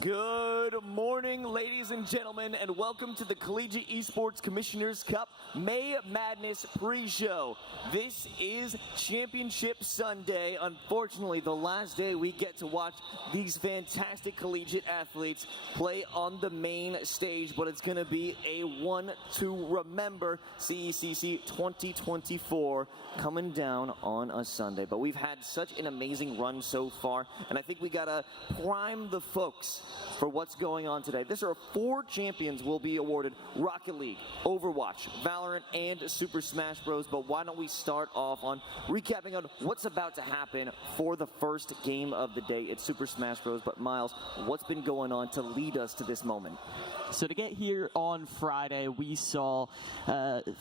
Good morning, ladies and gentlemen, and welcome to the Collegiate Esports Commissioners Cup May Madness pre-show. This is Championship Sunday. Unfortunately, the last day we get to watch these fantastic collegiate athletes play on the main stage, but it's going to be a one to remember CECC 2024 coming down on a Sunday. But we've had such an amazing run so far, and I think we got to prime the folks for what's going on today. There are 4 champions will be awarded: Rocket League, Overwatch, Valorant, and Super Smash Bros. But why don't we start off on recapping on what's about to happen for the first game of the day. It's Super Smash Bros. But Miles, what's been going on to lead us to this moment? So to get here on Friday, we saw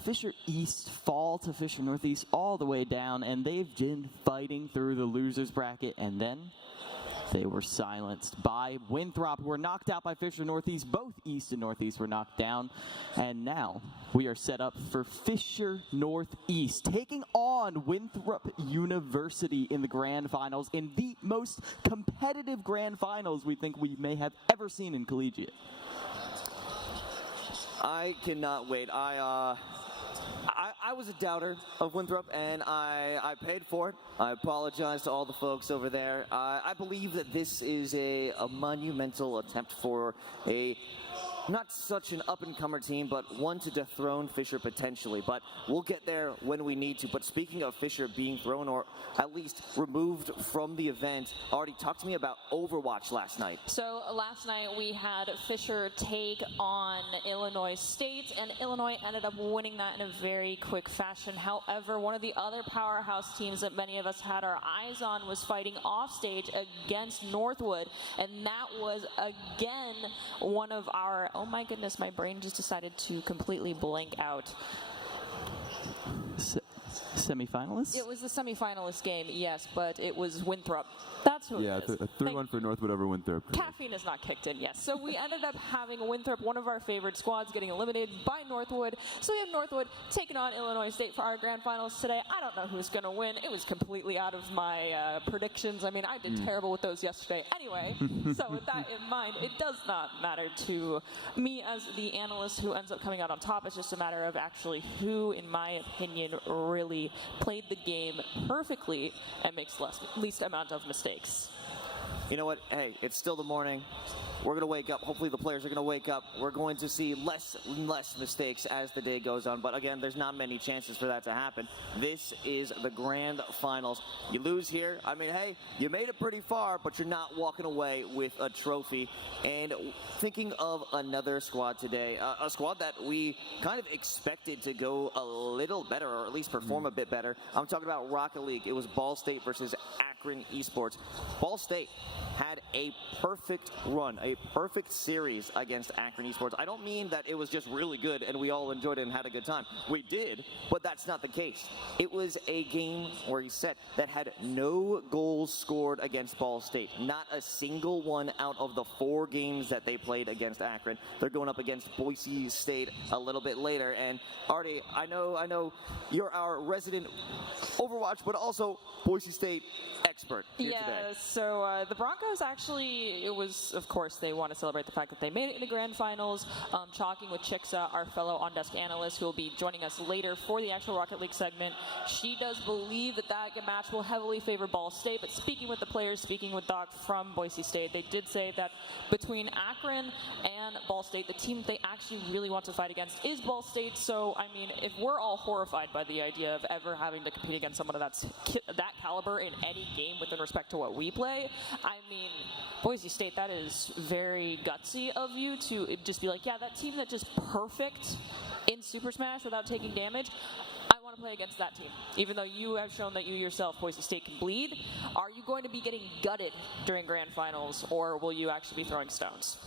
Fisher East fall to Fisher Northeast all the way down, and they've been fighting through the losers bracket, and then they were silenced by Winthrop, who were knocked out by Fisher Northeast. Both East and Northeast were knocked down. And now we are set up for Fisher Northeast taking on Winthrop University in the grand finals, in the most competitive grand finals we think we may have ever seen in collegiate. I cannot wait. I was a doubter of Winthrop, and I paid for it. I apologize to all the folks over there. I believe that this is a monumental attempt for not such an up-and-comer team, but one to dethrone Fisher potentially. But we'll get there when we need to. But speaking of Fisher being thrown, or at least removed from the event, already talk to me about Overwatch last night. So last night we had Fisher take on Illinois State, and Illinois ended up winning that in a very quick fashion. However, one of the other powerhouse teams that many of us had our eyes on was fighting off stage against Northwood, and that was again one of our, oh my goodness, my brain just decided to completely blank out. Semifinalists? It was the semifinalist game, yes, but it was Winthrop. That's who it is. Yeah, 3-1 for Northwood over Winthrop. Caffeine is not kicked in, yes. So we ended up having Winthrop, one of our favorite squads, getting eliminated by Northwood. So we have Northwood taking on Illinois State for our grand finals today. I don't know who's going to win. It was completely out of my predictions. I mean, I did terrible with those yesterday. Anyway, so with that in mind, it does not matter to me as the analyst who ends up coming out on top. It's just a matter of actually who, in my opinion, really played the game perfectly and makes least amount of mistakes. You know what? Hey, it's still the morning. We're going to wake up. Hopefully the players are going to wake up. We're going to see less and less mistakes as the day goes on. But again, there's not many chances for that to happen. This is the grand finals. You lose here, I mean, hey, you made it pretty far, but you're not walking away with a trophy. And thinking of another squad today, a squad that we kind of expected to go a little better, or at least perform a bit better. I'm talking about Rocket League. It was Ball State versus Akron Esports. Ball State had a perfect run, a perfect series against Akron Esports. I don't mean that it was just really good and we all enjoyed it and had a good time. We did, but that's not the case. It was a game or a set that had no goals scored against Ball State. Not a single one out of the 4 games that they played against Akron. They're going up against Boise State a little bit later. And Artie, I know you're our resident Overwatch, but also Boise State expert here today. So the Broncos actually, it was, of course, they want to celebrate the fact that they made it in the grand finals. Talking with Chixa, our fellow on-desk analyst, who will be joining us later for the actual Rocket League segment. She does believe that match will heavily favor Ball State, but speaking with the players, speaking with Doc from Boise State, they did say that between Akron and Ball State, the team they actually really want to fight against is Ball State. So, I mean, if we're all horrified by the idea of ever having to compete against someone of that caliber in any game within respect to what we play, I mean, Boise State, that is very gutsy of you to just be like, yeah, that team that's just perfect in Super Smash without taking damage, I want to play against that team. Even though you have shown that you yourself, Boise State, can bleed, are you going to be getting gutted during grand finals, or will you actually be throwing stones?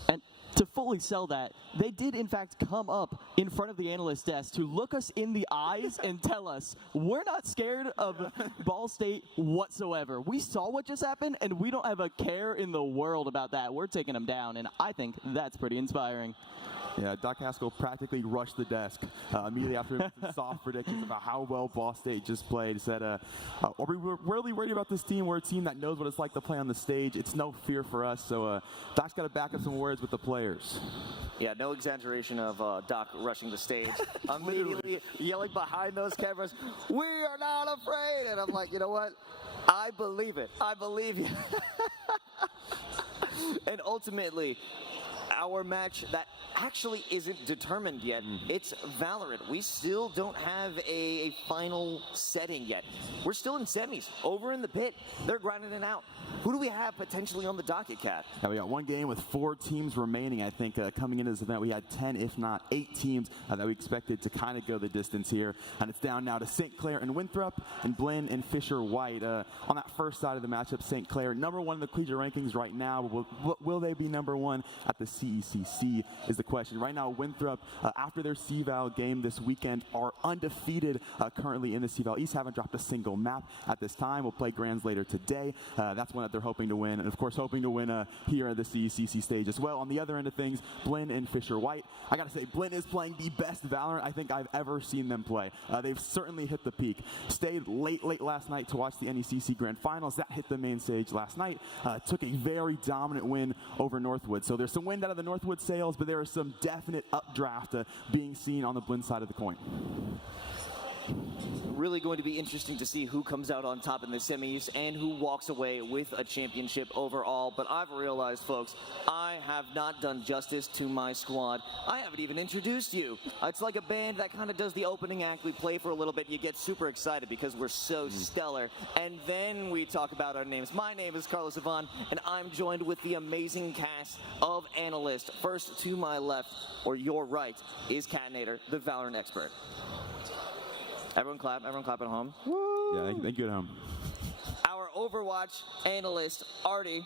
to fully sell that, they did in fact come up in front of the analyst desk to look us in the eyes and tell us, we're not scared of Ball State whatsoever. We saw what just happened, and we don't have a care in the world about that. We're taking them down, and I think that's pretty inspiring. Yeah, Doc Haskell practically rushed the desk immediately after soft predictions about how well Ball State just played. He said, are we really worried about this team? We're a team that knows what it's like to play on the stage. It's no fear for us. So Doc's got to back up some words with the players. Yeah, no exaggeration of Doc rushing the stage. Immediately yelling behind those cameras, "We are not afraid!" And I'm like, you know what? I believe it. I believe you. And ultimately, our match that actually isn't determined yet. It's Valorant. We still don't have a final setting yet. We're still in semis, over in the pit. They're grinding it out. Who do we have potentially on the docket, Cat? Yeah, we got one game with 4 teams remaining. I think coming into this event, we had 10, if not 8 teams that we expected to kind of go the distance here. And it's down now to St. Clair and Winthrop, and Blinn and Fisher White. On that first side of the matchup, St. Clair, number 1 in the collegiate rankings right now. Will they be number 1 at the CECC is the question. Right now, Winthrop, after their CVAL game this weekend, are undefeated currently in the CVAL East. Haven't dropped a single map at this time. We'll play Grands later today. That's one that they're hoping to win. And, of course, hoping to win here at the CECC stage as well. On the other end of things, Blinn and Fisher White. I got to say, Blinn is playing the best Valorant I think I've ever seen them play. They've certainly hit the peak. Stayed late last night to watch the NECC Grand Finals. That hit the main stage last night. Took a very dominant win over Northwood. So there's some wind out of the Northwood sails, but there is some definite updraft being seen on the Blinn side of the coin. Really going to be interesting to see who comes out on top in the semis and who walks away with a championship overall. But I've realized, folks, I have not done justice to my squad. I haven't even introduced you. It's like a band that kind of does the opening act. We play for a little bit. You get super excited because we're so stellar. And then we talk about our names. My name is Carlos Ivan, and I'm joined with the amazing cast of analysts. First to my left, or your right, is Catnator, the Valorant expert. Everyone clap at home. Woo. Yeah, thank you at home. Our Overwatch analyst, Artie.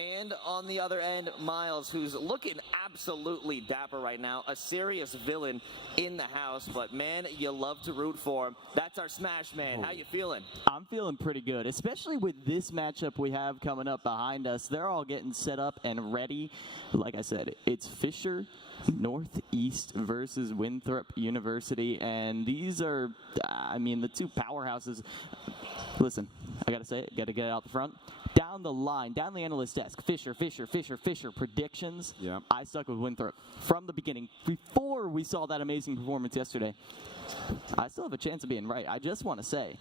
And on the other end, Miles, who's looking absolutely dapper right now. A serious villain in the house, but man, you love to root for him. That's our Smash Man. How you feeling? I'm feeling pretty good, especially with this matchup we have coming up behind us. They're all getting set up and ready. Like I said, it's Fisher Northeast versus Winthrop University, and these are, the 2 powerhouses. Listen, I gotta say it, gotta get it out the front. Down the line, down the analyst desk, Fisher, predictions. Yeah. I stuck with Winthrop from the beginning. Before we saw that amazing performance yesterday, I still have a chance of being right. I just want to say.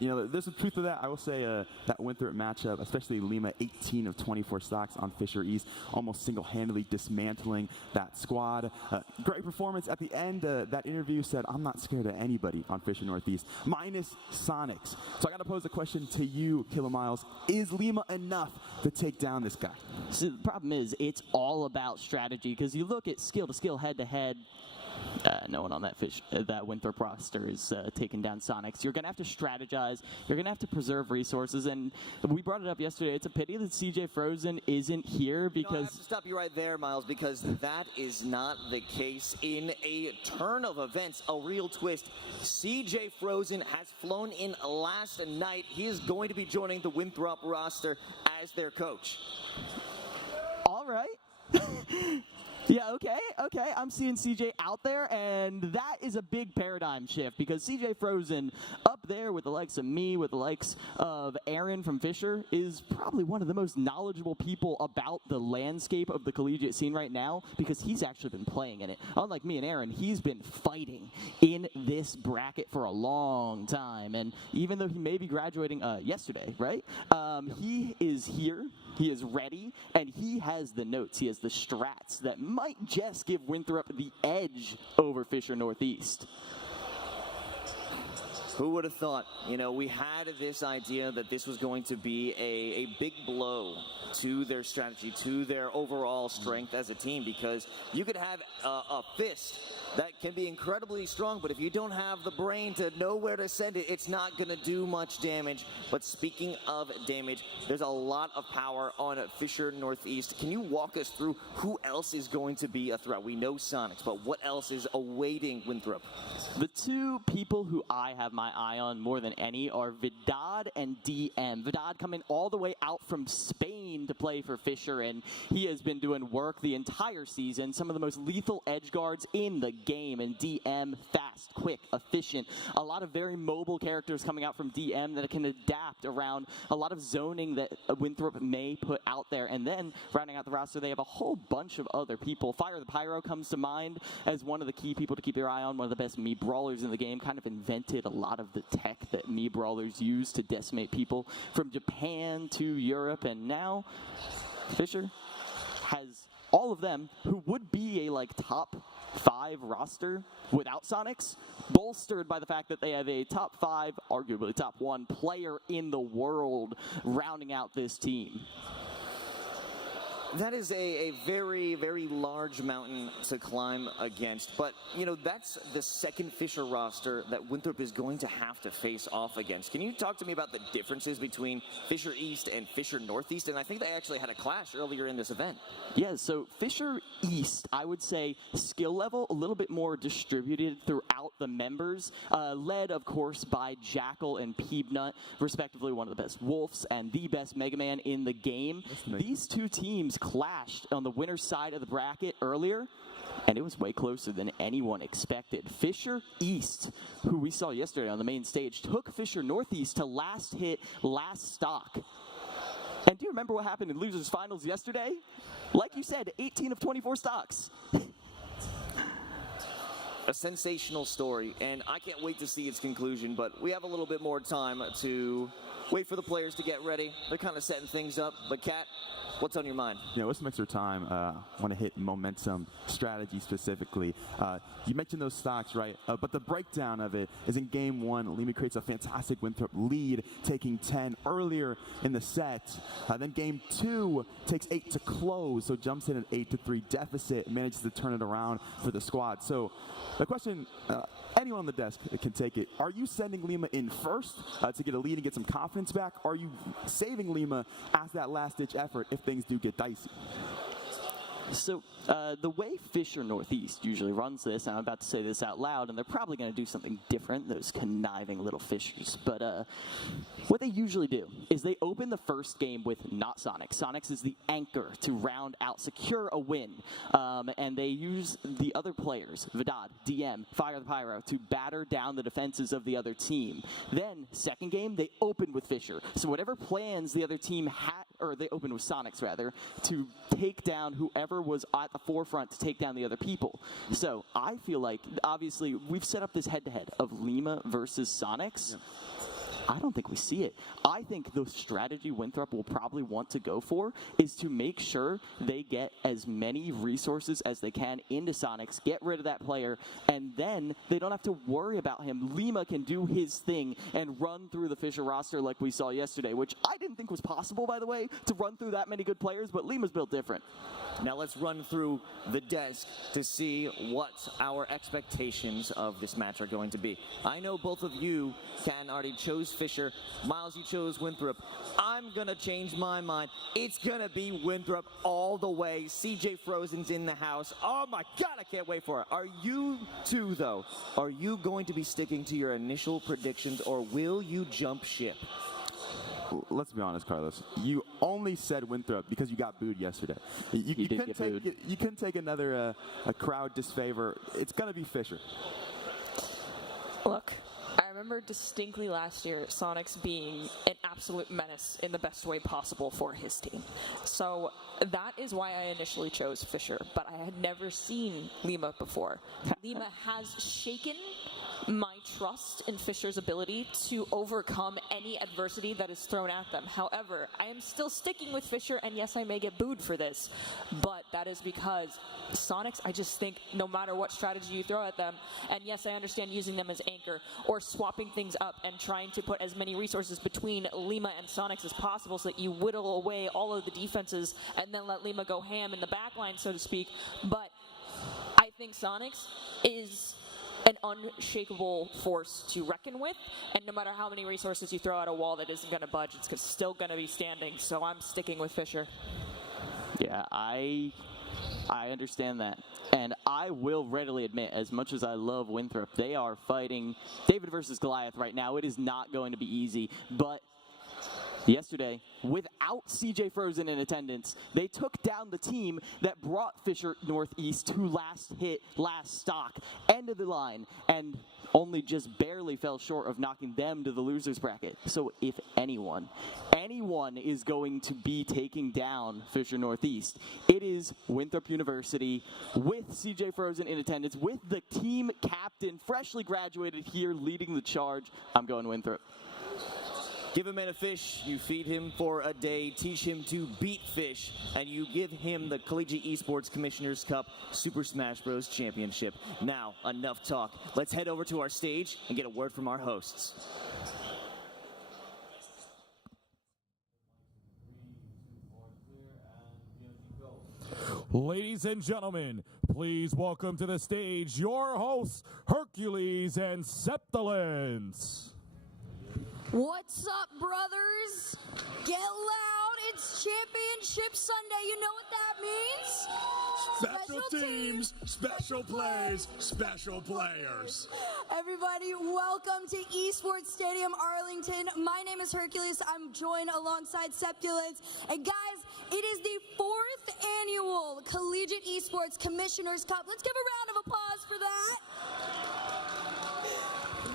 You know, there's some truth to that. I will say that Winthrop matchup, especially Lima, 18 of 24 stocks on Fisher East, almost single-handedly dismantling that squad. Great performance at the end. That interview said, I'm not scared of anybody on Fisher Northeast, minus Sonics. So I got to pose a question to you, Killer Miles. Is Lima enough to take down this guy? So the problem is, it's all about strategy, because you look at skill to skill, head-to-head. No one on that Winthrop roster is taking down Sonics. You're going to have to strategize. You're going to have to preserve resources. And we brought it up yesterday. It's a pity that CJ Frozen isn't here because... I have to stop you right there, Miles, because that is not the case. In a turn of events, a real twist, CJ Frozen has flown in last night. He is going to be joining the Winthrop roster as their coach. All right. Yeah, okay. I'm seeing CJ out there, and that is a big paradigm shift because CJ Frozen up there with the likes of me, with the likes of Aaron from Fisher, is probably one of the most knowledgeable people about the landscape of the collegiate scene right now because he's actually been playing in it. Unlike me and Aaron, he's been fighting in this bracket for a long time, and even though he may be graduating yesterday, right? He is here. He is ready, and he has the notes. He has the strats that might just give Winthrop the edge over Fisher Northeast. Who would have thought? You know, we had this idea that this was going to be a big blow to their strategy, to their overall strength as a team, because you could have a fist that can be incredibly strong, but if you don't have the brain to know where to send it, it's not going to do much damage. But speaking of damage, there's a lot of power on Fisher Northeast. Can you walk us through who else is going to be a threat? We know Sonics, but what else is awaiting Winthrop? The two people who I have my eye on more than any are Vidad and DM. Vidad coming all the way out from Spain to play for Fisher, and he has been doing work the entire season. Some of the most lethal edge guards in the game, and DM, fast, quick, efficient. A lot of very mobile characters coming out from DM that can adapt around a lot of zoning that Winthrop may put out there. And then, rounding out the roster, they have a whole bunch of other people. Fire the Pyro comes to mind as one of the key people to keep your eye on, one of the best Mii brawlers in the game, kind of invented a lot of the tech that Mii brawlers use to decimate people from Japan to Europe, and now Fisher has all of them who would be a top 5 roster without Sonics, bolstered by the fact that they have a top 5, arguably top 1 player in the world rounding out this team. That is a very, very large mountain to climb against. But, you know, that's the second Fisher roster that Winthrop is going to have to face off against. Can you talk to me about the differences between Fisher East and Fisher Northeast? And I think they actually had a clash earlier in this event. Yeah, so Fisher East, I would say skill level a little bit more distributed throughout the members, led, of course, by Jackal and Peebnut, respectively one of the best Wolves and the best Mega Man in the game. These two teams clashed on the winner's side of the bracket earlier, and it was way closer than anyone expected. Fisher East, who we saw yesterday on the main stage, took Fisher Northeast to last hit, last stock. And do you remember what happened in Losers Finals yesterday? Like you said, 18 of 24 stocks. A sensational story, and I can't wait to see its conclusion, but we have a little bit more time to wait for the players to get ready. They're kind of setting things up, but Kat, what's on your mind? You know, with some extra time, I want to hit momentum strategy specifically. You mentioned those stocks, right? But the breakdown of it is in game 1, Lima creates a fantastic Winthrop lead, taking 10 earlier in the set. Then game 2 takes 8 to close, so jumps in an 8-3 deficit and manages to turn it around for the squad. So the question, anyone on the desk can take it. Are you sending Lima in first to get a lead and get some confidence back? Or are you saving Lima as that last-ditch effort if things do get dicey? So the way Fisher Northeast usually runs this, and I'm about to say this out loud, and they're probably going to do something different, those conniving little Fishers, but what they usually do is they open the first game with not Sonics. Sonics is the anchor to round out, secure a win, and they use the other players, Vidad, DM, Fire the Pyro, to batter down the defenses of the other team. Then, second game, they open with Fisher. So whatever plans the other team had, or they opened with Sonics rather, to take down whoever was at the forefront to take down the other people. So I feel like, obviously, we've set up this head-to-head of Lima versus Sonics. Yeah. I don't think we see it. I think the strategy Winthrop will probably want to go for is to make sure they get as many resources as they can into Sonics, get rid of that player, and then they don't have to worry about him. Lima can do his thing and run through the Fisher roster like we saw yesterday, which I didn't think was possible, by the way, to run through that many good players, but Lima's built different. Now let's run through the desk to see what our expectations of this match are going to be. I know both of you, Ken, already chose Fisher. Miles, you chose Winthrop. I'm going to change my mind. It's going to be Winthrop all the way. CJ Frozen's in the house. Oh my God, I can't wait for it. Are you two, though, are you going to be sticking to your initial predictions, or will you jump ship? Let's be honest, Carlos. You only said Winthrop because you got booed yesterday. You couldn't take another a crowd disfavor. It's going to be Fisher. Look, I remember distinctly last year Sonics being an absolute menace in the best way possible for his team. So that is why I initially chose Fisher, but I had never seen Lima before. Lima has shaken my trust in Fisher's ability to overcome any adversity that is thrown at them. However, I am still sticking with Fisher, and yes, I may get booed for this, but that is because Sonics, I just think no matter what strategy you throw at them, and yes, I understand using them as anchor or swapping things up and trying to put as many resources between Lima and Sonics as possible so that you whittle away all of the defenses and then let Lima go ham in the back line, so to speak. But I think Sonics is an unshakable force to reckon with, and no matter how many resources you throw at a wall that isn't going to budge, it's still going to be standing, so I'm sticking with Fisher. Yeah, I understand that. And I will readily admit, as much as I love Winthrop, they are fighting David versus Goliath right now. It is not going to be easy, but yesterday, without CJ Frozen in attendance, they took down the team that brought Fisher Northeast to last hit, last stock, end of the line, and only just barely fell short of knocking them to the losers bracket. So if anyone is going to be taking down Fisher Northeast, it is Winthrop University with CJ Frozen in attendance, with the team captain, freshly graduated here, leading the charge. I'm going Winthrop. Give a man a fish, you feed him for a day, teach him to beat fish, and you give him the Collegiate Esports Commissioners Cup Super Smash Bros. Championship. Now, enough talk. Let's head over to our stage and get a word from our hosts. Ladies and gentlemen, please welcome to the stage your hosts, Hercules and Septolence. What's up, brothers? Get loud. It's Championship Sunday. You know what that means? Special teams, special plays, special players. Everybody, welcome to Esports Stadium Arlington. My name is Hercules. I'm joined alongside Septulence. And guys, it is the 4th annual Collegiate Esports Commissioners Cup. Let's give a round of applause for that.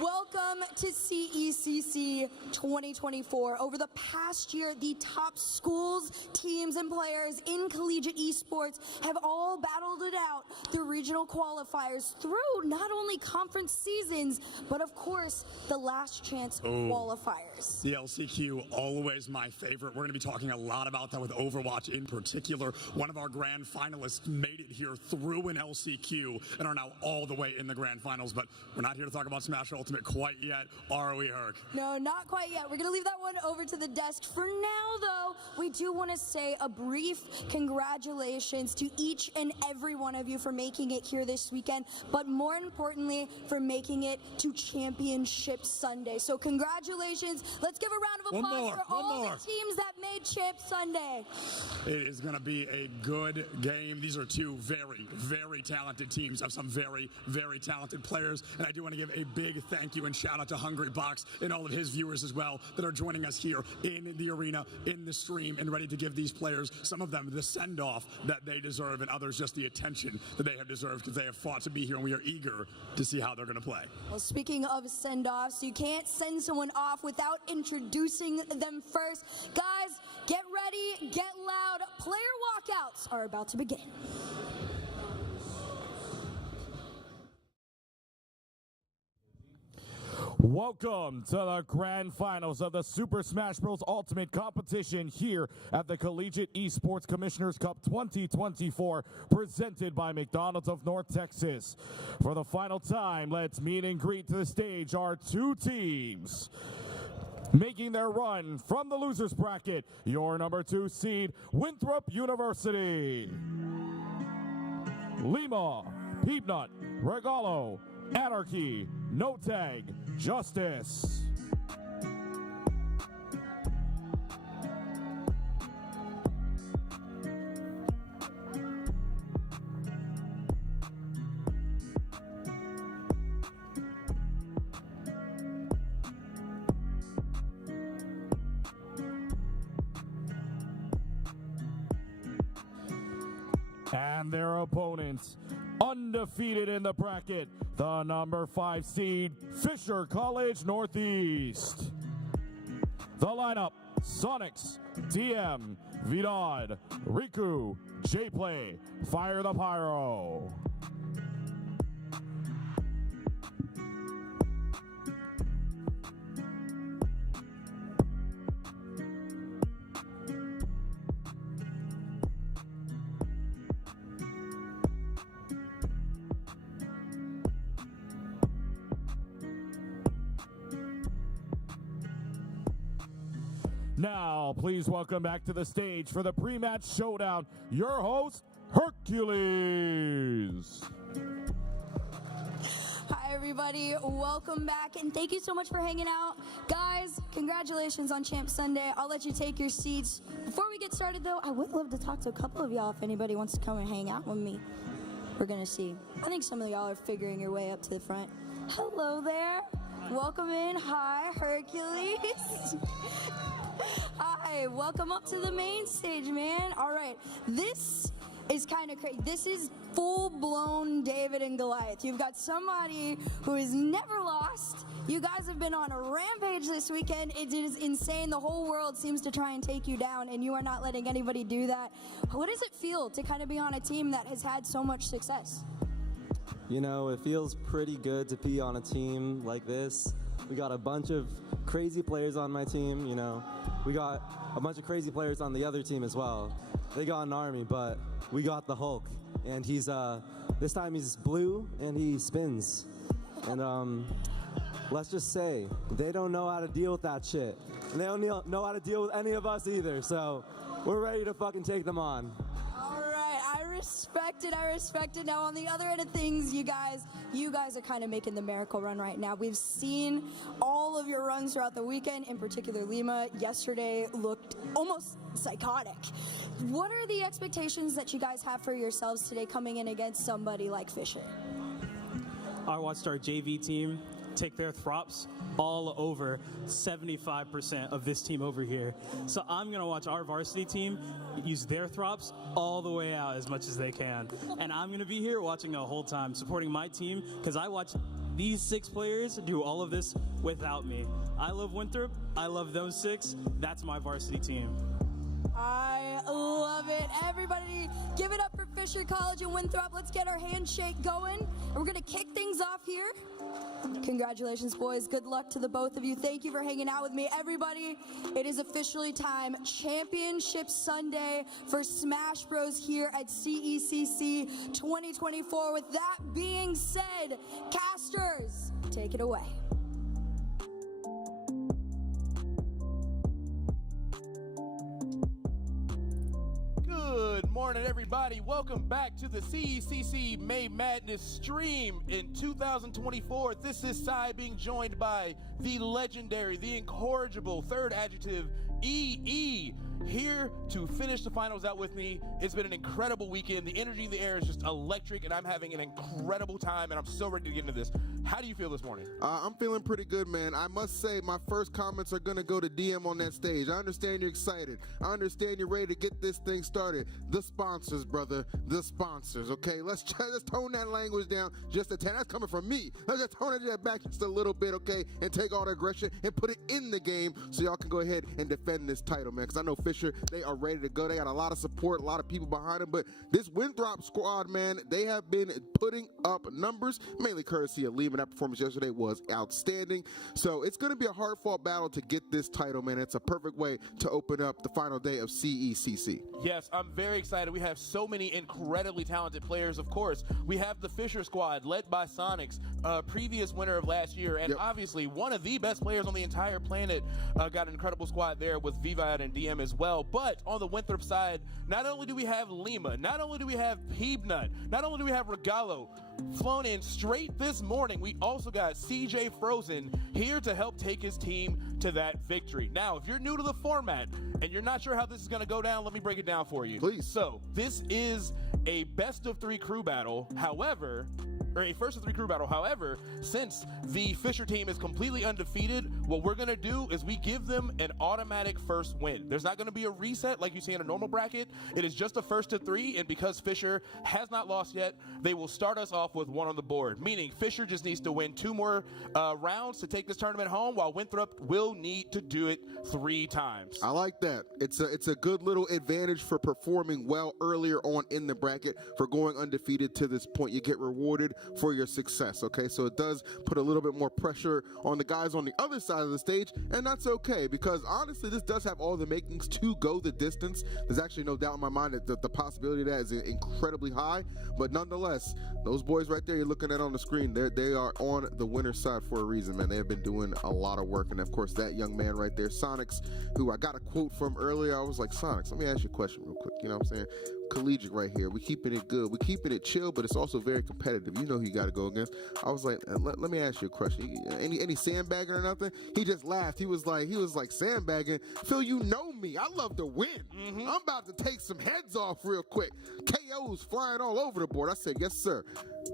Welcome to CECC 2024. Over the past year, the top schools, teams, and players in collegiate esports have all battled it out through regional qualifiers, through not only conference seasons, but of course, the last chance qualifiers. The LCQ, always my favorite. We're going to be talking a lot about that with Overwatch in particular. One of our grand finalists made it here through an LCQ and are now all the way in the grand finals, but we're not here to talk about Smash Ultimate quite yet, are we, Herc? No, not quite yet. We're going to leave that one over to the desk. For now, though, we do want to say a brief congratulations to each and every one of you for making it here this weekend, but more importantly, for making it to Championship Sunday. So congratulations. Let's give a round of applause for all the teams that made Champ Sunday. It is going to be a good game. These are two very, very talented teams of some very, very talented players, and I do want to give a big thank you and shout out to Hungry Box and all of his viewers as well that are joining us here in the arena, in the stream, and ready to give these players, some of them, the send-off that they deserve, and others just the attention that they have deserved because they have fought to be here, and we are eager to see how they're going to play. Well, speaking of send-offs, you can't send someone off without introducing them first. Guys, get ready, get loud. Player walkouts are about to begin. Welcome to the grand finals of the Super Smash Bros. Ultimate competition here at the Collegiate Esports Commissioners Cup 2024, presented by McDonald's of North Texas. For the final time, let's meet and greet to the stage our two teams. Making their run from the losers bracket, your number 2 seed, Winthrop University. Lima, Peanut, Regalo, Anarchy, No Tag, Justice. And their opponents, undefeated in the bracket, the number 5 seed, Fisher College Northeast. The lineup, Sonics, DM, Vidad, Riku, J-Play, Fire the Pyro. Now, please welcome back to the stage for the pre-match showdown, your host, Hercules. Hi, everybody. Welcome back, and thank you so much for hanging out. Guys, congratulations on Champ Sunday. I'll let you take your seats. Before we get started, though, I would love to talk to a couple of y'all if anybody wants to come and hang out with me. We're going to see. I think some of y'all are figuring your way up to the front. Hello there. Welcome in. Hi, Hercules. Hi, welcome up to the main stage, man. All right, this is kind of crazy. This is full-blown David and Goliath. You've got somebody who has never lost. You guys have been on a rampage this weekend. It is insane. The whole world seems to try and take you down, and you are not letting anybody do that. What does it feel to kind of be on a team that has had so much success? You know, it feels pretty good to be on a team like this. We got a bunch of crazy players on my team, you know. We got a bunch of crazy players on the other team as well. They got an army, but we got the Hulk. And he's, this time he's blue and he spins. And let's just say, they don't know how to deal with that shit. And they don't know how to deal with any of us either. So we're ready to fucking take them on. I respect it. Now, on the other end of things, you guys are kind of making the miracle run right now. We've seen all of your runs throughout the weekend, in particular Lima. Yesterday looked almost psychotic. What are the expectations that you guys have for yourselves today coming in against somebody like Fisher? I watched our JV team take their throps all over 75% of this team over here. So I'm going to watch our varsity team use their throps all the way out as much as they can. And I'm going to be here watching the whole time, supporting my team, because I watch these 6 players do all of this without me. I love Winthrop. I love those 6. That's my varsity team. I love it. Everybody, give it up for Fisher College and Winthrop. Let's get our handshake going. And we're going to kick things off here. Congratulations, boys. Good luck to the both of you. Thank you for hanging out with me. Everybody, it is officially time. Championship Sunday for Smash Bros. Here at CECC 2024. With that being said, casters, take it away. Good morning, everybody. Welcome back to the CECC May Madness stream in 2024. This is Sai being joined by the legendary, the incorrigible third adjective, EE, here to finish the finals out with me. It's been an incredible weekend. The energy in the air is just electric, and I'm having an incredible time, and I'm so ready to get into this. How do you feel this morning? I'm feeling pretty good, man. I must say my first comments are going to go to DM on that stage. I understand you're excited. I understand you're ready to get this thing started. The sponsors, brother. The sponsors, okay? Let's tone that language down just a tad. That's coming from me. Let's just tone it back just a little bit, okay? And take all the aggression and put it in the game so y'all can go ahead and defend this title, man. Because I know Fisher, they are ready to go. They got a lot of support, a lot of people behind them. But this Winthrop squad, man, they have been putting up numbers, mainly courtesy of Lima. That performance yesterday was outstanding. So it's going to be a hard-fought battle to get this title, man. It's a perfect way to open up the final day of CECC. Yes, I'm very excited. We have so many incredibly talented players, of course. We have the Fisher squad led by Sonics, previous winner of last year, and obviously one of the best players on the entire planet. Got an incredible squad there with Vivad and DM as well. But on the Winthrop side, not only do we have Lima, not only do we have Peebnut, not only do we have Regalo flown in straight this morning, we also got CJ Frozen here to help take his team to that victory. Now, if you're new to the format and you're not sure how this is going to go down, let me break it down for you. Please. So, this is a best of 3 crew battle. However, or a first of 3 crew battle. However, since the Fisher team is completely undefeated, what we're going to do is we give them an automatic first win. There's not going to be a reset like you see in a normal bracket. It is just a first to 3, and because Fisher has not lost yet, they will start us off with 1 on the board, meaning Fisher just needs to win 2 more rounds to take this tournament home, while Winthrop will need to do it 3 times. I like that. It's a good little advantage for performing well earlier on in the bracket, for going undefeated to this point. You get rewarded for your success, okay? So it does put a little bit more pressure on the guys on the other side of the stage, and that's okay, because honestly, this does have all the makings to go the distance. There's actually no doubt in my mind that the possibility of that is incredibly high, but nonetheless, those boys boys right there you're looking at on the screen, they are on the winner's side for a reason, man. They have been doing a lot of work. And, of course, that young man right there, Sonics, who I got a quote from earlier. I was like, Sonics, let me ask you a question real quick. You know what I'm saying? Collegiate right here. We keeping it good. We keeping it chill, but it's also very competitive. You know who you got to go against. I was like, let me ask you a question. Any sandbagging or nothing? He just laughed. He was like sandbagging. Phil, you know me. I love to win. I'm about to take some heads off real quick. KOs flying all over the board. I said, yes, sir.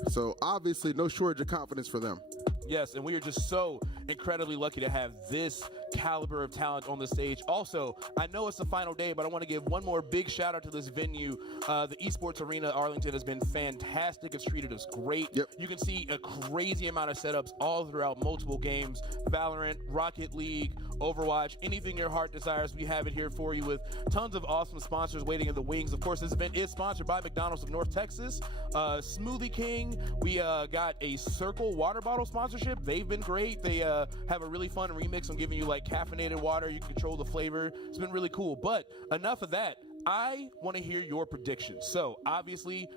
So obviously, no shortage of confidence for them. Yes, and we are just so incredibly lucky to have this caliber of talent on the stage. Also, I know it's the final day, but I want to give one more big shout out to this venue. The Esports Arena Arlington has been fantastic. It's treated us great. Yep. You can see a crazy amount of setups all throughout multiple games. Valorant, Rocket League, Overwatch, anything your heart desires, we have it here for you with tons of awesome sponsors waiting in the wings. Of course, this event is sponsored by McDonald's of North Texas. Smoothie King, we got a Circle water bottle sponsorship. They've been great. They have a really fun remix on giving you like caffeinated water. You can control the flavor. It's been really cool. But enough of that. I want to hear your predictions. So obviously,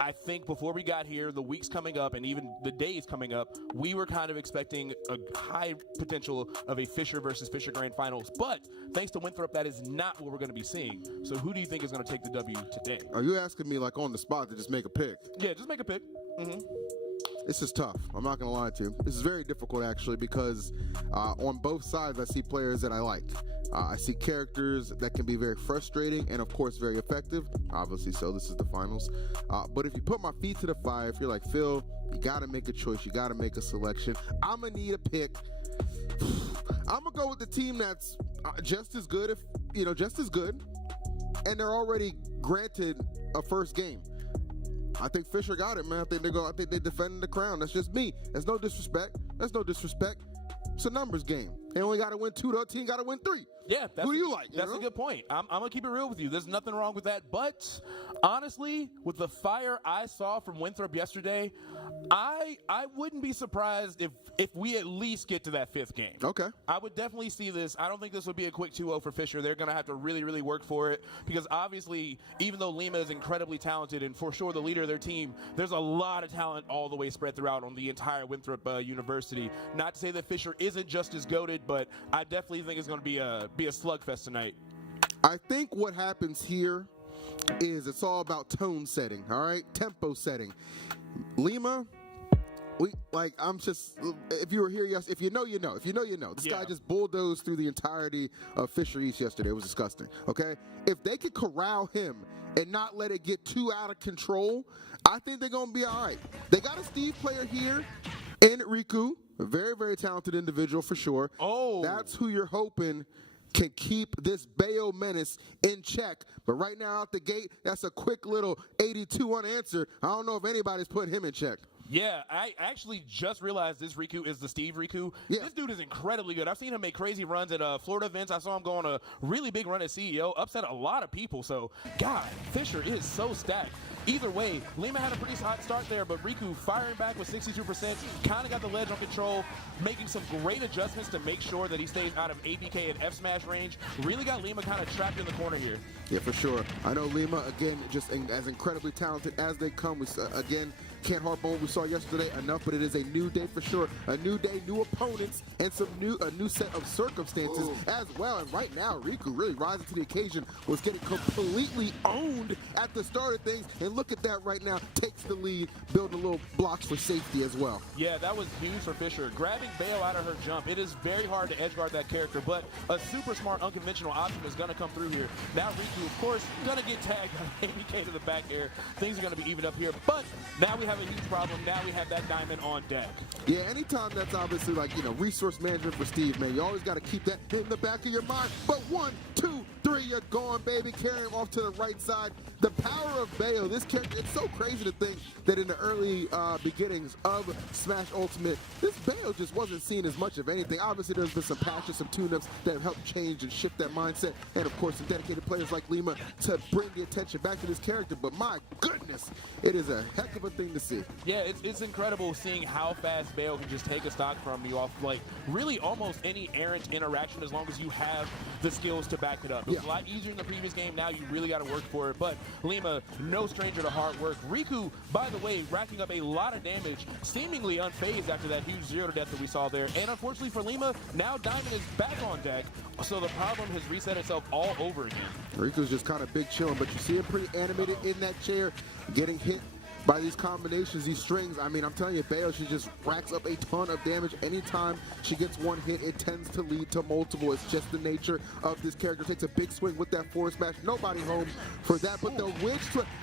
I think before we got here, the weeks coming up and even the days coming up, we were kind of expecting a high potential of a Fisher versus Fisher Grand Finals. But thanks to Winthrop, that is not what we're going to be seeing. So who do you think is going to take the W today? Are you asking me like on the spot to just make a pick? Yeah, just make a pick. This is tough. I'm not going to lie to you. This is very difficult, actually, because on both sides, I see players that I like. I see characters that can be very frustrating and, of course, very effective. Obviously, so this is the finals. But if you put my feet to the fire, if you're like, Phil, you got to make a choice. You got to make a selection. I'm going to need a pick. I'm going to go with the team that's just as good, just as good. And they're already granted a first game. I think Fisher got it, man. I think they're defending the crown. That's just me. That's no disrespect. It's a numbers game. They only got to win 2. The other team got to win 3. Yeah, who do you like? That's a good point. I'm going to keep it real with you. There's nothing wrong with that. But honestly, with the fire I saw from Winthrop yesterday, I wouldn't be surprised if we at least get to that 5th game. Okay. I would definitely see this. I don't think this would be a quick 2-0 for Fisher. They're going to have to really, really work for it because obviously, even though Lima is incredibly talented and for sure the leader of their team, there's a lot of talent all the way spread throughout on the entire Winthrop University. Not to say that Fisher isn't just as goated, but I definitely think it's going to be a slugfest tonight. I think what happens here is it's all about tone setting, all right? Tempo setting. Lima, if you were here yesterday, if you know, you know. If you know, you know. This guy just bulldozed through the entirety of Fisher East yesterday. It was disgusting, okay? If they could corral him and not let it get too out of control, I think they're going to be all right. They got a Steve player here in Riku, a very, very talented individual for sure. Oh. That's who you're hoping can keep this Bayo menace in check. But right now out the gate, that's a quick little 82 unanswered. I don't know if anybody's putting him in check. Yeah, I actually just realized this Riku is the Steve Riku. Yeah. This dude is incredibly good. I've seen him make crazy runs at Florida events. I saw him go on a really big run at CEO, upset a lot of people. So, God, Fisher is so stacked. Either way, Lima had a pretty hot start there, but Riku firing back with 62%, kind of got the ledge on control, making some great adjustments to make sure that he stays out of APK and F smash range. Really got Lima kind of trapped in the corner here. Yeah, for sure. I know Lima, again, just as incredibly talented as they come. We, again, can't harp on what we saw yesterday enough, but it is a new day for sure. A new day, new opponents, and a new set of circumstances as well. And right now, Riku really rising to the occasion, was getting completely owned at the start of things. And look at that right now, takes the lead, building little blocks for safety as well. Yeah, that was huge for Fisher. Grabbing Bale out of her jump, it is very hard to edge guard that character, but a super smart, unconventional option is going to come through here. Now Riku, of course, going to get tagged on ABK to the back air. Things are going to be evened up here, but now we have a huge problem. Now we have that diamond on deck. Yeah, anytime that's obviously like, resource management for Steve, man, you always got to keep that in the back of your mind. But 1, 2, 3, you're gone, baby. Carrying him off to the right side. The power of Bayo, this character, it's so crazy to think that in the early beginnings of Smash Ultimate, this Bayo just wasn't seen as much of anything. Obviously, there's been some patches, some tune-ups that have helped change and shift that mindset. And, of course, some dedicated players like Lima to bring the attention back to this character. But, my goodness, it is a heck of a thing to see. Yeah, it's incredible seeing how fast Bale can just take a stock from you off, like, really almost any errant interaction as long as you have the skills to back it up. Yeah. was a lot easier in the previous game. Now you really got to work for it. But Lima, no stranger to hard work. Riku, by the way, racking up a lot of damage, seemingly unfazed after that huge 0-death that we saw there. And unfortunately for Lima, now Diamond is back on deck. So the problem has reset itself all over again. Riku's just kind of big chilling, but you see him pretty animated in that chair, getting hit by these combinations, these strings. I mean, I'm telling you, Bayo, she just racks up a ton of damage. Anytime she gets one hit, it tends to lead to multiple. It's just the nature of this character. Takes a big swing with that forward smash. Nobody home for that. But the witch,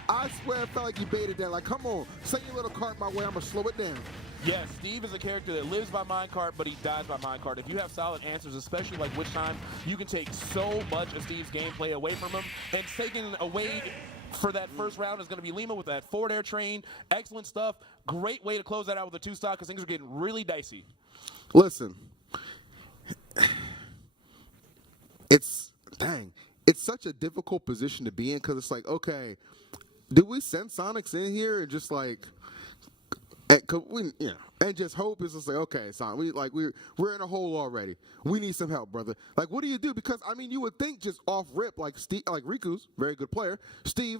I swear, it felt like you baited that. Like, come on, send your little cart my way. I'm going to slow it down. Yes, Steve is a character that lives by minecart, but he dies by minecart. If you have solid answers, especially like Witch Time, you can take so much of Steve's gameplay away from him. And taking away for that first round is going to be Lima with that forward air train. Excellent stuff. Great way to close that out with a 2-stock because things are getting really dicey. Listen, it's such a difficult position to be in because it's like, okay, do we send Sonics in here and just like, and just hope it's just like, okay, son, we're in a hole already. We need some help, brother. Like, what do you do? Because I mean, you would think just off rip, like Riku's very good player, Steve,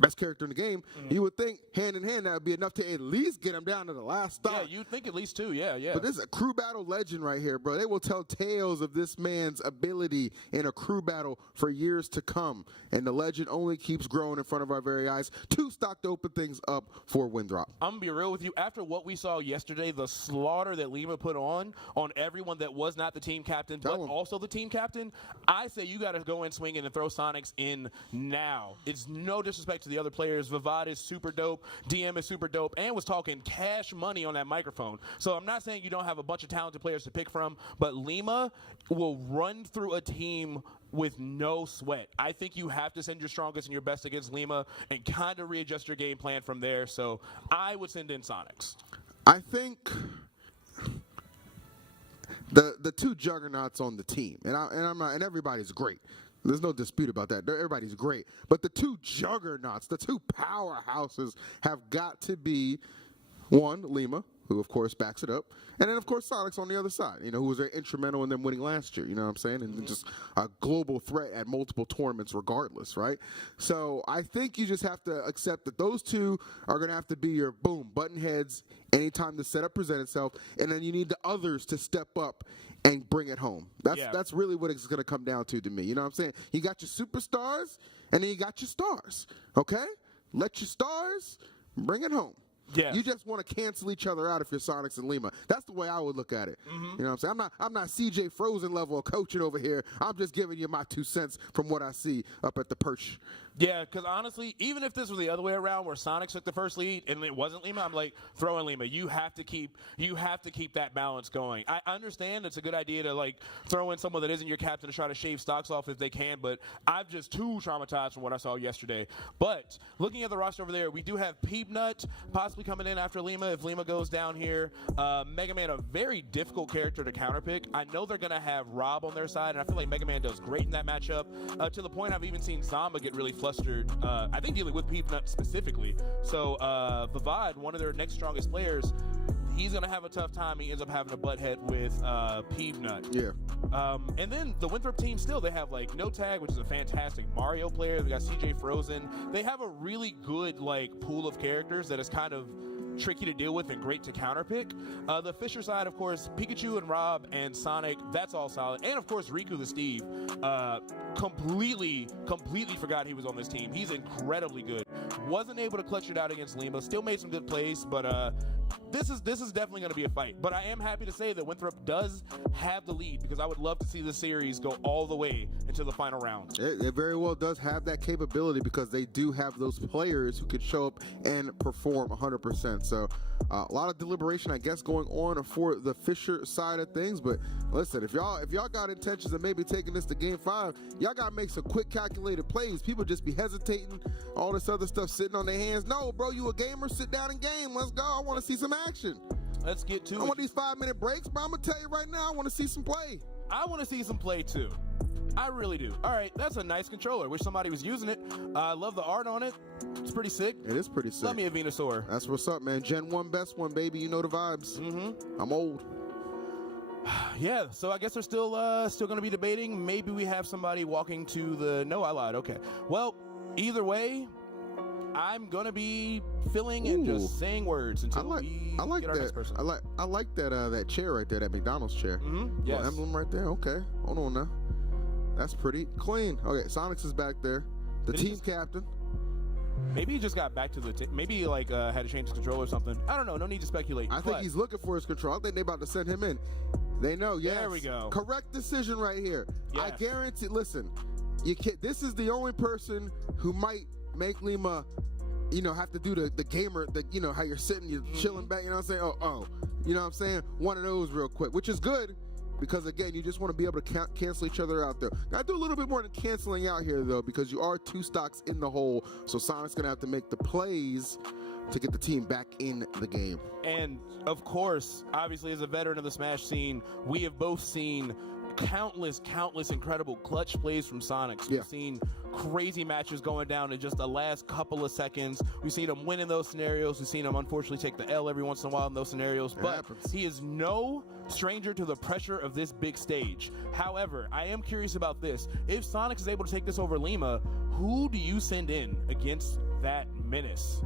best character in the game. You would think hand in hand that would be enough to at least get him down to the last stop. Yeah, you'd think at least 2. Yeah. But this is a crew battle legend right here, bro. They will tell tales of this man's ability in a crew battle for years to come. And the legend only keeps growing in front of our very eyes. 2-stock to open things up for Windrop. I'm going to be real with you. After what we saw yesterday, the slaughter that Lima put on everyone that was not the team captain, but also the team captain, I say you got to go in swinging and throw Sonics in now. It's no disrespect to the other players. Vivad is super dope. DM is super dope and was talking cash money on that microphone. So I'm not saying you don't have a bunch of talented players to pick from, but Lima will run through a team with no sweat. I think you have to send your strongest and your best against Lima and kind of readjust your game plan from there. So I would send in Sonics. I think the 2 juggernauts on the team, and everybody's great. There's no dispute about that. Everybody's great. But the 2 juggernauts, the 2 powerhouses have got to be, one, Lima, who, of course, backs it up, and then, of course, Sonics on the other side, who was very instrumental in them winning last year, you know what I'm saying? And just a global threat at multiple tournaments regardless, right? So I think you just have to accept that those 2 are going to have to be your, boom, button heads anytime the setup presents itself, and then you need the others to step up and bring it home. That's really what it's going to come down to me. You know what I'm saying? You got your superstars, and then you got your stars, okay? Let your stars bring it home. Yeah. You just want to cancel each other out if you're Sonics and Lima. That's the way I would look at it. You know what I'm saying? I'm not CJ Frozen level of coaching over here. I'm just giving you my 2 cents from what I see up at the perch. Yeah, because honestly, even if this was the other way around where Sonics took the first lead and it wasn't Lima, I'm like, throw in Lima. You have to keep that balance going. I understand it's a good idea to like throw in someone that isn't your captain to try to shave stocks off if they can, but I'm just too traumatized from what I saw yesterday. But looking at the roster over there, we do have Peepnut possibly coming in after Lima if Lima goes down here. Mega Man, a very difficult character to counterpick. I know they're going to have Rob on their side, and I feel like Mega Man does great in that matchup to the point I've even seen Zamba get really flustered, I think dealing with Peepnut specifically. So Vivad, one of their next strongest players, he's going to have a tough time. He ends up having a butt head with Peepnut. Yeah. And then the Winthrop team still, they have like No Tag, which is a fantastic Mario player. They got CJ Frozen. They have a really good like pool of characters that is kind of tricky to deal with and great to counterpick. The Fisher side, of course, Pikachu and Rob and Sonic, that's all solid. And of course, Riku the Steve, completely forgot he was on this team. He's incredibly good. Wasn't able to clutch it out against Lima. Still made some good plays, but this is definitely going to be a fight. But I am happy to say that Winthrop does have the lead because I would love to see this series go all the way into the final round. It very well does have that capability because they do have those players who could show up and perform 100%. So a lot of deliberation, I guess, going on for the Fisher side of things. But listen, if y'all got intentions of maybe taking this to Game 5, y'all got to make some quick calculated plays. People just be hesitating, all this other stuff sitting on their hands. No, bro, you a gamer? Sit down and game. Let's go. I want to see some action. Let's get to it. I want these 5-minute breaks, but I'm going to tell you right now, I want to see some play. I want to see some play, too. I really do. All right, that's a nice controller. Wish somebody was using it. I love the art on it. It's pretty sick. It is pretty sick. Love me a Venusaur. That's what's up, man. Gen 1 best one, baby. You know the vibes. Mm-hmm. I'm old. Yeah, so I guess they're still going to be debating. Maybe we have somebody walking to the. No, I lied. Okay. Well, either way, I'm gonna be filling and just saying words until we get our next person. I like that chair right there, that McDonald's chair. Yes. Little emblem right there. Okay, hold on now. That's pretty clean. Okay, Sonics is back there. The team captain. Maybe he just got back to the maybe like had to change his control or something. I don't know. No need to speculate. I think he's looking for his control. I think they're about to send him in. They know. Yes. There we go. Correct decision right here. Yes. I guarantee. Listen, you can't. This is the only person who might make Lima, have to do the gamer, how you're sitting, you're chilling back. You know what I'm saying? Oh, you know what I'm saying? One of those real quick, which is good. Because, again, you just want to be able to cancel each other out there. Now, I do a little bit more than canceling out here, though, because you are 2 stocks in the hole. So Sonic's going to have to make the plays to get the team back in the game. And, of course, obviously, as a veteran of the Smash scene, we have both seen countless incredible clutch plays from Sonics. We've seen crazy matches going down in just the last couple of seconds. We've seen him win in those scenarios. We've seen him unfortunately take the L every once in a while in those scenarios. But he is no stranger to the pressure of this big stage. However, I am curious about this. If Sonics is able to take this over Lima, who do you send in against that menace?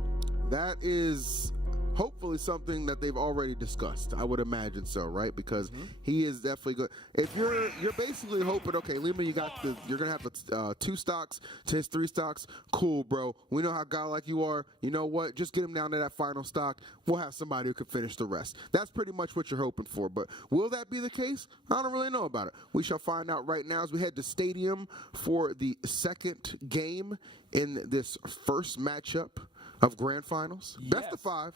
That is hopefully something that they've already discussed. I would imagine so, right? Because he is definitely good. If you're basically hoping, okay, Lima, you're gonna have the 2 stocks to his 3 stocks. Cool, bro. We know how godlike you are. You know what? Just get him down to that final stock. We'll have somebody who can finish the rest. That's pretty much what you're hoping for. But will that be the case? I don't really know about it. We shall find out right now as we head to Stadium for the second game in this first matchup of Grand Finals. Best of 5.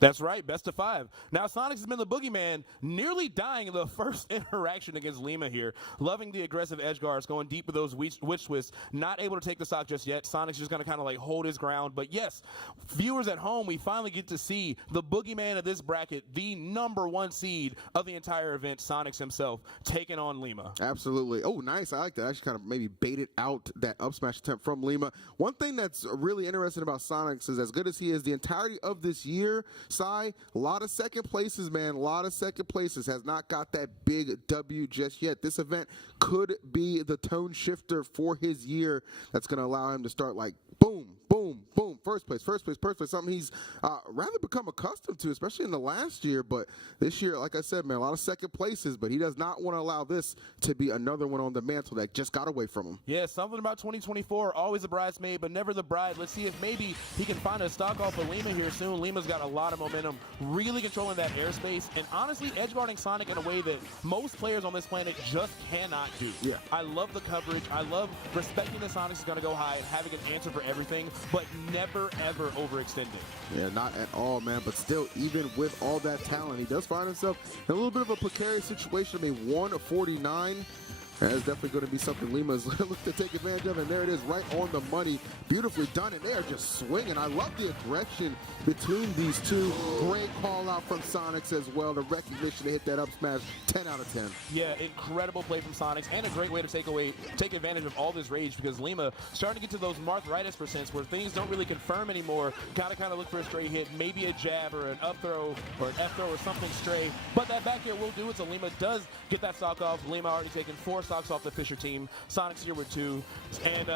That's right, best of 5. Now, Sonics has been the boogeyman, nearly dying in the first interaction against Lima here. Loving the aggressive edge guards, going deep with those witch twists. Not able to take the stock just yet. Sonics just going to kind of like hold his ground. But yes, viewers at home, we finally get to see the boogeyman of this bracket, the #1 seed of the entire event, Sonics himself, taking on Lima. Absolutely. Oh, nice. I like that. Actually kind of maybe baited out that up smash attempt from Lima. One thing that's really interesting about Sonics is as good as he is the entirety of this year, a lot of second places, man. A lot of second places. Has not got that big W just yet. This event could be the tone shifter for his year that's going to allow him to start like boom, boom, boom. First place. Something he's rather become accustomed to, especially in the last year. But this year, like I said, man, a lot of second places. But he does not want to allow this to be another one on the mantle that just got away from him. Yeah, something about 2024. Always a bridesmaid, but never the bride. Let's see if maybe he can find a stock off of Lima here soon. Lima's got a lot of momentum, really controlling that airspace, and honestly edgeguarding Sonic in a way that most players on this planet just cannot do. Yeah. I love the coverage. I love respecting that Sonic is going to go high and having an answer for everything, but never, ever overextending. Yeah, not at all, man. But still, even with all that talent, he does find himself in a little bit of a precarious situation. I mean, 149. That's definitely going to be something Lima's looking to take advantage of, and there it is, right on the money. Beautifully done, and they are just swinging. I love the aggression between these two. Great call out from Sonics as well. The recognition to hit that up smash, 10 out of 10. Yeah, incredible play from Sonics, and a great way to take advantage of all this rage, because Lima starting to get to those Marthritis percents where things don't really confirm anymore. Gotta kind of look for a stray hit, maybe a jab or an up throw or an F throw or something stray. But that back air will do it, so Lima does get that stock off. Lima already taken 4 stocks off the Fisher team. Sonics here with 2. And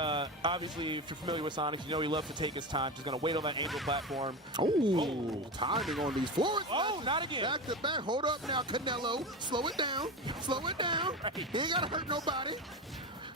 obviously, if you're familiar with Sonics, you know he loves to take his time. Just going to wait on that angel platform. Oh, timing on these floors. Oh, not again. Back to back. Hold up now, Canelo. Slow it down. Slow it down. He ain't got to hurt nobody.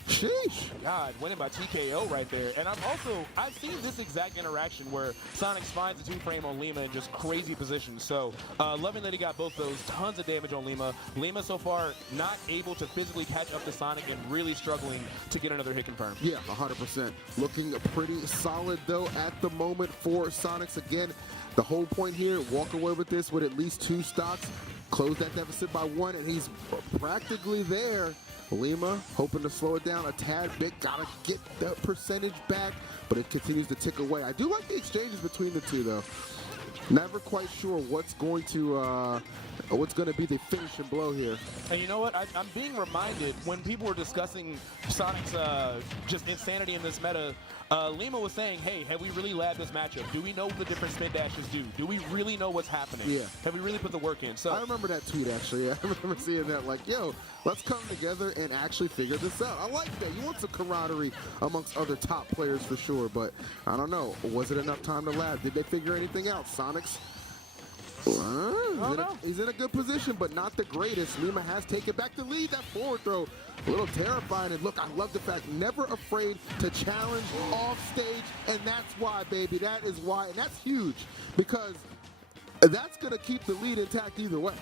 Sheesh. God, winning by TKO right there. And I've seen this exact interaction where Sonics finds a 2-frame on Lima in just crazy positions. So loving that he got both those. Tons of damage on Lima. Lima so far not able to physically catch up to Sonic and really struggling to get another hit confirmed. Yeah, 100%. Looking pretty solid though at the moment for Sonics. Again, the whole point here, walk away with this with at least 2 stocks. Close that deficit by 1, and he's practically there. Lima hoping to slow it down a tad bit. Gotta get the percentage back, but it continues to tick away. I do like the exchanges between the two, though. Never quite sure what's going to be the finishing blow here. And you know what? I'm being reminded when people were discussing Sonic's just insanity in this meta. Lima was saying, hey, have we really labbed this matchup? Do we know what the different spin dashes do? Do we really know what's happening? Yeah. Have we really put the work in? So I remember that tweet, actually. I remember seeing that, like, yo, let's come together and actually figure this out. I like that. You want some camaraderie amongst other top players for sure, but I don't know. Was it enough time to lab? Did they figure anything out? Sonics? He's in a good position, but not the greatest. Lima has taken back the lead. That forward throw, a little terrifying. And look, I love the fact, never afraid to challenge off stage, and that's why, baby. That is why, and that's huge, because that's going to keep the lead intact either way.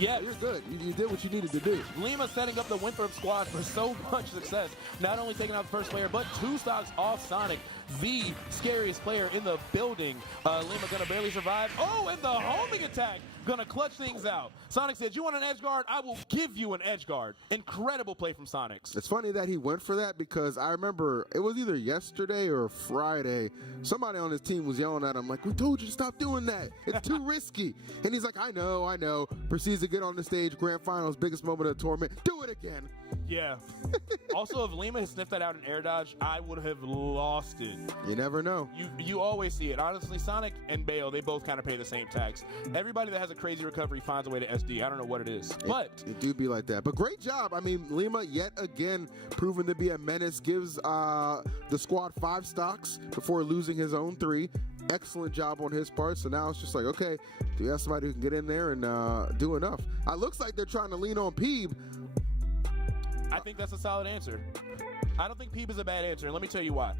Yes. You're good. You did what you needed to do. Lima setting up the Winthrop squad for so much success. Not only taking out the first player, but 2 stocks off Sonic, the scariest player in the building. Lima gonna barely survive. Oh, and the homing attack gonna clutch things out. Sonic said, you want an edge guard? I will give you an edge guard. Incredible play from Sonics. It's funny that he went for that, because I remember it was either yesterday or Friday. Somebody on his team was yelling at him like, we told you to stop doing that. It's too risky. And he's like, I know. Proceeds to get on the stage, grand finals, biggest moment of the tournament. Do it again. Yeah. Also, if Lima had sniffed that out in air dodge, I would have lost it. You never know. You always see it. Honestly, Sonic and Bale, they both kind of pay the same tax. Everybody that has a crazy recovery finds a way to SD. I don't know what it is, but it do be like that. But great job. I mean, Lima yet again proven to be a menace. Gives the squad 5 stocks before losing his own 3. Excellent job on his part. So now it's just like, okay, do we have somebody who can get in there and do enough? It looks like they're trying to lean on Peeb. I think that's a solid answer. I don't think Peeb is a bad answer, and let me tell you why.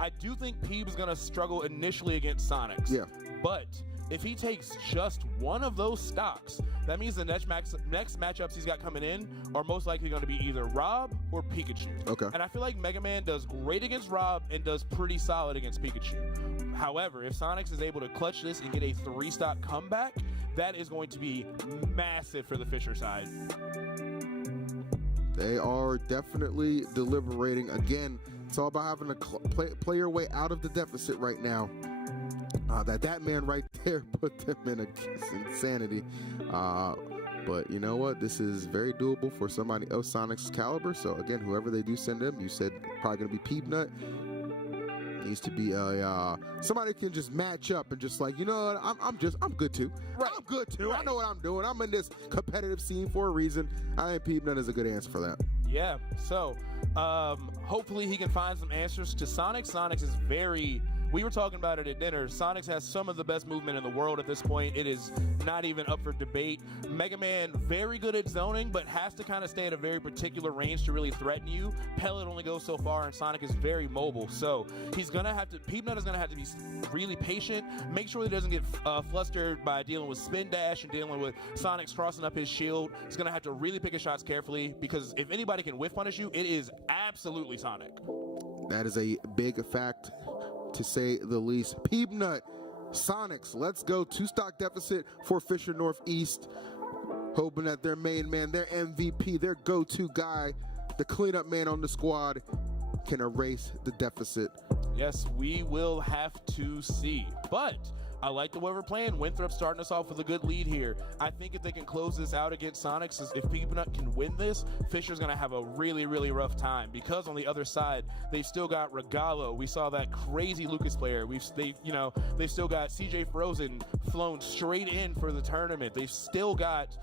I do think Peeb is going to struggle initially against Sonics. Yeah. But if he takes just one of those stocks, that means the next matchups he's got coming in are most likely going to be either Rob or Pikachu. Okay. And I feel like Mega Man does great against Rob and does pretty solid against Pikachu. However, if Sonics is able to clutch this and get a 3-stock comeback, that is going to be massive for the Fisher side. They are definitely deliberating. Again, it's all about having to play your way out of the deficit right now. That man right there put them in insanity. But you know what? This is very doable for somebody of Sonic's caliber. So again, whoever they do send him, you said probably going to be Peanut. Needs to be somebody who can just match up and just like, you know what, I'm good too. Right. I'm good too. Right. I know what I'm doing. I'm in this competitive scene for a reason. I think Peanut is a good answer for that. Yeah. So hopefully he can find some answers to Sonic. Sonic is very. We were talking about it at dinner. Sonics has some of the best movement in the world at this point. It is not even up for debate. Mega Man, very good at zoning, but has to kind of stay at a very particular range to really threaten you. Pellet only goes so far, and Sonic is very mobile. So he's going to have to, Peanut is going to have to be really patient. Make sure he doesn't get flustered by dealing with spin dash and dealing with Sonic's crossing up his shield. He's going to have to really pick his shots carefully, because if anybody can whiff punish you, it is absolutely Sonic. That is a big fact, to say the least. Peanut, Sonics, let's go. 2-stock deficit for Fisher Northeast. Hoping that their main man, their MVP, their go-to guy, the cleanup man on the squad, can erase the deficit. Yes, we will have to see. But I like the way we're playing. Winthrop starting us off with a good lead here. I think if they can close this out against Sonics, if Peanut can win this, Fisher's going to have a really, really rough time, because on the other side, they've still got Regalo. We saw that crazy Lucas player. They've still got CJ Frozen flown straight in for the tournament. They've still got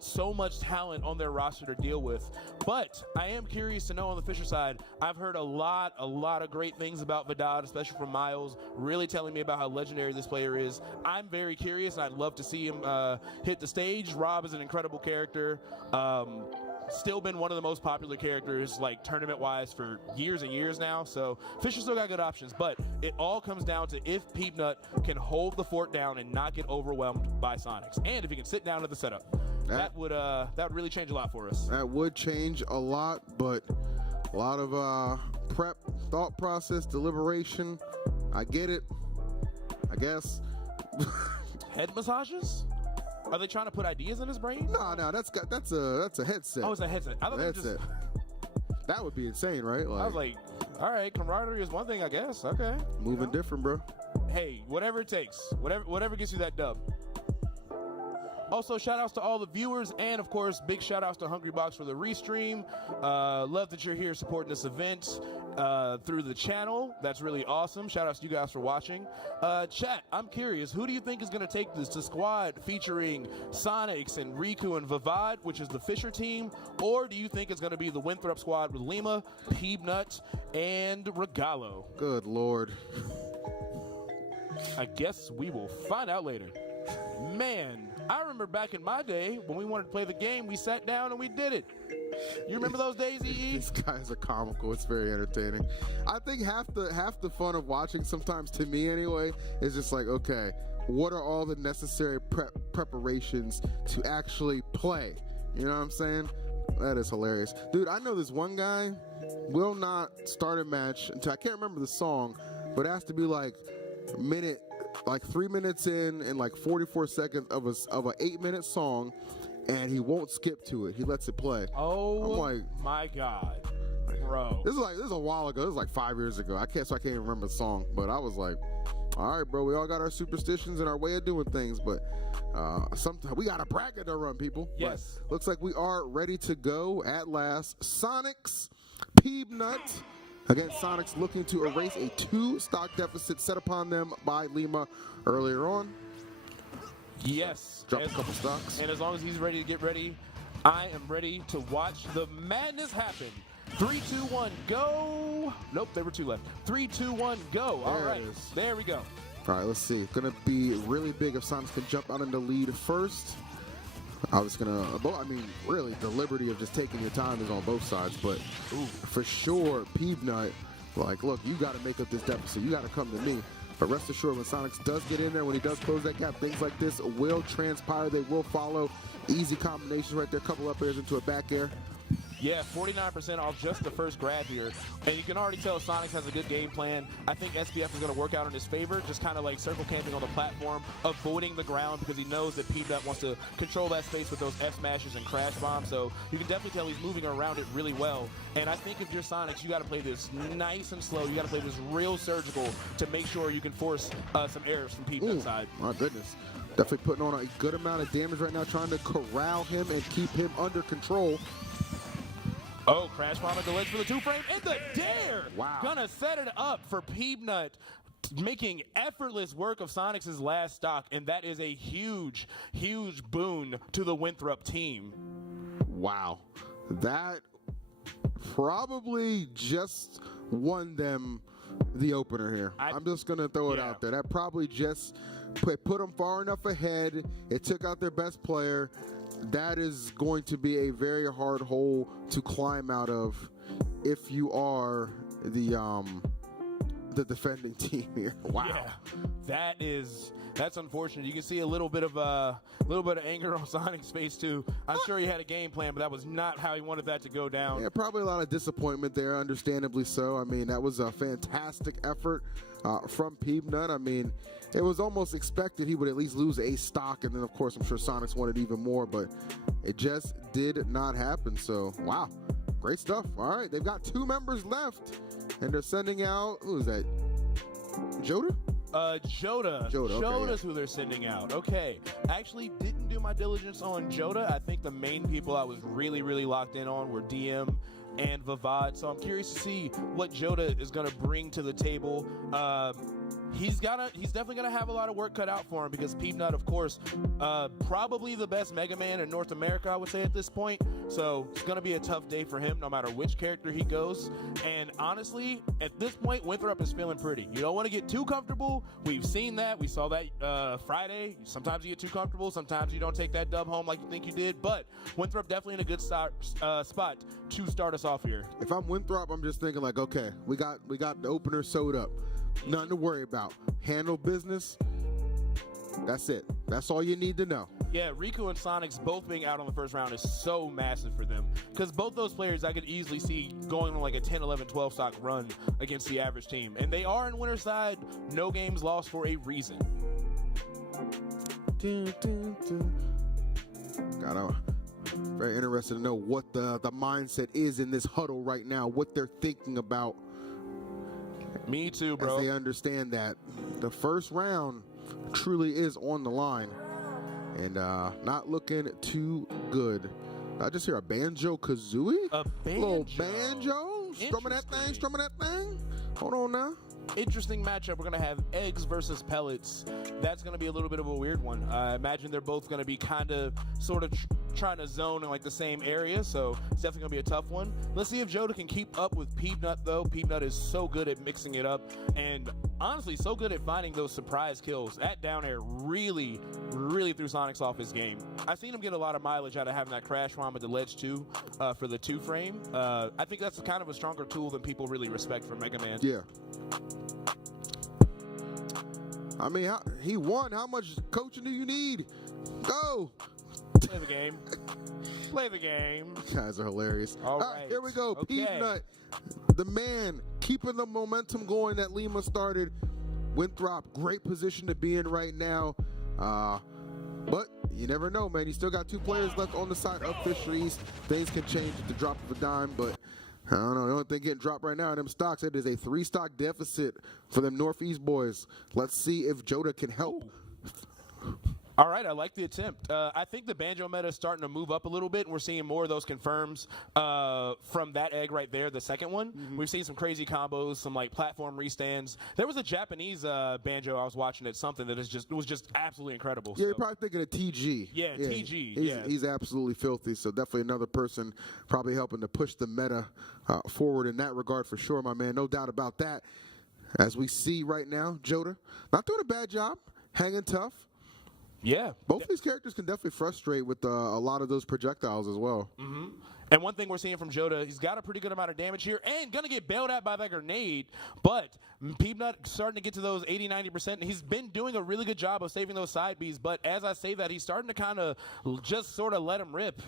so much talent on their roster to deal with. But I am curious to know on the Fisher side, I've heard a lot of great things about Vidal, especially from Miles, really telling me about how legendary this player is. I'm very curious, and I'd love to see him hit the stage. Rob is an incredible character. Still been one of the most popular characters, like tournament-wise, for years and years now. So Fisher still got good options, but it all comes down to if Peanut can hold the fort down and not get overwhelmed by Sonics, and if he can sit down at the setup. That would really change a lot for us. That would change a lot, but a lot of prep, thought process, deliberation. I get it, I guess. Head massages? Are they trying to put ideas in his brain? No, that's a headset. Oh, it's a headset. I thought they headset. That would be insane, right? I was like, all right, camaraderie is one thing, I guess. Okay. Moving different, bro. Hey, whatever it takes. Whatever gets you that dub. Also, shout-outs to all the viewers, and, of course, big shout-outs to Hungry Box for the restream. Love that you're here supporting this event. through the channel. That's really awesome. Shout out to you guys for watching. Chat, I'm curious, who do you think is going to take this to squad featuring Sonics and Riku and Vivad, which is the Fisher team, or do you think it's going to be the Winthrop squad with Lima, Peebnut, and Regalo? Good Lord. I guess we will find out later. Man, I remember back in my day when we wanted to play the game, we sat down and we did it. You remember those days, EE? These guys are comical. It's very entertaining. I think half the fun of watching, sometimes to me anyway, is just like, okay, what are all the necessary preparations to actually play? You know what I'm saying? That is hilarious. Dude, I know this one guy will not start a match until, I can't remember the song, but it has to be like 3 minutes in and like 44 seconds of an 8-minute song, and he won't skip to it. He lets it play. Oh, I'm like, my God, bro. This is a while ago. This is like 5 years ago. I can't even remember the song, but I was like, all right, bro, we all got our superstitions and our way of doing things, but sometimes we got a bracket to run, people. Yes. But looks like we are ready to go at last. Sonics, Peebnut. Again, Sonics looking to erase a 2-stock deficit set upon them by Lima earlier on. Yes. Drop a couple stocks. And as long as he's ready to get ready, I am ready to watch the madness happen. 3, 2, 1, go. Nope, there were 2 left. 3, 2, 1, go. All right, there we go. All right, let's see. It's going to be really big if Sonics can jump out in the lead first. I was really, the liberty of just taking your time is on both sides, but for sure, Peebnut, like, look, you got to make up this deficit. You got to come to me. But rest assured, when Sonics does get in there, when he does close that gap, things like this will transpire. They will follow. Easy combinations right there. Couple up airs into a back air. Yeah, 49% off just the first grab here. And you can already tell Sonics has a good game plan. I think SPF is going to work out in his favor, just kind of like circle camping on the platform, avoiding the ground because he knows that Peebnut wants to control that space with those F smashes and crash bombs. So you can definitely tell he's moving around it really well. And I think if you're Sonics, you got to play this nice and slow. You got to play this real surgical to make sure you can force some errors from Peebnut's side. My goodness. Definitely putting on a good amount of damage right now, trying to corral him and keep him under control. Oh, crash bomb at the ledge for the 2-frame and the dare. Wow. Gonna set it up for Peebnut, making effortless work of Sonics' last stock, and that is a huge, huge boon to the Winthrop team. Wow. That probably just won them the opener here. I'm just going to throw it out there. That probably just put them far enough ahead. It took out their best player. That is going to be a very hard hole to climb out of if you are the defending team here. Wow. Yeah, that's unfortunate. You can see a little bit of anger on Sonic's face too. I'm sure he had a game plan, but that was not how he wanted that to go down. Yeah, probably a lot of disappointment there, understandably so. I mean, that was a fantastic effort from Peebnut. I mean, it was almost expected he would at least lose a stock, and then of course I'm sure Sonics wanted even more, but it just did not happen. So wow, great stuff. All right, they've got 2 members left, and they're sending out, who is that, Joda? Joda. Joda's who they're sending out. Okay. I actually didn't do my diligence on Joda. I think the main people I was really, really locked in on were DM and Vivad. So I'm curious to see what Joda is going to bring to the table. He's definitely gonna have a lot of work cut out for him because Peebnut, of course, probably the best Mega Man in North America, I would say at this point. So it's gonna be a tough day for him, no matter which character he goes. And honestly, at this point, Winthrop is feeling pretty. You don't want to get too comfortable. We've seen that. We saw that Friday. Sometimes you get too comfortable. Sometimes you don't take that dub home like you think you did. But Winthrop definitely in a good spot to start us off here. If I'm Winthrop, I'm just thinking like, okay, we got the opener sewed up. Nothing to worry about. Handle business. That's it. That's all you need to know. Yeah, Riku and Sonics both being out on the first round is so massive for them. Because both those players I could easily see going on like a 10, 11, 12 stock run against the average team. And they are in winner's side. No games lost for a reason. Very interested to know what the mindset is in this huddle right now. What they're thinking about. Me too, bro. As they understand that the first round truly is on the line and not looking too good. I just hear a Banjo-Kazooie? A banjo? Little banjo? Strumming that thing. Hold on now. Interesting matchup. We're going to have eggs versus pellets. That's going to be a little bit of a weird one. I imagine they're both going to be kind of sort of trying to zone in like the same area, so it's definitely going to be a tough one. Let's see if Joda can keep up with Peanut, though. Peanut is so good at mixing it up and honestly so good at finding those surprise kills. That down air really threw Sonics off his game. I've seen him get a lot of mileage out of having that crash bomb at the ledge 2 for the 2-frame. I think that's kind of a stronger tool than people really respect from Mega Man. Yeah. I mean, he won. How much coaching do you need? Go. Play the game. Play the game. You guys are hilarious. All right. Here we go. Okay. Peanut, the man, keeping the momentum going that Lima started. Winthrop, great position to be in right now. But you never know, man. You still got 2 players left on the side of Fisher East. Things can change at the drop of a dime, but I don't know. The only thing getting dropped right now in them stocks, it is a 3-stock deficit for them Northeast boys. Let's see if Joda can help. All right, I like the attempt. I think the Banjo meta is starting to move up a little bit, and we're seeing more of those confirms from that egg right there, the second one. We've seen some crazy combos, some like platform restands. There was a Japanese Banjo I was watching at something that was just absolutely incredible. Yeah, you're probably thinking of TG. Yeah, TG. He's absolutely filthy, so definitely another person probably helping to push the meta forward in that regard for sure, my man. No doubt about that. As we see right now, Joda, not doing a bad job, hanging tough. Yeah. Both of these characters can definitely frustrate with a lot of those projectiles as well. And one thing we're seeing from Joda, he's got a pretty good amount of damage here and going to get bailed out by that grenade. But Peanut starting to get to those 80, 90%. He's been doing a really good job of saving those side Bs. But as I say that, he's starting to kind of just sort of let him rip.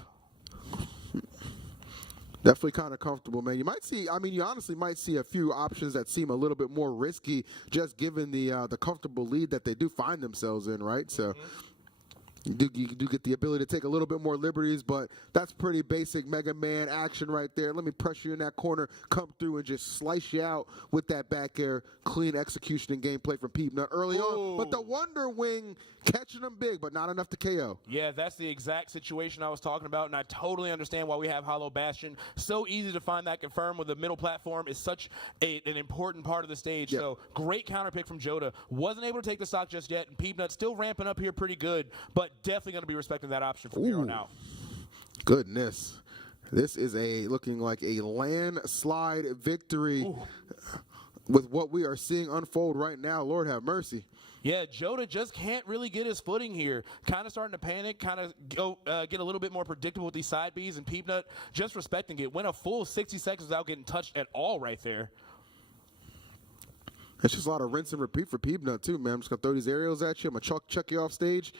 Definitely kind of comfortable, man. You might see, you honestly might see a few options that seem a little bit more risky just given the comfortable lead that they do find themselves in, right? So you do get the ability to take a little bit more liberties, but that's pretty basic Mega Man action right there. Let me pressure you in that corner, come through and just slice you out with that back air. Clean execution and gameplay from Peanut early on. But the Wonder Wing catching them big, but not enough to KO. Yeah, that's the exact situation I was talking about, and I totally understand why we have Hollow Bastion. So easy to find that confirmed with the middle platform is such an important part of the stage. So great counter pick from Joda. Wasn't able to take the stock just yet, and Peanut still ramping up here pretty good, but definitely going to be respecting that option from here on out. Goodness. This is looking like a landslide victory with what we are seeing unfold right now. Lord have mercy. Yeah, Joda just can't really get his footing here. Kind of starting to panic, kind of get a little bit more predictable with these side Bs, and Peanut just respecting it. Went a full 60 seconds without getting touched at all right there. It's just a lot of rinse and repeat for Peanut too, man. I'm just going to throw these aerials at you. I'm going to chuck you off stage.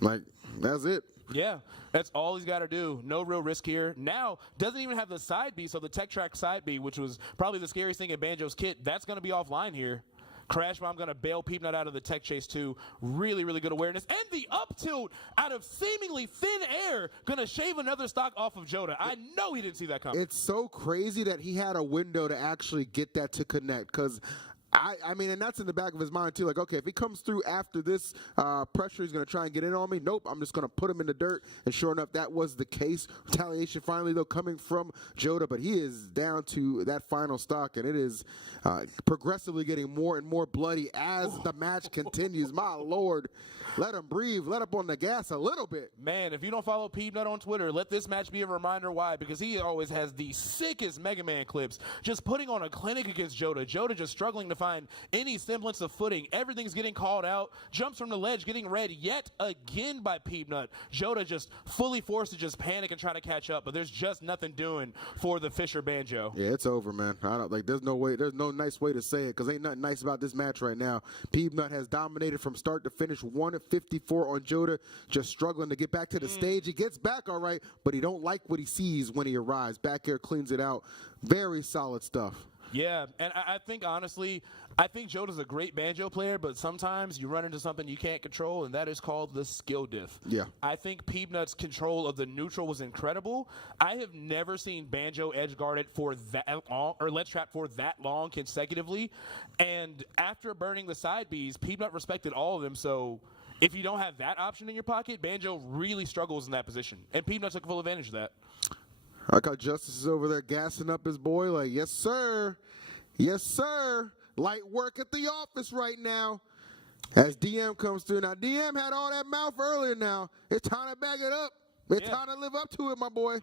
Like, that's it. Yeah, that's all he's got to do. No real risk here. Now, doesn't even have the side B, so the Tech Track side B, which was probably the scariest thing in Banjo's kit, that's going to be offline here. Crash Bomb going to bail Peanut out of the Tech Chase too. Really, really good awareness. And the up tilt out of seemingly thin air going to shave another stock off of Joda. I know he didn't see that coming. It's so crazy that he had a window to actually get that to connect, because I mean, and that's in the back of his mind too. Like, okay, if he comes through after this pressure, he's going to try and get in on me. Nope, I'm just going to put him in the dirt. And sure enough, that was the case. Retaliation finally, though, coming from Joda, but he is down to that final stock, and it is progressively getting more and more bloody as the match continues. My Lord. Let him breathe. Let up on the gas a little bit. Man, if you don't follow Peanut on Twitter, let this match be a reminder why. Because he always has the sickest Mega Man clips. Just putting on a clinic against Joda. Joda just struggling to find any semblance of footing. Everything's getting called out. Jumps from the ledge, getting read yet again by Peanut. Joda just fully forced to just panic and try to catch up. But there's just nothing doing for the Fisher Banjo. Yeah, it's over, man. I don't like. There's no way. There's no nice way to say it, because ain't nothing nice about this match right now. Peanut has dominated from start to finish. 1-54 on Joda, just struggling to get back to the stage. He gets back all right, but he don't like what he sees when he arrives. Back air cleans it out. Very solid stuff. Yeah, and I think, honestly, I think Joda's a great Banjo player, but sometimes you run into something you can't control, and that is called the skill diff. Yeah. I think Peanut's control of the neutral was incredible. I have never seen Banjo edge guard it for that long, or ledge trap for that long consecutively, and after burning the side Bs, Peanut respected all of them, so if you don't have that option in your pocket, Banjo really struggles in that position, and Peanut took full advantage of that. I like how Justice is over there gassing up his boy like, yes, sir. Yes, sir. Light work at the office right now. As DM comes through. Now, DM had all that mouth earlier now. It's time to back it up. It's time to live up to it, my boy.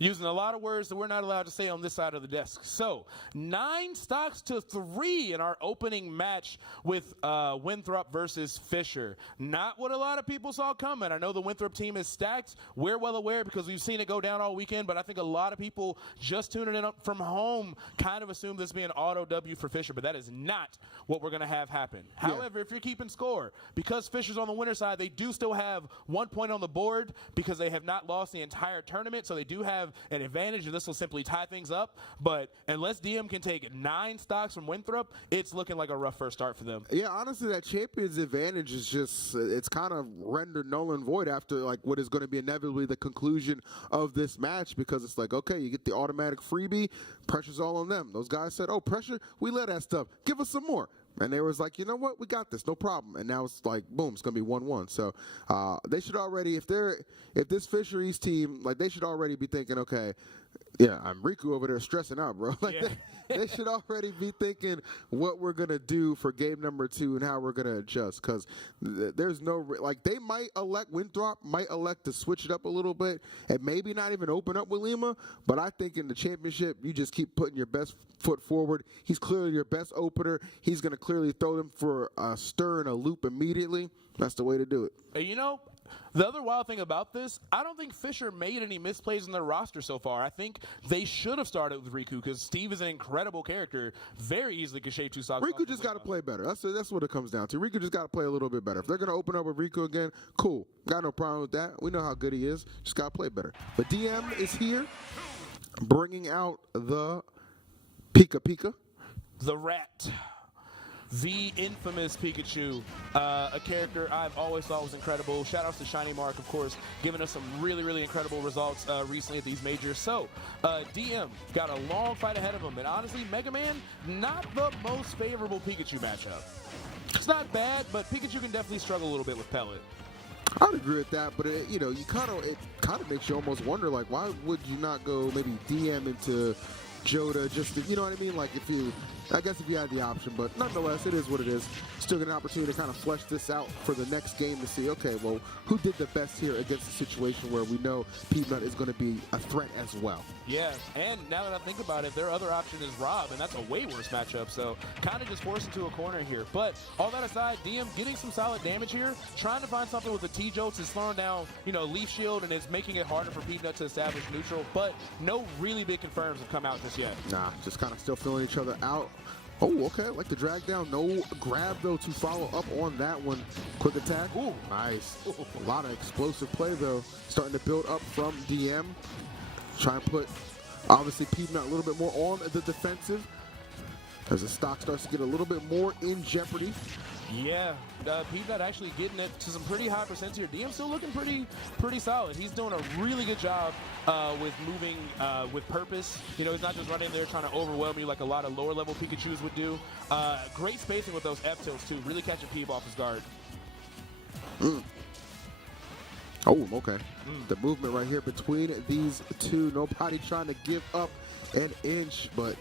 Using a lot of words that we're not allowed to say on this side of the desk. So, 9 stocks to 3 in our opening match with Winthrop versus Fisher. Not what a lot of people saw coming. I know the Winthrop team is stacked. We're well aware because we've seen it go down all weekend, but I think a lot of people just tuning in up from home kind of assume this being an auto W for Fisher, but that is not what we're going to have happen. Yeah. However, if you're keeping score, because Fisher's on the winner side, they do still have 1 point on the board because they have not lost the entire tournament, so they do have an advantage, and this will simply tie things up. But unless DM can take 9 stocks from Winthrop, it's looking like a rough first start for them. Yeah, honestly, that champion's advantage is just, it's kind of rendered null and void after like what is going to be inevitably the conclusion of this match, because it's like, okay, you get the automatic freebie, pressure's all on them. Those guys said, oh, pressure, we love that stuff. Give us some more. And they was like, you know what, we got this, no problem. And now it's like, boom, it's gonna be 1-1. So they should already, if this Fisher East team, like they should already be thinking, okay, yeah, I'm Riku over there stressing out, bro. Like they should already be thinking what we're gonna do for game number 2 and how we're gonna adjust. Because there's no like Winthrop might elect to switch it up a little bit and maybe not even open up with Lima. But I think in the championship, you just keep putting your best foot forward. He's clearly your best opener. He's gonna clearly throw them for a stir and a loop immediately. That's the way to do it. You know, the other wild thing about this, I don't think Fisher made any misplays in their roster so far. I think they should have started with Riku because Steve is an incredible character. Very easily can shave 2 stocks. Riku just got to play better. That's what it comes down to. Riku just got to play a little bit better. If they're going to open up with Riku again, cool. Got no problem with that. We know how good he is. Just got to play better. But DM is here bringing out the Pika Pika. The rat. The infamous Pikachu, a character I've always thought was incredible. Shout outs to Shiny Mark, of course, giving us some really, really incredible results recently at these majors. So, DM got a long fight ahead of him. And honestly, Mega Man, not the most favorable Pikachu matchup. It's not bad, but Pikachu can definitely struggle a little bit with Pellet. I'd agree with that, but it kind of makes you almost wonder, like, why would you not go maybe DM into Joda just to, you know what I mean? Like if you had the option, but nonetheless, it is what it is. Still get an opportunity to kind of flesh this out for the next game to see, okay, well, who did the best here against a situation where we know Peanut is going to be a threat as well. Yeah, and now that I think about it, their other option is Rob, and that's a way worse matchup, so kind of just forced into a corner here. But all that aside, DM getting some solid damage here, trying to find something with the T-Jolts is slowing down, Leaf Shield, and it's making it harder for Peanut to establish neutral, but no really big confirms have come out just yet. Nah, just kind of still feeling each other out. Oh, okay, like the drag down. No grab, though, to follow up on that one. Quick attack. Ooh, nice. A lot of explosive play, though. Starting to build up from DM. Try and put, obviously, Peanut a little bit more on the defensive as the stock starts to get a little bit more in jeopardy. Yeah, Peanut actually getting it to some pretty high percents here. DM still looking pretty solid. He's doing a really good job with moving with purpose. He's not just running there trying to overwhelm you like a lot of lower level Pikachus would do. Great spacing with those F tilts too, really catching Peeb off his guard. Oh, okay. The movement right here between these two. Nobody trying to give up an inch, but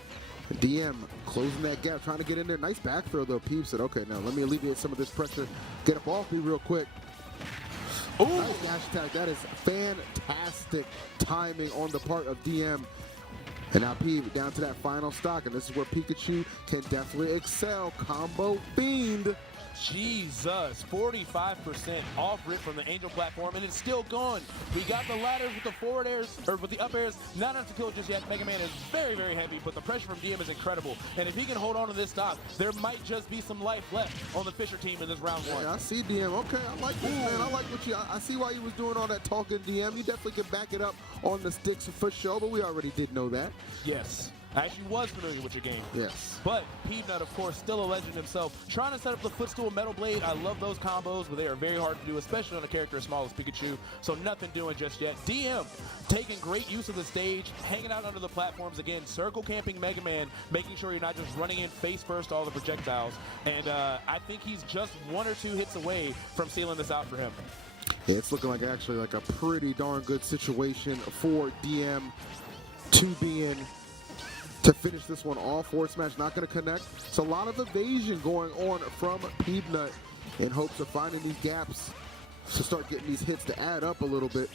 DM closing that gap, trying to get in there. Nice back throw, though. Peeb said, okay, now let me alleviate some of this pressure. Get up off me real quick. Ooh. Nice dash attack. That is fantastic timing on the part of DM. And now Peeb down to that final stock, and this is where Pikachu can definitely excel. Combo Fiend. Jesus, 45% off rip from the Angel platform, and it's still going. We got the ladders with the forward airs, or with the up airs, not enough to kill just yet. Mega Man is very, very heavy, but the pressure from DM is incredible. And if he can hold on to this stock, there might just be some life left on the Fisher team in this round 1. Yeah, I see DM. Okay, I like this, man. I like what I see why you was doing all that talking, DM. You definitely can back it up on the sticks for sure, but we already did know that. Yes. I actually was familiar with your game. Yes. But Peanut, of course, still a legend himself. Trying to set up the footstool Metal Blade. I love those combos, but they are very hard to do, especially on a character as small as Pikachu. So nothing doing just yet. DM taking great use of the stage, hanging out under the platforms again, circle camping Mega Man, making sure you're not just running in face first all the projectiles. And I think he's just 1 or 2 hits away from sealing this out for him. It's looking like actually like a pretty darn good situation for DM to be in to finish this one off. Forward smash not going to connect. So a lot of evasion going on from Peanut in hopes of finding these gaps to start getting these hits to add up a little bit.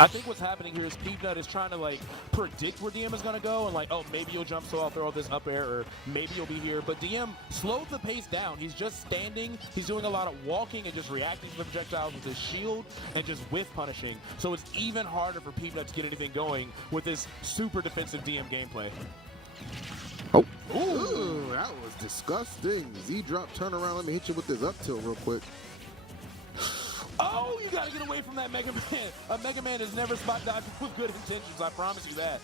I think what's happening here is Peanut is trying to like predict where DM is going to go and like, oh, maybe you'll jump, so I'll throw this up air, or maybe you'll be here. But DM slowed the pace down. He's just standing. He's doing a lot of walking and just reacting to the projectiles with his shield and just whiff punishing. So it's even harder for Peanut to get anything going with this super defensive DM gameplay. Oh, ooh, that was disgusting. Z-drop, turn around. Let me hit you with this up tilt real quick. Oh, you got to get away from that Mega Man. A Mega Man is never spot dodging with good intentions. I promise you that.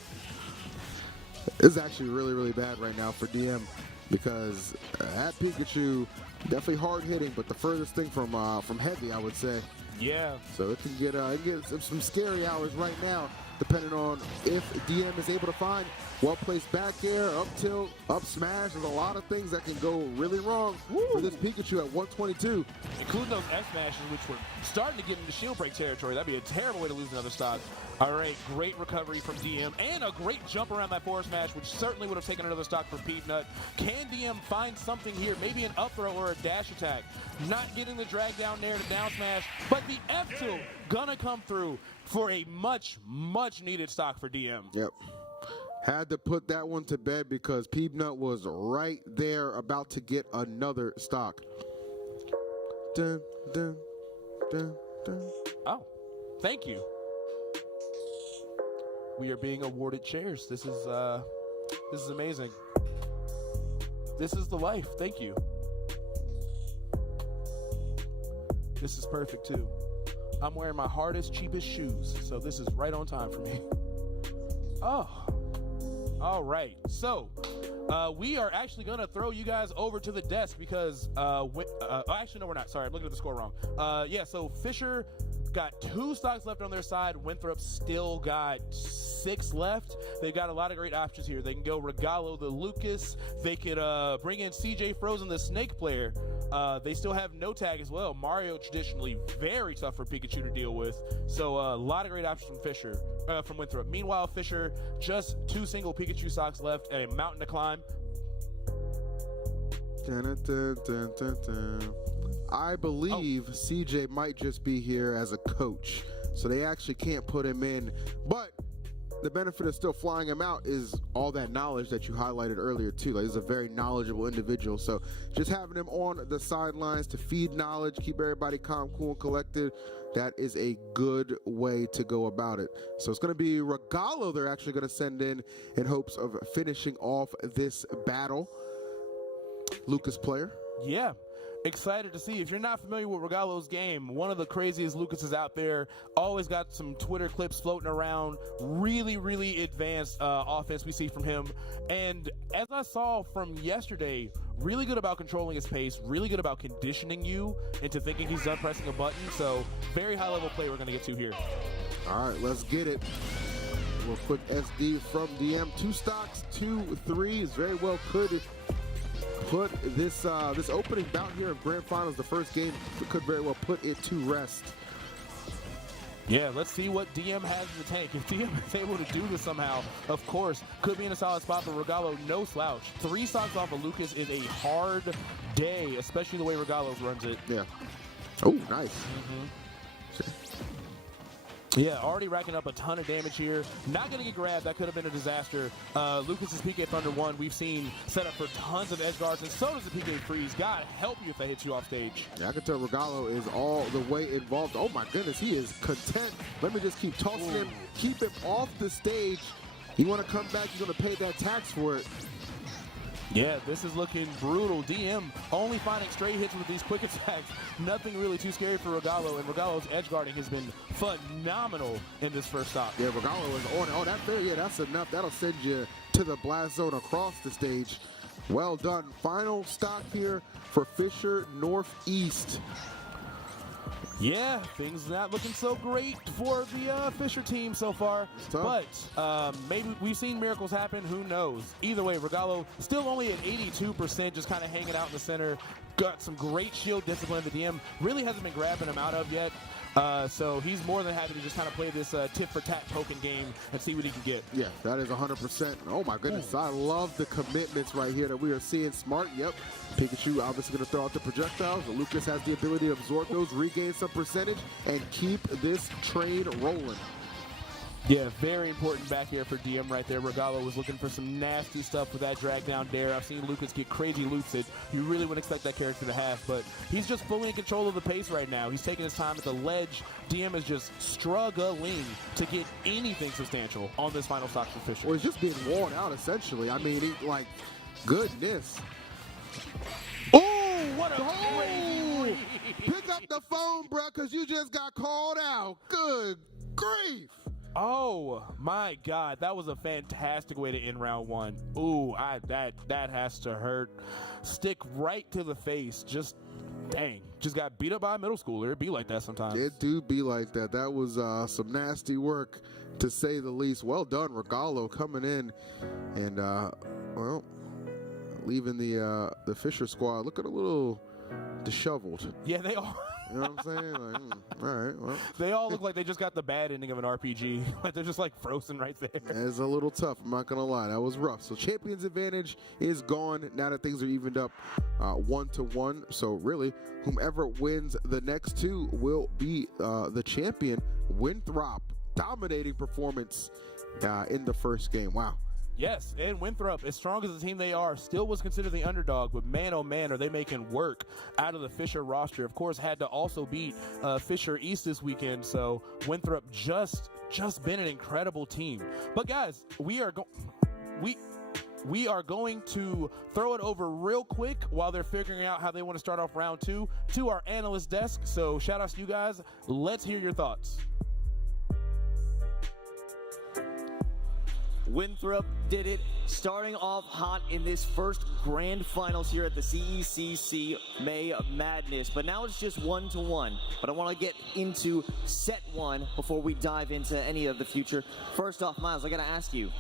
This is actually really, really bad right now for DM because that Pikachu, definitely hard hitting, but the furthest thing from heavy, I would say. Yeah. So it can get some scary hours right now, depending on if DM is able to find well-placed back air, up tilt, up smash. There's a lot of things that can go really wrong for this Pikachu at 122. Including those F smashes, which were starting to get into shield break territory. That'd be a terrible way to lose another stock. All right, great recovery from DM and a great jump around that forward smash, which certainly would have taken another stock for Peanut. Can DM find something here? Maybe an up throw or a dash attack. Not getting the drag down there to down smash, but the F tilt gonna come through for a much, much needed stock for DM. Yep. Had to put that one to bed because Peanut was right there about to get another stock. Dun, dun, dun, dun. Oh, thank you. We are being awarded chairs. This is amazing. This is the life. Thank you. This is perfect too. I'm wearing my hardest, cheapest shoes, so this is right on time for me. Oh. All right, so we are actually going to throw you guys over to the desk because, actually, no, we're not. Sorry, I'm looking at the score wrong. Yeah, so Fisher got 2 stocks left on their side. Winthrop still got 6 left. They've got a lot of great options here. They can go Regalo the Lucas. They could bring in CJ Frozen, the Snake player. They still have no tag as well. Mario traditionally very tough for Pikachu to deal with. So a lot of great options from Fisher, from Winthrop. Meanwhile, Fisher just 2 single Pikachu stocks left and a mountain to climb. Dun, dun, dun, dun, dun. I believe CJ might just be here as a coach, so they actually can't put him in. But the benefit of still flying him out is all that knowledge that you highlighted earlier too. Like, he's a very knowledgeable individual, so just having him on the sidelines to feed knowledge, keep everybody calm, cool, and collected, that is a good way to go about it. So it's going to be Regalo they're actually going to send in hopes of finishing off this battle. Lucas player. Yeah. Excited to see. If you're not familiar with Regalo's game, one of the craziest Lucases out there. Always got some Twitter clips floating around. Really, really advanced offense we see from him. And as I saw from yesterday, really good about controlling his pace, really good about conditioning you into thinking he's done pressing a button. So very high level play we're going to get to here. All right, let's get it. We'll put SD from DM. 2 stocks, 2 threes. Very well could put this opening bout here of Grand Finals, the first game, could very well put it to rest. Yeah, let's see what DM has in the tank. If DM is able to do this somehow, of course, could be in a solid spot, but Regalo, no slouch. 3 stocks off of Lucas is a hard day, especially the way Regalo runs it. Yeah. Oh, nice. Yeah, already racking up a ton of damage here. Not going to get grabbed. That could have been a disaster. Lucas's PK Thunder 1 we've seen set up for tons of edge guards, and so does the PK Freeze. God help you if that hits you off stage. Yeah, I can tell Regalo is all the way involved. Oh my goodness, he is content. Let me just keep tossing him, keep him off the stage. You want to come back, you're going to pay that tax for it. Yeah, this is looking brutal. DM only finding straight hits with these quick attacks. Nothing really too scary for Regalo, and Regalo's edge guarding has been phenomenal in this first stop. Yeah, Regalo is on it. Oh, that there, yeah, that's enough. That'll send you to the blast zone across the stage. Well done. Final stock here for Fisher Northeast. Yeah, things not looking so great for the Fisher team so far. But maybe we've seen miracles happen. Who knows? Either way, Regalo still only at 82%, just kind of hanging out in the center. got some great shield discipline the DM really hasn't been grabbing him out of yet. So he's more than happy to just kind of play this tit for tat token game and see what he can get. Yeah, that is 100%. Oh my goodness, I love the commitments right here that we are seeing. Smart, yep. Pikachu obviously going to throw out the projectiles. Lucas has the ability to absorb those, regain some percentage, and keep this train rolling. Yeah, very important back here for DM right there. Regalo was looking for some nasty stuff with that drag down dare. I've seen Lucas get crazy lucid. You really wouldn't expect that character to have, but he's just fully in control of the pace right now. He's taking his time at the ledge. DM is just struggling to get anything substantial on this final stock for Fisher. Or he's just being worn out, essentially. I mean, goodness. Oh, what a crazy Pick up the phone, bro, because you just got called out. Good grief. Oh my God, that was a fantastic way to end round one. Ooh, that has to hurt. Stick right to the face. Just dang, just got beat up by a middle schooler. It be like that sometimes. It do be like that. That was some nasty work, to say the least. Well done, Regalo, coming in and well, leaving the Fisher squad looking a little disheveled. Yeah, they all. You know what I'm saying? Like, all right, well. They all look like they just got the bad ending of an RPG. Like they're just like frozen right there. It's a little tough, I'm not going to lie. That was rough. So champion's advantage is gone now that things are evened up 1-1. So really, whomever wins the next two will be the champion. Winthrop, dominating performance in the first game. Wow. Yes, and Winthrop, as strong as the team they are, still was considered the underdog, but man, oh man, are they making work out of the Fisher roster. Of course, had to also beat Fisher East this weekend, so Winthrop just been an incredible team. But guys, we are going to throw it over real quick while they're figuring out how they want to start off round two to our analyst desk. So shout outs to you guys. Let's hear your thoughts. Winthrop did it, starting off hot in this first grand finals here at the CECC May Madness. But now it's just 1-1. But I want to get into set one before we dive into any of the future. First off, Miles, I got to ask you,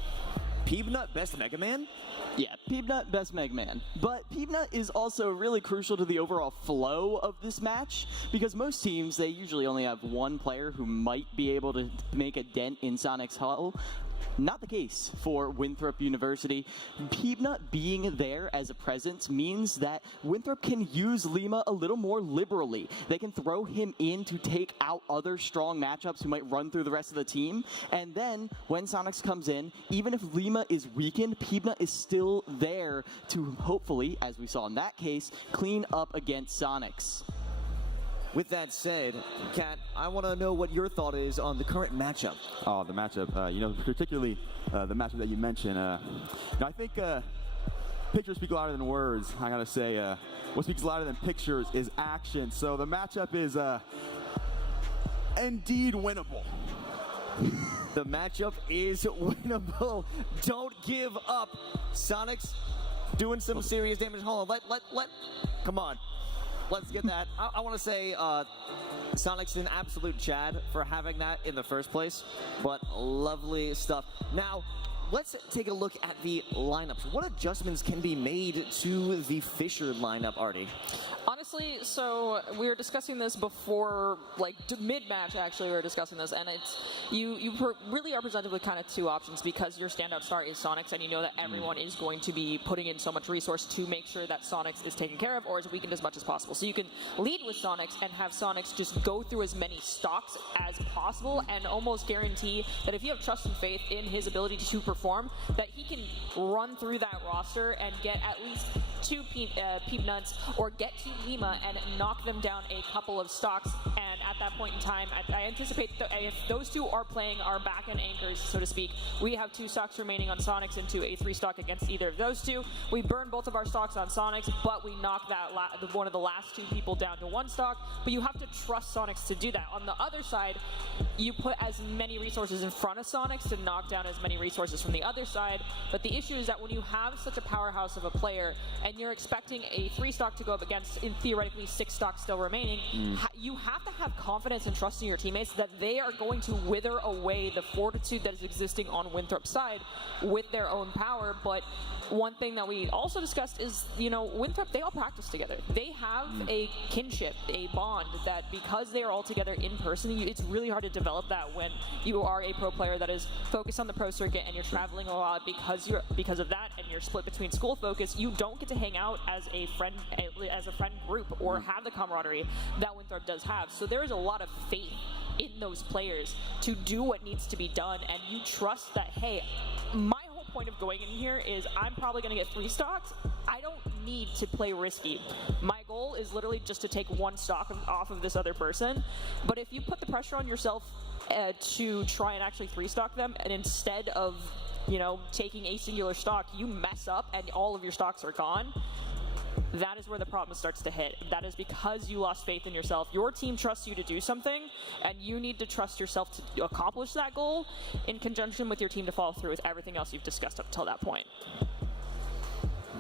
Peanut best Mega Man? Yeah, Peanut best Mega Man. But Peanut is also really crucial to the overall flow of this match, because most teams, they usually only have one player who might be able to make a dent in Sonic's hull. Not the case for Winthrop University. Peanut being there as a presence means that Winthrop can use Lima a little more liberally. They can throw him in to take out other strong matchups who might run through the rest of the team. And then when Sonics comes in, even if Lima is weakened, Peanut is still there to hopefully, as we saw in that case, clean up against Sonics. With that said, Kat, I want to know what your thought is on the current matchup. Oh, the matchup, particularly the matchup that you mentioned. I think pictures speak louder than words. I gotta say, what speaks louder than pictures is action. So the matchup is indeed winnable. The matchup is winnable. Don't give up. Sonics doing some serious damage. Hold on, come on. Let's get that. I want to say Sonic's an absolute Chad for having that in the first place, but lovely stuff. Now, let's take a look at the lineups. What adjustments can be made to the Fisher lineup, Artie? Honestly, so we were discussing this before, like mid-match actually we were discussing this, and it's you really are presented with kind of two options, because your standout star is Sonics, and you know that everyone is going to be putting in so much resource to make sure that Sonics is taken care of or is weakened as much as possible. So you can lead with Sonics and have Sonics just go through as many stocks as possible and almost guarantee that if you have trust and faith in his ability to perform, that he can run through that roster and get at least two Peanuts or get Team Lima and knock them down a couple of stocks. And at that point in time, I anticipate if those two are playing our back-end anchors, so to speak, we have 2 stocks remaining on Sonics into a 3 stock against either of those two. We burn both of our stocks on Sonics, but we knock that one of the last 2 people down to 1 stock. But you have to trust Sonics to do that. On the other side, you put as many resources in front of Sonics to knock down as many resources from the other side. But the issue is that when you have such a powerhouse of a player and you're expecting a 3 stock to go up against, in theoretically 6 stocks still remaining, you have to have confidence and trust in your teammates that they are going to wither away the fortitude that is existing on Winthrop's side with their own power. But one thing that we also discussed is, Winthrop, they all practice together. They have a kinship, a bond that because they are all together in person, it's really hard to develop that when you are a pro player that is focused on the pro circuit and you're traveling a lot because of that, and you're split between school focus. You don't get to hang out as a friend group or have the camaraderie that Winthrop does have. So there is a lot of faith in those players to do what needs to be done, and you trust that, hey, my whole point of going in here is I'm probably going to get 3 stocks. I don't need to play risky. My goal is literally just to take 1 stock off of this other person. But if you put the pressure on yourself to try and actually 3-stock them, and instead of taking a singular stock, you mess up and all of your stocks are gone, that is where the problem starts to hit. That is because you lost faith in yourself. Your team trusts you to do something, and you need to trust yourself to accomplish that goal in conjunction with your team to follow through with everything else you've discussed up until that point.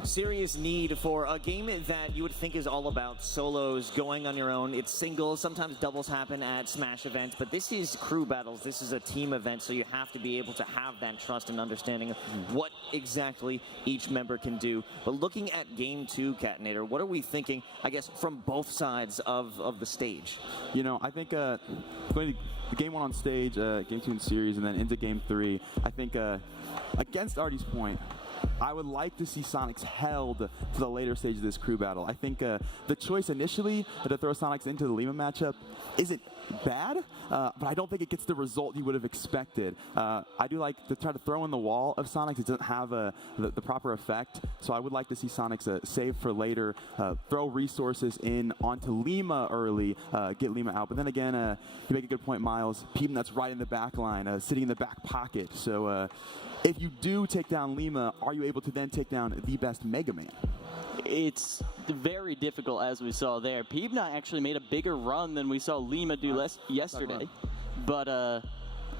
Serious need for a game that you would think is all about solos, going on your own. It's singles, sometimes doubles happen at Smash events, but this is crew battles. This is a team event, so you have to be able to have that trust and understanding of what exactly each member can do. But looking at Game 2, Catinator, what are we thinking, I guess, from both sides of the stage? I think going to Game 1 on stage, Game 2 in series, and then into Game 3, I think against Artie's point, I would like to see Sonics held to the later stage of this crew battle. I think the choice initially to throw Sonics into the Lima matchup isn't bad, but I don't think it gets the result you would have expected. I do like to try to throw in the wall of Sonics. It doesn't have the proper effect, so I would like to see Sonics save for later, throw resources in onto Lima early, get Lima out. But then again, you make a good point, Miles. Peem that's right in the back line, sitting in the back pocket. So if you do take down Lima, are you able to then take down the best Mega Man? It's very difficult, as we saw there. Peebna actually made a bigger run than we saw Lima do yesterday. But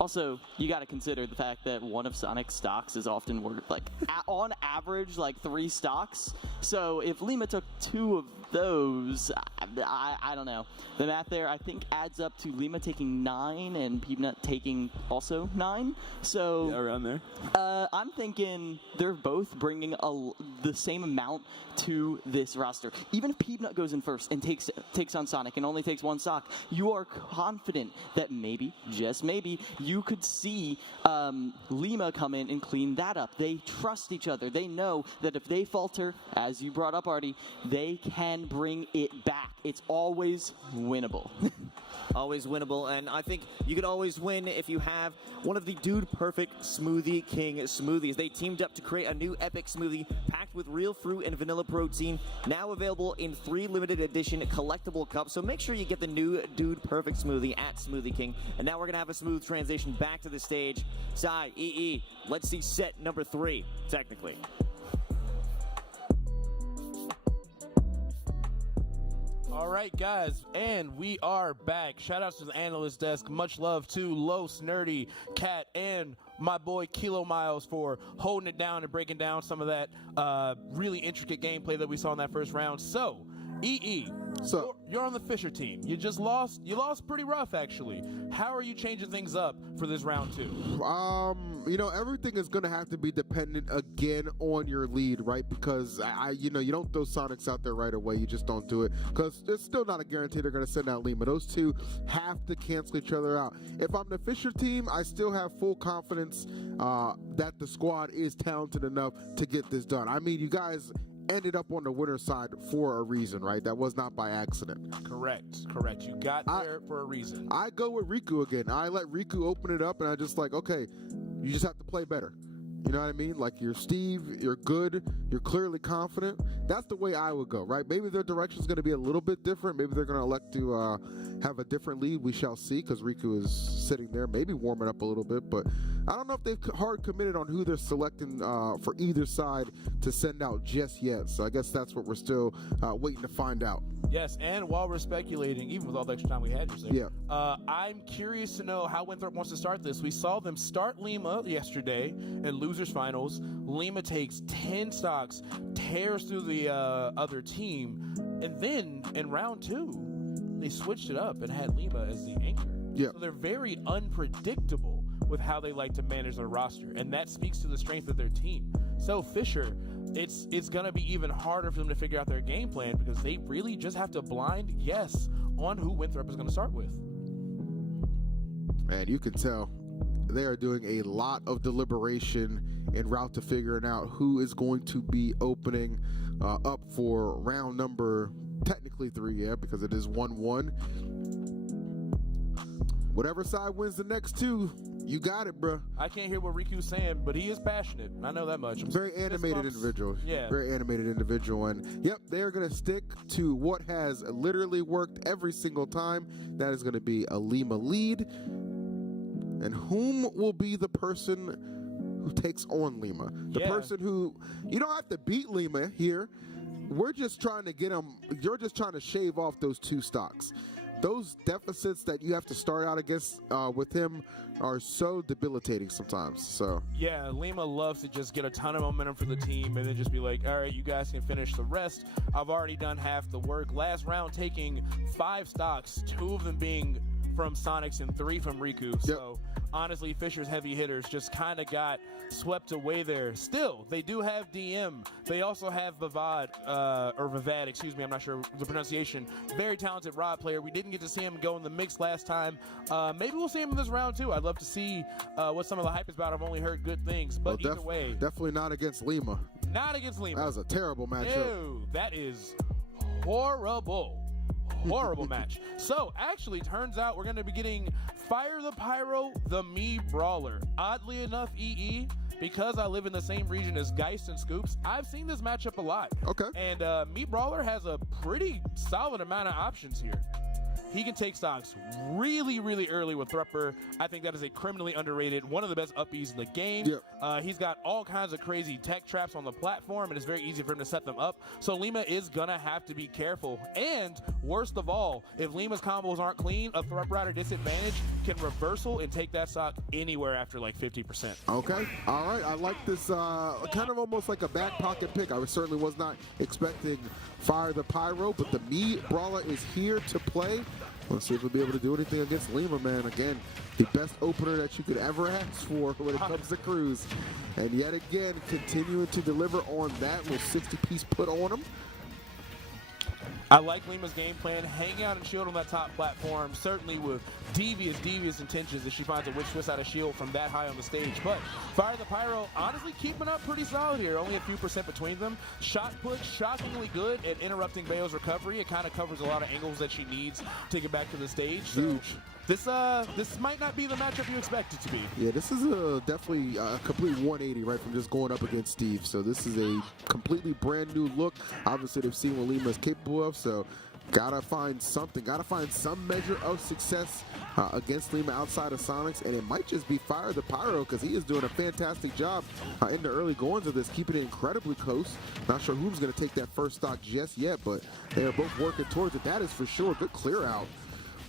also, you got to consider the fact that one of Sonic's stocks is often worth, on average, 3 stocks. So if Lima took 2 of those, I don't know. The math there, I think, adds up to Lima taking 9 and Peebnut taking also 9. So yeah, around there. I'm thinking they're both bringing the same amount to this roster. Even if Peebnut goes in first and takes on Sonic and only takes 1 stock, you are confident that maybe, just maybe, you could see Lima come in and clean that up. They trust each other. They know that if they falter, as you brought up, Artie, they can bring it back. It's always winnable. Always winnable, and I think you could always win if you have one of the Dude Perfect Smoothie King smoothies. They teamed up to create a new epic smoothie packed with real fruit and vanilla protein, now available in 3 limited edition collectible cups. So make sure you get the new Dude Perfect smoothie at Smoothie King. And now we're going to have a smooth transition back to the stage. Sai, EE, let's see set number 3, technically. All right, guys, and we are back. Shout outs to the analyst desk. Much love to Los, Nerdy, Cat, and my boy Kilo Miles for holding it down and breaking down some of that really intricate gameplay that we saw in that first round. So, EE, so you're on the Fisher team. You just lost. You lost pretty rough, actually. How are you changing things up for this round 2? Everything is going to have to be dependent again on your lead, right? Because you don't throw Sonics out there right away. You just don't do it because it's still not a guarantee they're going to send out Lima. Those two have to cancel each other out. If I'm the Fisher team, I still have full confidence that the squad is talented enough to get this done. I mean, you guys ended up on the winner's side for a reason, right? That was not by accident. Correct. You got there for a reason. I go with Riku again. I let Riku open it up, and I just okay, you just have to play better. You know what I mean? You're Steve, you're good, you're clearly confident. That's the way I would go, right? Maybe their direction is going to be a little bit different. Maybe they're going to elect to have a different lead. We shall see, because Riku is sitting there, maybe warming up a little bit. But I don't know if they've hard committed on who they're selecting for either side to send out just yet. So I guess that's what we're still waiting to find out. Yes, and while we're speculating, even with all the extra time we had, I'm curious to know how Winthrop wants to start this. We saw them start Lima yesterday in losers finals. Lima takes 10 stocks, tears through the other team, and then in round 2, they switched it up and had Lima as the anchor. Yeah. So they're very unpredictable with how they like to manage their roster, and that speaks to the strength of their team. So Fisher, it's going to be even harder for them to figure out their game plan because they really just have to blind guess on who Winthrop is going to start with. And you can tell they are doing a lot of deliberation en route to figuring out who is going to be opening up for round number, technically 3, yeah, because it is 1-1. Whatever side wins the next 2, you got it, bro. I can't hear what Riku's saying, but he is passionate. I know that much. Very animated individual. Yeah. Very animated individual. And, yep, they're going to stick to what has literally worked every single time. That is going to be a Lima lead. And whom will be the person who takes on Lima? The person who, you don't have to beat Lima here. We're just trying to get him, you're just trying to shave off those 2 stocks. Those deficits that you have to start out against with him are so debilitating sometimes. So yeah, Lima loves to just get a ton of momentum for the team and then just be like, all right, you guys can finish the rest. I've already done half the work. Last round taking 5 stocks, 2 of them being from Sonics and 3 from Riku. So honestly, Fisher's heavy hitters just kind of got swept away there. Still, they do have DM. They also have Vivad, excuse me, I'm not sure the pronunciation. Very talented rod player. We didn't get to see him go in the mix last time. Maybe we'll see him in this round too. I'd love to see what some of the hype is about. I've only heard good things, but either way. Definitely not against Lima. Not against Lima. That was a terrible matchup. No, that is horrible. Horrible match. So, actually, turns out we're going to be getting Fire the Pyro, the Me Brawler. Oddly enough, EE, because I live in the same region as Geist and Scoops, I've seen this matchup a lot. Okay. And Me Brawler has a pretty solid amount of options here. He can take stocks really, really early with Thrupper. I think that is a criminally underrated, one of the best uppies in the game. Yep. He's got all kinds of crazy tech traps on the platform, and it's very easy for him to set them up. So Lima is going to have to be careful. And worst of all, if Lima's combos aren't clean, a Thrupp Rider disadvantage can reversal and take that stock anywhere after like 50%. Okay. All right. I like this kind of almost like a back pocket pick. I certainly was not expecting Fire the Pyro, but the Me Brawler is here to play. Let's see if we'll be able to do anything against Lima, man. Again, the best opener that you could ever ask for when it comes to Cruz. And yet again, continuing to deliver on that little 60-piece put on him. I like Lima's game plan. Hang out and shield on that top platform, certainly with devious intentions if she finds a Witch Twist out of shield from that high on the stage. But Fire the Pyro, honestly keeping up pretty solid here. Only a few percent between them. Shot put, shockingly good at interrupting Bayo's recovery. It kind of covers a lot of angles that she needs to get back to the stage. So this might not be the matchup you expect it to be. Yeah, this is definitely a complete 180 right from just going up against Steve. So this is a completely brand new look. Obviously, they've seen what Lima is capable of. So gotta find something. Gotta find some measure of success against Lima outside of Sonics. And it might just be Fire the Pyro because he is doing a fantastic job in the early goings of this, keeping it incredibly close. Not sure who's going to take that first stock just yet, but they are both working towards it. That is for sure. Good clear out.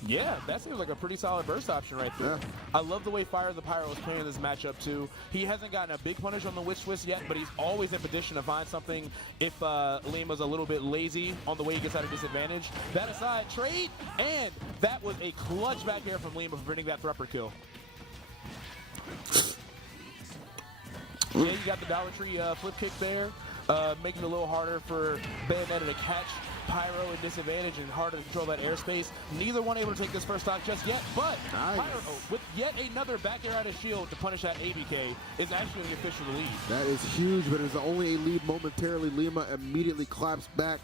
Yeah, that seems like a pretty solid burst option right there. Yeah. I love the way Fire the Pyro is playing this matchup too. He hasn't gotten a big punish on the Witch Twist yet, but he's always in position to find something if Lima's a little bit lazy on the way he gets out of disadvantage. That aside, trade, and that was a clutch back air from Lima for bringing that Thrupper kill. Yeah, you got the Dollar Tree flip kick there, making it a little harder for Bayonetta to catch Pyro at disadvantage and harder to control that airspace. Neither one able to take this first stock just yet, but Pyro, with yet another back air out of shield to punish that ABK, is actually the official lead. That is huge, but it's only a lead momentarily. Lima immediately claps back,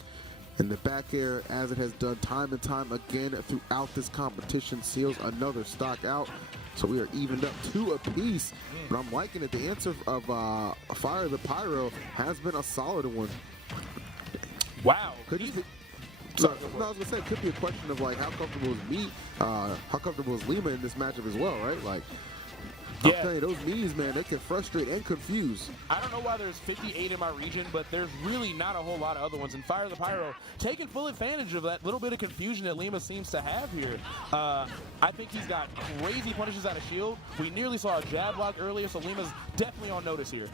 and the back air, as it has done time and time again throughout this competition, seals another stock out. So we are evened up 2 apiece, but I'm liking it. The answer of Fire the Pyro has been a solid one. Wow. Could you? No, I was gonna say it could be a question of like how comfortable is me, how comfortable is Lima in this matchup as well, right? Like, I'm telling you, those me's, man, they can frustrate and confuse. I don't know why there's 58 in my region, but there's really not a whole lot of other ones. And Fire the Pyro taking full advantage of that little bit of confusion that Lima seems to have here. I think he's got crazy punishes out of shield. We nearly saw a jab block earlier, so Lima's definitely on notice here.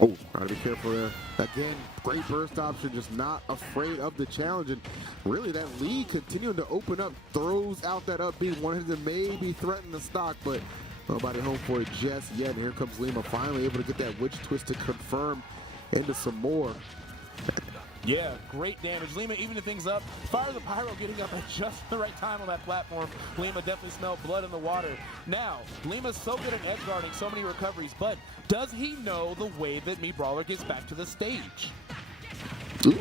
Oh, gotta be careful there. Again, great burst option, just not afraid of the challenge. And really, that lead continuing to open up, throws out that up B, wanted to maybe threaten the stock, but Nobody home for it just yet. And here comes Lima, finally able to get that witch twist to confirm into some more. Yeah, great damage. Lima evening things up. Fire the Pyro getting up at just the right time on that platform. Lima definitely smelled blood in the water. Now, Lima's so good at edge guarding, so many recoveries, but does he know the way that Me Brawler gets back to the stage? Ooh.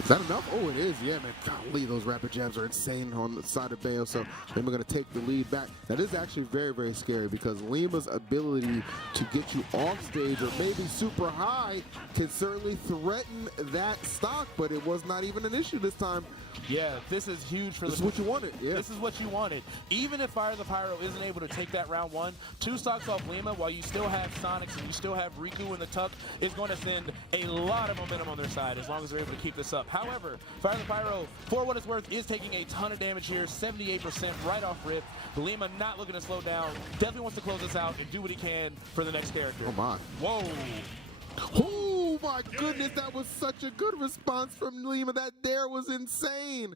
Is that enough? Oh, it is. Yeah, man. Golly, those rapid jabs are insane on the side of Bayo. So Lima going to take the lead back. That is actually very, very scary because Lima's ability to get you off stage or maybe super high can certainly threaten that stock, but it was not even an issue this time. Yeah, this is huge for This is what you wanted. Yeah. This is what you wanted. Even if Fire the Pyro isn't able to take that round one, 2 stocks off Lima while you still have Sonics and you still have Riku in the tuck is going to send a lot of momentum on their side as long as they're able to keep this up. However, Fire the Pyro, for what it's worth, is taking a ton of damage here, 78% right off rip. Lima not looking to slow down, definitely wants to close this out and do what he can for the next character. Oh, my. Whoa. Oh, my goodness. That was such a good response from Lima. That dare was insane.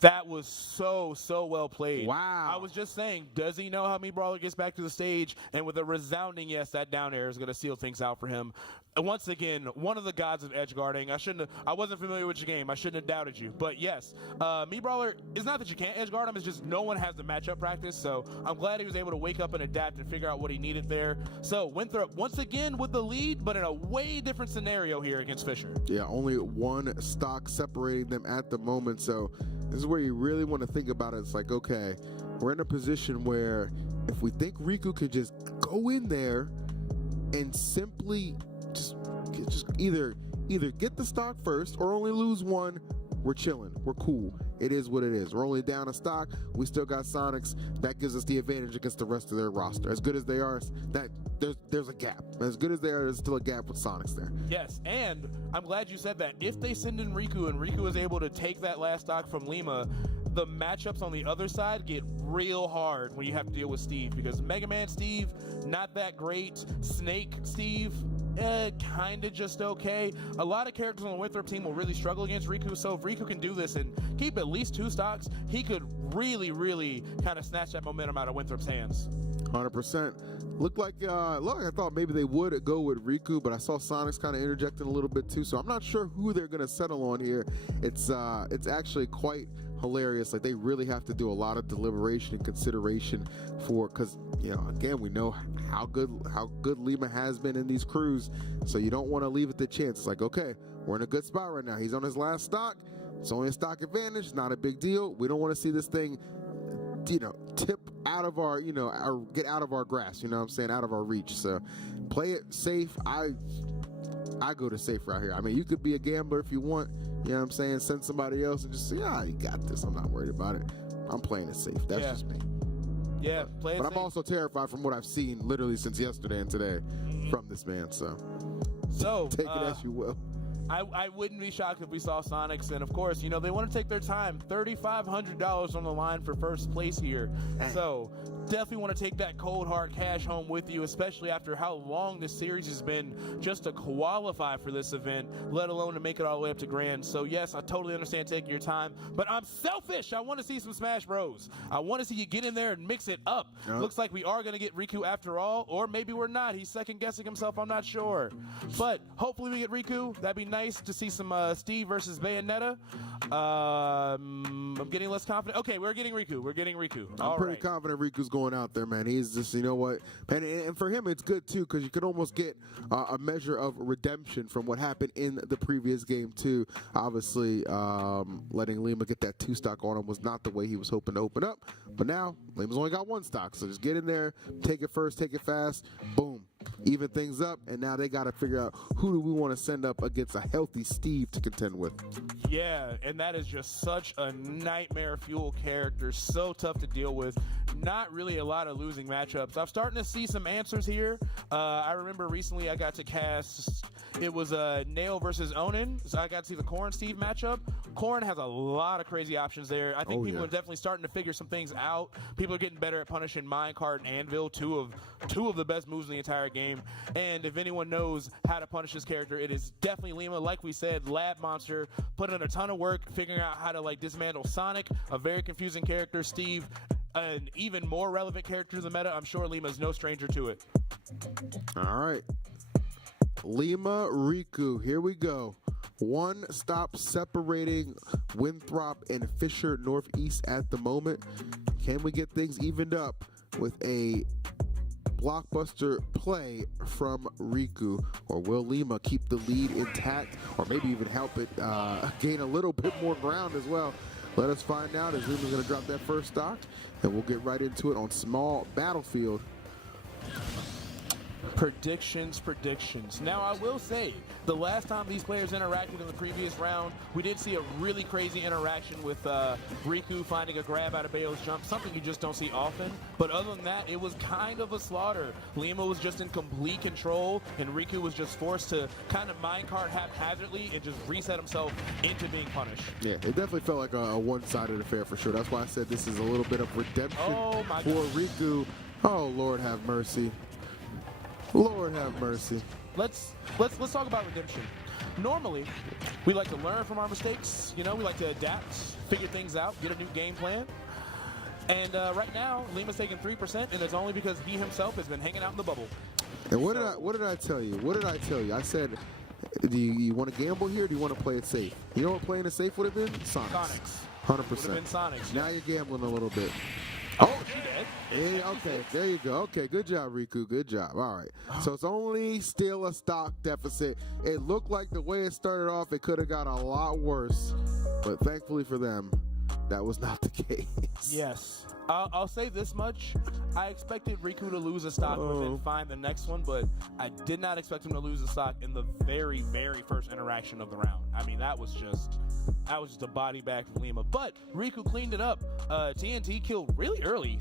That was so well played. Wow. I was just saying, does he know how Me Brawler gets back to the stage? And with a resounding yes, that down air is going to seal things out for him. And once again, one of the gods of edge guarding. I wasn't familiar with your game. I shouldn't have doubted you. But yes, Me Brawler, it's not that you can't edge guard him, it's just no one has the matchup practice. So I'm glad he was able to wake up and adapt and figure out what he needed there. So Winthrop, once again with the lead, but in a way different scenario here against Fisher. Yeah, only one stock separating them at the moment. So this is where you really want to think about it. It's like, okay, we're in a position where if we think Riku could just go in there and simply just either get the stock first or only lose one, we're chilling. We're cool. It is what it is. We're only down a stock. We still got Sonics. That gives us the advantage against the rest of their roster. As good as they are, that there's a gap. As good as they are, there's still a gap with Sonics there. Yes, and I'm glad you said that. If they send in Riku and Riku is able to take that last stock from Lima, the matchups on the other side get real hard when you have to deal with Steve, because Mega Man Steve, not that great. Snake Steve, kind of just okay. A lot of characters on the Winthrop team will really struggle against Riku, so if Riku can do this and keep at least 2 stocks, he could really kind of snatch that momentum out of Winthrop's hands. 100%. Looked like I thought maybe they would go with Riku, but I saw Sonics kind of interjecting a little bit too, so I'm not sure who they're going to settle on here. It's actually quite hilarious. Like, they really have to do a lot of deliberation and consideration because again, we know how good Lima has been in these crews, so you don't want to leave it to chance. It's like, okay, we're in a good spot right now. He's on his last stock. It's only a stock advantage, not a big deal. We don't want to see this thing tip out of our get out of our grasp, out of our reach. So play it safe. I go to safe right here. I mean, you could be a gambler if you want, send somebody else and just say, you got this, I'm not worried about it. I'm playing it safe. That's just me. Yeah, play it but safe. I'm also terrified from what I've seen literally since yesterday and today from this man, so take it as you will. I wouldn't be shocked if we saw Sonics, and of course, they want to take their time. $3,500 on the line for first place here. So definitely want to take that cold hard cash home with you, especially after how long this series has been just to qualify for this event, let alone to make it all the way up to grand. So yes, I totally understand taking your time, but I'm selfish. I want to see some Smash Bros. I want to see you get in there and mix it up. Looks like we are going to get Riku after all, or maybe we're not. He's second guessing himself. I'm not sure, but hopefully we get Riku. That'd be nice to see some Steve versus Bayonetta. I'm getting less confident. Okay, we're getting Riku. I'm pretty confident Riku's going out there, man. He's just, man, and for him it's good too, because you could almost get a measure of redemption from what happened in the previous game too. Obviously, letting Lima get that 2 stock on him was not the way he was hoping to open up, but now Lima's only got 1 stock, so just get in there, take it first, take it fast, boom, even things up, and now they got to figure out who do we want to send up against a healthy Steve to contend with. Yeah, and that is just such a nightmare fuel character, so tough to deal with. Not really a lot of losing matchups. I'm starting to see some answers here. I remember recently I got to cast, it was Nail versus Onin, so I got to see the Corrin Steve matchup. Corrin has a lot of crazy options there. I think people are definitely starting to figure some things out. People are getting better at punishing Minecart and Anvil, two of the best moves in the entire game. And if anyone knows how to punish this character, it is definitely Lima. Like we said, lab monster, put in a ton of work figuring out how to dismantle Sonic, a very confusing character. Steve, an even more relevant character in the meta, I'm sure Lima's no stranger to it. All right. Lima, Riku, here we go. One stop separating Winthrop and Fisher Northeast at the moment. Can we get things evened up with a blockbuster play from Riku, or will Lima keep the lead intact, or maybe even help it gain a little bit more ground as well? Let us find out as Lima's going to drop that first stock, and we'll get right into it on Small Battlefield. Predictions. Now, I will say, the last time these players interacted in the previous round, we did see a really crazy interaction with Riku finding a grab out of Bale's jump, something you just don't see often. But other than that, it was kind of a slaughter. Lima was just in complete control, and Riku was just forced to kind of minecart haphazardly and just reset himself into being punished. Yeah, it definitely felt like a one-sided affair for sure. That's why I said this is a little bit of redemption for Riku. Oh, Lord have mercy. Lord have mercy. Let's talk about redemption. Normally, we like to learn from our mistakes. You know, we like to adapt, figure things out, get a new game plan. And right now, Lima's taking 3%, and it's only because he himself has been hanging out in the bubble. And what did I tell you? What did I tell you? I said, do you want to gamble here, or do you want to play it safe? You know what playing it safe would have been? Sonics. 100%. Would have been Sonics. Now you're gambling a little bit. Oh, she did. Yeah, okay, there you go. Okay, good job, Riku. Good job. All right. So it's only still a stock deficit. It looked like the way it started off, it could have got a lot worse. But thankfully for them, that was not the case. Yes. I'll say this much. I expected Riku to lose a stock and then find the next one, but I did not expect him to lose a stock in the very, very first interaction of the round. I mean, that was just a body bag from Lima. But Riku cleaned it up. TNT killed really early.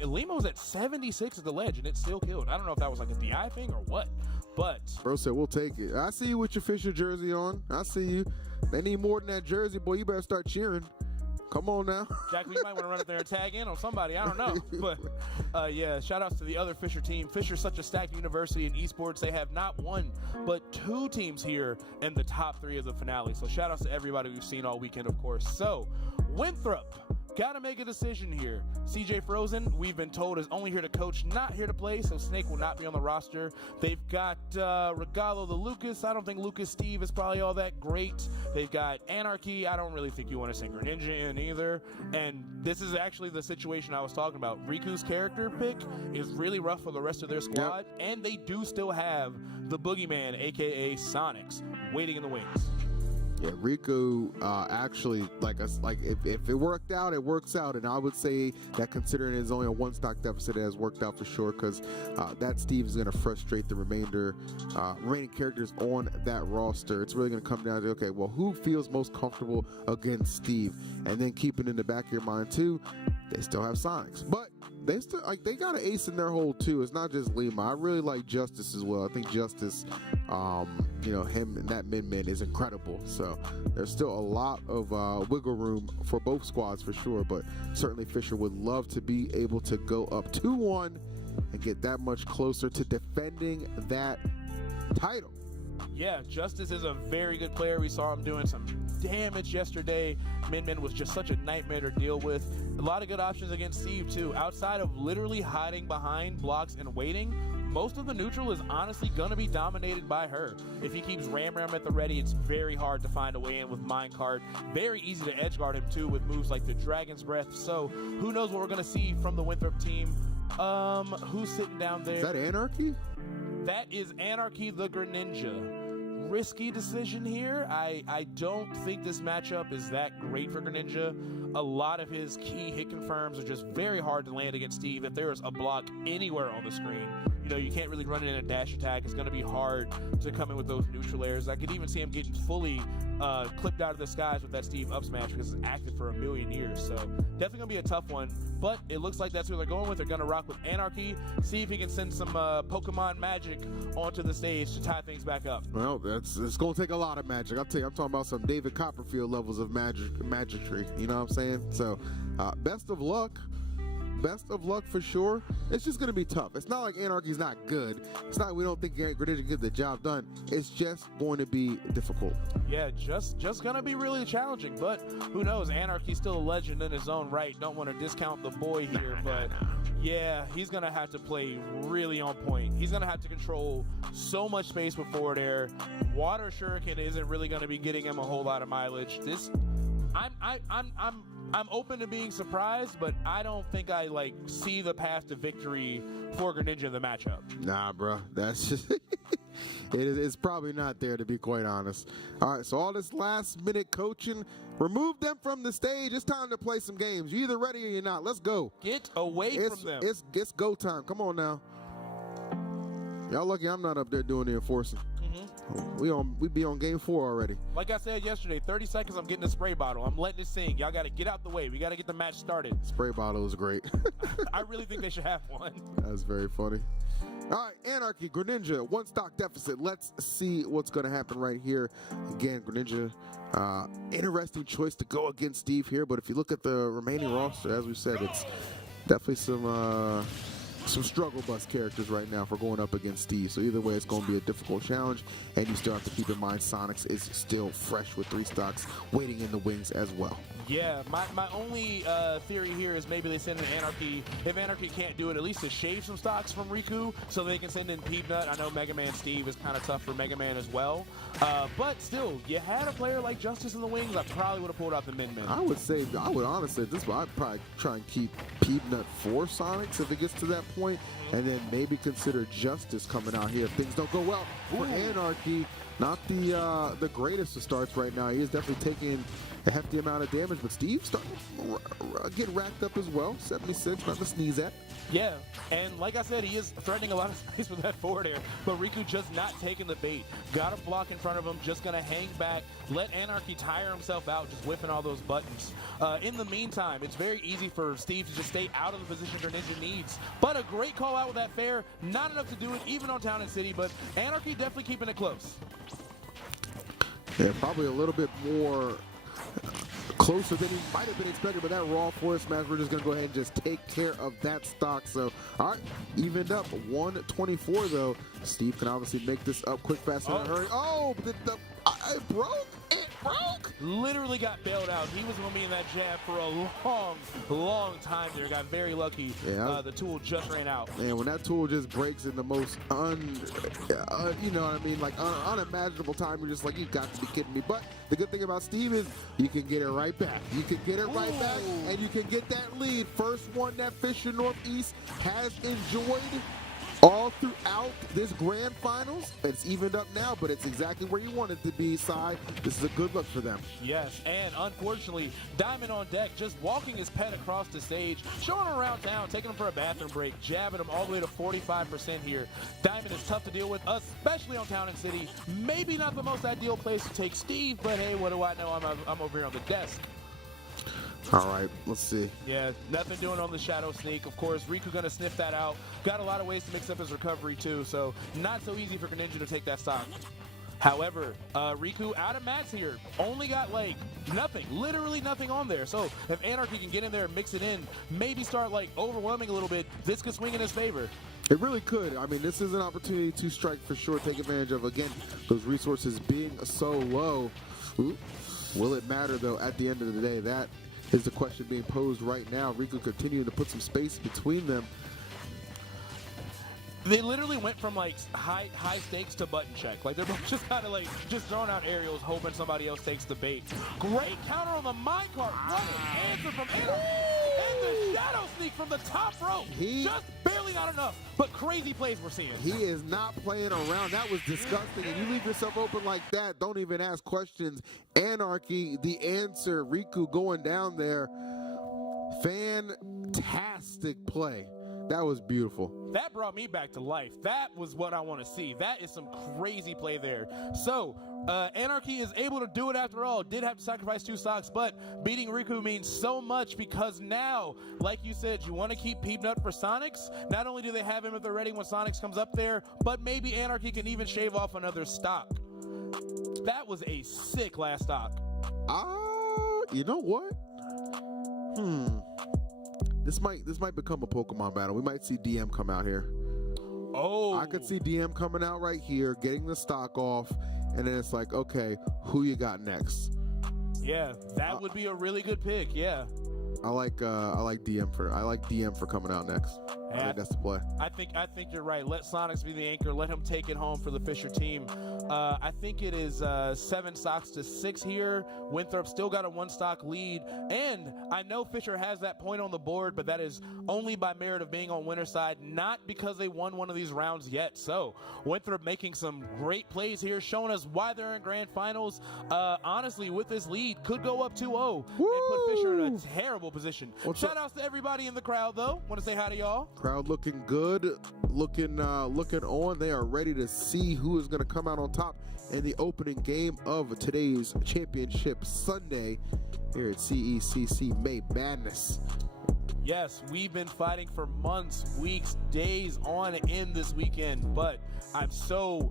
Lima was at 76 at the ledge, and it still killed. I don't know if that was like a DI thing or what, but... Bro said, we'll take it. I see you with your Fisher jersey on. I see you. They need more than that jersey, boy. You better start cheering. Come on now. Jack, we might want to run up there and tag in on somebody. I don't know. But, yeah, shout-outs to the other Fisher team. Fisher's such a stacked university in esports. They have not one, but 2 teams here in the top 3 of the finale. So shout-outs to everybody we've seen all weekend, of course. So, Winthrop. Got to make a decision here. CJ Frozen, we've been told, is only here to coach, not here to play, so Snake will not be on the roster. They've got Regalo the Lucas. I don't think Lucas Steve is probably all that great. They've got Anarchy. I don't really think you want to sing Greninja in either. And this is actually the situation I was talking about. Riku's character pick is really rough for the rest of their squad, and they do still have the Boogeyman, a.k.a. Sonics, waiting in the wings. Yeah, Riku actually, if it worked out, it works out. And I would say that considering it's only a 1 stock deficit, it has worked out for sure, because that Steve is going to frustrate the remaining characters on that roster. It's really going to come down to, okay, well, who feels most comfortable against Steve? And then keeping in the back of your mind, too, they still have Sonics. But they still they got an ace in their hole too. It's not just Lima. I really like Justice as well. I think Justice, him and that Min is incredible. So there's still a lot of wiggle room for both squads for sure. But certainly Fisher would love to be able to go up 2-1 and get that much closer to defending that title. Yeah, Justice is a very good player. We saw him doing some damage yesterday. Min was just such a nightmare to deal with. A lot of good options against Steve, too. Outside of literally hiding behind blocks and waiting, most of the neutral is honestly going to be dominated by her. If he keeps Ram at the ready, it's very hard to find a way in with Minecart. Very easy to edge guard him, too, with moves like the Dragon's Breath. So who knows what we're going to see from the Winthrop team. Who's sitting down there? Is that Anarchy? That is Anarchy the Greninja. Risky decision here. I don't think this matchup is that great for Greninja. A lot of his key hit confirms are just very hard to land against Steve. If there is a block anywhere on the screen, you can't really run it in a dash attack. It's going to be hard to come in with those neutral airs. I could even see him getting fully clipped out of the skies with that Steve up smash because it's active for a million years. So definitely going to be a tough one. But it looks like that's who they're going with. They're going to rock with Anarchy. See if he can send some Pokemon magic onto the stage to tie things back up. Well, it's going to take a lot of magic. I'll tell you, I'm talking about some David Copperfield levels of magicry. You know what I'm saying? So best of luck. best of luck for sure. It's just going to be tough. It's not like Anarchy's not good. It's not we don't think Greninja can get the job done. It's just going to be difficult. Yeah, just going to be really challenging. But who knows? Anarchy's still a legend in his own right. Don't want to discount the boy here, but yeah, he's going to have to play really on point. He's going to have to control so much space with forward air. Water Shuriken isn't really going to be getting him a whole lot of mileage. I'm open to being surprised, but I don't think I see the path to victory for Greninja in the matchup. Nah, bro, that's just it's probably not there, to be quite honest. All right, so all this last-minute coaching, remove them from the stage. It's time to play some games. You're either ready or you're not. Let's go. Get away from them. It's go time. Come on now. Y'all lucky I'm not up there doing the enforcing. We be on game 4 already. Like I said yesterday, 30 seconds, I'm getting a spray bottle. I'm letting it sing. Y'all got to get out the way. We got to get the match started. Spray bottle is great. I really think they should have one. That's very funny. All right, Anarchy, Greninja, 1 stock deficit. Let's see what's going to happen right here. Again, Greninja, interesting choice to go against Steve here, but if you look at the remaining roster, as we said, it's definitely some struggle bus characters right now for going up against Steve. So either way, it's going to be a difficult challenge, and you still have to keep in mind Sonics is still fresh with 3 stocks waiting in the wings as well. Yeah, my only theory here is maybe they send in Anarchy. If Anarchy can't do it, at least to shave some stocks from Riku so they can send in Peanut. I know Mega Man Steve is kind of tough for Mega Man as well. But still, you had a player like Justice in the wings, I probably would have pulled out the Min-Min. I would honestly, at this point, I'd probably try and keep Peanut for Sonics if it gets to that point, and then maybe consider Justice coming out here if things don't go well for Anarchy. Not the greatest of starts right now. He is definitely taking a hefty amount of damage, but Steve's starting to get racked up as well. 76, not to sneeze at. Yeah, and like I said, he is threatening a lot of space with that forward air, but Riku just not taking the bait. Got a block in front of him, just going to hang back, let Anarchy tire himself out, just whipping all those buttons. In the meantime, it's very easy for Steve to just stay out of the position Greninja needs, but a great call out with that fair. Not enough to do it, even on Town and City, but Anarchy definitely keeping it close. Yeah, probably a little bit more closer than he might have been expected, but that raw force smash, we're just going to go ahead and just take care of that stock. So, all right, evened up 124, though. Steve can obviously make this up quick, fast, in a hurry. Oh, it broke. It broke. Literally got bailed out. He was going to be in that jab for a long, long time there. Got very lucky. Yeah, the tool just ran out. And when that tool just breaks in the most you know what I mean, like unimaginable time, you're just like, you got to be kidding me. But the good thing about Steve is you can get it right back. You can get it right back, and you can get that lead. First one that Fisher Northeast has enjoyed all throughout this grand finals. It's evened up now, but it's exactly where you want it to be, Cy. This is a good look for them. Yes, and unfortunately, Diamond on deck, just walking his pet across the stage, showing him around town, taking him for a bathroom break, jabbing him all the way to 45% here. Diamond is tough to deal with, especially on Town and City. Maybe not the most ideal place to take Steve, but hey, what do I know? I'm over here on the desk. All right, let's see. Yeah, nothing doing on the Shadow Sneak. Of course, Riku gonna sniff that out. Got a lot of ways to mix up his recovery too, so not so easy for Greninja to take that stock. However, Riku out of mats here. Only got nothing, literally nothing on there. So if Anarchy can get in there and mix it in, maybe start overwhelming a little bit, this could swing in his favor. It really could. I mean, this is an opportunity to strike for sure, take advantage of, again, those resources being so low. Ooh. Will it matter, though, at the end of the day? That is the question being posed right now. Riku continuing to put some space between them. They literally went from high stakes to button check. They're both just kind of just throwing out aerials, hoping somebody else takes the bait. Great counter on the minecart. What an answer from Anarchy. And the Shadow Sneak from the top rope. Just barely not enough, but crazy plays we're seeing. He is not playing around. That was disgusting. And you leave yourself open like that, don't even ask questions. Anarchy, the answer. Riku going down there. Fantastic play. That was beautiful. That brought me back to life. That was what I want to see. That is some crazy play there. So, Anarchy is able to do it after all. Did have to sacrifice 2 stocks, but beating Riku means so much because now, like you said, you want to keep Peanut for Sonics. Not only do they have him if they're ready when Sonics comes up there, but maybe Anarchy can even shave off another stock. That was a sick last stock. You know what? This might become a Pokemon battle. We might see DM come out here. Oh. I could see DM coming out right here, getting the stock off, and then it's like, okay, who you got next? Yeah, that would be a really good pick. Yeah. I like DM for coming out next. I think that's the play. I think you're right. Let Sonics be the anchor. Let him take it home for the Fisher team. I think it is 7 stocks to 6 here. Winthrop still got a 1 stock lead, and I know Fisher has that point on the board, but that is only by merit of being on winner's side, not because they won one of these rounds yet. So Winthrop making some great plays here, showing us why they're in grand finals. Honestly, with this lead, could go up 2-0 and put Fisher in a terrible position. Shout outs to everybody in the crowd, though. Want to say hi to y'all. Crowd looking good, looking on. They are ready to see who is going to come out on top in the opening game of today's championship Sunday here at CECC May Madness. Yes, we've been fighting for months, weeks, days on end this weekend, but I'm so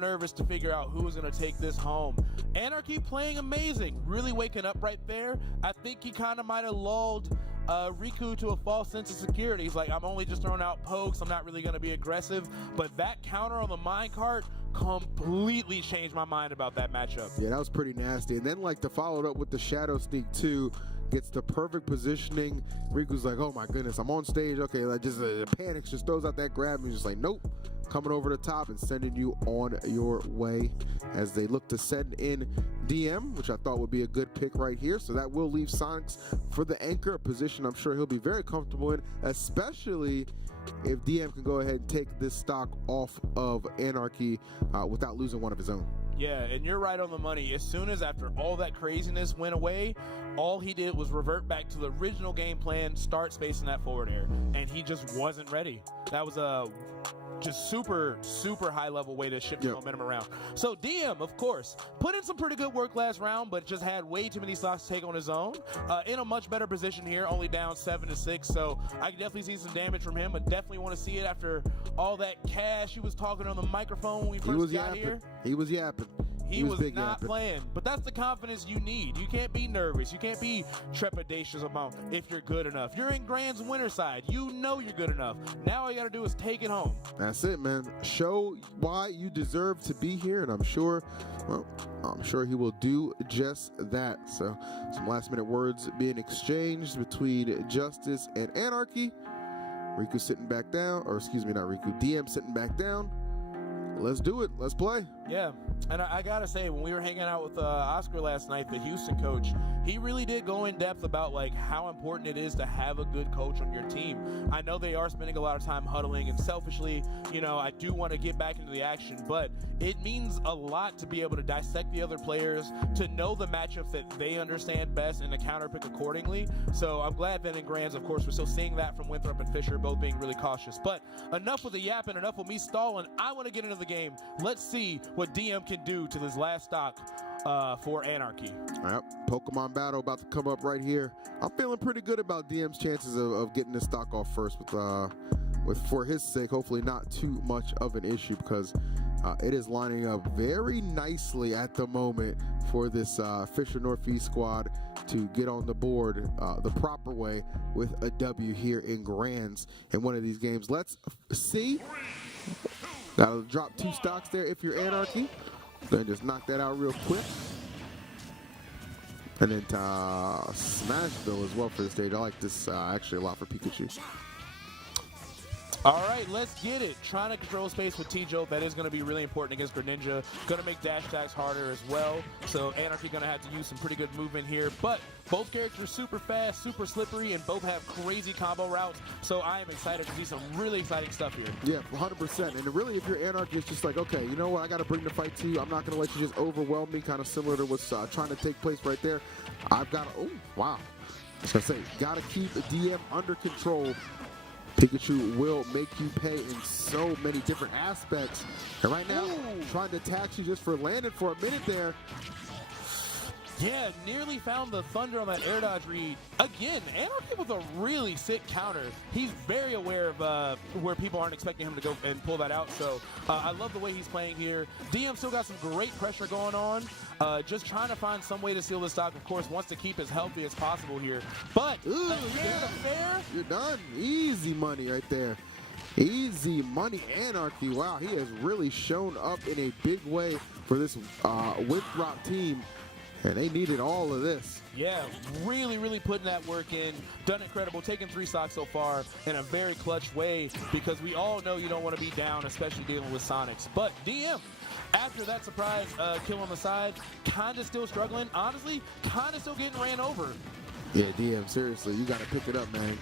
nervous to figure out who is going to take this home. Anarchy playing amazing, really waking up right there. I think he kind of might have lulled Riku to a false sense of security. He's like, I'm only just throwing out pokes, I'm not really going to be aggressive, but that counter on the minecart completely changed my mind about that matchup. Yeah, that was pretty nasty. And then like to follow it up with the shadow sneak too, gets the perfect positioning. Riku's like, oh my goodness, I'm on stage. Okay, like just panics, just throws out that grab. And he's just like, nope, coming over the top and sending you on your way as they look to send in DM, which I thought would be a good pick right here. So that will leave Sonics for the anchor, a position I'm sure he'll be very comfortable in, especially if DM can go ahead and take this stock off of Anarchy without losing one of his own. Yeah, and you're right on the money. As soon as after all that craziness went away, all he did was revert back to the original game plan, start spacing that forward air, and he just wasn't ready. That was a just super high level way to shift the momentum around. So DM, of course, put in some pretty good work last round, but just had way too many stocks to take on his own. In a much better position here, only down 7-6. So I can definitely see some damage from him, but definitely want to see it after all that cash he was talking on the microphone when we first got here. He was yapping. He was not playing, but that's the confidence you need. You can't be nervous. You can't be trepidatious about if you're good enough. You're in Grand's winner side. You know you're good enough. Now all you got to do is take it home. That's it, man. Show why you deserve to be here, and I'm sure he will do just that. So some last-minute words being exchanged between Justice and Anarchy. Riku sitting back down, or excuse me, not Riku. DM sitting back down. Let's do it. Let's play. Yeah, and I gotta say, when we were hanging out with Oscar last night, the Houston coach, he really did go in depth about like how important it is to have a good coach on your team. I know they are spending a lot of time huddling, and selfishly, you know, I do want to get back into the action, but it means a lot to be able to dissect the other players, to know the matchups that they understand best, and to counter pick accordingly. So I'm glad that in Grands, of course, we're still seeing that from Winthrop and Fisher, both being really cautious. But enough with the yapping, enough with me stalling. I want to get into the game. Let's see what DM can do to this last stock for Anarchy. All right, Pokemon battle about to come up right here. I'm feeling pretty good about DM's chances of getting this stock off first with for his sake, hopefully not too much of an issue, because it is lining up very nicely at the moment for this Fisher Northeast squad to get on the board the proper way with a W here in Grands in one of these games. Let's see. Gotta drop 2 stocks there if you're Anarchy. Then just knock that out real quick. And then Smashville as well for the stage. I like this actually a lot for Pikachu. All right, let's get it. Trying to control space with T-Jolt. That is going to be really important against Greninja. Going to make dash attacks harder as well. So Anarchy going to have to use some pretty good movement here. But both characters super fast, super slippery, and both have crazy combo routes. So I am excited to see some really exciting stuff here. Yeah, 100%. And really, if you're Anarchy, it's just like, okay, you know what? I got to bring the fight to you. I'm not going to let you just overwhelm me, kind of similar to what's trying to take place right there. I've got to, oh, wow. I was going to say, got to keep the DM under control. Pikachu will make you pay in so many different aspects. And right now, trying to tax you just for landing for a minute there. Yeah, nearly found the thunder on that air dodge read. Again, Anarchy with a really sick counter. He's very aware of where people aren't expecting him to go and pull that out. So I love the way he's playing here. DM still got some great pressure going on. Just trying to find some way to seal the stock. Of course, wants to keep as healthy as possible here. But Ooh, fair. You're done. Easy money right there. Easy money, Anarchy. Wow, he has really shown up in a big way for this Winthrop team. And they needed all of this. Yeah, really, really putting that work in. Done incredible. Taking 3 stocks so far in a very clutch way because we all know you don't want to be down, especially dealing with Sonics. But DM, after that surprise kill on the side, kind of still struggling. Honestly, kind of still getting ran over. Yeah, DM, seriously, you got to pick it up, man.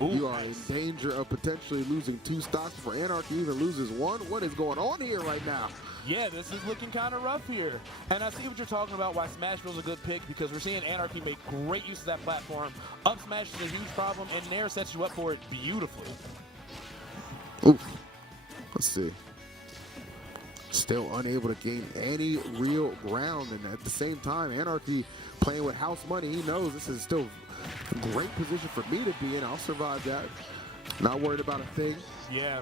Ooh, you are in danger of potentially losing 2 stocks before Anarchy even loses 1. What is going on here right now? Yeah, this is looking kind of rough here. And I see what you're talking about, why Smashville's a good pick, because we're seeing Anarchy make great use of that platform. Up smash is a huge problem, and Nair sets you up for it beautifully. Oof. Let's see. Still unable to gain any real ground, and at the same time, Anarchy playing with house money. He knows this is still a great position for me to be in. I'll survive that. Not worried about a thing. Yeah.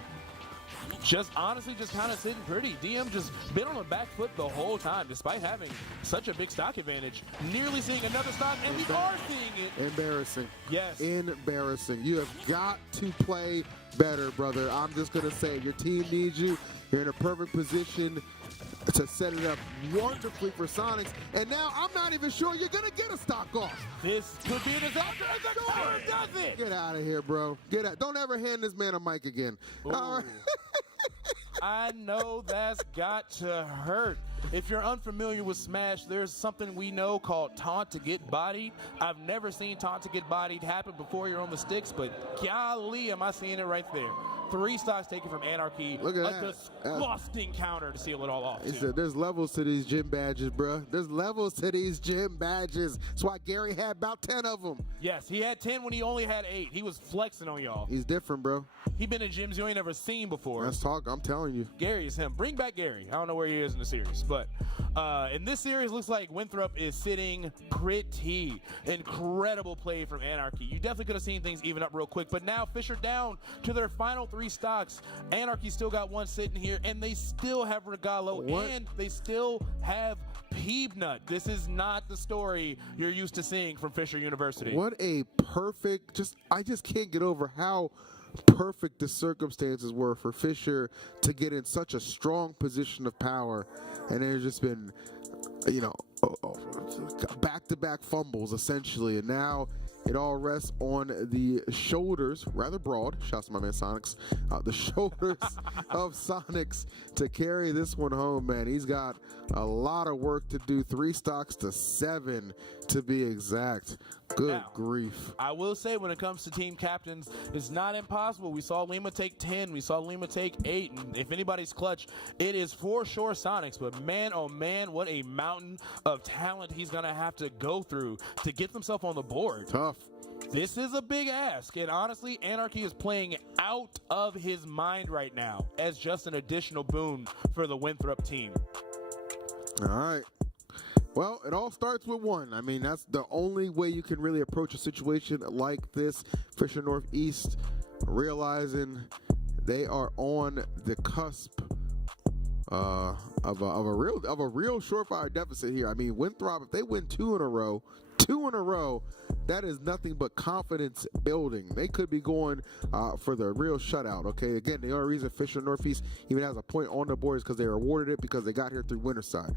Just honestly, just kind of sitting pretty. DM just been on the back foot the whole time, despite having such a big stock advantage. Nearly seeing another stock, and we are seeing it. Embarrassing. Yes. Embarrassing. You have got to play better, brother. I'm just going to say, your team needs you. You're in a perfect position to set it up wonderfully for Sonics. And now I'm not even sure you're going to get a stock off. This could be a disaster. And the cover does it. Get out of here, bro. Get out. Don't ever hand this man a mic again. All right. I know that's got to hurt. If you're unfamiliar with Smash, there's something we know called taunt to get bodied. I've never seen taunt to get bodied happen before you're on the sticks, but golly, am I seeing it right there. 3 stocks taken from Anarchy. Look at a that. disgusting counter to seal it all off. There's levels to these gym badges, bro. There's levels to these gym badges. That's why Gary had about 10 of them. Yes, he had 10 when he only had 8. He was flexing on y'all. He's different, bro. He been in gyms you ain't never seen before. Let's talk. I'm telling you. Gary is him. Bring back Gary. I don't know where he is in the series, but in this series, looks like Winthrop is sitting pretty. Incredible play from Anarchy. You definitely could have seen things even up real quick, but now Fisher down to their final 3 stocks. Anarchy still got 1 sitting here, and they still have Regalo, and they still have Peanut. This is not the story you're used to seeing from Fisher University. What a perfect, I just can't get over how perfect the circumstances were for Fisher to get in such a strong position of power. And there's just been, back-to-back fumbles, essentially. And now it all rests on the shoulders, rather broad, shouts to my man Sonics, the shoulders of Sonics to carry this one home, man. He's got a lot of work to do. 3 stocks to 7 to be exact. Good grief. I will say, when it comes to team captains, it's not impossible. We saw Lima take 10. We saw Lima take 8. And if anybody's clutch, it is for sure Sonics. But man, oh man, what a mountain of talent he's going to have to go through to get himself on the board. Tough. This is a big ask. And honestly, Anarchy is playing out of his mind right now as just an additional boon for the Winthrop team. All right. Well, it all starts with 1. I mean, that's the only way you can really approach a situation like this. Fisher Northeast realizing they are on the cusp of a real surefire deficit here. I mean, Winthrop, if they win 2 in a row, that is nothing but confidence building. They could be going for the real shutout. Okay, again, the only reason Fisher Northeast even has a point on the board is because they were awarded it because they got here through Winterside.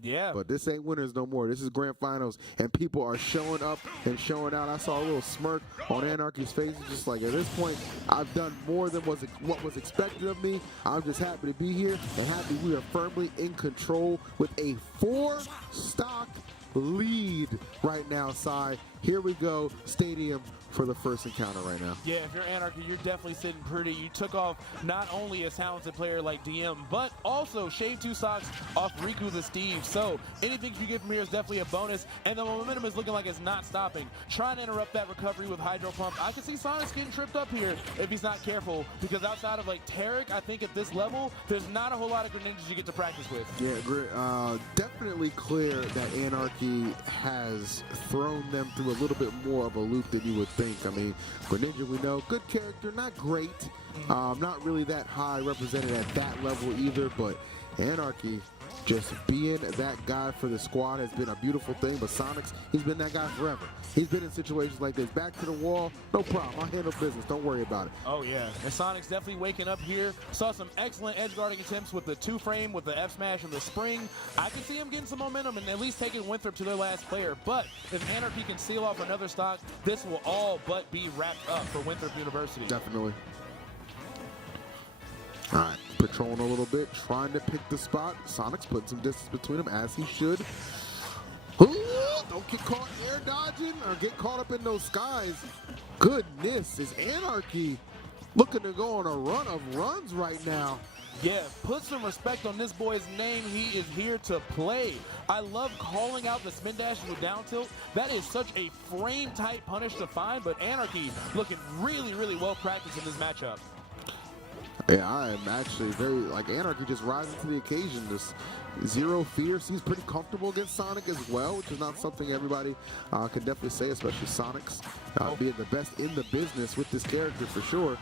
Yeah. But this ain't winners no more. This is grand finals, and people are showing up and showing out. I saw a little smirk on Anarchy's face. Just like, at this point, I've done more than what was expected of me. I'm just happy to be here and happy we are firmly in control with a 4-stock lead right now, Cy. here we go, stadium for the first encounter right now. Yeah, if you're Anarchy, you're definitely sitting pretty. You took off not only a talented player like DM, but also shaved 2 stocks off Riku the Steve. So anything you get from here is definitely a bonus, and the momentum is looking like it's not stopping. Trying to interrupt that recovery with Hydro Pump. I can see Sonic's getting tripped up here if he's not careful, because outside of like Tarek, I think at this level, there's not a whole lot of Greninjas you get to practice with. Yeah, definitely clear that Anarchy has thrown them through a little bit more of a loop than you would think. I mean, Greninja, we know, good character, not great, not really that high represented at that level either, but Anarchy just being that guy for the squad has been a beautiful thing. But Sonic's, he's been that guy forever. He's been in situations like this. Back to the wall, no problem. I'll handle business. Don't worry about it. Oh, yeah. And Sonic's definitely waking up here. Saw some excellent edge guarding attempts with the 2-frame, with the F smash and the spring. I can see him getting some momentum and at least taking Winthrop to their last player. But if Anarchy can seal off another stock, this will all but be wrapped up for Winthrop University. Definitely. All right, patrolling a little bit, trying to pick the spot. Sonic's putting some distance between them, as he should. Ooh, don't get caught air dodging or get caught up in those skies. Goodness, is Anarchy looking to go on a run of runs right now. Yeah, put some respect on this boy's name. He is here to play. I love calling out the spin dashes with down tilt. That is such a frame-type punish to find, but Anarchy looking really, really well practiced in this matchup. Yeah, I am actually very, like, Anarchy just rising to the occasion. Just zero fear. He's pretty comfortable against Sonic as well, which is not something everybody can definitely say, especially Sonic's being the best in the business with this character for sure.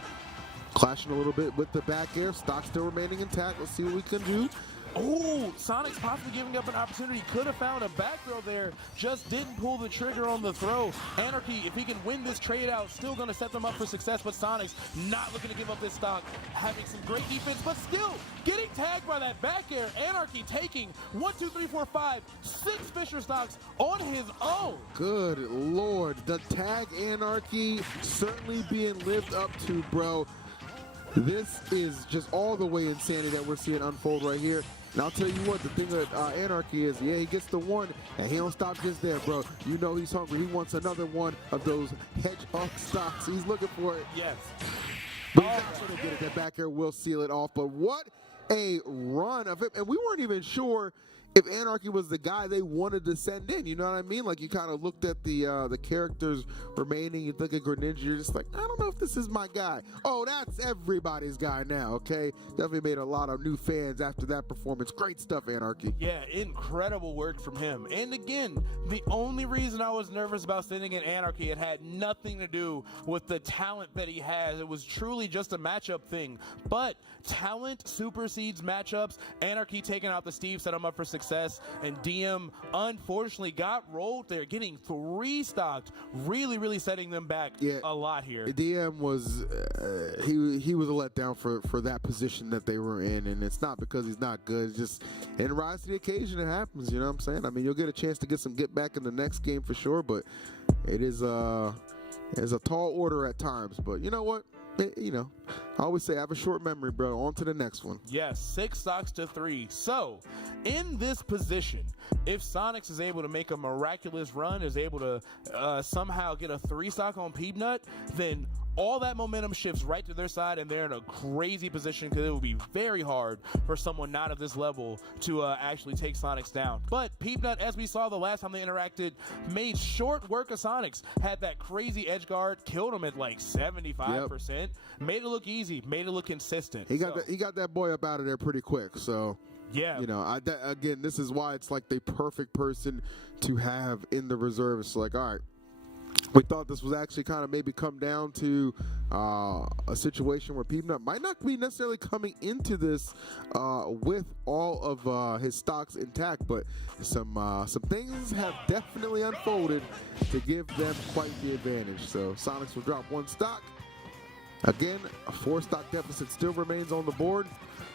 Clashing a little bit with the back air. Stock still remaining intact. Let's see what we can do. Oh, Sonic's possibly giving up an opportunity. Could have found a back throw there. Just didn't pull the trigger on the throw. Anarchy, if he can win this trade out, still going to set them up for success. But Sonic's not looking to give up this stock. Having some great defense, but still getting tagged by that back air. Anarchy taking 1, 2, 3, 4, 5, 6 Fisher stocks on his own. Good Lord. The tag Anarchy certainly being lived up to, bro. This is just all the way insanity that we're seeing unfold right here. And I'll tell you what, the thing with Anarchy is, yeah, he gets the one, and he don't stop just there, bro. You know he's hungry. He wants another one of those hedgehog stocks. He's looking for it. Yes. But he's not going to get it. That back air will seal it off. But what a run of it. And we weren't even sure if Anarchy was the guy they wanted to send in. You know what I mean? Like, you kind of looked at the characters remaining. You think of Greninja. You're just like, I don't know if this is my guy. Oh, that's everybody's guy now, okay? Definitely made a lot of new fans after that performance. Great stuff, Anarchy. Yeah, incredible work from him. And again, the only reason I was nervous about sending in Anarchy, it had nothing to do with the talent that he has. It was truly just a matchup thing. But talent supersedes matchups. Anarchy taking out the Steve set him up for success, and DM unfortunately got rolled there, getting 3 stocked, really setting them back a lot here. DM was he was a letdown for that position that they were in, and it's not because he's not good. It's just, and rise to the occasion, it happens. You know what I'm saying? I mean, you'll get a chance to get some get back in the next game for sure, but it is a tall order at times. But you know what? You know, I always say I have a short memory, bro. On to the next one. Yes, 6 stocks to 3. So, in this position, if Sonics is able to make a miraculous run, is able to somehow get a 3 stock on Peanut, then all that momentum shifts right to their side, and they're in a crazy position because it will be very hard for someone not at this level to actually take Sonics down. But Peanut, as we saw the last time they interacted, made short work of Sonics. Had that crazy edge guard, killed him at like 75%. Yep. Made it look easy, made it look consistent. He got that boy up out of there pretty quick. So yeah, you know, again, this is why it's like the perfect person to have in the reserve. It's like, all right, we thought this was actually kind of maybe come down to a situation where Peanut might not be necessarily coming into this with all of his stocks intact, but some things have definitely unfolded to give them quite the advantage. So Sonics will drop 1 stock. Again, a 4 stock deficit still remains on the board.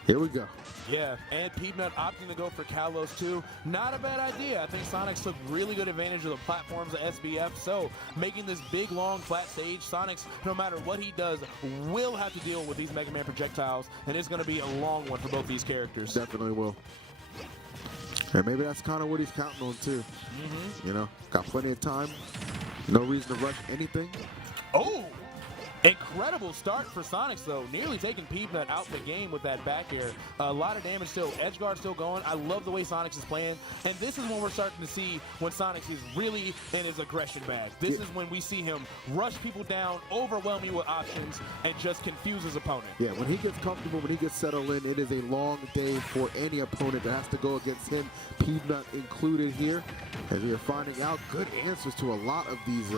Here we go. Yeah, and Peanut opting to go for Kalos too. Not a bad idea. I think Sonics took really good advantage of the platforms of SBF. So making this big, long, flat stage, Sonics, no matter what he does, will have to deal with these Mega Man projectiles, and it's going to be a long one for both these characters. Definitely will. And maybe that's kind of what he's counting on too. You know, got plenty of time. No reason to rush anything. Oh! Incredible start for Sonics, though. Nearly taking Peanut out the game with that back air. A lot of damage still. Edge guard still going. I love the way Sonics is playing. And this is when we're starting to see when Sonics is really in his aggression bag. This is when we see him rush people down, overwhelm you with options, and just confuse his opponent. Yeah, when he gets comfortable, when he gets settled in, it is a long day for any opponent that has to go against him, Peanut included here. As we are finding out good answers to a lot of these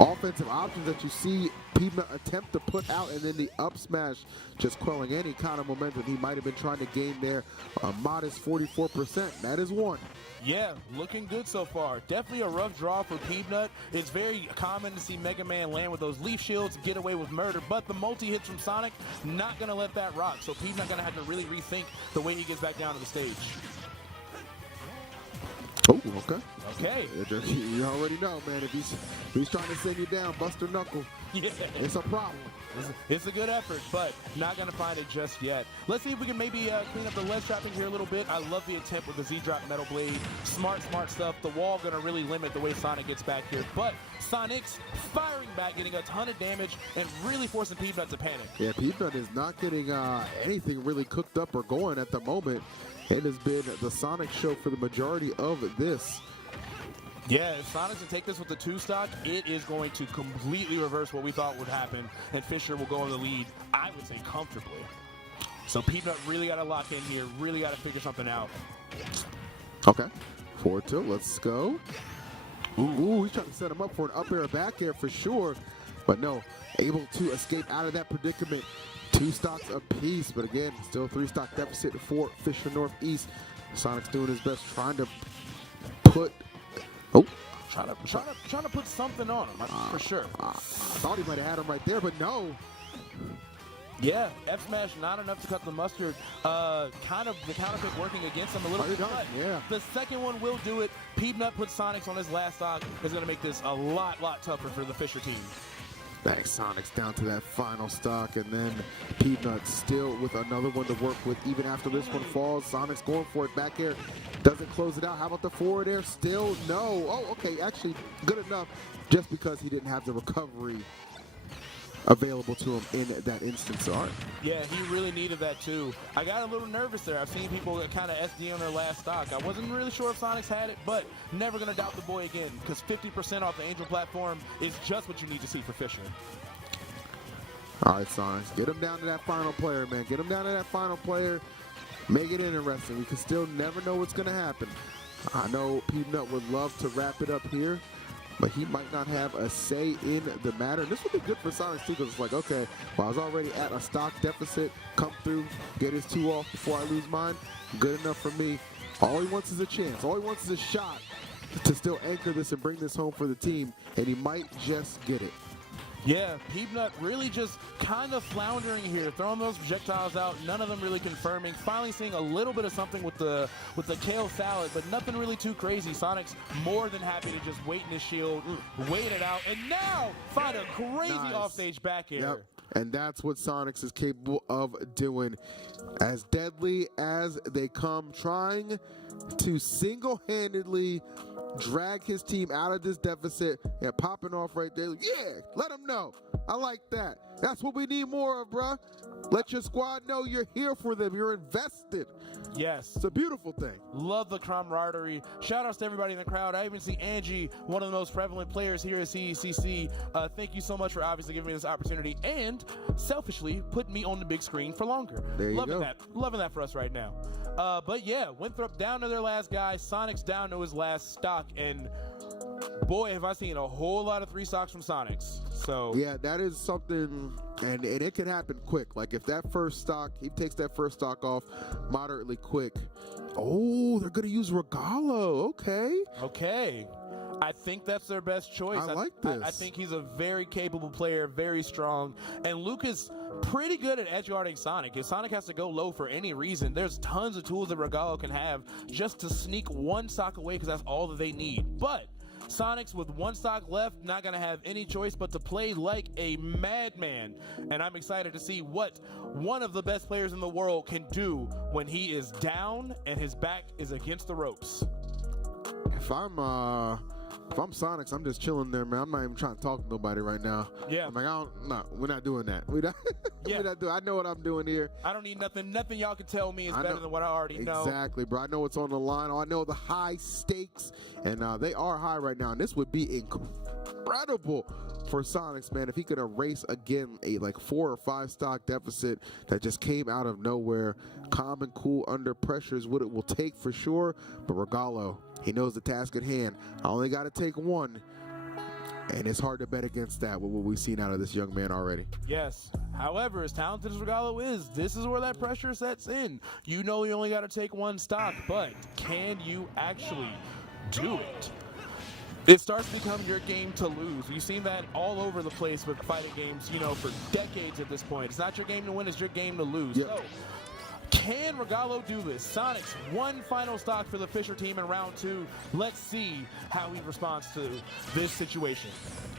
offensive options that you see Peanut attempt to put out, and then the up smash just quelling any kind of momentum he might have been trying to gain there. A modest 44%. That is one. Yeah, looking good so far. Definitely a rough draw for Peanut. It's very common to see Mega Man land with those leaf shields, get away with murder, but the multi-hits from Sonic, not going to let that rock. So Peanut going to have to really rethink the way he gets back down to the stage. Oh, okay. Okay. You already know, man. If he's trying to send you down, Buster Knuckle, yeah, it's a problem. It's a good effort, but not going to find it just yet. Let's see if we can maybe clean up the ledge trapping here a little bit. I love the attempt with the Z-Drop Metal Blade. Smart stuff. The wall going to really limit the way Sonic gets back here. But Sonic's firing back, getting a ton of damage, and really forcing Peanut to panic. Yeah, Peanut is not getting anything really cooked up or going at the moment. It has been the Sonic show for the majority of this. Yeah, if Sonic can take this with the 2-stock, it is going to completely reverse what we thought would happen, and Fisher will go in the lead, I would say, comfortably. So Peanut really got to lock in here, really got to figure something out. Okay, forward tilt, let's go. Ooh, he's trying to set him up for an up air, back air for sure, but no, able to escape out of that predicament. 2 stocks apiece, but again, still 3-stock deficit for Fisher Northeast. Sonic's doing his best, trying to put. Oh, trying to put something on him, for sure. I thought he might have had him right there, but no. Yeah, F smash not enough to cut the mustard. Kind of the counter pick working against him a little bit. But yeah. The second one will do it. Peanut puts Sonics on his last stock. Is going to make this a lot tougher for the Fisher team. Back Sonic's down to that final stock, and then Peanut still with another one to work with even after this one falls. Sonic's going for it, back air, doesn't close it out. How about the forward air? Still no. Oh, okay, actually good enough just because he didn't have the recovery available to him in that instance. All right. Yeah, he really needed that too. I got a little nervous there. I've seen people kind of SD on their last stock. I wasn't really sure if Sonics had it, but never going to doubt the boy again, because 50% off the Angel platform is just what you need to see for Fisher. All right, Sonics, get him down to that final player, man. Get him down to that final player. Make it interesting. We can still never know what's going to happen. I know Peanut would love to wrap it up here, but he might not have a say in the matter. And this would be good for Sonics too, because it's like, okay, well, I was already at a stock deficit, come through, get his 2 off before I lose mine. Good enough for me. All he wants is a chance. All he wants is a shot to still anchor this and bring this home for the team, and he might just get it. Yeah, Peanut really just kind of floundering here, throwing those projectiles out, none of them really confirming. Finally seeing a little bit of something with the kale salad, but nothing really too crazy. Sonic's more than happy to just wait in his shield, wait it out, and now find a crazy offstage back air. Yep. And that's what Sonics is capable of doing. As deadly as they come, trying to single-handedly drag his team out of this deficit and popping off right there. Yeah, let them know. I like that. That's what we need more of, bruh. Let your squad know you're here for them. You're invested. Yes. It's a beautiful thing. Love the camaraderie. Shout outs to everybody in the crowd. I even see Angie, one of the most prevalent players here at CECC. Thank you so much for obviously giving me this opportunity and selfishly putting me on the big screen for longer. There you Loving go. that. Loving that for us right now. But yeah, Winthrop down to their last guy. Sonic's down to his last stock. And boy, have I seen a whole lot of 3 stocks from Sonics. So yeah, that is something, and it can happen quick. Like if that first stock, he takes that first stock off moderately quick. Oh, they're gonna use Regalo. Okay. I think that's their best choice. I like this. I think he's a very capable player, very strong. And Luke is pretty good at edge guarding Sonic. If Sonic has to go low for any reason, there's tons of tools that Regalo can have just to sneak 1 stock away, because that's all that they need. But Sonics with 1 stock left, not going to have any choice but to play like a madman. And I'm excited to see what one of the best players in the world can do when he is down and his back is against the ropes. If I'm If I'm Sonics, I'm just chilling there, man. I'm not even trying to talk to nobody right now. Yeah. I'm like, no, we're not doing that. We're not doing. I know what I'm doing here. I don't need nothing. Nothing y'all can tell me is better than what I already know. Exactly, bro. I know what's on the line. I know the high stakes, and they are high right now. And this would be incredible for Sonics, man, if he could erase again a 4 or 5 stock deficit that just came out of nowhere. Calm and cool under pressure is what it will take for sure. But Regalo, he knows the task at hand. I only got to take one. And it's hard to bet against that with what we've seen out of this young man already. Yes. However, as talented as Regalo is, this is where that pressure sets in. You know you only got to take one stock, but can you actually do it? It starts to become your game to lose. We've seen that all over the place with fighting games, for decades at this point. It's not your game to win, it's your game to lose. Yep. So, can Regalo do this? Sonics, one final stock for the Fisher team in round 2. Let's see how he responds to this situation.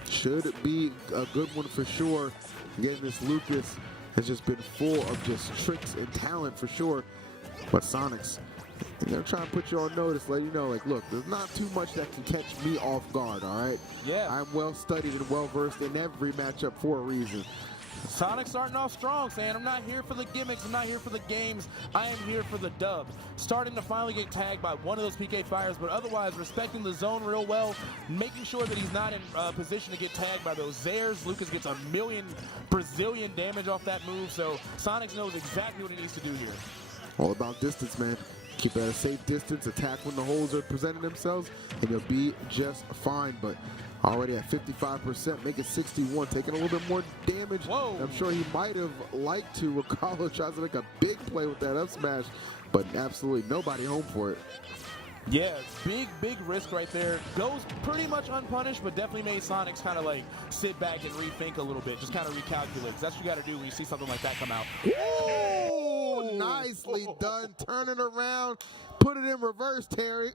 Should be a good one for sure. Again, this Lucas has just been full of just tricks and talent for sure. But Sonics, they're going to try and put you on notice, let you know, look, there's not too much that can catch me off guard, all right? Yeah. I'm well studied and well versed in every matchup for a reason. Sonic starting off strong, saying, I'm not here for the gimmicks, I'm not here for the games, I am here for the dub. Starting to finally get tagged by one of those PK fires, but otherwise respecting the zone real well, making sure that he's not in position to get tagged by those Zares. Lucas gets a million Brazilian damage off that move, so Sonic knows exactly what he needs to do here. All about distance, man. Keep it at a safe distance, attack when the holes are presenting themselves, and you'll be just fine. But already at 55%, make it 61, taking a little bit more damage. Whoa. I'm sure he might have liked to. Regalo tries to make a big play with that up smash, but absolutely nobody home for it. Yeah, big risk right there. Goes pretty much unpunished, but definitely made Sonics kind of sit back and rethink a little bit, just kind of recalculate. That's what you got to do when you see something like that come out. Ooh, nicely done. Turn it around. Put it in reverse, Terry.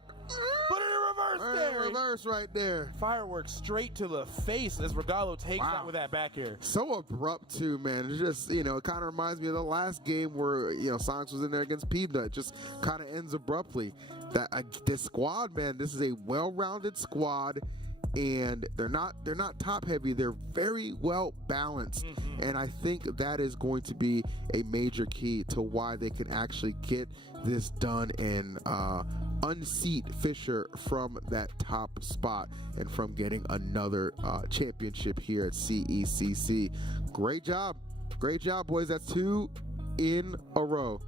Put it in reverse, Terry. Reverse right there. Fireworks straight to the face as Regalo takes out with that back air. So abrupt too, man. It's just, it kind of reminds me of the last game where, Sonics was in there against Peanut. Just kind of ends abruptly. This squad, man, this is a well-rounded squad, and they're not top heavy. They're very well balanced, and I think that is going to be a major key to why they can actually get this done and unseat Fisher from that top spot and from getting another championship here at CECC. Great job, boys. That's 2 in a row.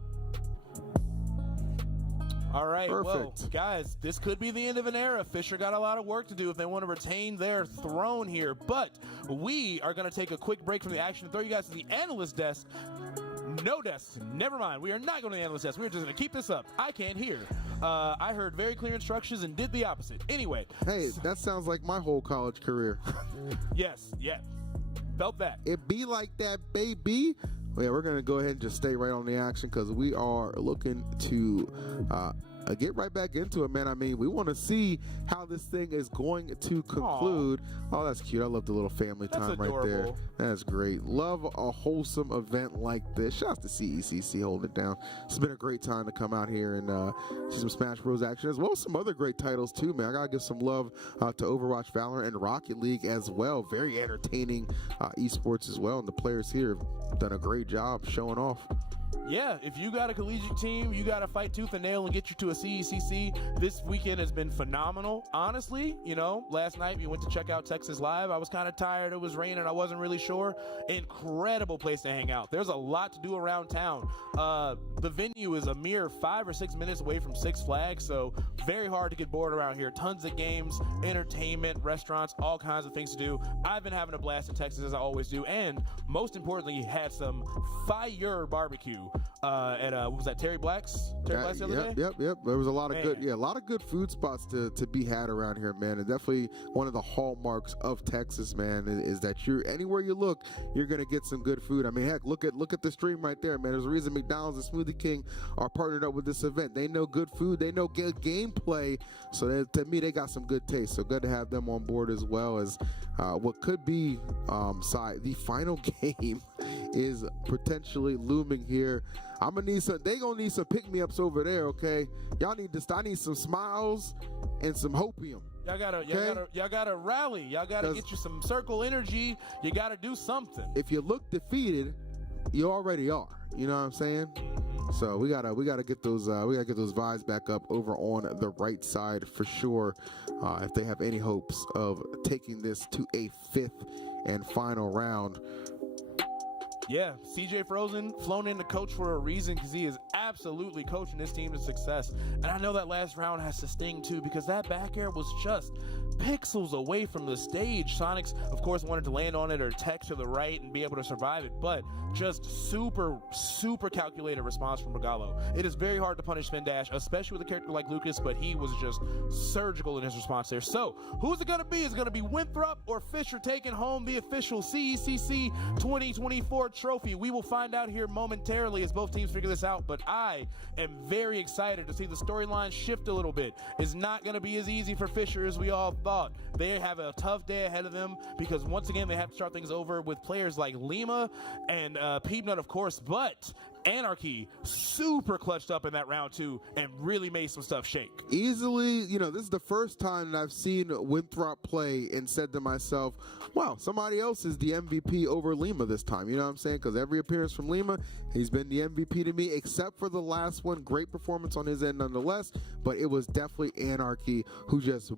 All right, Perfect. Well, guys, this could be the end of an era. Fisher got a lot of work to do if they want to retain their throne here. But we are going to take a quick break from the action and throw you guys to the analyst desk. No desk. Never mind. We are not going to the analyst desk. We're just going to keep this up. I can't hear. I heard very clear instructions and did the opposite. Anyway. Hey, that sounds like my whole college career. Yes. Felt that. It be like that, baby. Well, yeah, we're going to go ahead and just stay right on the action because we are looking to get right back into it, man. I mean, we want to see how this thing is going to conclude. Aww. Oh, that's cute. I love the little family time right there. That's great. Love a wholesome event like this. Shout out to CECC holding it down. It's been a great time to come out here and see some Smash Bros. Action, as well as some other great titles, too, man. I got to give some love to Overwatch, Valorant, and Rocket League as well. Very entertaining esports as well, and the players here have done a great job showing off. Yeah, if you got a collegiate team, you got to fight tooth and nail and get you to a CECC. This weekend has been phenomenal. Honestly, last night we went to check out Texas Live. I was kind of tired. It was raining. I wasn't really sure. Incredible place to hang out. There's a lot to do around town. The venue is a mere 5 or 6 minutes away from Six Flags, so very hard to get bored around here. Tons of games, entertainment, restaurants, all kinds of things to do. I've been having a blast in Texas, as I always do, and most importantly, had some fire barbecue. At what was that, Terry Black's? Black's the other day? Yep. There was a lot of a lot of good food spots to be had around here, man. And definitely one of the hallmarks of Texas, man, is that you're anywhere you look, you're gonna get some good food. I mean, heck, look at the stream right there, man. There's a reason McDonald's and Smoothie King are partnered up with this event. They know good food, they know good gameplay, so to me, they got some good taste. So good to have them on board, as well as what could be the final game is potentially looming here. They gonna need some pick-me-ups over there, okay? I need some smiles and some hopium. Y'all gotta rally. Y'all gotta get you some circle energy. You gotta do something. If you look defeated, you already are. You know what I'm saying? So we gotta get those vibes back up over on the right side for sure. If they have any hopes of taking this to a 5th and final round. Yeah, CJ Frozen flown in to coach for a reason because he is absolutely coaching this team to success. And I know that last round has to sting too because that back air was just pixels away from the stage. Sonics, of course, wanted to land on it or tech to the right and be able to survive it, but just super calculated response from Regalo. It is very hard to punish Spin Dash, especially with a character like Lucas, but he was just surgical in his response there. So, who's it going to be? Is it going to be Winthrop or Fisher taking home the official CECC 2024 trophy? We will find out here momentarily as both teams figure this out, but I am very excited to see the storyline shift a little bit. It's not going to be as easy for Fisher as we all thought. They have a tough day ahead of them because once again they have to start things over with players like Lima and Peanut, of course, but Anarchy super clutched up in that round 2 and really made some stuff shake. Easily, this is the first time that I've seen Winthrop play and said to myself, wow, somebody else is the MVP over Lima this time. You know what I'm saying? Because every appearance from Lima, he's been the MVP to me, except for the last one. Great performance on his end nonetheless, but it was definitely Anarchy who just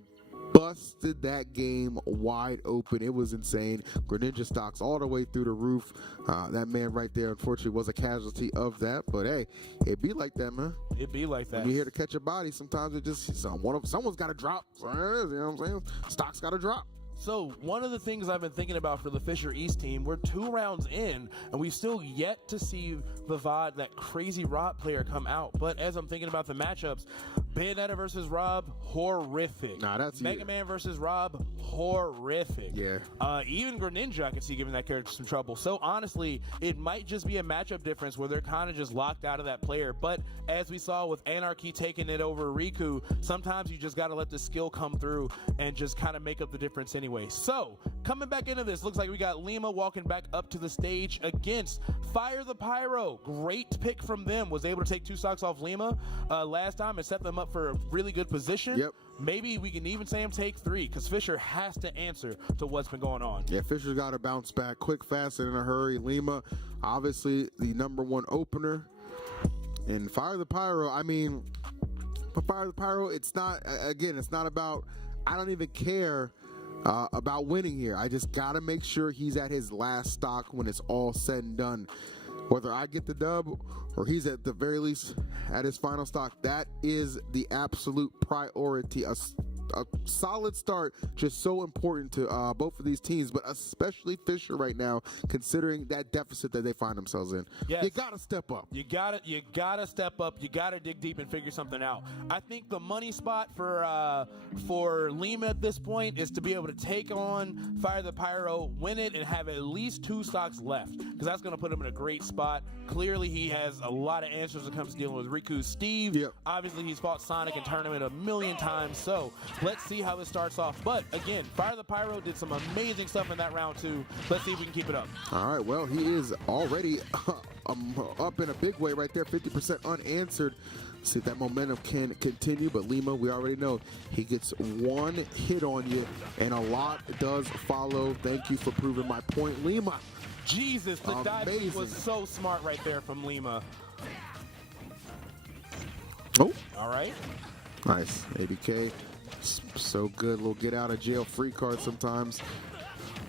busted that game wide open. It was insane. Greninja stocks all the way through the roof. That man right there, unfortunately, was a casualty of that. But hey, it be like that, man. It be like that. When you're here to catch a body, sometimes it just someone's got to drop. You know what I'm saying? Stock's got to drop. So one of the things I've been thinking about for the Fisher East team, we're 2 rounds in, and we've still yet to see Vivad, that crazy Rob player, come out. But as I'm thinking about the matchups, Bayonetta versus Rob, horrific. Nah, that's Mega Man versus Rob, horrific. Yeah. Even Greninja, I could see giving that character some trouble. So honestly, it might just be a matchup difference where they're kind of just locked out of that player. But as we saw with Anarchy taking it over Riku, sometimes you just got to let the skill come through and just kind of make up the difference anyway. So, coming back into this, looks like we got Lima walking back up to the stage against Fire the Pyro. Great pick from them. Was able to take 2 stocks off Lima last time and set them up for a really good position. Yep. Maybe we can even say him take 3 because Fisher has to answer to what's been going on. Yeah, Fisher's got to bounce back quick, fast, and in a hurry. Lima, obviously the #1 opener. And Fire the Pyro, but Fire the Pyro, it's not about, I don't even care about winning here. I just got to make sure he's at his last stock when it's all said and done. Whether I get the dub or he's at the very least at his final stock, that is the absolute priority. A solid start, just so important to both of these teams, but especially Fisher right now, considering that deficit that they find themselves in. Yes. You gotta step up. You gotta step up. You gotta dig deep and figure something out. I think the money spot for Lima at this point is to be able to take on Fire the Pyro, win it, and have at least 2 stocks left, because that's gonna put him in a great spot. Clearly, he has a lot of answers when it comes to dealing with Riku. Steve, yep. Obviously, he's fought Sonic in tournament a million times, so let's see how this starts off. But again, Fire the Pyro did some amazing stuff in that round 2. Let's see if we can keep it up. All right, well, he is already up in a big way right there, 50% unanswered. See if that momentum can continue, but Lima, we already know he gets 1 hit on you, and a lot does follow. Thank you for proving my point, Lima. Jesus, the dive was so smart right there from Lima. Oh. All right. Nice. ABK. So good. Little get out of jail free card sometimes.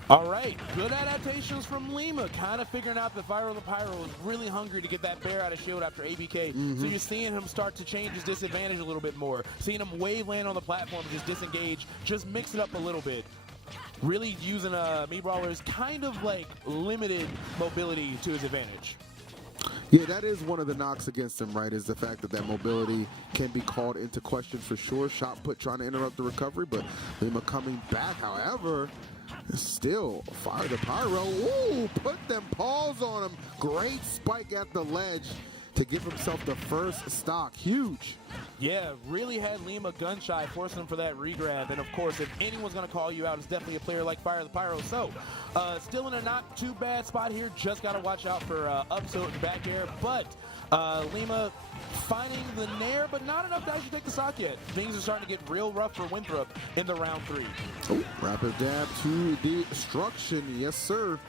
All right. Good adaptations from Lima. Kind of figuring out that Fire the Pyro was really hungry to get that bear out of shield after ABK. Mm-hmm. So you're seeing him start to change his disadvantage a little bit more. Seeing him wave land on the platform, just disengage, just mix it up a little bit. Really using Mii Brawler's kind of like limited mobility to his advantage. Yeah, that is one of the knocks against him, right, is the fact that mobility can be called into question for sure. Shot put trying to interrupt the recovery, but Lima coming back. However, still, Fire the Pyro. Ooh, put them paws on him. Great spike at the ledge to give himself the first stock. Huge. Yeah, really had Lima gun shy, forcing him for that regrab. And of course, if anyone's going to call you out, it's definitely a player like Fire the Pyro. So, still in a not too bad spot here. Just got to watch out for up tilt and back air. But Lima finding the nair, but not enough to actually take the stock yet. Things are starting to get real rough for Winthrop in the round 3. Oh, rapid dab to destruction. Yes, sir.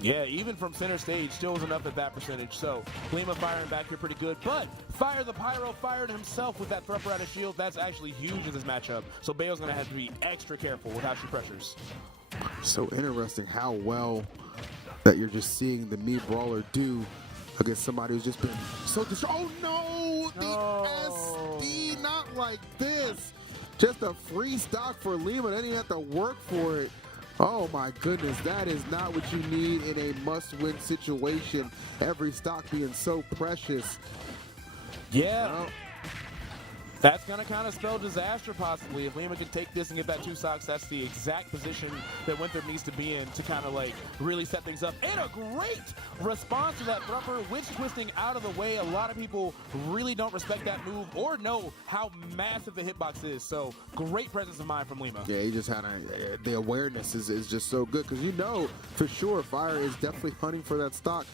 Yeah, even from center stage, still wasn't up at that percentage. So Lima firing back here pretty good. But Fire the Pyro fired himself with that thruster out of shield. That's actually huge in this matchup. So Bayo's going to have to be extra careful with how she pressures. So interesting how well that you're just seeing the Mii Brawler do against somebody who's just been so oh no! The SD, not like this. Just a free stock for Lima. They didn't have to work for it. Oh my goodness, that is not what you need in a must-win situation. Every stock being so precious. Yeah. Well, that's going to kind of spell disaster possibly. If Lima can take this and get that 2 stocks, that's the exact position that Winthrop needs to be in to kind of like really set things up. And a great response to that thruster, witch twisting out of the way. A lot of people really don't respect that move or know how massive the hitbox is. So great presence of mind from Lima. yeah, he just had the awareness is just so good because you know for sure Fire is definitely hunting for that stock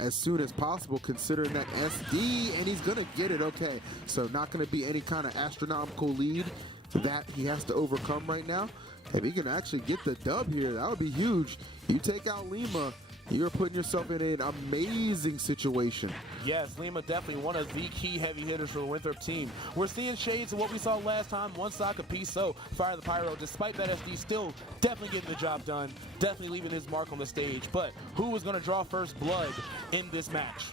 as soon as possible considering that SD, and he's going to get it, okay. So not going to be any kind of astronomical lead that he has to overcome right now. If he can actually get the dub here, that would be huge. You take out Lima, you're putting yourself in an amazing situation. Yes, Lima definitely one of the key heavy hitters for the Winthrop team. We're seeing shades of what we saw last time, 1 stock apiece. So Fire the Pyro, despite that SD, still definitely getting the job done, definitely leaving his mark on the stage. But who was going to draw first blood in this match?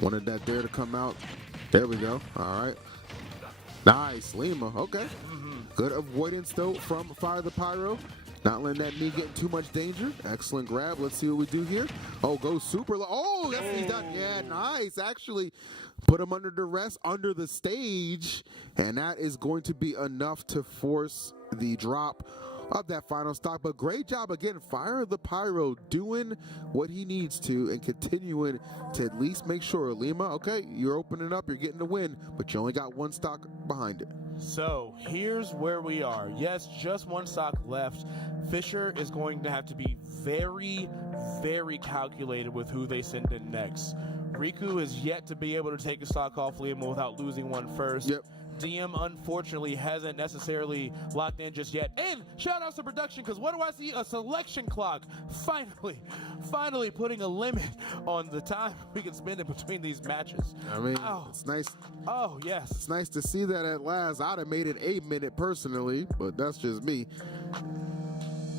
Wanted that there to come out. There we go. All right. Nice, Lima. Okay. Good avoidance, though, from Fire the Pyro. Not letting that knee get in too much danger. Excellent grab. Let's see what we do here. Oh, go super low. Oh, that's what he's done. Yeah, nice. Actually, put him under duress, under the stage. And that is going to be enough to force the drop of that final stock. But great job again, Fire the Pyro doing what he needs to and continuing to at least make sure Lima, okay, you're opening up, you're getting the win, but you only got 1 stock behind it. So here's where we are. Yes, just 1 stock left. Fisher is going to have to be very, very calculated with who they send in next. Riku is yet to be able to take a stock off Lima without losing one first. Yep. DM unfortunately hasn't necessarily locked in just yet. And shout out to production, because what do I see? A selection clock. Finally putting a limit on the time we can spend in between these matches. I mean, it's nice. Oh, yes. It's nice to see that at last. I'd have made it 8 minute personally, but that's just me.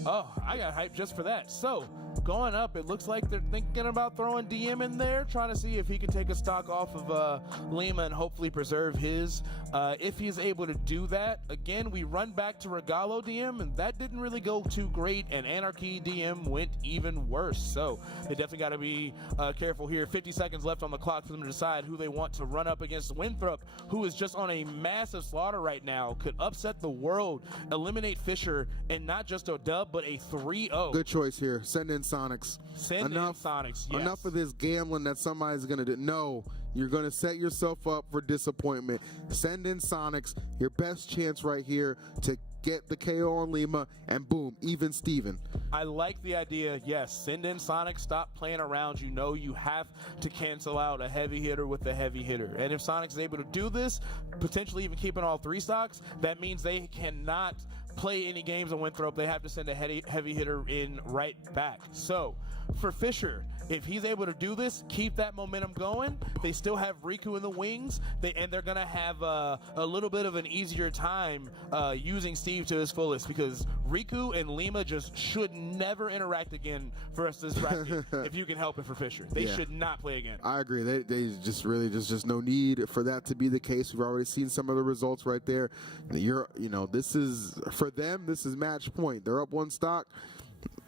Oh, I got hyped just for that. So, going up, it looks like they're thinking about throwing DM in there, trying to see if he can take a stock off of Lima and hopefully preserve his. If he's able to do that, again, we run back to Regalo DM, and that didn't really go too great, and Anarchy DM went even worse. So, they definitely got to be careful here. 50 seconds left on the clock for them to decide who they want to run up against. Winthrop, who is just on a massive slaughter right now, could upset the world, eliminate Fisher, and not just a dub, but a 3-0. Good choice here. Send in Sonics. Send in Sonics, yes. Enough of this gambling that somebody's going to do. No, you're going to set yourself up for disappointment. Send in Sonics. Your best chance right here to get the KO on Lima, and boom, even Steven. I like the idea. Yes, send in Sonic. Stop playing around. You know you have to cancel out a heavy hitter with a heavy hitter. And if Sonic's able to do this, potentially even keeping all 3 stocks, that means they cannot play any games on Winthrop. They have to send a heavy hitter in right back. So for Fisher, if he's able to do this, keep that momentum going. They still have Riku in the wings, and they're going to have a little bit of an easier time using Steve to his fullest, because Riku and Lima just should never interact again for us this bracket if you can help it for Fisher. They should not play again. I agree. They just really just no need for that to be the case. We've already seen some of the results right there. This is for them. This is match point. They're up 1 stock.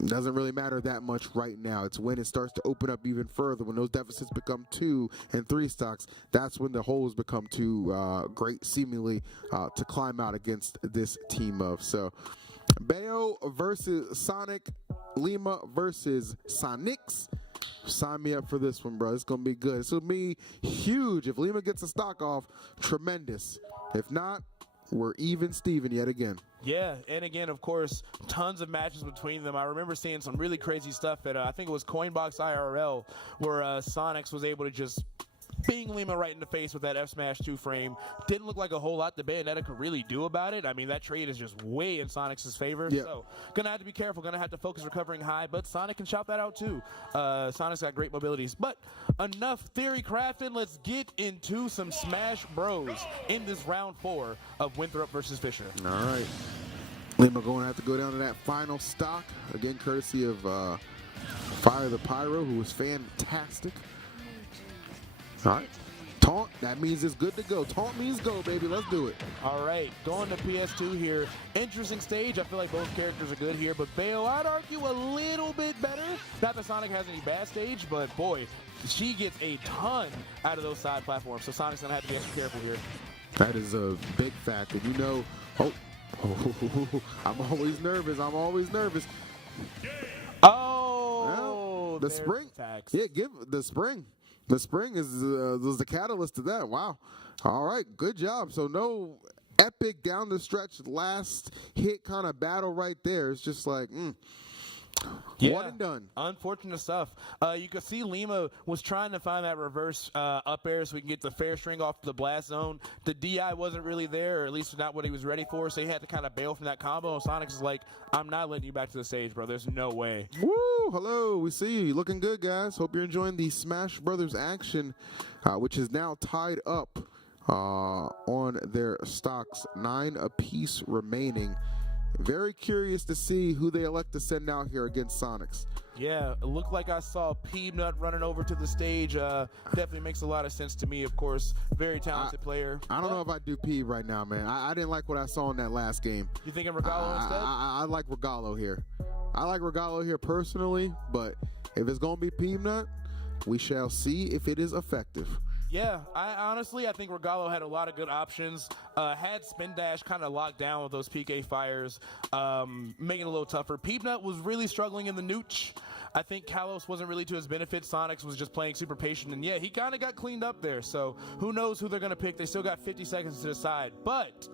Doesn't really matter that much right now. It's when it starts to open up even further, when those deficits become 2 and 3 stocks, that's when the holes become too great, seemingly, to climb out against this team of. So, Bayo versus Sonic, Lima versus Sonics. Sign me up for this one, bro. It's going to be good. It's going to be huge. If Lima gets a stock off, tremendous. If not, we're even Steven yet again. Yeah, and again, of course, tons of matches between them. I remember seeing some really crazy stuff at, I think it was Coinbox IRL, where Sonics was able to just bing Lima right in the face with that F Smash 2 frame. Didn't look like a whole lot the Bayonetta could really do about it. I mean, that trade is just way in Sonic's favor. Yeah. So, gonna have to be careful. Gonna have to focus recovering high, but Sonic can shout that out too. Sonic's got great mobilities. But enough theory crafting. Let's get into some Smash Bros in this round 4 of Winthrop versus Fisher. All right. Lima going to have to go down to that final stock. Again, courtesy of Fire the Pyro, who was fantastic. All right. Taunt, that means it's good to go. Taunt means go, baby. Let's do it. All right, going to PS2 here. Interesting stage. I feel like both characters are good here, but Bayo, I'd argue a little bit better. Not that Sonic has any bad stage, but boy, she gets a ton out of those side platforms, so Sonic's going to have to be extra careful here. That is a big fact. And you know, I'm always nervous. Oh, well, the spring. Yeah, give the spring. The spring is the catalyst to that. Wow. All right, good job. So no epic down the stretch last hit kind of battle right there. It's just like, yeah, one and done. Unfortunate stuff. You can see Lima was trying to find that reverse up air so we can get the fair string off the blast zone. The DI wasn't really there, or at least not what he was ready for, so he had to kind of bail from that combo. And Sonic is like, I'm not letting you back to the stage, bro. There's no way. Woo! Hello, we see you. Looking good, guys. Hope you're enjoying the Smash Brothers action, which is now tied up on their stocks, 9 apiece remaining. Very curious to see who they elect to send out here against Sonics. Yeah, it looked like I saw Peanut running over to the stage. Definitely makes a lot of sense to me, of course. Very talented player. I don't know if I do Peeb right now, man. I didn't like what I saw in that last game. You thinking Regalo instead? I like Regalo here. I like Regalo here personally, but if it's going to be Peanut, we shall see if it is effective. Yeah, I think Regalo had a lot of good options. Had Spin Dash kind of locked down with those PK fires, making it a little tougher. Peanut was really struggling in the nooch. I think Kalos wasn't really to his benefit. Sonics was just playing super patient, and yeah, he kind of got cleaned up there. So who knows who they're going to pick. They still got 50 seconds to decide. But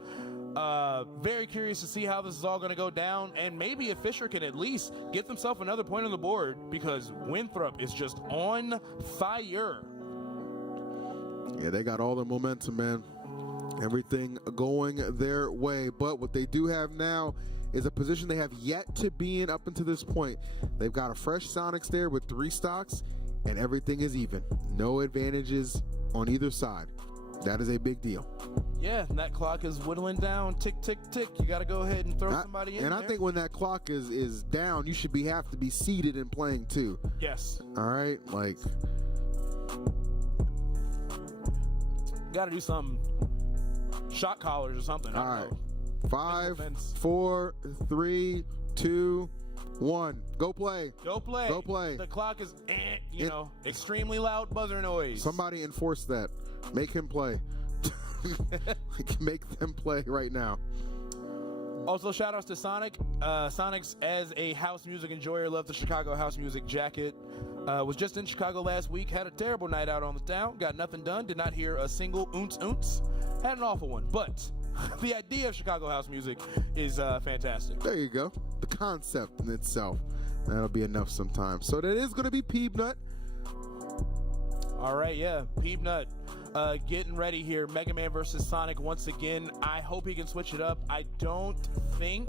very curious to see how this is all going to go down, and maybe if Fisher can at least get themselves another point on the board, because Winthrop is just on fire. Yeah, they got all the momentum, man. Everything going their way. But what they do have now is a position they have yet to be in up until this point. They've got a fresh Sonics there with 3 stocks, and everything is even. No advantages on either side. That is a big deal. Yeah, and that clock is whittling down. Tick, tick, tick. You got to go ahead and throw somebody in there. And I think when that clock is down, you should have to be seated and playing too. Yes. All right, like... Got to do something. Shot collars or something. All right. 5, 4, 3, 2, 1. Go play. Go play. Go play. The clock is, extremely loud buzzer noise. Somebody enforce that. Make him play. Make them play right now. Also, shout outs to Sonic. Sonic's, as a house music enjoyer, loved the Chicago house music jacket. Was just in Chicago last week. Had a terrible night out on the town. Got nothing done. Did not hear a single oonce. Had an awful one. But the idea of Chicago house music is fantastic. There you go. The concept in itself. That'll be enough sometimes. So that is going to be Peanut. All right, yeah. Peanut. Getting ready here. Mega Man versus Sonic once again. I hope he can switch it up. I don't think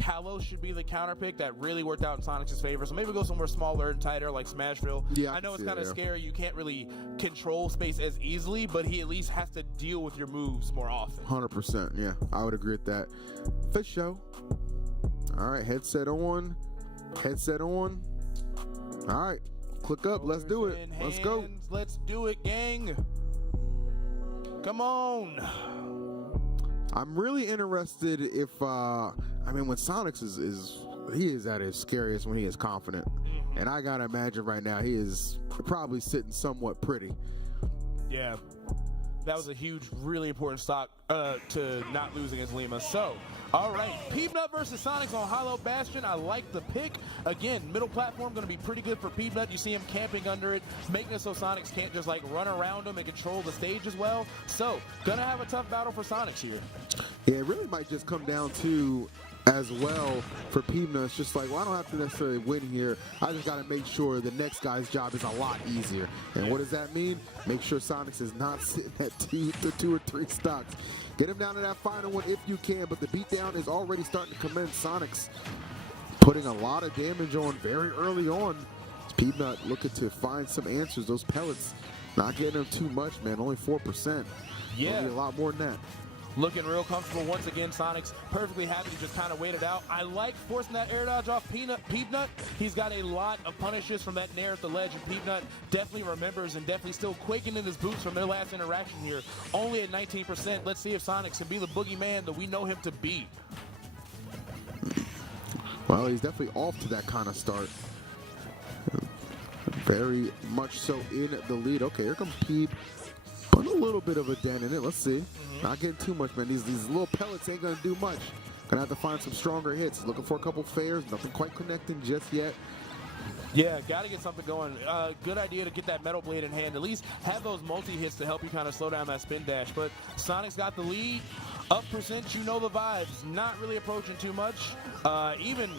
Kalos should be the counter pick. That really worked out in Sonic's favor. So maybe go somewhere smaller and tighter like Smashville. Yeah, I know it's kind of scary. You can't really control space as easily, but he at least has to deal with your moves more often. 100%. Yeah, I would agree with that. For sure. All right, headset on. Headset on. All right, click up. Let's do it. Let's go. Let's do it, gang. Come on. I'm really interested if, when Sonics he is at his scariest when he is confident. Mm-hmm. And I got to imagine right now he is probably sitting somewhat pretty. Yeah. That was a huge, really important stock to not lose against Lima. So, all right, Peanut versus Sonics on Hollow Bastion. I like the pick. Again, middle platform going to be pretty good for Peanut. You see him camping under it, making it so Sonics can't just run around him and control the stage as well. So, going to have a tough battle for Sonics here. Yeah, it really might just come down to, as well, for Peanut, it's just like, well, I don't have to necessarily win here. I just got to make sure the next guy's job is a lot easier. And what does that mean? Make sure Sonics is not sitting at two or three stocks. Get him down to that final one if you can, but the beatdown is already starting to commence. Sonics putting a lot of damage on very early on. Peanut looking to find some answers. Those pellets not getting them too much, man. Only 4%. Yeah. Maybe a lot more than that. Looking real comfortable once again. Sonics perfectly happy to just kind of wait it out. I like forcing that air dodge off Peanut. He's got a lot of punishes from that nair at the ledge, and Peanut definitely remembers and definitely still quaking in his boots from their last interaction here. Only at 19%. Let's see if Sonics can be the boogeyman that we know him to be. Well, he's definitely off to that kind of start. Very much so in the lead. Okay, here comes Peep. Put a little bit of a dent in it. Let's see. Not getting too much, man. These little pellets ain't going to do much. Going to have to find some stronger hits. Looking for a couple fairs. Nothing quite connecting just yet. Yeah, got to get something going. Good idea to get that metal blade in hand. At least have those multi-hits to help you kind of slow down that spin dash. But Sonic's got the lead. Up percent, you know the vibes. Not really approaching too much. Even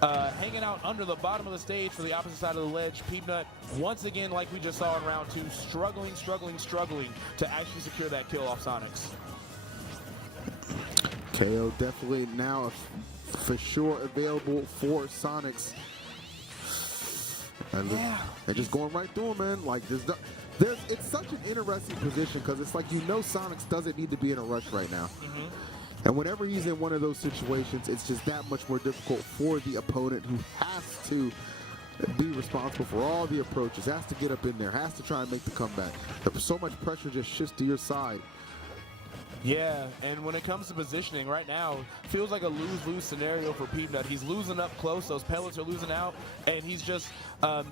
hanging out under the bottom of the stage for the opposite side of the ledge. Peanut, once again, like we just saw in round 2, struggling to actually secure that kill off Sonics. KO definitely now for sure available for Sonics. And they're just going right through him, man. Like it's such an interesting position because it's like, you know, Sonics doesn't need to be in a rush right now. And whenever he's in one of those situations, it's just that much more difficult for the opponent, who has to be responsible for all the approaches, has to get up in there, has to try and make the comeback. So much pressure just shifts to your side. Yeah, and when it comes to positioning right now, feels like a lose-lose scenario for Peanut. He's losing up close, those pellets are losing out, and he's just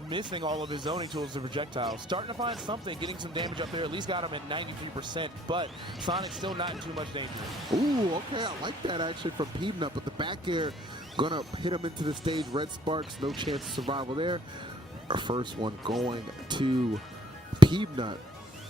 missing all of his zoning tools and projectiles. Starting to find something, getting some damage up there, at least got him at 93%, but Sonic's still not in too much danger. Ooh, okay, I like that actually from Peanut, but the back air gonna hit him into the stage. Red Sparks, no chance of survival there. Our first one going to Peanut.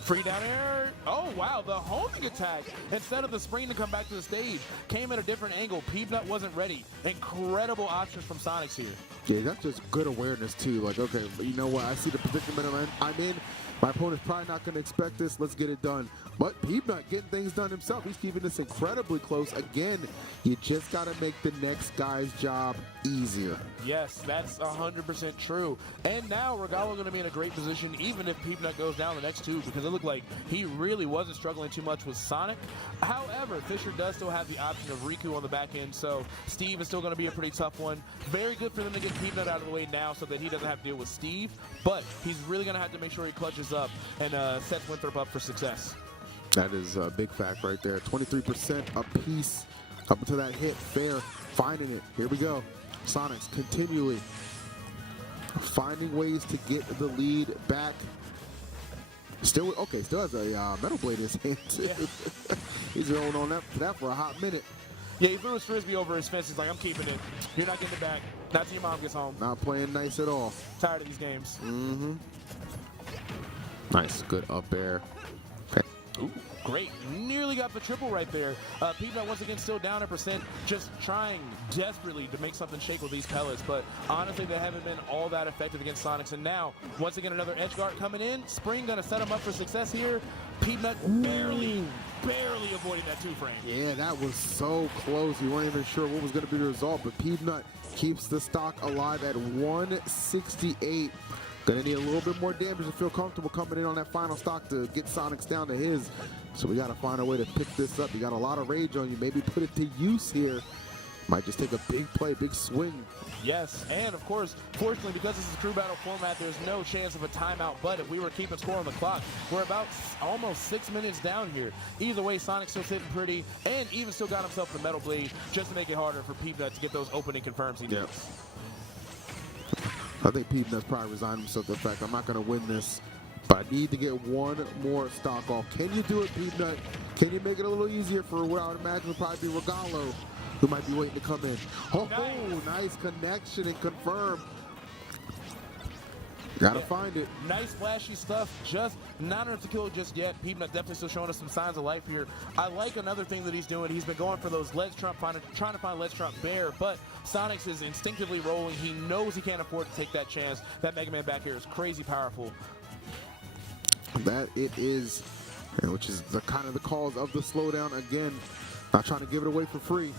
Free down air. Oh, wow. The homing attack, instead of the spring to come back to the stage, came at a different angle. Peanut wasn't ready. Incredible options from Sonics here. Yeah, that's just good awareness, too. Like, okay, you know what? I see the predicament I'm in. My opponent's probably not going to expect this. Let's get it done. But Peanut getting things done himself. He's keeping this incredibly close. Again, you just got to make the next guy's job easier. Yes, that's 100% true. And now Regalo going to be in a great position, even if Peanut goes down the next 2, because it looked like he really wasn't struggling too much with Sonic. However, Fisher does still have the option of Riku on the back end, so Steve is still going to be a pretty tough one. Very good for them to get Peanut out of the way now so that he doesn't have to deal with Steve, but he's really going to have to make sure he clutches up and sets Winthrop up for success. That is a big fact right there. 23% apiece up until that hit. Fair, finding it. Here we go. Sonics continually finding ways to get the lead back. Still has a metal blade in his hand too. Yeah. He's rolling on that for a hot minute. Yeah, he threw his frisbee over his fence. He's like, I'm keeping it. You're not getting it back. Not till your mom gets home. Not playing nice at all. Tired of these games. Nice, good up air. Ooh, great. Nearly got the triple right there. Peanut once again still down a percent, just trying desperately to make something shake with these pellets, but honestly they haven't been all that effective against Sonics. And now, once again, another edge guard coming in. Spring gonna set him up for success here. Peanut barely avoiding that 2-frame. Yeah, that was so close. You weren't even sure what was gonna be the result, but Peanut keeps the stock alive at 168. Gonna need a little bit more damage to feel comfortable coming in on that final stock to get Sonics down to his. So we gotta find a way to pick this up. You got a lot of rage on you. Maybe put it to use here. Might just take a big play, big swing. Yes, and of course, fortunately, because this is a crew battle format, there's no chance of a timeout. But if we were keeping score on the clock, we're about almost 6 minutes down here. Either way, Sonic's still sitting pretty, and even still got himself the metal blade just to make it harder for Peanut to get those opening confirms he needs. I think Peanut's probably resigned himself to the fact I'm not going to win this, but I need to get one more stock off. Can you do it, Peanut? Can you make it a little easier for what I would imagine would probably be Regalo, who might be waiting to come in? Oh, nice connection and confirm. Gotta find it. Nice flashy stuff, just not enough to kill it just yet. Peanut definitely still showing us some signs of life here. I like another thing that he's doing. He's been going for those Let's Trump, trying to find Let's Trump Bear, but Sonics is instinctively rolling. He knows he can't afford to take that chance. That Mega Man back here is crazy powerful. That it is, which is the kind of the cause of the slowdown again. Not trying to give it away for free.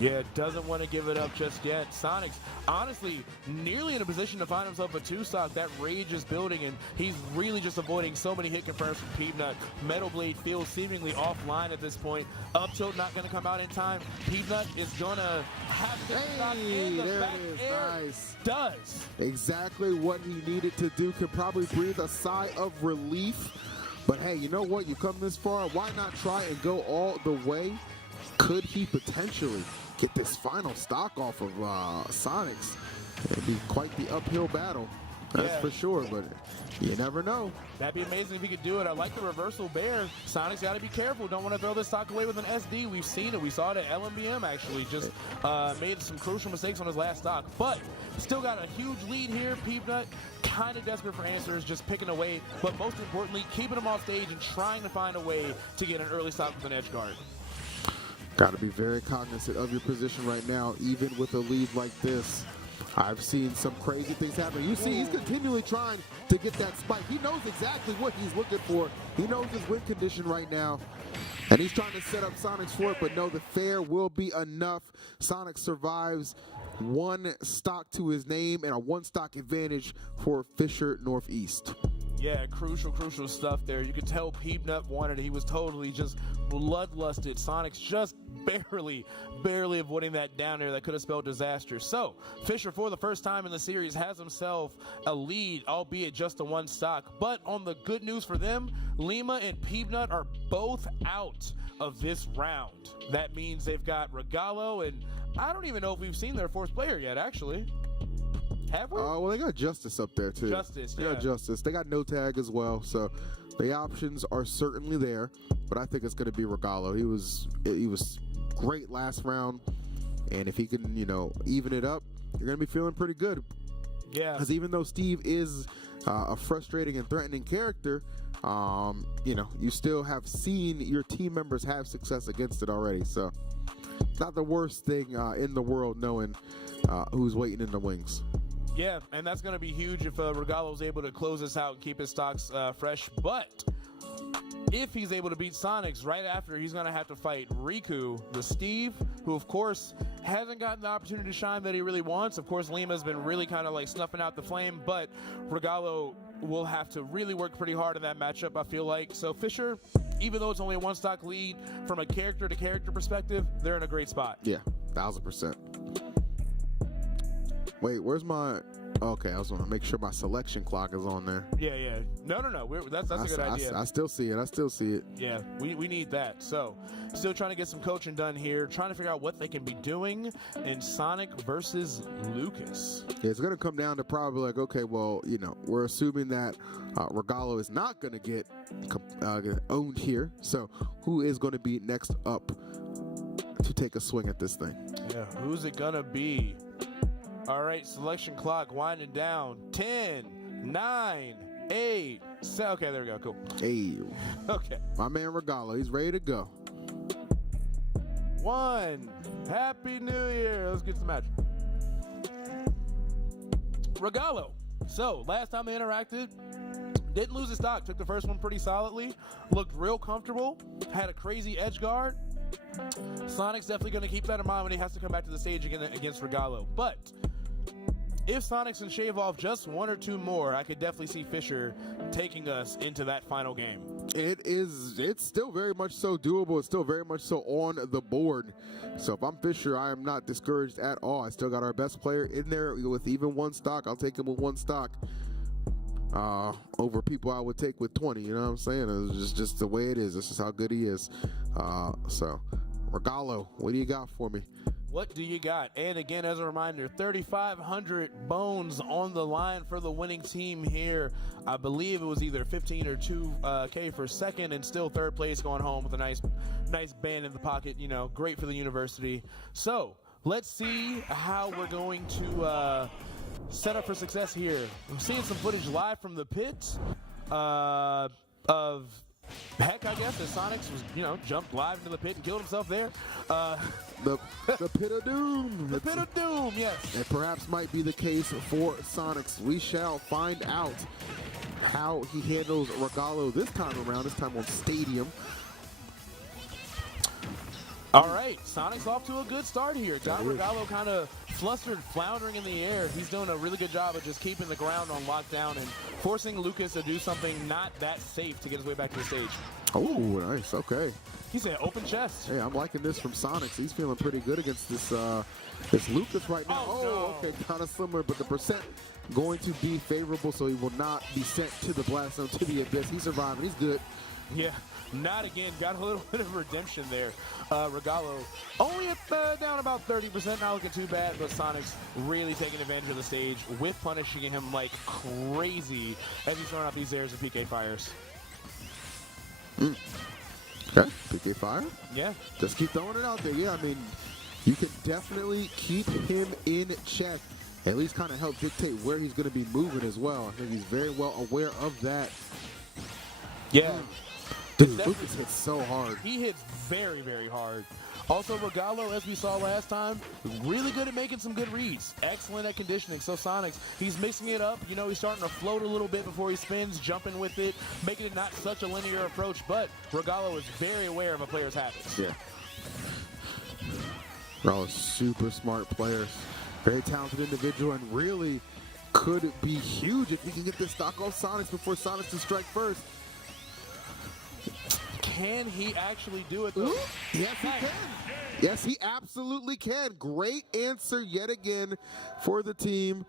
Yeah, doesn't want to give it up just yet. Sonics, honestly, nearly in a position to find himself a 2-stock. That rage is building, and he's really just avoiding so many hit confirms from Peanut. Metal Blade feels seemingly offline at this point. Up tilt not going to come out in time. Peanut is going to have to stock in the back air. Nice. Does. Exactly what he needed to do. Could probably breathe a sigh of relief. But hey, you know what? You come this far, why not try and go all the way? Could he potentially get this final stock off of Sonics? It'd be quite the uphill battle, that's for sure, but you never know. That'd be amazing if he could do it. I like the reversal bear. Sonic's got to be careful. Don't want to throw this stock away with an SD. We've seen it. We saw it at LMBM, actually. Just made some crucial mistakes on his last stock. But still got a huge lead here. Peanut kind of desperate for answers, just picking away. But most importantly, keeping him off stage and trying to find a way to get an early stock with an edge guard. Got to be very cognizant of your position right now, even with a lead like this. I've seen some crazy things happen. You see, he's continually trying to get that spike. He knows exactly what he's looking for. He knows his win condition right now, and he's trying to set up Sonics for it, but no, the fair will be enough. Sonic survives 1 stock to his name and a 1-stock advantage for Fisher Northeast. Yeah, crucial stuff there. You could tell Peanut wanted it. He was totally just bloodlusted. Sonic's just barely avoiding that down air that could have spelled disaster. So, Fisher, for the first time in the series, has himself a lead, albeit just a 1 stock. But on the good news for them, Lima and Peanut are both out of this round. That means they've got Regalo, and I don't even know if we've seen their 4th player yet, actually. Have we? Well, they got Justice up there, too. Justice, They got Justice. They got no tag as well, so the options are certainly there, but I think it's going to be Regalo. He was great last round, and if he can, even it up, you're going to be feeling pretty good. Yeah. Because even though Steve is a frustrating and threatening character, you still have seen your team members have success against it already, so it's not the worst thing in the world knowing who's waiting in the wings. Yeah, and that's going to be huge if Regalo's able to close this out and keep his stocks fresh. But if he's able to beat Sonics right after, he's going to have to fight Riku, the Steve, who, of course, hasn't gotten the opportunity to shine that he really wants. Of course, Lima's been really kind of like snuffing out the flame, but Regalo will have to really work pretty hard in that matchup, I feel like. So Fisher, even though it's only a 1-stock lead, from a character-to-character perspective, they're in a great spot. Yeah, 1000%. Wait, where's my... Okay, I was going to make sure my selection clock is on there. Yeah. No. That's a good idea. I still see it. Yeah, we need that. So, still trying to get some coaching done here, trying to figure out what they can be doing in Sonic versus Lucas. Yeah, it's going to come down to probably like, okay, well, we're assuming that Regalo is not going to get owned here. So, who is going to be next up to take a swing at this thing? Yeah, who's it going to be? All right, selection clock winding down. 10, 9, 8, 7. Okay, there we go. Cool. Hey. Okay. My man Regalo, he's ready to go. 1. Happy New Year. Let's get some magic. Regalo. So, last time they interacted, didn't lose his stock. Took the first one pretty solidly. Looked real comfortable. Had a crazy edge guard. Sonic's definitely going to keep that in mind when he has to come back to the stage again against Regalo. But if Sonics can shave off just 1 or 2 more, I could definitely see Fisher taking us into that final game. It's still very much so doable. It's still very much so on the board. So if I'm Fisher, I am not discouraged at all. I still got our best player in there with even 1 stock. I'll take him with 1 stock over people I would take with 20. You know what I'm saying? It's just the way it is. This is how good he is. So Regalo, what do you got for me? What do you got? And again, as a reminder, 3,500 bones on the line for the winning team here. I believe it was either 15 or 2K for second, and still 3rd place going home with a nice band in the pocket. Great for the university. So let's see how we're going to set up for success here. I'm seeing some footage live from the pit of Heck, I guess, as Sonics was, jumped live into the pit and killed himself there. The pit of doom. The pit of doom, yes. It perhaps might be the case for Sonics. We shall find out how he handles Regalo this time around, this time on Stadium. All right, Sonic's off to a good start here. Got Regalo kind of flustered, floundering in the air. He's doing a really good job of just keeping the ground on lockdown and forcing Lucas to do something not that safe to get his way back to the stage. Oh, nice. Okay. He said open chest. Hey, I'm liking this from Sonics. He's feeling pretty good against this Lucas right now. Oh, no. Okay, kind of similar, but the percent going to be favorable, so he will not be sent to the blast zone, to the abyss. He's surviving. He's good. Yeah, not again. Got a little bit of redemption there. Regalo only down about 30%, not looking too bad, but Sonic's really taking advantage of the stage with punishing him like crazy as he's throwing out these airs and PK fires. Okay, PK fire. Yeah. Just keep throwing it out there. Yeah, I mean, you can definitely keep him in check. At least kind of help dictate where he's going to be moving as well. I think he's very well aware of that. Yeah. Dude, Lucas hits so hard. He hits very, very hard. Also, Regalo, as we saw last time, really good at making some good reads. Excellent at conditioning. So Sonics, he's mixing it up. He's starting to float a little bit before he spins, jumping with it, making it not such a linear approach. But Regalo is very aware of a player's habits. Yeah. Regalo's super smart player. Very talented individual, and really could be huge if he can get this stock off Sonics before Sonics can strike first. Can he actually do it, though? Ooh, yes, he can. Yes, he absolutely can. Great answer yet again for the team.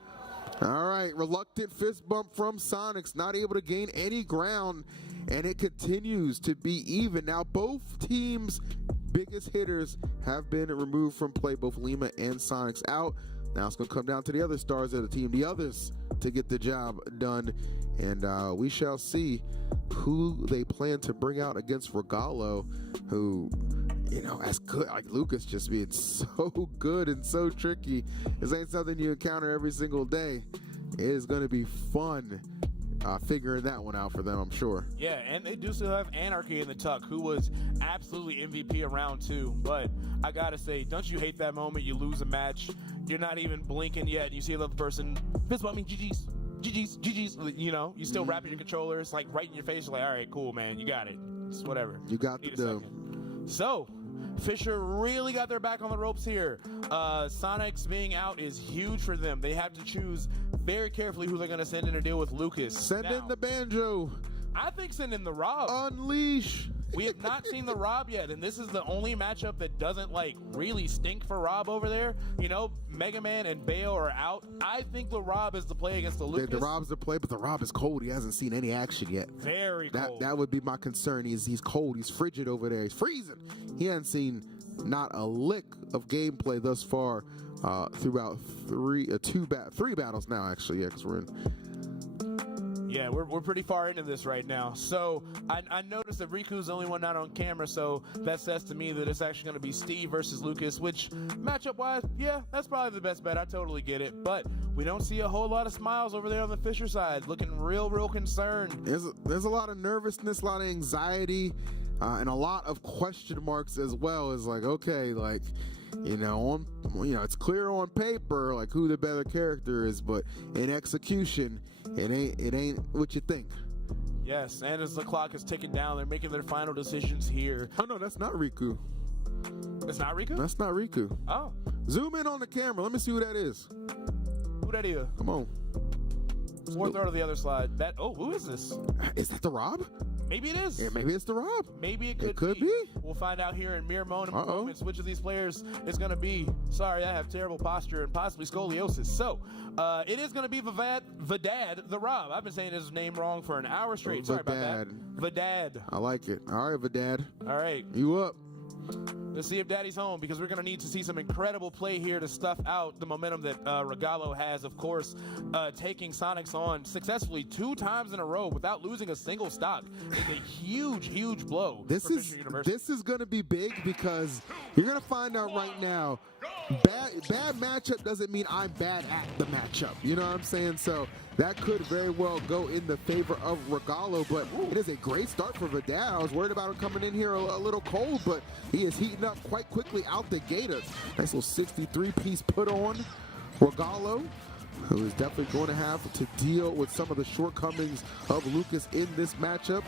All right, reluctant fist bump from Sonics, not able to gain any ground, and it continues to be even. Now, both teams' biggest hitters have been removed from play, both Lima and Sonics out. Now it's going to come down to the other stars of the team, the others, to get the job done. And we shall see who they plan to bring out against Regalo, who, as good, like Lucas just being so good and so tricky. This ain't something you encounter every single day. It is going to be fun figuring that one out for them, I'm sure. Yeah, and they do still have Anarchy in the tuck, who was absolutely MVP of round 2. But I gotta say, don't you hate that moment you lose a match, you're not even blinking yet, and you see another person fist bump me, GG's, GG's, GG's. You still wrapping your controllers like right in your face. You're like, all right, cool, man, you got it. It's whatever. You got the dough. So, Fisher really got their back on the ropes here. Sonics being out is huge for them. They have to choose very carefully who they're going to send in to deal with Lucas. Send in the Banjo. I think send in the Rob. Unleash. We have not seen the Rob yet, and this is the only matchup that doesn't really stink for Rob over there. Mega Man and Bayo are out. I think the Rob is the play against the Lucas. The Rob's the play, but the Rob is cold. He hasn't seen any action yet. Very cold. That would be my concern. He's cold. He's frigid over there. He's freezing. He hasn't seen not a lick of gameplay thus far throughout three battles now, actually. Yeah, because we're in. Yeah, we're pretty far into this right now. So I noticed that Riku's the only one not on camera, so that says to me that it's actually going to be Steve versus Lucas, which matchup-wise, yeah, that's probably the best bet. I totally get it. But we don't see a whole lot of smiles over there on the Fisher side, looking real concerned. There's a lot of nervousness, a lot of anxiety, and a lot of question marks as well. It's like, okay, it's clear on paper who the better character is, but in execution, it ain't what you think. Yes, and as the clock is ticking down, they're making their final decisions here. Oh no, that's not Riku. It's not Riku? That's not Riku. Oh. Zoom in on the camera. Let me see who that is. Who that is? Come on. Fourth row to the other slide. Who is this? Is that the Rob? Maybe it is. Yeah, maybe it's the Rob. Maybe it could be. We'll find out here in mere moments which of these players is going to be. Sorry, I have terrible posture and possibly scoliosis. So, it is going to be Vidad, the Rob. I've been saying his name wrong for an hour straight. Sorry about that. Vidad. I like it. All right, Vidad. All right. You up. Let's see if Daddy's home, because we're going to need to see some incredible play here to stuff out the momentum that Regalo has, of course, taking Sonics on successfully 2 times in a row without losing a single stock. It's a huge blow. This is going to be big, because you're going to find out right now bad matchup doesn't mean I'm bad at the matchup. You know what I'm saying? So that could very well go in the favor of Regalo, but it is a great start for Vidal. I was worried about him coming in here a little cold, but he is heating up quite quickly out the gate. A nice little 63-piece put on Regalo, who is definitely going to have to deal with some of the shortcomings of Lucas in this matchup.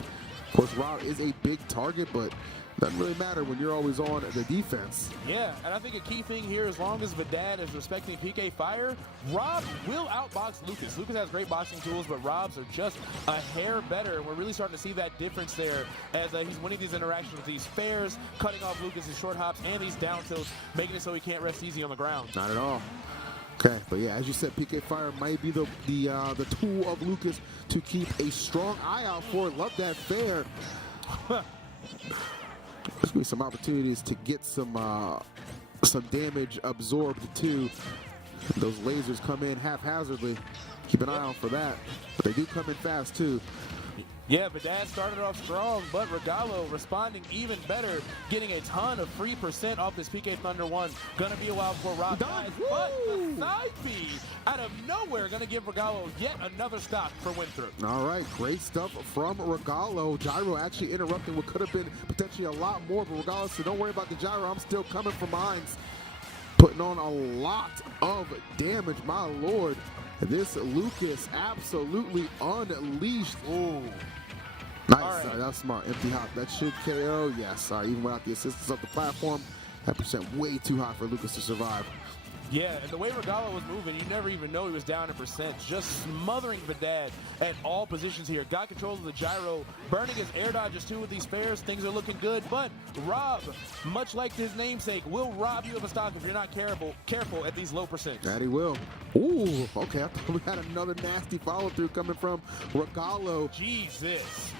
Of course, Rob is a big target, but doesn't really matter when you're always on the defense. Yeah, and I think a key thing here, as long as Vidal is respecting PK fire, Rob will outbox Lucas. Lucas has great boxing tools, but Rob's are just a hair better. We're really starting to see that difference there as he's winning these interactions with these fares, cutting off Lucas's short hops and these down tilts, making it so he can't rest easy on the ground. Not at all. Okay, but yeah, as you said, PK Fire might be the tool of Lucas to keep a strong eye out for. Love that fair. There's gonna be some opportunities to get some damage absorbed too. Those lasers come in haphazardly. Keep an eye out for that. But they do come in fast too. Yeah, Vidal started off strong, but Regalo responding even better, getting a ton of free percent off this PK Thunder 1. Gonna be a while before Rob dies, but the side B out of nowhere gonna give Regalo yet another stock for Winthrop. All right, great stuff from Regalo. Gyro actually interrupting what could have been potentially a lot more, but Regalo said, don't worry about the gyro, I'm still coming from behind. Putting on a lot of damage, my lord. This Lucas absolutely unleashed. Ooh. Nice, that's smart. Empty hop, that should KO. Yes, even without the assistance of the platform, that percent way too high for Lucas to survive. Yeah, and the way Regalo was moving, you never even know he was down in percent. Just smothering Vidal at all positions here. Got control of the gyro, burning his air dodges too with these fares. Things are looking good, but Rob, much like his namesake, will rob you of a stock if you're not careful at these low percents. That he will. Ooh, okay, I thought we had another nasty follow-through coming from Regalo. Jesus.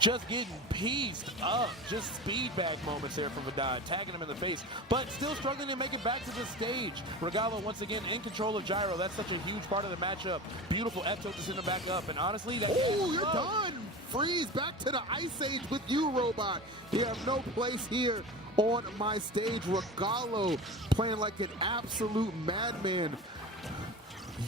Just getting pieced up. Just speed bag moments there from Vidal, tagging him in the face, but still struggling to make it back to the stage. Regalo once again in control of gyro. That's such a huge part of the matchup. Beautiful F tilt to send him back up, and honestly, that. Oh, you're done. Freeze back to the Ice Age with you, robot. You have no place here on my stage. Regalo playing like an absolute madman.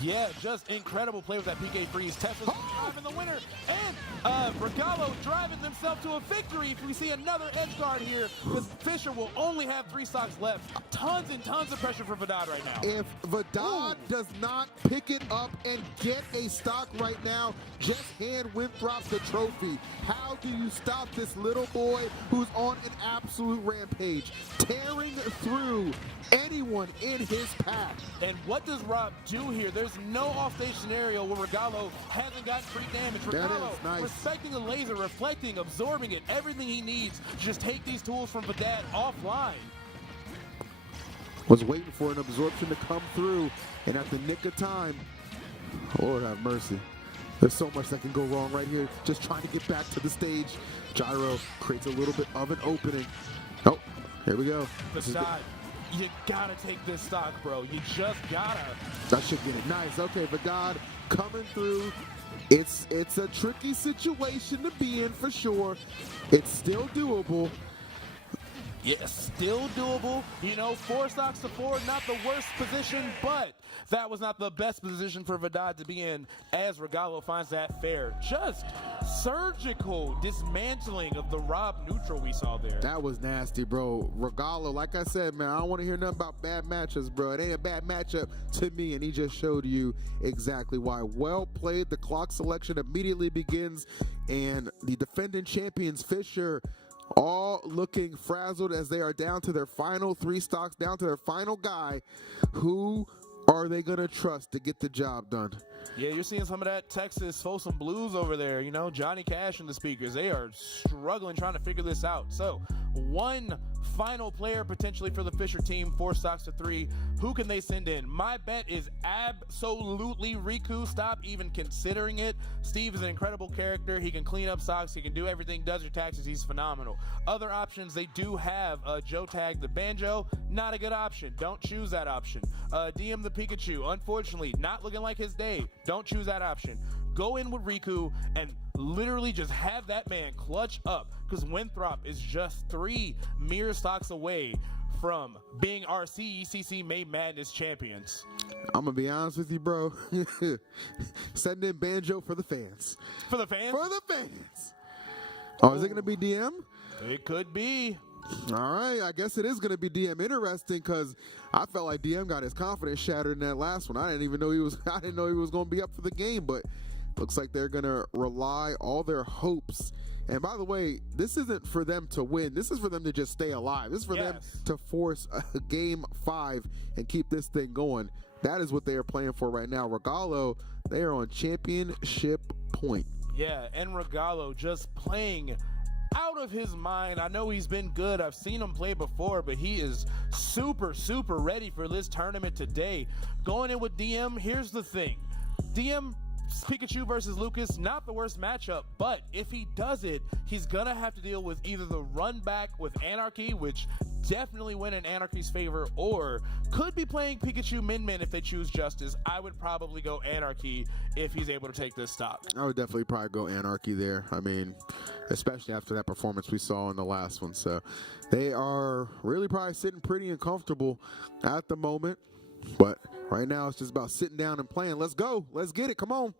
Yeah, just incredible play with that PK freeze. Tesla's driving the winner, and Regalo driving themselves to a victory. If we see another edge guard here, because Fisher will only have 3 stocks left. Tons and tons of pressure for Vidal right now. If Vidal does not pick it up and get a stock right now, just hand Winthrop the trophy. How do you stop this little boy who's on an absolute rampage, tearing through anyone in his path? And what does Rob do here? There's no offstage scenario where Regalo hasn't got free damage. Regalo nice. Respecting the laser, reflecting, absorbing it, everything he needs to just take these tools from Vidal offline. Was waiting for an absorption to come through, and at the nick of time, Lord have mercy. There's so much that can go wrong right here. Just trying to get back to the stage. Gyro creates a little bit of an opening. Oh, here we go. Beside, you gotta take this stock, bro. You just gotta. That should get it. Nice. Okay, Vidal coming through. It's a tricky situation to be in for sure. It's still doable. Yeah, still doable. You know, 4 stocks to 4, not the worst position, but that was not the best position for Vidal to be in as Regalo finds that fair. Just surgical dismantling of the Rob neutral we saw there. That was nasty, bro. Regalo, like I said, man, I don't want to hear nothing about bad matchups, bro. It ain't a bad matchup to me, and he just showed you exactly why. Well played. The clock selection immediately begins, and the defending champions, Fisher, all looking frazzled as they are down to their final 3 stocks, down to their final guy. Who are they going to trust to get the job done? Yeah, you're seeing some of that Texas Folsom Blues over there. You know, Johnny Cash and the speakers. They are struggling trying to figure this out. So, one final player potentially for the Fisher team, 4 stocks to 3. Who can they send in? My bet is absolutely Riku. Stop even considering it. Steve is an incredible character. He can clean up stocks. He can do everything, does your taxes. He's phenomenal. Other options, they do have Joe Tag the Banjo. Not a good option. Don't choose that option. DM the Pikachu. Unfortunately, not looking like his day. Don't choose that option. Go in with Riku and literally just have that man clutch up, because Winthrop is just 3 mere stocks away from being our CECC May Madness champions? I'm going to be honest with you, bro. Send in banjo for the fans. For the fans? For the fans. Oh, is it going to be DM? It could be. All right, I guess it is going to be DM. Interesting, because I felt like DM got his confidence shattered in that last one. I didn't even know he was. I didn't know he was going to be up for the game, but looks like they're going to rely all their hopes. And by the way, this isn't for them to win. This is for them to just stay alive. This is for them to force a game 5 and keep this thing going. That is what they are playing for right now. Regalo, they are on championship point. Yeah, and Regalo just playing out of his mind. I know he's been good. I've seen him play before, but he is super, super ready for this tournament today. Going in with DM, here's the thing. DM, Pikachu versus Lucas, not the worst matchup, but if he does it, he's gonna have to deal with either the run back with Anarchy, which definitely went in Anarchy's favor, or could be playing Pikachu Min if they choose Justice. I would probably go Anarchy if he's able to take this stock. I would definitely probably go Anarchy there. I mean, especially after that performance we saw in the last one. So they are really probably sitting pretty uncomfortable at the moment. But right now it's just about sitting down and playing. Let's go. Let's get it. Come on.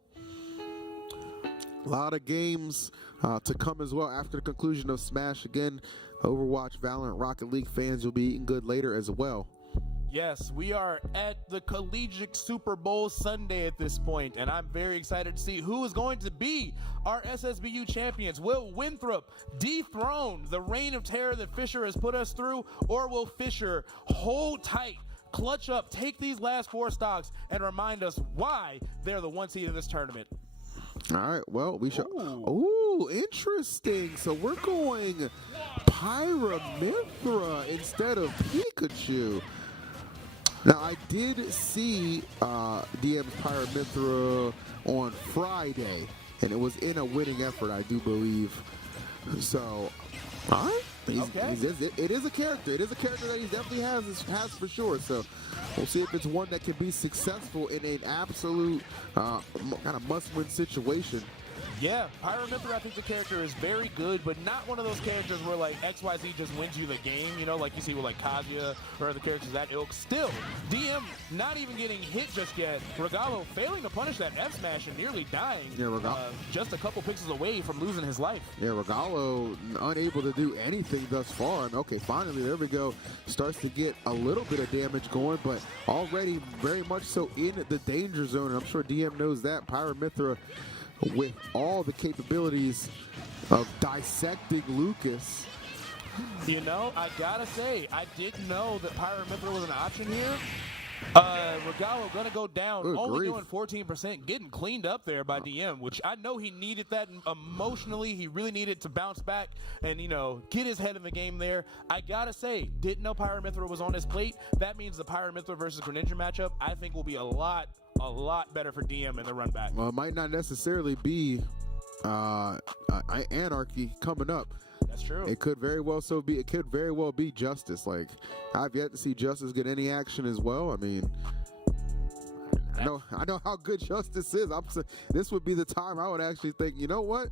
A lot of games to come as well after the conclusion of Smash. Again, Overwatch, Valorant, Rocket League fans, you'll be eating good later as well. Yes, we are at the Collegiate Super Bowl Sunday at this point, and I'm very excited to see who is going to be our SSBU champions. Will Winthrop dethrone the reign of terror that Fisher has put us through, or will Fisher hold tight, clutch up, take these last 4 stocks, and remind us why they're the 1 seed in this tournament? All right, well, we shall. Ooh, interesting. So we're going Pyramithra instead of Pikachu. Now, I did see DM's Pyramithra on Friday, and it was in a winning effort, I do believe. So, all right. It is a character. It is a character that he definitely has for sure. So we'll see if it's one that can be successful in an absolute kind of must-win situation. Yeah, Pyramithra, I think the character is very good, but not one of those characters where like XYZ just wins you the game, you know, like you see with like Kazuya or other characters that ilk. Still, DM not even getting hit just yet. Regalo failing to punish that F smash and nearly dying. Yeah, just a couple pixels away from losing his life. Yeah, Regalo unable to do anything thus far. And okay, finally, there we go. Starts to get a little bit of damage going, but already very much so in the danger zone. And I'm sure DM knows that. Pyramithra, with all the capabilities of dissecting Lucas. You know, I gotta say, I didn't know that Pyramithra was an option here. Regalo gonna go down, only doing 14%, getting cleaned up there by DM, which I know he needed that emotionally. He really needed to bounce back and, you know, get his head in the game there. I gotta say, didn't know Pyramithra was on his plate. That means the Pyramithra versus Greninja matchup, I think, will be a lot better for DM in the run back. Well, it might not necessarily be Anarchy coming up. That's true. It could very well be. It could very well be Justice. Like, I've yet to see Justice get any action as well. I mean, I know how good Justice is. This would be the time I would actually think, you know what,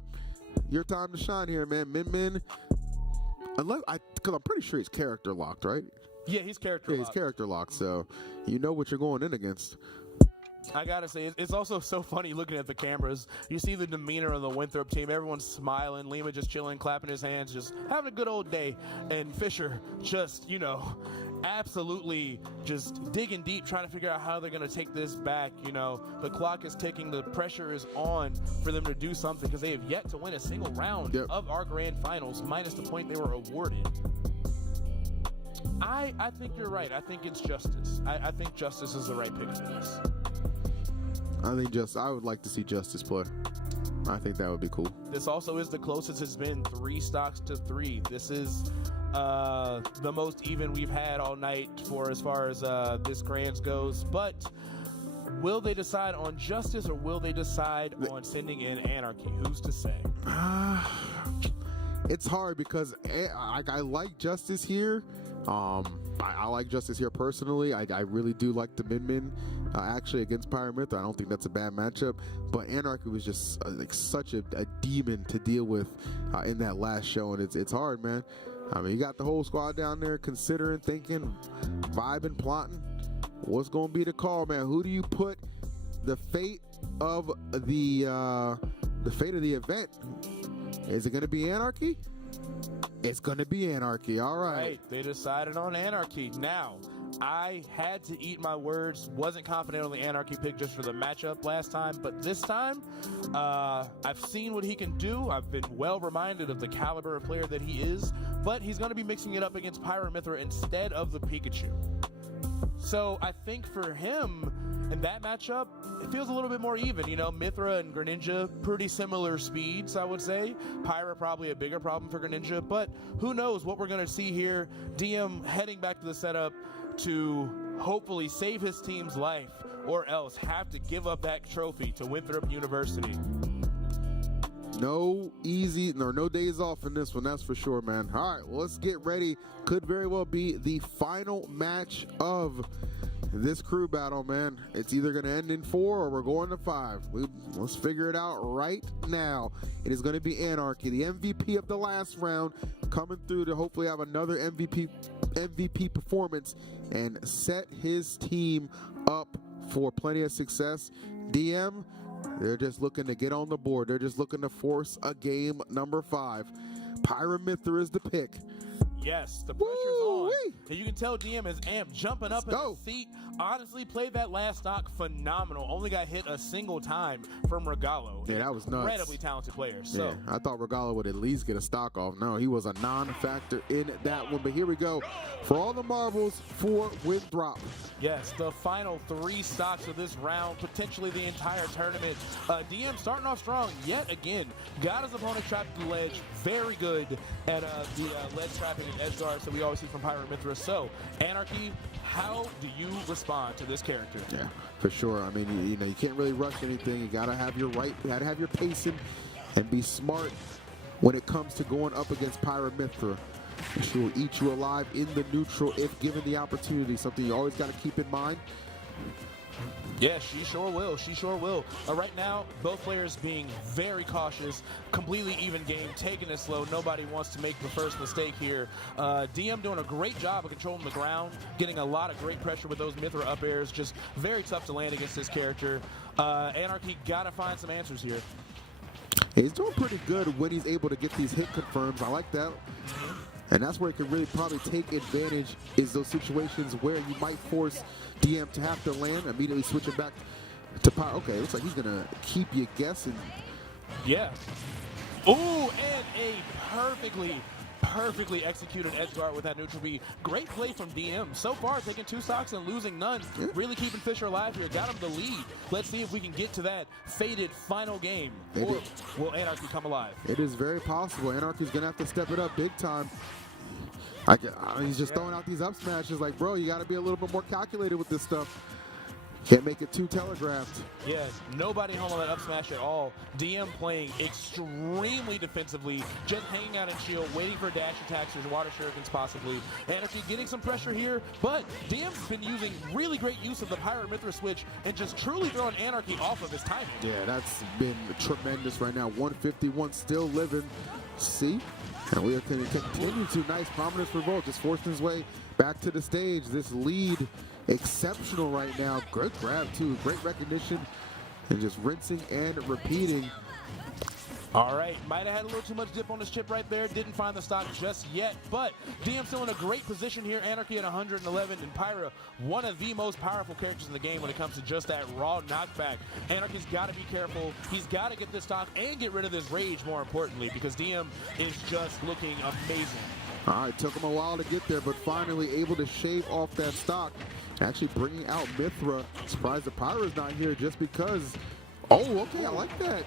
your time to shine here, man. Min, because I'm pretty sure he's character locked, right? Yeah, he's character locked. He's character locked, so you know what you're going in against. I gotta say, it's also so funny looking at the cameras. You see the demeanor of the Winthrop team. Everyone's smiling. Lima just chilling, clapping his hands, just having a good old day. And Fisher just, you know, absolutely just digging deep, trying to figure out how they're going to take this back. You know, the clock is ticking. The pressure is on for them to do something because they have yet to win a single round of our grand finals, minus the point they were awarded. I think you're right. I think it's Justice. I think Justice is the right pick for this. I would like to see Justice play. I think that would be cool. This also is the closest it's been, 3 stocks to 3. This is the most even we've had all night for as far as this grands goes. But will they decide on Justice or will they decide on sending in Anarchy? Who's to say? It's hard because I like Justice here. I like Justice here personally. I really do like the Min actually against Pyramithra. I don't think that's a bad matchup. But Anarchy was just like such a demon to deal with in that last show, and it's hard, man. I mean, you got the whole squad down there considering, thinking, vibing, plotting. What's going to be the call, man? Who do you put the fate of the event? Is it going to be Anarchy? It's going to be Anarchy. All right. Right. They decided on Anarchy. Now, I had to eat my words. Wasn't confident on the Anarchy pick just for the matchup last time, but this time, I've seen what he can do. I've been well reminded of the caliber of player that he is, but he's going to be mixing it up against Pyra/Mythra instead of the Pikachu. So I think for him in that matchup, it feels a little bit more even. You know, Mythra and Greninja, pretty similar speeds, I would say. Pyra probably a bigger problem for Greninja, but who knows what we're going to see here. DM heading back to the setup to hopefully save his team's life, or else have to give up that trophy to Winthrop University. No days off in this one, that's for sure, man. All right, well, let's get ready. Could very well be the final match of this crew battle, man. It's either going to end in 4 or we're going to 5. Let's figure it out right now. It is going to be Anarchy, the MVP of the last round, coming through to hopefully have another MVP performance and set his team up for plenty of success. DM, they're just looking to get on the board. They're just looking to force a game number 5. Pyra/Mythra is the pick. Yes, the pressure's on. And you can tell DM is amped, jumping up in the seat. Honestly, played that last stock phenomenal. Only got hit a single time from Regalo. Yeah, that was nuts. Incredibly talented player. So yeah, I thought Regalo would at least get a stock off. No, he was a non-factor in that one. But here we go. For all the marbles for Winthrop. Yes, the final 3 stocks of this round, potentially the entire tournament. DM starting off strong yet again. Got his opponent trapped to the ledge. Very good at the ledge trapping and edge guards that we always see from Pyra/Mythra. So, Anarchy, how do you respond to this character? Yeah, for sure. I mean, you can't really rush anything. You gotta have your pacing and be smart when it comes to going up against Pyra/Mythra. She will eat you alive in the neutral if given the opportunity. Something you always got to keep in mind. Yeah, she sure will. She sure will. Right now, both players being very cautious, completely even game, taking it slow. Nobody wants to make the first mistake here. DM doing a great job of controlling the ground, getting a lot of great pressure with those Mythra up airs. Just very tough to land against this character. Anarchy got to find some answers here. He's doing pretty good when he's able to get these hit confirms. I like that. And that's where he can really probably take advantage, is those situations where you might force DM to have to land, immediately switch it back to Pyra. Okay, looks like he's going to keep you guessing. Yeah. Ooh, and a perfectly executed edge guard with that neutral B. Great play from DM. So far, taking 2 stocks and losing none. Yeah. Really keeping Fisher alive here. Got him the lead. Let's see if we can get to that fated final game. Or will Anarchy come alive? It is very possible. Anarchy's going to have to step it up big time. He's just throwing out these up smashes like, bro, you got to be a little bit more calculated with this stuff. Can't make it too telegraphed. Yeah, nobody home on that up smash at all. DM playing extremely defensively, just hanging out in shield, waiting for dash attacks or water shurikens possibly. Anarchy getting some pressure here, but DM's been using really great use of the Pyra/Mythra switch and just truly throwing Anarchy off of his timing. Yeah, that's been tremendous right now. 151 still living. See? And we are going to continue to. Nice prominence revolt, just forcing his way back to the stage. This lead, exceptional right now. Good grab too, great recognition, and just rinsing and repeating. All right, might have had a little too much dip on his chip right there. Didn't find the stock just yet, but DM still in a great position here. Anarchy at 111, and Pyra, one of the most powerful characters in the game when it comes to just that raw knockback. Anarchy's got to be careful. He's got to get this stock and get rid of this rage, more importantly, because DM is just looking amazing. All right, took him a while to get there, but finally able to shave off that stock. Actually bringing out Mythra. Surprised the Pyra's not here just because. Oh, okay, I like that.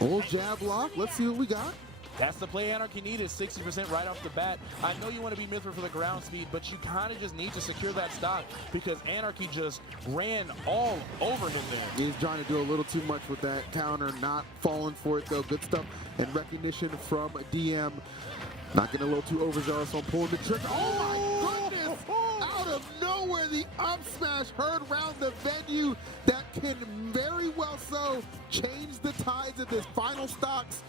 Old jab lock. Let's see what we got. That's the play Anarchy needed, 60% right off the bat. I know you want to be Mythra for the ground speed, but you kind of just need to secure that stock because Anarchy just ran all over him there. He's trying to do a little too much with that counter, not falling for it though. Good stuff and recognition from DM. Not getting a little too overzealous on pulling the trigger. Oh my goodness! Out of nowhere, the up smash heard round the venue. That can very well so change the tides of this final stocks.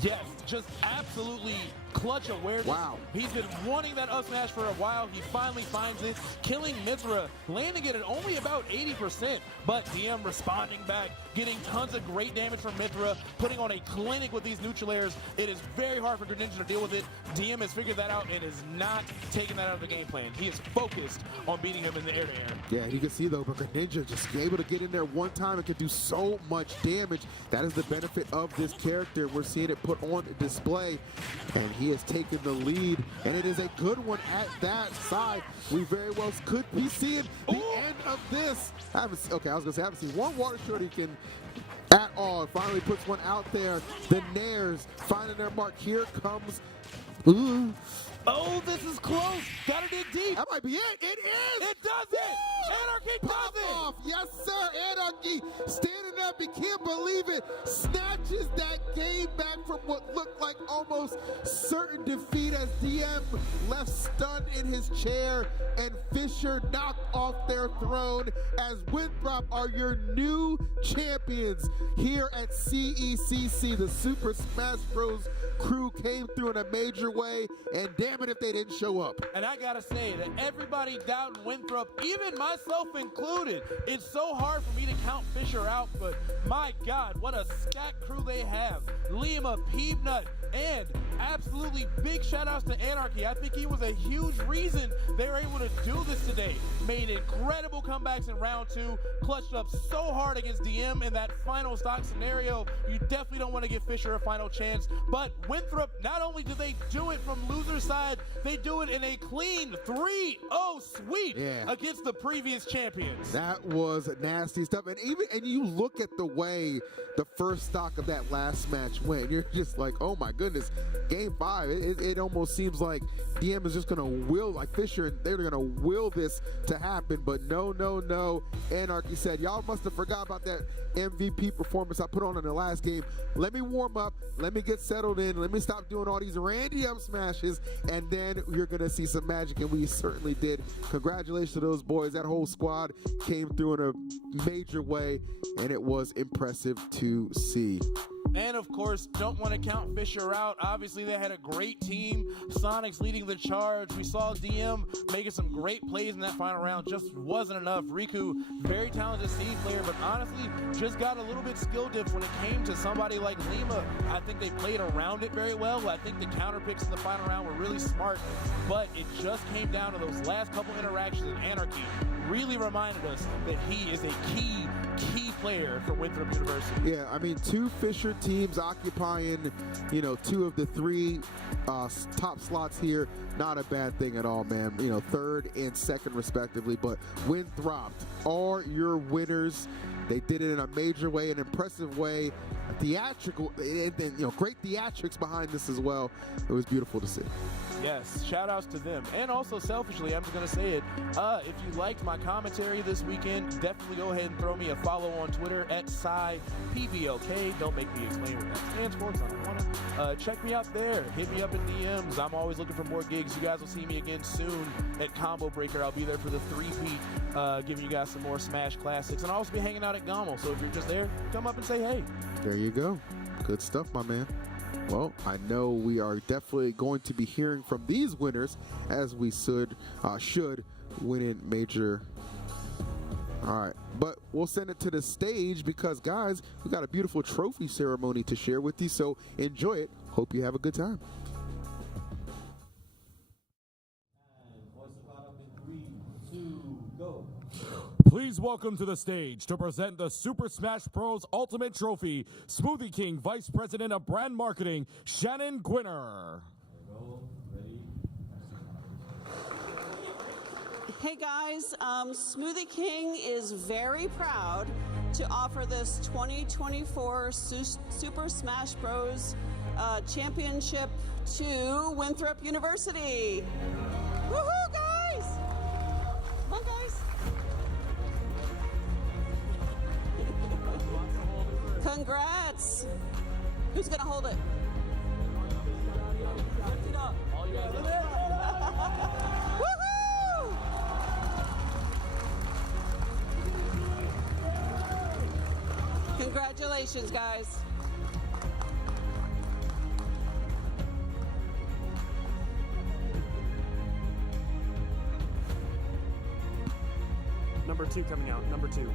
Yes, just absolutely clutch awareness. Wow. He's been wanting that up smash for a while. He finally finds it, killing Mithra, landing it at only about 80%, but DM responding back, getting tons of great damage from Mithra, putting on a clinic with these neutral airs. It is very hard for Greninja to deal with it. DM has figured that out and is not taking that out of the game plan. He is focused on beating him in the air-to-air. Yeah, you can see though, but Greninja just able to get in there one time and can do so much damage. That is the benefit of this character. We're seeing it put on display, and he has taken the lead, and it is a good one at that side. We very well could be seeing the end of this. I haven't seen one water shorty can at all. Finally puts one out there. The Nairs finding their mark. Here comes. Ooh. Oh, this is close. Gotta dig deep. That might be it. It is. It does it. Anarchy Pop does it. off. Yes, sir. Anarchy standing up. He can't believe it. Snatches that game back from what looked like almost certain defeat as DM left stunned in his chair and Fisher knocked off their throne as Winthrop are your new champions here at CECC. The Super Smash Bros. Crew came through in a major way, and damn it if they didn't show up. And I gotta say that everybody doubting Winthrop, even myself included, it's so hard for me to count Fisher out, but my God, what a stacked crew they have. Lima, Peanut, and absolutely big shout outs to Anarchy. I think he was a huge reason they were able to do this today. Made incredible comebacks in round 2, clutched up so hard against DM in that final stock scenario. You definitely don't want to give Fisher a final chance, but Winthrop, not only do they do it from loser side, they do it in a clean 3-0 sweep against the previous champions. That was nasty stuff. And you look at the way the first stock of that last match went, you're just like, oh my goodness, game 5, it almost seems like DM is just gonna will, like Fisher, they're gonna will this to happen, but no. Anarchy said, y'all must have forgot about that MVP performance I put on in the last game. Let me warm up, let me get settled in, let me stop doing all these Randy up smashes, and then you're gonna see some magic, and we certainly did. Congratulations to those boys. That whole squad came through in a major way, and it was impressive to see. And of course, don't want to count Fisher out. Obviously, they had a great team. Sonic's leading the charge. We saw DM making some great plays in that final round. Just wasn't enough. Riku, very talented C player, but honestly, just got a little bit skill diff when it came to somebody like Lima. I think they played around it very well. I think the counter picks in the final round were really smart, but it just came down to those last couple interactions, and Anarchy really reminded us that he is a key player for Winthrop University. Yeah, I mean, 2 Fisher teams occupying, 2 of the 3 top slots here. Not a bad thing at all, man. 3rd and 2nd respectively, but Winthrop are your winners. They did it in a major way, an impressive way, theatrical, and great theatrics behind this as well. It was beautiful to see. Yes, shout outs to them. And also selfishly, I'm just going to say it, if you liked my commentary this weekend, definitely go ahead and throw me a follow on Twitter at PsyPBLK. Don't make me explain what that stands for, because I don't want to. Check me out there. Hit me up in DMs. I'm always looking for more gigs. You guys will see me again soon at Combo Breaker. I'll be there for the 3-peat, giving you guys some more Smash Classics. And I'll also be hanging out at Gommel, so if you're just there, come up and say hey. There you go. Good stuff, my man. Well, I know we are definitely going to be hearing from these winners as we should win in major. All right, but we'll send it to the stage because, guys, we got a beautiful trophy ceremony to share with you, so enjoy it. Hope you have a good time. Please welcome to the stage to present the Super Smash Bros. Ultimate Trophy, Smoothie King Vice President of Brand Marketing, Shannon Gwinner. Hey guys, Smoothie King is very proud to offer this 2024 Super Smash Bros. Championship to Winthrop University. Woohoo, guys! Come on, guys. Congrats! Who's gonna hold it? Woohoo! Congratulations, guys. number 2 coming out. Number 2.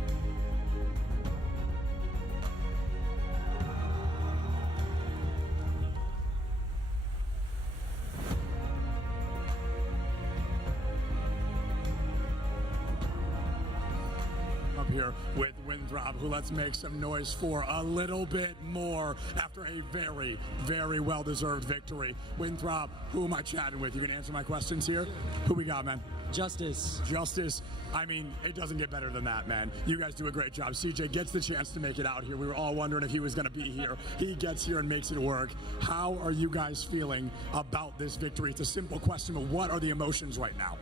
Up here with Winthrop, who let's make some noise for a little bit more after a very, very well-deserved victory. Winthrop, who am I chatting with? You can answer my questions here? Who we got, man? Justice. Justice. I mean, it doesn't get better than that, man. You guys do a great job. CJ gets the chance to make it out here. We were all wondering if he was going to be here. He gets here and makes it work. How are you guys feeling about this victory? It's a simple question, but what are the emotions right now?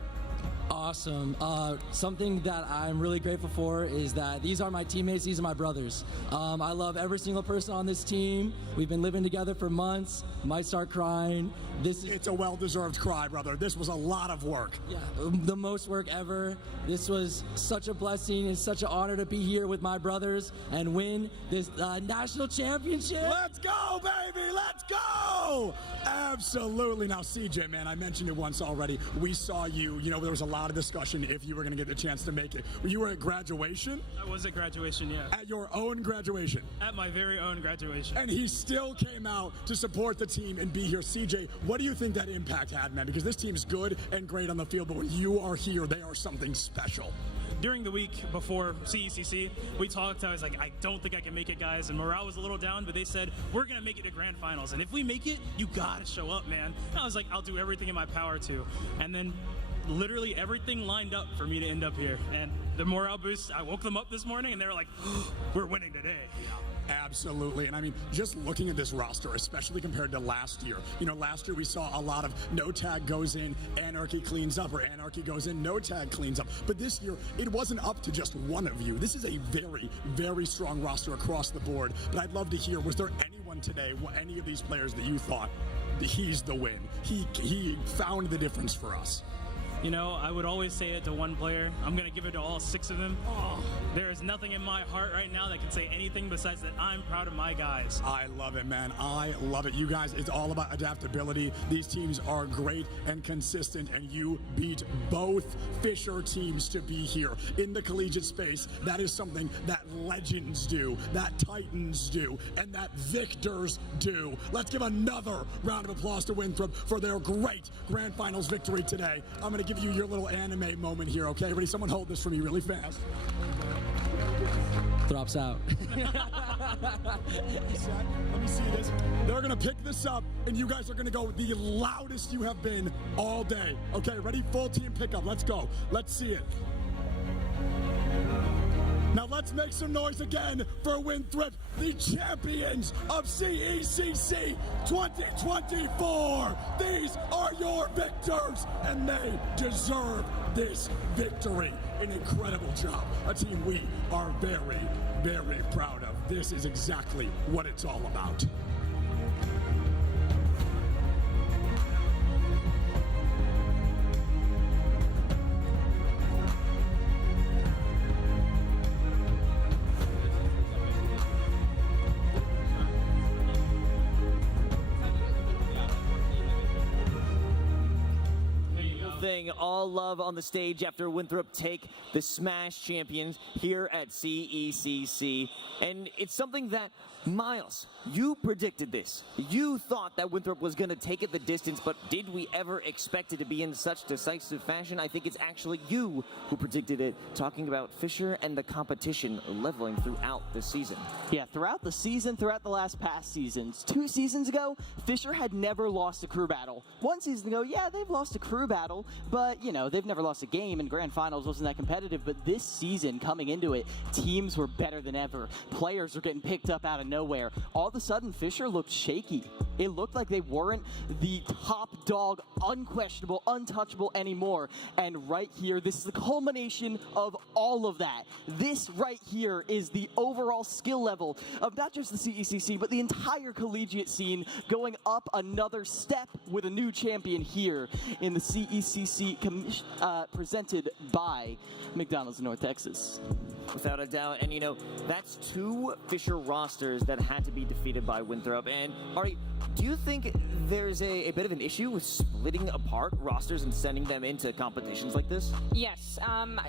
Awesome. Something that I'm really grateful for is that these are my teammates, these are my brothers. I love every single person on this team. We've been living together for months. Might start crying. It's a well-deserved cry, brother. This was a lot of work. Yeah, the most work ever. This was such a blessing and such an honor to be here with my brothers and win this national championship. Let's go, baby! Let's go! Absolutely. Now, CJ, man, I mentioned it once already. We saw you. You know, there was a lot of discussion if you were going to get the chance to make it. You were at graduation? I was at graduation, yeah. At your own graduation? At my very own graduation. And he still came out to support the team and be here. CJ, what do you think that impact had, man? Because this team's good and great on the field, but when you are here, they are something special. During the week before CECC, we talked. I was like, I don't think I can make it, guys. And morale was a little down, but they said, we're going to make it to grand finals. And if we make it, you got to show up, man. And I was like, I'll do everything in my power to. And then literally everything lined up for me to end up here. And the morale boost, I woke them up this morning and they were like, we're winning today. Absolutely. And I mean, just looking at this roster, especially compared to last year, you know, last year we saw a lot of no tag goes in, anarchy cleans up, or anarchy goes in, no tag cleans up. But this year, it wasn't up to just one of you. This is a very, very strong roster across the board. But I'd love to hear, was there anyone today, any of these players that you thought, he's the win? He found the difference for us. You know, I would always say it to one player. I'm going to give it to all 6 of them. There is nothing in my heart right now that can say anything besides that I'm proud of my guys. I love it, man. I love it. You guys, it's all about adaptability. These teams are great and consistent, and you beat both Fisher teams to be here in the collegiate space. That is something that legends do, that Titans do, and that victors do. Let's give another round of applause to Winthrop for their great Grand Finals victory today. I'm going to give you your little anime moment here, okay? Ready? Someone hold this for me really fast. Drops out. Let me see this. They're going to pick this up, and you guys are going to go the loudest you have been all day. Okay, ready? Full team pickup. Let's go. Let's see it. Now let's make some noise again for Winthrop, the champions of CECC 2024. These are your victors, and they deserve this victory. An incredible job. A team we are very, very proud of. This is exactly what it's all about. All love on the stage after Winthrop take the Smash champions here at CECC. And it's something that, Miles, you predicted this. You thought that Winthrop was going to take it the distance, but did we ever expect it to be in such decisive fashion? I think it's actually you who predicted it, talking about Fisher and the competition leveling throughout the season. Yeah, throughout the season, throughout the last past seasons. 2 seasons ago, Fisher had never lost a crew battle. 1 season ago, yeah, they've lost a crew battle, but, you know, they've never lost a game, and Grand Finals wasn't that competitive. But this season, coming into it, teams were better than ever. Players were getting picked up out of nowhere. All of a sudden, Fisher looked shaky. It looked like they weren't the top dog, unquestionable, untouchable anymore. And right here, this is the culmination of all of that. This right here is the overall skill level of not just the CECC, but the entire collegiate scene going up another step with a new champion here in the CECC presented by McDonald's North Texas. without a doubt. And, that's 2 Fisher rosters that had to be defeated by Winthrop. And, Ari, do you think there's a bit of an issue with splitting apart rosters and sending them into competitions like this? Yes.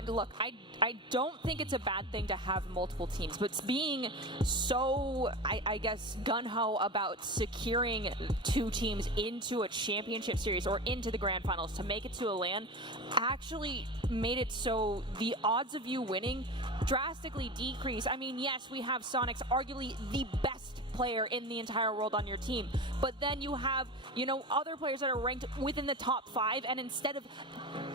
Look, I don't think it's a bad thing to have multiple teams, but being so, I guess, gung-ho about securing 2 teams into a championship series or into the grand finals to make it to a LAN actually made it so the odds of you winning drastically decrease. I mean, yes, we have Sonic's arguably the best player in the entire world on your team, but then you have, other players that are ranked within the top 5, and instead of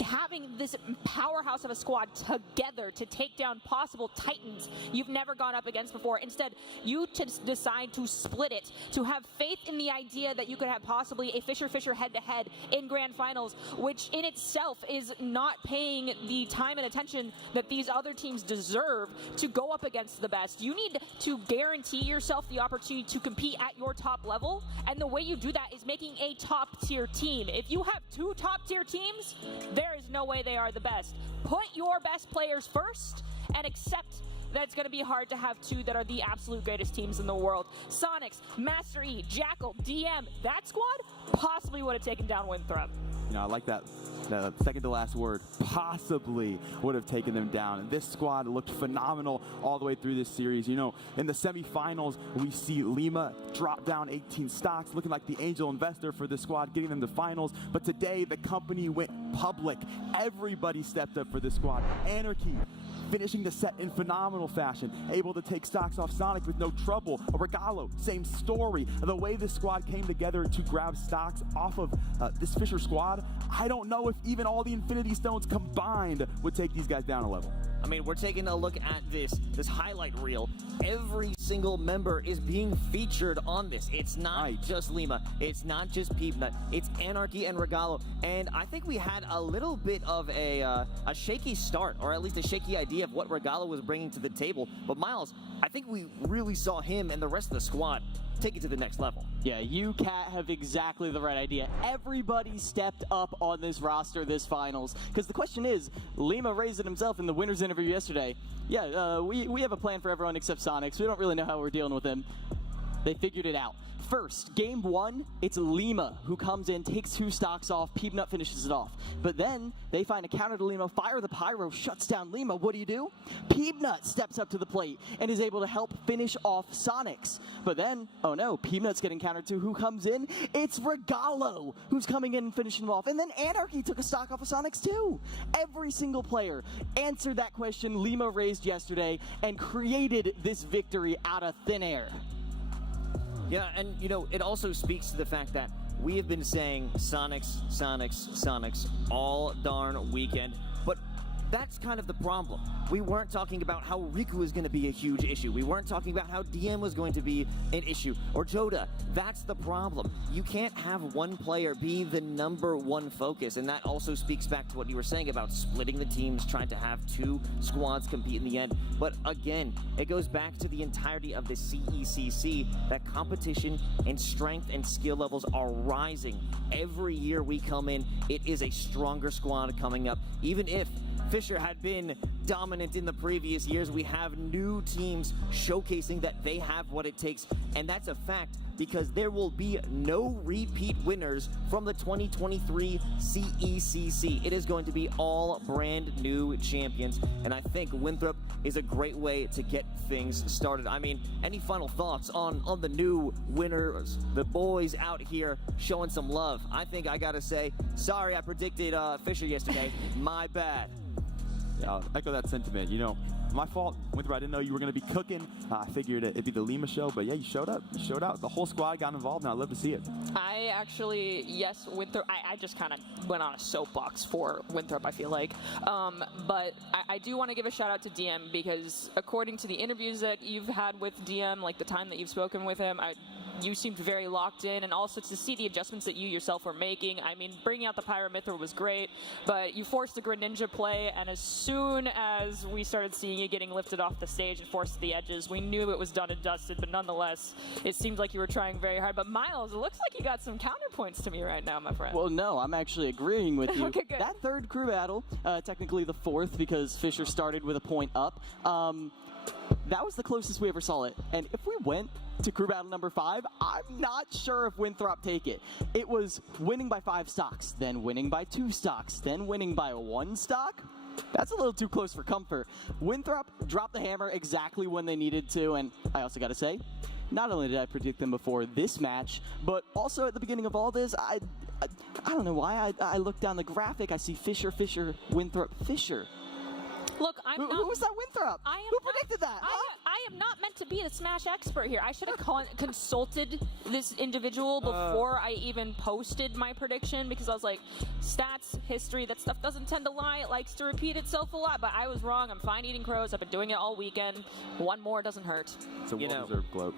having this powerhouse of a squad together to take down possible titans you've never gone up against before, instead you decide to split it, to have faith in the idea that you could have possibly a Fisher head-to-head in grand finals, which in itself is not paying the time and attention that these other teams deserve to go up against the best. You need to guarantee yourself the opportunity to compete at your top level, and the way you do that is making a top-tier team. If you have 2 top-tier teams, there is no way they are the best. Put your best players first and accept that it's going to be hard to have 2 that are the absolute greatest teams in the world. Sonics, Master E, Jackal, DM, that squad possibly would have taken down Winthrop. I like that. The second to last word, possibly would have taken them down. And this squad looked phenomenal all the way through this series. In the semifinals, we see Lima drop down 18 stocks, looking like the angel investor for this squad, getting them to finals. But today, the company went public. Everybody stepped up for this squad. Anarchy finishing the set in phenomenal fashion, able to take stocks off Sonic with no trouble. Regalo, same story. The way this squad came together to grab stocks off of this Fisher squad, I don't know if even all the Infinity Stones combined would take these guys down a level. I mean, we're taking a look at this highlight reel. Every single member is being featured on this. It's not just Lima. It's not just Peanut. It's Anarchy and Regalo. And I think we had a little bit of a shaky start, or at least a shaky idea of what Regalo was bringing to the table. But Miles, I think we really saw him and the rest of the squad take it to the next level. Yeah, you, Kat, have exactly the right idea. Everybody stepped up on this roster this finals. Because the question is, Lima raised it himself in the winner's interview yesterday. Yeah, we have a plan for everyone except Sonics. We don't really know how we're dealing with him. They figured it out. First, game 1, it's Lima who comes in, takes 2 stocks off, Peanut finishes it off. But then they find a counter to Lima, fire the pyro, shuts down Lima. What do? Peanut steps up to the plate and is able to help finish off Sonics. But then, oh no, Peanut's getting countered to. Who comes in? It's Regalo who's coming in and finishing him off. And then Anarchy took a stock off of Sonics too. Every single player answered that question Lima raised yesterday and created this victory out of thin air. Yeah, and it also speaks to the fact that we have been saying Sonics all darn weekend, but that's kind of the problem. We weren't talking about how Riku is going to be a huge issue. We weren't talking about how DM was going to be an issue, or Joda. That's the problem. You can't have one player be the #1 focus, and that also speaks back to what you were saying about splitting the teams, trying to have 2 squads compete in the end. But again, it goes back to the entirety of the CECC, that competition and strength and skill levels are rising. Every year we come in, it is a stronger squad coming up. Even if Fisher had been dominant in the previous years, we have new teams showcasing that they have what it takes, and that's a fact because there will be no repeat winners from the 2023 CECC. It is going to be all brand new champions, and I think Winthrop is a great way to get things started. I mean, any final thoughts on the new winners, the boys out here showing some love? I think I gotta say, sorry I predicted Fisher yesterday. My bad. Yeah, I'll echo that sentiment. My fault. Winthrop, I didn't know you were going to be cooking. I figured it'd be the Lima show, but yeah, you showed up. You showed out. The whole squad got involved, and I love to see it. I actually, yes, Winthrop, I just kind of went on a soapbox for Winthrop, I feel like. But I do want to give a shout out to DM because according to the interviews that you've had with DM, like the time that you've spoken with him, you seemed very locked in, and also to see the adjustments that you yourself were making. I mean, bringing out the Pyramithra was great, but you forced the Greninja play, and as soon as we started seeing you getting lifted off the stage and forced to the edges, we knew it was done and dusted, but nonetheless, it seemed like you were trying very hard. But Miles, it looks like you got some counterpoints to me right now, my friend. Well, no, I'm actually agreeing with you. Okay, good. That third crew battle, technically the fourth because Fisher started with a point up, that was the closest we ever saw it. And if we went to crew battle number 5, I'm not sure if Winthrop take it. It was winning by 5 stocks, then winning by 2 stocks, then winning by 1 stock. That's a little too close for comfort. Winthrop dropped the hammer exactly when they needed to, and I also got to say, not only did I predict them before this match, but also at the beginning of all this, I don't know why I looked down the graphic, I see Fisher, Winthrop, Fisher. Look, Who was that Winthrop? Who predicted that? I am not meant to be the Smash expert here. I should have consulted this individual before I even posted my prediction, because I was like, stats, history, that stuff doesn't tend to lie. It likes to repeat itself a lot, but I was wrong. I'm fine eating crows. I've been doing it all weekend. One more doesn't hurt. It's a well-deserved gloat.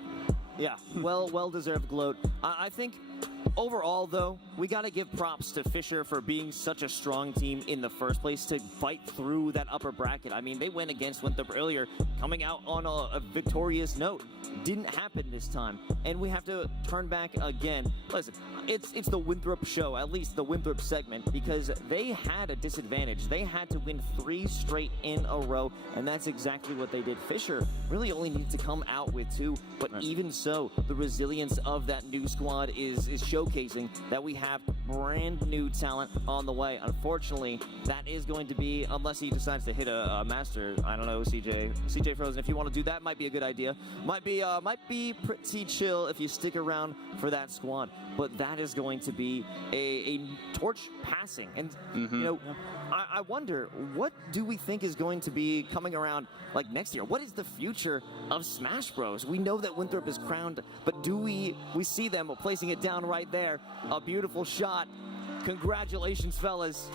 Yeah, well-deserved gloat. I think overall, though, we got to give props to Fisher for being such a strong team in the first place to fight through that upper bracket. I mean, they went against Winthrop earlier, coming out on a victorious note. Didn't happen this time, and we have to turn back again. Listen, it's the Winthrop show, at least the Winthrop segment, because they had a disadvantage. They had to win 3 straight in a row, and that's exactly what they did. Fisher really only needs to come out with 2, but even so, the resilience of that new squad is showcasing that we have brand new talent on the way. Unfortunately, that is going to be, unless he decides to hit a master, I don't know, CJ Frozen, if you want to do that, might be a good idea. Might be pretty chill if you stick around for that squad. But that is going to be a torch passing. And, you know, I wonder, what do we think is going to be coming around like next year? What is the future of Smash Bros? We know that Winthrop is crowned, but do we see them placing it down right there? A beautiful shot. Congratulations, fellas.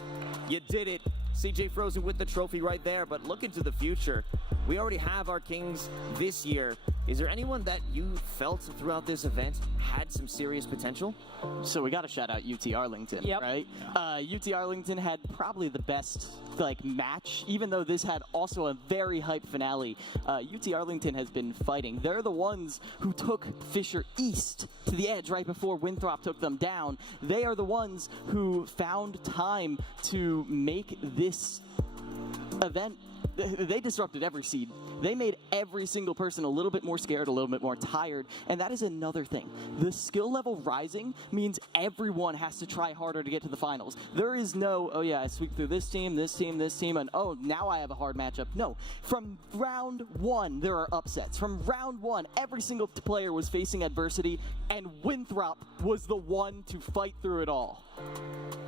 You did it. CJ Frozen with the trophy right there, but look into the future. We already have our kings this year. Is there anyone that you felt throughout this event had some serious potential? So we got to shout out UT Arlington, right? UT Arlington had probably the best match, even though this had also a very hype finale. UT Arlington has been fighting. They're the ones who took Fisher East to the edge right before Winthrop took them down. They are the ones who found time to make this event. They disrupted every seed. They made every single person a little bit more scared, a little bit more tired, and that is another thing. The skill level rising means everyone has to try harder to get to the finals. There is no, oh yeah, I sweep through this team, and oh, now I have a hard matchup. No. From round 1, there are upsets. From round 1, every single player was facing adversity, and Winthrop was the one to fight through it all.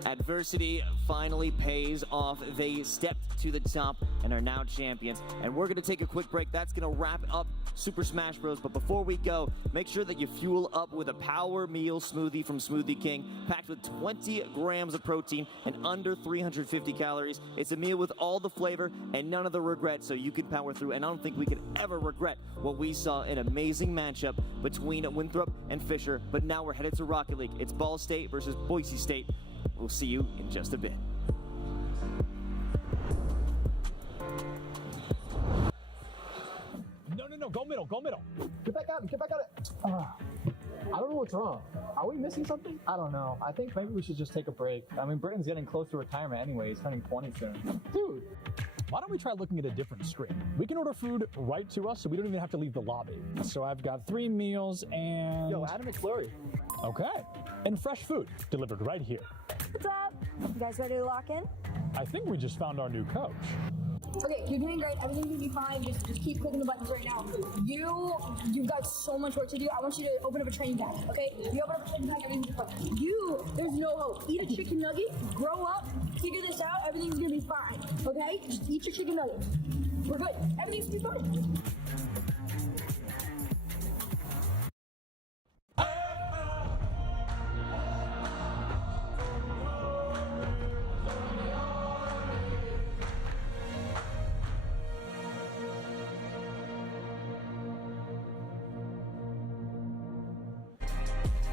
Adversity finally pays off. They stepped to the top and are now champions. And we're going to take a quick break. That's going to wrap up Super Smash Bros. But before we go, make sure that you fuel up with a Power Meal Smoothie from Smoothie King, packed with 20 grams of protein and under 350 calories. It's a meal with all the flavor and none of the regret, so you can power through. And I don't think we could ever regret what we saw, an amazing matchup between Winthrop and Fisher. But now we're headed to Rocket League. It's Ball State versus Boise State. We'll see you in just a bit. No, go middle. Get back out it. I don't know what's wrong. Are we missing something? I don't know. I think maybe we should just take a break. I mean, Britton's getting close to retirement anyway. He's turning 20 soon. Dude, why don't we try looking at a different screen? We can order food right to us, so we don't even have to leave the lobby. So I've got 3 meals and... Yo, Adam McFlurry. Okay. And fresh food delivered right here. What's up? You guys ready to lock in? I think we just found our new coach. Okay, you're doing great. Everything's gonna be fine. Just keep clicking the buttons right now. You've got so much work to do. I want you to open up a training pack, okay? You open up a training pack, everything's fine. There's no hope. Eat a chicken nugget, grow up, figure this out, everything's gonna be fine, okay? Just eat your chicken nuggets. We're good. Everything's gonna be fine.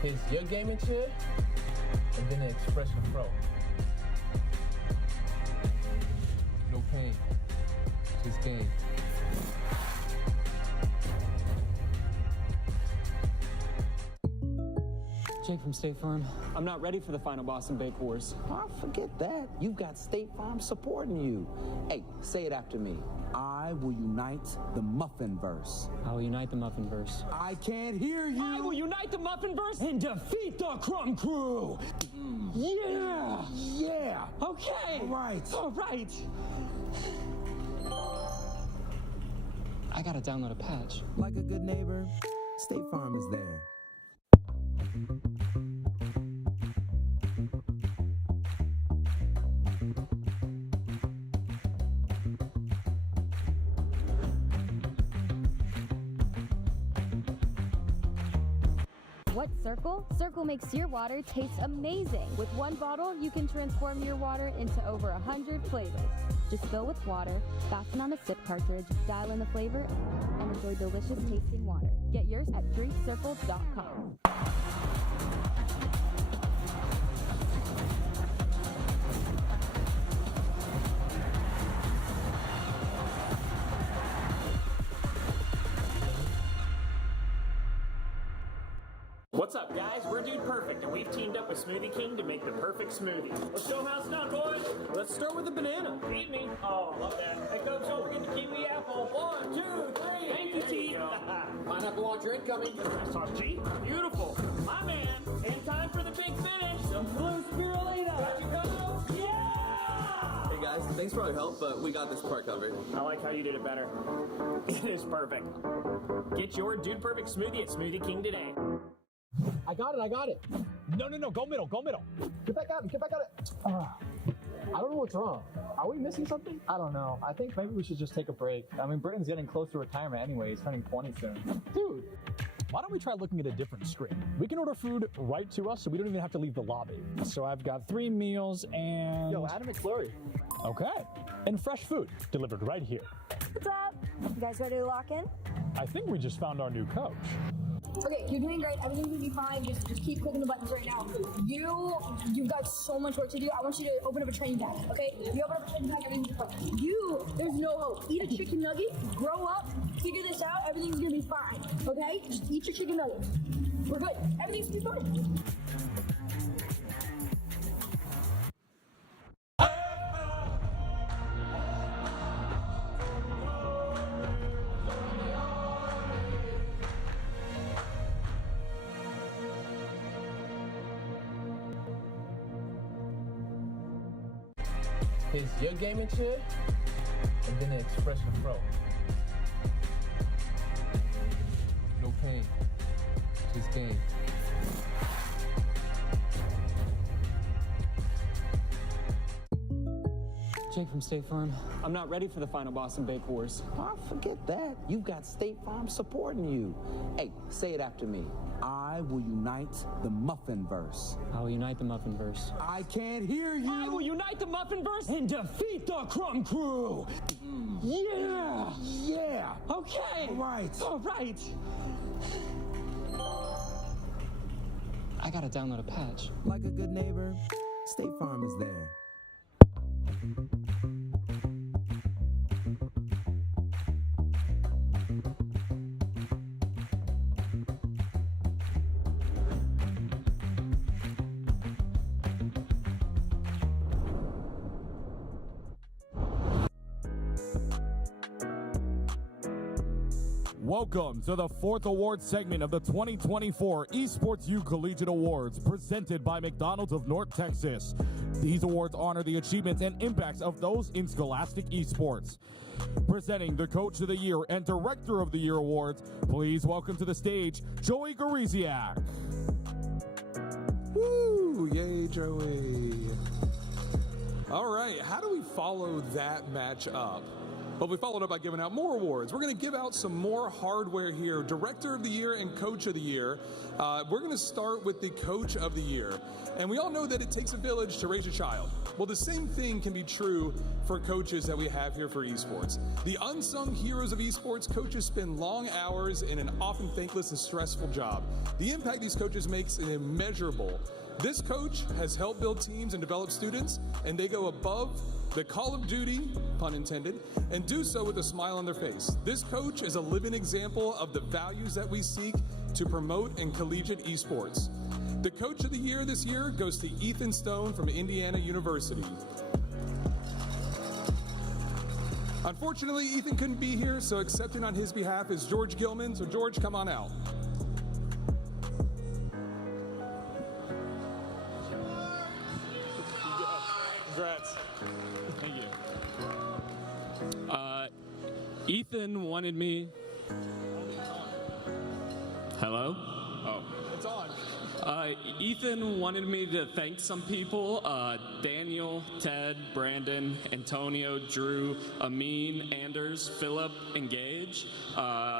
It's your gaming chair, and then the expression pro. No pain, just game. Jake from State Farm. I'm not ready for the final Boston Bake Wars. Oh, forget that. You've got State Farm supporting you. Hey, say it after me. I will unite the Muffinverse. I will unite the Muffinverse. I can't hear you. I will unite the Muffinverse and defeat the Crumb Crew. Yeah. Yeah. Okay. All right. All right. I gotta download a patch. Like a good neighbor, State Farm is there. What's Circle? Circle makes your water taste amazing. With one bottle, you can transform your water into over 100 flavors. Just fill with water, fasten on a sip cartridge, dial in the flavor, and enjoy delicious tasting water. Get yours at drinkcircle.com. What's up, guys? We're Dude Perfect, and we've teamed up with Smoothie King to make the perfect smoothie. Let's show 'em how it's done, boys. Let's start with the banana. Beat me. Oh, I love that. Hey, Coach, don't forget the kiwi apple. 1, 2, 3. Thank you, T. Pineapple launcher incoming. Sauce G. Beautiful. My man. And time for the big finish. Some blue spirulina. Got you, Coach? Yeah! Hey, guys. Thanks for all your help, but we got this part covered. I like how you did it better. It is perfect. Get your Dude Perfect smoothie at Smoothie King today. I got it. No, go middle. Get back out it. I don't know what's wrong. Are we missing something? I don't know. I think maybe we should just take a break. I mean, Britton's getting close to retirement anyway. He's turning 20 soon. Dude, why don't we try looking at a different screen? We can order food right to us, so we don't even have to leave the lobby. So I've got 3 meals and... Yo, Adam McFlurry. Okay. And fresh food delivered right here. What's up? You guys ready to lock in? I think we just found our new coach. Okay, you're doing great. Everything's gonna be fine. Just keep clicking the buttons right now. You've got so much work to do. I want you to open up a training pack, okay? You open up a training pack, everything's fine. There's no hope. Eat a chicken nugget, grow up, figure this out, everything's gonna be fine, okay? Just eat your chicken nuggets. We're good. Everything's gonna be fine. It's your gaming chair, and then the expression pro. No pain, just game. Jake from State Farm. I'm not ready for the final Boston Bake Wars. Oh, forget that. You've got State Farm supporting you. Hey, say it after me. I will unite the Muffinverse. I will unite the Muffinverse. I can't hear you. I will unite the Muffinverse and defeat the Crumb Crew. Yeah. Yeah. Okay. All right. All right. I gotta download a patch. Like a good neighbor, State Farm is there. Welcome to the 4th award segment of the 2024 Esports U Collegiate Awards, presented by McDonald's of North Texas. These awards honor the achievements and impacts of those in scholastic esports. Presenting the Coach of the Year and Director of the Year awards, please welcome to the stage, Joey Gariziak. Woo! Yay, Joey. All right, how do we follow that match up? But we followed up by giving out more awards. We're going to give out some more hardware here. Director of the Year and Coach of the Year. We're going to start with the Coach of the Year. And we all know that it takes a village to raise a child. Well, the same thing can be true for coaches that we have here for esports. The unsung heroes of esports, coaches spend long hours in an often thankless and stressful job. The impact these coaches make is immeasurable. This coach has helped build teams and develop students, and they go above the call of duty, pun intended, and do so with a smile on their face. This coach is a living example of the values that we seek to promote in collegiate esports. The Coach of the Year this year goes to Ethan Stone from Indiana University. Unfortunately, Ethan couldn't be here, so accepting on his behalf is George Gilman. So George, come on out. Congrats. Thank you. Ethan wanted me. Hello? Oh. It's on. Ethan wanted me to thank some people. Daniel, Ted, Brandon, Antonio, Drew, Amin, Anders, Philip, and Gage.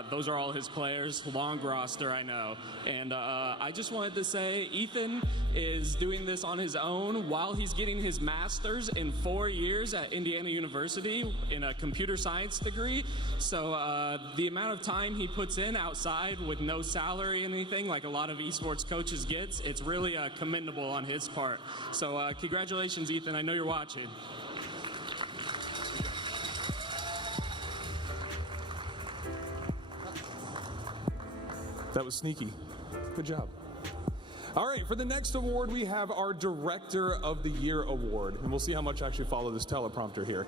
Those are all his players. Long roster, I know. And I just wanted to say Ethan is doing this on his own while he's getting his master's in 4 years at Indiana University in a computer science degree. So the amount of time he puts in outside with no salary or anything like a lot of esports coaches gets, it's really commendable on his part. So congratulations, Ethan. I know you're watching. That was sneaky. Good job. All right, for the next award, we have our Director of the Year award, and we'll see how much I actually follow this teleprompter here.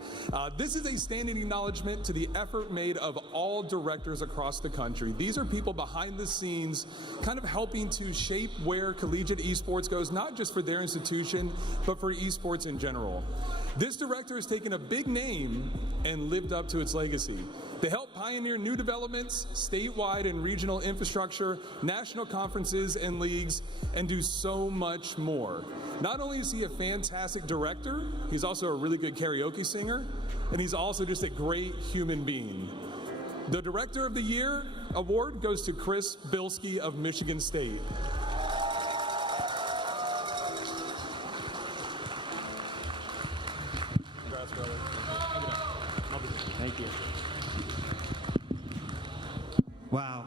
This is a standing acknowledgement to the effort made of all directors across the country. These are people behind the scenes kind of helping to shape where collegiate esports goes, not just for their institution, but for esports in general. This director has taken a big name and lived up to its legacy. They help pioneer new developments, statewide and regional infrastructure, national conferences and leagues, and do so much more. Not only is he a fantastic director, he's also a really good karaoke singer, and he's also just a great human being. The Director of the Year award goes to Chris Bilski of Michigan State. Congrats, brother. Thank you. Wow.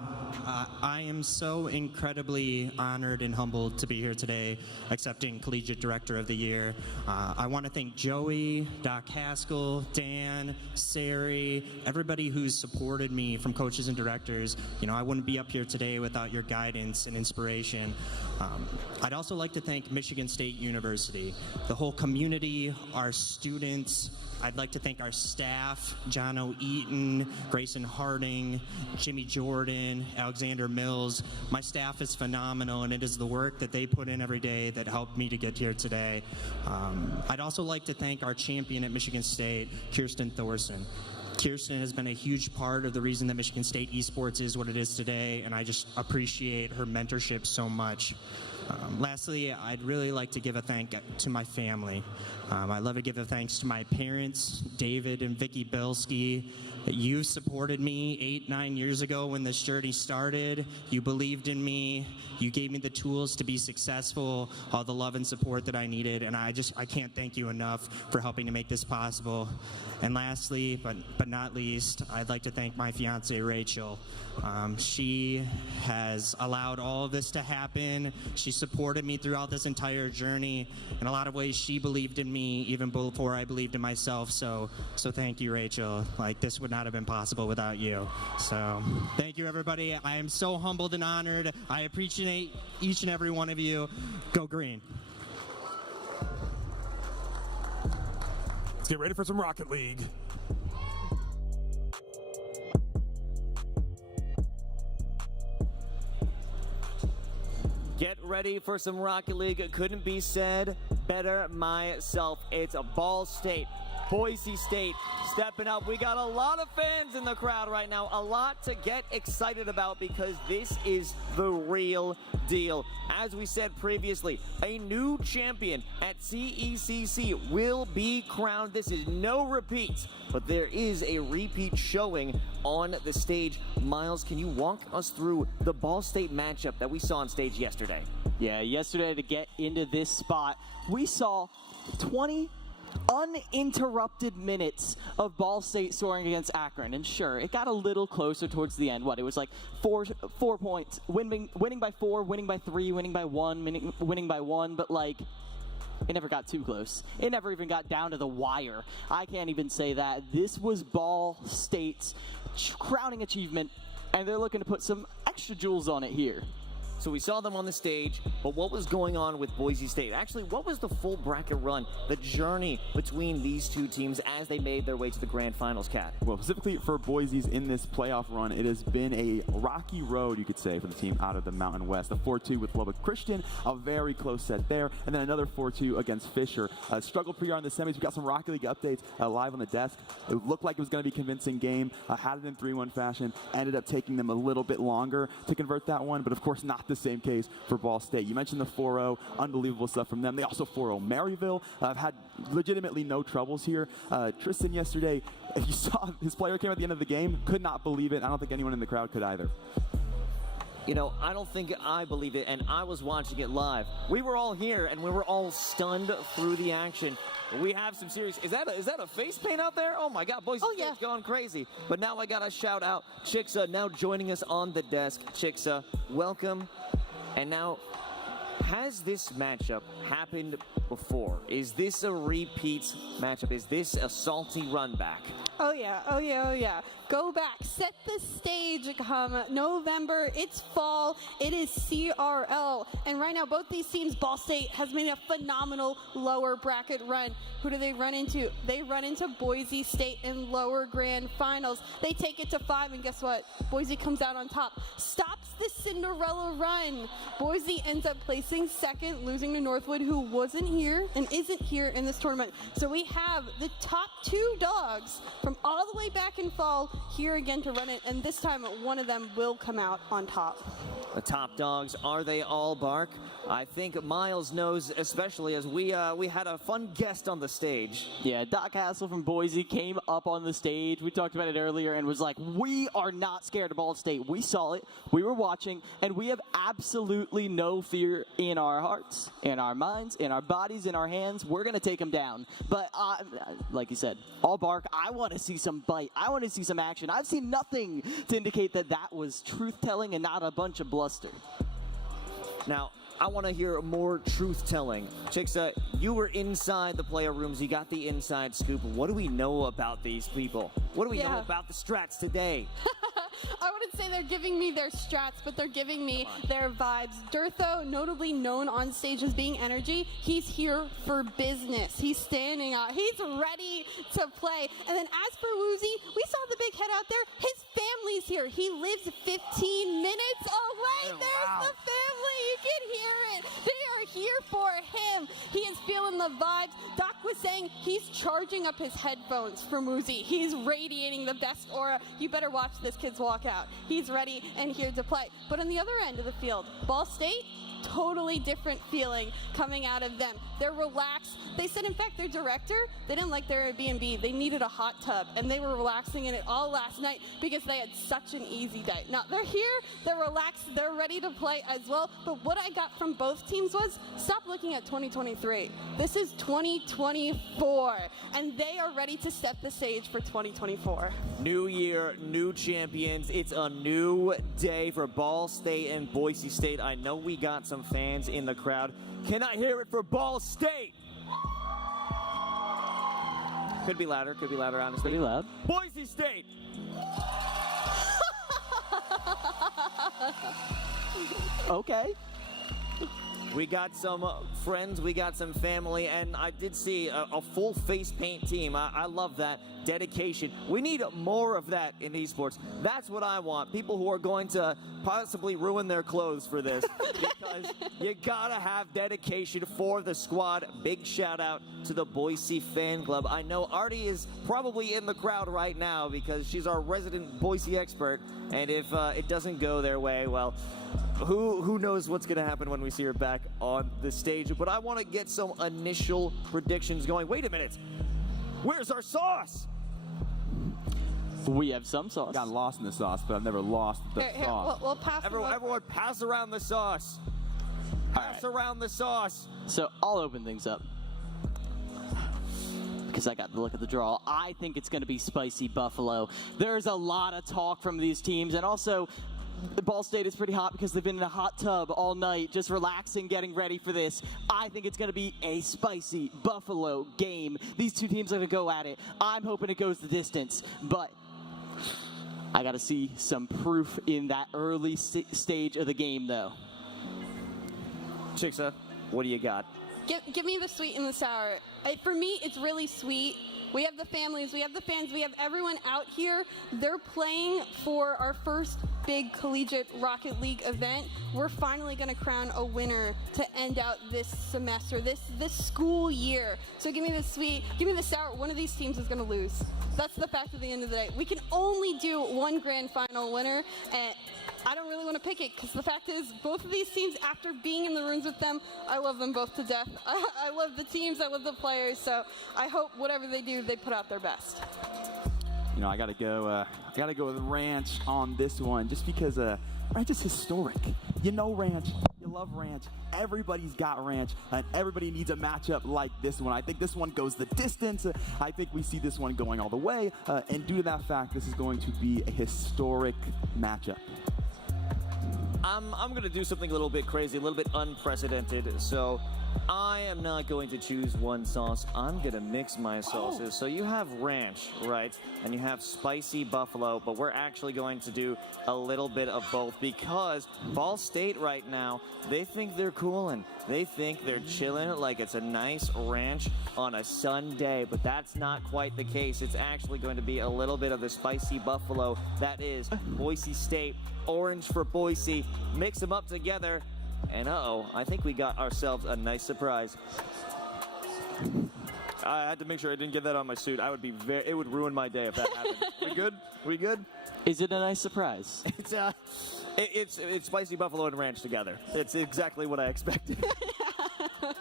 I am so incredibly honored and humbled to be here today accepting Collegiate Director of the Year. I want to thank Joey, Doc Haskell, Dan, Sari, everybody who's supported me from coaches and directors. You know, I wouldn't be up here today without your guidance and inspiration. I'd also like to thank Michigan State University, the whole community, our students. I'd like to thank our staff, John O. Eaton, Grayson Harding, Jimmy Jordan, Alexander Mills. My staff is phenomenal, and it is the work that they put in every day that helped me to get here today. I'd also like to thank our champion at Michigan State, Kirsten Thorson. Kirsten has been a huge part of the reason that Michigan State esports is what it is today, and I just appreciate her mentorship so much. Lastly, I'd really like to give a thank to my family. I'd love to give a thanks to my parents, David and Vicky Bilski. You supported me 8-9 years ago when this journey started. You believed in me. You gave me the tools to be successful, all the love and support that I needed, and I can't thank you enough for helping to make this possible. And lastly, but not least, I'd like to thank my fiance, Rachel. She has allowed all of this to happen. She supported me throughout this entire journey. In a lot of ways, she believed in me even before I believed in myself. So thank you, Rachel. Like, this would not have been possible without you. So thank you, everybody. I am so humbled and honored. I appreciate each and every one of you. Go Green. Let's get ready for some Rocket League. Get ready for some Rocket League. Couldn't be said better myself. It's a Ball State Boise State stepping up. We got a lot of fans in the crowd right now, a lot to get excited about because this is the real deal. As we said previously, a new champion at CECC will be crowned. This is no repeat, but there is a repeat showing on the stage. Miles, can you walk us through the Ball State matchup that we saw on stage yesterday? Yeah, yesterday to get into this spot, we saw 20 uninterrupted minutes of Ball State soaring against Akron. And sure, it got a little closer towards the end. It was like four points, winning by 4, winning by 3, winning by 1, winning by 1, but like, it never got too close. It never even got down to the wire. I can't even say that. This was Ball State's crowning achievement, and they're looking to put some extra jewels on it here. So we saw them on the stage, but what was going on with Boise State? Actually, what was the full bracket run, the journey between these two teams as they made their way to the grand finals, Kat? Well, specifically for Boise's in this playoff run, it has been a rocky road, you could say, for the team out of the Mountain West. A 4-2 with Lubbock Christian, a very close set there, and then another 4-2 against Fisher. Struggled pretty hard in the semis. We got some Rocket League updates live on the desk. It looked like it was going to be a convincing game. Had it in 3-1 fashion. Ended up taking them a little bit longer to convert that one, but of course not the same case for Ball State. You mentioned the 4-0, unbelievable stuff from them. They also 4-0 Maryville. Have had legitimately no troubles here. Tristan yesterday, if you saw his player came at the end of the game, could not believe it. I don't think anyone in the crowd could either. You know, I don't think I believe it, and I was watching it live. We were all here, and we were all stunned through the action. We have some serious... Is that a face paint out there? Oh, my God. Boise State's going crazy. But now I got to shout out Chicksa now joining us on the desk. Chicksa, welcome. And now, has this matchup happened before? Is this a repeat matchup? Is this a salty run back? Oh yeah, oh yeah, oh yeah. Go back, set the stage come November, it's fall, it is CRL. And right now, both these teams, Ball State has made a phenomenal lower bracket run. Who do they run into? They run into Boise State in lower grand finals. They take it to 5, and guess what? Boise comes out on top. Stops the Cinderella run. Boise ends up placing second, losing to Northwood, who wasn't here and isn't here in this tournament. So we have the top 2 dogs from all the way back in fall here again to run it, and this time one of them will come out on top. The top dogs, are they all Bark? I think Miles knows, especially as we had a fun guest on the stage. Yeah, Doc Hassel from Boise came up on the stage. We talked about it earlier and was like, we are not scared of Ball State. We saw it, we were watching, and we have absolutely no fear in our hearts, in our minds, in our bodies, in our hands. We're going to take them down. But like you said, all Bark. I want to see some bite. I want to see some action. I've seen nothing to indicate that that was truth-telling and not a bunch of bluster. Now, I want to hear more truth-telling. Chicksa, you were inside the player rooms. You got the inside scoop. What do we know about these people? What do we know about the Strats today? I wouldn't say they're giving me their strats, but they're giving me their vibes. Durtho, notably known on stage as being energy, he's here for business. He's standing out. He's ready to play. And then as for Woozy, we saw the big head out there. His family's here. He lives 15 minutes away. There's the family. You can hear it. They are here for him. He is feeling the vibes. Doc was saying he's charging up his headphones from Woozy. He's radiating the best aura. You better watch this kid's walk out. He's ready and here to play. But on the other end of the field, Ball State, totally different feeling coming out of them. They're relaxed. They said, in fact, their director, they didn't like their Airbnb. They needed a hot tub, and they were relaxing in it all last night because they had such an easy day. Now, they're here, they're relaxed, they're ready to play as well. But what I got from both teams was, stop looking at 2023. This is 2024, and they are ready to set the stage for 2024. New year, new champions. It's a new day for Ball State and Boise State. I know we got some fans in the crowd. Can I hear it for Ball State? Could be louder, honestly. Pretty loud. Boise State! Okay. We got some friends, we got some family, and I did see a full face paint team. I love that dedication. We need more of that in esports. That's what I want. People who are going to possibly ruin their clothes for this, because you gotta have dedication for the squad. Big shout out to the Boise fan club. I know Artie is probably in the crowd right now because she's our resident Boise expert, and if it doesn't go their way, well, who knows what's going to happen when we see her back on the stage. But I want to get some initial predictions going. Wait a minute. Where's our sauce? We have some sauce. I got lost in the sauce, but I've never lost the sauce. We'll pass Everyone pass around the sauce. Pass around the sauce. So I'll open things up, because I got to look at the draw. I think it's going to be Spicy Buffalo. There's a lot of talk from these teams, and also Ball State is pretty hot because they've been in a hot tub all night, just relaxing, getting ready for this. I think it's going to be a Spicy Buffalo game. These two teams are going to go at it. I'm hoping it goes the distance, but I got to see some proof in that early stage of the game, though. Chicksa, what do you got? Give me the sweet and the sour. For me, it's really sweet. We have the families, we have the fans, we have everyone out here. They're playing for our first big collegiate Rocket League event. We're finally going to crown a winner to end out this semester, this school year. So give me the sweet, give me the sour. One of these teams is going to lose. That's the fact at the end of the day. We can only do one grand final winner, and I don't really want to pick it because the fact is both of these teams, after being in the rooms with them, I love them both to death. I love the teams, I love the players, so I hope whatever they do, they put out their best. You know, I gotta go with Ranch on this one, just because Ranch is historic. You know Ranch, you love Ranch. Everybody's got Ranch, and everybody needs a matchup like this one. I think this one goes the distance. I think we see this one going all the way, and due to that fact, this is going to be a historic matchup. I'm going to do something a little bit crazy, a little bit unprecedented. So I am not going to choose one sauce. I'm going to mix my sauces. So you have ranch, right? And you have spicy buffalo, but we're actually going to do a little bit of both because Ball State right now, they think they're coolin'. They think they're chilling like it's a nice ranch on a Sunday, but that's not quite the case. It's actually going to be a little bit of the spicy buffalo. That is Boise State. Orange for Boise. Mix them up together. And I think we got ourselves a nice surprise. I had to make sure I didn't get that on my suit. It would ruin my day if that happened. We good? We good? Is it a nice surprise? It's spicy buffalo and ranch together. It's exactly what I expected.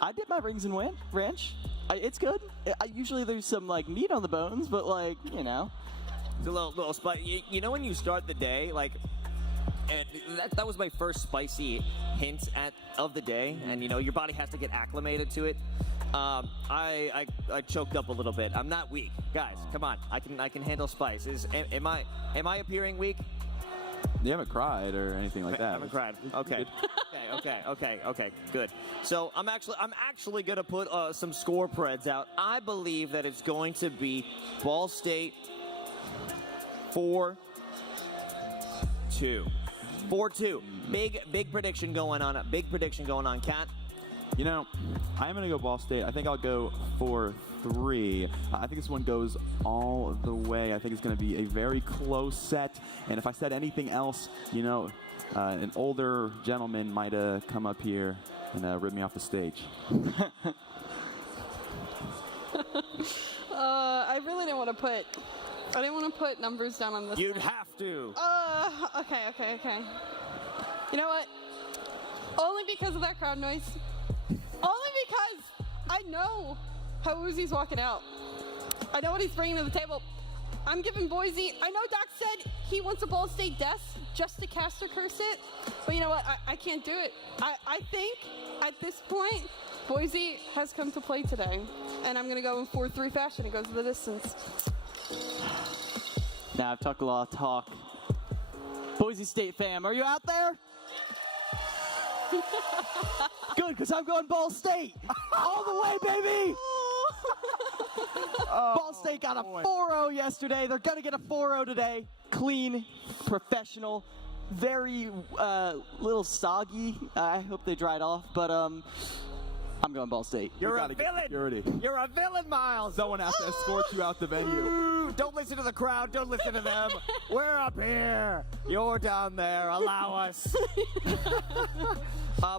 I dip my rings in ranch. It's good. Usually there's some like meat on the bones, but like, you know. It's a little spicy. You know when you start the day, like, and that was my first spicy hint of the day, and you know your body has to get acclimated to it. I choked up a little bit. I'm not weak, guys. Come on, I can handle spice. Am I appearing weak? You haven't cried or anything like that. I haven't cried. Okay. Okay. Good. So I'm actually gonna put some score preds out. I believe that it's going to be Ball State 4-2. 4-2. Big prediction going on. Big prediction going on, Kat. You know, I'm going to go Ball State. I think I'll go 4-3. I think this one goes all the way. I think it's going to be a very close set. And if I said anything else, you know, an older gentleman might come up here and rip me off the stage. I really didn't want to put numbers down on this. You'd have to. Okay. You know what? Only because of that crowd noise. Only because I know how Uzi's walking out. I know what he's bringing to the table. I'm giving Boise. I know Doc said he wants a Ball State death just to caster curse it, but you know what? I can't do it. I think at this point, Boise has come to play today, and I'm gonna go in 4-3 fashion. It goes to the distance. Now I've talked a lot of talk. Boise State fam, are you out there? Good, because I'm going Ball State. All the way, baby! Ball State got a 4-0 yesterday. They're going to get a 4-0 today. Clean, professional. very little soggy. I hope they dried off, but I'm going Ball State. You're a villain. You're a villain, Miles. Someone has to escort you out the venue. Don't listen to the crowd. Don't listen to them. We're up here. You're down there. Allow us.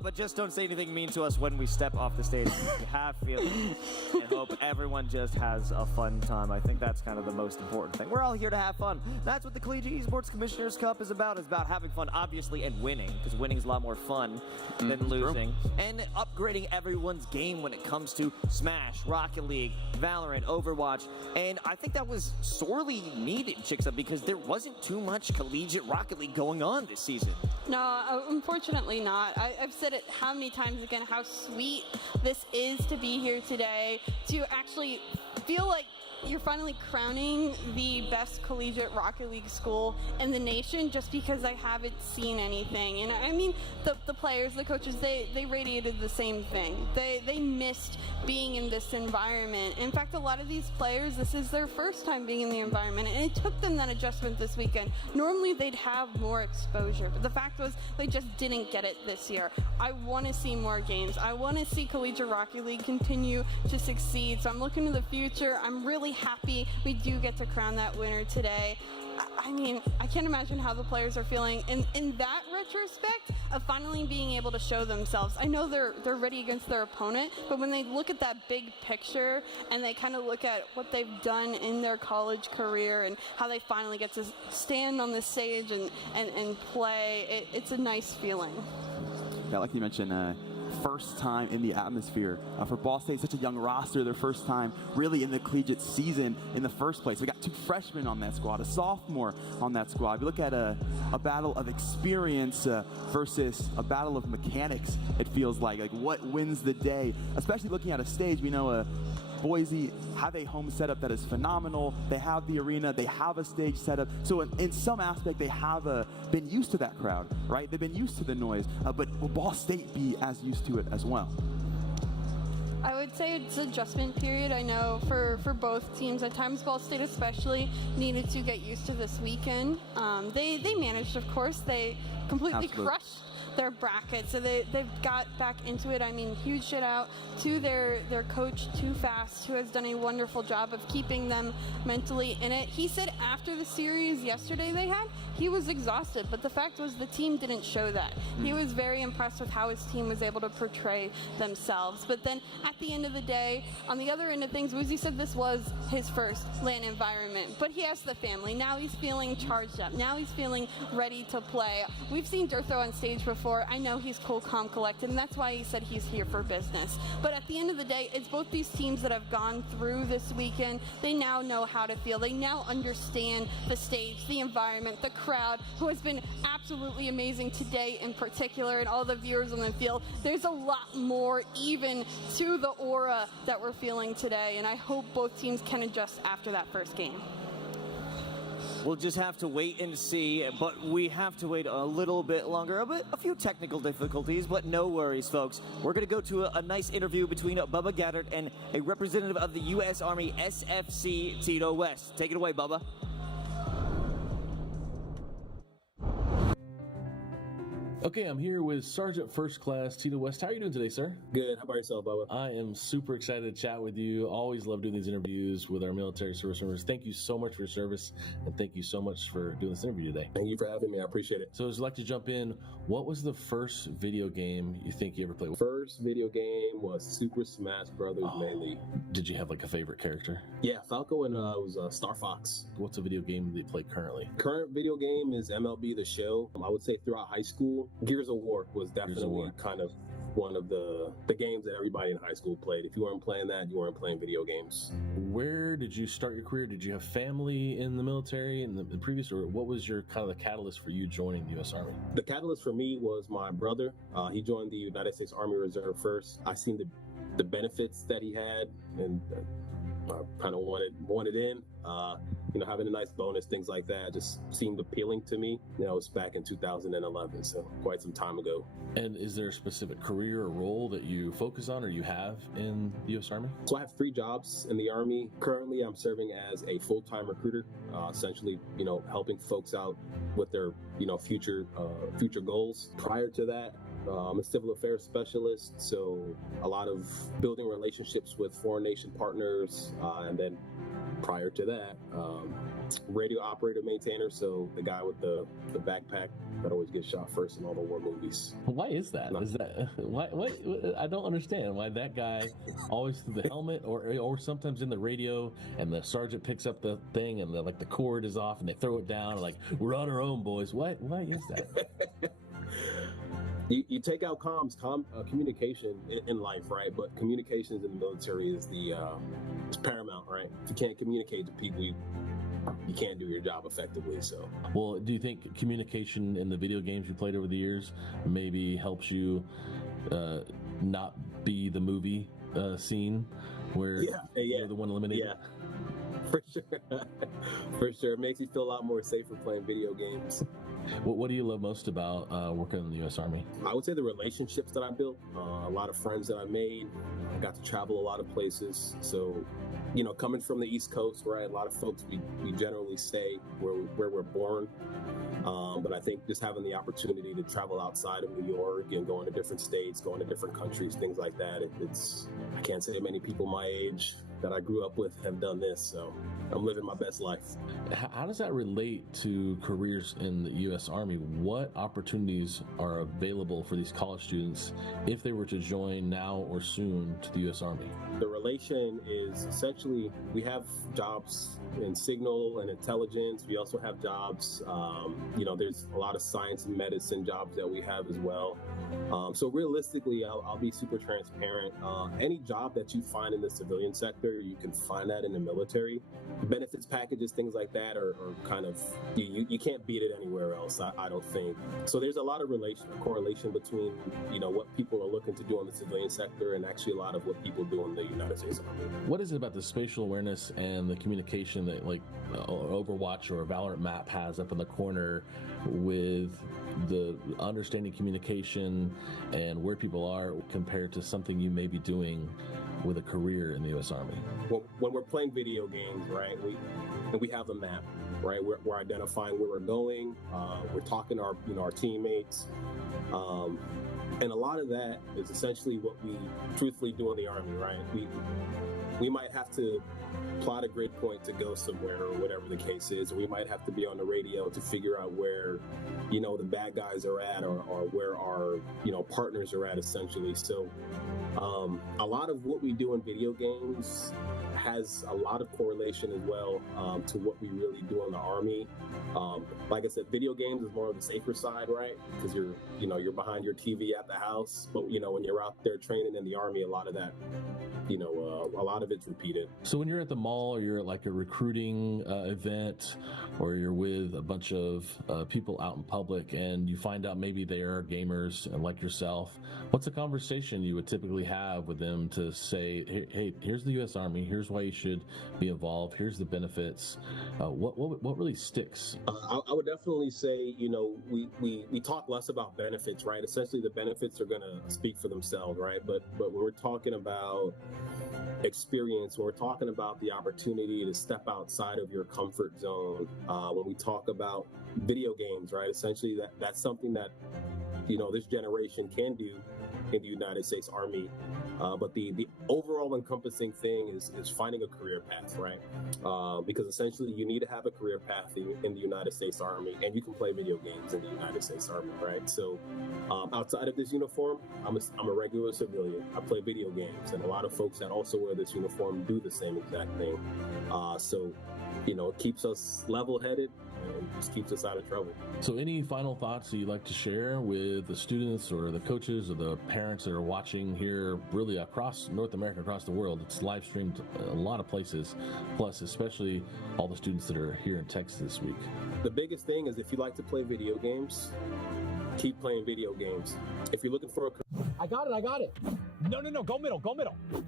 But just don't say anything mean to us when we step off the stage. We have feelings and hope everyone just has a fun time. I think that's kind of the most important thing. We're all here to have fun. That's what the Collegiate Esports Commissioners Cup is about. It's about having fun, obviously, and winning, because winning is a lot more fun than losing. And upgrading everyone's game when it comes to Smash, Rocket League, Valorant, Overwatch. And I think that was sorely needed, Chicksa, because there wasn't too much collegiate Rocket League going on this season. No, unfortunately not. I've said it how many times again, how sweet this is to be here today, to actually feel like you're finally crowning the best collegiate Rocket League school in the nation, just because I haven't seen anything. And I mean, the players, the coaches, they radiated the same thing. They missed being in this environment. In fact, a lot of these players, this is their first time being in the environment, and it took them that adjustment this weekend. Normally they'd have more exposure, but the fact was they just didn't get it this year. I want to see more games. I want to see collegiate Rocket League continue to succeed. So I'm looking to the future. I'm really happy we do get to crown that winner today. I mean, I can't imagine how the players are feeling in that retrospect of finally being able to show themselves. I know they're ready against their opponent, but when they look at that big picture and they kind of look at what they've done in their college career and how they finally get to stand on the stage and play, it's a nice feeling. Yeah, like you mentioned, first time in the atmosphere for Ball State, such a young roster, their first time really in the collegiate season in the first place. We got 2 freshmen on that squad, a sophomore on that squad. We look at a battle of experience versus a battle of mechanics, it feels like what wins the day, especially looking at a stage. We know Boise have a home setup that is phenomenal. They have the arena, they have a stage setup. So in some aspect, they have been used to that crowd, right? They've been used to the noise, but will Ball State be as used to it as well? I would say it's an adjustment period. I know for both teams, at times Ball State especially needed to get used to this weekend. They managed, of course. They completely crushed their bracket, so they've got back into it. I mean, huge shout out to their coach, Too Fast, who has done a wonderful job of keeping them mentally in it. He said after the series yesterday they had, he was exhausted, but the fact was the team didn't show that. He was very impressed with how his team was able to portray themselves. But then at the end of the day, on the other end of things, Woozy said this was his first LAN environment, but he has the family. Now he's feeling charged up. Now he's feeling ready to play. We've seen Durtho on stage before. I know he's cool, calm, collected, and that's why he said he's here for business. But at the end of the day, it's both these teams that have gone through this weekend. They now know how to feel. They now understand the stage, the environment, the crowd, who has been absolutely amazing today in particular, and all the viewers on the field. There's a lot more even to the aura that we're feeling today, and I hope both teams can adjust after that first game. We'll just have to wait and see, but we have to wait a little bit longer. A few technical difficulties, but no worries, folks. We're going to go to a nice interview between Bubba Gaddard and a representative of the U.S. Army SFC, Tito West. Take it away, Bubba. Okay, I'm here with Sergeant First Class Tito West. How are you doing today, sir? Good. How about yourself, Bubba? I am super excited to chat with you. Always love doing these interviews with our military service members. Thank you so much for your service, and thank you so much for doing this interview today. Thank you for having me. I appreciate it. So I'd like to jump in. What was the first video game you think you ever played? First video game was Super Smash Brothers mainly. Did you have like a favorite character? Yeah, Falco and it was Star Fox. What's a video game that you play currently? Current video game is MLB The Show. I would say throughout high school, Gears of War was definitely kind of one of the games that everybody in high school played. If you weren't playing that, you weren't playing video games. Where did you start your career? Did you have family in the military in the previous, or what was your kind of the catalyst for you joining the U.S. Army? The catalyst for me was my brother. He joined the United States Army Reserve first. I seen the benefits that he had, and kind of wanted in. Having a nice bonus, things like that, just seemed appealing to me. It was back in 2011, so quite some time ago. And is there a specific career or role that you focus on or you have in the U.S. Army? So I have 3 jobs in the Army. Currently, I'm serving as a full-time recruiter, essentially, helping folks out with their, future goals. Prior to that, I'm a civil affairs specialist, so a lot of building relationships with foreign nation partners, and then prior to that, radio operator maintainer, so the guy with the backpack that always gets shot first in all the war movies. Why is that? Is that why? I don't understand why that guy always through the helmet, or sometimes in the radio, and the sergeant picks up the thing and the cord is off and they throw it down like we're on our own, boys. Why is that? You take out communication in life, right? But communications in the military is it's paramount, right? If you can't communicate to people, you can't do your job effectively. So, well, do you think communication in the video games you played over the years maybe helps you not be the movie scene where you're the one eliminated? Yeah. For sure. For sure. It makes you feel a lot more safer playing video games. What do you love most about working in the U.S. Army? I would say the relationships that I built, a lot of friends that I made. I got to travel a lot of places. So, coming from the East Coast, right, a lot of folks, we generally stay where we're born. But I think just having the opportunity to travel outside of New York and going to different states, going to different countries, things like that, I can't say many people my age that I grew up with have done this, so I'm living my best life. How does that relate to careers in the U.S. Army? What opportunities are available for these college students if they were to join now or soon to the U.S. Army? The relation is essentially we have jobs in signal and intelligence. We also have jobs, there's a lot of science and medicine jobs that we have as well. So realistically, I'll be super transparent. Any job that you find in the civilian sector, you can find that in the military. Benefits packages, things like that are kind of, you can't beat it anywhere else, I don't think. So there's a lot of correlation between, what people are looking to do in the civilian sector and actually a lot of what people do in the United States Army. What is it about the spatial awareness and the communication that like Overwatch or Valorant map has up in the corner with the understanding communication and where people are compared to something you may be doing with a career in the U.S. Army? Well, when we're playing video games, right, we have a map, right? We're identifying where we're going. We're talking to our teammates. And a lot of that is essentially what we truthfully do in the Army, right? We might have to plot a grid point to go somewhere or whatever the case is. Or we might have to be on the radio to figure out where, the bad guys are at or where our, partners are at essentially. So a lot of what we do in video games has a lot of correlation as well to what we really do in the Army. Like I said, video games is more of the safer side, right? Because you're behind your TV at the house. But, when you're out there training in the Army, a lot of that, a lot of it's repeated. So when you're at the mall or you're at like a recruiting event or you're with a bunch of people out in public and you find out maybe they are gamers and like yourself, what's a conversation you would typically have with them to say, hey, here's the U.S. Army, here's why you should be involved, here's the benefits? What really sticks? I would definitely say, we talk less about benefits, right? Essentially, the benefits are going to speak for themselves, right? But when we're talking about experience, when we're talking about the opportunity to step outside of your comfort zone, when we talk about video games, right? Essentially, that's something that, this generation can do in the United States Army. But the overall encompassing thing is finding a career path, right? Because essentially you need to have a career path in the United States Army, and you can play video games in the United States Army, right? So outside of this uniform, I'm a regular civilian. I play video games, and a lot of folks that also wear this uniform do the same exact thing. So it keeps us level-headed and just keeps us out of trouble. So any final thoughts that you'd like to share with the students or the coaches or the parents that are watching here really across North America, across the world? It's live streamed a lot of places, plus especially all the students that are here in Texas this week. The biggest thing is if you like to play video games, keep playing video games. If you're looking for a... I got it. No, go middle.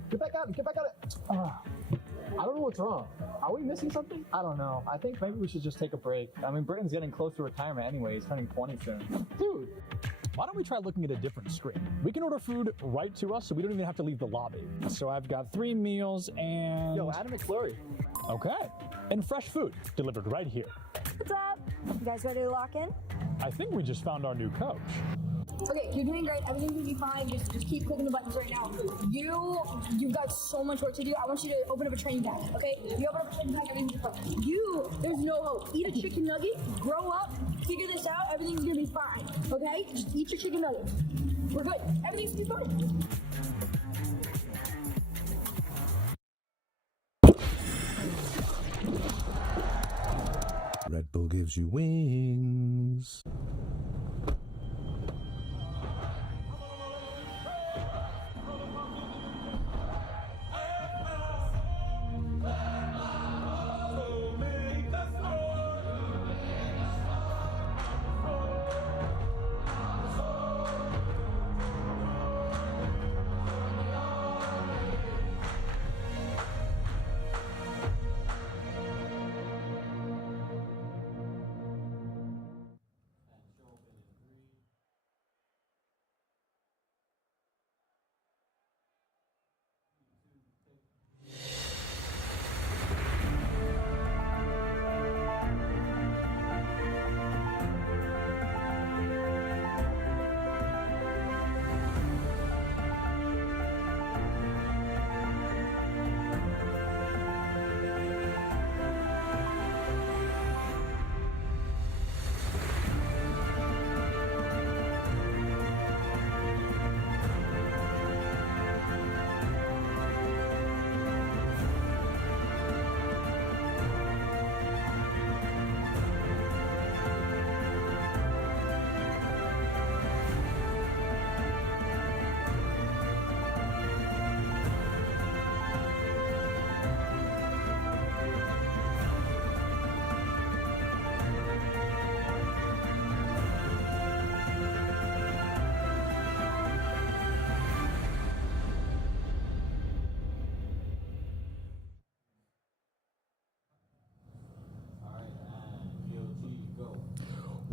Get back out it. I don't know what's wrong. Are we missing something? I don't know. I think maybe we should just take a break. I mean, Britton's getting close to retirement anyway. He's turning 20 soon. Dude, why don't we try looking at a different screen? We can order food right to us, so we don't even have to leave the lobby. So I've got 3 meals and... Yo, Adam McFlurry. Okay. And fresh food delivered right here. What's up? You guys ready to lock in? I think we just found our new coach. Okay, you're doing great. Everything's gonna be fine. Just keep clicking the buttons right now. You've got so much work to do. I want you to open up a training pack, okay? You open up a training pack, everything's fine. There's no hope. Eat a chicken nugget, grow up, figure this out, everything's gonna be fine, okay? Just eat your chicken nugget. We're good. Everything's gonna be fine. Red Bull gives you wings.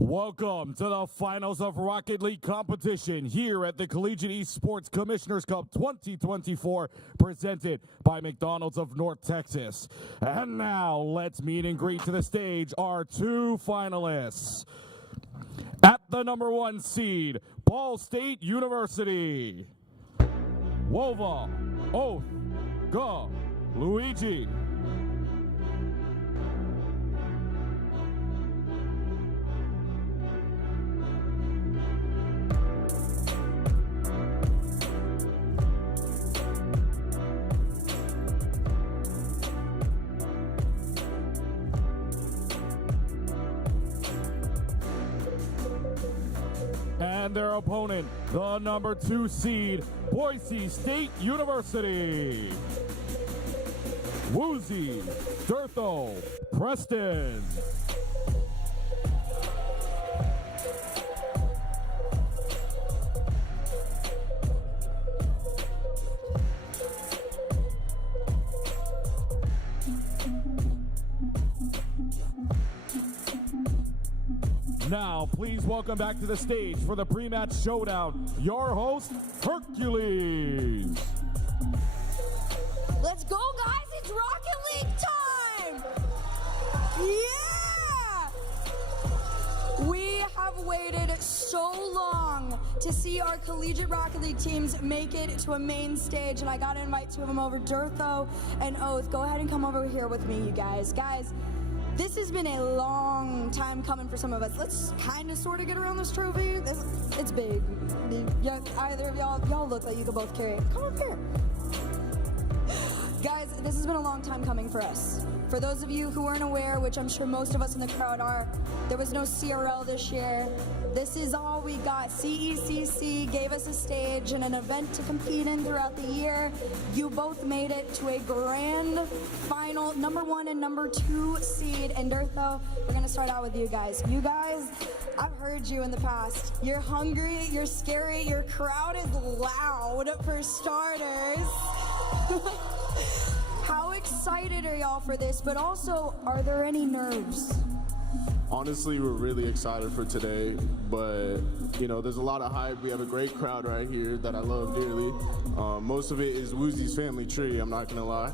Welcome to the finals of Rocket League competition here at the Collegiate Esports Commissioners Cup 2024, presented by McDonald's of North Texas. And now let's meet and greet to the stage our 2 finalists. At the number 1 seed, Ball State University, Wova, Oath, Ga, Luigi. And their opponent, the number 2 seed, Boise State University, Woozy, Durtho, Preston. Now, please welcome back to the stage for the pre-match showdown, your host, Hercules. Let's go, guys! It's Rocket League time! Yeah! We have waited so long to see our collegiate Rocket League teams make it to a main stage, and I gotta invite 2 of them over, Durtho and Oath. Go ahead and come over here with me, you guys. Guys, this has been a long time coming for some of us. Let's kind of sort of get around this trophy. It's big. Either of y'all look like you could both carry it. Come up here. Guys, this has been a long time coming for us. For those of you who weren't aware, which I'm sure most of us in the crowd are, there was no CRL this year. This is all we got. CECC gave us a stage and an event to compete in throughout the year. You both made it to a grand final, number 1 and number 2 seed. And Durtho, we're gonna start out with you guys. You guys, I've heard you in the past. You're hungry, you're scary, your crowd is loud for starters. How excited are y'all for this? But also, are there any nerves? Honestly, we're really excited for today, but there's a lot of hype. We have a great crowd right here that I love dearly. Most of it is Woozy's family tree, I'm not gonna lie.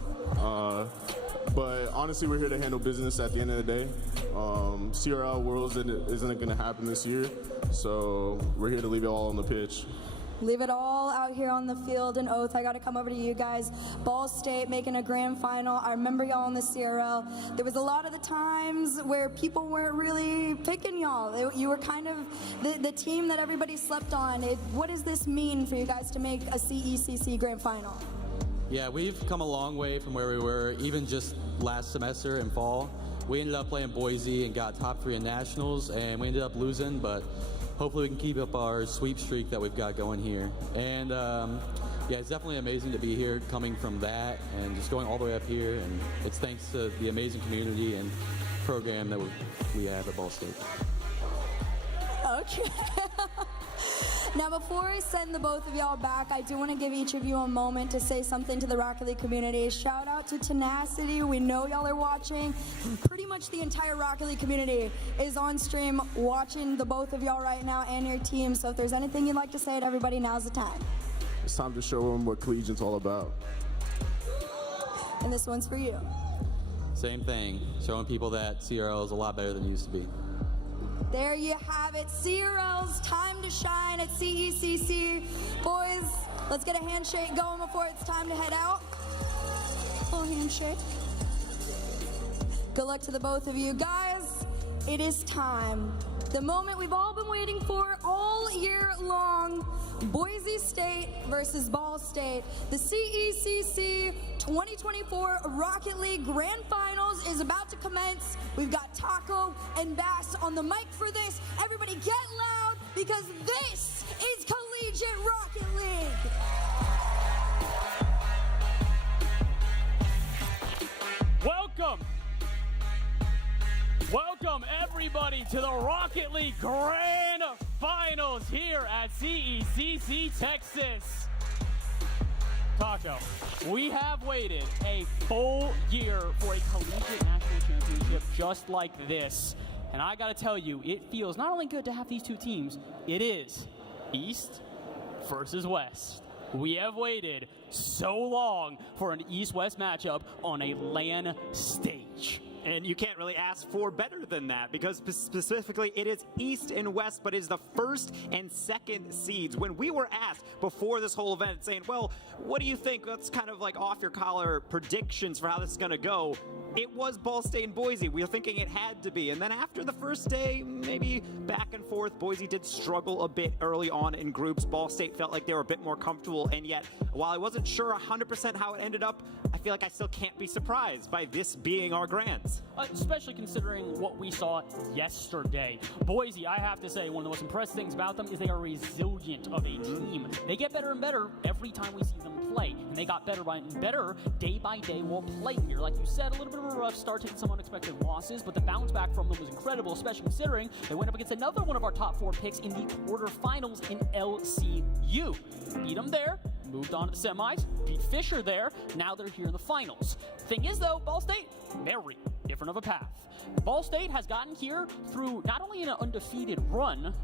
But honestly, we're here to handle business at the end of the day. CRL Worlds isn't gonna happen this year, so we're here to leave it all on the pitch. Leave it all out here on the field. And Oath, I got to come over to you guys. Ball State making a grand final. I remember y'all in the CRL. There was a lot of the times where people weren't really picking y'all. You were kind of the team that everybody slept on. What does this mean for you guys to make a CECC grand final? Yeah, we've come a long way from where we were even just last semester in fall. We ended up playing Boise and got top 3 in nationals, and we ended up losing, but hopefully we can keep up our sweep streak that we've got going here. And yeah, it's definitely amazing to be here coming from that and just going all the way up here. And it's thanks to the amazing community and program that we have at Ball State. Okay. Now, before I send the both of y'all back, I do want to give each of you a moment to say something to the Rocket League community. Shout out to Tenacity. We know y'all are watching. Pretty much the entire Rocket League community is on stream watching the both of y'all right now and your team. So if there's anything you'd like to say to everybody, now's the time. It's time to show them what collegiate's all about. And this one's for you. Same thing, showing people that CRL is a lot better than it used to be. There you have it. CRL's time to shine at CECC. Boys, let's get a handshake going before it's time to head out. Full handshake. Good luck to the both of you. Guys, it is time. The moment we've all been waiting for all year long. Boise State versus Ball State. The CECC 2024 Rocket League Grand Finals is about to commence. We've got Taco and Bass on the mic for this. Everybody get loud because this is Collegiate Rocket League. Welcome everybody to the Rocket League Grand Finals here at CECC Texas. Taco, we have waited a full year for a collegiate national championship just like this. And I gotta tell you, it feels not only good to have these two teams, it is East versus West. We have waited so long for an East-West matchup on a LAN stage. And you can't really ask for better than that because specifically it is East and West, but it is the first and second seeds. When we were asked before this whole event saying, well, what do you think? That's kind of like off your collar predictions for how this is going to go. It was Ball State and Boise. We were thinking it had to be. And then after the first day, maybe back and forth, Boise did struggle a bit early on in groups. Ball State felt like they were a bit more comfortable. And yet, while I wasn't sure 100% how it ended up, I feel like I still can't be surprised by this being our grands. Especially considering what we saw yesterday. Boise, I have to say, one of the most impressive things about them is they are resilient of a team. They get better and better every time we see them play. And they got better and better day by day while playing here. Like you said, a little bit of a rough start, taking some unexpected losses, but the bounce back from them was incredible, especially considering they went up against another one of our top 4 picks in the quarterfinals in LCU. Beat them there, moved on to the semis, beat Fisher there, now they're here in the finals. Thing is though, Ball State, very different of a path. Ball State has gotten here through not only an undefeated run,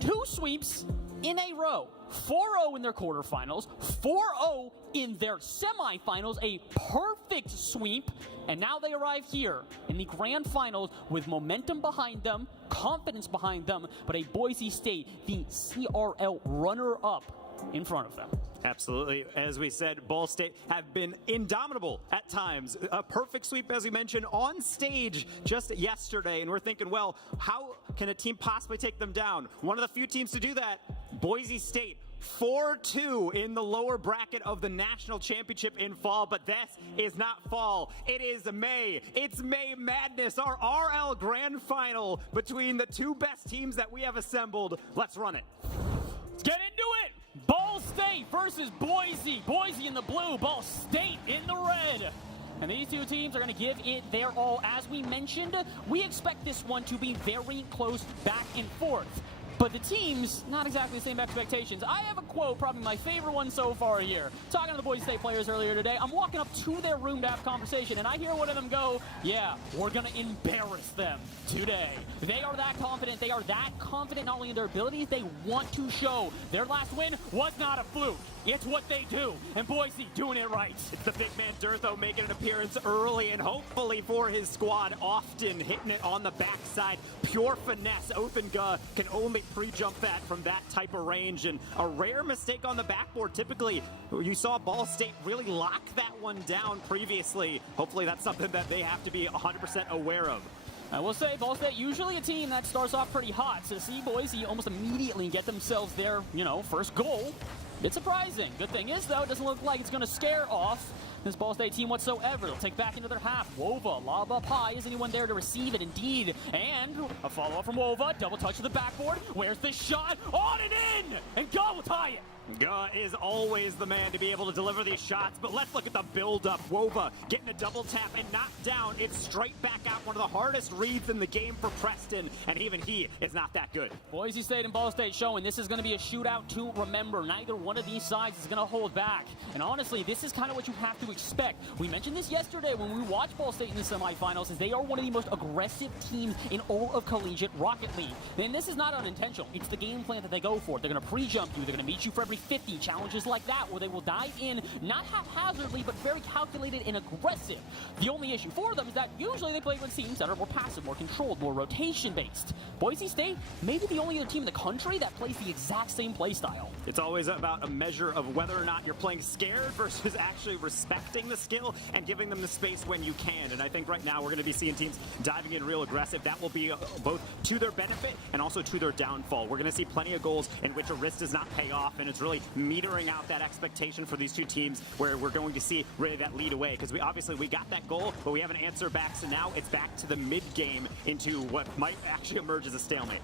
2 sweeps in a row. 4-0 in their quarterfinals, 4-0 in their semifinals, a perfect sweep, and now they arrive here in the grand finals with momentum behind them, confidence behind them, but a Boise State, the CRL runner-up, in front of them. Absolutely. As we said, Ball State have been indomitable at times. A perfect sweep, as we mentioned, on stage just yesterday. And we're thinking, well, how can a team possibly take them down? One of the few teams to do that, Boise State. 4-2 in the lower bracket of the national championship in fall, but this is not fall. It is May. It's May Madness, our RL Grand Final between the 2 best teams that we have assembled. Let's run it. Let's get into it. Ball State versus Boise. Boise in the blue, Ball State in the red. And these 2 teams are going to give it their all. As we mentioned, we expect this one to be very close back and forth. But the teams, not exactly the same expectations. I have a quote, probably my favorite one so far here. Talking to the Boise State players earlier today, I'm walking up to their room to have a conversation, and I hear one of them go, yeah, we're going to embarrass them today. They are that confident. They are that confident not only in their abilities, they want to show. Their last win was not a fluke. It's what they do, and Boise doing it right. It's the big man Durtho making an appearance early and hopefully for his squad, often hitting it on the backside. Pure finesse. Othenga can only pre-jump that from that type of range, and a rare mistake on the backboard. Typically, you saw Ball State really lock that one down previously. Hopefully that's something that they have to be 100% aware of. I will say, Ball State usually a team that starts off pretty hot, so to see Boise almost immediately get themselves their, first goal, it's surprising. Good thing is, though, it doesn't look like it's going to scare off this Ball State team whatsoever. They'll take back into their half. Wova, lob up high. Is anyone there to receive it? Indeed. And a follow-up from Wova. Double touch to the backboard. Where's the shot? On and in! And Go will tie it. Ga is always the man to be able to deliver these shots, but let's look at the build-up. Wova getting a double tap and knocked down. It's straight back out. One of the hardest reads in the game for Preston, and even he is not that good. Boise State and Ball State showing this is going to be a shootout to remember. Neither one of these sides is going to hold back. And honestly, this is kind of what you have to expect. We mentioned this yesterday when we watched Ball State in the semifinals, as they are one of the most aggressive teams in all of collegiate Rocket League. And this is not unintentional. It's the game plan that they go for. They're going to pre-jump you. They're going to meet you for every 50 challenges like that, where they will dive in, not haphazardly, but very calculated and aggressive. The only issue for them is that usually they play with teams that are more passive, more controlled, more rotation-based. Boise State may be the only other team in the country that plays the exact same play style. It's always about a measure of whether or not you're playing scared versus actually respecting the skill and giving them the space when you can. And I think right now we're going to be seeing teams diving in real aggressive. That will be both to their benefit and also to their downfall. We're going to see plenty of goals in which a risk does not pay off, and it's really metering out that expectation for these two teams where we're going to see really that lead away, because we got that goal, but we have an answer back, so now it's back to the mid-game into what might actually emerge as a stalemate.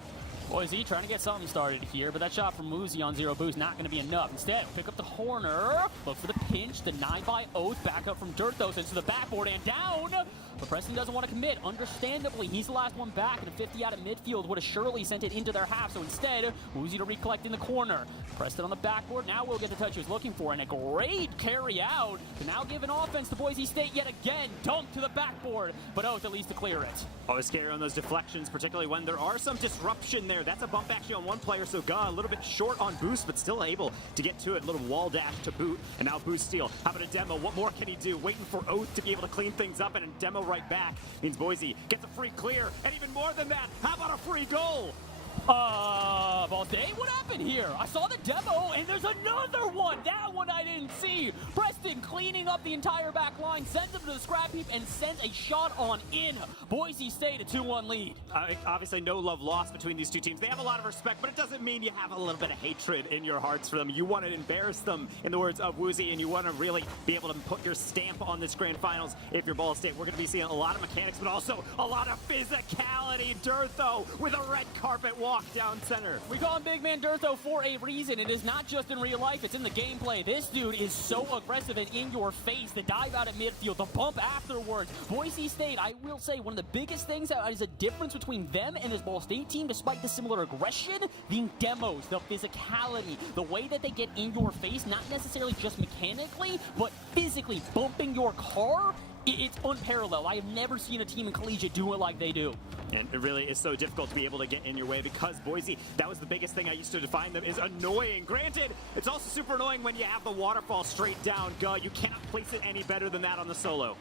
Boise trying to get something started here, but that shot from Muzi on zero boost not going to be enough. Instead, pick up the corner, look for the pinch, denied by Oath, back up from Durthos into the backboard and down. But Preston doesn't want to commit. Understandably, he's the last one back, and a 50 out of midfield would have surely sent it into their half. So instead, Muzi to recollect in the corner. Preston on the backboard. Now will get the touch he was looking for, and a great carry out to now give an offense to Boise State yet again. Dunk to the backboard, but Oath at least to clear it. Always scary on those deflections, particularly when there are some disruption there. That's a bump actually on one player, so Ga a little bit short on boost, but still able to get to it. A little wall dash to boot, and now boost steal. How about a demo? What more can he do? Waiting for Oath to be able to clean things up, and a demo right back means Boise gets a free clear, and even more than that, how about a free goal? Ball State, what happened here? I saw the demo, and there's another one. That one I didn't see. Preston cleaning up the entire back line, sends him to the scrap heap, and sends a shot on in. Boise State a 2-1 lead. Obviously, no love lost between these two teams. They have a lot of respect, but it doesn't mean you have a little bit of hatred in your hearts for them. You want to embarrass them, in the words of Woozy, and you want to really be able to put your stamp on this grand finals if you're Ball State. We're going to be seeing a lot of mechanics, but also a lot of physicality. Durtho with a red carpet walk down center. We call him Big Man Durtho for a reason. It is not just in real life, it's in the gameplay. This dude is so aggressive and in your face. The dive out at midfield, the bump afterwards. Boise State, I will say, one of the biggest things that is a difference between them and this Ball State team, despite the similar aggression, the demos, the physicality, the way that they get in your face, not necessarily just mechanically, but physically bumping your car. It's unparalleled. I have never seen a team in collegiate do it like they do. And it really is so difficult to be able to get in your way, because Boise, that was the biggest thing I used to define them, is annoying. Granted, it's also super annoying when you have the waterfall straight down. You cannot place it any better than that on the solo.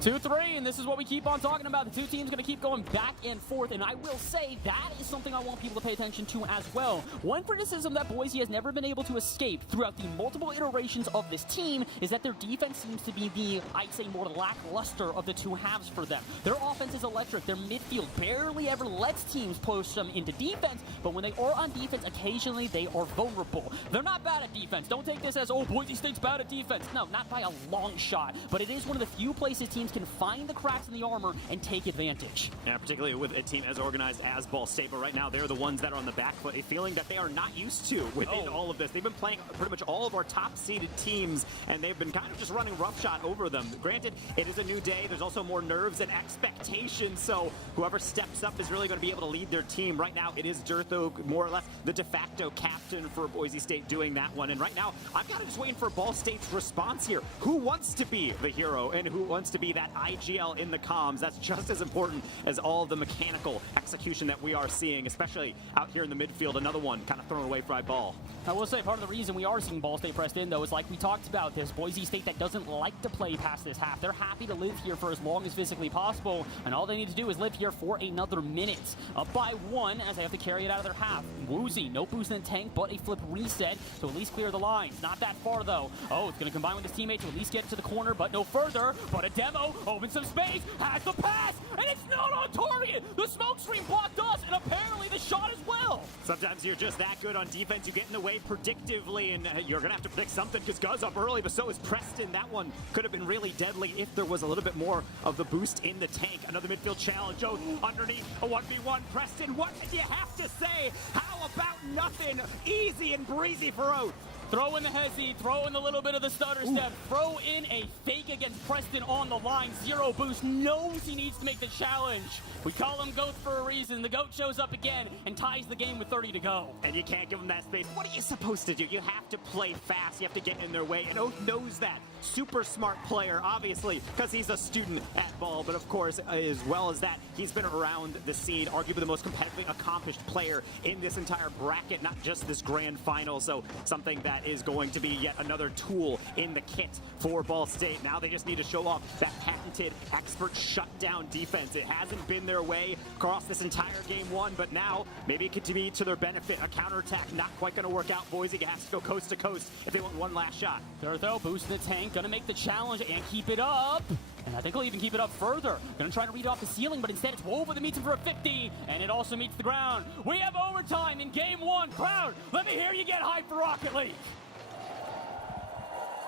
2-3, and this is what we keep on talking about. The two teams going to keep going back and forth, and I will say that is something I want people to pay attention to as well. One criticism that Boise has never been able to escape throughout the multiple iterations of this team is that their defense seems to be the, I'd say, more lackluster of the two halves for them. Their offense is electric. Their midfield barely ever lets teams post them into defense, but when they are on defense, occasionally they are vulnerable. They're not bad at defense. Don't take this as, oh, Boise State's bad at defense. No, not by a long shot, but it is one of the few places teams teams can find the cracks in the armor and take advantage. Yeah, particularly with a team as organized as Ball State, but right now they're the ones that are on the back foot, a feeling that they are not used to within all of this. They've been playing pretty much all of our top-seeded teams, and they've been kind of just running roughshod over them. Granted, it is a new day. There's also more nerves and expectations, so whoever steps up is really going to be able to lead their team. Right now, it is Durtho, more or less the de facto captain for Boise State, doing that one. And right now, I'm kind of just waiting for Ball State's response here. Who wants to be the hero and who wants to be that IGL in the comms? That's just as important as all the mechanical execution that we are seeing, especially out here in the midfield. Another one kind of thrown away by Ball. I will say part of the reason we are seeing Ball State pressed in, though, is like we talked about, this Boise State that doesn't like to play past this half. They're happy to live here for as long as physically possible, and all they need to do is live here for another minute. Up by 1 as they have to carry it out of their half. Woozy, no boost in the tank, but a flip reset to at least clear the lines. Not that far, though. Oh, it's going to combine with his teammate to at least get to the corner, but no further. But a demo opens some space, has the pass, and it's not on target. The smoke screen blocked us, and apparently the shot as well. Sometimes you're just that good on defense. You get in the way predictively, and you're going to have to predict something because Guz up early, but so is Preston. That one could have been really deadly if there was a little bit more of the boost in the tank. Another midfield challenge. Oh, underneath a 1v1. Preston, what did you have to say? How about nothing? Easy and breezy for Oath. Throw in the hezzy, throw in a little bit of the stutter step, throw in a fake against Preston on the line. 0 boost, knows he needs to make the challenge. We call him GOAT for a reason. The GOAT shows up again and ties the game with 30 to go. And you can't give him that space. What are you supposed to do? You have to play fast. You have to get in their way. And Oath knows that. Super smart player, obviously, because he's a student at ball. But of course, as well as that, he's been around the scene, arguably the most competitively accomplished player in this entire bracket, not just this grand final. So something that is going to be yet another tool in the kit for Ball State. Now they just need to show off that patented expert shutdown defense. It hasn't been their way across this entire game 1, but now maybe it could be to their benefit. A counterattack not quite going to work out. Boise has to go coast to coast if they want one last shot. Durtho boosting the tank, gonna make the challenge and keep it up. And I think he'll even keep it up further. Gonna try to read it off the ceiling, but instead it's Woven that meets him for a 50, and it also meets the ground. We have overtime in game 1. Crowd, let me hear you get hyped for Rocket League.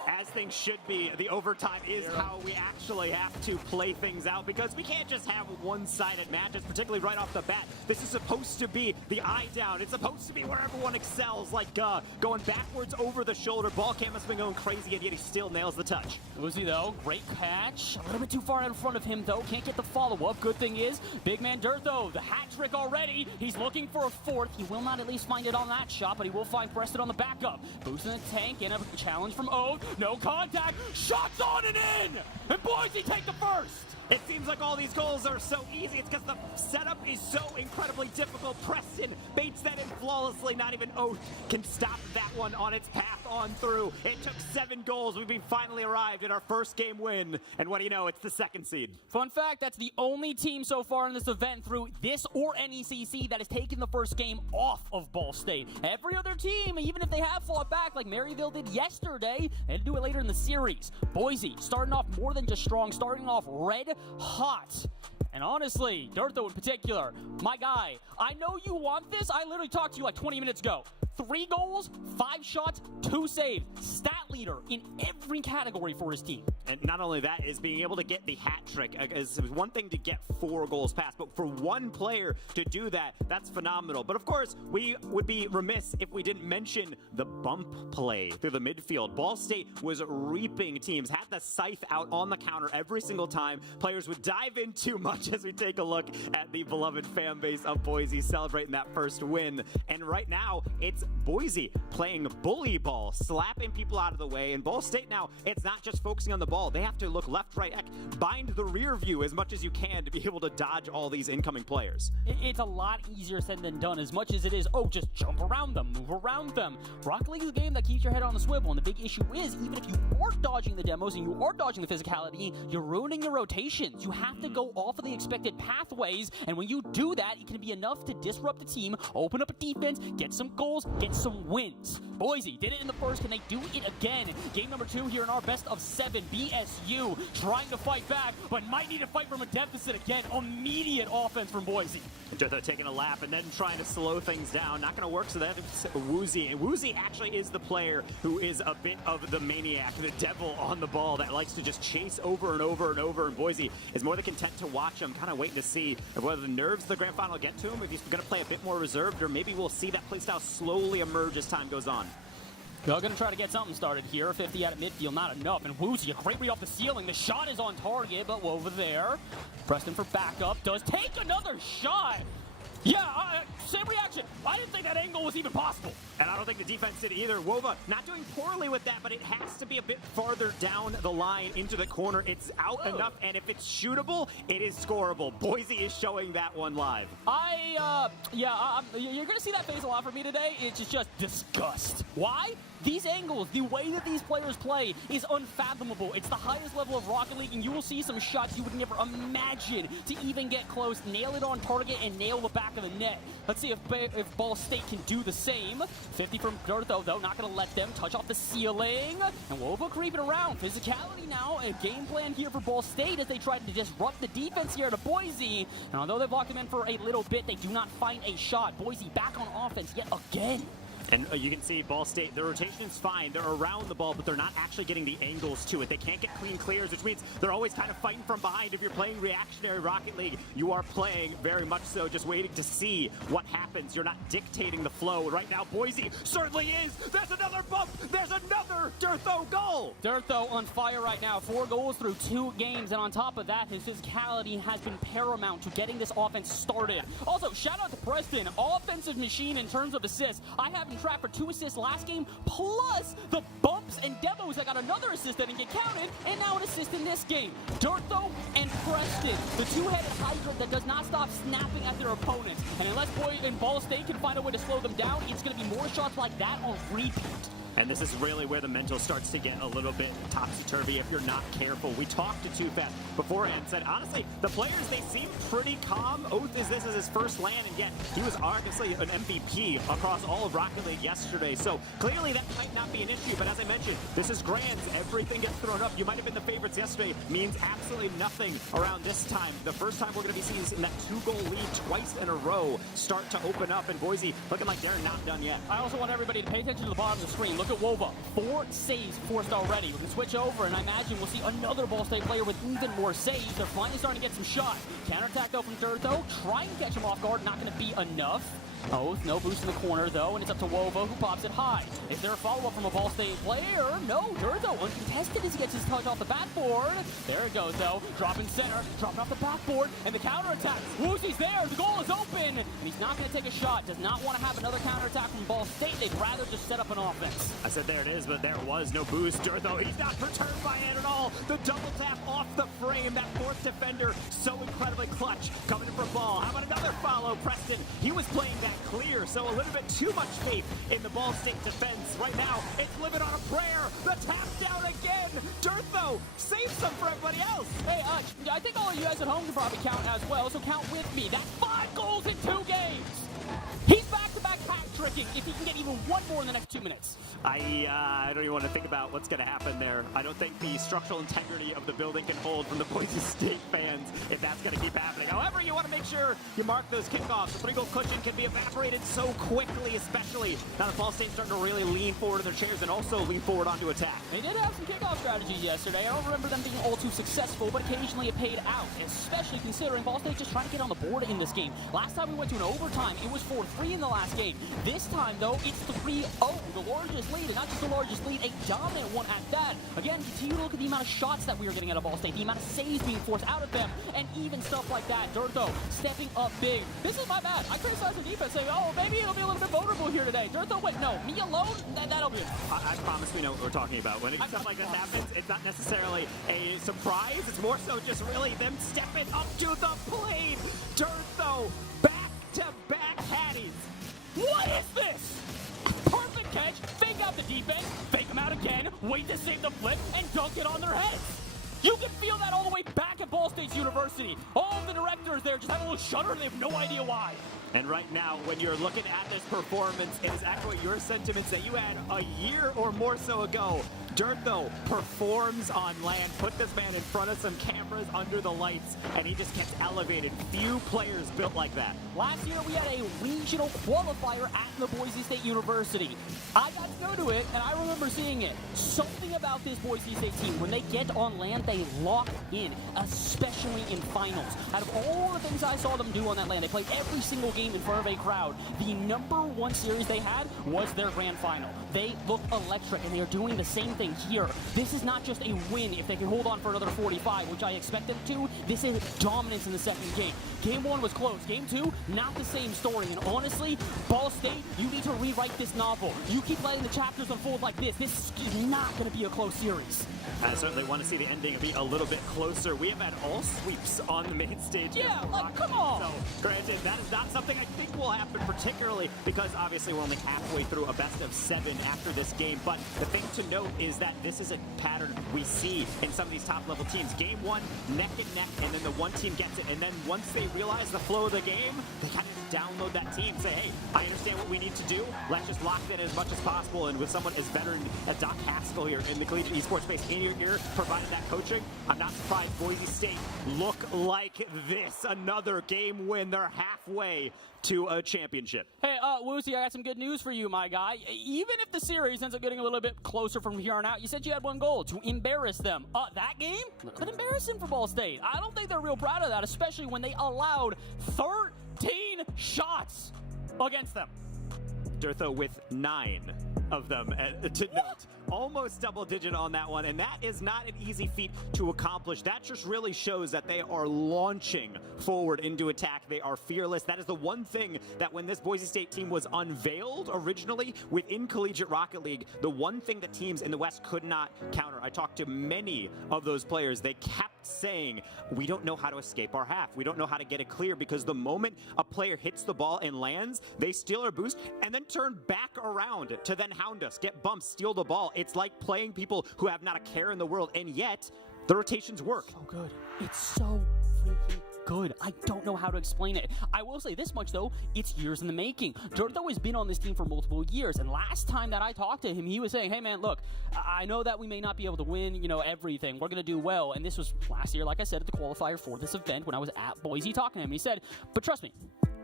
As things should be, the overtime is how we actually have to play things out, because we can't just have one-sided matches, particularly right off the bat. This is supposed to be the eye down. It's supposed to be where everyone excels, like going backwards over the shoulder. Ball cam has been going crazy, and yet he still nails the touch. Uzi, though, great catch. A little bit too far out in front of him, though. Can't get the follow-up. Good thing is, big man Durtho, the hat trick already. He's looking for a 4th. He will not at least find it on that shot, but he will find Preston on the backup. Boosting the tank, and a challenge from Oath. No contact. Shots on and in! And Boise take the first! It seems like all these goals are so easy. It's because the setup is so incredibly difficult. Preston baits that in flawlessly. Not even Oath can stop that one on its path on through. It took 7 goals. We've finally arrived at our first game win. And what do you know? It's the 2nd seed. Fun fact, that's the only team so far in this event through this or NECC that has taken the first game off of Ball State. Every other team, even if they have fought back like Maryville did yesterday, they had to do it later in the series. Boise starting off more than just strong, starting off red hot. And honestly, Durtho in particular, my guy, I know you want this. I literally talked to you like 20 minutes ago. 3 goals, 5 shots, 2 saves. Stat leader in every category for his team. And not only that, is being able to get the hat trick. It's one thing to get 4 goals past, but for one player to do that, that's phenomenal. But of course, we would be remiss if we didn't mention the bump play through the midfield. Ball State was reaping teams, had the scythe out on the counter every single time. Players would dive in too much as we take a look at the beloved fan base of Boise celebrating that first win. And right now, it's Boise playing bully ball, slapping people out of the way. And Ball State now, it's not just focusing on the ball. They have to look left, right, bind the rear view as much as you can to be able to dodge all these incoming players. It's a lot easier said than done, as much as it is, oh, just jump around them, move around them. Rocket League is a game that keeps your head on the swivel, and the big issue is, even if you are dodging the demos and you are dodging the physicality, you're ruining your rotations. You have to go off of the expected pathways, and when you do that, it can be enough to disrupt the team, open up a defense, get some goals, get some wins. Boise did it in the first. Can they do it again? Game number 2 here in our best of 7. BSU trying to fight back, but might need to fight from a deficit again. Immediate offense from Boise. Jotho taking a lap and then trying to slow things down. Not going to work, so that's Woozy. And Woozy actually is the player who is a bit of the maniac, the devil on the ball that likes to just chase over and over and over. And Boise is more than content to watch him, kind of waiting to see whether the nerves of the grand final get to him, if he's going to play a bit more reserved, or maybe we'll see that playstyle slowly emerge as time goes on. They're going to try to get something started here. 50 out of midfield, not enough. And Woozy, a great read off the ceiling. The shot is on target, but over there. Preston for backup. Does take another shot. Yeah, same reaction. I didn't think that angle was even possible. And I don't think the defense did either. Wova not doing poorly with that, but it has to be a bit farther down the line into the corner. It's out enough, and if it's shootable, it is scoreable. Boise is showing that one live. You're going to see that phase a lot for me today. It's just disgust. Why? These angles, the way that these players play is unfathomable. It's the highest level of Rocket League, and you will see some shots you would never imagine to even get close, nail it on target, and nail the back of the net. Let's see if Ball State can do the same. 50 from Dortho, though, not going to let them touch off the ceiling. And Wova creeping around. Physicality now, a game plan here for Ball State as they try to disrupt the defense here to Boise. And although they've locked him in for a little bit, they do not find a shot. Boise back on offense yet again. And you can see Ball State, their rotation's fine. They're around the ball, but they're not actually getting the angles to it. They can't get clean clears, which means they're always kind of fighting from behind. If you're playing reactionary Rocket League, you are playing very much so, just waiting to see what happens. You're not dictating the flow. Right now, Boise certainly is. There's another bump. There's another Dortho goal. Dortho on fire right now. 4 goals through 2 games. And on top of that, his physicality has been paramount to getting this offense started. Also, shout out to Preston. Offensive machine in terms of assists. I have track for 2 assists last game, plus the bumps and demos that got another assist that didn't get counted, and now an assist in this game. Dortho and Preston, the two-headed hybrid that does not stop snapping at their opponents. And unless Ball State can find a way to slow them down, it's going to be more shots like that on repeat. And this is really where the mental starts to get a little bit topsy-turvy if you're not careful. We talked to Tufat beforehand, said, honestly, the players, they seem pretty calm. Oath is this is his first land, and yet he was obviously an MVP across all of Rocket League yesterday. So clearly that might not be an issue, but as I mentioned, this is Grands. Everything gets thrown up. You might have been the favorites yesterday. Means absolutely nothing around this time. The first time we're going to be seeing this in that 2-goal lead twice in a row start to open up, and Boise looking like they're not done yet. I also want everybody to pay attention to the bottom of the screen. Look at Wova. 4 saves forced already. We can switch over, and I imagine we'll see another Ball State player with even more saves. They're finally starting to get some shots. Counterattack though from Dortho. Try and catch him off guard. Not going to be enough. Oath, no boost in the corner though, and it's up to Wova, who pops it high. Is there a follow-up from a Ball State player? No, Dortho uncontested as he gets his touch off the backboard. There it goes though, dropping center, dropping off the backboard, and the counterattack. Woozy's there, the goal is open, and he's not going to take a shot. Does not want to have another counterattack from Ball State. They'd rather just set up an offense. I said there it is, but there was no boost. Dortho, he's not perturbed by it at all. The double tap off the frame, that 4th defender, so incredibly clutch. Coming in for Ball. How about another follow, Preston? He was playing that clear, so a little bit too much faith in the Ball State defense. Right now, it's living on a prayer. The tap down again. Dortho, save some for everybody else. Hey, I think all of you guys at home can probably count as well, so count with me. That's 5 goals in 2 games. He's back-to-back hat-tricking if he can get even 1 more in the next 2 minutes. I don't even want to think about what's going to happen there. I don't think the structural integrity of the building can hold from the Boise State fans if that's going to keep happening. However, you want to make sure you mark those kickoffs. The 3-goal cushion can be evaporated so quickly, especially now that Ball State's starting to really lean forward in their chairs and also lean forward onto attack. They did have some kickoff strategies yesterday. I don't remember them being all too successful, but occasionally it paid out, especially considering Ball State just trying to get on the board in this game. Last time we went to an overtime, it was 4-3 in the last game. This time, though, it's 3-0, the largest lead, and not just the largest lead, a dominant one at that. Again, continue to look at the amount of shots that we are getting out of Ball State, the amount of saves being forced out of them, and even stuff like that. Dortho stepping up big. This is my bad. I criticized the defense, saying, oh, maybe it'll be a little bit vulnerable here today. Dortho went, no, me alone, that'll be it. I promise we know what we're talking about. When stuff like this happens, it's not necessarily a surprise. It's more so just really them stepping up to the plate. Dortho, back-to-back Hatties. What is this? Perfect catch, fake out the defense, wait to save the flip, and dunk it on their heads. You can feel that all the way back at Ball Ball State University. All of the directors there just have a little shudder and they have no idea why. And right now, when you're looking at this performance, it is echoing your sentiments that you had a year or more so ago. Dirtho performs on land, put this man in front of some cameras under the lights, and he just gets elevated. Few players built like that. Last year, we had a regional qualifier at the Boise State University. I got to go to it, and I remember seeing it. Something about this Boise State team, when they get on land, they lock in, especially in finals. Out of all the things I saw them do on that land, they played every single game in front of a crowd. The #1 series they had was their grand final. They look electric, and they are doing the same thing here. This is not just a win if they can hold on for another 45, which I expect them to. This is dominance in the second game. Game 1 was close. Game 2, not the same story. And honestly, Ball State, you need to rewrite this novel. You keep letting the chapters unfold like this. This is not going to be a close series. I certainly want to see the ending be a little bit closer. We have had all sweeps on the main stage. Yeah, like, come on. So, granted, that is not something I think will happen, particularly because obviously we're only halfway through a best of 7 after this game. But the thing to note is that this is a pattern we see in some of these top-level teams. Game 1, neck and neck, and then the one team gets it. And then once they realize the flow of the game, they kind of download that team, say, hey, I understand what we need to do. Let's just lock it in as much as possible. And with someone as veteran as Doc Haskell here in the collegiate esports space in your ear, provided that coaching, I'm not surprised Boise State look like this. Another game win. They're halfway to a championship. Hey, Woozy, I got some good news for you, my guy. Even if the series ends up getting a little bit closer from here on out, you said you had one goal, to embarrass them. That game? Could embarrass them for Ball State. I don't think they're real proud of that, especially when they allowed 13 shots against them. Dirtho with 9 of them to note. Almost double digit on that one, and that is not an easy feat to accomplish. That just really shows that they are launching forward into attack. They are fearless. That is the one thing that when this Boise State team was unveiled originally within Collegiate Rocket League, the one thing that teams in the West could not counter. I talked to many of those players. They kept saying, we don't know how to escape our half. We don't know how to get it clear, because the moment a player hits the ball and lands, they steal our boost and then turn back around to then hound us, get bumps, steal the ball. It's like playing people who have not a care in the world, and yet the rotations work. So good. It's so freaking good. I don't know how to explain it. I will say this much, though. It's years in the making. Dirtho has been on this team for multiple years, and last time that I talked to him, he was saying, hey, man, look, I know that we may not be able to win, everything. We're going to do well. And this was last year, like I said, at the qualifier for this event when I was at Boise talking to him. He said, but trust me,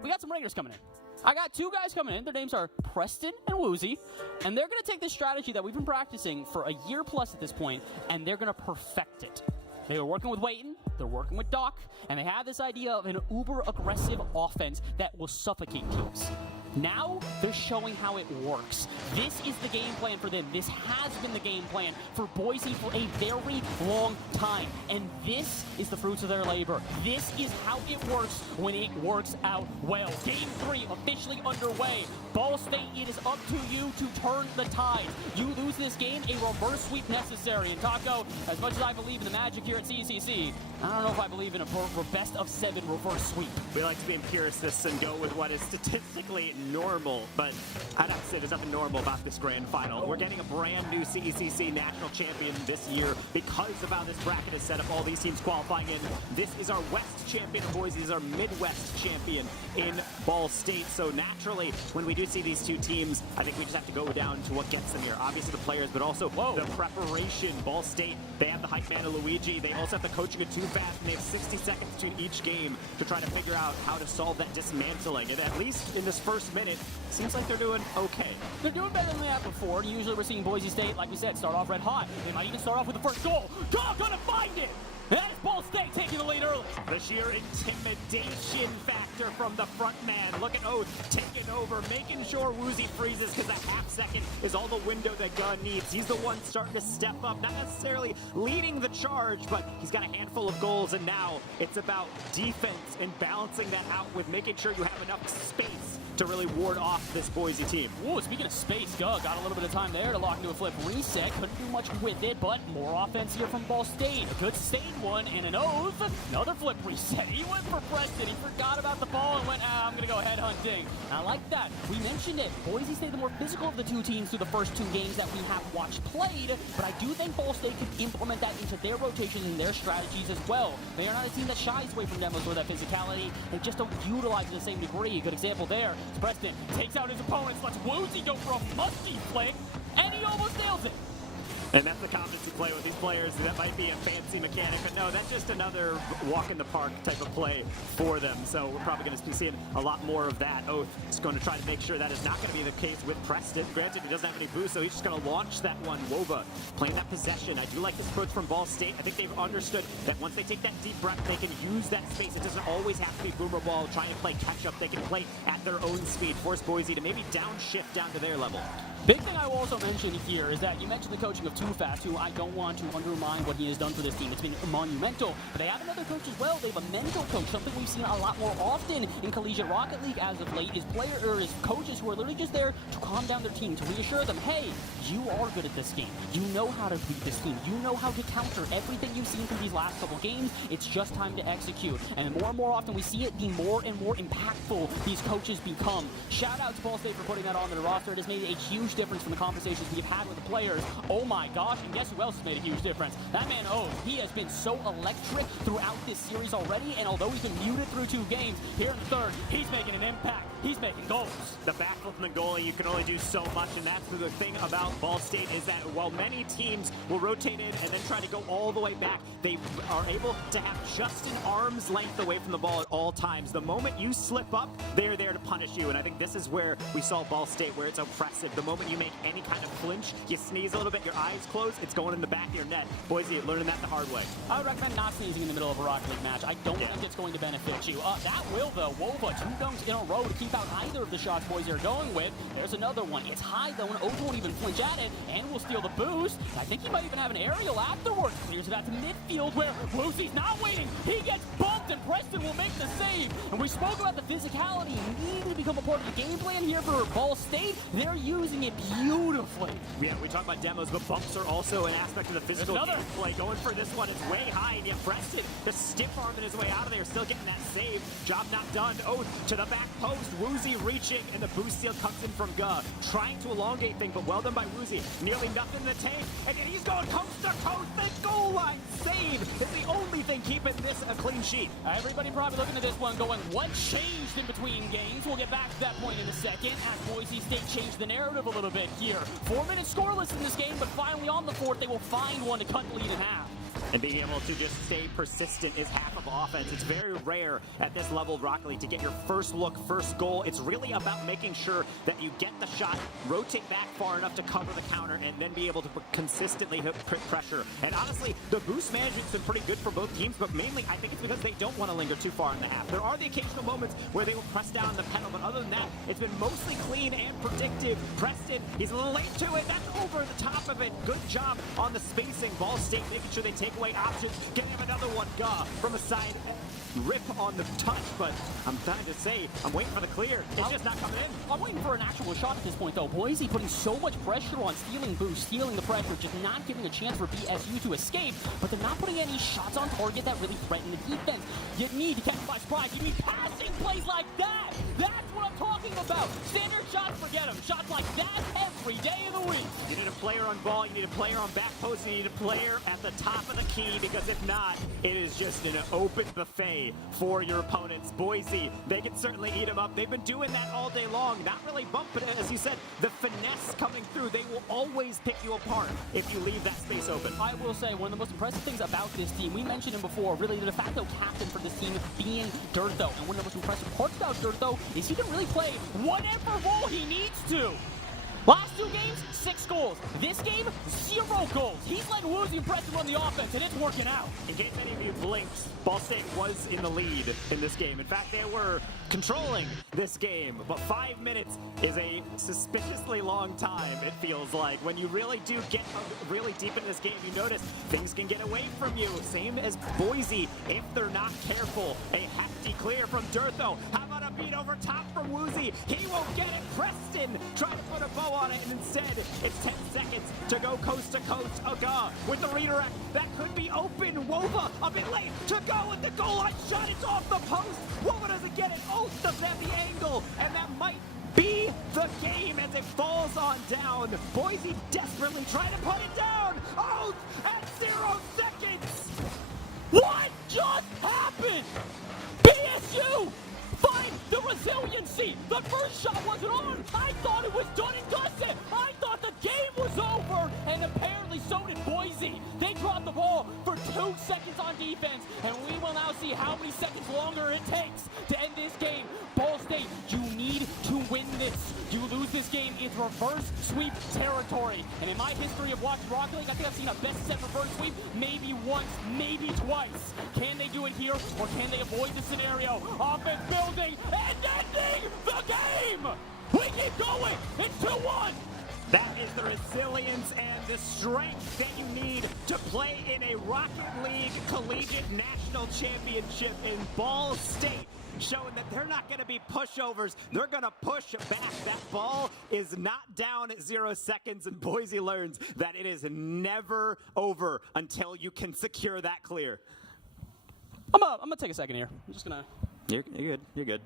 we got some ringers coming in. I got 2 guys coming in. Their names are Preston and Woozy, and they're going to take this strategy that we've been practicing for a year plus at this point, and they're going to perfect it. They were working with Wayton, they're working with Doc, and they have this idea of an uber-aggressive offense that will suffocate teams. Now, they're showing how it works. This is the game plan for them. This has been the game plan for Boise for a very long time. And this is the fruits of their labor. This is how it works when it works out well. Game 3 officially underway. Ball State, it is up to you to turn the tide. You lose this game, a reverse sweep necessary. And Taco, as much as I believe in the magic here at CECC, I don't know if I believe in a best of 7 reverse sweep. We like to be empiricists and go with what is statistically normal, but I'd have to say there's nothing normal about this grand final. We're getting a brand new CECC national champion this year because of how this bracket is set up. All these teams qualifying in. This is our West champion of Boise. This is our Midwest champion in Ball State. So naturally, when we do see these 2 teams, I think we just have to go down to what gets them here. Obviously the players, but also the preparation. Ball State, they have the hype man of Luigi. They also have the coaching of Too Fast, and they have 60 seconds between each game to try to figure out how to solve that dismantling. And at least in this first minute, seems like they're doing okay. They're doing better than they have before. Usually we're seeing Boise State, like we said, start off red hot. They might even start off with the first goal. Gonna find it! That is Ball State taking the lead early. The sheer intimidation factor from the front man. Look at Oath taking over, making sure Woozy freezes, because a half second is all the window that Gunn needs. He's the one starting to step up, not necessarily leading the charge, but he's got a handful of goals, and now it's about defense and balancing that out with making sure you have enough space to really ward off this Boise team. Ooh, speaking of space, got a little bit of time there to lock into a flip reset. Couldn't do much with it, but more offense here from Ball State. A good sustained one and an oath. Another flip reset. He went for Preston. He forgot about the ball and went, I'm going to go head hunting. I like that. We mentioned it. Boise State the more physical of the two teams through the first 2 games that we have watched played, but I do think Ball State could implement that into their rotations and their strategies as well. They are not a team that shies away from demos or that physicality. They just don't utilize it to the same degree. Good example there. Preston takes out his opponents, lets Woozy go for a musky flick, and he almost nails it. And that's the confidence you play with these players. That might be a fancy mechanic, but no, that's just another walk in the park type of play for them. So we're probably going to be seeing a lot more of that. Oath is going to try to make sure that is not going to be the case with Preston. Granted, he doesn't have any boost, so he's just going to launch that one. Wova playing that possession. I do like this approach from Ball State. I think they've understood that once they take that deep breath, they can use that space. It doesn't always have to be boomer ball trying to play catch up. They can play at their own speed, force Boise to maybe downshift down to their level. Big thing I will also mention here is that you mentioned the coaching of Too Fast, who I don't want to undermine what he has done for this team. It's been monumental. But they have another coach as well. They have a mental coach, something we've seen a lot more often in Collegiate Rocket League as of late, is coaches who are literally just there to calm down their team, to reassure them, hey, you are good at this game. You know how to beat this team. You know how to counter everything you've seen from these last couple games. It's just time to execute. And more often we see it, the more and more impactful these coaches become. Shout out to Ball State for putting that on their roster. It has made a huge difference from the conversations we've had with the players. Oh my gosh, and guess who else has made a huge difference? That man Oath. He has been so electric throughout this series already, and although he's been muted through 2 games, here in the third, he's making an impact. He's making goals. The backflip from the goalie, you can only do so much, and that's the thing about Ball State is that while many teams will rotate in and then try to go all the way back, they are able to have just an arm's length away from the ball at all times. The moment you slip up, they're there to punish you, and I think this is where we saw Ball State, where it's oppressive. The moment you make any kind of flinch, you sneeze a little bit, your eyes close, it's going in the back of your net. Boise learning that the hard way. I would recommend not sneezing in the middle of a Rocket League match. I don't think it's going to benefit you. That will, though. Wova, 2 dunks in a row to keep out either of the shots Boise are going with. There's another one. It's high, though, and Oath won't even flinch at it, and will steal the boost. I think he might even have an aerial afterwards. Clears it out to midfield, where Woozy's not waiting. He gets bumped, and Preston will make the save. And we spoke about the physicality needing to become a part of the game plan here for Ball State. They're using it beautifully. Yeah, we talk about demos, but bumps are also an aspect of the physical play. Going for this one, it's way high, and yet Preston, the stiff arming his way out of there, still getting that save. Job not done. Oath to the back post. Woozy reaching, and the boost steal comes in from Guh. Trying to elongate things, but well done by Woozy. Nearly nothing in the tank, and he's going coast to coast. The goal line save is the only thing keeping this a clean sheet. Everybody probably looking at this one going, what changed in between games? We'll get back to that point in a second, as Boise State changed the narrative a little bit here. 4 minutes scoreless in this game, but finally on the 4th, they will find one to cut the lead in half. And being able to just stay persistent is half of offense. It's very rare at this level of Rocket League to get your first look, first goal. It's really about making sure that you get the shot, rotate back far enough to cover the counter, and then be able to consistently hit pressure. And honestly, the boost management's been pretty good for both teams, but mainly I think it's because they don't want to linger too far in the half. There are the occasional moments where they will press down on the pedal, but other than that, it's been mostly clean and predictive. Preston, he's a little late to it. That's over the top of it. Good job on the spacing. Ball State making sure they take away options. Getting him another one. Guh from the side. Rip on the touch, but I'm trying to say, I'm waiting for the clear. It's just not coming in. I'm waiting for an actual shot at this point, though. Boise putting so much pressure on, stealing boost, stealing the pressure, just not giving a chance for BSU to escape, but they're not putting any shots on target that really threaten the defense. You need to catch them by surprise. You need passing plays like that. That's what I'm talking about. Standard shots, forget them. Shots like that every day of the week. You need a player on ball, you need a player on back post, you need a player at the top of the key, because if not, it is just an open buffet for your opponents. Boise, they can certainly eat them up. They've been doing that all day long. Not really bump, but as you said, the finesse coming through, they will always pick you apart if you leave that space open. I will say, one of the most impressive things about this team, we mentioned him before, really the de facto captain for this team being Dirtho. And one of the most impressive parts about Dirtho is he can really play whatever role he needs to. Last 2 games, 6 goals. This game, 0 goals. He's letting Woozy and Preston run the offense, and it's working out. In case any of you blinked, Ball State was in the lead in this game. In fact, they were controlling this game. But 5 minutes is a suspiciously long time, it feels like. When you really do get really deep in this game, you notice things can get away from you. Same as Boise, if they're not careful. A hefty clear from Dirtho. How about a beat over top from Woozy. He won't get it. Preston trying to put a bow on it, and instead it's 10 seconds to go coast to coast. Aga with the redirect. That could be open. Wova a bit late to go with the goal line shot. It's off the post. Wova doesn't get it. Oath doesn't have the angle, and that might be the game as it falls on down. Boise desperately trying to put it down. Oath at 0 seconds. What just happened? BSU! Find the resiliency! The first shot wasn't on! I thought it was done and dusted! I thought the game was over! And apparently so did Boise. They dropped the ball for 2 seconds on defense, and we will now see how many seconds longer it takes to end this game. Ball State, you need to win this. You lose this game, it's reverse sweep territory. And in my history of watching Rocket League, I think I've seen a best set reverse sweep maybe once, maybe twice. Can they do it here, or can they avoid the scenario? Offense building and ending the game! We keep going! It's 2-1! That is the resilience and the strength that you need to play in a Rocket League Collegiate National Championship in Ball State, showing that they're not going to be pushovers. They're going to push back. That ball is not down at 0 seconds, and Boise learns that it is never over until you can secure that clear. I'm gonna take a second here. I'm just gonna... You're good. You're good.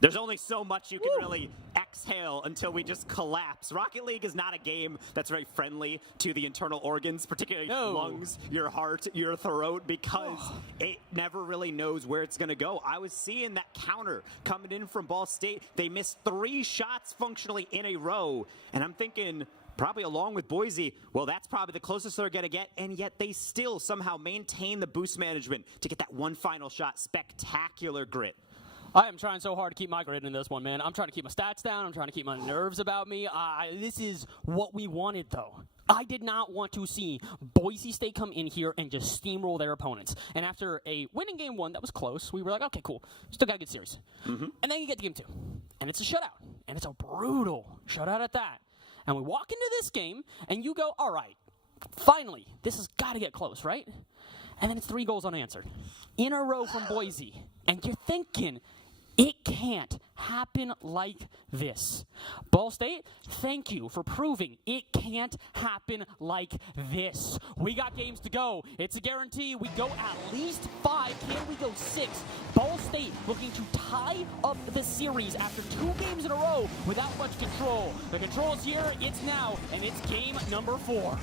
There's only so much you can really exhale until we just collapse. Rocket League is not a game that's very friendly to the internal organs, particularly lungs, your heart, your throat, because it never really knows where it's going to go. I was seeing that counter coming in from Ball State. They missed 3 shots functionally in a row, and I'm thinking, probably along with Boise, well, that's probably the closest they're going to get, and yet they still somehow maintain the boost management to get that one final shot. Spectacular grit. I am trying so hard to keep my grit in this one, man. I'm trying to keep my stats down. I'm trying to keep my nerves about me. This is what we wanted, though. I did not want to see Boise State come in here and just steamroll their opponents. And after a winning game 1 that was close, we were like, okay, cool. Still got to get serious. And then you get to game 2. And it's a shutout. And it's a brutal shutout at that. And we walk into this game, and you go, all right, finally, this has got to get close, right? And then it's 3 goals unanswered in a row from Boise. And you're thinking, it can't happen like this. Ball State, thank you for proving it can't happen like this. We got games to go. It's a guarantee. We go at least 5. Can we go 6? Ball State looking to tie up the series after 2 games in a row without much control. The control's here. It's now, and it's game number 4.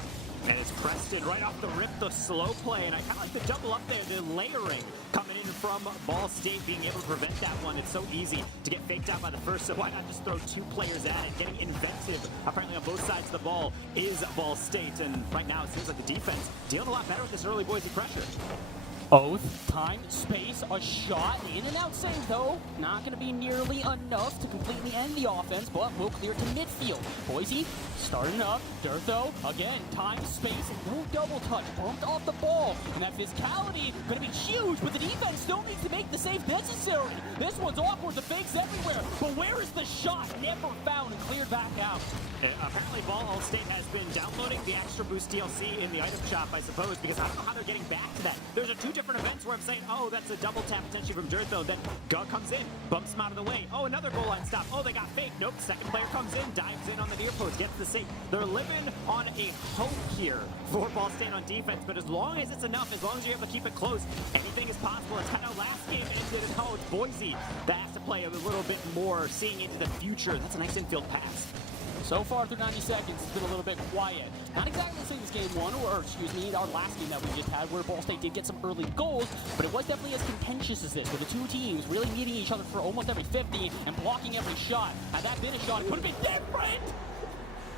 And it's Preston right off the rip, the slow play. And I kind of like the double up there, the layering coming in from Ball State, being able to prevent that one. It's so easy to get faked out by the first, so why not just throw 2 players at it? Getting inventive, apparently on both sides of the ball, is Ball State. And right now it seems like the defense dealing a lot better with this early Boise pressure. Oath, time, space, a shot, in and out save though. Not going to be nearly enough to completely end the offense, but we'll clear to midfield. Boise starting up, Durtho, again, time, space, no double touch, bumped off the ball. And that physicality going to be huge, but the defense still needs to make the save necessary. This one's awkward, the fakes everywhere, but where is the shot? Never found and cleared back out. Apparently Ball State has been downloading the Extra Boost DLC in the item shop, I suppose, because I don't know how they're getting back to that. There's 2 different events where I'm saying, oh, that's a double tap potentially from Durtho. Then Gug comes in, bumps him out of the way. Oh, another goal line stop. Oh, they got fake. Nope, second player comes in, dives in on the near post, gets the save. They're living on a hope here for Ball State on defense, but as long as it's enough, as long as you're able to keep it close, anything is possible. It's kind of last game ended in college. Boise that has to play a little bit more, seeing into the future. That's a nice infield pass. So far through 90 seconds, it's been a little bit quiet. Not exactly the same as game 1, or excuse me, our last game that we just had, where Ball State did get some early goals, but it was definitely as contentious as this, with the 2 teams really meeting each other for almost every 50 and blocking every shot. Had that been a shot, it could have been different!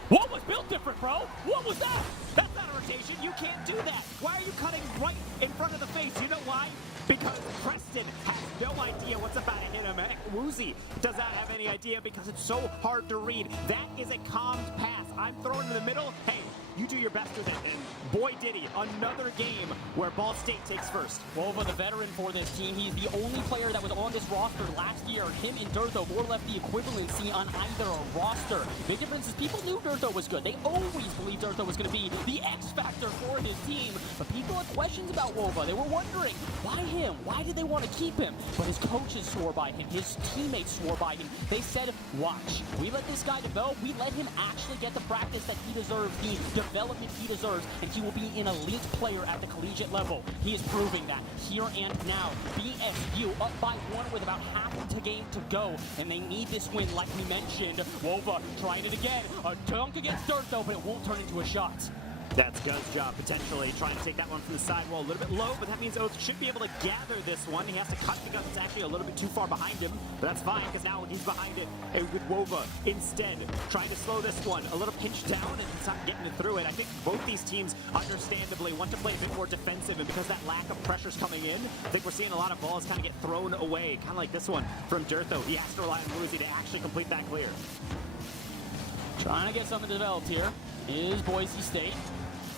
What was built different, bro? What was that? That's not a rotation. You can't do that. Why are you cutting right in front of the face? You know why? Because Preston has no idea what's about to hit him. Woozy does not have any idea because it's so hard to read. That is a calmed pass. I'm throwing in the middle. Hey, you do your best with it. And boy, did he. Another game where Ball State takes first. Wova, the veteran for this team, he's the only player that was on this roster last year. Him and Durtho more or less the equivalency on either a roster. Big difference is people knew Durtho was good. They always believed Durtho was going to be the X factor for his team. But people had questions about Wova. They were wondering, why him? Why did they want to keep him? But his coaches swore by him. His teammates swore by him. They said, watch. We let this guy develop. We let him actually get the practice that he deserves, the development he deserves, and he will be an elite player at the collegiate level. He is proving that here and now. BSU up by 1 with about half the game to go, and they need this win like we mentioned. Wova trying it again. A dunk against Durtho, but it won't turn into a shot. That's Guz's job, potentially trying to take that one from the sidewall. A little bit low, but that means Oath should be able to gather this one. He has to cut because it's actually a little bit too far behind him, but that's fine because now he's behind it. And with Wova instead trying to slow this one, a little pinch down, and he's not getting it through it. I think both these teams understandably want to play a bit more defensive, and because that lack of pressure's coming in, I think we're seeing a lot of balls kind of get thrown away, kind of like this one from Durtho. He has to rely on Woozy to actually complete that clear. Trying to get something developed here is Boise State.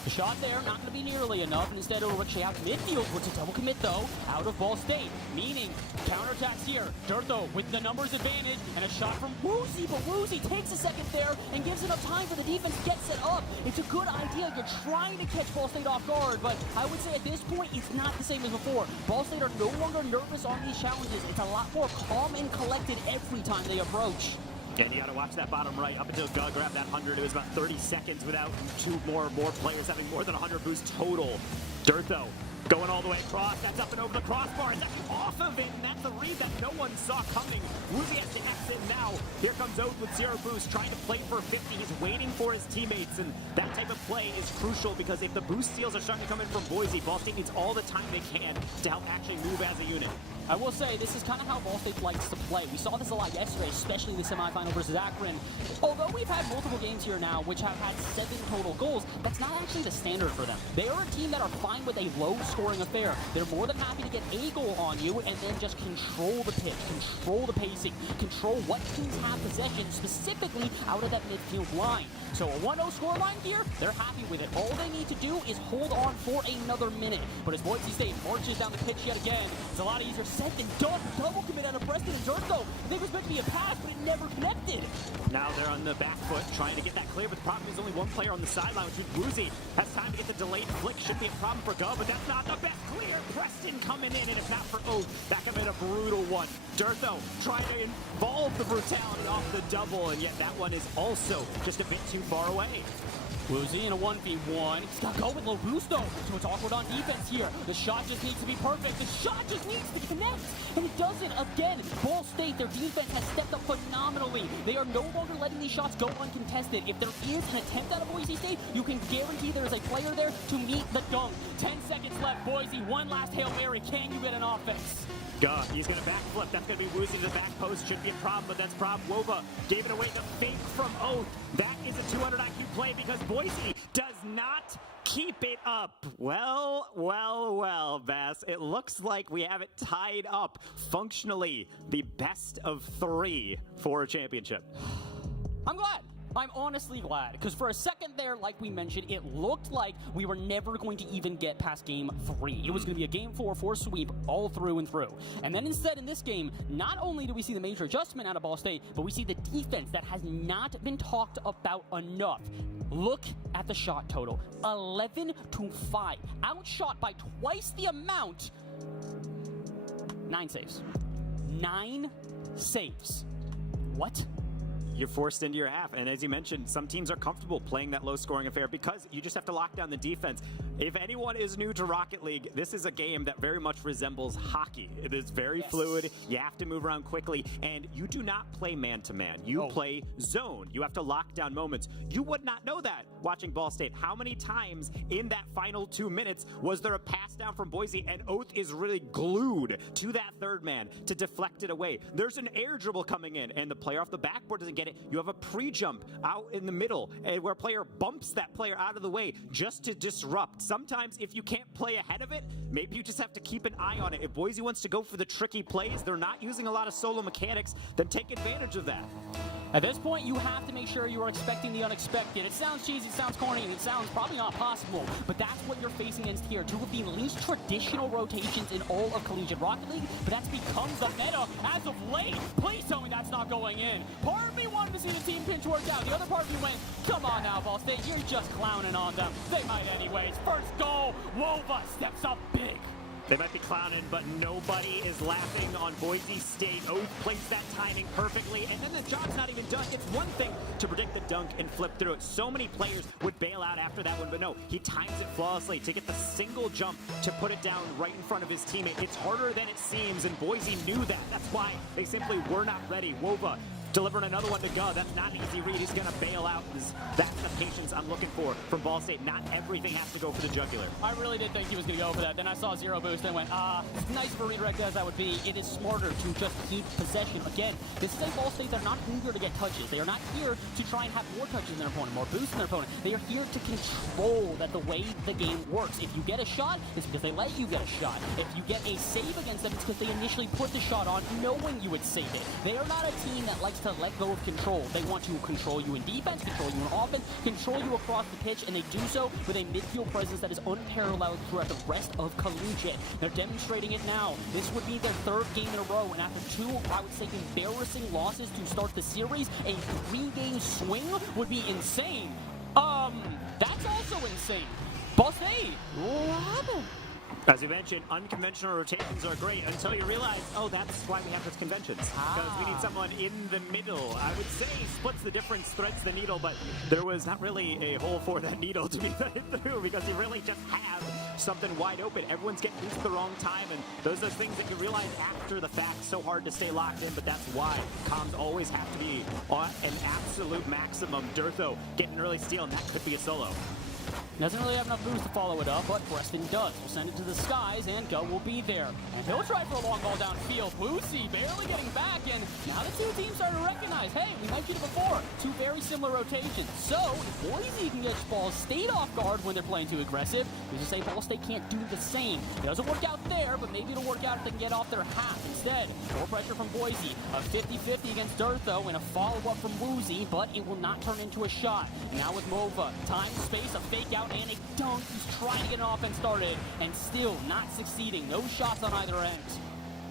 The shot there, not going to be nearly enough, and instead it'll actually out midfield. What's a double commit, though, out of Ball State, meaning counterattacks here. Durtho with the numbers advantage, and a shot from Woozy, but Woozy takes a second there and gives enough time for the defense to get set up. It's a good idea. You're trying to catch Ball State off guard, but I would say at this point, it's not the same as before. Ball State are no longer nervous on these challenges. It's a lot more calm and collected every time they approach. And you got to watch that bottom right up until Gug grabbed that 100. It was about 30 seconds without two more players having more than 100 boosts total. Durtho going all the way across. That's up and over the crossbar. It's actually off of it, and that's a read that no one saw coming. Woozy has to exit now. Here comes Oath with 0 boost, trying to play for 50. He's waiting for his teammates, and that type of play is crucial because if the boost steals are starting to come in from Boise, Ball State needs all the time they can to help actually move as a unit. I will say, this is kind of how Ball State likes to play. We saw this a lot yesterday, especially in the semifinal versus Akron. Although we've had multiple games here now which have had 7 total goals, that's not actually the standard for them. They are a team that are fine with a low-scoring affair. They're more than happy to get a goal on you and then just control the pitch, control the pacing, control what teams have possession, specifically out of that midfield line. So a 1-0 scoreline here, they're happy with it. All they need to do is hold on for another minute. But as Boise State marches down the pitch yet again, it's a lot easier said than done. Double commit out of Preston and Durtho. I think it was meant to be a pass, but it never connected. Now they're on the back foot trying to get that clear, but the problem is only one player on the sideline, which is Woozy. Has time to get the delayed flick. Should be a problem for Gov, but that's not the best clear. Preston coming in, and if not for Oath, that could have been a brutal one. Durtho trying to involve the brutality off the double, and yet that one is also just a bit too far away. Woozy in a 1v1. He's got to go with low boost, though, so it's awkward on defense here. The shot just needs to be perfect. The shot just needs to connect, and it doesn't. Again, Ball State, their defense has stepped up phenomenally. They are no longer letting these shots go uncontested. If there is an attempt out of Boise State, you can guarantee there is a player there to meet the dunk. 10 seconds left, Boise. One last Hail Mary. Can you get an offense? Gov, he's going to backflip. That's going to be Woozy to the back post. Shouldn't be a problem, but that's problem. Wova gave it away. The fake from Oath. That is a 200 IQ play because Boise does not keep it up. Well, Bass. It looks like we have it tied up. Functionally, the best of 3 for a championship. I'm glad. I'm honestly glad, because for a second there, like we mentioned, it looked like we were never going to even get past game 3. It was going to be a game 4 sweep all through and through. And then instead in this game, not only do we see the major adjustment out of Ball State, but we see the defense that has not been talked about enough. Look at the shot total. 11-5. Outshot by twice the amount. 9 saves. 9 saves. What? You're forced into your half, and as you mentioned, some teams are comfortable playing that low-scoring affair because you just have to lock down the defense. If anyone is new to Rocket League, this is a game that very much resembles hockey. It is very fluid. You have to move around quickly, and you do not play man-to-man. You play zone. You have to lock down moments. You would not know that watching Ball State. How many times in that final 2 minutes was there a pass down from Boise, and Oath is really glued to that third man to deflect it away? There's an air dribble coming in, and the player off the backboard doesn't get it, you have a pre-jump out in the middle where a player bumps that player out of the way just to disrupt. Sometimes if you can't play ahead of it, maybe you just have to keep an eye on it. If Boise wants to go for the tricky plays, they're not using a lot of solo mechanics, then take advantage of that. At this point, you have to make sure you are expecting the unexpected. It sounds cheesy, it sounds corny, and it sounds probably not possible, but that's what you're facing against here. Two of the least traditional rotations in all of Collegiate Rocket League, but that's become the meta as of late. Please tell me that's not going in. Part of me wanted to see the team pinch work out. The other part of me went, come on now, Ball State, you're just clowning on them. They might anyways. First goal, Wova steps up big. They might be clowning, but nobody is laughing on Boise State. Oath plays that timing perfectly, and then the job's not even done. It's one thing to predict the dunk and flip through it. So many players would bail out after that one, but no, he times it flawlessly to get the single jump to put it down right in front of his teammate. It's harder than it seems, and Boise knew that. That's why they simply were not ready. Wova delivering another one to go. That's not an easy read. He's going to bail out. That's the patience I'm looking for from Ball State. Not everything has to go for the jugular. I really did think he was going to go for that. Then I saw zero boost and went, nice of a redirect as that would be. It is smarter to just keep possession. Again, this is a Ball State. They're not eager to get touches. They are not here to try and have more touches than their opponent, more boosts than their opponent. They are here to control that the way the game works. If you get a shot, it's because they let you get a shot. If you get a save against them, it's because they initially put the shot on knowing you would save it. They are not a team that likes to let go of control. They want to control you in defense, control you in offense, control you across the pitch, and they do so with a midfield presence that is unparalleled throughout the rest of Collegiate. They're demonstrating it now. This would be their third game in a row, and after two, I would say, embarrassing losses to start the series, a 3-game swing would be insane. That's also insane. Ball State, what happened? As you mentioned, unconventional rotations are great until you realize, oh, that's why we have those conventions. Because we need someone in the middle. I would say splits the difference, threads the needle, but there was not really a hole for that needle to be threaded through because you really just have something wide open. Everyone's getting into the wrong time, and those are things that you realize after the fact. So hard to stay locked in, but that's why comms always have to be on an absolute maximum. Durtho getting an early steal, and that could be a solo. Doesn't really have enough boost to follow it up, but Preston does. We'll send it to the skies, and Go will be there. And he'll try for a long ball downfield. Lucy barely getting back, and now the two teams are to recognize, hey, we mentioned it before, two very similar rotations. So, if Boise can get Ball State off guard when they're playing too aggressive, we just say Ball State can't do the same. It doesn't work out there, but maybe it'll work out if they can get off their half. Instead, more pressure from Boise, a 50-50 against Durtho, and a follow-up from Woozy, but it will not turn into a shot. Now with Mova, time, space, a fake out, and a dunk. He's trying to get an offense started and still not succeeding. No shots on either end.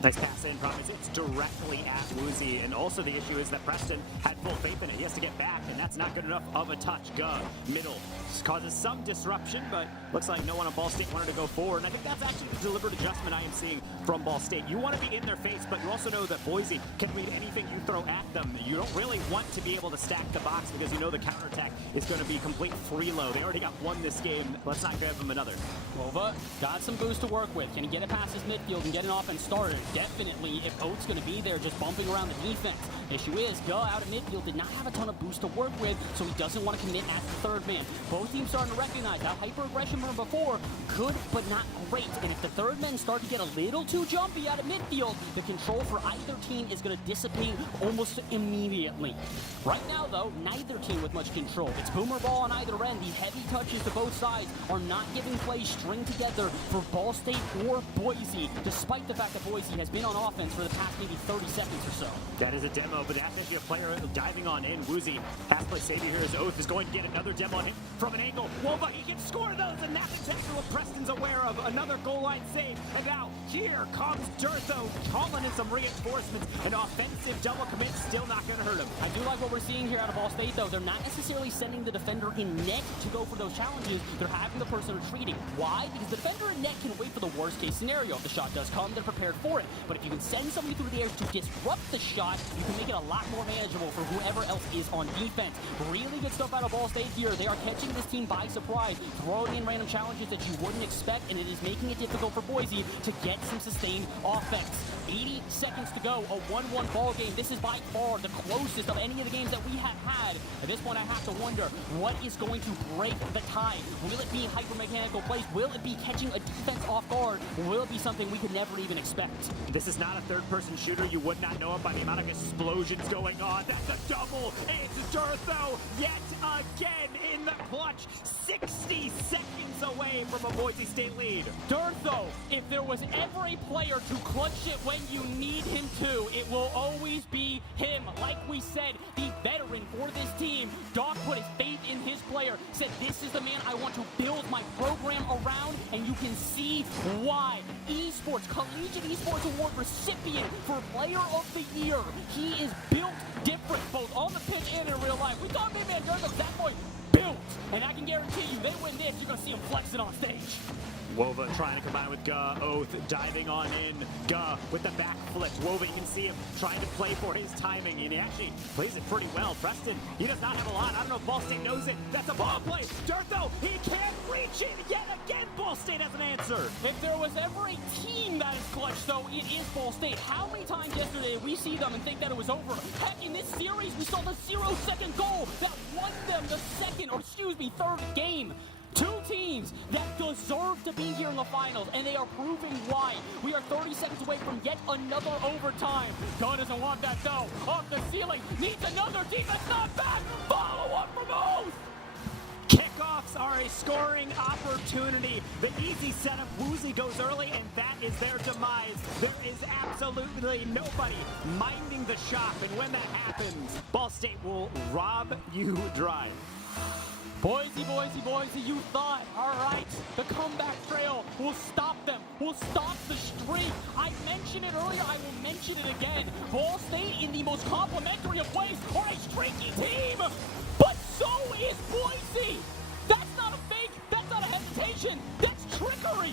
Nice pass in, promise. It's directly at Woozy, and also the issue is that Preston had full faith in it. He has to get back, and that's not good enough of a touch. Middle causes some disruption, but looks like no one on Ball State wanted to go forward, and I think that's actually the deliberate adjustment I am seeing from Ball State. You want to be in their face, but you also know that Boise can read anything you throw at them. You don't really want to be able to stack the box because you know the counterattack is going to be complete freeload. They already got one this game. Let's not grab them another. Wova got some boost to work with. Can he get it past his midfield and get an offense started? Definitely, if Oates going to be there just bumping around the defense. Issue is, Go out of midfield did not have a ton of boost to work with, so he doesn't want to commit as the third man. Both teams starting to recognize that hyper-aggression from before, good but not great. And if the third men start to get a little too jumpy out of midfield, the control for either team is going to dissipate almost immediately. Right now, though, neither team with much control. It's boomer ball on either end. The heavy touches to both sides are not giving plays string together for Ball State or Boise, despite the fact that Boise has been on offense for the past maybe 30 seconds or so. That is a demo, but that's actually a player diving on in. Woozy has play savior here as Oath is going to get another demo on him from an angle. Wova, he can score those, and that's exactly what Preston's aware of. Another goal line save, and now here comes Durtho calling in some reinforcements. An offensive double commit still not going to hurt him. I do like what we're seeing here out of Ball State, though. They're not necessarily sending the defender in net to go for those challenges. They're having the person retreating. Why? Because the defender in net can wait for the worst case scenario. If the shot does come, they're prepared for it. But if you can send somebody through the air to disrupt the shot, you can make it a lot more manageable for whoever else is on defense. Really good stuff out of Ball State here. They are catching this team by surprise, throwing in random challenges that you wouldn't expect, and it is making it difficult for Boise to get some sustained offense. 80 seconds to go, a 1-1 ball game. This is by far the closest of any of the games that we have had. At this point, I have to wonder, what is going to break the tie? Will it be hyper-mechanical plays? Will it be catching a defense off guard? Or will it be something we could never even expect? This is not a third-person shooter. You would not know it by the amount of explosions going on. That's a double. It's Durtho yet again in the clutch. 60 seconds away from a Boise State lead. Durtho, if there was ever a player to clutch it when you need him to, it will always be him. Like we said, the veteran for this team. Doc put his faith in his player, said this is the man I want to build my program around, and you can see why. Esports, Collegiate Esports Award recipient for Player of the Year. He is built different, both on the pitch and in real life. We thought maybe Durtho, that boy built, and I can guarantee you, they win this, you're going to see him flexing on stage. Wova trying to combine with Guh. Oath diving on in. Guh with the back flip. Wova, you can see him trying to play for his timing, and he actually plays it pretty well. Preston, he does not have a lot. I don't know if Ball State knows it. That's a ball play. Durtho, he can't reach it yet again. Ball State has an answer. If there was ever a team that is clutch, though, it is Ball State. How many times yesterday did we see them and think that it was over? Heck, in this series, we saw the 0-second goal that won them the third game. Two teams that deserve to be here in the finals, and they are proving why. We are 30 seconds away from yet another overtime. Guh doesn't want that, though. Off the ceiling, needs another defense, not bad. Follow up from Oath. Kickoffs are a scoring opportunity. The easy setup, Woozy goes early, and that is their demise. There is absolutely nobody minding the shop, and when that happens, Ball State will rob you dry. Boise, Boise, Boise, you thought, all right, the comeback trail will stop them, will stop the streak. I mentioned it earlier, I will mention it again. Ball State, in the most complimentary of ways, are a streaky team, but so is Boise. That's not a fake, that's not a hesitation, that's trickery.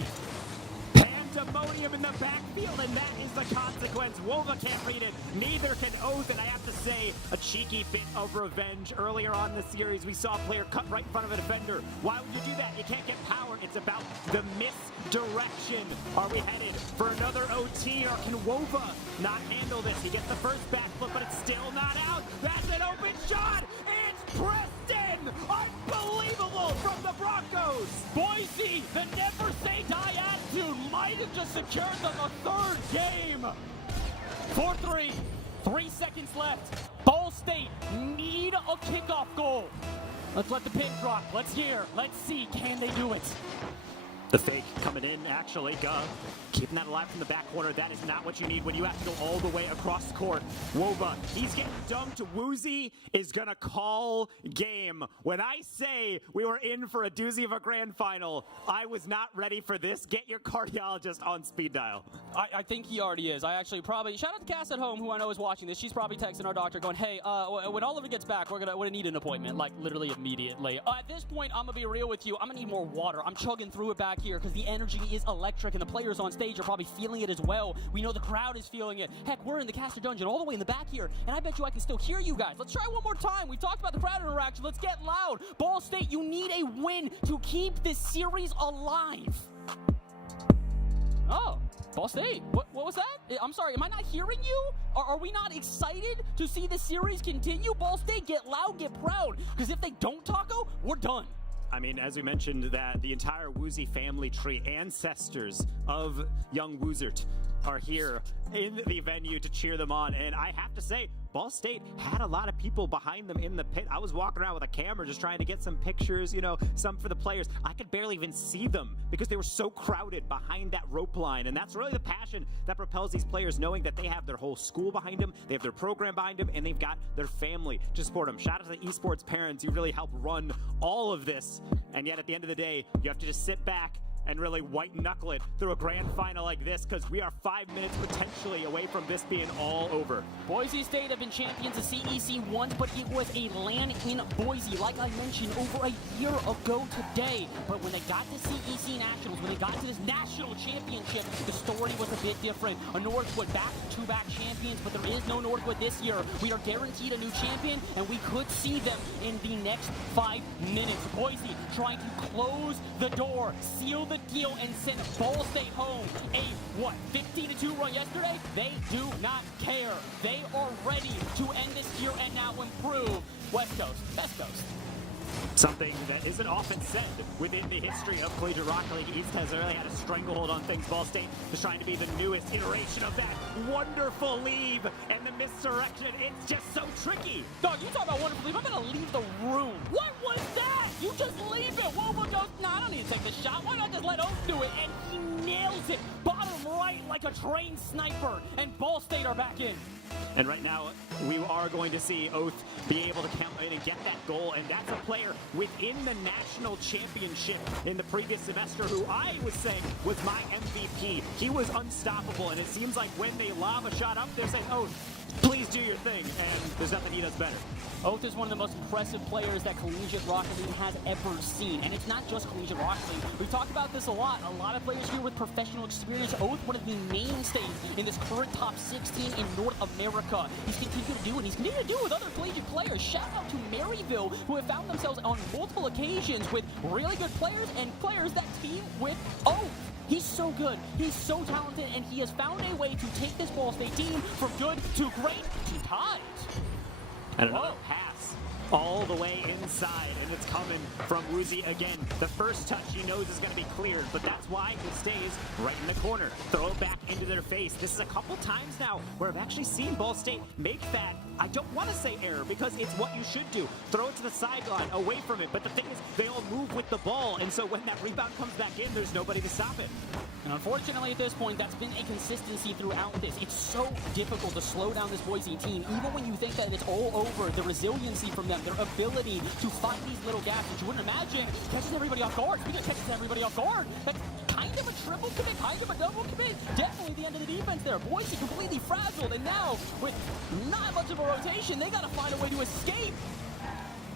Pandemonium in the backfield, and that is the consequence. Wova can't read it, neither can Oath, and I have to say, a cheeky bit of revenge. Earlier on in the series, we saw a player cut right in front of a defender. Why would you do that? You can't get power. It's about the misdirection. Are we headed for another OT, or can Wova not handle this? He gets the first backflip, but it's still not out. That's an open shot. It's Preston. Unbelievable from the Broncos. Boise, the never say die attitude might have just secured them a third game. 4-3, 3 seconds left. Ball State need a kickoff goal. Let's let the pin drop. Let's hear. Let's see. Can they do it? The fake coming in, actually. Guh keeping that alive from the back corner. That is not what you need when you have to go all the way across the court. Wova, he's getting dunked. Woozy is going to call game. When I say we were in for a doozy of a grand final, I was not ready for this. Get your cardiologist on speed dial. I think he already is. I actually probably, shout out to Cass at home, who I know is watching this. She's probably texting our doctor going, hey, when Oliver gets back, we're gonna need an appointment, like literally immediately. At this point, I'm gonna be real with you. I'm gonna need more water. I'm chugging through it back here because the energy is electric, and the players on stage are probably feeling it as well. We know the crowd is feeling it. Heck, we're in the Caster Dungeon all the way in the back here, and I bet you I can still hear you guys. Let's try one more time. We've talked about the crowd interaction. Let's get loud. Ball State, you need a win to keep this series alive. Oh, Ball State, what was that? I'm sorry, am I not hearing you? Are we not excited to see the series continue? Ball State, get loud, get proud, because if they don't, Taco, we're done. I mean, as we mentioned, that the entire Woozy family tree, ancestors of young Woozert, are here in the venue to cheer them on. And I have to say, Ball State had a lot of people behind them in the pit. I was walking around with a camera just trying to get some pictures, you know, some for the players. I could barely even see them because they were so crowded behind that rope line. And that's really the passion that propels these players, knowing that they have their whole school behind them, they have their program behind them, and they've got their family to support them. Shout out to the esports parents. You really help run all of this. And yet at the end of the day, you have to just sit back and really white knuckle it through a grand final like this, because we are 5 minutes potentially away from this being all over. Boise State have been champions of CEC once, but it was a LAN in Boise, like I mentioned, over a year ago today. But when they got to CEC Nationals, when they got to this national championship, the story was a bit different. A Northwood back-to-back champions, but there is no Northwood this year. We are guaranteed a new champion, and we could see them in the next 5 minutes. Boise trying to close the door, seal the deal, and send Ball State home. A 15-2 run yesterday? They do not care. They are ready to end this here and now improve. West Coast, Best Coast. Something that isn't often said within the history of Collegiate Rocket League. East has really had a stranglehold on things. Ball State is trying to be the newest iteration of that wonderful leave, and the misdirection, it's just so tricky. Dog, you talk about wonderful leave. I'm gonna leave the room. What was that? You just leave it. Wova goes, nah, I don't need to take the shot. Why not just let Oath do it? And he nails it. Bottom right like a trained sniper. And Ball State are back in. And right now, we are going to see Oath be able to come in and get that goal, and that's a player within the national championship in the previous semester who I was saying was my MVP. He was unstoppable, and it seems like when they lob a shot up, they're saying, Oath, please do your thing, and there's nothing he does better. Oath is one of the most impressive players that Collegiate Rocket League has ever seen. And it's not just Collegiate Rocket League. We've talked about this a lot. A lot of players here with professional experience. Oath, one of the mainstays in this current top 16 in North America. He's continuing to do it. He's continuing to do it with other collegiate players. Shout out to Maryville, who have found themselves on multiple occasions with really good players and players that team with Oath. He's so good, he's so talented, and he has found a way to take this Ball State team from good to great to tied. And another pass all the way inside, and it's coming from Woozy again. The first touch he knows is going to be cleared, but that's why he stays right in the corner. Throw it back into their face. This is a couple times now where I've actually seen Ball State make that, I don't want to say error, because it's what you should do. Throw it to the sideline, away from it, but the thing is, they all move with the ball, and so when that rebound comes back in, there's nobody to stop it. And unfortunately at this point, that's been a consistency throughout this. It's so difficult to slow down this Boise team, even when you think that it's all over. The resiliency from them, their ability to find these little gaps, which you wouldn't imagine, catches everybody off guard. Speaking of catches everybody off guard, that's kind of a triple commit, kind of a double commit. Definitely the end of the defense there. Boise completely frazzled, and now, with not much of a rotation, they gotta find a way to escape.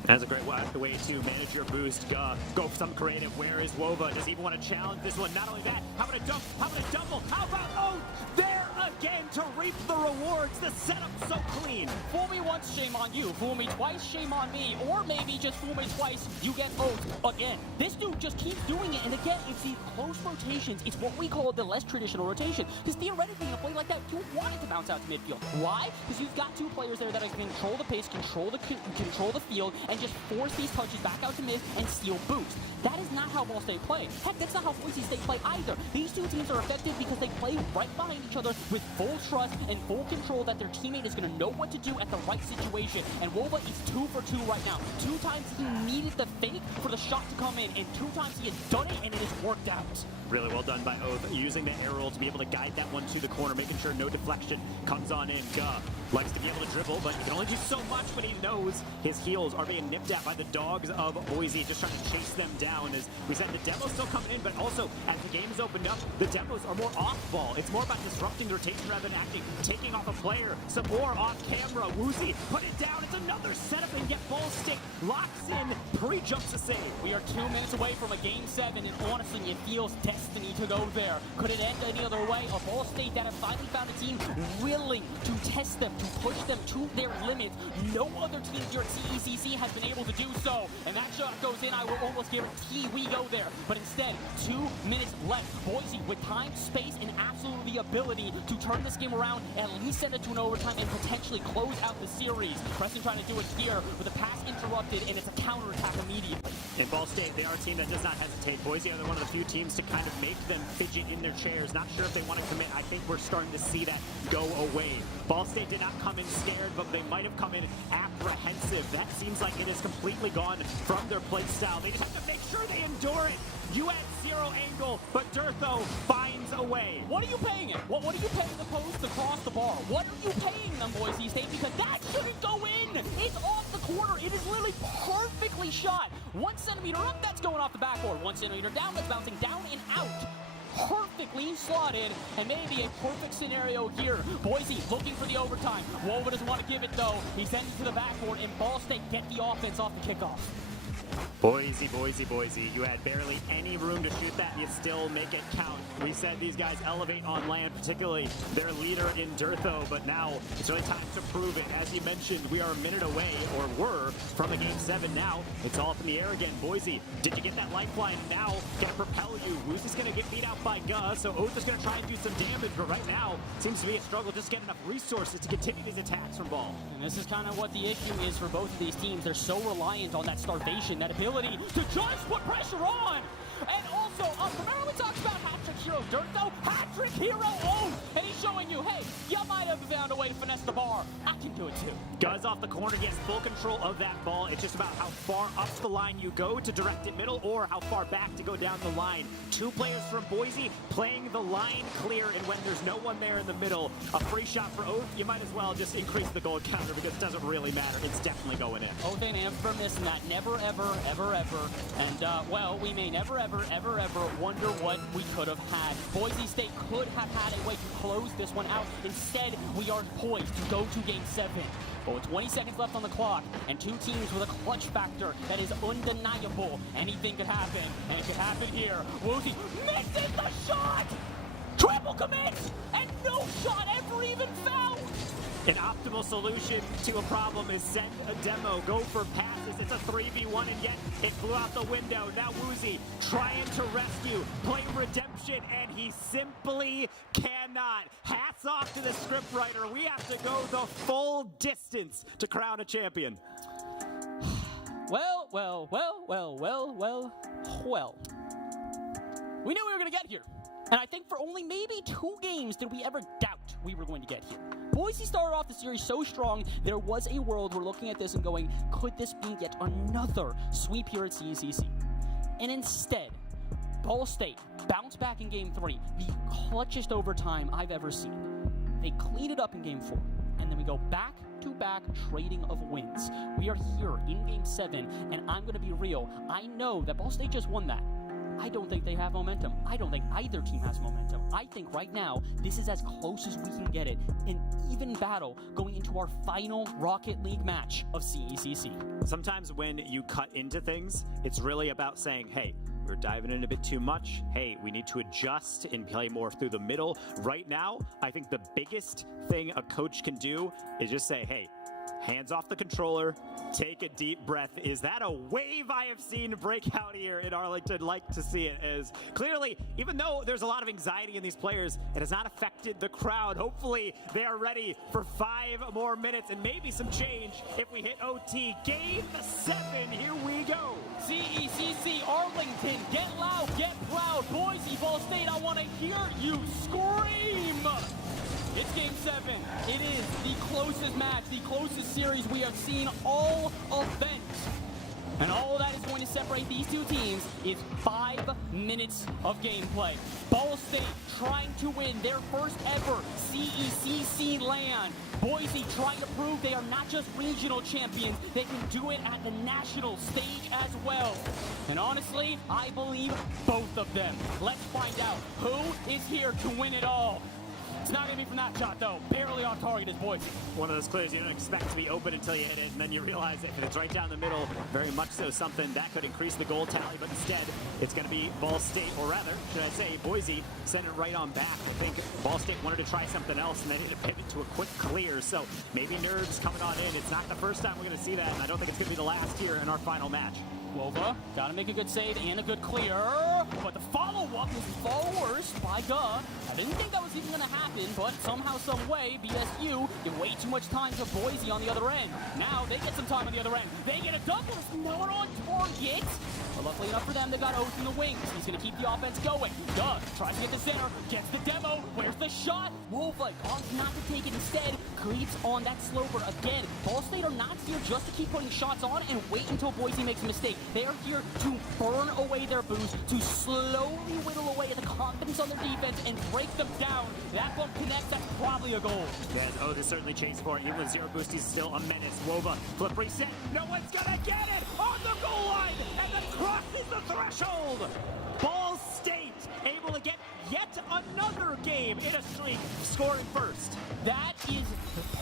That's a great way to manage your boost. Go for some creative. Where is Wova? Does he even want to challenge this one? Not only that, how about a dunk? How about a double? How about Oath there again to reap the rewards? The setup so clean. Fool me once, shame on you. Fool me twice, shame on me. Or maybe just fool me twice, you get Oath again. This dude just keeps doing it, and again, it's the close rotations. It's what we call the less traditional rotation. Because theoretically, in a play like that, you want it to bounce out to midfield. Why? Because you've got two players there that can control the pace, control the field, and just force these touches back out to mid and steal boost. That is not how Ball State play. Heck, that's not how Boise State play either. These two teams are effective because they play right behind each other with full trust and full control that their teammate is going to know what to do at the right situation. And Wova is 2 for 2 right now. 2 times he needed the fake for the shot to come in, and 2 times he has done it, and it has worked out. Really well done by Oath, using the air roll to be able to guide that one to the corner, making sure no deflection comes on in. Likes to be able to dribble, but he can only do so much when he knows his heels are being nipped at by the dogs of Boise, just trying to chase them down. As we said, the demo's still coming in, but also as the game is opened up, the demos are more off-ball. It's more about disrupting the rotation rather than acting, taking off a player. Some more off-camera. Woozy, put it down. It's another setup, and yet Ball State locks in, pre-jumps a save. We are 2 minutes away from a Game 7, and honestly, it feels destiny to go there. Could it end any other way? A Ball State that have finally found a team willing to test them, to push them to their limits. No other team here at CECC has been able to do so. And that shot goes in, I will almost guarantee we go there. But instead, 2 minutes left. Boise with time, space, and absolutely the ability to turn this game around, at least send it to an overtime, and potentially close out the series. Preston trying to do it here with a pass interrupted, and it's a counterattack immediately. In Ball State, they are a team that does not hesitate. Boise are one of the few teams to kind of make them fidget in their chairs. Not sure if they want to commit. I think we're starting to see that go away. Ball State did not come in scared, but they might have come in apprehensive. That seems like it is completely gone from their play style. They just have to make sure they endure it. You had 0 angle, but Durtho finds a way. What are you paying it? What are you paying the post across the bar? What are you paying them, Boise State? Because that shouldn't go in. It's off the corner. It is literally perfectly shot. 1 centimeter up, that's going off the backboard. 1 centimeter down, that's bouncing down and out. Perfectly slotted, and maybe a perfect scenario here. Boise looking for the overtime. Wova doesn't want to give it though. He sends it to the backboard, and Ball State get the offense off the kickoff. Boise, Boise, Boise. You had barely any room to shoot that, and you still make it count. We said these guys elevate on land, particularly their leader in Durtho, but now it's really time to prove it. As you mentioned, we are a minute away, or were, from a Game 7 now. It's all up in the air again. Boise, did you get that lifeline? Now, gonna propel you. Who's just gonna get beat out by Gus, so Oath is gonna try and do some damage, but right now, seems to be a struggle just to get enough resources to continue these attacks from Ball. And this is kind of what the issue is for both of these teams. They're so reliant on that starvation and that ability to just put pressure on. And also, remember we talked about hat-trick hero Dirt, though? Hat-trick hero own! And he's showing you, hey, you might have found a way to finesse the bar. I can do it too. Guz off the corner gets full control of that ball. It's just about how far up the line you go to direct it middle or how far back to go down the line. 2 players from Boise playing the line clear, and when there's no one there in the middle, a free shot for Oath, you might as well just increase the goal counter because it doesn't really matter. It's definitely going in. Oath ain't ever missing that. Never, ever, ever, ever. And, well, we may never, ever, ever, ever wonder what we could have had. Boise State could have had a way to close this one out. Instead, we are poised to go to Game 7. But with 20 seconds left on the clock and 2 teams with a clutch factor that is undeniable, anything could happen, and it could happen here. Woozy misses the shot! Triple commits! And no shot ever even found! An optimal solution to a problem is send a demo, go for passes. It's a 3v1, and yet it flew out the window. Now Woozy trying to rescue, play redemption, and he simply cannot. Hats off to the scriptwriter. We have to go the full distance to crown a champion. Well. We knew we were going to get here. And I think for only maybe 2 games did we ever doubt we were going to get here. Boise started off the series so strong, there was a world we're looking at this and going, could this be yet another sweep here at CECC? And instead, Ball State bounced back in Game 3, the clutchest overtime I've ever seen. They cleaned it up in Game 4, and then we go back-to-back trading of wins. We are here in Game 7, and I'm going to be real. I know that Ball State just won that. I don't think they have momentum. I don't think either team has momentum. I think right now, this is as close as we can get it. An even battle going into our final Rocket League match of CECC. Sometimes when you cut into things, it's really about saying, hey, we're diving in a bit too much. Hey, we need to adjust and play more through the middle. Right now, I think the biggest thing a coach can do is just say, hey, hands off the controller, take a deep breath. Is that a wave I have seen break out here in Arlington? Like to see it, as clearly, even though there's a lot of anxiety in these players, it has not affected the crowd. Hopefully they are ready for 5 more minutes and maybe some change if we hit OT. Game 7, here we go. CECC Arlington, get loud, get proud. Boise, Ball State, I want to hear you scream. It's Game 7. It is the closest match, the closest series we have seen all event. And all that is going to separate these 2 teams is 5 minutes of gameplay. Ball State trying to win their first ever CECC land. Boise trying to prove they are not just regional champions, they can do it at the national stage as well. And honestly, I believe both of them. Let's find out who is here to win it all. It's not going to be from that shot, though. Barely on target is Boise. One of those clears you don't expect to be open until you hit it, and then you realize if it's right down the middle, very much so something that could increase the goal tally, but instead, it's going to be Ball State, or rather, should I say, Boise, sent it right on back. I think Ball State wanted to try something else, and they need to pivot to a quick clear, so maybe Nerds coming on in. It's not the first time we're going to see that, and I don't think it's going to be the last here in our final match. Wova, gotta make a good save and a good clear, but the follow-up was far worse by Guh. I didn't think that was even gonna happen, but somehow, some way, BSU give way too much time to Boise on the other end. Now they get some time on the other end. They get a double, it's not on target. But luckily enough for them, they got Oath in the wings. He's gonna keep the offense going. Guh tries to get the center, gets the demo. Where's the shot? Wova opts not to take it, instead creeps on that sloper again. Ball State are not here just to keep putting shots on and wait until Boise makes a mistake. They are here to burn away their boost, to slowly whittle away at the confidence on their defense and break them down. That bump connects, that's probably a goal. Yes, Oath is certainly chasing for it. Even with 0 boost, he's still a menace. Wova, flip reset. No one's gonna get it on the goal line, and then crosses the threshold. Ball State able to get yet another game in a streak, scoring first. That is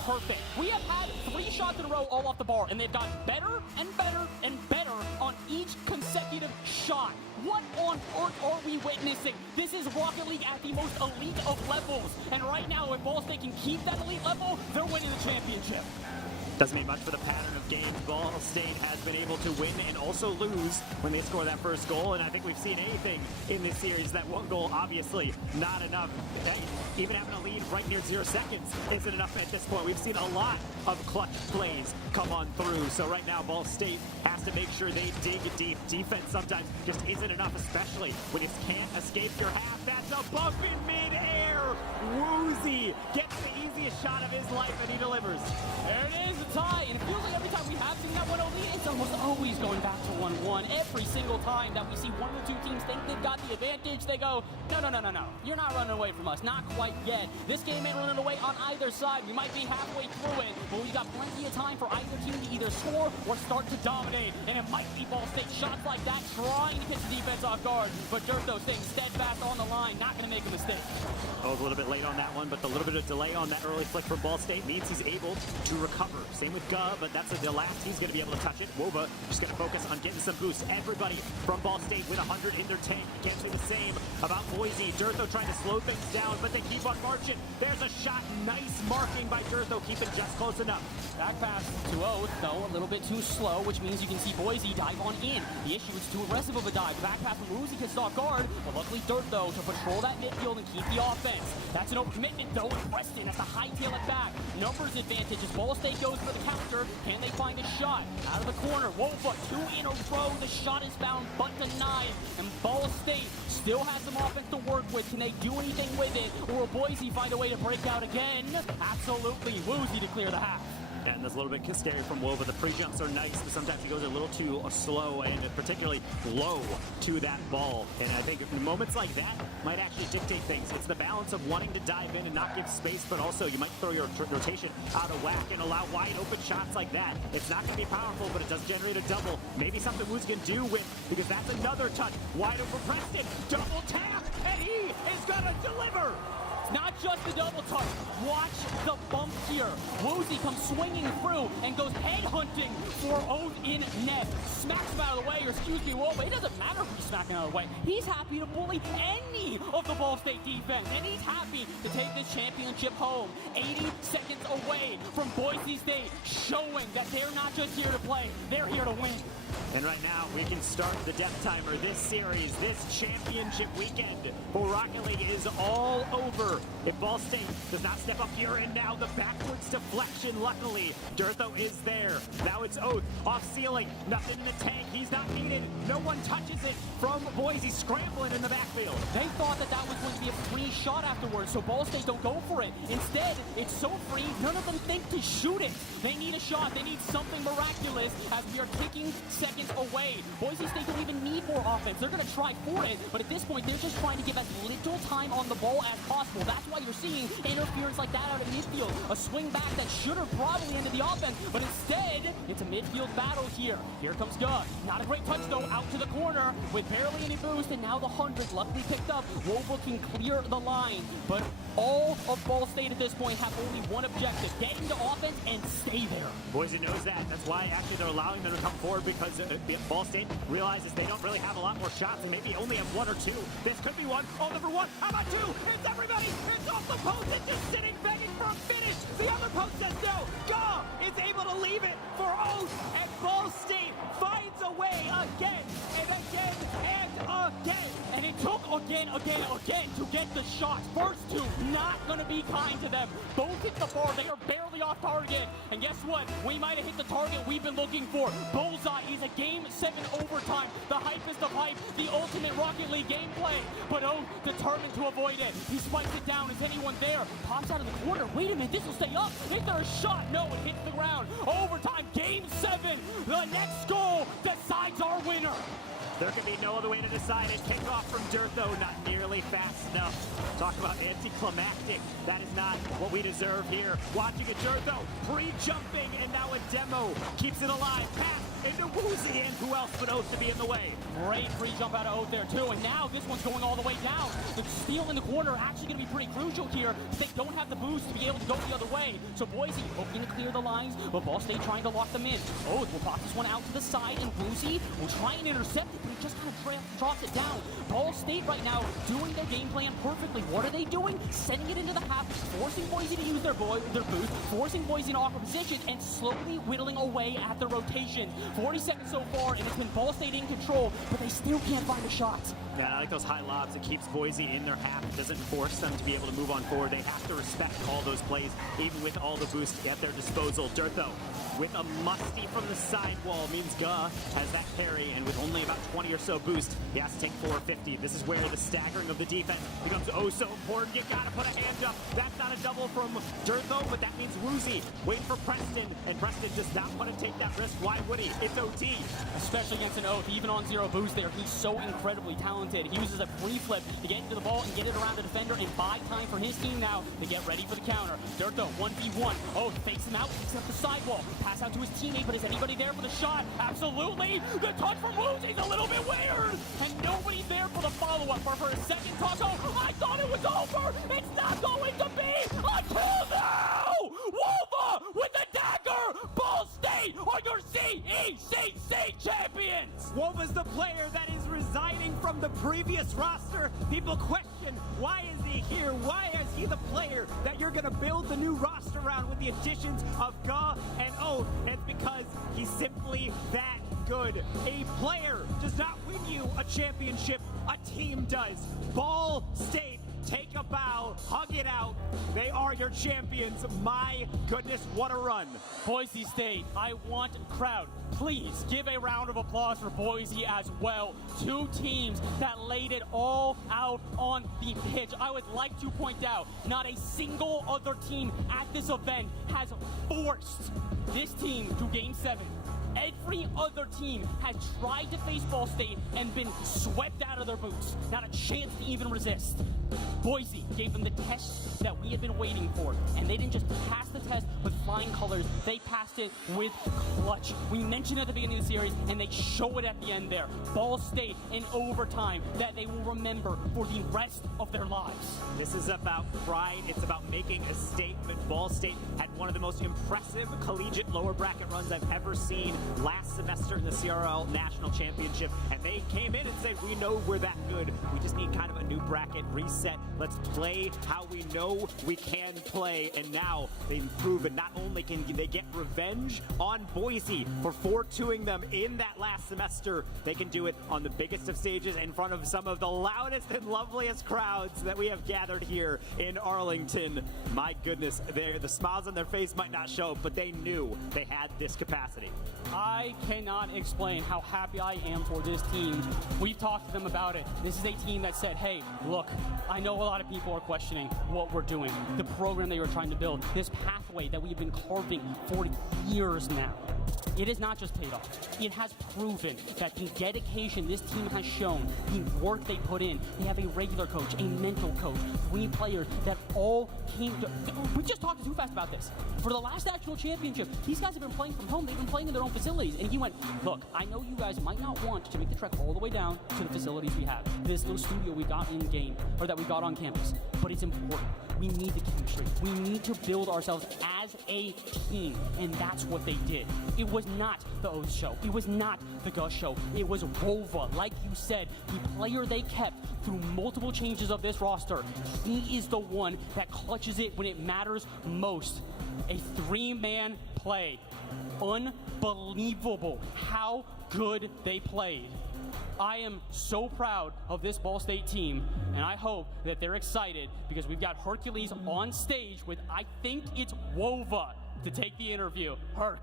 perfect. We have had 3 shots in a row all off the bar, and they've gotten better and better and better on each consecutive shot. What on earth are we witnessing? This is Rocket League at the most elite of levels. And right now, if Ball State can keep that elite level, they're winning the championship. Doesn't mean much for the pattern of games. Ball State has been able to win and also lose when they score that first goal, and I think we've seen anything in this series. That one goal, obviously, not enough. Even having a lead right near 0 seconds isn't enough at this point. We've seen a lot of clutch plays come on through, so right now Ball State has to make sure they dig deep. Defense sometimes just isn't enough, especially when you can't escape your half. That's a bump in midair. Woozy gets the easiest shot of his life, and he delivers. There it is, a tie, and it feels like every time we have seen that 1-0 lead, it's almost always going back to 1-1. Every single time that we see one of the two teams think they've got the advantage, they go, no. You're not running away from us. Not quite yet. This game ain't running away on either side. We might be halfway through it, but we've got plenty of time for either team to either score or start to dominate. And it might be Ball State shots like that trying to catch the defense off guard. But Durtho staying steadfast on the line, not going to make a mistake. Oh, a little bit late on that one, but the little bit of delay on that early flick from Ball State means he's able to recover. Same with Guh, but that's the last he's going to be able to touch it. Wova just going to focus on getting some boost. Everybody from Ball State with 100 in their tank. Can't say the same about Boise. Durtho trying to slow things down, but they keep on marching. There's a shot. Nice marking by Durtho, keeping just close enough. Back pass to Oath, though a little bit too slow, which means you can see Boise dive on in. The issue is too aggressive of a dive. Back pass from Woozy gets off guard, but luckily Durtho to patrol that midfield and keep the offense. That's an overcommitment, though, and Preston has to hightail it back. Numbers advantage as Ball State goes for the counter. Can they find a shot? Out of the corner, Wova, 2 in a row. The shot is found but denied, and Ball State still has some offense to work with. Can they do anything with it, or will Boise find a way to break out again? Absolutely. Woozy to clear the half. And that's a little bit scary from Wova. The pre-jumps are nice, but sometimes he goes a little too slow and particularly low to that ball. And I think moments like that might actually dictate things. It's the balance of wanting to dive in and not give space, but also you might throw your rotation out of whack and allow wide open shots like that. It's not going to be powerful, but it does generate a double. Maybe something Woo's can do with, because that's another touch. Wide open Preston, double tap, and he is going to deliver. Not just the double touch. Watch the bump here. Woozy comes swinging through and goes headhunting for Oath in net. Smacks him out of the way, or excuse me, whoa, it doesn't matter if he's smacking out of the way. He's happy to bully any of the Ball State defense, and he's happy to take this championship home. 80 seconds away from Boise State, showing that they're not just here to play, they're here to win. And right now, we can start the death timer. This series, this championship weekend for Rocket League is all over. If Ball State does not step up here and now, the backwards deflection, luckily, Durtho is there. Now it's Oath, off ceiling, nothing in the tank, he's not needed. No one touches it from Boise, scrambling in the backfield. They thought that was going to be a free shot afterwards, so Ball State don't go for it. Instead, it's so free, none of them think to shoot it. They need a shot, they need something miraculous as we are kicking seconds away. Boise State don't even need more offense. They're going to try for it, but at this point, they're just trying to give as little time on the ball as possible. That's why you're seeing interference like that out of midfield. A swing back that should have probably ended the offense, but instead, it's a midfield battle here. Here comes Guh. Not a great touch, though, out to the corner with barely any boost, and now the 100 luckily picked up. Wova can clear the line, but all of Ball State at this point have only one objective: get into offense and stay there. Boise knows that. That's why actually they're allowing them to come forward, because Ball State realizes they don't really have a lot more shots and maybe only have 1 or 2. This could be one. Oh, number 1. How about 2? It's everybody. It's off the post. It's just sitting begging for a finish. The other post says no. Guh is able to leave it for Oath, and Ball State finds a way again and again and again. And it took again to get the shot. First 2, not going to be kind to them. Both hit the bar. They are barely off target. And guess what? We might have hit the target we've been looking for. Bullseye is a Game 7 overtime. The hype is the pipe. The ultimate Rocket League gameplay. But Oath determined to avoid it. He spikes it down. Is anyone there? Pops out of the corner. Wait a minute. This will stay up. Is there a shot? No, it hits the ground. Overtime. Game 7. The next goal decides our winner. There can be no other way to decide it. Kickoff from Durtho, not nearly fast enough. Talk about anticlimactic. That is not what we deserve here. Watching a Durtho pre-jumping, and now a demo keeps it alive. Pass into Woozy, and who else but Oath to be in the way? Great free jump out of Oath there too, and now this one's going all the way down. The steal in the corner actually going to be pretty crucial here. They don't have the boost to be able to go the other way. So Boise hoping to clear the lines, but Ball State trying to lock them in. Oath will pop this one out to the side, and Woozy will try and intercept it. just kind of drops it down. Ball State right now doing their game plan perfectly. What are they doing? Sending it into the half, forcing Boise to use their boost, forcing Boise in awkward position, and slowly whittling away at the rotation. 40 seconds so far, and it's been Ball State in control, but they still can't find a shot. Yeah, I like those high lobs. It keeps Boise in their half. It doesn't force them to be able to move on forward. They have to respect all those plays, even with all the boosts at their disposal. Durtho with a musty from the sidewall means Guh has that carry, and with only about 20 or so boost, he has to take 450. This is where the staggering of the defense becomes oh so important. You gotta put a hand up. That's not a double from Durtho, but that means Woozy waiting for Preston, and Preston does not want to take that risk. Why would he? It's OT. Especially against an Oath, even on 0 boost there, he's so incredibly talented. He uses a free flip to get into the ball and get it around the defender and buy time for his team now to get ready for the counter. Durtho, 1v1. Oh, fakes him out, picks up the sidewall. Pass out to his teammate, but is anybody there for the shot? Absolutely! The touch from Woozy's a little bit weird! And nobody there for the follow-up. But for a second toss, oh, I thought it was over! It's not going to be until now! Wolva with the dagger! Ball State are your CECC champions! Wolva's the player that is resigning from the previous roster. People question, why is he here? Why is he the player that you're going to build the new roster around with the additions of Guh and Oath? And it's because he's simply that good. A player does not win you a championship, a team does. Ball State, take a bow, hug it out. They are your champions. My goodness, what a run. Boise State, I want crowd. Please give a round of applause for Boise as well. Two teams that laid it all out on the pitch. I would like to point out, not a single other team at this event has forced this team to Game 7. Every other team has tried to face Ball State and been swept out of their boots. Not a chance to even resist. Boise gave them the test that we had been waiting for, and they didn't just pass the test with flying colors, they passed it with clutch. We mentioned at the beginning of the series, and they show it at the end there. Ball State in overtime that they will remember for the rest of their lives. This is about pride. It's about making a statement. Ball State had one of the most impressive collegiate lower bracket runs I've ever seen last semester in the CRL National Championship, and they came in and said, we know we're that good. We just need kind of a new bracket reset. Let's play how we know we can play. And now they've proven not only can they get revenge on Boise for 4-2ing them in that last semester, they can do it on the biggest of stages in front of some of the loudest and loveliest crowds that we have gathered here in Arlington. My goodness, the smiles on their face might not show, but they knew they had this capacity. I cannot explain how happy I am for this team. We've talked to them about it. This is a team that said, hey, look, I know a lot of people are questioning what we're doing, the program that you're trying to build, this pathway that we've been carving for years now. It has not just paid off. It has proven that the dedication this team has shown, the work they put in, they have a regular coach, a mental coach, 3 players that all came to... We just talked to Too Fast about this. For the last national championship, these guys have been playing from home. They've been playing in their own facilities. And he went, look, I know you guys might not want to make the trek all the way down to the facilities we have. This little studio we got in game, or that we got on campus. But it's important. We need the chemistry. We need to build ourselves as a team. And that's what they did. It was not the Oath show. It was not the Gus show. It was Wolva. Like you said, the player they kept through multiple changes of this roster. He is the one that clutches it when it matters most. A 3-man play. Unbelievable how good they played. I am so proud of this Ball State team, and I hope that they're excited because we've got Hercules on stage with, I think it's Wova, to take the interview. Herc.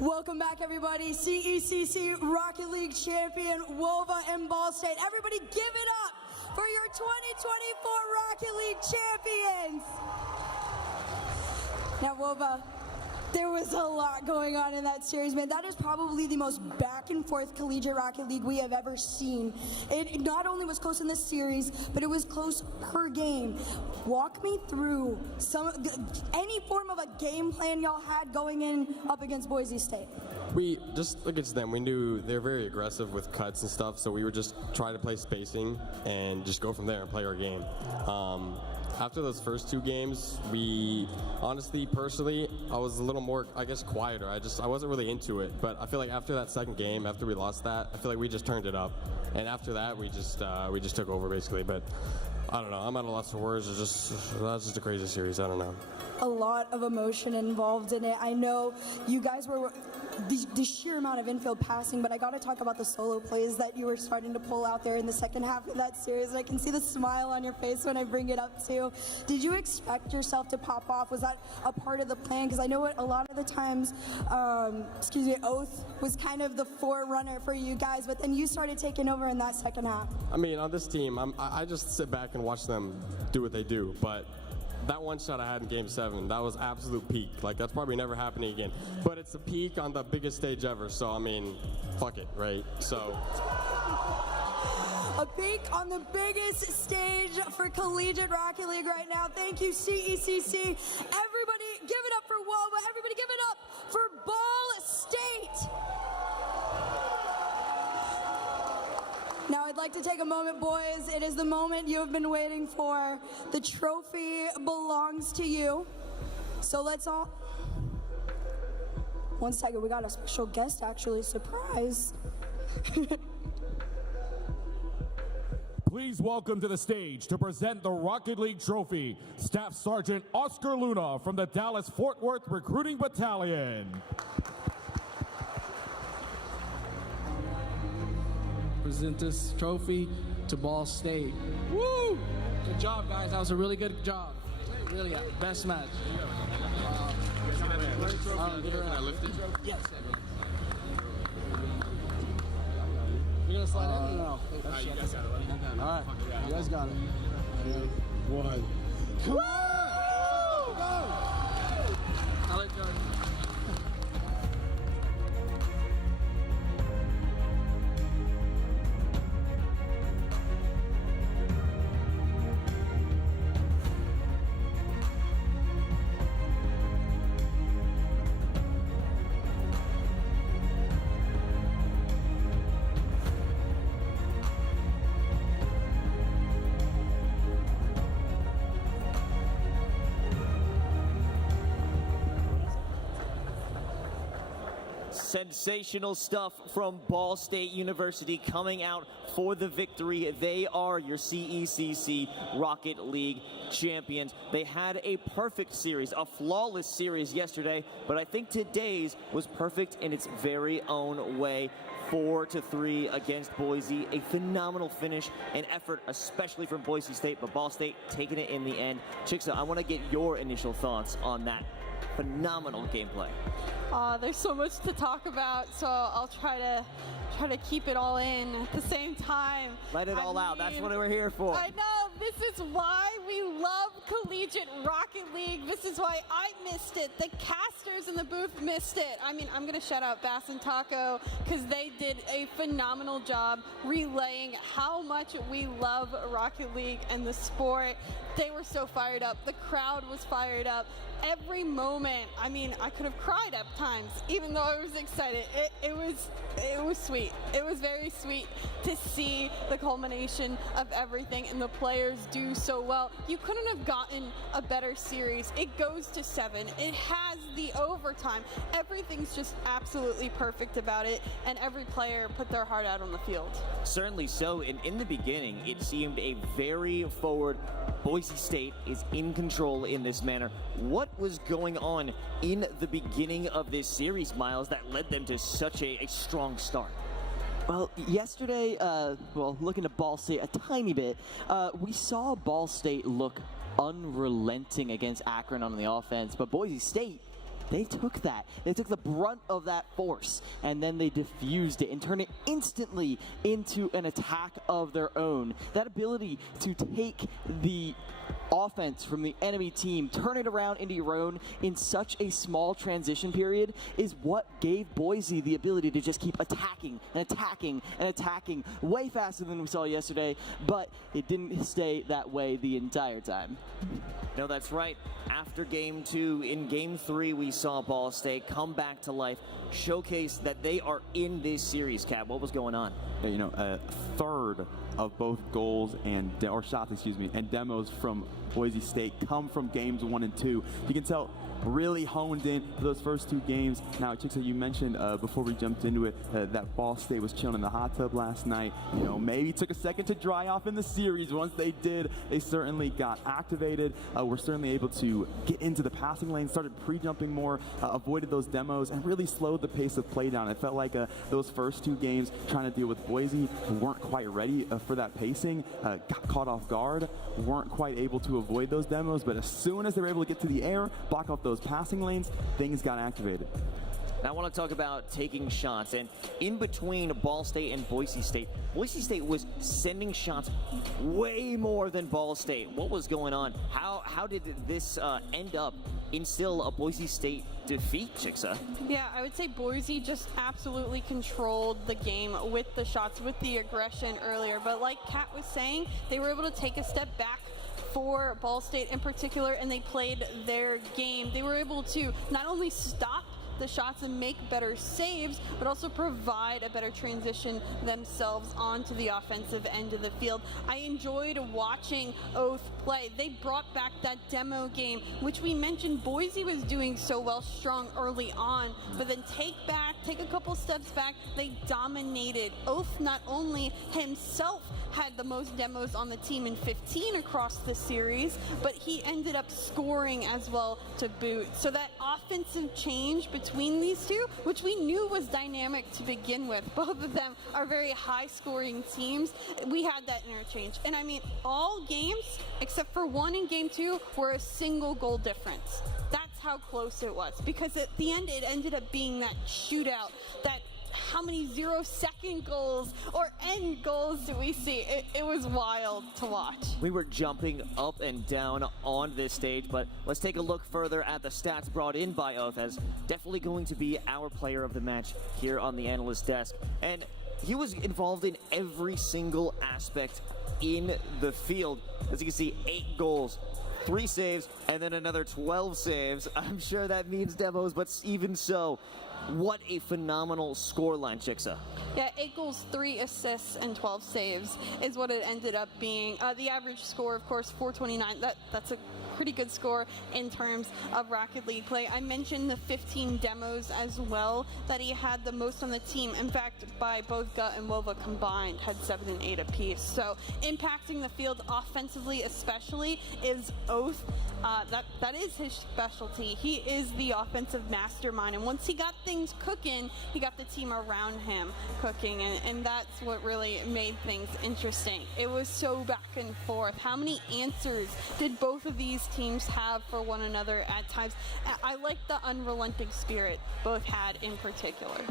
Welcome back, everybody. CECC Rocket League champion Wova and Ball State. Everybody give it up for your 2024 Rocket League champions. Now, Wova, there was a lot going on in that series, man. That is probably the most back-and-forth collegiate Rocket League we have ever seen. It not only was close in this series, but it was close per game. Walk me through any form of a game plan y'all had going in up against Boise State. We just against them, we knew they're very aggressive with cuts and stuff, so we would just try to play spacing and just go from there and play our game. After those first 2 games, we honestly, personally, I was a little more, I guess, quieter. I wasn't really into it. But I feel like after that second game, after we lost that, I feel like we just turned it up. And after that, we just took over basically. But I don't know. I'm at a loss for words. That's just a crazy series. I don't know. A lot of emotion involved in it. I know you guys were the sheer amount of infield passing, but I got to talk about the solo plays that you were starting to pull out there in the second half of that series. And I can see the smile on your face when I bring it up too. Did you expect yourself to pop off? Was that a part of the plan? Because I know a lot of the times, Oath was kind of the forerunner for you guys, but then you started taking over in that second half. I mean, on this team, I just sit back and watch them do what they do. But that one shot I had in Game 7, that was absolute peak. Like, that's probably never happening again. But it's a peak on the biggest stage ever, so, I mean, fuck it, right? So. A peak on the biggest stage for Collegiate Rocket League right now. Thank you, CECC. Everybody, give it up for WOBA. Everybody, give it up for Ball State. Now, I'd like to take a moment, boys. It is the moment you have been waiting for. The trophy belongs to you. So let's all... One second, we got a special guest, actually. Surprise. Please welcome to the stage to present the Rocket League trophy, Staff Sergeant Oscar Luna from the Dallas-Fort Worth Recruiting Battalion. Present this trophy to Ball State. Woo! Good job, guys. That was a really good job. Really, best match. Can I lift it? Yes. You're gonna slide in? No. You guys got it. All right. You guys got it. 2, 1. Come on! Go! I'll let you go. Sensational stuff from Ball State University coming out for the victory. They are your CECC Rocket League champions. They had a perfect series, a flawless series yesterday, but I think today's was perfect in its very own way. 4-3 against Boise. A phenomenal finish and effort, especially from Boise State, but Ball State taking it in the end. Chicksa, I want to get your initial thoughts on that phenomenal gameplay. There's so much to talk about, so I'll try to keep it all in at the same time. Let it all out. That's what we're here for. I know. This is why we love Collegiate Rocket League. This is why I missed it. The casters in the booth missed it. I mean, I'm going to shout out Bass and Taco because they did a phenomenal job relaying how much we love Rocket League and the sport. They were so fired up. The crowd was fired up. Every moment, I mean, I could have cried at times, even though I was excited. It was sweet. It was very sweet to see the culmination of everything and the players do so well. You couldn't have gotten a better series. It goes to 7. It has the overtime. Everything's just absolutely perfect about it, and every player put their heart out on the field. Certainly so. And in the beginning, it seemed a very forward Boise State is in control in this manner. What was going on in the beginning of this series, Miles, that led them to such a strong start? Well, yesterday, looking at Ball State a tiny bit, we saw Ball State look unrelenting against Akron on the offense, but Boise State, they took that. They took the brunt of that force, and then they diffused it and turned it instantly into an attack of their own. That ability to take the offense from the enemy team, turn it around into your own in such a small transition period is what gave Boise the ability to just keep attacking and attacking and attacking way faster than we saw yesterday, but it didn't stay that way the entire time. No, that's right. After Game 2, in Game 3, we saw Ball State come back to life, showcase that they are in this series. Cap, what was going on? A third of both goals and shots, and demos from from Boise State come from games 1 and 2. You can tell really honed in for those first 2 games. Now, Chicksa, you mentioned before we jumped into it that Ball State was chilling in the hot tub last night. You know, maybe took a second to dry off in the series. Once they did, they certainly got activated. Were certainly able to get into the passing lane, started pre-jumping more, avoided those demos, and really slowed the pace of play down. It felt like those first 2 games trying to deal with Boise weren't quite ready for that pacing, got caught off guard, weren't quite able to avoid those demos, but as soon as they were able to get to the air, block off those passing lanes, things got activated. Now, I want to talk about taking shots, and in between Ball State and Boise State was sending shots way more than Ball State. What was going on? How did this end up in still a Boise State defeat, Chicksa? Yeah, I would say Boise just absolutely controlled the game with the shots, with the aggression earlier. But like Kat was saying, they were able to take a step back for Ball State in particular, and they played their game. They were able to not only stop the shots and make better saves, but also provide a better transition themselves onto the offensive end of the field. I enjoyed watching Oath play. They brought back that demo game, which we mentioned Boise was doing so well strong early on, but then take a couple steps back, they dominated. Oath not only himself had the most demos on the team in 15 across the series, but he ended up scoring as well to boot. So that offensive change between these two, which we knew was dynamic to begin with, both of them are very high scoring teams, we had that interchange. And I mean, all games except for one in game 2 were a single goal difference. That's how close it was, because at the end it ended up being that shootout, that how many 0-second goals or end goals do we see? It was wild to watch. We were jumping up and down on this stage, but let's take a look further at the stats brought in by Oath, as definitely going to be our player of the match here on the analyst desk. And he was involved in every single aspect in the field. As you can see, 8 goals, 3 saves, and then another 12 saves. I'm sure that means demos, but even so, what a phenomenal scoreline, Chicksa. Yeah, 8 goals, 3 assists, and 12 saves is what it ended up being. The average score, of course, 429. That's a pretty good score in terms of Rocket League play. I mentioned the 15 demos as well that he had the most on the team. In fact, by both Gut and Wova combined, had 7 and 8 apiece. So impacting the field offensively especially is Oath. That is his specialty. He is the offensive mastermind, and once he got things cooking, he got the team around him cooking, and that's what really made things interesting. It was so back and forth. How many answers did both of these teams have for one another at times? I like the unrelenting spirit both had in particular.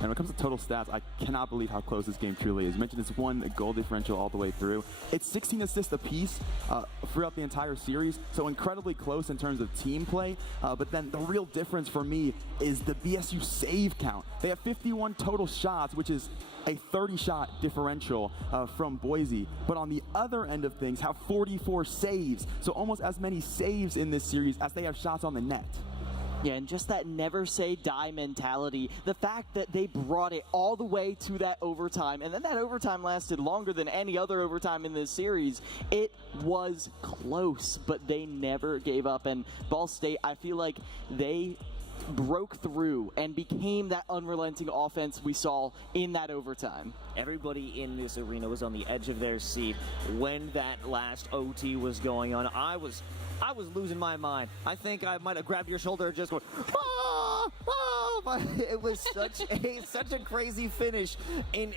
And when it comes to total stats, I cannot believe how close this game truly is. You mentioned it's 1 goal differential all the way through. It's 16 assists apiece throughout the entire series, so incredibly close in terms of team play. But then the real difference for me is the BSU save count. They have 51 total shots, which is a 30-shot differential from Boise. But on the other end of things, have 44 saves, so almost as many saves in this series as they have shots on the net. Yeah, and just that never say die mentality. The fact that they brought it all the way to that overtime, and then that overtime lasted longer than any other overtime in this series. It was close, but they never gave up. And Ball State, I feel like they broke through and became that unrelenting offense we saw in that overtime. Everybody in this arena was on the edge of their seat when that last OT was going on. I was losing my mind. I think I might have grabbed your shoulder and just going, ah, ah. It was such a crazy finish and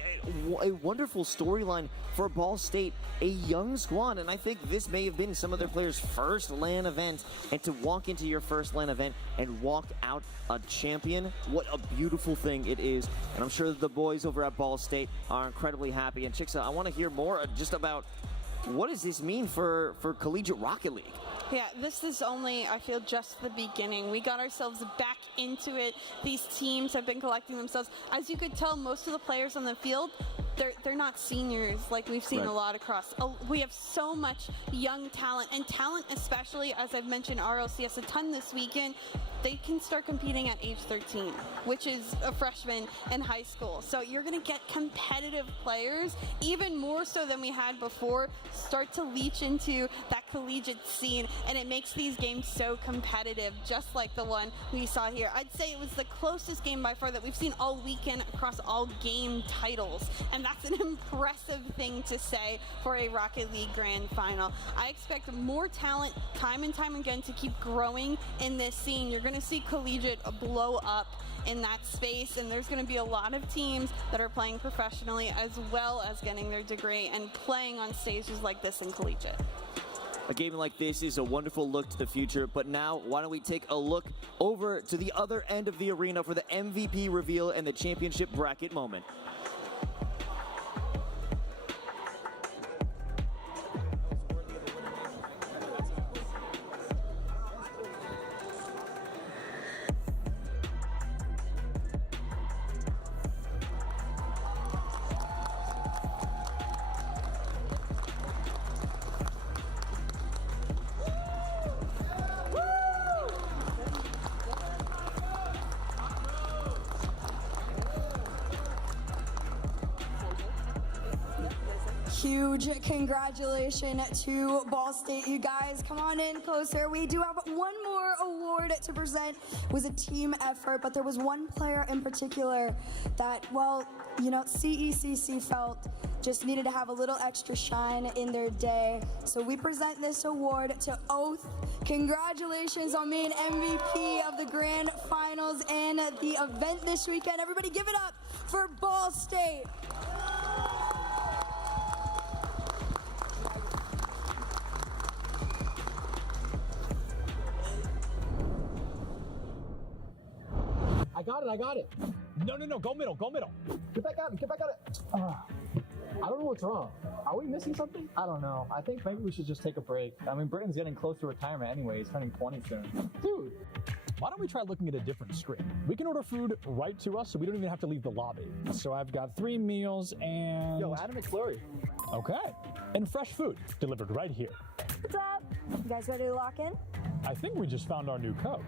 a wonderful storyline for Ball State, a young squad, and I think this may have been some of their players' first LAN event, and to walk into your first LAN event and walk out a champion, what a beautiful thing it is, and I'm sure the boys over at Ball State are incredibly happy. And Chicksa, I want to hear more just about what does this mean for Collegiate Rocket League? Yeah, this is only, I feel, just the beginning. We got ourselves back into it. These teams have been collecting themselves. As you could tell, most of the players on the field, they're not seniors like we've seen a lot across. We have so much young talent, and talent especially, as I've mentioned, RLCS a ton this weekend. they can start competing at age 13, which is a freshman in high school. So you're going to get competitive players, even more so than we had before, start to leach into that collegiate scene, and it makes these games so competitive, just like the one we saw here. I'd say it was the closest game by far that we've seen all weekend across all game titles, and that's an impressive thing to say for a Rocket League Grand Final. I expect more talent time and time again to keep growing in this scene. You're going to see collegiate blow up in that space, and there's going to be a lot of teams that are playing professionally as well as getting their degree and playing on stages like this in collegiate. A game like this is a wonderful look to the future, but now why don't we take a look over to the other end of the arena for the MVP reveal and the championship bracket moment. Huge congratulations to Ball State, you guys. Come on in closer. We do have one more award to present. It was a team effort, but there was one player in particular that, well, you know, CECC felt just needed to have a little extra shine in their day. So we present this award to Oath. Congratulations on being MVP of the Grand Finals and the event this weekend. Everybody give it up for Ball State. I got it. No, go middle. Get back out it. I don't know what's wrong. Are we missing something? I don't know. I think maybe we should just take a break. I mean, Britton's getting close to retirement anyway. He's turning 20 soon. Dude, why don't we try looking at a different screen? We can order food right to us, so we don't even have to leave the lobby. So I've got 3 meals and... Yo, Adam McFlurry. Okay. And fresh food delivered right here. What's up? You guys ready to lock in? I think we just found our new coach.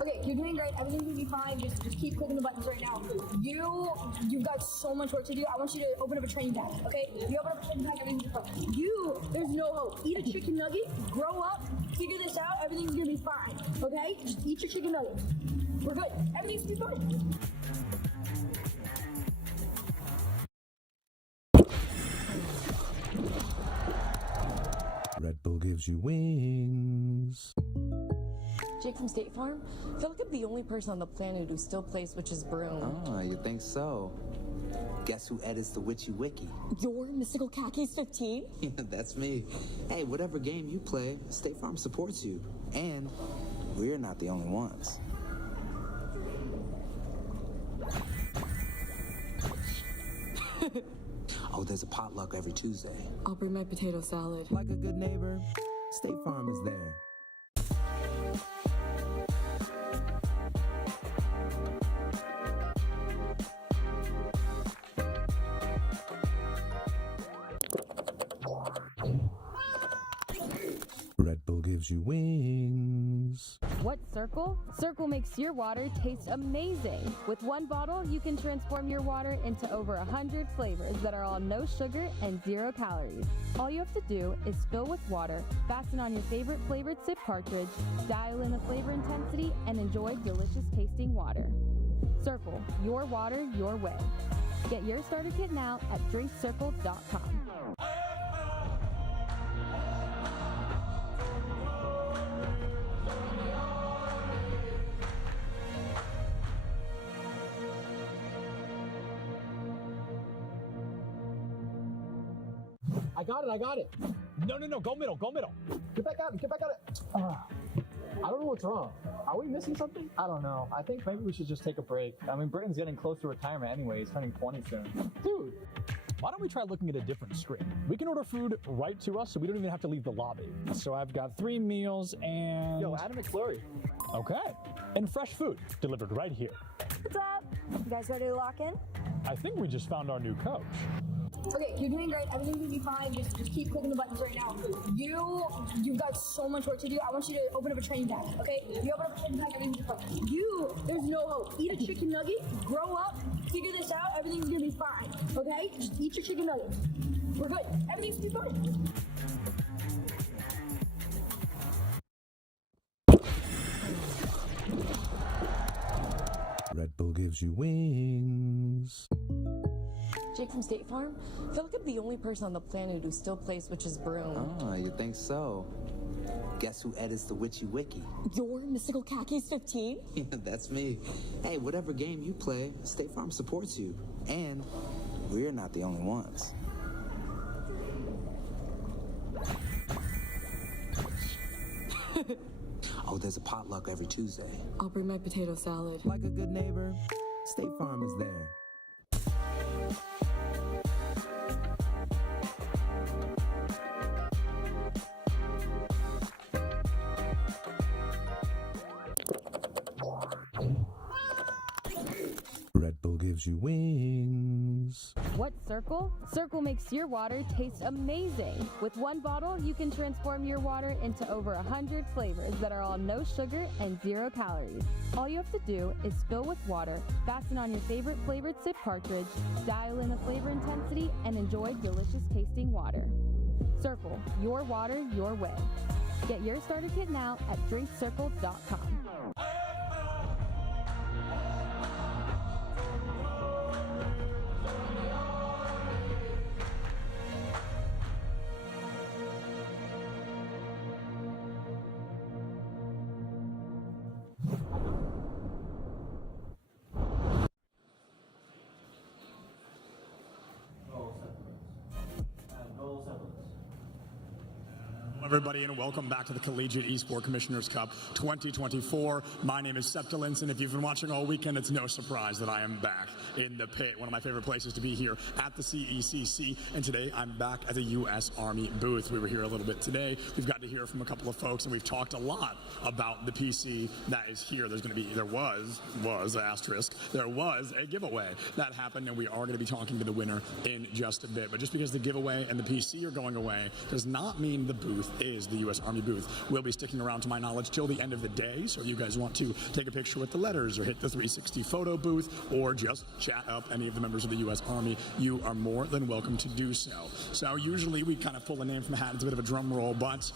Okay, you're doing great. Everything's gonna be fine. Just keep clicking the buttons right now. You've got so much work to do. I want you to open up a training pack, okay? You open up a training pack, everything's fine. There's no hope. Eat a chicken nugget, grow up, figure this out, everything's gonna be fine, okay? Just eat your chicken nuggets. We're good. Everything's gonna be fine. Red Bull gives you wings. Jake from State Farm. I feel like I'm the only person on the planet who still plays Witch's Broom. Oh, you think so? Guess who edits the Witchy Wiki? Your Mystical Khakis 15? That's me. Hey, whatever game you play, State Farm supports you. And we're not the only ones. Oh, there's a potluck every Tuesday. I'll bring my potato salad. Like a good neighbor, State Farm is there. Red Bull gives you wings. What's Circle? Circle makes your water taste amazing. With one bottle, you can transform your water into over 100 flavors that are all no sugar and 0 calories. All you have to do is fill with water, fasten on your favorite flavored sip cartridge, dial in the flavor intensity, and enjoy delicious tasting water. Circle, your water, your way. Get your starter kit now at drinkcircle.com. I got it. No, go middle. Get back out it. I don't know what's wrong. Are we missing something? I don't know. I think maybe we should just take a break. I mean, Britton's getting close to retirement anyway. He's turning 20 soon. Dude, why don't we try looking at a different screen? We can order food right to us, so we don't even have to leave the lobby. So I've got 3 meals and... Yo, Adam McFlurry. Okay. And fresh food delivered right here. What's up? You guys ready to lock in? I think we just found our new coach. Okay, you're doing great. Everything's gonna be fine. Just keep clicking the buttons right now. You've got so much work to do. I want you to open up a training pack, okay? You open up a training pack, everything's hope. Eat a chicken nugget, grow up, figure this out, everything's gonna be fine. Okay? Just eat your chicken nuggets. We're good. Everything's gonna be fine. Red Bull gives you wings. Jake from State Farm. I feel like I'm the only person on the planet who still plays Witch's Broom. Oh, you think so? Guess who edits the Witchy Wiki? Your mystical khakis 15? Yeah, that's me. Hey, whatever game you play, State Farm supports you. And we're not the only ones. Oh, there's a potluck every Tuesday. I'll bring my potato salad. Like a good neighbor, State Farm is there. Red Bull gives you wings. What's Circle? Circle makes your water taste amazing. With one bottle, you can transform your water into over 100 flavors that are all no sugar and 0 calories. All you have to do is fill with water, fasten on your favorite flavored sip cartridge, dial in the flavor intensity, and enjoy delicious tasting water. Circle, your water, your way. Get your starter kit now at drinkcircle.com. Everybody, and welcome back to the Collegiate Esports Commissioners Cup 2024. My name is Septilence, and if you've been watching all weekend, it's no surprise that I am back in the pit, one of my favorite places to be here at the CECC, and today I'm back at the U.S. Army booth. We were here a little bit today. We've got to hear from a couple of folks, and we've talked a lot about the PC that is here. There was a giveaway that happened, and we are going to be talking to the winner in just a bit. But just because the giveaway and the PC are going away does not mean the booth is the U.S. Army booth. We'll be sticking around, to my knowledge, till the end of the day. So if you guys want to take a picture with the letters or hit the 360 photo booth or just chat up any of the members of the U.S. Army, you are more than welcome to do so. So usually we kind of pull a name from a hat. It's a bit of a drum roll, but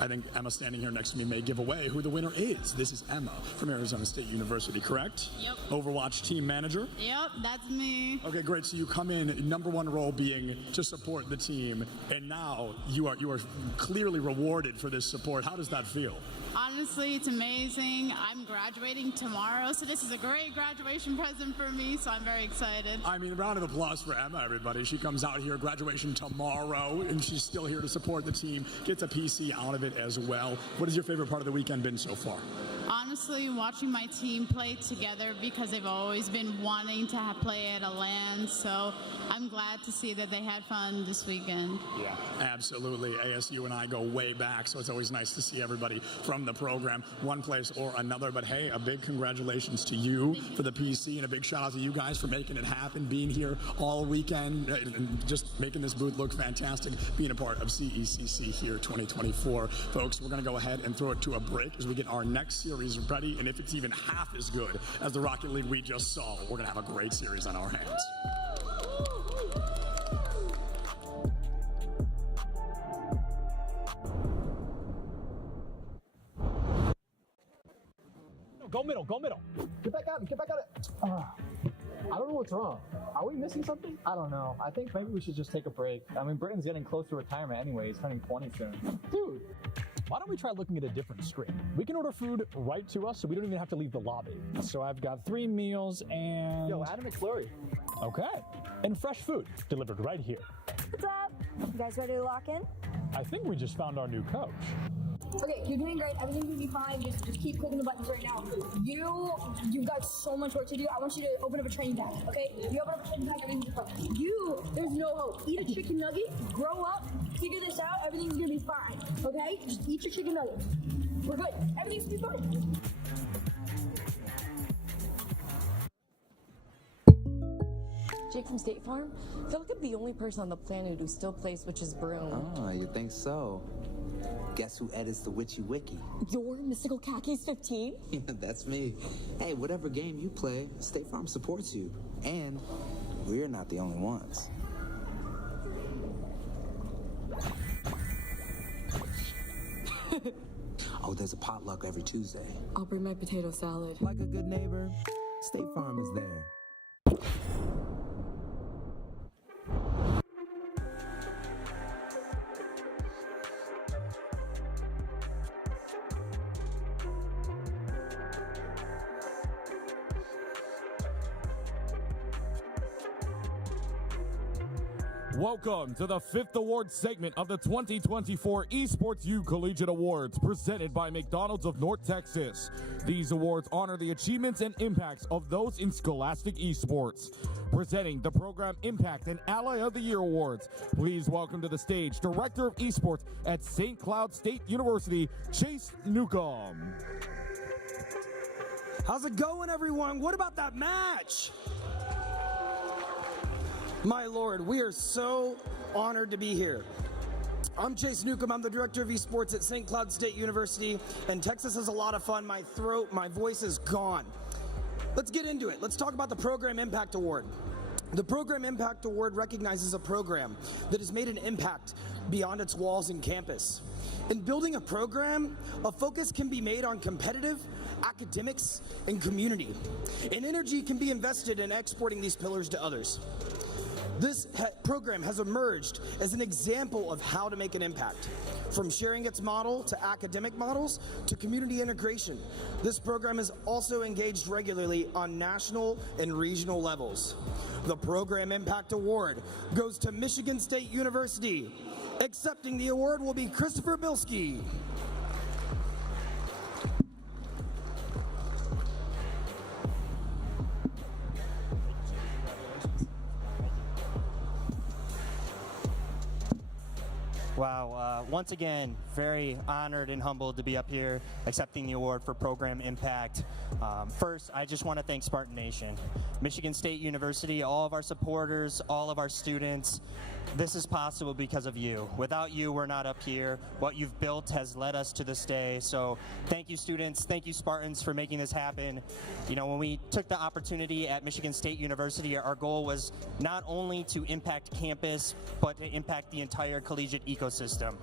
I think Emma standing here next to me may give away who the winner is. This is Emma from Arizona State University, correct? Yep. Overwatch team manager? Yep, that's me. Okay, great. So you come in, number one role being to support the team, and now you are clearly rewarded for this support. How does that feel? Honestly, it's amazing. I'm graduating tomorrow, so this is a great graduation present for me, so I'm very excited. I mean, a round of applause for Emma, everybody. She comes out here, graduation tomorrow, and she's still here to support the team, gets a PC out of it as well. What has your favorite part of the weekend been so far? Honestly, watching my team play together, because they've always been wanting to play at a LAN, so I'm glad to see that they had fun this weekend. Yeah, absolutely. ASU and I go way back, so it's always nice to see everybody from the program, one place or another. But hey, a big congratulations to you for the PC, and a big shout out to you guys for making it happen, being here all weekend, and just making this booth look fantastic, being a part of CECC here 2024. Folks, we're going to go ahead and throw it to a break as we get our next series ready, and if it's even half as good as the Rocket League we just saw, we're going to have a great series on our hands. Go middle, go middle. Get back out, get back out. I don't know what's wrong. Are we missing something? I don't know. I think maybe we should just take a break. I mean, Britain's getting close to retirement anyway. He's turning 20 soon. Dude, why don't we try looking at a different screen? We can order food right to us, so we don't even have to leave the lobby. So I've got 3 meals and... Yo, Adam McFlurry. Okay. And fresh food delivered right here. What's up? You guys ready to lock in? I think we just found our new coach. Okay, you're doing great. Everything's gonna be fine. Just keep clicking the buttons right now. You've got so much work to do. I want you to open up a training pack, okay? You open up a training pack, everything's fine. There's no hope. Eat a chicken nugget, grow up, figure this out, everything's gonna be fine, okay? Just eat your chicken nuggets. We're good. Everything's gonna be fine. Jake from State Farm. I feel like I'm the only person on the planet who still plays Witch's Broom. Oh, you think so? Guess who edits the Witchy Wiki? Your Mystical Khakis 15? That's me. Hey, whatever game you play, State Farm supports you. And we're not the only ones. Oh, there's a potluck every Tuesday. I'll bring my potato salad. Like a good neighbor, State Farm is there. Welcome to the 5th award segment of the 2024 Esports U Collegiate Awards, presented by McDonald's of North Texas. These awards honor the achievements and impacts of those in scholastic esports. Presenting the Program Impact and Ally of the Year Awards, please welcome to the stage Director of Esports at St. Cloud State University, Chase Newcomb. How's it going, everyone? What about that match? My lord, we are so honored to be here. I'm Chase Newcomb. I'm the Director of Esports at St. Cloud State University, and Texas is a lot of fun. My throat, my voice is gone. Let's get into it. Let's talk about the Program Impact Award. The Program Impact Award recognizes a program that has made an impact beyond its walls and campus. In building a program, a focus can be made on competitive, academics, and community. And energy can be invested in exporting these pillars to others. This program has emerged as an example of how to make an impact. From sharing its model to academic models to community integration, this program is also engaged regularly on national and regional levels. The Program Impact Award goes to Michigan State University. Accepting the award will be Christopher Bilski. Wow, once again, very honored and humbled to be up here accepting the award for Program Impact. First, I just want to thank Spartan Nation, Michigan State University, all of our supporters, all of our students. This is possible because of you. Without you, we're not up here. What you've built has led us to this day. So thank you, students. Thank you, Spartans, for making this happen. You know, when we took the opportunity at Michigan State University, our goal was not only to impact campus, but to impact the entire collegiate ecosystem.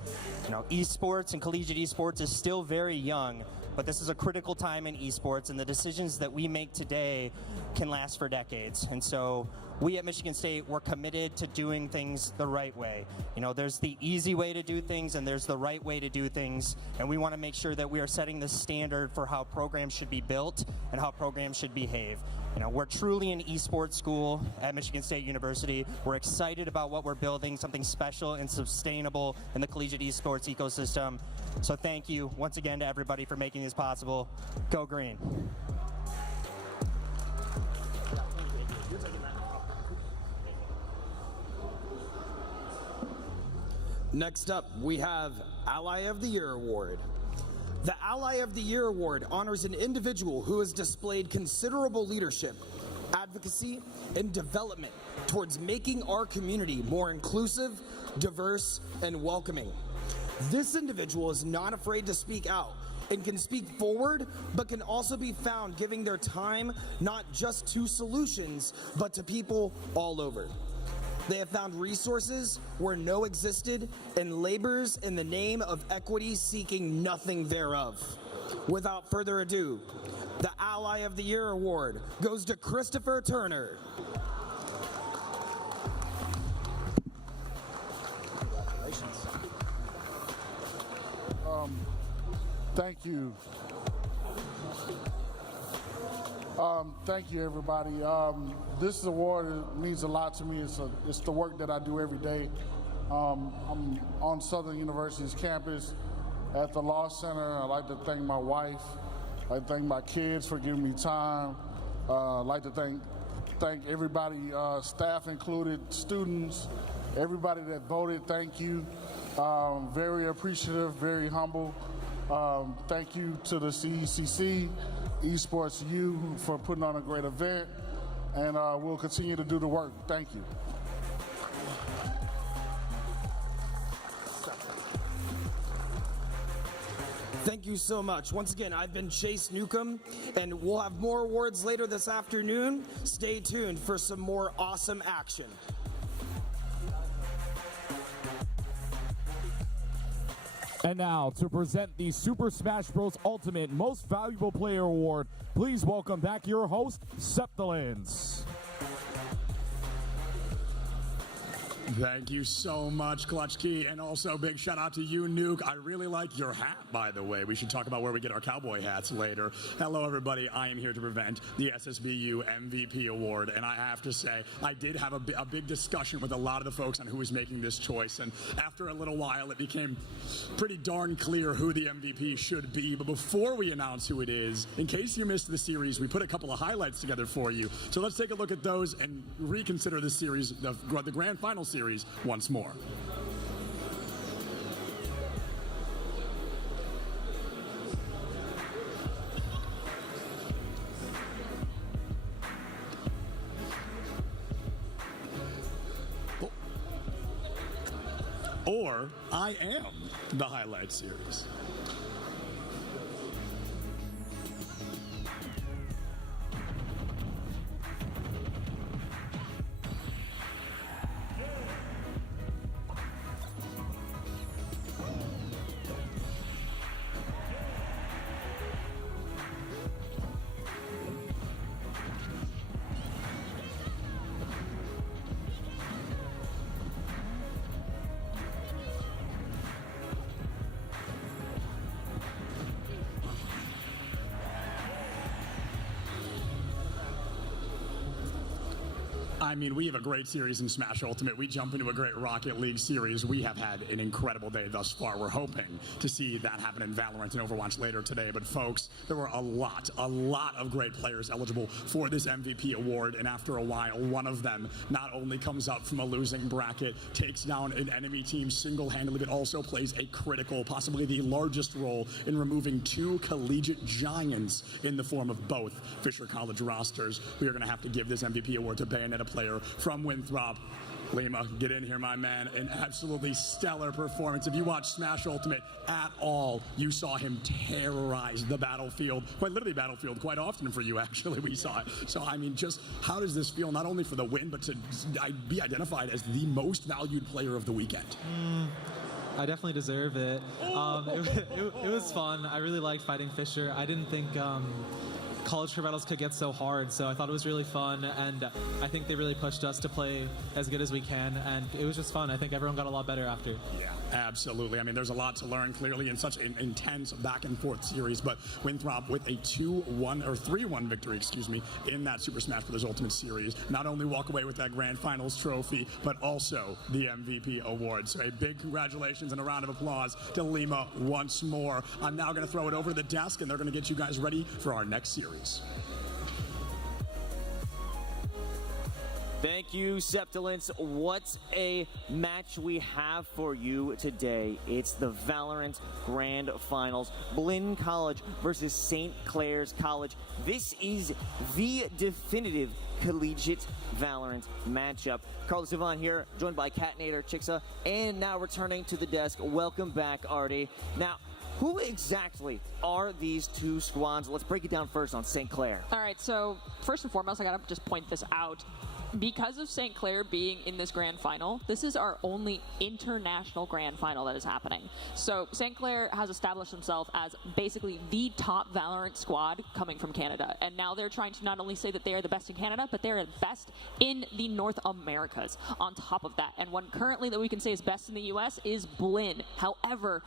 You know, esports and collegiate esports is still very young, but this is a critical time in esports, and the decisions that we make today can last for decades. And so we at Michigan State, we're committed to doing things the right way. You know, there's the easy way to do things and there's the right way to do things, and we want to make sure that we are setting the standard for how programs should be built and how programs should behave. You know, we're truly an esports school at Michigan State University. We're excited about what we're building, something special and sustainable in the collegiate esports ecosystem. So thank you once again to everybody for making this possible. Go Green. Next up, we have Ally of the Year Award. The Ally of the Year Award honors an individual who has displayed considerable leadership, advocacy, and development towards making our community more inclusive, diverse, and welcoming. This individual is not afraid to speak out and can speak forward, but can also be found giving their time not just to solutions, but to people all over. They have found resources where no existed and labors in the name of equity, seeking nothing thereof. Without further ado, the Ally of the Year Award goes to Christopher Turner. Thank you. Thank you, everybody. This award means a lot to me. It's the work that I do every day. I'm on Southern University's campus at the Law Center. I'd like to thank my wife. I'd like to thank my kids for giving me time. I'd like to thank everybody, staff included, students, everybody that voted. Thank you. Very appreciative, very humble. Thank you to the CECC Esports U for putting on a great event, and we'll continue to do the work. Thank you. Thank you so much. Once again, I've been Chase Newcomb, and we'll have more awards later this afternoon. Stay tuned for some more awesome action. And now, to present the Super Smash Bros. Ultimate Most Valuable Player Award, please welcome back your host, Septilins. Thank you so much, Clutch Key, and also big shout out to you, Nuke. I really like your hat, by the way. We should talk about where we get our cowboy hats later. Hello, everybody. I am here to present the SSBU MVP Award, and I have to say, I did have a big discussion with a lot of the folks on who was making this choice, and after a little while, it became pretty darn clear who the MVP should be. But before we announce who it is, in case you missed the series, we put a couple of highlights together for you. So let's take a look at those and reconsider the series, the grand final series, once more. Or I am the highlight series. I mean, we have a great series in Smash Ultimate. We jump into a great Rocket League series. We have had an incredible day thus far. We're hoping to see that happen in Valorant and Overwatch later today. But folks, there were a lot of great players eligible for this MVP award. And after a while, one of them not only comes up from a losing bracket, takes down an enemy team single-handedly, but also plays a critical, possibly the largest role in removing two collegiate giants in the form of both Fisher College rosters. We are going to have to give this MVP award to Bayonetta player from Winthrop. Lima, get in here, my man. An absolutely stellar performance. If you watch Smash Ultimate at all, you saw him terrorize the battlefield, quite literally battlefield, quite often for you, actually, we saw it. So, I mean, just how does this feel, not only for the win, but to be identified as the most valued player of the weekend? I definitely deserve it. It was fun. I really liked fighting Fisher. I didn't think college career battles could get so hard, so I thought it was really fun, and I think they really pushed us to play as good as we can, and it was just fun. I think everyone got a lot better after. Yeah, absolutely. I mean, there's a lot to learn, clearly, in such an intense back-and-forth series, but Winthrop with a 2-1, or 3-1 victory, excuse me, in that Super Smash Bros. Ultimate Series, not only walk away with that Grand Finals trophy, but also the MVP award. So a big congratulations and a round of applause to Lima once more. I'm now going to throw it over to the desk, and they're going to get you guys ready for our next series. Thank you, Septilins. What a match we have for you today. It's the Valorant Grand Finals. Blinn College versus St. Clair's College. This is the definitive collegiate Valorant matchup. Carlos Ivan here, joined by Catnator, Chixa, and now returning to the desk. Welcome back, Artie. Now, who exactly are these two squads? Let's break it down first on St. Clair. All right, so first and foremost, I gotta just point this out. Because of St. Clair being in this grand final, this is our only international grand final that is happening. So St. Clair has established themselves as basically the top Valorant squad coming from Canada. And now they're trying to not only say that they are the best in Canada, but they're the best in the North Americas on top of that. And one currently that we can say is best in the US is Blinn. However,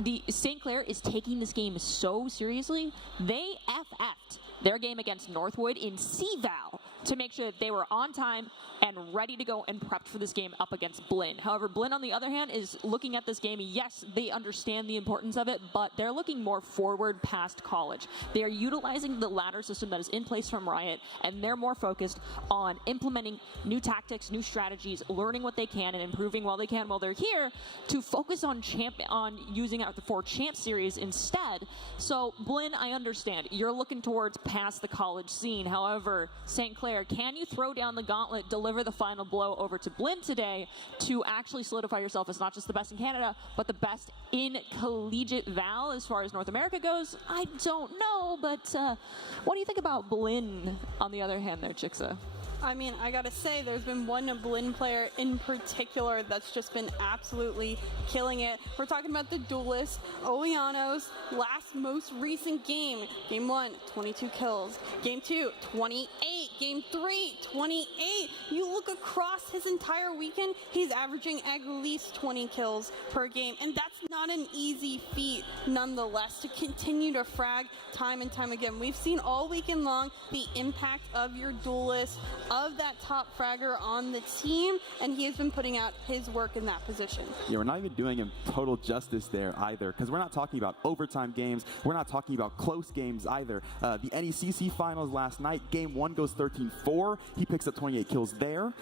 the St. Clair is taking this game so seriously, they FF'd their game against Northwood in CVAL to make sure that they were on time and ready to go and prepped for this game up against Blinn. However, Blinn, on the other hand, is looking at this game. Yes, they understand the importance of it, but they're looking more forward past college. They are utilizing the ladder system that is in place from Riot, and they're more focused on implementing new tactics, new strategies, learning what they can, and improving while they can while they're here to focus on using out the 4 champ series instead. So, Blinn, I understand. You're looking towards past the college scene. However, St. Clair, can you throw down the gauntlet, deliver deliver the final blow over to Blinn today to actually solidify yourself as not just the best in Canada, but the best in collegiate Val as far as North America goes? I don't know, but what do you think about Blinn on the other hand there, Chixa? I mean, I gotta say, there's been one Blinn player in particular that's just been absolutely killing it. We're talking about the duelist, Oleano's last most recent game. Game 1, 22 kills. Game 2, 28. Game 3, 28. You look across his entire weekend, he's averaging at least 20 kills per game. And that's not an easy feat, nonetheless, to continue to frag time and time again. We've seen all weekend long the impact of your duelist, of that top fragger on the team, and he has been putting out his work in that position. Yeah, we're not even doing him total justice there either, because we're not talking about overtime games. We're not talking about close games either. The NECC finals last night, game 1 goes 13-4. He picks up 28 kills there.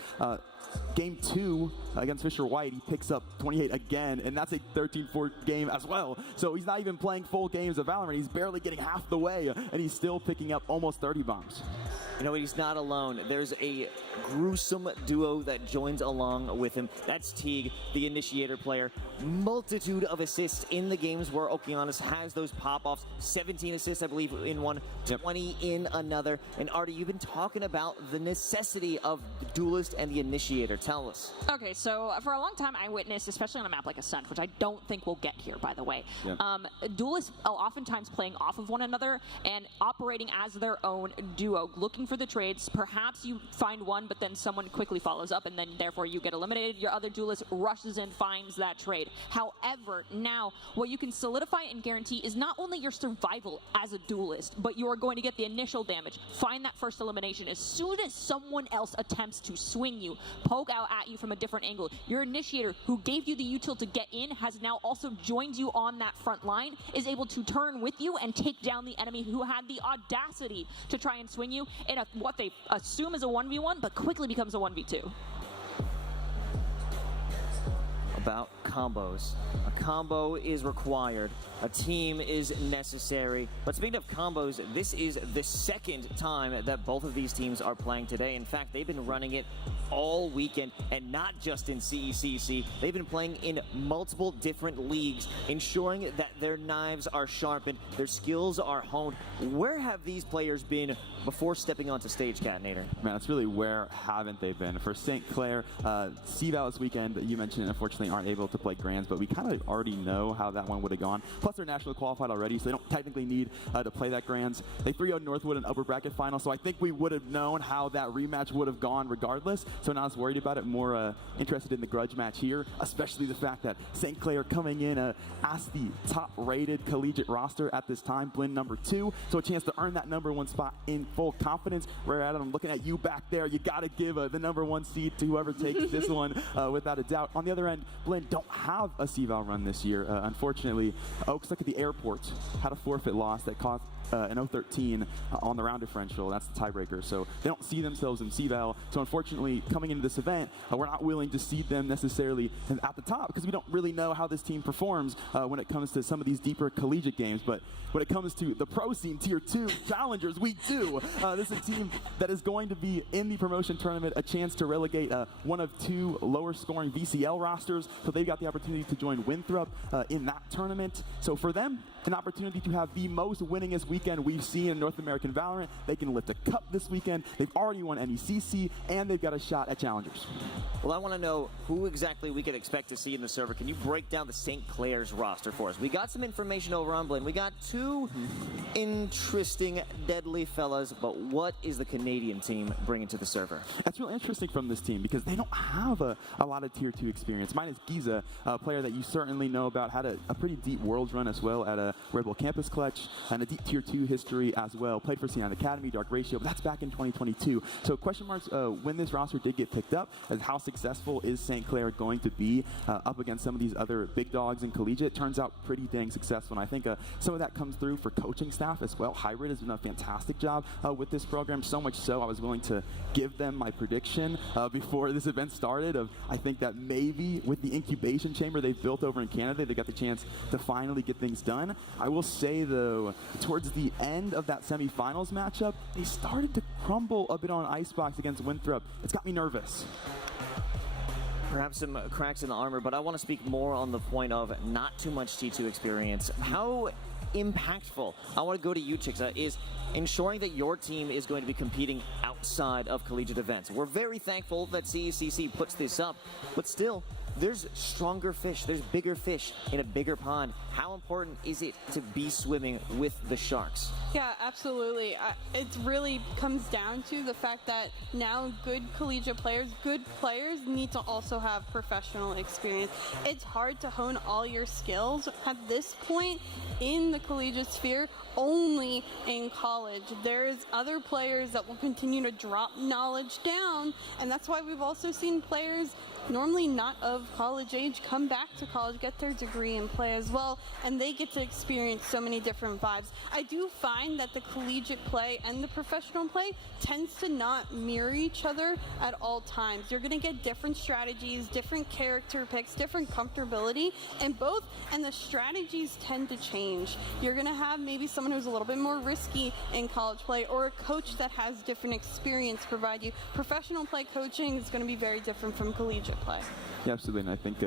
Game 2 against Fisher White, he picks up 28 again, and that's a 13-4 game as well. So he's not even playing full games of Valorant. He's barely getting half the way, and he's still picking up almost 30 bombs. You know, he's not alone. There's a gruesome duo that joins along with him. That's Teague, the initiator player. Multitude of assists in the games where Okeanos has those pop-offs. 17 assists, I believe, in one, 20 in another. And Artie, you've been talking about the necessity of the duelist and the initiator. Tell us. Okay, so for a long time, I witnessed, especially on a map like Ascent, which I don't think we'll get here, by the way, duelists oftentimes playing off of one another and operating as their own duo, looking for the trades. Perhaps you find one, but then someone quickly follows up, and then therefore you get eliminated. Your other duelist rushes in, finds that trade. However, now what you can solidify and guarantee is not only your survival as a duelist, but you are going to get the initial damage. Find that first elimination. As soon as someone else attempts to swing you, poke out at you from a different angle, your initiator, who gave you the util to get in, has now also joined you on that front line, is able to turn with you and take down the enemy who had the audacity to try and swing you in what they assume is a 1v1, but quickly becomes a 1v2. About combos. A combo is required. A team is necessary. But speaking of combos, this is the second time that both of these teams are playing today. In fact, they've been running it all weekend, and not just in CECC. They've been playing in multiple different leagues, ensuring that their knives are sharpened, their skills are honed. Where have these players been before stepping onto stage, Catinator? Man, that's really where haven't they been. For St. Clair, CVAL this weekend, you mentioned, unfortunately aren't able to play Grands, but we kind of already know how that one would have gone. Plus, they're nationally qualified already, so they don't technically need to play that Grands. They 3-0 Northwood in upper bracket final, so I think we would have known how that rematch would have gone regardless. So not as worried about it, more interested in the grudge match here, especially the fact that St. Clair coming in as the top-rated collegiate roster at this time, Blinn number 2, so a chance to earn that number 1 spot in full confidence. Where Adam, I'm looking at you back there. You got to give the number 1 seed to whoever takes this one without a doubt. On the other end, Blinn don't have a CVAL run this year. Unfortunately, Oaks, look at the airport, had a forfeit loss that cost an 0-13 on the round differential. That's the tiebreaker. So they don't see themselves in CVAL. So unfortunately, coming into this event, we're not willing to seed them necessarily at the top because we don't really know how this team performs when it comes to some of these deeper collegiate games. But when it comes to the pro scene tier 2 challengers, we do. This is a team that is going to be in the promotion tournament, a chance to relegate one of 2 lower scoring VCL rosters. So they've got the opportunity to join Winthrop in that tournament. So for them, an opportunity to have the most winningest weekend we've seen in North American Valorant. They can lift a cup this weekend. They've already won NECC, and they've got a shot at challengers. Well, I want to know who exactly we could expect to see in the server. Can you break down the St. Clair's roster for us? We got some information over on Blinn. We got 2 interesting, deadly fellas, but what is the Canadian team bringing to the server? That's really interesting from this team because they don't have a lot of tier 2 experience. Mine is Giza, a player that you certainly know about, had a pretty deep Worlds run as well at a Red Bull Campus Clutch, and a deep tier 2 history as well. Played for C9 Academy, Dark Ratio, but that's back in 2022. So question marks when this roster did get picked up, as how successful is St. Clair going to be up against some of these other big dogs in collegiate? Turns out pretty dang successful, and I think some of that comes through for coaching staff as well. Hybrid has done a fantastic job with this program, so much so I was willing to give them my prediction before this event started of I think that maybe with the incubation chamber they've built over in Canada, they got the chance to finally get things done. I will say, though, towards the end of that semifinals matchup, they started to crumble a bit on Icebox against Winthrop. It's got me nervous. Perhaps some cracks in the armor, but I want to speak more on the point of not too much T2 experience. How impactful, I want to go to you, Chixa, is ensuring that your team is going to be competing outside of collegiate events. We're very thankful that CECC puts this up, but still, there's stronger fish, there's bigger fish in a bigger pond. How important is it to be swimming with the sharks? Yeah, absolutely. It really comes down to the fact that now good collegiate players, good players need to also have professional experience. It's hard to hone all your skills at this point in the collegiate sphere only in college. There's other players that will continue to drop knowledge down, and that's why we've also seen players normally not of college age come back to college, get their degree and play as well, and they get to experience so many different vibes. I do find that the collegiate play and the professional play tends to not mirror each other at all times. You're going to get different strategies, different character picks, different comfortability in both, and the strategies tend to change. You're going to have maybe someone who's a little bit more risky in college play, or a coach that has different experience provide you. Professional play coaching is going to be very different from collegiate play. Yeah, absolutely. And I think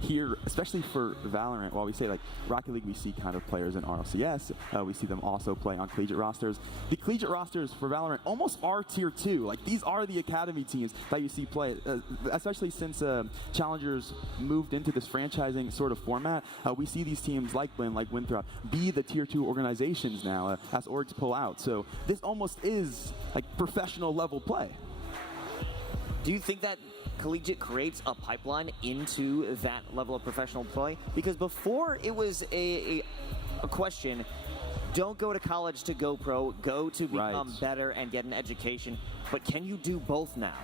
here, especially for Valorant, while we say like Rocket League, we see kind of players in RLCS. We see them also play on collegiate rosters. The collegiate rosters for Valorant almost are tier 2. Like, these are the academy teams that you see play, especially since Challengers moved into this franchising sort of format. We see these teams like Blinn, like Winthrop, be the tier 2 organizations now as orgs pull out. So this almost is like professional level play. Do you think that collegiate creates a pipeline into that level of professional play? Because before it was a question, don't go to college to go pro, go to become better and get an education, but can you do both now?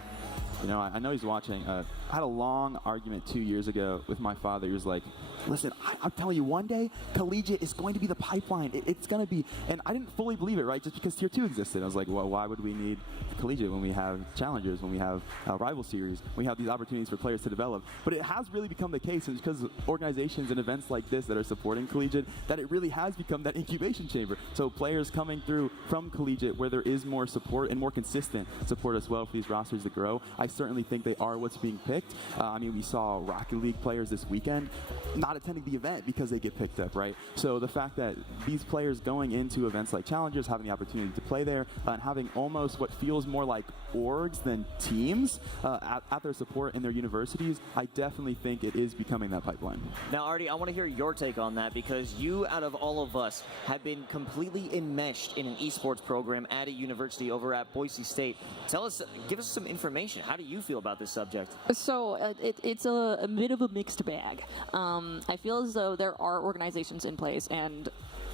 You know, I know he's watching. I had a long argument 2 years ago with my father. He was like, listen, I'm telling you, one day, collegiate is going to be the pipeline. It's going to be, and I didn't fully believe it, right, just because tier 2 existed. I was like, well, why would we need collegiate when we have challengers, when we have rival series, when we have these opportunities for players to develop? But it has really become the case, and because organizations and events like this that are supporting collegiate, that it really has become that incubation chamber. So players coming through from collegiate where there is more support and more consistent support as well for these rosters to grow, I certainly think they are what's being picked. I mean, we saw Rocket League players this weekend not attending the event because they get picked up, right? So the fact that these players going into events like Challengers, having the opportunity to play there, and having almost what feels more like orgs than teams at their support in their universities, I definitely think it is becoming that pipeline. Now, Artie, I want to hear your take on that, because you, out of all of us, have been completely enmeshed in an esports program at a university over at Boise State. Tell us, give us some information. How do you feel about this subject? So it's a bit of a mixed bag. I feel as though there are organizations in place and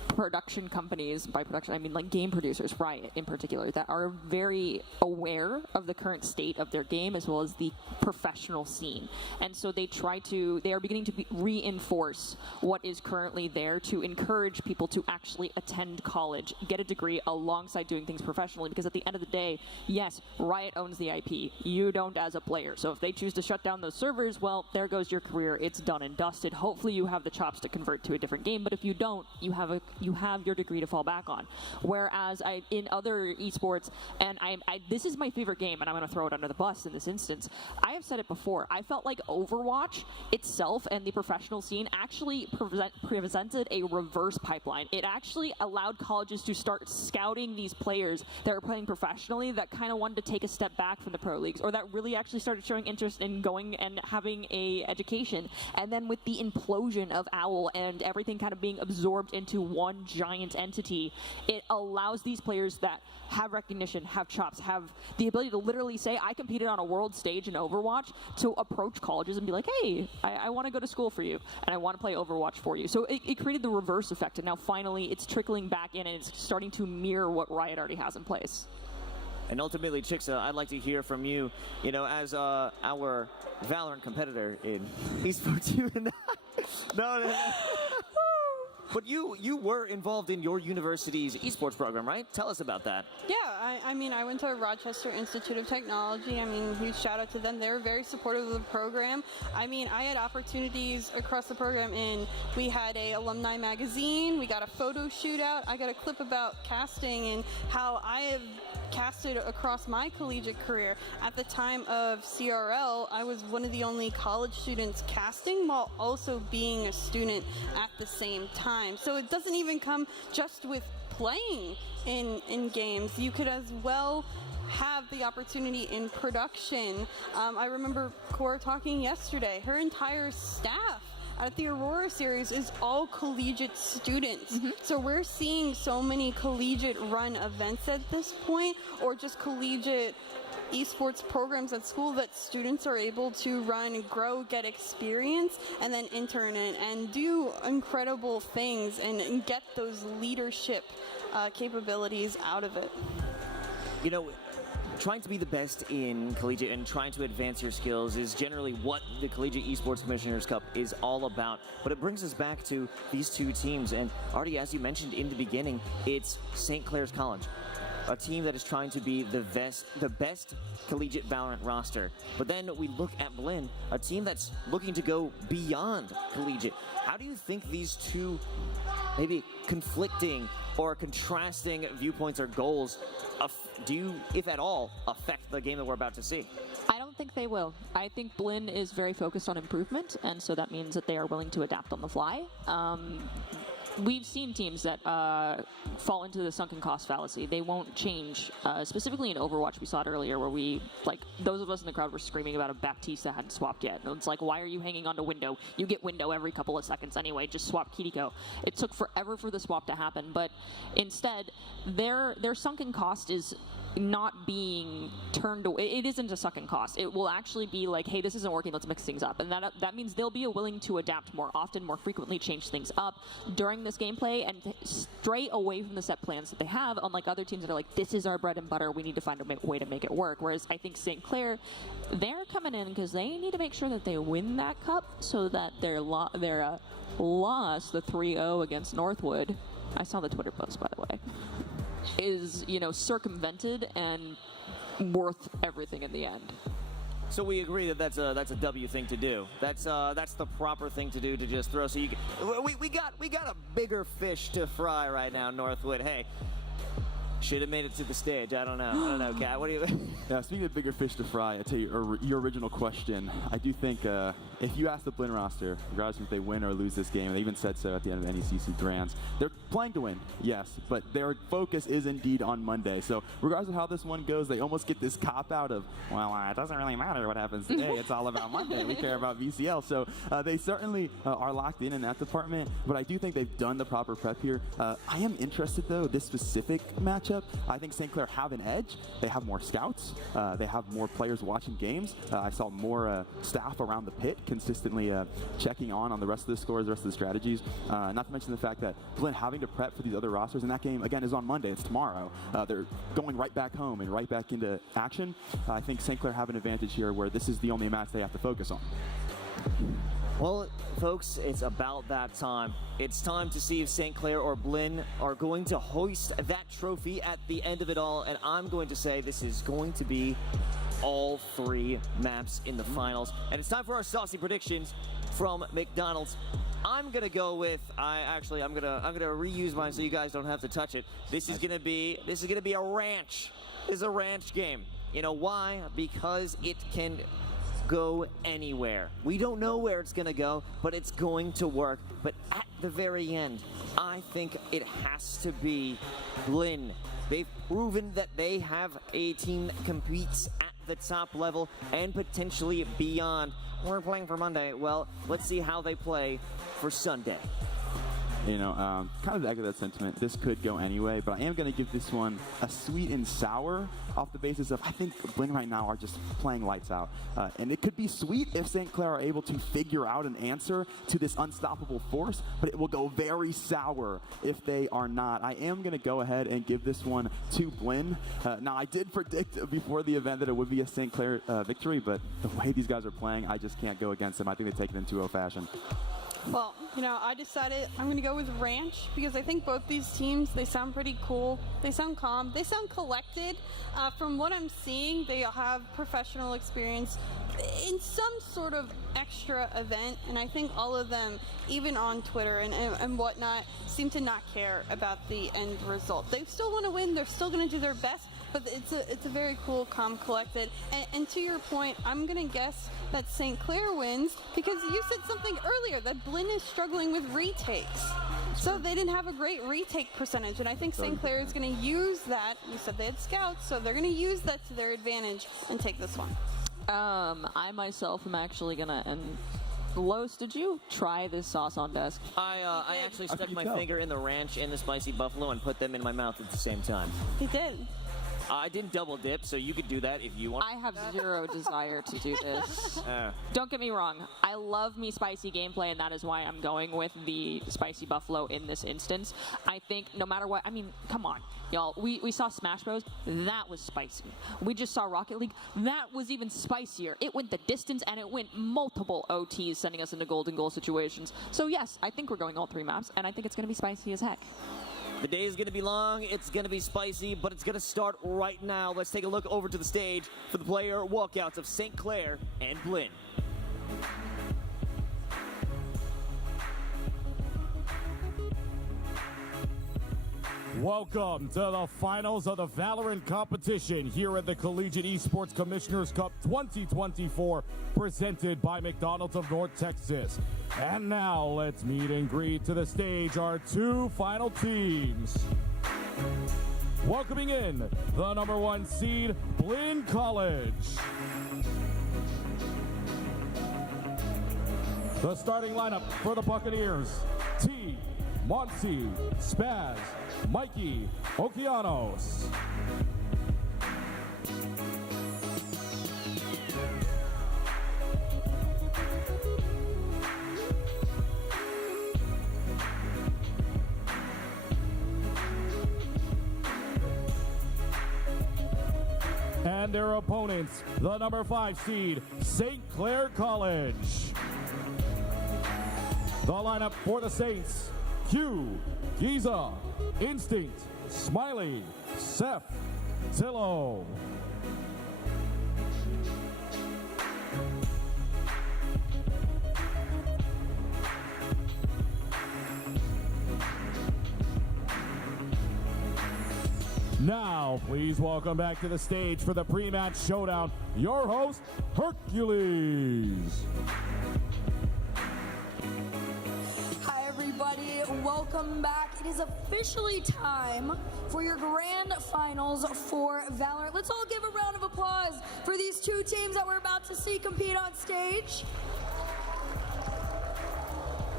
production companies, by production I mean like game producers, Riot in particular, that are very aware of the current state of their game as well as the professional scene. And so they are beginning to reinforce what is currently there to encourage people to actually attend college, get a degree alongside doing things professionally, because at the end of the day, yes, Riot owns the IP. You don't as a player. So if they choose to shut down those servers, well, there goes your career. It's done and dusted. Hopefully you have the chops to convert to a different game, but if you don't, you have your degree to fall back on. Whereas in other esports, and this is my favorite game, and I'm going to throw it under the bus in this instance. I have said it before. I felt like Overwatch itself and the professional scene actually presented a reverse pipeline. It actually allowed colleges to start scouting these players that are playing professionally that kind of wanted to take a step back from the pro leagues, or that really actually started showing interest in going and having a education. And then with the implosion of OWL and everything kind of being absorbed into one giant entity, it allows these players that have recognition, have chops, have the ability to literally say, I competed on a world stage in Overwatch, to approach colleges and be like, hey, I want to go to school for you, and I want to play Overwatch for you. So it created the reverse effect, and now finally it's trickling back in, and it's starting to mirror what Riot already has in place. And ultimately, Chixa, I'd like to hear from you, as our Valorant competitor in esports. No. But you were involved in your university's esports program, right? Tell us about that. Yeah, I mean, I went to Rochester Institute of Technology. I mean, huge shout out to them. They were very supportive of the program. I mean, I had opportunities across the program, and we had a alumni magazine. We got a photo shootout. I got a clip about casting and how I have casted across my collegiate career. At the time of CRL, I was one of the only college students casting while also being a student at the same time. So it doesn't even come just with playing in games. You could as well have the opportunity in production. I remember Cora talking yesterday. Her entire staff at the Aurora series is all collegiate students. So we're seeing so many collegiate run events at this point, or just collegiate esports programs at school that students are able to run, grow, get experience, and then intern and do incredible things and get those leadership capabilities out of it. You know, trying to be the best in collegiate and trying to advance your skills is generally what the Collegiate Esports Commissioners Cup is all about. But it brings us back to these two teams. And Artie, as you mentioned in the beginning, it's St. Clair's College, a team that is trying to be the best collegiate Valorant roster. But then we look at Blinn, a team that's looking to go beyond collegiate. How do you think these two maybe conflicting or contrasting viewpoints or goals do, if at all, affect the game that we're about to see? I don't think they will. I think Blinn is very focused on improvement, and so that means that they are willing to adapt on the fly. We've seen teams that fall into the sunken cost fallacy. They won't change. Specifically in Overwatch, we saw it earlier where those of us in the crowd were screaming about a Baptiste that hadn't swapped yet. And it's like, why are you hanging on to window? You get window every couple of seconds anyway. Just swap Kiriko. It took forever for the swap to happen, but instead, their sunken cost is not being turned away. It isn't a sunken cost. It will actually be like, hey, this isn't working, let's mix things up. And that means they'll be willing to adapt more often, more frequently, change things up during this gameplay and stray away from the set plans that they have, unlike other teams that are like, this is our bread and butter, we need to find a way to make it work. Whereas I think St. Clair, they're coming in because they need to make sure that they win that cup so that their loss, the 3-0 against Northwood, I saw the Twitter post, by the way, is, circumvented and worth everything in the end. So we agree that that's a W thing to do. That's the proper thing to do, to just throw. So we got a bigger fish to fry right now, Northwood. Hey, should have made it to the stage. I don't know, Kat. What do you? Yeah, speaking of bigger fish to fry, I tell you your original question. I do think if you ask the Blinn roster, regardless if they win or lose this game, they even said so at the end of NECC Grands, they're playing to win, yes, but their focus is indeed on Monday. So regardless of how this one goes, they almost get this cop out of, well, it doesn't really matter what happens today. It's all about Monday. We care about VCL. So they certainly are locked in that department. But I do think they've done the proper prep here. I am interested though, this specific matchup. I think St. Clair have an edge. They have more scouts. They have more players watching games. I saw more staff around the pit consistently checking on the rest of the scores, the rest of the strategies. Not to mention the fact that Blinn having to prep for these other rosters, and that game, again, is on Monday. It's tomorrow. They're going right back home and right back into action. I think St. Clair have an advantage here where this is the only match they have to focus on. Well, folks, it's about that time. It's time to see if St. Clair or Blinn are going to hoist that trophy at the end of it all, and I'm going to say this is going to be all three maps in the finals. And it's time for our saucy predictions from McDonald's. I'm gonna go with I'm gonna reuse mine so you guys don't have to touch it. This is gonna be a ranch. This is a ranch game. You know why? Because it can go anywhere. We don't know where it's gonna go, but it's going to work. But at the very end, I think it has to be Blinn. They've proven that they have a team that competes at the top level and potentially beyond. We're playing for Monday. Well, let's see how they play for Sunday. You know, kind of to echo that sentiment, this could go anyway, but I am going to give this one a sweet and sour off the basis of I think Blinn right now are just playing lights out. And it could be sweet if St. Clair are able to figure out an answer to this unstoppable force, but it will go very sour if they are not. I am going to go ahead and give this one to Blinn. Now, I did predict before the event that it would be a St. Clair victory, but the way these guys are playing, I just can't go against them. I think they take it in 2-0 fashion. Well, I decided I'm going to go with Ranch because I think both these teams, they sound pretty cool. They sound calm. They sound collected. From what I'm seeing, they have professional experience in some sort of extra event, and I think all of them, even on Twitter and whatnot, seem to not care about the end result. They still want to win. They're still going to do their best, but it's a very cool, calm, collected. And to your point, I'm going to guess that St. Clair wins because you said something earlier that Blinn is struggling with retakes. So they didn't have a great retake percentage, and I think St. Clair is going to use that. You said they had scouts, so they're going to use that to their advantage and take this one. I myself am actually gonna. And Los, did you try this sauce on desk? I actually stuck my finger in the ranch and the spicy buffalo and put them in my mouth at the same time. He did. I didn't double dip, so you could do that if you want. I have zero desire to do this. Don't get me wrong. I love me spicy gameplay, and that is why I'm going with the spicy buffalo in this instance. I think no matter what, I mean, come on, y'all. We saw Smash Bros. That was spicy. We just saw Rocket League. That was even spicier. It went the distance, and it went multiple OTs, sending us into golden goal situations. So yes, I think we're going all 3 maps, and I think it's going to be spicy as heck. The day is going to be long, it's going to be spicy, but it's going to start right now. Let's take a look over to the stage for the player walkouts of St. Clair and Blinn. Welcome to the finals of the Valorant competition here at the Collegiate Esports Commissioners Cup 2024, presented by McDonald's of North Texas. And now let's meet and greet to the stage our 2 final teams. Welcoming in the number 1 seed, Blinn College. The starting lineup for the Buccaneers: T, Monty, Spaz, Mikey, Okeanos. And their opponents, the number 5 seed, St. Clair College. The lineup for the Saints: Q, Giza, Instinct, Smiley, Seth, Tillo. Now, please welcome back to the stage for the pre-match showdown, your host, Hercules. Everybody, welcome back. It is officially time for your grand finals for Valorant. Let's all give a round of applause for these 2 teams that we're about to see compete on stage.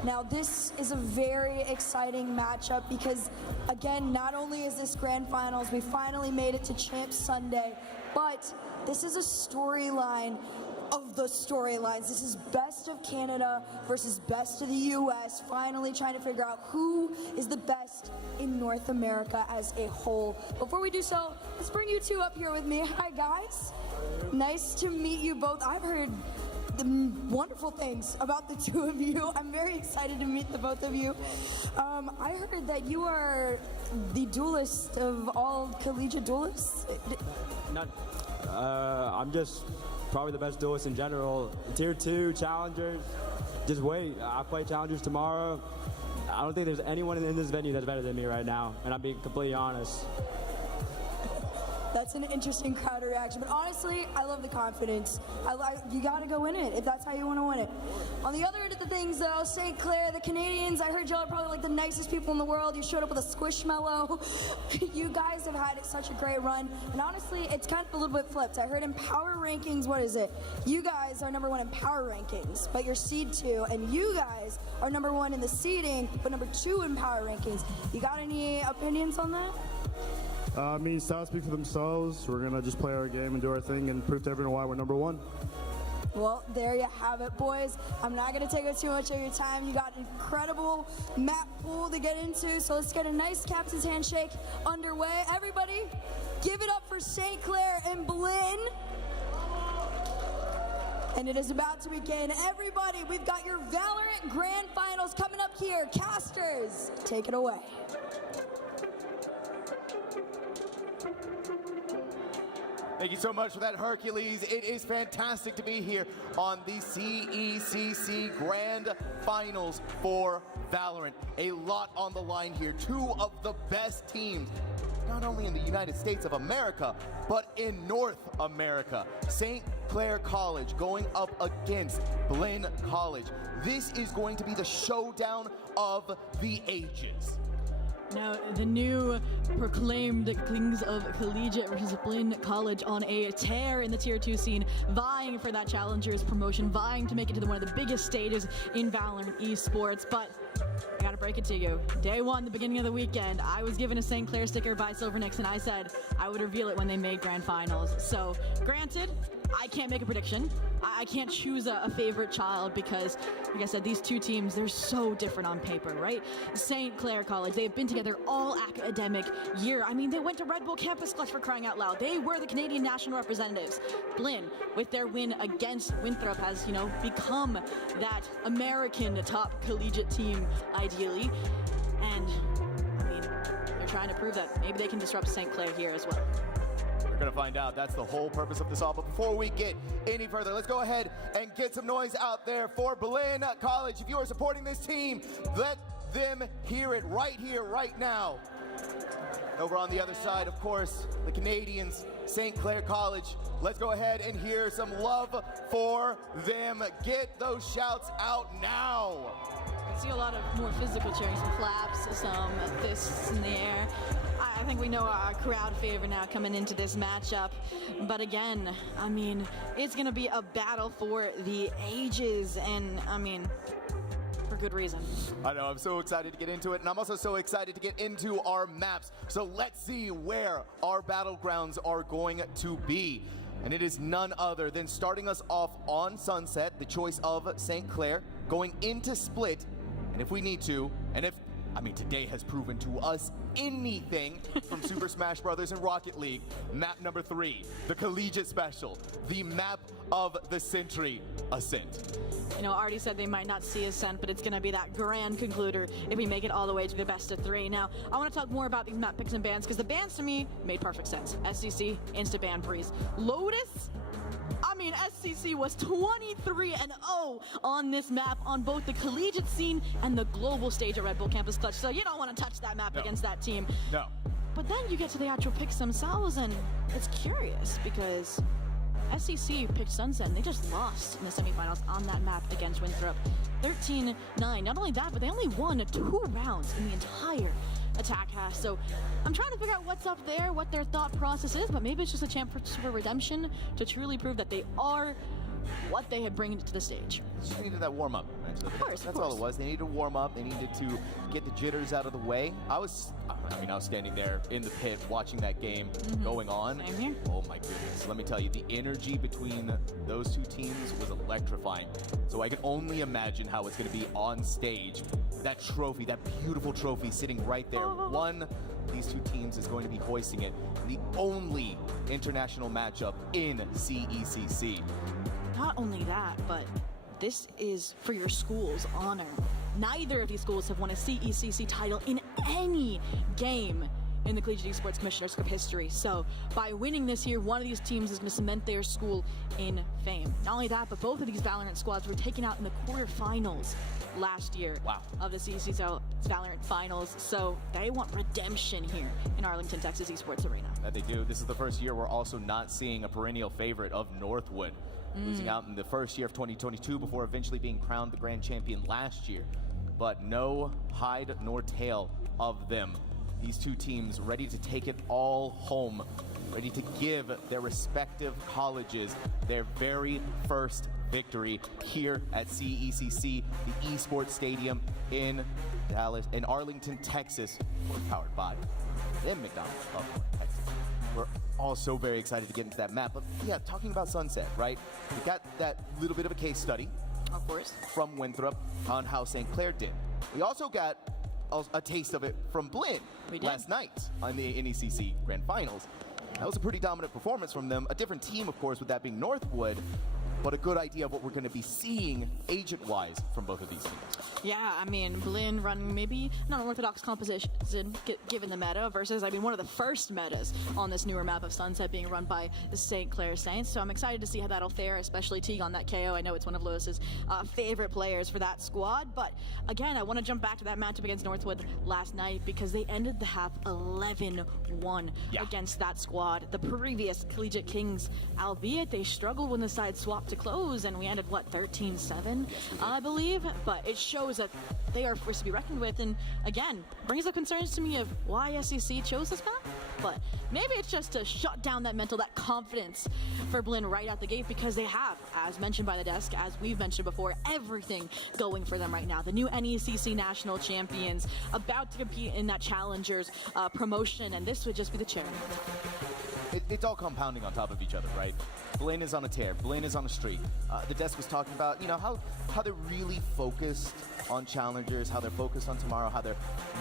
Now, this is a very exciting matchup because, again, not only is this grand finals, we finally made it to Champ Sunday, but this is a storyline of the storylines. This is best of Canada versus best of the US, finally trying to figure out who is the best in North America as a whole. Before we do so, let's bring you 2 up here with me. Hi guys, nice to meet you both. I've heard the wonderful things about the 2 of you. I'm very excited to meet the both of you. I heard that you are the duelist of all collegiate duelists. I'm just probably the best duelist in general. Tier 2 challengers, just wait. I play challengers tomorrow. I don't think there's anyone in this venue that's better than me right now, and I'm being completely honest. That's an interesting crowd reaction, but honestly, I love the confidence. You gotta go in it if that's how you want to win it. On the other end of the things, though, St. Clair, the Canadians, I heard y'all are probably like the nicest people in the world. You showed up with a squishmallow. You guys have had such a great run, and honestly, it's kind of a little bit flipped. I heard in power rankings, what is it? You guys are number 1 in power rankings, but you're seed 2, and you guys are number 1 in the seeding, but number 2 in power rankings. You got any opinions on that? Stats speak for themselves. We're going to just play our game and do our thing and prove to everyone why we're number 1. Well, there you have it, boys. I'm not going to take up too much of your time. You got an incredible map pool to get into, so let's get a nice captain's handshake underway. Everybody, give it up for St. Clair and Blinn. And it is about to begin. Everybody, we've got your Valorant Grand Finals coming up here. Casters, take it away. Thank you so much for that, Hercules. It is fantastic to be here on the CECC Grand Finals for Valorant. A lot on the line here. Two of the best teams, not only in the United States of America, but in North America. St. Clair College going up against Blinn College. This is going to be the showdown of the ages. Now, the new proclaimed Kings of Collegiate versus Blinn College on a tear in the Tier 2 scene, vying for that Challengers promotion, vying to make it to one of the biggest stages in Valorant esports. But I gotta break it to you. Day one, the beginning of the weekend, I was given a St. Clair sticker by Silvernix, and I said I would reveal it when they made Grand Finals. So, granted, I can't make a prediction. I can't choose a favorite child because, like I said, these two teams, they're so different on paper, right? St. Clair College, they've been together all academic year. I mean, they went to Red Bull Campus Clutch, for crying out loud. They were the Canadian national representatives. Blinn, with their win against Winthrop, has, become that American top collegiate team, ideally. And, I mean, they're trying to prove that maybe they can disrupt St. Clair here as well. We're going to find out. That's the whole purpose of this all. But before we get any further, let's go ahead and get some noise out there for Blinn College. If you are supporting this team, let them hear it right here, right now. Over on the other side, of course, the Canadians, St. Clair College. Let's go ahead and hear some love for them. Get those shouts out now. I see a lot of more physical cheering, some claps, some fists in the air. I think we know our crowd favor now coming into this matchup. But again, I mean, it's going to be a battle for the ages. And, I mean, for good reason. I know, I'm so excited to get into it. And I'm also so excited to get into our maps. So let's see where our battlegrounds are going to be. And it is none other than starting us off on Sunset, the choice of St. Clair, going into Split. And if we need to, today has proven to us anything from Super Smash Bros. And Rocket League. Map number 3, the Collegiate Special, the map of the Century, Ascent. I already said they might not see Ascent, but it's going to be that grand concluder if we make it all the way to the best of 3. Now, I want to talk more about these map picks and bans, because the bans to me made perfect sense. SCC, insta-ban Breeze. Lotus? SCC was 23-0 on this map on both the collegiate scene and the global stage at Red Bull Campus Clutch, so you don't want to touch that map against that team. No. But then you get to the actual picks themselves, and it's curious because SEC picked Sunset, and they just lost in the semifinals on that map against Winthrop. 13-9. Not only that, but they only won 2 rounds in the entire attack half. So I'm trying to figure out what's up there, what their thought process is, but maybe it's just a chance for redemption to truly prove that they are what they have bring to the stage. They needed that warm-up. Of course, That's all it was. They needed to warm up. They needed to get the jitters out of the way. I was standing there in the pit watching that game going on. Same here. Oh my goodness. Let me tell you, the energy between those two teams was electrifying. So I can only imagine how it's going to be on stage. That trophy, that beautiful trophy sitting right there. One, these two teams is going to be hoisting it. The only international matchup in CECC. Not only that, but this is for your school's honor. Neither of these schools have won a CECC title in any game in the Collegiate Esports Commissioner's Cup history. So by winning this year, one of these teams is going to cement their school in fame. Not only that, but both of these Valorant squads were taken out in the quarterfinals last year of the CECC Valorant Finals. So they want redemption here in Arlington, Texas Esports Arena. That they do. This is the first year we're also not seeing a perennial favorite of Northwood. Losing out in the first year of 2022 before eventually being crowned the grand champion last year. But no hide nor tail of them. These two teams ready to take it all home, ready to give their respective colleges their very first victory here at CECC, the Esports Stadium in Arlington, Texas. We're powered by McDonald's of Texas. We're also very excited to get into that map. But yeah, talking about Sunset, right? We got that little bit of a case study, of course, from Winthrop on how St. Clair did. We also got a taste of it from Blinn last night on the NECC Grand Finals. That was a pretty dominant performance from them. A different team, of course, with that being Northwood. but a good idea of what we're going to be seeing agent-wise from both of these teams. Yeah, I mean, Blinn running maybe not an orthodox composition given the meta versus, I mean, one of the first metas on this newer map of Sunset being run by the St. Clair Saints. So I'm excited to see how that'll fare, especially Teague on that KO. I know it's one of Lewis's favorite players for that squad. But again, I want to jump back to that matchup against Northwood last night because they ended the half 11-1 against that squad. The previous Collegiate Kings, albeit they struggled when the side swapped to close, and we ended, what, 13-7, I believe? But it shows that they are forced to be reckoned with, and again, brings up concerns to me of why SEC chose this map. But maybe it's just to shut down that mental, that confidence for Blinn right out the gate, because they have, as mentioned by the desk, as we've mentioned before, everything going for them right now. The new NECC national champions about to compete in that Challengers promotion, and this would just be the cherry. It's all compounding on top of each other, right? Blinn is on a tear. Blinn is on a streak. The desk was talking about, how they're really focused on Challengers, how they're focused on tomorrow, how they're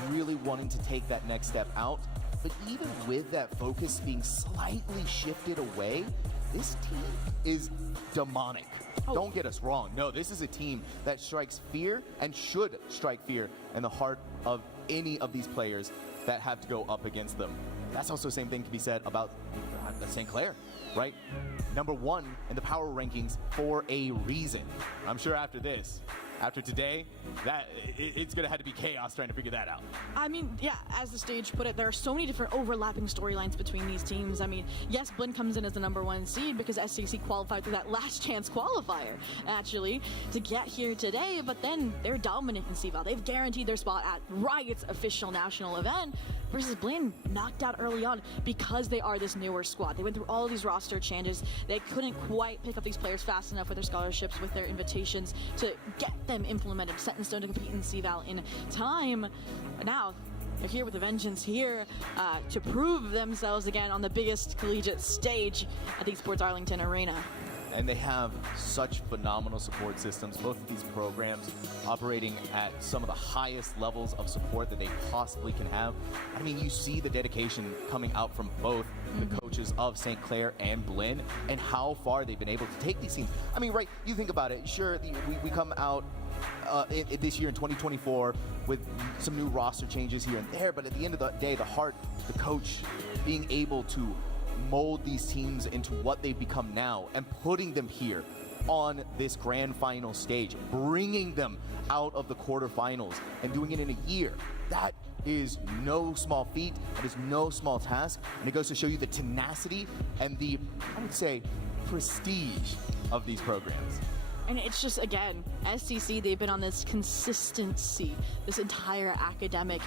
really wanting to take that next step out. But even with that focus being slightly shifted away, this team is demonic. Don't get us wrong. No, this is a team that strikes fear and should strike fear in the heart of any of these players that have to go up against them. That's also the same thing can be said about St. Clair, right? Number 1 in the power rankings for a reason. I'm sure after this, after today, that it's going to have to be chaos trying to figure that out. I mean, yeah, as the stage put it, there are so many different overlapping storylines between these teams. I mean, yes, Blinn comes in as the number 1 seed because SCC qualified through that last chance qualifier, actually, to get here today, but then they're dominant in CVAL. They've guaranteed their spot at Riot's official national event, versus Blinn knocked out early on because they are this newer squad. They went through all of these roster changes. They couldn't quite pick up these players fast enough with their scholarships, with their invitations to get them implemented, set in stone to compete in CVAL in time. Now, they're here with a vengeance here to prove themselves again on the biggest collegiate stage at the Esports Arlington Arena. And they have such phenomenal support systems, both of these programs operating at some of the highest levels of support that they possibly can have. I mean, you see the dedication coming out from both the coaches of St. Clair and Blinn, and how far they've been able to take these teams. I mean, right, you think about it, sure, we come out this year in 2024 with some new roster changes here and there, but at the end of the day, the heart, the coach being able to mold these teams into what they've become now and putting them here on this grand final stage, bringing them out of the quarterfinals and doing it in a year. That is no small feat. That is no small task. And it goes to show you the tenacity and the, I would say, prestige of these programs. And it's just, again, SCC, they've been on this consistency this entire academic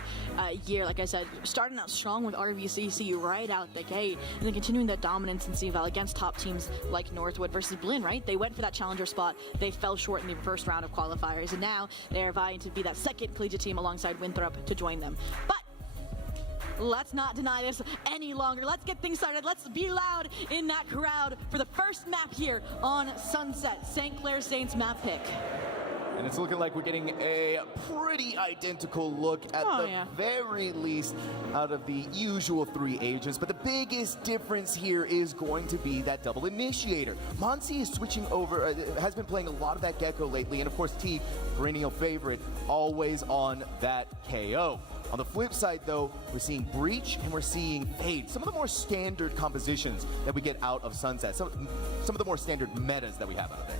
year. Like I said, starting out strong with RVCC right out the gate, and then continuing that dominance in CVAL against top teams like Northwood versus Blinn, right? They went for that challenger spot. They fell short in the first round of qualifiers, and now they're vying to be that second collegiate team alongside Winthrop to join them. But let's not deny this any longer. Let's get things started. Let's be loud in that crowd for the first map here on Sunset, St. Clair Saints map pick. And it's looking like we're getting a pretty identical look at very least out of the usual 3 agents. But the biggest difference here is going to be that double initiator. Monsi is switching over, has been playing a lot of that Gecko lately. And of course, T, perennial favorite, always on that KO. On the flip side, though, we're seeing Breach and we're seeing Fade. Some of the more standard compositions that we get out of Sunset. Some of the more standard metas that we have out there.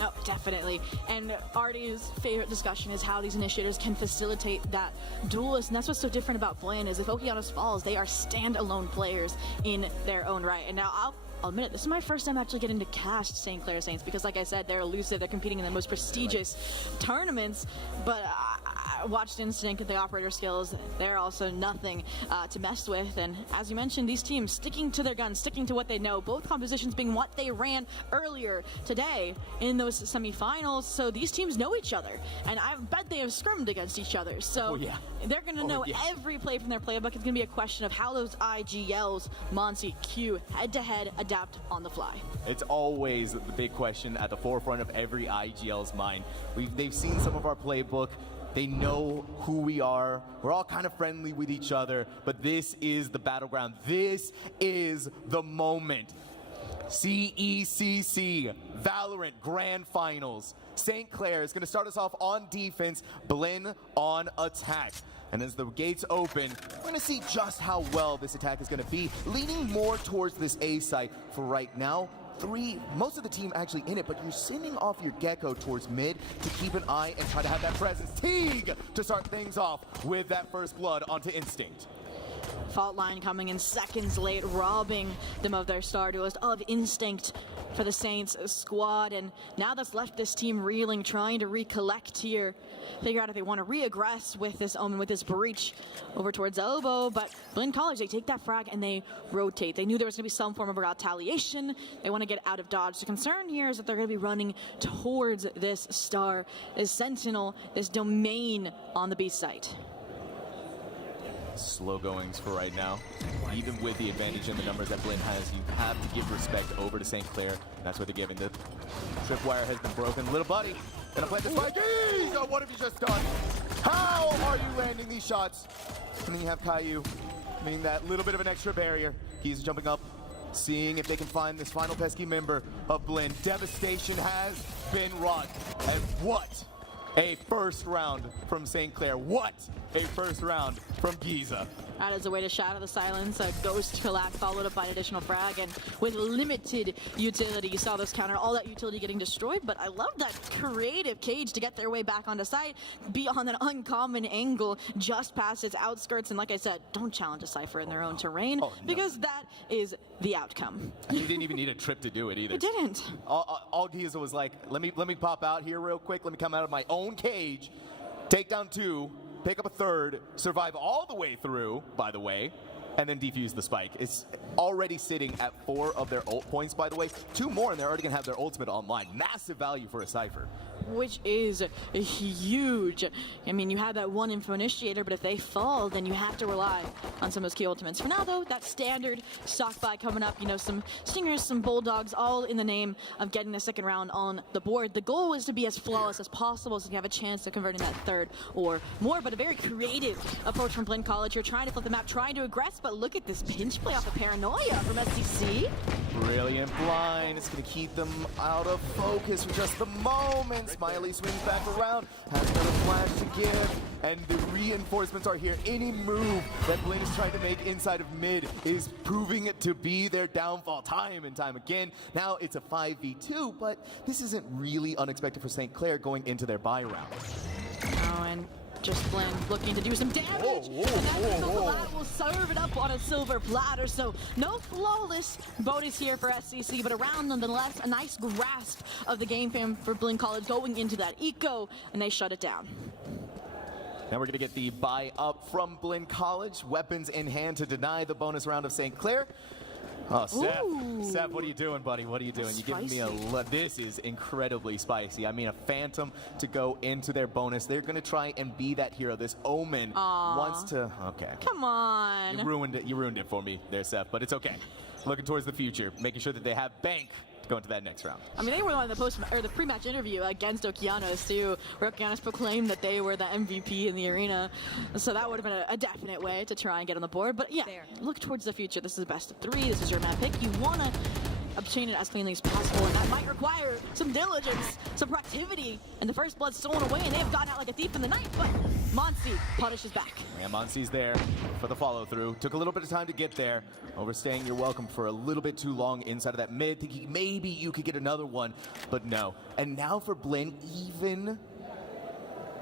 Oh, definitely. And Artie's favorite discussion is how these initiators can facilitate that duelist. And that's what's so different about Blinn is if Okeanos falls, they are standalone players in their own right. And now I'll admit it, this is my first time actually getting to cast St. Clair Saints because, like I said, they're elusive. They're competing in the most prestigious tournaments. But I watched Instinct with the operator skills. They're also nothing to mess with. And as you mentioned, these teams sticking to their guns, sticking to what they know, both compositions being what they ran earlier today in those semifinals. So these teams know each other. And I bet they have scrimmed against each other. So they're going to know every play from their playbook. It's going to be a question of how those IGLs, Monty, Q, head-to-head adapt on the fly. It's always the big question at the forefront of every IGL's mind. They've seen some of our playbook. They know who we are. We're all kind of friendly with each other, but this is the battleground. This is the moment. CECC Valorant Grand Finals. St. Clair is going to start us off on defense, Blinn on attack. And as the gates open, we're going to see just how well this attack is going to be, leaning more towards this A site for right now. Most of the team actually in it, but you're sending off your Gecko towards mid to keep an eye and try to have that presence. Teague to start things off with that first blood onto Instinct. Fault line coming in seconds late, robbing them of their star duelist, of Instinct for the Saints squad. And now that's left this team reeling, trying to recollect here, figure out if they want to re-aggress with this Omen, with this breach over towards Elbow. But Blinn College, they take that frag and they rotate. They knew there was going to be some form of retaliation. They want to get out of dodge. The concern here is that they're going to be running towards this star, this Sentinel, this domain on the B site. Slow goings for right now. Even with the advantage in the numbers that Blinn has, you have to give respect over to St. Clair. That's what they're giving. The tripwire has been broken. Little buddy, gonna plant the spike. Oh, what have you just done? How are you landing these shots? And then you have Caillou, meaning that little bit of an extra barrier. He's jumping up, seeing if they can find this final pesky member of Blinn. Devastation has been wrought. And what a first round from St. Clair. What a first round from Giza. That is a way to shatter the silence. A ghost collapse followed up by an additional frag, and with limited utility. You saw this counter, all that utility getting destroyed, but I love that creative Cage to get their way back onto site, be on an uncommon angle just past its outskirts, and like I said, don't challenge a Cypher in their own terrain, because that is the outcome. He didn't even need a trip to do it either. It didn't. All Giza was like, let me pop out here real quick, let me come out of my own cage, take down 2, pick up a 3rd, survive all the way through, by the way, and then defuse the spike. It's already sitting at 4 of their ult points, by the way. 2 more, and they're already going to have their ultimate online. Massive value for a Cypher. Which is huge. I mean, you have that one info initiator, but if they fall, then you have to rely on some of those key ultimates. For now, though, that standard stock buy coming up, you know, some Stingers, some Bulldogs, all in the name of getting the second round on the board. The goal is to be as flawless as possible so you have a chance of converting that 3rd or more, but a very creative approach from Blinn College. You're trying to flip the map, trying to aggress, but look at this pinch play off of Paranoia from SCC. Brilliant blind. It's going to keep them out of focus for just the moment. Smiley swings back around, has another flash to give, and the reinforcements are here. Any move that Blinn is trying to make inside of mid is proving it to be their downfall time and time again. Now it's a 5v2, but this isn't really unexpected for St. Clair going into their bye round. Oh, and just Blinn looking to do some damage, and that will serve it up on a silver platter. So no flawless bonus here for SCC, but around nonetheless, a nice grasp of the game plan for Blinn College going into that eco, and they shut it down. Now we're going to get the buy up from Blinn College. Weapons in hand to deny the bonus round of St. Clair. Oh, Seth, what are you doing, buddy? What are you doing? You're giving me this is incredibly spicy. I mean, a Phantom to go into their bonus. They're going to try and be that hero. This Omen wants to... Okay. Come on. You ruined it. You ruined it for me there, Seth, but it's okay. Looking towards the future, making sure that they have bank to go into that next round. I mean, they were on the pre-match interview against Okeanos too, where Okeanos proclaimed that they were the MVP in the arena. So that would have been a definite way to try and get on the board. But yeah, look towards the future. This is a best of 3. This is your map pick. You want to obtain it as cleanly as possible, and that might require some diligence, some proactivity, and the first blood's stolen away, and they have gotten out like a thief in the night, but Monsi punishes back. Yeah, Monsi's there for the follow-through. Took a little bit of time to get there. Overstaying your welcome for a little bit too long inside of that mid, thinking maybe you could get another one, but no. And now for Blinn,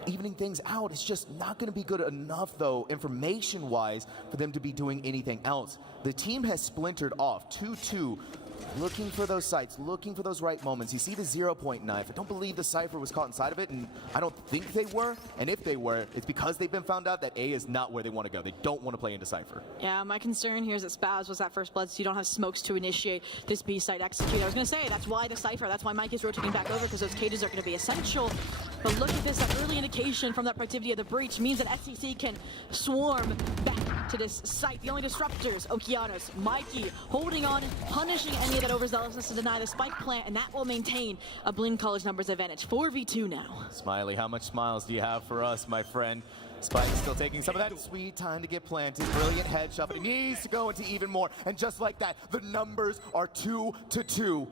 evening things out, it's just not going to be good enough, though, information-wise, for them to be doing anything else. The team has splintered off 2-2, looking for those sites, looking for those right moments. You see the 0-point knife. I don't believe the Cypher was caught inside of it, and I don't think they were. And if they were, it's because they've been found out that A is not where they want to go. They don't want to play into Cypher. Yeah, my concern here is that Spaz was that first blood, so you don't have smokes to initiate this B site execute. I was going to say, that's why the Cypher, that's why Mike is rotating back over, because those cages are going to be essential. But look at this, that early indication from that productivity of the breach means that SCC can swarm back to this site. The only disruptors, Okeanos, Mikey, holding on, punishing any of that overzealousness to deny the spike plant, and that will maintain a Blinn College numbers advantage. 4v2 now. Smiley, how much smiles do you have for us, my friend? Spike is still taking some of that sweet time to get planted. Brilliant head shove, but he needs to go into even more. And just like that, the numbers are 2-2.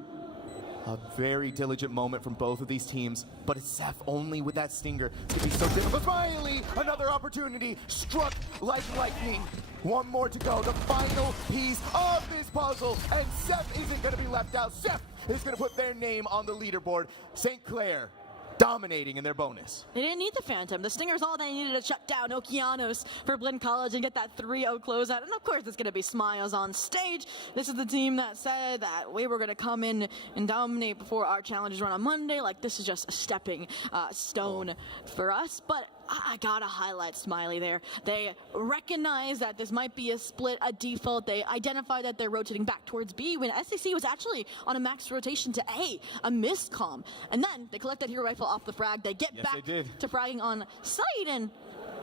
A very diligent moment from both of these teams, but it's Seth only with that stinger. It's gonna be so difficult. Finally, another opportunity struck like lightning. One more to go, the final piece of this puzzle, and Seth isn't gonna be left out. Seth is gonna put their name on the leaderboard. St. Clair dominating in their bonus. They didn't need the Phantom. The Stinger's all they needed to shut down Okeanos for Blinn College and get that 3-0 closeout. And of course, it's going to be smiles on stage. This is the team that said that we were going to come in and dominate before our challenges run on Monday. Like, this is just a stepping stone for us. But I gotta highlight Smiley there. They recognize that this might be a split, a default. They identify that they're rotating back towards B when SEC was actually on a max rotation to A miscomm. And then they collect that hero rifle off the frag. They get back to fragging on site, and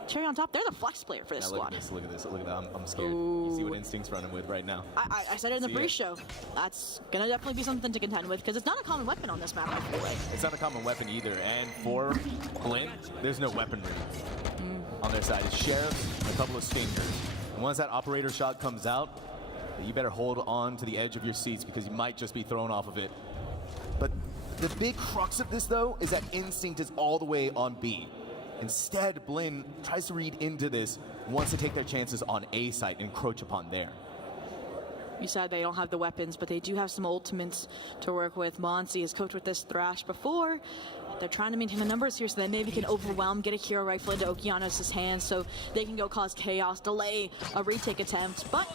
cherry on top, they're the flex player for this squad. Look at this. I'm scared. You see what Instinct's running with right now. I said it in the pre-show. That's gonna definitely be something to contend with because it's not a common weapon on this map, I feel like. It's not a common weapon either, and for Blinn, there's no weaponry on their side. It's Sheriffs and a couple of Stingers. And once that operator shot comes out, you better hold on to the edge of your seats because you might just be thrown off of it. But the big crux of this, though, is that Instinct is all the way on B. Instead, Blinn tries to read into this, wants to take their chances on A site and encroach upon there. You said they don't have the weapons, but they do have some ultimates to work with. Monsi has coached with this Thrash before. They're trying to maintain the numbers here so they maybe can overwhelm, get a hero rifle into Okeanos' hands so they can go cause chaos, delay a retake attempt. But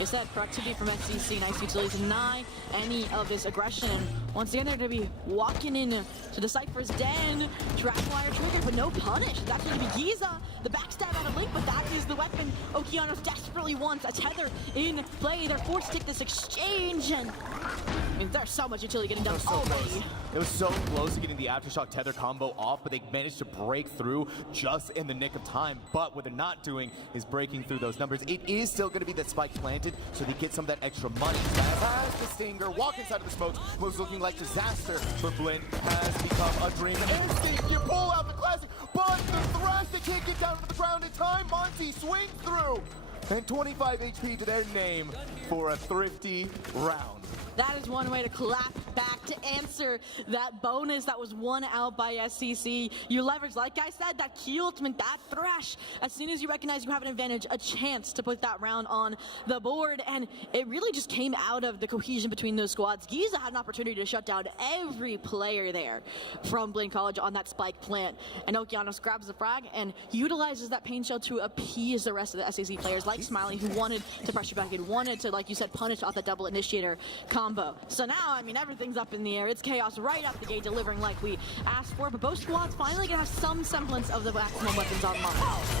it's that productivity from SCC, nice utility to deny any of this aggression. And once again, they're going to be walking in to the Cypher's den. Dragwire triggered, but no punish. It's actually going to be Giza, the backstab out of Link, but that is the weapon Okeanos desperately wants. A tether in play. They're forced to take this exchange, and I mean, there's so much utility getting done already. It was so close to getting the Aftershock tether combo off, but they managed to break through just in the nick of time. But what they're not doing is breaking through those numbers. It is still going to be that spike planted, so they get some of that extra money. Has the Stinger, walk inside of the smoke, moves looking like disaster for Blinn, has become a dream. Instinct, you pull out the classic, but the Thrash, they can't get down to the ground in time. Monty swings through, and 25 HP to their name for a thrifty round. That is one way to clap back to answer that bonus that was won out by SCC. You leverage, like I said, that key ultimate, that Thrash. As soon as you recognize you have an advantage, a chance to put that round on the board. And it really just came out of the cohesion between those squads. Giza had an opportunity to shut down every player there from Blinn College on that spike plant. And Okeanos grabs the frag and utilizes that pain shell to appease the rest of the SCC players like Smiley, who wanted to pressure back and wanted to, like you said, punish off that double initiator combo. So now, I mean, everything's up in the air. It's chaos right out the gate, delivering like we asked for. But both squads finally gonna have some semblance of the maximum weapons online.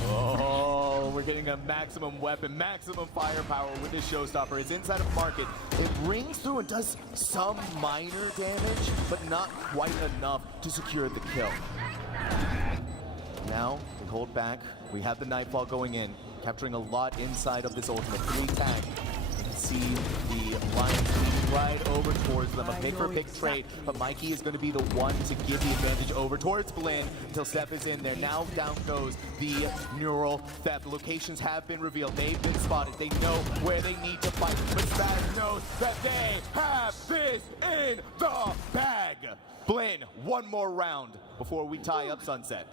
Oh, we're getting a maximum weapon, maximum firepower with this showstopper. It's inside of Market. It rings through and does some minor damage, but not quite enough to secure the kill. Now, we hold back. We have the Nightfall going in, capturing a lot inside of this ultimate. 3 tag. You can see the Lions leading right over towards them. A pick for pick trade, but Mikey is going to be the one to give the advantage over towards Blinn until Steph is in there. Now down goes the neural theft. The locations have been revealed. They've been spotted. They know where they need to fight. But Spaz knows that they have this in the bag. Blinn, one more round before we tie up Sunset.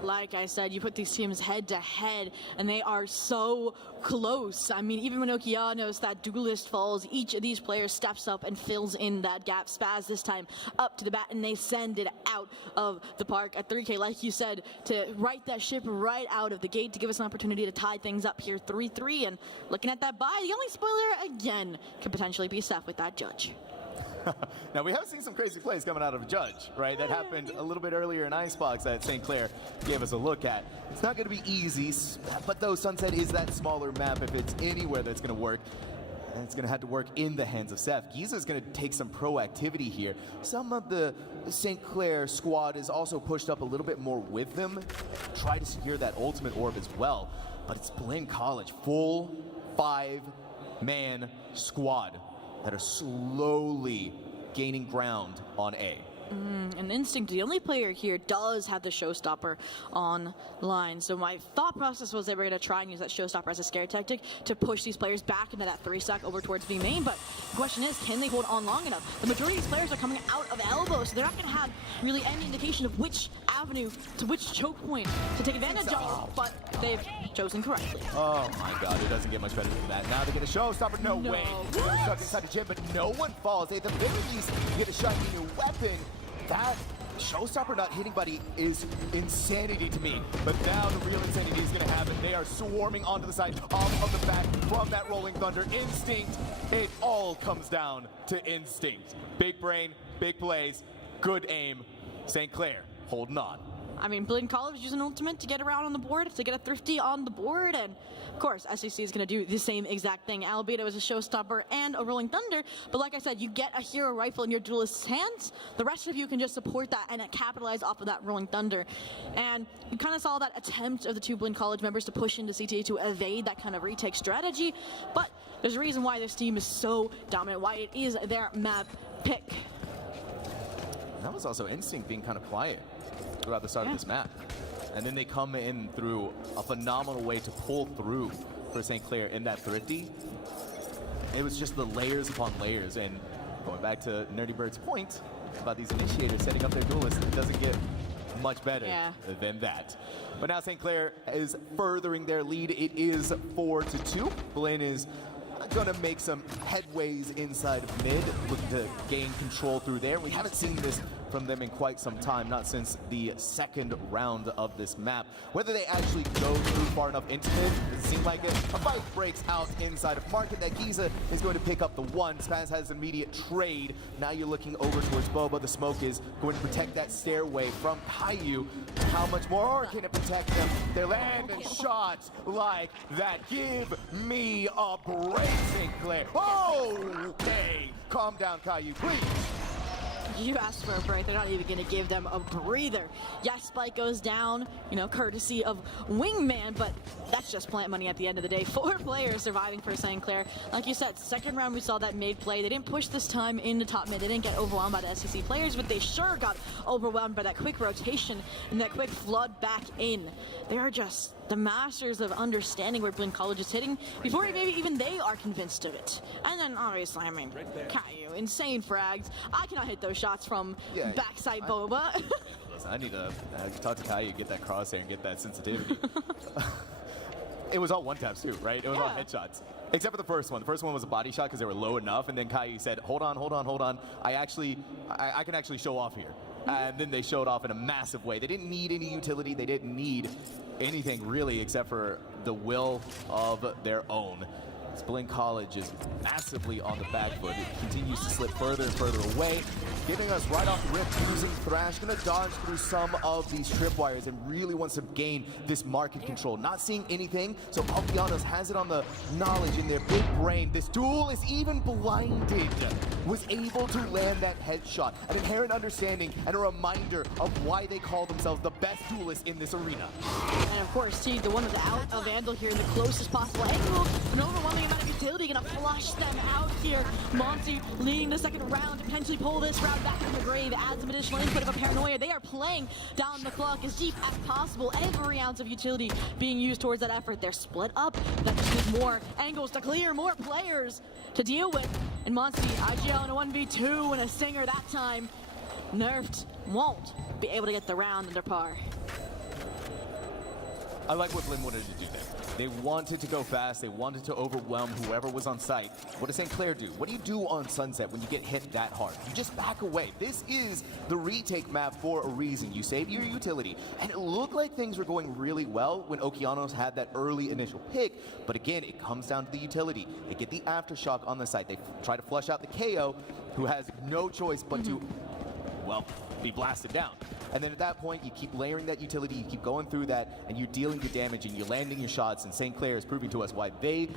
Like I said, you put these teams head to head, and they are so close. I mean, even when Okeanos, that duelist falls, each of these players steps up and fills in that gap. Spaz this time up to the bat, and they send it out of the park at 3K, like you said, to right that ship right out of the gate to give us an opportunity to tie things up here 3-3. And looking at that bye, the only spoiler, again, could potentially be Steph with that judge. Now, we have seen some crazy plays coming out of Judge, right? That happened a little bit earlier in Icebox that St. Clair gave us a look at. It's not going to be easy, but though Sunset is that smaller map, if it's anywhere that's going to work, and it's going to have to work in the hands of Seth. Giza's going to take some proactivity here. Some of the St. Clair squad is also pushed up a little bit more with them, try to secure that ultimate orb as well. But it's Blinn College, full 5-man squad that are slowly gaining ground on A. And Instinct, the only player here, does have the showstopper on line. So my thought process was they were going to try and use that showstopper as a scare tactic to push these players back into that 3-stack over towards B main. But the question is, can they hold on long enough? The majority of these players are coming out of elbow, so they're not going to have really any indication of which avenue to which choke point to take advantage of. But they've chosen correctly. Oh my god, it doesn't get much better than that. Now they get a showstopper. No way. They're stuck inside the gym, but no one falls. They at the very least get a shiny new weapon. That showstopper not hitting buddy is insanity to me. But now the real insanity is going to happen. They are swarming onto the side off of the back from that rolling thunder. Instinct. It all comes down to instinct. Big brain, big plays, good aim. St. Clair holding on. I mean, Blinn College using ultimate to get around on the board, to get a thrifty on the board, and of course, SEC is going to do the same exact thing, albeit it was a showstopper and a rolling thunder. But like I said, you get a hero rifle in your duelist's hands. The rest of you can just support that and capitalize off of that rolling thunder. And you kind of saw that attempt of the two Blinn College members to push into CTA to evade that kind of retake strategy. But there's a reason why this team is so dominant, why it is their map pick. That was also Instinct being kind of quiet throughout the start of this map. And then they come in through a phenomenal way to pull through for St. Clair in that thrifty. It was just the layers upon layers. And going back to Nerdy Bird's point about these initiators setting up their duelists, it doesn't get much better than that. But now St. Clair is furthering their lead. It is 4-2. Blinn is gonna make some headways inside of mid, looking to gain control through there. We haven't seen this from them in quite some time, not since the second round of this map. Whether they actually go through far enough into mid, doesn't seem like it. A fight breaks out inside of Market. That Giza is going to pick up the one. Spaz has immediate trade. Now you're looking over towards Boba. The smoke is going to protect that stairway from Caillou. How much more can it protect them? They land and shots like that. Give me a break, St. Clair. Okay, calm down, Caillou, please. You asked for a break, they're not even going to give them a breather. Yes, Spike goes down, you know, courtesy of Wingman, but that's just plant money at the end of the day. 4 players surviving for St. Clair. Like you said, second round we saw that mid play. They didn't push this time into top mid. They didn't get overwhelmed by the SEC players, but they sure got overwhelmed by that quick rotation and that quick flood back in. They are just the masters of understanding where Blinn College is hitting before maybe even they are convinced of it. And then obviously, I mean, Caillou, insane frags. I cannot hit those shots from backside Boba. Listen, I need to talk to Caillou, get that crosshair and get that sensitivity. It was all one taps too, right? It was all headshots. Except for the first one. The first one was a body shot because they were low enough, and then Caillou said, hold on. I can actually show off here. And then they showed off in a massive way. They didn't need any utility. They didn't need anything really except for the will of their own. Blinn College is massively on the back foot. It continues to slip further and further away, giving us right off the rip using Thrash. Gonna dodge through some of these tripwires and really wants to gain this market control. Not seeing anything, so Alpianos has it on the knowledge in their big brain. This duel is even blinded. Was able to land that headshot. An inherent understanding and a reminder of why they call themselves the best duelists in this arena. And of course, T, the one with the out of Vandal here in the closest possible angle. An overwhelming amount of utility gonna flush them out here. Monty leading the second round to potentially pull this round back from the grave. Add some additional input of a paranoia. They are playing down the clock as deep as possible. Every ounce of utility being used towards that effort. They're split up. That just needs more angles to clear, more players to deal with. And Monty, IGL in a 1v2 and a Singer that time. Nerfed won't be able to get the round under par. I like what Blinn wanted to do there. They wanted to go fast. They wanted to overwhelm whoever was on site. What does St. Clair do? What do you do on Sunset when you get hit that hard? You just back away. This is the retake map for a reason. You save your utility. And it looked like things were going really well when Okeanos had that early initial pick. But again, it comes down to the utility. They get the aftershock on the site. They try to flush out the KO, who has no choice but to, well, be blasted down. And then at that point, you keep layering that utility, you keep going through that, and you're dealing the damage, and you're landing your shots, and St. Clair is proving to us why they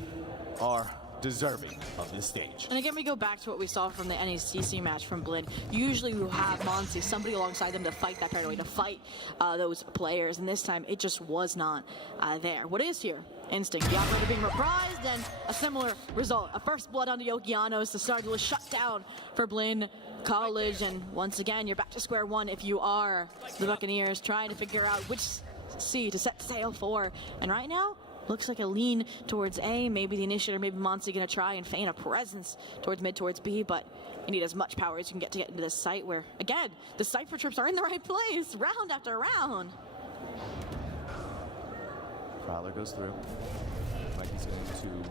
are deserving of this stage. And again, we go back to what we saw from the NECC match from Blinn. Usually you have Monty, somebody alongside them to fight that paranoia, to fight those players, and this time it just was not there. What is here? Instinct. The operator being reprised, and a similar result. A first blood on the Okeanos. The start was shut down for Blinn College, and once again, you're back to square one if you are the Buccaneers, trying to figure out which C to set sail for. And right now, looks like a lean towards A. Maybe the initiator, maybe Monty going to try and feign a presence towards mid, towards B, but you need as much power as you can get into this site where, again, the Cypher trips are in the right place, round after round. Prowler goes through. Mikey's going to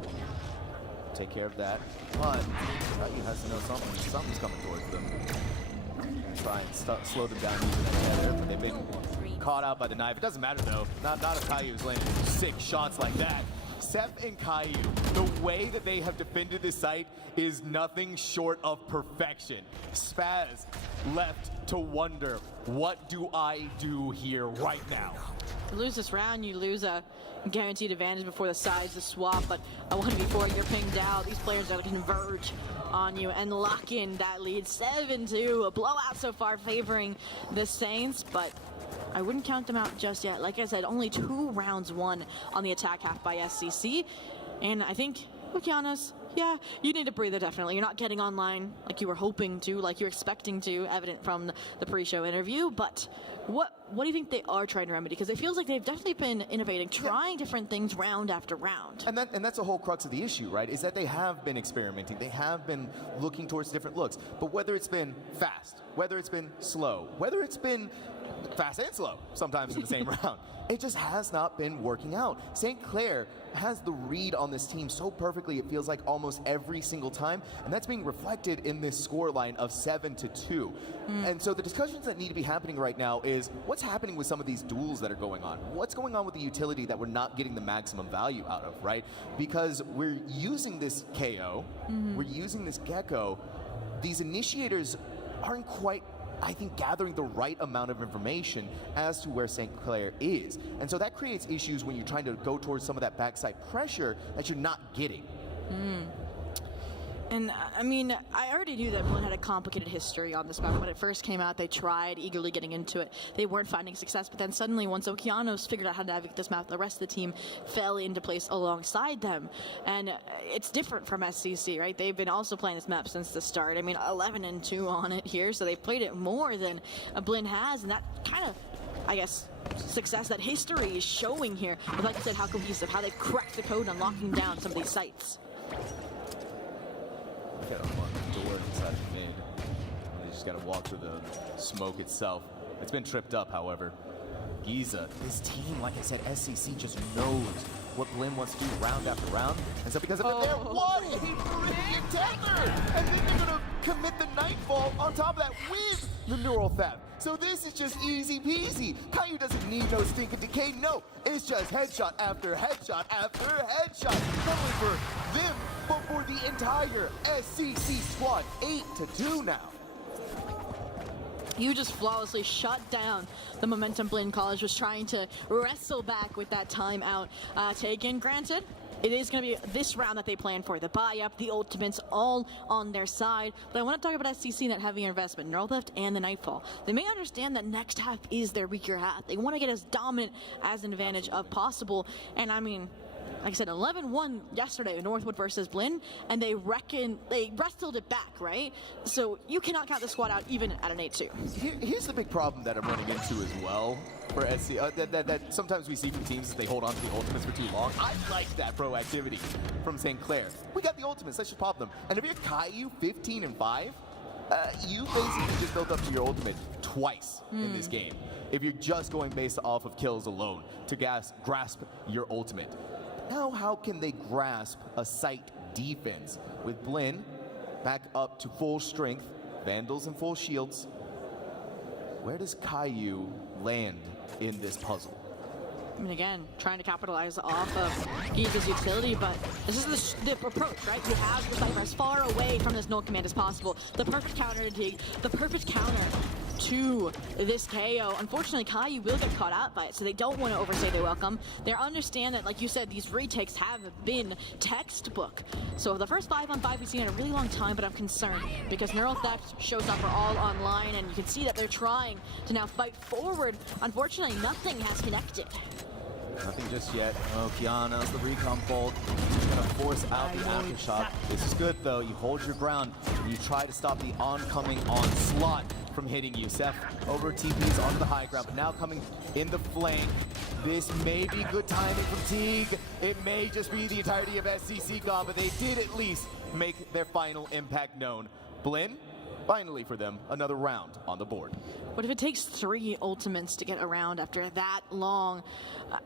take care of that, but he has to know something's coming towards them. Try and slow them down using that tether, but they've been caught out by the knife. It doesn't matter though. Not if Caillou's landing 6 shots like that. Seth and Caillou, the way that they have defended this site is nothing short of perfection. Spaz left to wonder, what do I do here right now? You lose this round, you lose a guaranteed advantage before the sides to swap, but a 1v4, you're pinged out. These players are going to converge on you and lock in that lead. 7-2, a blowout so far favoring the Saints, but I wouldn't count them out just yet. Like I said, only 2 rounds won on the attack half by SCC, and I think, to be honest, yeah, you need a breather, definitely. You're not getting online like you were hoping to, like you're expecting to, evident from the pre-show interview, but what do you think they are trying to remedy? Because it feels like they've definitely been innovating, trying different things round after round. And that's the whole crux of the issue, right? Is that they have been experimenting. They have been looking towards different looks. But whether it's been fast, whether it's been slow, whether it's been fast and slow sometimes in the same round, it just has not been working out. St. Clair has the read on this team so perfectly, it feels like almost every single time, and that's being reflected in this scoreline of 7-2. And so the discussions that need to be happening right now is what's happening with some of these duels that are going on? What's going on with the utility that we're not getting the maximum value out of, right? Because we're using this KO, we're using this Gecko, these initiators aren't quite, I think, gathering the right amount of information as to where St. Clair is. And so that creates issues when you're trying to go towards some of that backside pressure that you're not getting. And I mean, I already knew that Blinn had a complicated history on this map. When it first came out, they tried eagerly getting into it. They weren't finding success, but then suddenly once Okeanos figured out how to navigate this map, the rest of the team fell into place alongside them. And it's different from SCC, right? They've been also playing this map since the start. I mean, 11-2 on it here, so they've played it more than Blinn has, and that kind of, I guess, success, that history is showing here. But like I said, how cohesive, how they've cracked the code on locking down some of these sites. Got to unlock the door inside the mid. They just got to walk through the smoke itself. It's been tripped up, however. Giza, this team, like I said, SCC just knows what Blinn wants to do round after round. And so because of that, they're one Meridian tether! And then they're going to commit the Nightfall on top of that with the Neural Theft. So this is just easy peasy. Caillou doesn't need no stinking decay. No, it's just headshot after headshot after headshot. Not only for them, but for the entire SCC squad. 8-2 now. You just flawlessly shut down the momentum Blinn College was trying to wrestle back with that timeout taken. Granted, it is going to be this round that they plan for. The buy-up, the ultimates, all on their side. But I want to talk about SCC and that heavy investment, Neural Theft and the Nightfall. They may understand that next half is their weaker half. They want to get as dominant as an advantage of possible. And I mean, like I said, 11-1 yesterday, Northwood versus Blinn, and they wrestled it back, right? So you cannot count the squad out even at an 8-2. Here's the big problem that I'm running into as well for SC, that sometimes we see from teams that they hold on to the ultimates for too long. I like that proactivity from St. Clair. We got the ultimates, let's just pop them. And if you're Caillou 15-5, you basically just built up to your ultimate twice in this game. If you're just going based off of kills alone to grasp your ultimate. Now how can they grasp a site defense with Blinn back up to full strength, Vandals and full shields? Where does Caillou land in this puzzle? I mean, again, trying to capitalize off of Giga's utility, but this is the approach, right? You have your Cypher as far away from this null command as possible. The perfect counter to Dig, the perfect counter to this KO. Unfortunately, Caillou will get caught out by it, so they don't want to overstay their welcome. They understand that, like you said, these retakes have been textbook. So the first 5-on-5 we've seen in a really long time, but I'm concerned because Neural Theft shows up for all online, and you can see that they're trying to now fight forward. Unfortunately, nothing has connected. Nothing just yet. Oh, Kiana, the recon bolt. He's gonna force out the aftershock. This is good though. You hold your ground. You try to stop the oncoming onslaught from hitting you. Seth over TPs onto the high ground, but now coming in the flank. This may be good timing from Teague. It may just be the entirety of SCC gone, but they did at least make their final impact known. Blinn, finally for them, another round on the board. What if it takes 3 ultimates to get around after that long?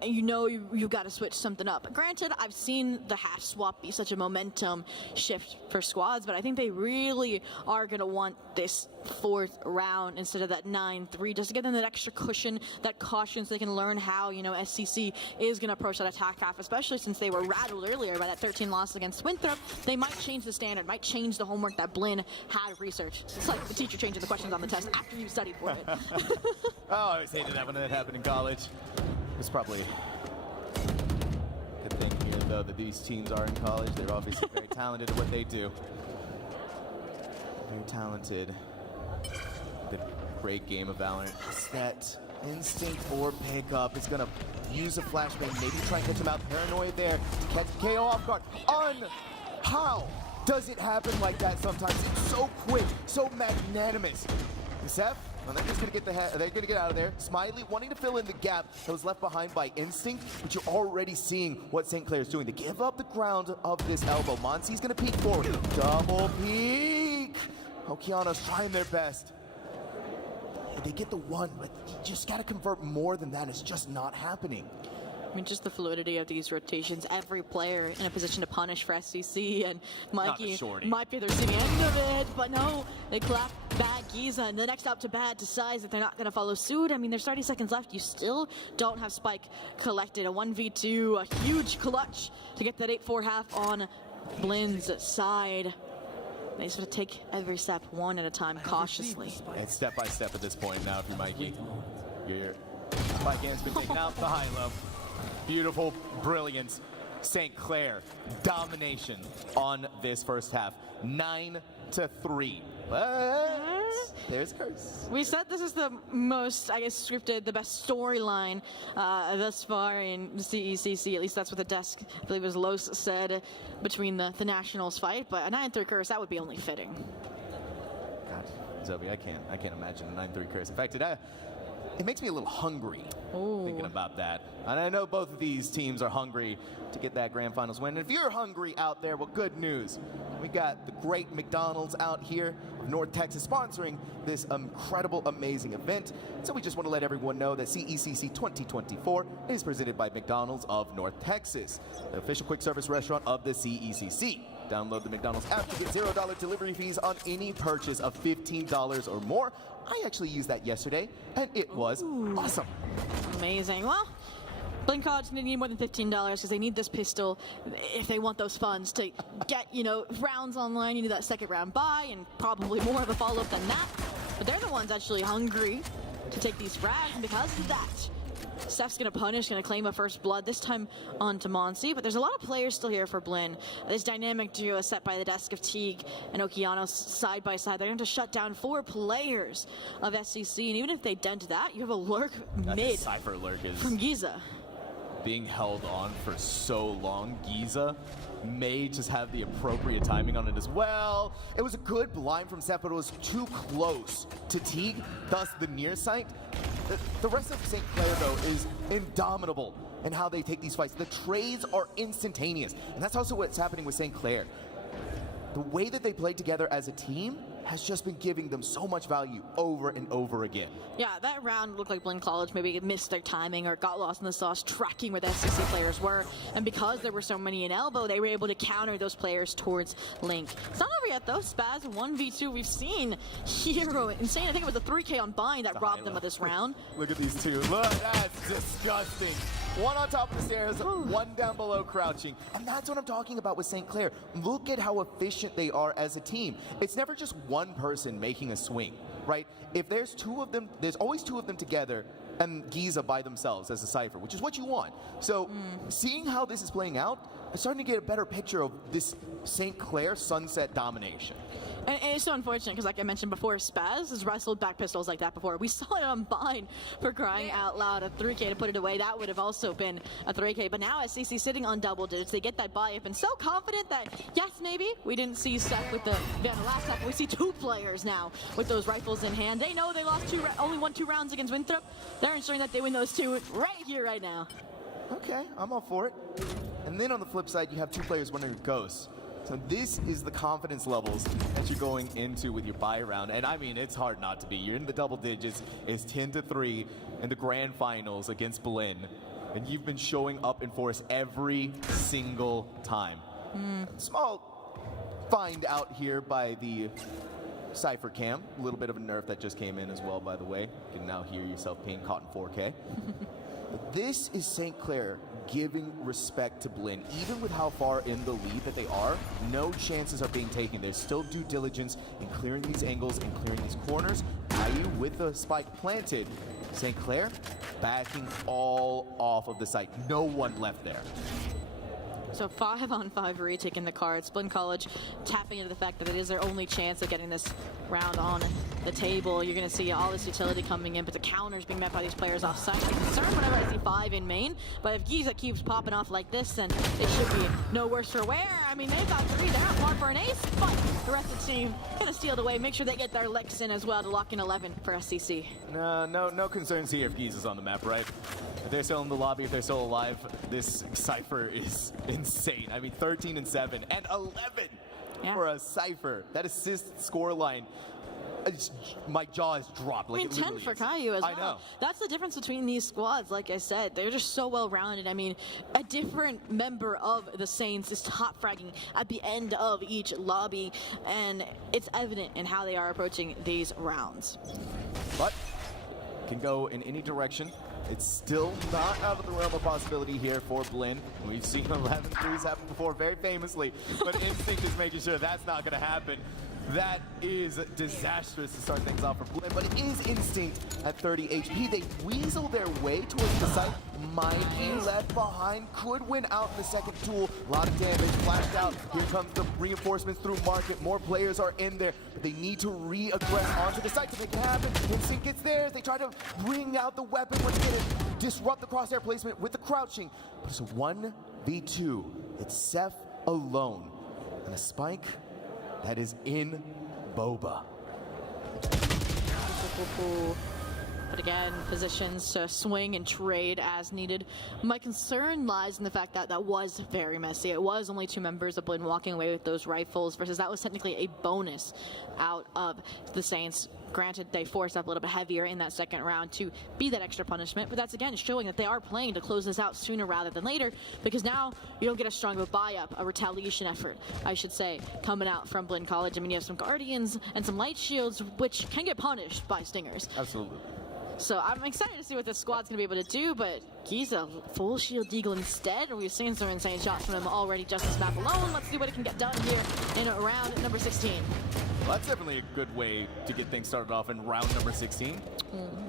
You know you've got to switch something up. Granted, I've seen the half swap be such a momentum shift for squads, but I think they really are going to want this 4th round instead of that 9-3, just to give them that extra cushion, that caution, so they can learn how, you know, SCC is going to approach that attack half, especially since they were rattled earlier by that 13 loss against Winthrop. They might change the standard, might change the homework that Blinn had researched. It's like the teacher changing the questions on the test after you studied for it. Oh, I always hated that when that happened in college. It's probably a good thing here, though, that these teams are in college. They're obviously very talented at what they do. Very talented. The great game of Valorant. That instinct or pickup is gonna use a flashbang, maybe try and catch him out. Paranoia there to catch KO off guard. How does it happen like that sometimes? It's so quick, so magnanimous. Seth? Well, they're just they're gonna get out of there. Smiley wanting to fill in the gap that was left behind by Instinct, but you're already seeing what St. Clair is doing. They give up the ground of this elbow. Monty's gonna peek forward. Double peek! Okeanos trying their best. They get the one, but you just gotta convert more than that. It's just not happening. I mean, just the fluidity of these rotations. Every player in a position to punish for SCC, and Mikey might be the receiving end of it, but no, they clap Bad Giza, and the next up to Bad decides that they're not going to follow suit. I mean, there's 30 seconds left. You still don't have Spike collected. A 1v2, a huge clutch to get that 8-4 half on Blinn's side. They just have to take every step one at a time, cautiously. It's step by step at this point now if you're Mikey. Your Spike hand's been taken out, the high-low. Beautiful brilliance. St. Clair domination on this first half. 9-3. But there's a curse. We said this is the most, I guess, scripted, the best storyline thus far in CECC. At least that's what the desk, I believe it was Los, said between the Nationals fight. But a 9-3 curse, that would be only fitting. God, Zoe, I can't imagine a 9-3 curse. In fact, it makes me a little hungry thinking about that. And I know both of these teams are hungry to get that grand finals win. And if you're hungry out there, well, good news. We got the great McDonald's out here of North Texas sponsoring this incredible, amazing event. So we just want to let everyone know that CECC 2024 is presented by McDonald's of North Texas, the official quick service restaurant of the CECC. Download the McDonald's app to get $0 delivery fees on any purchase of $15 or more. I actually used that yesterday, and it was awesome. Amazing. Well, Blinn College need more than $15 because they need this pistol if they want those funds to get, you know, rounds online. You need that second round buy and probably more of a follow-up than that. But they're the ones actually hungry to take these frags, and because of that, Steph's going to punish, going to claim a first blood, this time on to Monsi. But there's a lot of players still here for Blinn. This dynamic duo is set by the desk of Teague and Okeanos side by side. They're going to shut down 4 players of SCC. And even if they dent that, you have a lurk mid Cypher lurk is from Giza. Being held on for so long. Giza may just have the appropriate timing on it as well. It was a good blind from Seth, but it was too close to Teague, thus the near sight. The rest of St. Clair, though, is indomitable in how they take these fights. The trades are instantaneous, and that's also what's happening with St. Clair. The way that they play together as a team has just been giving them so much value over and over again. Yeah, that round looked like Blinn College maybe missed their timing or got lost in the sauce tracking where the SCC players were. And because there were so many in elbow, they were able to counter those players towards Link. It's not over yet though. Spaz 1v2. We've seen Hero insane. I think it was a 3K on Bind that robbed them of this round. Look at these two. Look, that's disgusting. One on top of the stairs, one down below crouching. And that's what I'm talking about with St. Clair. Look at how efficient they are as a team. It's never just one person making a swing, right? If there's 2 of them, there's always 2 of them together and Giza by themselves as a Cypher, which is what you want. So seeing how this is playing out, starting to get a better picture of this St. Clair Sunset domination. And it's so unfortunate because, like I mentioned before, Spaz has wrestled back pistols like that before. We saw it on Bind, for crying out loud, a 3K to put it away. That would have also been a 3K. But now SCC sitting on double digits, they get that buy-up and so confident that, yes, maybe we didn't see Seth with the last second. We see 2 players now with those rifles in hand. They know they lost only won 2 rounds against Winthrop. They're ensuring that they win those 2 right here, right now. Okay, I'm all for it. And then on the flip side, you have 2 players winning Ghosts. So this is the confidence levels that you're going into with your buy round. And I mean, it's hard not to be. You're in the double digits. It's 10-3 in the grand finals against Berlin. And you've been showing up in force every single time. Small find out here by the Cypher Cam. A little bit of a nerf that just came in as well, by the way. You can now hear yourself being caught in 4K. But this is St. Clair giving respect to Blinn. Even with how far in the lead that they are, no chances are being taken. There's still due diligence in clearing these angles and clearing these corners. IU with the spike planted. St. Clair backing all off of the site. No one left there. So 5-on-5 retake in the cards. Blinn College tapping into the fact that it is their only chance of getting this round on the table. You're going to see all this utility coming in, but the counters being met by these players off site. I'm concerned whenever I see 5 in main, but if Giza keeps popping off like this, then it should be no worse for wear. I mean, they've got 3. They're not far for an ace, but the rest of the team going to steal it away. Make sure they get their licks in as well to lock in 11 for SCC. No concerns here if Giza's on the map, right? If they're still in the lobby, if they're still alive, this Cypher is insane. I mean, 13-7 and 11 for a Cypher. That assist score line, my jaw is dropped. I mean, 10 for Caillou as well. I know. That's the difference between these squads. Like I said, they're just so well-rounded. I mean, a different member of the Saints is top fragging at the end of each lobby, and it's evident in how they are approaching these rounds. But can go in any direction. It's still not out of the realm of possibility here for Blinn. We've seen 11 threes happen before very famously, but Instinct is making sure that's not going to happen. That is disastrous to start things off for Blinn, but it is Instinct at 30 HP. They weasel their way towards the site. Mikey left behind, could win out in the second tool. A lot of damage, flashed out. Here comes the reinforcements through market. More players are in there, but they need to re-aggress onto the site to make it happen. Instinct gets theirs. They try to bring out the weapon, but get it. Disrupt the crosshair placement with the crouching. But it's a 1v2. It's Seth alone. And a spike that is in Boba. But again, positions to swing and trade as needed. My concern lies in the fact that that was very messy. It was only 2 members of Blinn walking away with those rifles versus that was technically a bonus out of the Saints. Granted, they forced up a little bit heavier in that second round to be that extra punishment, but that's again showing that they are playing to close this out sooner rather than later, because now you don't get a strong of a buy-up, a retaliation effort, I should say, coming out from Blinn College. I mean, you have some Guardians and some Light Shields, which can get punished by Stingers. Absolutely. So I'm excited to see what this squad's going to be able to do, but Giza, full shield Deagle instead. We've seen some insane shots from him already just this map alone. Let's see what it can get done here in round number 16. Well, that's definitely a good way to get things started off in round number 16.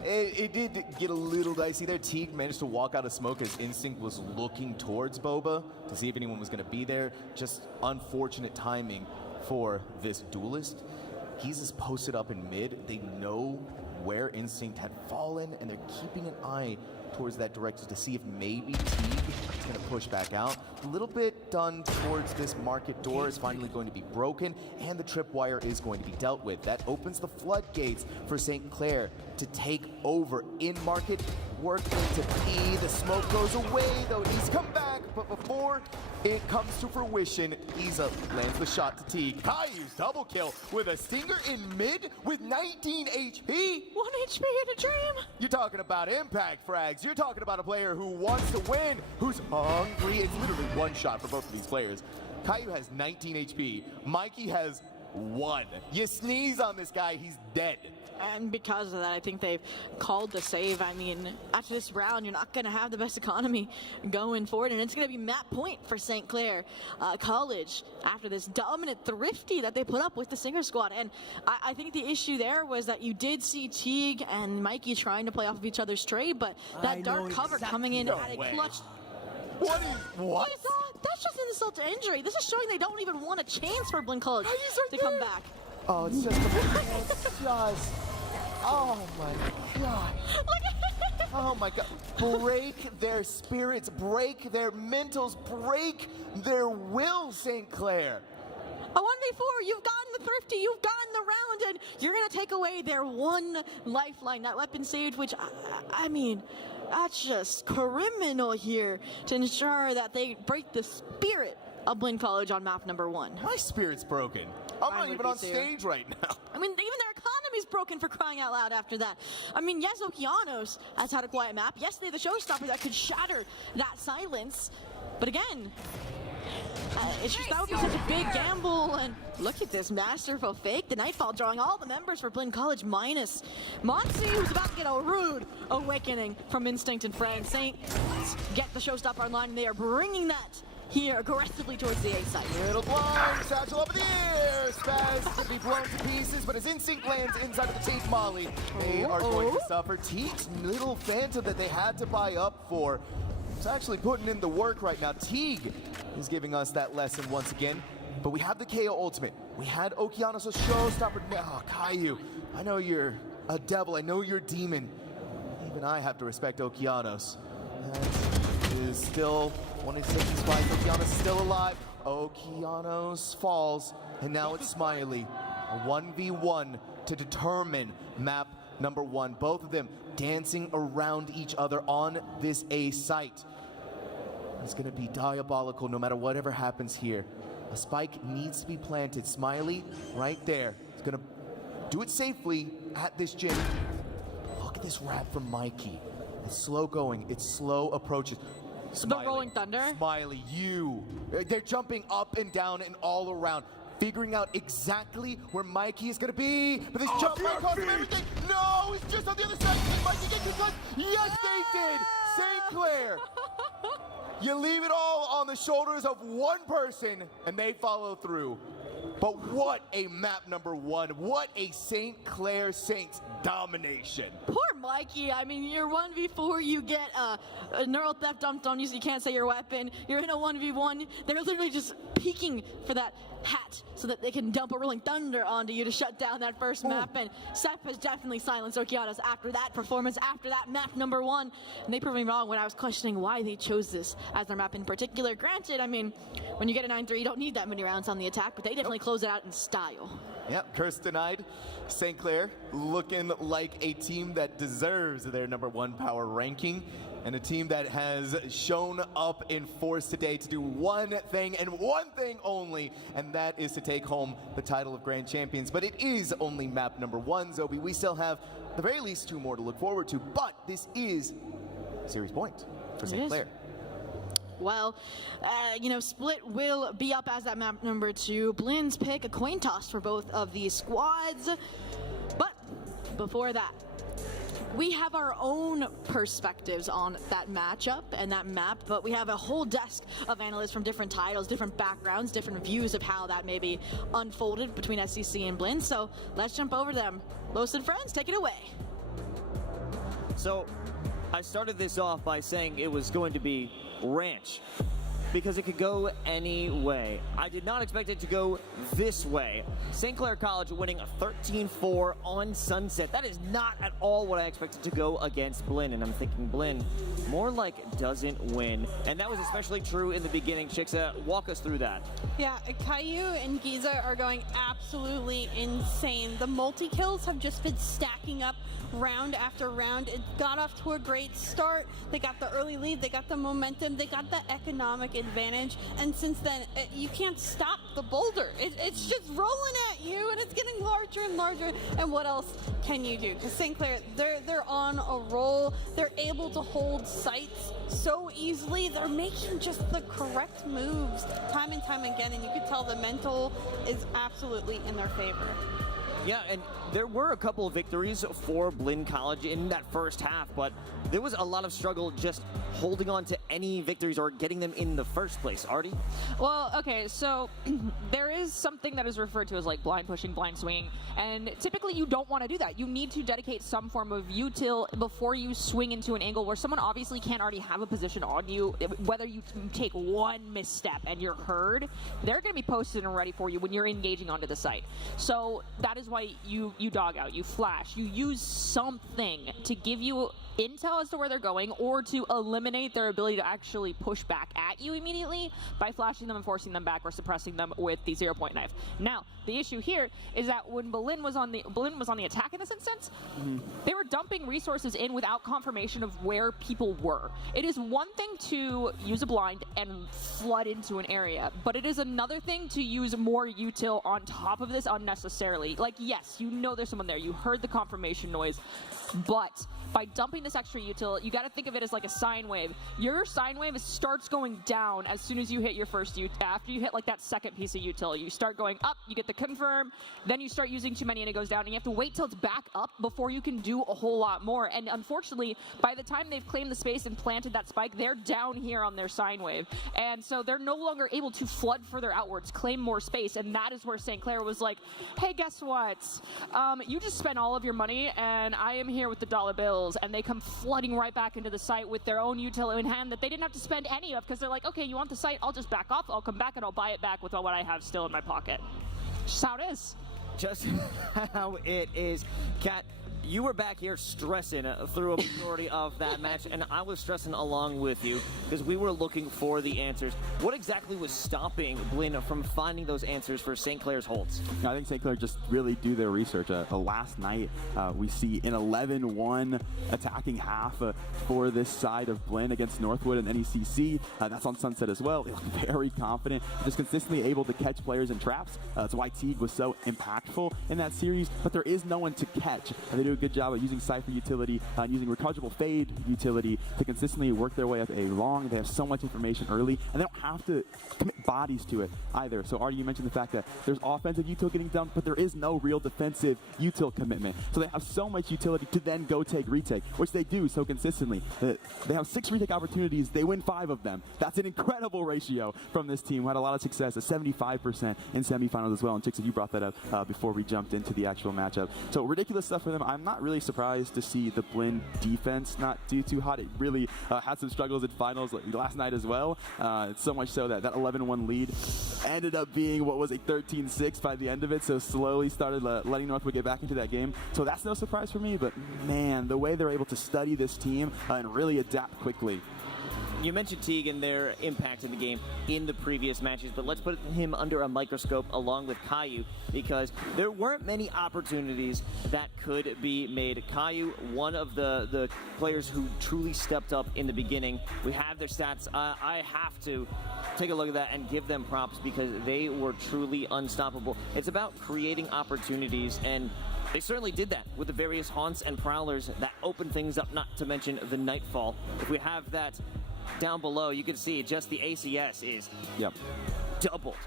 It did get a little dicey there. Teague managed to walk out of smoke as Instinct was looking towards Boba to see if anyone was going to be there. Just unfortunate timing for this duelist. He's just posted up in mid. They know where Instinct had fallen, and they're keeping an eye towards that direction to see if maybe Teague is going to push back out. A little bit done towards this market door is finally going to be broken, and the tripwire is going to be dealt with. That opens the floodgates for St. Clair to take over in market. Working to P. The smoke goes away, though. He's come back, but before it comes to fruition, Iza lands the shot to Teague. Caillou's double kill with a stinger in mid with 19 HP. 1 HP in a dream. You're talking about impact frags. You're talking about a player who wants to win, who's hungry. It's literally one shot for both of these players. Caillou has 19 HP. Mikey has 1. You sneeze on this guy, he's dead. And because of that, I think they've called the save. I mean, after this round, you're not going to have the best economy going forward, and it's going to be map point for St. Clair College after this dominant thrifty that they put up with the Singer squad. And I think the issue there was that you did see Teague and Mikey trying to play off of each other's trade, but that dark cover coming in at a clutch. What? That's just insult to injury. This is showing they don't even want a chance for Blinn College to come back. Oh, it's just oh my God. Oh my God. Break their spirits, break their mentals, break their will, St. Clair. A 1v4, you've gotten the thrifty, you've gotten the round, and you're going to take away their one lifeline, that weapon stage, which, I mean, that's just criminal here to ensure that they break the spirit of Blinn College on map number 1. My spirit's broken. I'm not even on stage right now. I mean, even their economy's broken for crying out loud after that. I mean, yes, Okeanos has had a quiet map. Yes, they're the showstopper that could shatter that silence. But again, it's just that would be such a big gamble, and look at this masterful fake. The Nightfall drawing all the members for Blinn College minus Monty, who's about to get a rude awakening from Instinct and Friends. Saint get the showstopper online, and they are bringing that here aggressively towards the A side. Little blind, satchel up in the air. Spaz to be blown to pieces, but as Instinct lands inside of the Teak Molly, they are going to suffer. Teak's little Phantom that they had to buy up for. It's actually putting in the work right now. Teague is giving us that lesson once again. But we have the KO ultimate. We had Okeanos a showstopper. Oh, Caillou, I know you're a devil. I know you're a demon. Even I have to respect Okeanos. That is still one of his fights. Okeanos is still alive. Okeanos falls, and now it's Smiley. A 1v1 to determine map number 1. Both of them dancing around each other on this A site. It's going to be diabolical no matter whatever happens here. A spike needs to be planted. Smiley right there. It's going to do it safely at this gym. Look at this wrap from Mikey. It's slow going. It's slow approaches. Smiley, the Rolling Thunder. Smiley, they're jumping up and down and all around, figuring out exactly where Mikey is going to be. But this jump might cost him everything. No, it's just on the other side. Did Mikey get concussed? Yes, they did. St. Clair. You leave it all on the shoulders of one person, and they follow through. But what a map number 1. What a St. Clair Saints domination. Poor Mikey. I mean, you're 1v4, you get a neural theft dumped on you, so you can't say your weapon. You're in a 1v1. They're literally just peeking for that hat so that they can dump a Rolling Thunder onto you to shut down that first map. And Seth has definitely silenced Okeanos after that performance, after that map number 1. And they proved me wrong when I was questioning why they chose this as their map in particular. Granted, I mean, when you get a 9-3, you don't need that many rounds on the attack, but they definitely close it out in style. Yep, curse denied. St. Clair looking like a team that deserves their number 1 power ranking, and a team that has shown up in force today to do one thing and one thing only, and that is to take home the title of Grand Champions. But it is only map number 1, Zobi. We still have at the very least 2 more to look forward to, but this is series point for St. Clair. Well, you know, Split will be up as that map number 2. Blinn's pick, a coin toss for both of these squads. But before that, we have our own perspectives on that matchup and that map, but we have a whole desk of analysts from different titles, different backgrounds, different views of how that maybe unfolded between SCC and Blinn. So let's jump over to them. Los and friends, take it away. So I started this off by saying it was going to be Ranch, because it could go any way. I did not expect it to go this way. St. Clair College winning a 13-4 on Sunset. That is not at all what I expected to go against Blinn, and I'm thinking Blinn more like doesn't win. And that was especially true in the beginning. Chixa, walk us through that. Yeah, Caillou and Giza are going absolutely insane. The multi-kills have just been stacking up round after round. It got off to a great start. They got the early lead, they got the momentum, they got the economic advantage, and since then, you can't stop the boulder. It's just rolling at you, and it's getting larger and larger, and what else can you do? Because St. Clair, they're on a roll. They're able to hold sites so easily. They're making just the correct moves time and time again, and you could tell the mental is absolutely in their favor. Yeah, and there were a couple of victories for Blinn College in that first half, but there was a lot of struggle just holding on to any victories or getting them in the first place. Artie? Well, okay, so there is something that is referred to as like blind pushing, blind swinging, and typically you don't want to do that. You need to dedicate some form of util before you swing into an angle where someone obviously can't already have a position on you. Whether you take one misstep and you're heard, they're going to be posted and ready for you when you're engaging onto the site. So that is why you dog out, you flash, you use something to give you intel as to where they're going or to eliminate their ability to actually push back at you immediately by flashing them and forcing them back or suppressing them with the 0-point knife. Now, the issue here is that when Blinn was on the attack in this instance, they were dumping resources in without confirmation of where people were. It is one thing to use a blind and flood into an area, but it is another thing to use more util on top of this unnecessarily. Like, yes, you know there's someone there, you heard the confirmation noise, but by dumping this extra util, you got to think of it as like a sine wave. Your sine wave starts going down as soon as you hit your first util. After you hit like that second piece of util, you start going up, you get the confirm, then you start using too many and it goes down, and you have to wait till it's back up before you can do a whole lot more. And unfortunately, by the time they've claimed the space and planted that spike, they're down here on their sine wave. And so they're no longer able to flood further outwards, claim more space, and that is where St. Clair was like, hey, guess what? You just spent all of your money, and I am here with the dollar bills. And they come flooding right back into the site with their own util in hand that they didn't have to spend any of, because they're like, okay, you want the site? I'll just back off. I'll come back and I'll buy it back with what I have still in my pocket. Just how it is. Just how it is. Kat, you were back here stressing through a majority of that match, and I was stressing along with you because we were looking for the answers. What exactly was stopping Blinn from finding those answers for St. Clair's holds? I think St. Clair just really do their research. Last night, we see an 11-1 attacking half for this side of Blinn against Northwood and NECC. That's on Sunset as well. They look very confident, just consistently able to catch players in traps. That's why Teague was so impactful in that series, but there is no one to catch. They do a good job of using Cypher utility and using rechargeable fade utility to consistently work their way up a long. They have so much information early, and they don't have to commit bodies to it either. So Artie, you mentioned the fact that there's offensive util getting dumped, but there is no real defensive util commitment. So they have so much utility to then go take retake, which they do so consistently. They have 6 retake opportunities. They win 5 of them. That's an incredible ratio from this team who had a lot of success, a 75% in semifinals as well. And Chicks, you brought that up before we jumped into the actual matchup. So ridiculous stuff for them. I'm not really surprised to see the Blinn defense not do too hot. It really had some struggles in finals last night as well. So much so that 11-1 lead ended up being what was a 13-6 by the end of it. So slowly started letting Northwood get back into that game. So that's no surprise for me. But man, the way they're able to study this team and really adapt quickly. You mentioned Teague and their impact in the game in the previous matches, but let's put him under a microscope along with Caillou, because there weren't many opportunities that could be made. Caillou, one of the players who truly stepped up in the beginning. We have their stats. I have to take a look at that and give them props because they were truly unstoppable. It's about creating opportunities, and they certainly did that with the various haunts and prowlers that opened things up, not to mention the Nightfall. If we have that down below, you can see just the ACS is doubled.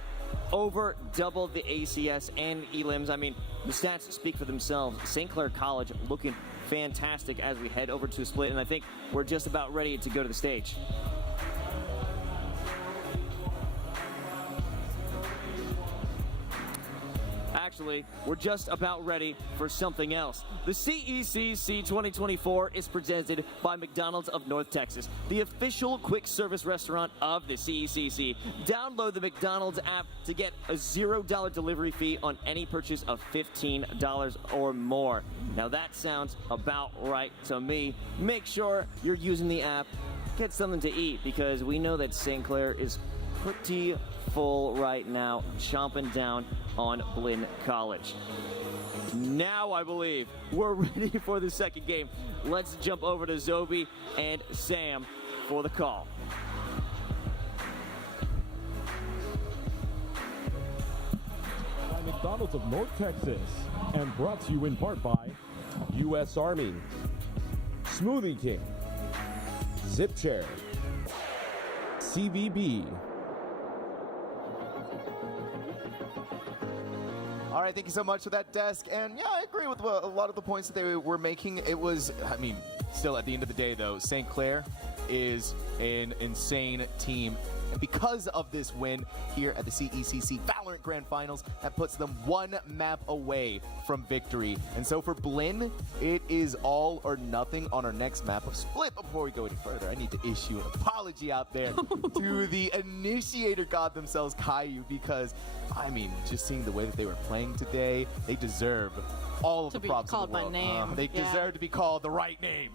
Over doubled the ACS and elims. I mean, the stats speak for themselves. St. Clair College looking fantastic as we head over to a split, and I think we're just about ready to go to the stage. Actually, we're just about ready for something else. The CECC 2024 is presented by McDonald's of North Texas, the official quick service restaurant of the CECC. Download the McDonald's app to get a $0 delivery fee on any purchase of $15 or more. Now that sounds about right to me. Make sure you're using the app. Get something to eat, because we know that St. Clair is pretty full right now, chomping down on Blinn College. Now I believe we're ready for the second game. Let's jump over to Zobi and Sam for the call. By McDonald's of North Texas, and brought to you in part by U.S. Army, Smoothie King, Zip Chair, CVB. All right, thank you so much for that, Desk. And yeah, I agree with a lot of the points that they were making. It was, I mean, still at the end of the day, though, St. Clair is an insane team. And because of this win here at the CECC Valorant Grand Finals, that puts them one map away from victory. And so for Blinn, it is all or nothing on our next map of Split. But before we go any further, I need to issue an apology out there to the initiator god themselves, Caillou, because, I mean, just seeing the way that they were playing today, they deserve all of the props in the world. They deserve to be called the right name.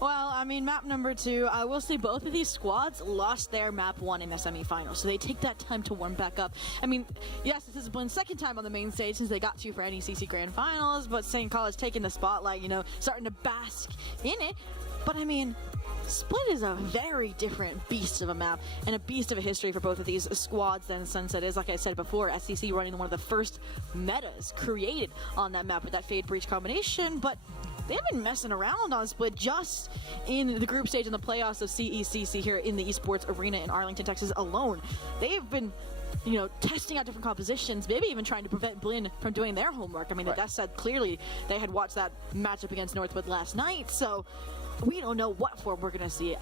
Well, I mean, map number 2, I will say both of these squads lost their map 1 in the semifinals, so they take that time to warm back up. I mean, yes, this is Blinn's second time on the main stage since they got to for NECC Grand Finals, but St. College taking the spotlight, you know, starting to bask in it. But I mean, Split is a very different beast of a map and a beast of a history for both of these squads than Sunset is. Like I said before, SCC running one of the first metas created on that map with that Fade Breach combination, but they've been messing around on Split just in the group stage in the playoffs of CECC here in the esports arena in Arlington, Texas alone. They've been, you know, testing out different compositions, maybe even trying to prevent Blinn from doing their homework. I mean, that said, clearly they had watched that matchup against Northwood last night, so we don't know what form we're going to see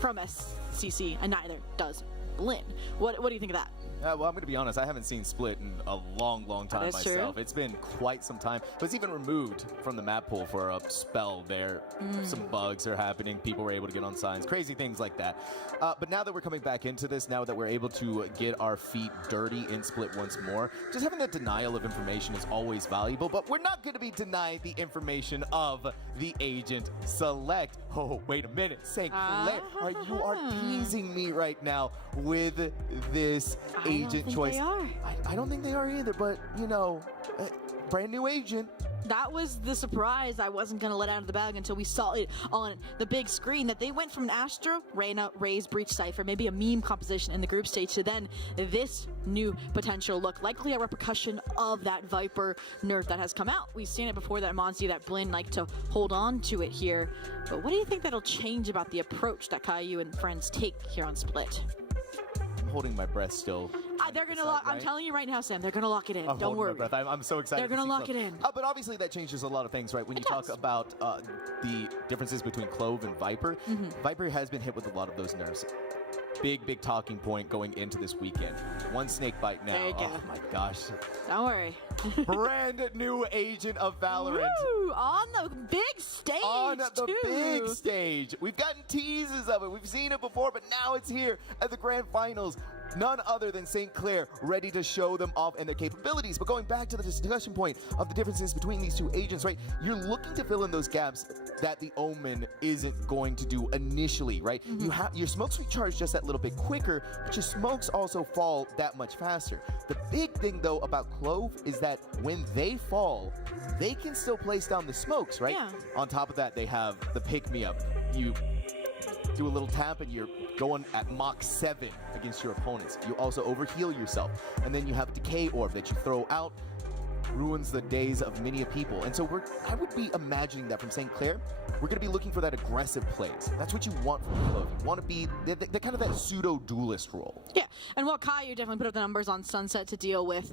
from SCC, and neither does Blinn. What do you think of that? Well, I'm going to be honest, I haven't seen Split in a long, long time myself. True. It's been quite some time. It was even removed from the map pool for a spell there. Some bugs are happening. People were able to get on signs. Crazy things like that. But now that we're coming back into this, now that we're able to get our feet dirty in Split once more, just having that denial of information is always valuable. But we're not going to be denied the information of the agent select. Oh, wait a minute. St. Clair, you are teasing me right now with this agent choice. I don't think they are either, but you know, brand new agent. That was the surprise I wasn't going to let out of the bag until we saw it on the big screen, that they went from an Astra, Reyna, Raze, Breach, Cypher, maybe a meme composition in the group stage, to then this new potential look, likely a repercussion of that Viper nerf that has come out. We've seen it before, that Monzy, that Blinn like to hold on to it here. But what do you think that'll change about the approach that Caillou and friends take here on Split? I'm holding my breath still. They're gonna lock. I'm telling you right now, Sam. They're gonna lock it in. Don't worry. I'm so excited. They're gonna lock it in. But obviously that changes a lot of things, right? When you talk about the differences between Clove and Viper, Viper has been hit with a lot of those nerfs. Big talking point going into this weekend. One snake bite now. There you go. Oh my gosh. Don't worry. Brand new agent of Valorant. Woo! On the big stage. On the big stage. We've gotten teases of it. We've seen it before, but now it's here at the Grand Finals. None other than St. Clair ready to show them off and their capabilities. But going back to the discussion point of the differences between these two agents, right? You're looking to fill in those gaps that the Omen isn't going to do initially, right? You have your smokes recharge just that little bit quicker, but your smokes also fall that much faster. The big thing though about Clove is that when they fall, they can still place down the smokes, right? Yeah. On top of that, they have the pick-me-up. You do a little tap and you're going at Mach 7 against your opponents. You also overheal yourself. And then you have Decay Orb that you throw out, ruins the days of many people. And so I would be imagining that from St. Clair, we're going to be looking for that aggressive plays. That's what you want from Clove. You want to be they're kind of that pseudo-duelist role. Yeah, and while Caillou definitely put up the numbers on Sunset to deal with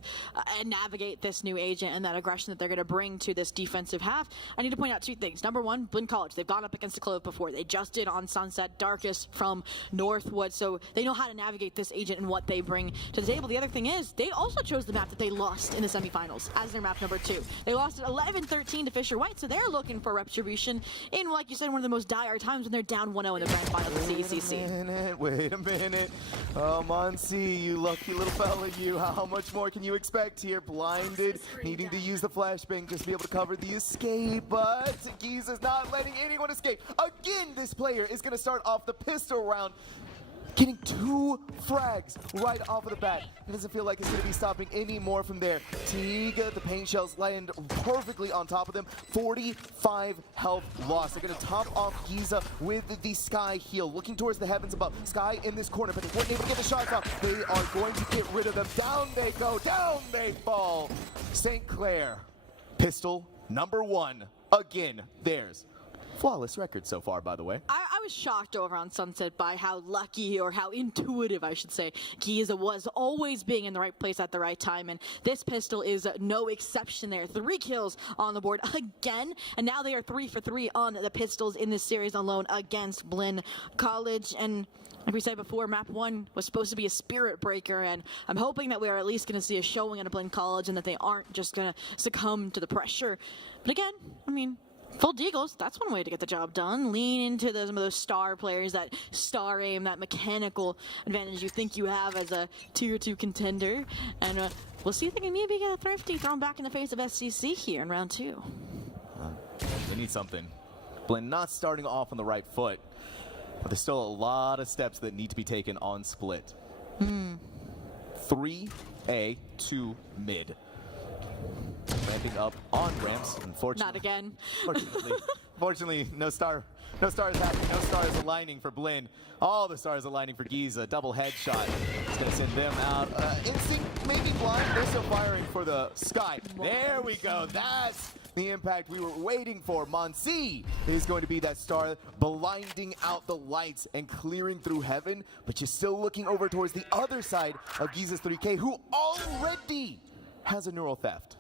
and navigate this new agent and that aggression that they're going to bring to this defensive half, I need to point out two things. Number one, Blinn College. They've gone up against the Clove before. They just did on Sunset, Darkest from Northwood, so they know how to navigate this agent and what they bring to the table. The other thing is, they also chose the map that they lost in the semifinals as their map number 2. They lost at 11-13 to Fisher White, so they're looking for retribution in, like you said, one of the most dire times when they're down 1-0 in the grand finals of CECC. Wait a minute. Oh, Monzy, you lucky little fella, you. How much more can you expect here? Blinded, needing to use the flashbang just to be able to cover the escape, but Giza's not letting anyone escape. Again, this player is going to start off the pistol round, getting 2 frags right off of the bat. It doesn't feel like it's going to be stopping any more from there. Tiga, the paint shells land perfectly on top of them. 45 health lost. They're going to top off Giza with the Sky heal. Looking towards the heavens above. Sky in this corner, but they weren't able to get the shots off. They are going to get rid of them. Down they go. Down they fall. St. Clair, pistol number 1. Again, theirs. Flawless record so far, by the way. I was shocked over on Sunset by how lucky, or how intuitive, I should say, Giza was, always being in the right place at the right time, and this pistol is no exception there. 3 kills on the board again, and now they are 3 for 3 on the pistols in this series alone against Blinn College. And like we said before, map 1 was supposed to be a spirit breaker, and I'm hoping that we are at least going to see a showing at a Blinn College and that they aren't just going to succumb to the pressure. But again, I mean, full deagles, that's one way to get the job done. Lean into some of those star players, that star aim, that mechanical advantage you think you have as a tier 2 contender. And we'll see if they can maybe get a Thrifty thrown back in the face of SCC here in round 2. We need something. Blinn not starting off on the right foot, but there's still a lot of steps that need to be taken on split. 3A, 2 mid. Ramping up on ramps, unfortunately. Not again. Fortunately, no stars happening, no stars aligning for Blinn. All the stars aligning for Giza. Double headshot. It's going to send them out. Instinct maybe blind. They're still firing for the sky. There we go. That's the impact we were waiting for. Monsi is going to be that star blinding out the lights and clearing through heaven, but you're still looking over towards the other side of Giza's 3K, who already has a neural theft.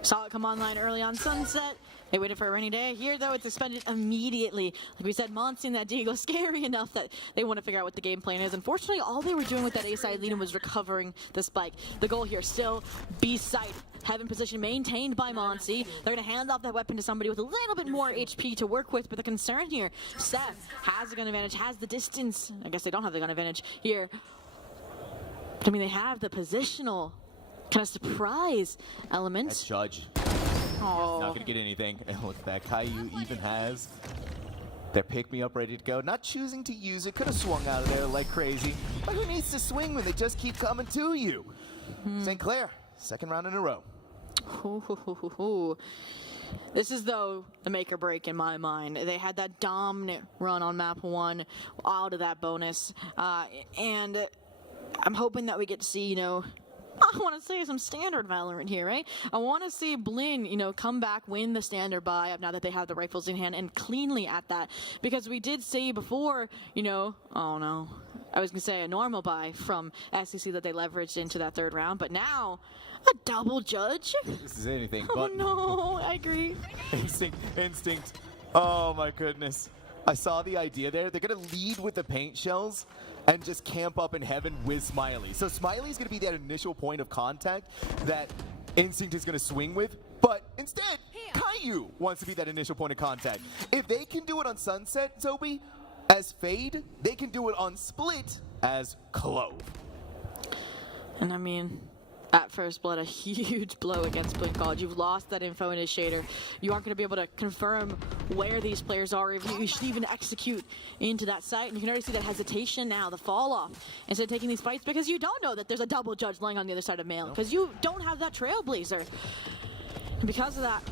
Saw it come online early on Sunset. They waited for a rainy day. Here, though, it's expended immediately. Like we said, Monsi and that Deagle scary enough that they want to figure out what the game plan is. Unfortunately, all they were doing with that A-side lead was recovering the spike. The goal here still B-side. Heaven position maintained by Monsi. They're going to hand off that weapon to somebody with a little bit more HP to work with, but the concern here, Seth has the gun advantage, has the distance. I guess they don't have the gun advantage here. But, I mean, they have the positional kind of surprise element. That's Judge. Oh. Not going to get anything. And look, that Caillou even has their pick-me-up ready to go. Not choosing to use it. Could have swung out of there like crazy. But who needs to swing when they just keep coming to you? St. Clair, second round in a row. This is, though, the make or break in my mind. They had that dominant run on map 1 out of that bonus. And I'm hoping that we get to see, you know, I want to say some standard Valorant here, right? I want to see Blinn, you know, come back, win the standard buy-up now that they have the rifles in hand, and cleanly at that. Because we did see before, you know, oh no, I was going to say a normal buy from SEC that they leveraged into that 3rd round, but now a double judge. This is anything Oh but. no, I agree. Instinct. Oh my goodness. I saw the idea there. They're going to lead with the paint shells and just camp up in heaven with Smiley. So Smiley's going to be that initial point of contact that Instinct is going to swing with, but instead, Caillou wants to be that initial point of contact. If they can do it on Sunset, Zobi, as Fade, they can do it on Split as Clove. And I mean, at first blood, a huge blow against Blinn College. You've lost that info in his shader. You aren't going to be able to confirm where these players are, if you should even execute into that site. And you can already see that hesitation now, the fall off, instead of taking these fights, because you don't know that there's a double judge lying on the other side of Mail, because you don't have that Trailblazer. And because of that,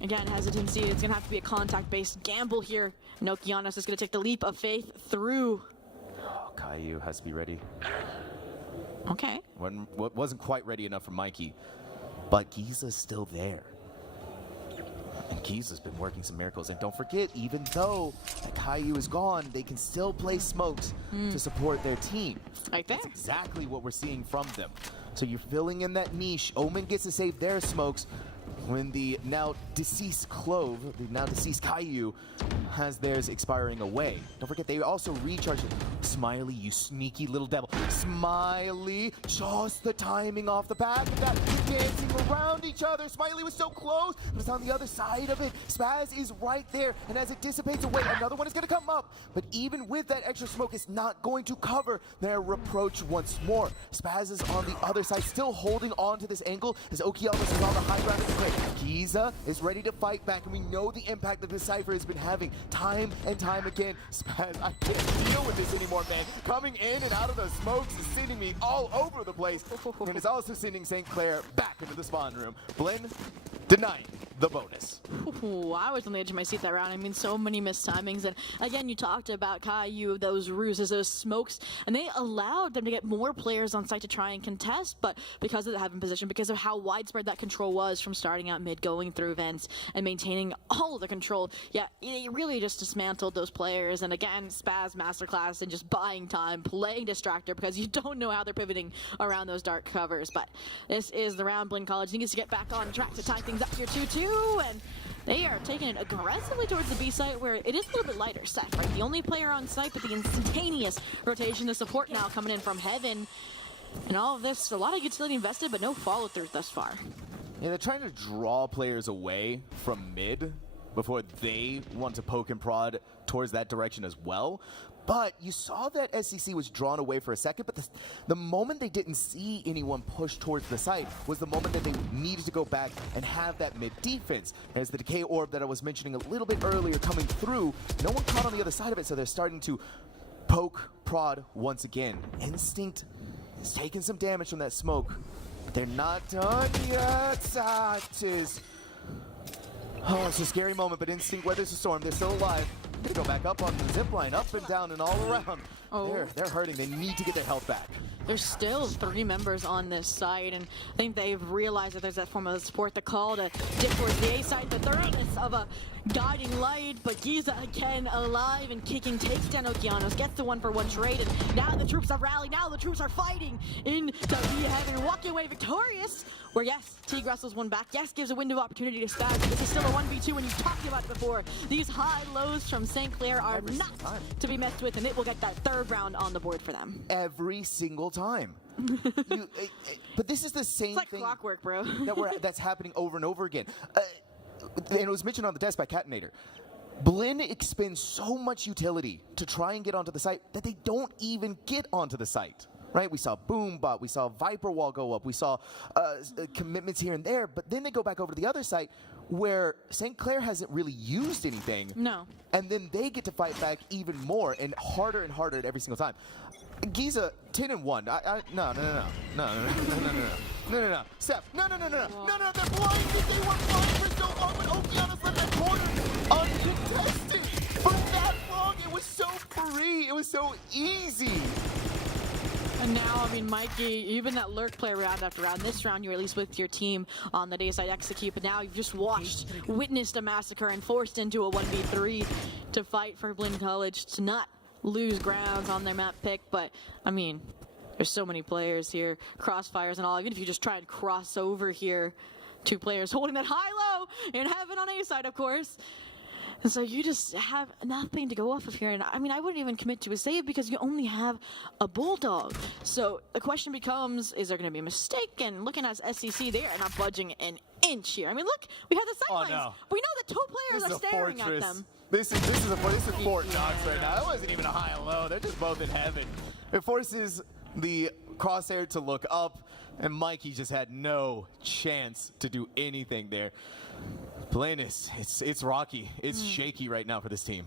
again, hesitancy, it's going to have to be a contact-based gamble here. Nokianos is going to take the leap of faith through. Oh, Caillou has to be ready. Okay. Wasn't quite ready enough for Mikey, but Giza's still there. And Giza's been working some miracles. And don't forget, even though Caillou is gone, they can still play smokes to support their team. Right there. That's exactly what we're seeing from them. So you're filling in that niche. Omen gets to save their smokes when the now deceased Clove, the now deceased Caillou, has theirs expiring away. Don't forget, they also recharge it. Smiley, you sneaky little devil. Smiley, just the timing off the back of that. Dancing around each other. Smiley was so close, but it's on the other side of it. Spaz is right there, and as it dissipates away, another one is going to come up. But even with that extra smoke, it's not going to cover their reproach once more. Spaz is on the other side, still holding on to this angle, as Okianos is on the high ground of the play. Giza is ready to fight back, and we know the impact that this Cypher has been having time and time again. Spaz, I can't deal with this anymore, man. Coming in and out of those smokes is sending me all over the place, and it's also sending St. Clair back into the spawn room. Blinn, denying the bonus. Ooh, I was on the edge of my seat that round. I mean, so many missed timings. And again, you talked about Caillou, those ruses, those smokes, and they allowed them to get more players on site to try and contest. But because of the heaven position, because of how widespread that control was from starting out mid, going through vents, and maintaining all of the control, yeah, it really just dismantled those players. And again, Spaz masterclass and just buying time, playing Distractor because you don't know how they're pivoting around those dark covers. But this is the round. Blinn College needs to get back on track to tie things up here 2-2. And they are taking it aggressively towards the B site where it is a little bit lighter set, right? The only player on site, but the instantaneous rotation, the support now coming in from heaven. And all of this, a lot of utility invested, but no follow through thus far. Yeah, they're trying to draw players away from mid before they want to poke and prod towards that direction as well. But you saw that SCC was drawn away for a second, but the moment they didn't see anyone push towards the site was the moment that they needed to go back and have that mid defense. As the decay orb that I was mentioning a little bit earlier coming through, no one caught on the other side of it, so they're starting to poke, prod once again. Instinct is taking some damage from that smoke. They're not done yet. It's a scary moment, but Instinct weathers the storm. They're still alive. They go back up on the zip line, up and down and all around. Oh. They're hurting. They need to get their health back. There's still 3 members on this side, and I think they've realized that there's that form of support, the call to dip towards the A side, the thirdness of a guiding light, but Giza again alive and kicking, takes down Okeanos, gets the 1-for-1 trade, and now the troops have rallied, now the troops are fighting into B heaven, walking away victorious, where yes, Teague wrestles one back, yes, gives a window of opportunity to Spaz, but this is still a 1v2 when you talked about it before. These high lows from St. Clair are not to be messed with, and it will get that 3rd round on the board for them. Every single time. But this is the same it's like thing clockwork, bro. that's happening over and over again. And it was mentioned on the desk by Catinator. Blinn expends so much utility to try and get onto the site that they don't even get onto the site. Right? We saw Boombot, we saw Viper Wall go up, we saw commitments here and there, but then they go back over to the other site where St. Clair hasn't really used anything. No. And then they get to fight back even more and harder at every single time. Giza, 10-1. No. Steph, no. They're blinded. They were blind for so long, but Okeanos left that corner uncontested for that long. It was so free. It was so easy. And now, I mean, Mikey, you've been that lurk player round after round. This round, you're at least with your team on the day side execute, but now you've just witnessed a massacre and forced into a 1v3 to fight for Blinn College to not lose grounds on their map pick. But, I mean, there's so many players here, crossfires and all. Even if you just try and cross over here, 2 players holding that high-low in heaven on A side, of course. And so you just have nothing to go off of here. And I mean, I wouldn't even commit to a save because you only have a Bulldog. So the question becomes, is there going to be a mistake? And looking at SCC, they are not budging an inch here. I mean, look, we have the sightlines. No. We know that 2 players are staring at them. This is Fort Knox right now. It wasn't even a high and low. They're just both in heaven. It forces the crosshair to look up, and Mikey just had no chance to do anything there. Blinn, it's rocky. It's shaky right now for this team.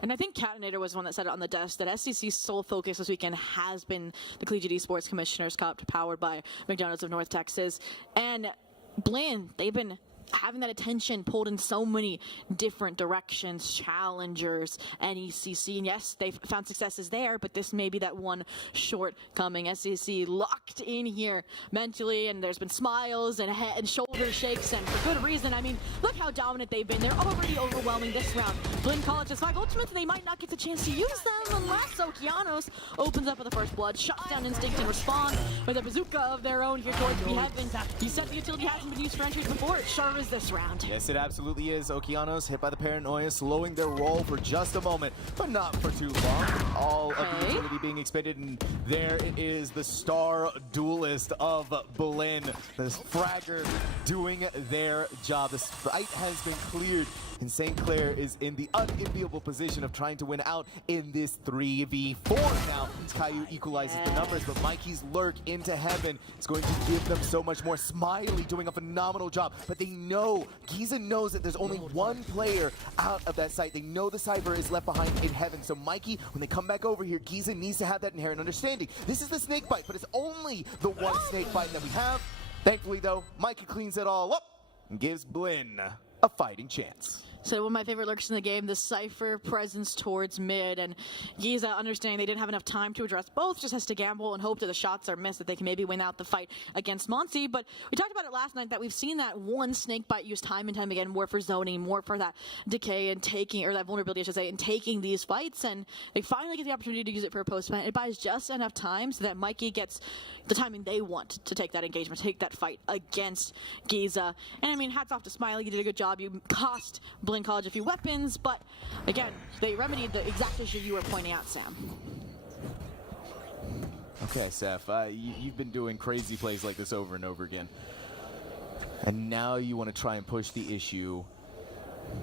And I think Catinator was the one that said it on the desk that SCC's sole focus this weekend has been the Collegiate Esports Commissioners Cup, powered by McDonald's of North Texas. And Blinn, they've been having that attention pulled in so many different directions, challengers, NECC, and yes, they've found successes there, but this may be that one shortcoming. SCC locked in here mentally, and there's been smiles and head and shoulder shakes, and for good reason. I mean, look how dominant they've been. They're already overwhelming this round. Blinn College is 5. Ultimately, they might not get the chance to use them unless Okeanos opens up with the first blood, shuts down Instinct, and responds with a bazooka of their own here towards the heaven. You said the utility hasn't been used for entries before. It sure is this round. Yes, it absolutely is. Okeanos hit by the paranoia, slowing their roll for just a moment, but not for too long. All of the utility being expended, and there it is, the star duelist of Blinn. The Fragger doing their job. The sprite has been cleared, and St. Clair is in the unenviable position of trying to win out in this 3v4 now. Caillou equalizes the numbers, but Mikey's lurk into heaven is going to give them so much more. Smiley doing a phenomenal job, but they know, Giza knows that there's only one player out of that site. They know the Cyber is left behind in heaven, so Mikey, when they come back over here, Giza needs to have that inherent understanding. This is the snake bite, but it's only the one snake bite that we have. Thankfully, though, Mikey cleans it all up and gives Blinn a fighting chance. So one of my favorite lurks in the game, the Cypher presence towards mid, and Giza understanding they didn't have enough time to address both, just has to gamble and hope that the shots are missed, that they can maybe win out the fight against Monty. But we talked about it last night, that we've seen that one snake bite used time and time again, more for zoning, more for that decay and taking, or that vulnerability, I should say, and taking these fights, and they finally get the opportunity to use it for a post-plant. It buys just enough time so that Mikey gets the timing they want to take that engagement, take that fight against Giza. And I mean, hats off to Smiley, you did a good job. You cost Blinn College a few weapons, but again, they remedied the exact issue you were pointing out, Sam. Okay, Seth, you've been doing crazy plays like this over and over again. And now you want to try and push the issue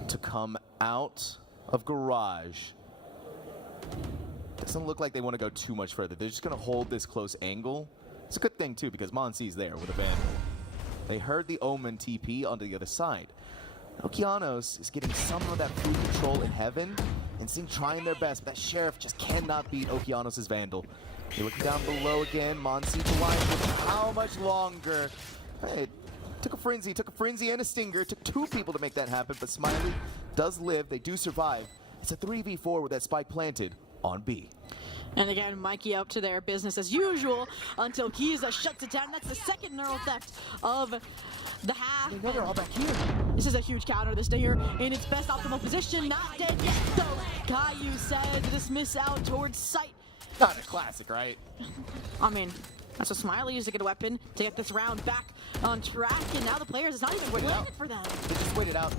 to come out of garage. Doesn't look like they want to go too much further. They're just going to hold this close angle. It's a good thing, too, because Monsi's there with a Vandal. They heard the Omen TP onto the other side. Okeanos is getting some of that food control in heaven, and seem trying their best, but that Sheriff just cannot beat Okeanos' Vandal. You're looking down below again, Monsi blind, how much longer? Hey, took a frenzy and a stinger. Took two people to make that happen, but Smiley does live, they do survive. It's a 3v4 with that spike planted on B. And again, Mikey up to their business as usual until Giza shuts it down. That's the second neural theft of the half. They know they're all back here. This is a huge counter. The Stinger in its best optimal position. Not dead yet, though. Caillou said to dismiss out towards sight. Not a classic, right? I mean, that's what Smiley used to get a weapon to get this round back on track, and now the players, it's not even waited for them. They just wait it out.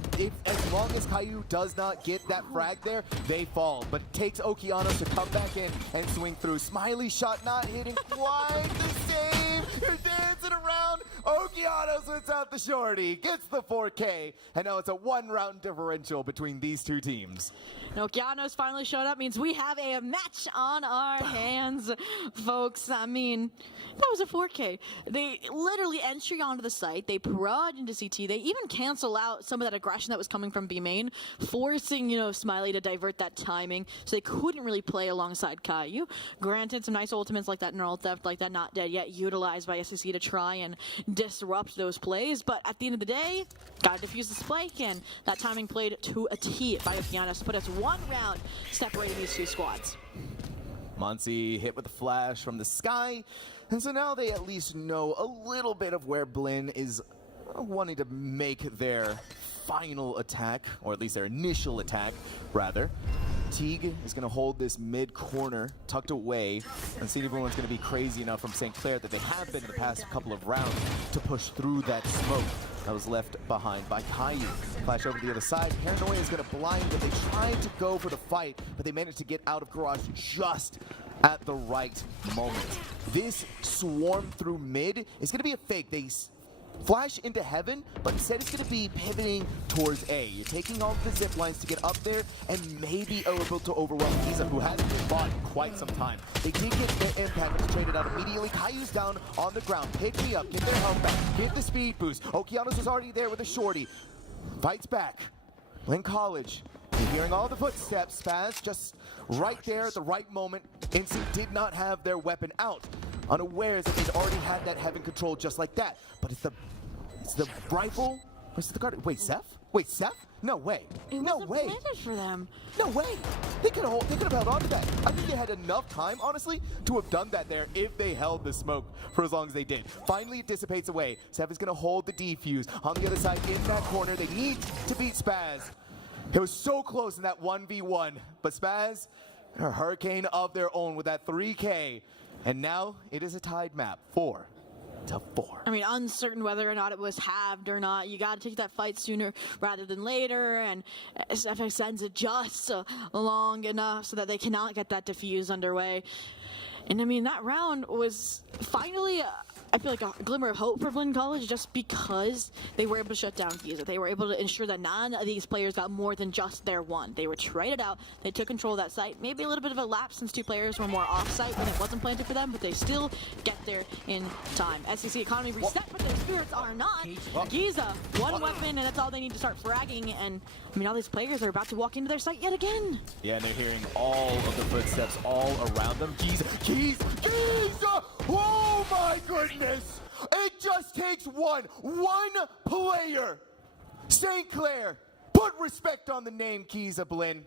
As long as Caillou does not get that frag there, they fall. But it takes Okeanos to come back in and swing through. Smiley's shot not hitting quite the same. They're dancing around. Okeanos wins out the shorty, gets the 4K, and now it's a one-round differential between these two teams. Okeanos finally showed up, means we have a match on our hands, folks. I mean, that was a 4K. They literally entry onto the site, they prod into CT, they even cancel out some of that aggression that was coming from B main, forcing, Smiley to divert that timing, so they couldn't really play alongside Caillou. Granted, some nice ultimates like that Neural Theft, like that Not Dead Yet, utilized by SEC to try and disrupt those plays, but at the end of the day, gotta defuse the spike, and that timing played to a T by Okeanos to put us one round separating these two squads. Monsi hit with a flash from the sky, and so now they at least know a little bit of where Blinn is wanting to make their final attack, or at least their initial attack, rather. Teague is going to hold this mid-corner tucked away, and see if everyone's going to be crazy enough from St. Clair that they have been in the past couple of rounds to push through that smoke that was left behind by Caillou. Flash over to the other side. Paranoia is going to blind, but they tried to go for the fight, but they managed to get out of garage just at the right moment. This swarm through mid is going to be a fake. They flash into heaven, but instead it's going to be pivoting towards A. You're taking all the zip lines to get up there and maybe able to overwhelm Giza, who hasn't been fought in quite some time. They did get the impact, but traded out immediately. Caillou's down on the ground. Pick me up, get their health back, get the speed boost. Okeanos was already there with a shorty. Fights back. Blinn College. You're hearing all the footsteps. Spaz just right there at the right moment. Instinct did not have their weapon out, unawares that they'd already had that heaven control just like that. But it's the rifle. Where's the guard? Wait, Seth? Wait, Seth? No way. No way. Planted for them. No way. They could have held on to that. I think they had enough time, honestly, to have done that there if they held the smoke for as long as they did. Finally, it dissipates away. Seth is going to hold the defuse. On the other side, in that corner, they need to beat Spaz. It was so close in that 1v1, but Spaz, a hurricane of their own with that 3K. And now it is a tied map, 4-4. I mean, uncertain whether or not it was halved or not. You got to take that fight sooner rather than later, and SFX sends it just long enough so that they cannot get that defuse underway. And I mean, that round was finally, I feel like, a glimmer of hope for Blinn College, just because they were able to shut down Giza. They were able to ensure that none of these players got more than just their one. They were traded out. They took control of that site. Maybe a little bit of a lapse since two players were more off-site when it wasn't planted for them, but they still get there in time. SEC economy reset, but their spirits are not. Giza, one weapon, and that's all they need to start fragging. And I mean, all these players are about to walk into their site yet again. Yeah, and they're hearing all of the footsteps all around them. Giza! Oh my goodness! It just takes one player St. Clair, put respect on the name, Kiza Blinn.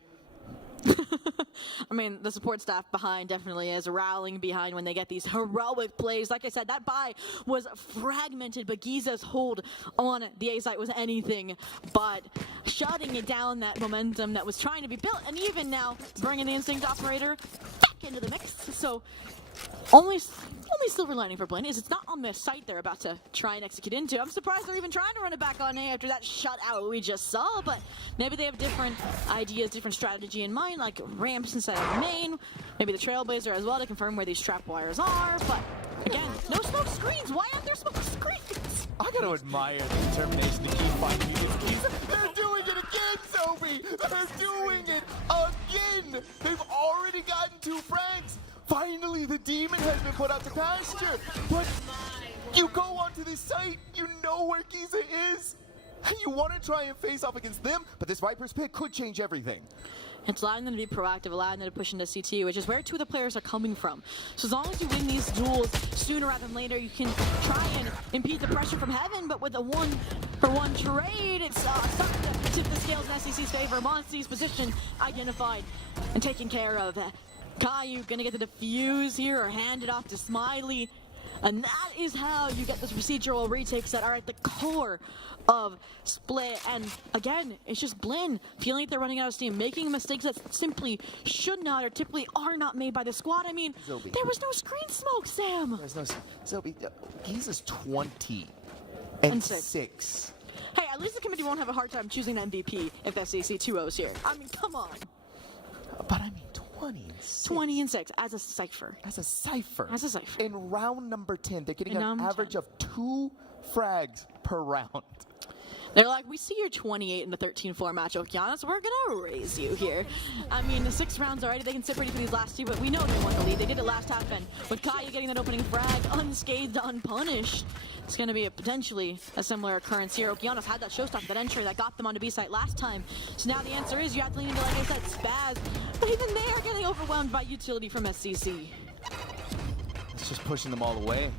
I mean, the support staff behind definitely is rallying behind when they get these heroic plays. Like I said, that bye was fragmented, but Giza's hold on the A site was anything but shutting it down, that momentum that was trying to be built, and even now bringing the Instinct Operator back into the mix. So only silver lining for Blinn is it's not on the site they're about to try and execute into. I'm surprised they're even trying to run it back on A after that shutout we just saw, but maybe they have different ideas, different strategy in mind, like ramps instead of main, maybe the Trailblazer as well to confirm where these trap wires are, but again, no smoke screens. Why aren't there smoke screens? I gotta admire the determination to keep fighting against Kiza. They're doing it again, Sophie! They're doing it again! They've already gotten 2 frags! Finally, the demon has been put out to pasture. But you go onto this site, you know where Giza is. You want to try and face off against them, but this Viper's Pit could change everything. It's allowing them to be proactive, allowing them to push into CT, which is where 2 of the players are coming from. So as long as you win these duels sooner rather than later, you can try and impede the pressure from heaven, but with a 1-for-1 trade, it's starting to tip the scales in SEC's favor. Monsty's position identified and taken care of. Caillou gonna get the defuse here or hand it off to Smiley. And that is how you get those procedural retakes that are at the core of Split. And again, it's just Blinn feeling like they're running out of steam, making mistakes that simply should not or typically are not made by the squad. I mean, Zobi. there was no screen smoke, Sam. There's no Zobi. Giza's 20 and 6. Hey, at least the committee won't have a hard time choosing an MVP if SEC 2-0's here. I mean, come on. But I mean, 20 and 6. 20 and 6 as a cipher. As a cipher. As a cipher. In round number 10, they're getting In an round average of 2 frags per round. They're like, we see your 28 in the 13-4 match, Okeanos. We're going to raise you here. I mean, 6 rounds already. They can sit pretty for these last 2, but we know they won the lead. They did it last half, and with Caillou getting that opening frag unscathed, unpunished, it's going to be potentially a similar occurrence here. Okeanos had that showstopper, that entry that got them onto B-site last time. So now the answer is you have to lean into, like I said, Spaz. But even they are getting overwhelmed by utility from SCC. It's just pushing them all away.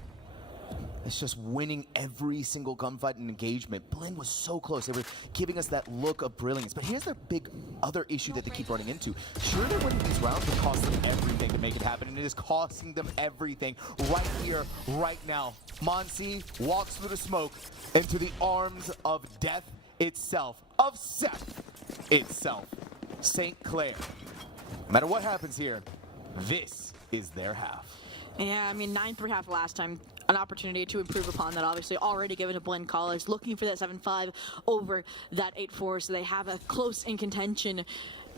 It's just winning every single gunfight and engagement. Blinn was so close. They were giving us that look of brilliance. But here's the big other issue that they keep running into. Sure, they're winning these rounds, but cost them everything to make it happen. And it is costing them everything right here, right now. Monsi walks through the smoke into the arms of death itself, of Seth itself. St. Clair. No matter what happens here, this is their half. Yeah, I mean, 9-3 half last time. An opportunity to improve upon that, obviously already given to Blinn College, looking for that 7-5 over that 8-4, so they have a close in contention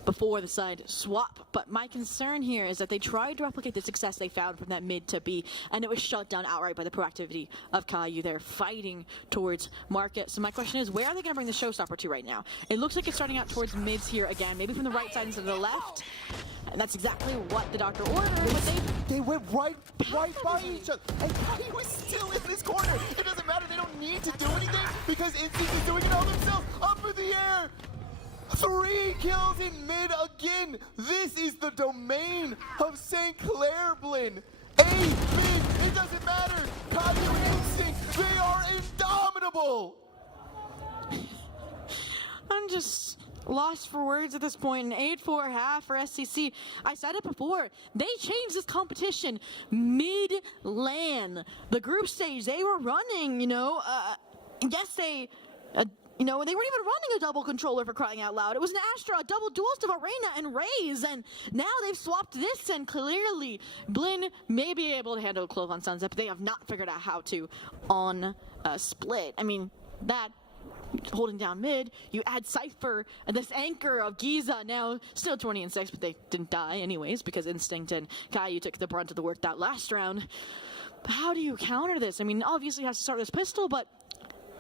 before the side swap. But my concern here is that they tried to replicate the success they found from that mid to B, and it was shut down outright by the proactivity of Caillou. They're fighting towards market. So my question is, where are they going to bring the showstopper to right now? It looks like it's starting out towards mids here again, maybe from the right side instead of the left. And that's exactly what the doctor ordered, but they went right by each other. And Caillou was still in this corner. It doesn't matter. They don't need to do anything because Instinct is doing it all themselves. Up in the air. 3 kills in mid again. This is the domain of St. Clair, Blinn. A, mid, it doesn't matter. Caillou and Instinct, they are indomitable. I'm just lost for words at this point. An 8-4 half for SCC. I said it before. They changed this competition mid-LAN. The group stage, they were running, yes, they weren't even running a double controller for crying out loud. It was an Astra, a double duelist of Arena and Raze, and now they've swapped this, and clearly Blinn may be able to handle Clove on Sunset, but they have not figured out how to on Split. I mean, that holding down mid, you add Cypher, and this anchor of Giza, now still 20 and 6, but they didn't die anyways because Instinct and Caillou took the brunt of the work that last round. But how do you counter this? I mean, obviously he has to start with this pistol, but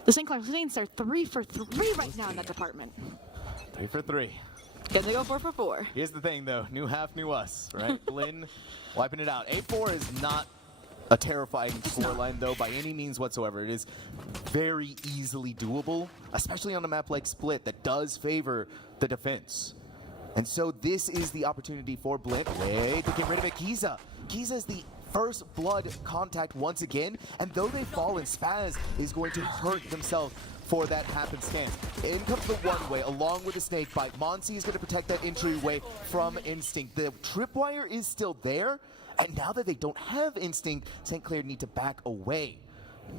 the St. Clair Saints are 3 for 3 right now in that department. 3 for 3. Can they go 4 for 4? Here's the thing, though. New half, new us, right? Blinn wiping it out. 8-4 is not a terrifying scoreline, though, by any means whatsoever. It is very easily doable, especially on a map like Split that does favor the defense. And so this is the opportunity for Blinn. Wait, to get rid of it. Giza is the first blood contact once again, and though they fall and Spaz is going to hurt themselves for that happenstance. In comes the one-way, along with the snake bite. Monsi is going to protect that entryway from Instinct. The tripwire is still there, and now that they don't have Instinct, St. Clair need to back away.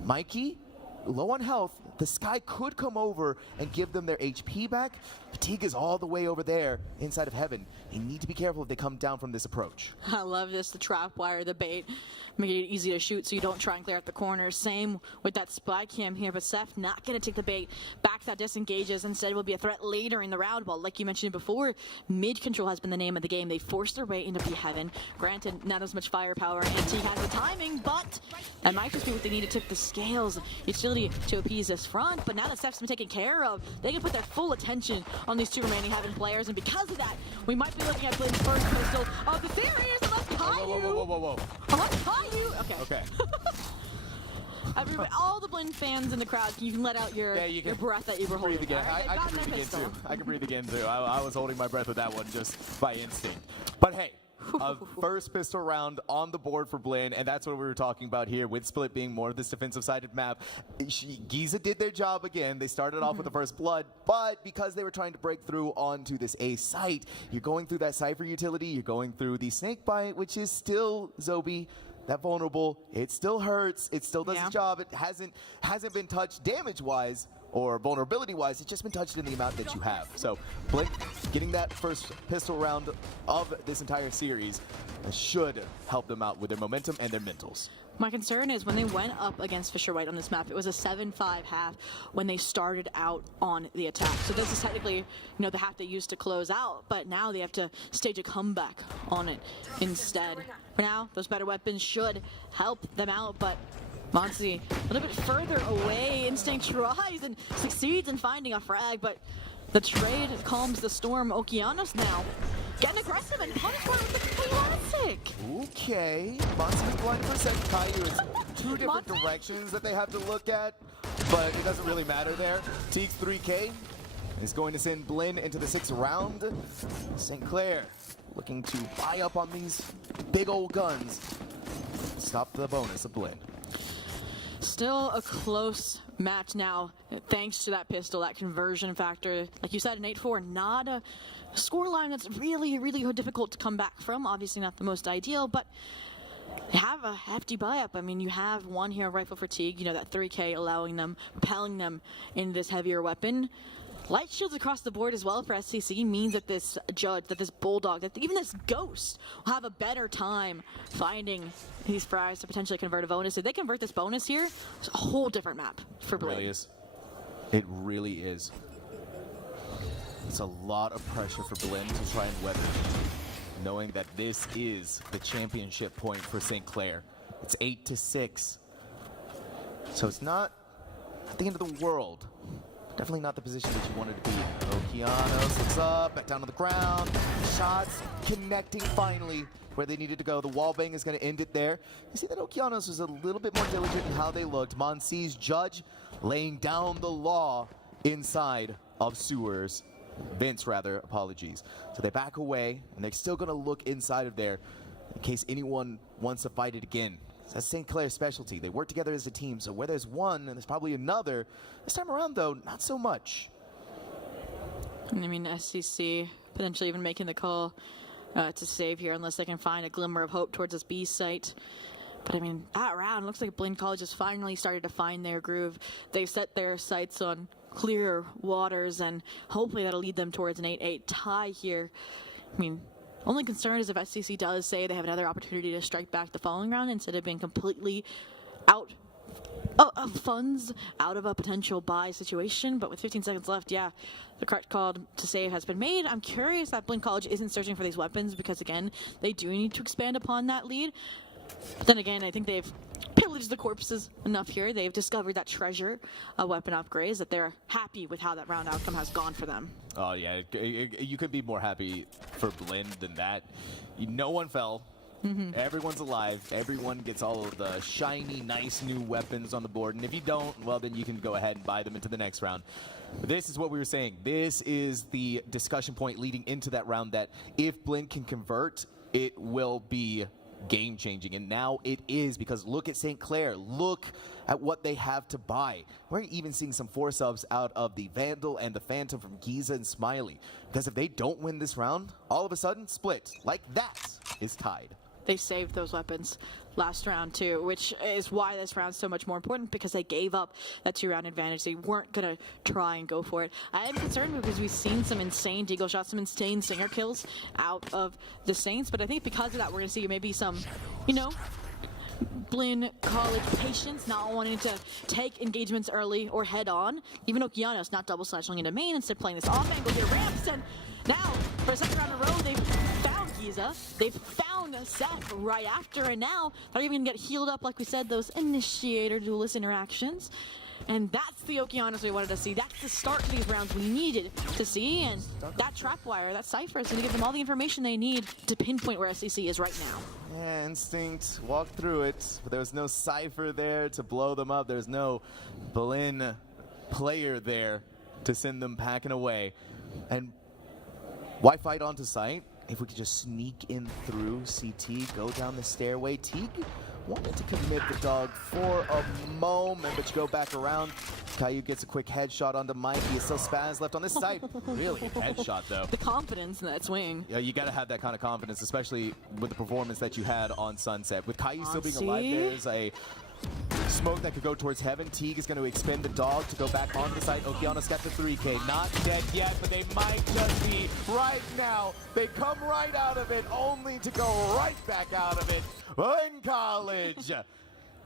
Mikey, low on health, the Sky could come over and give them their HP back. Fatigue is all the way over there inside of Heaven. You need to be careful if they come down from this approach. I love this, the trap wire, the bait, making it easy to shoot so you don't try and clear out the corners. Same with that spy cam here, but Seth not going to take the bait. Back that disengages, instead will be a threat later in the round. Well, like you mentioned before, mid control has been the name of the game. They forced their way into Heaven. Granted, not as much firepower, and Teague has the timing, but that might just be what they need to tip the scales. Utility to appease this front, but now that Steph's been taken care of, they can put their full attention on these two remaining Heaven players, and because of that, we might be looking at Blynn's first pistol of the series. Whoa. Okay. Everybody, all the Blinn fans in the crowd, you can let out your breath that you were holding. Breathe again. Right? I can breathe again too. I can breathe again too. I was holding my breath with that one just by instinct. But hey, a first pistol round on the board for Blinn, and that's what we were talking about here with Split being more of this defensive-sided map. Giza did their job again. They started off with the first blood, but because they were trying to break through onto this A site, you're going through that Cypher utility, you're going through the Snake Bite, which is still, Zobi, that vulnerable. It still hurts. It still does its job. It hasn't been touched damage-wise or vulnerability-wise. It's just been touched in the amount that you have. So Blink getting that first pistol round of this entire series should help them out with their momentum and their mentals. My concern is when they went up against Fisher White on this map, it was a 7-5 half when they started out on the attack. So this is technically, the half they used to close out, but now they have to stage a comeback on it instead. For now, those better weapons should help them out, but Monsi a little bit further away. Instinct tries and succeeds in finding a frag, but the trade calms the storm. Okeanos now getting aggressive and punished with the classic. Okay, Monsi blind for a second. Caillou is two different directions that they have to look at, but it doesn't really matter there. Teague 3K is going to send Blinn into the 6th round. St. Clair looking to buy up on these big old guns. Stop the bonus of Blinn. Still a close match now, thanks to that pistol, that conversion factor. Like you said, an 8-4, not a scoreline that's really, really difficult to come back from. Obviously not the most ideal, but they have a hefty buy-up. I mean, you have one here, rifle fatigue, that 3K allowing them, propelling them into this heavier weapon. Light shields across the board as well for SCC means that this Judge, that this Bulldog, that even this Ghost will have a better time finding these frags to potentially convert a bonus. If they convert this bonus here, it's a whole different map for Blinn. It really is. It really is. It's a lot of pressure for Blinn to try and weather, knowing that this is the championship point for St. Clair. It's 8-6. So it's not at the end of the world. Definitely not the position that you wanted to be in. Okeanos looks up, back down to the ground. Shots connecting finally where they needed to go. The wall bang is going to end it there. You see that Okeanos was a little bit more diligent in how they looked. Monsi's Judge laying down the law inside of sewers. Vince, rather, apologies. So they back away, and they're still going to look inside of there in case anyone wants to fight it again. That's St. Clair's specialty. They work together as a team, so where there's one, and there's probably another. This time around, though, not so much. I mean, SCC potentially even making the call to save here unless they can find a glimmer of hope towards this B site. But I mean, that round looks like Blinn College has finally started to find their groove. They've set their sights on clear waters, and hopefully that'll lead them towards an 8-8 tie here. I mean, only concern is if SCC does say they have another opportunity to strike back the following round instead of being completely out of funds, out of a potential buy situation. But with 15 seconds left, yeah, the correct call to save has been made. I'm curious that Blinn College isn't searching for these weapons because, again, they do need to expand upon that lead. But then again, I think they've pillaged the corpses enough here. They've discovered that treasure of weapon upgrades that they're happy with how that round outcome has gone for them. Oh, yeah. You could be more happy for Blinn than that. No one fell. Everyone's alive. Everyone gets all of the shiny, nice new weapons on the board. And if you don't, well, then you can go ahead and buy them into the next round. But this is what we were saying. This is the discussion point leading into that round that if Blinn can convert, it will be game-changing, and now it is, because look at St. Clair. Look at what they have to buy. We're even seeing some 4 subs out of the Vandal and the Phantom from Giza and Smiley, because if they don't win this round, all of a sudden, Split, like that, is tied. They saved those weapons last round too, which is why this round's so much more important, because they gave up that 2-round advantage. They weren't going to try and go for it. I am concerned because we've seen some insane deagle shots, some insane Singer kills out of the Saints, but I think because of that we're going to see maybe some, you know, Blinn College patience, not wanting to take engagements early or head on. Even Okeanos not double slashing into main, instead playing this off angle here. Ramps, and now for a second round in a row they've found Giza, they've found Seth right after, and now they're even gonna get healed up, like we said, those initiator duelist interactions. And that's the Okeanos we wanted to see. That's the start to these rounds we needed to see. And that trapwire, that Cypher is going to give them all the information they need to pinpoint where SCC is right now. Yeah, Instinct walked through it, but there was no Cypher there to blow them up. There's no Blinn player there to send them packing away. And why fight onto site? If we could just sneak in through CT, go down the stairway. Teague wanted to commit the dog for a moment, but you go back around. Caillou gets a quick headshot onto Mike. He is still spaz left on this side. Really a headshot, though. The confidence in that swing. Yeah, you got to have that kind of confidence, especially with the performance that you had on Sunset. With Caillou still being alive, there's a smoke that could go towards heaven. Teague is going to expend the dog to go back on the site. Okeanos got the 3K. Not dead yet, but they might just be right now. They come right out of it, only to go right back out of it. In college.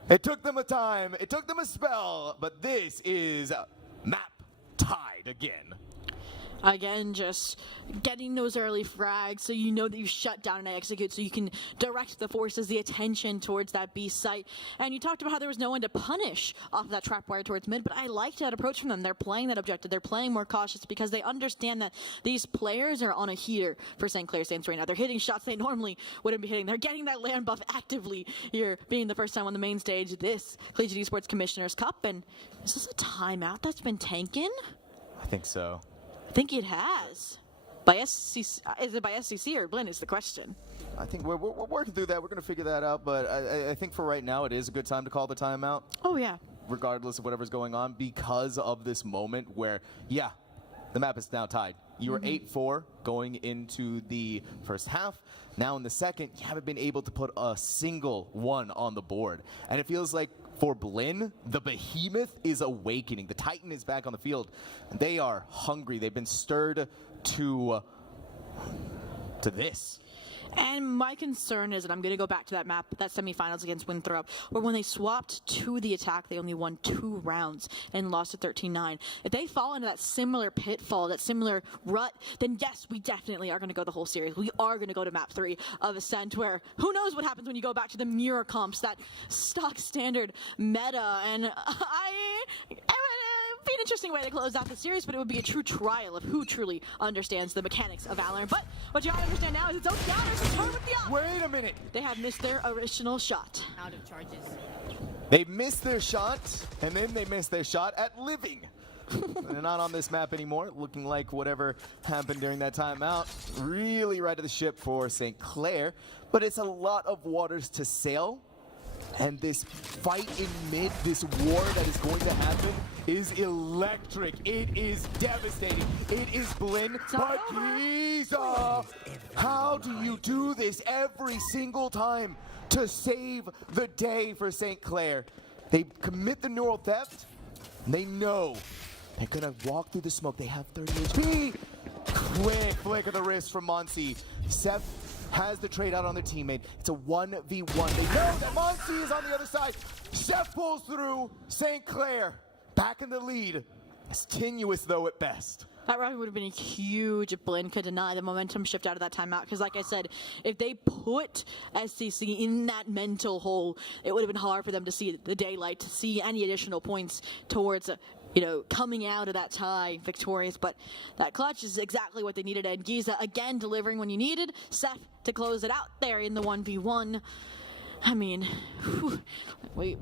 It took them a time. It took them a spell, but this is map tied again. Again, just getting those early frags so you know that you shut down and execute, so you can direct the forces, the attention towards that B site. And you talked about how there was no one to punish off of that trapwire towards mid, but I liked that approach from them. They're playing that objective. They're playing more cautious because they understand that these players are on a heater for St. Clair Saints right now. They're hitting shots they normally wouldn't be hitting. They're getting that land buff actively here, being the first time on the main stage this Collegiate Esports Commissioners Cup. And is this a timeout that's been taken? I think so. I think it has. By SCC, is it by SCC or Blinn is the question. I think we're working through that. We're going to figure that out, but I think for right now it is a good time to call the timeout. Oh, yeah. Regardless of whatever's going on, because of this moment where, yeah, the map is now tied. You were 8-4 going into the first half. Now in the second, you haven't been able to put a single one on the board. And it feels like for Blinn, the behemoth is awakening. The Titan is back on the field. They are hungry. They've been stirred to this. And my concern is, and I'm going to go back to that map, that semifinals against Winthrop, where when they swapped to the attack, they only won 2 rounds and lost to 13-9. If they fall into that similar pitfall, that similar rut, then yes, we definitely are going to go the whole series. We are going to go to map 3 of Ascent, where who knows what happens when you go back to the mirror comps, that stock standard meta. And be an interesting way to close out the series, but it would be a true trial of who truly understands the mechanics of Valorant. But what you all understand now is it's Okeanos' turn with the op. Wait a minute. They have missed their original shot. Out of charges. They missed their shot, and then they missed their shot at living. They're not on this map anymore, looking like whatever happened during that timeout really right to the ship for St. Clair. But it's a lot of waters to sail. And this fight in mid, this war that is going to happen, is electric. It is devastating. It is Blinn, but Giza! How do you do this every single time to save the day for St. Clair? They commit the neural theft. They know they're gonna walk through the smoke. They have 30 HP. Quick flick of the wrist from Monsi. Seth has the trade out on their teammate. It's a 1v1. They know that Monsi is on the other side. Seth pulls through. St. Clair back in the lead. It's tenuous, though, at best. That round would have been huge if Blinn could deny the momentum shift out of that timeout. Because like I said, if they put SCC in that mental hole, it would have been hard for them to see the daylight, to see any additional points towards coming out of that tie victorious. But that clutch is exactly what they needed. And Giza, again, delivering when you needed. Seth to close it out there in the 1v1. I mean, I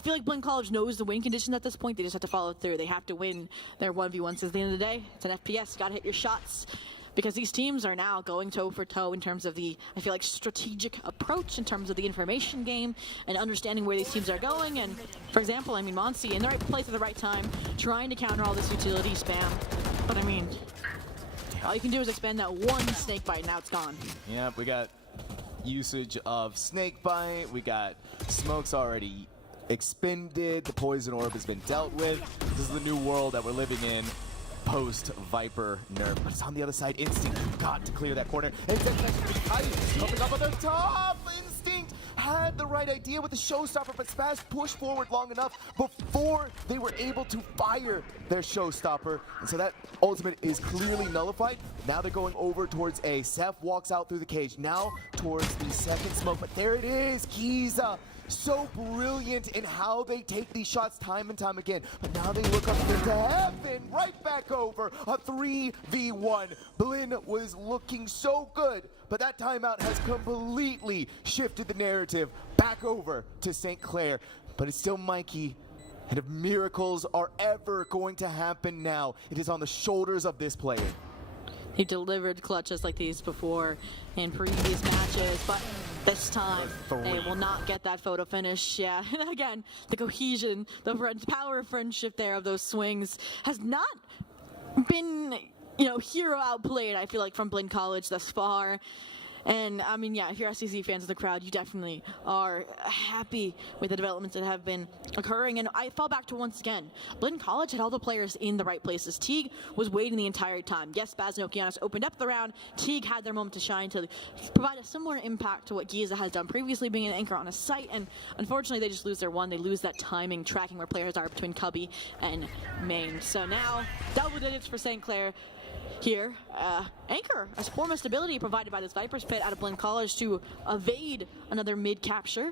feel like Blinn College knows the win conditions at this point. They just have to follow through. They have to win their 1v1s. At the end of the day, it's an FPS. Got to hit your shots. because these teams are now going toe for toe in terms of the, I feel like, strategic approach in terms of the information game and understanding where these teams are going. And for example, I mean, Monsi in the right place at the right time, trying to counter all this utility spam. But I mean, all you can do is expend that one snake bite, now it's gone. Yeah, we got usage of snake bite. We got smokes already expended. The poison orb has been dealt with. This is the new world that we're living in. Post-Viper nerf. But it's on the other side. Instinct got to clear that corner. And Titan's coming up on the top. Instinct had the right idea with the showstopper, but Spaz pushed forward long enough before they were able to fire their showstopper. And so that ultimate is clearly nullified. Now they're going over towards A. Seth walks out through the cage. Now towards the second smoke, but there it is. Kiza. So brilliant in how they take these shots time and time again. But now they look up into heaven, right back over. A 3v1. Blinn was looking so good, but that timeout has completely shifted the narrative back over to St. Clair. But it's still Mikey. And if miracles are ever going to happen now, it is on the shoulders of this player. He delivered clutches like these before in previous matches, but this time they will not get that photo finish. Yeah, and again, the cohesion, the power of friendship there of those swings has not been, hero outplayed, I feel like, from Blinn College thus far. And I mean, yeah, if you're SCC fans of the crowd, you definitely are happy with the developments that have been occurring. And I fall back to, once again, Blinn College had all the players in the right places. Teague was waiting the entire time. Yes, Spaz and Okeanos opened up the round. Teague had their moment to shine to provide a similar impact to what Giza has done previously, being an anchor on a site. And unfortunately, they just lose their one. They lose that timing, tracking where players are between Cubby and Main. So now, double digits for St. Clair. Here, anchor, a form of stability provided by this Viper's Pit out of Blinn College to evade another mid capture.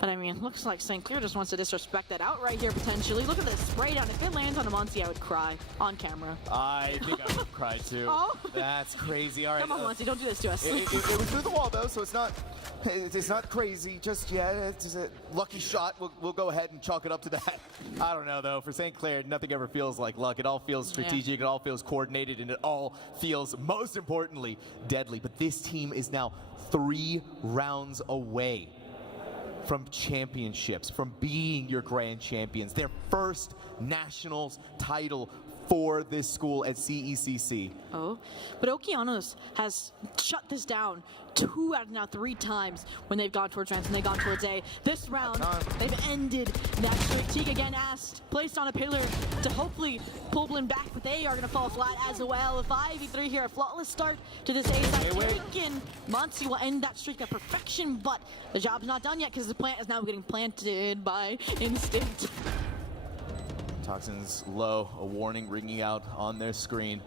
But I mean, looks like St. Clair just wants to disrespect that out right here potentially. Look at this spray down. If it lands on a Monsi, I would cry on camera. I think I would cry too. Oh. That's crazy. All right. Come on, Monsi, don't do this to us. It was through the wall though, so it's not crazy just yet. It's just a lucky shot. We'll go ahead and chalk it up to that. I don't know though. For St. Clair, nothing ever feels like luck. It all feels strategic. Yeah. It all feels coordinated, and it all feels, most importantly, deadly. But this team is now 3 rounds away from championships, from being your grand champions. Their first nationals title for this school at CECC. Oh, but Okeanos has shut this down 2 out of now 3 times when they've gone towards Rams and they've gone towards A. This round, they've ended that streak. Teague again placed on a pillar to hopefully pull Blinn back, but they are going to fall flat as well. A 5v3 here, a flawless start to this A side. Taken. Monsi will end that streak at perfection, but the job's not done yet because the plant is now getting planted by Instinct. Toxins low, a warning ringing out on their screen.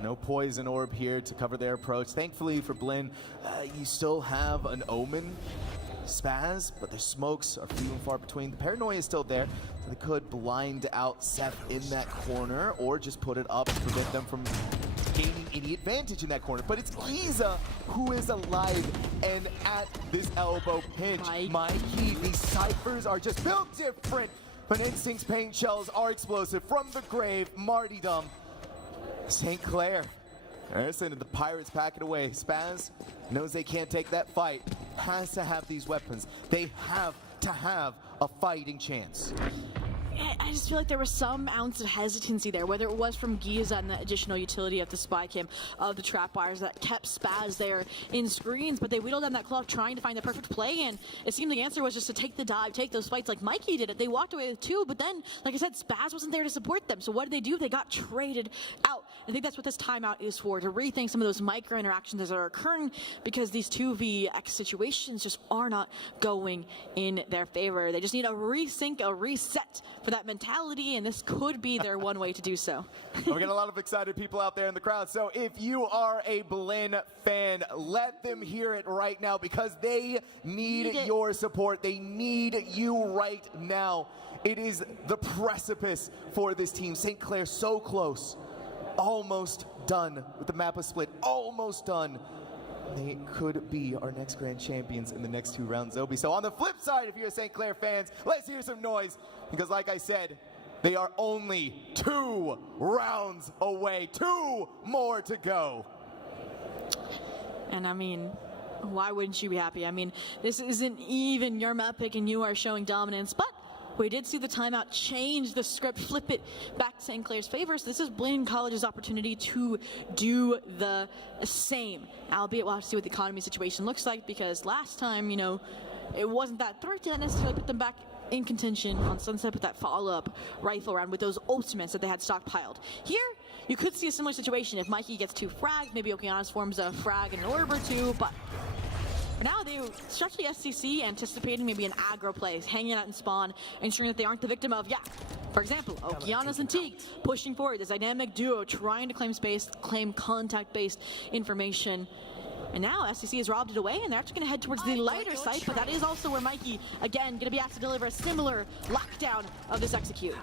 No poison orb here to cover their approach. Thankfully for Blinn, you still have an Omen, Spaz, but their smokes are few and far between. The paranoia is still there, so they could blind out Seth in that corner or just put it up to prevent them from gaining any advantage in that corner. But it's Giza who is alive and at this elbow pinch. Mikey, these ciphers are just built different. But Instinct's paint shells are explosive from the grave. Martyrdom. St. Clair. Harrison and the Pirates pack it away. Spaz knows they can't take that fight. Has to have these weapons. They have to have a fighting chance. I just feel like there was some ounce of hesitancy there, whether it was from Giza and the additional utility of the spy cam of the trap wires that kept Spaz there in screens, but they wheeled down that club trying to find the perfect play, and it seemed the answer was just to take the dive, take those fights like Mikey did it. They walked away with 2, but then, like I said, Spaz wasn't there to support them, so what did they do? They got traded out. I think that's what this timeout is for, to rethink some of those micro interactions that are occurring, because these 2vx situations just are not going in their favor. They just need a resync, a reset for that mentality, and this could be their one way to do so. We got a lot of excited people out there in the crowd, so if you are a Blinn fan, let them hear it right now, because they need your support. They need you right now. It is the precipice for this team. St. Clair so close, almost done with the map of split, almost done. They could be our next grand champions in the next 2 rounds, Obi. So on the flip side, if you're St. Clair fans, let's hear some noise, because like I said, They are only 2 rounds away. 2 more to go. And I mean, why wouldn't you be happy? I mean, this isn't even your map pick and you are showing dominance, but we did see the timeout change the script, flip it back to St. Clair's favor. So this is Blaine College's opportunity to do the same. Albeit we'll have to see what the economy situation looks like, because last time, you know, it wasn't that threat to necessarily put them back in contention on Sunset with that follow-up rifle round with those ultimates that they had stockpiled. Here, you could see a similar situation if Mikey gets 2 frags, maybe Okeanos forms a frag in an orb or 2, but for now, they especially SCC anticipating maybe an aggro play, hanging out in spawn, ensuring that they aren't the victim of, for example, Okeanos and Teague pushing forward, this dynamic duo trying to claim space, claim contact-based information. And now SCC has robbed it away, and they're actually going to head towards the lighter site, but that is also where Mikey, again, going to be asked to deliver a similar lockdown of this execute.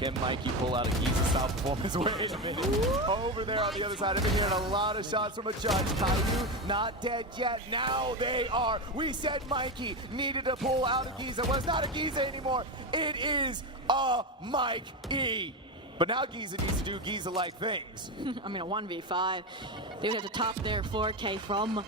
Can Mikey pull out a Giza-style performance? Wait a minute. Over there on the other side, I've been hearing a lot of shots from a judge. Caillou not dead yet. Now they are. We said Mikey needed to pull out a Giza. Well, it's not a Giza anymore. It is a Mike E. But now Giza needs to do Giza-like things. I mean, a 1v5. They would have to top their 4K from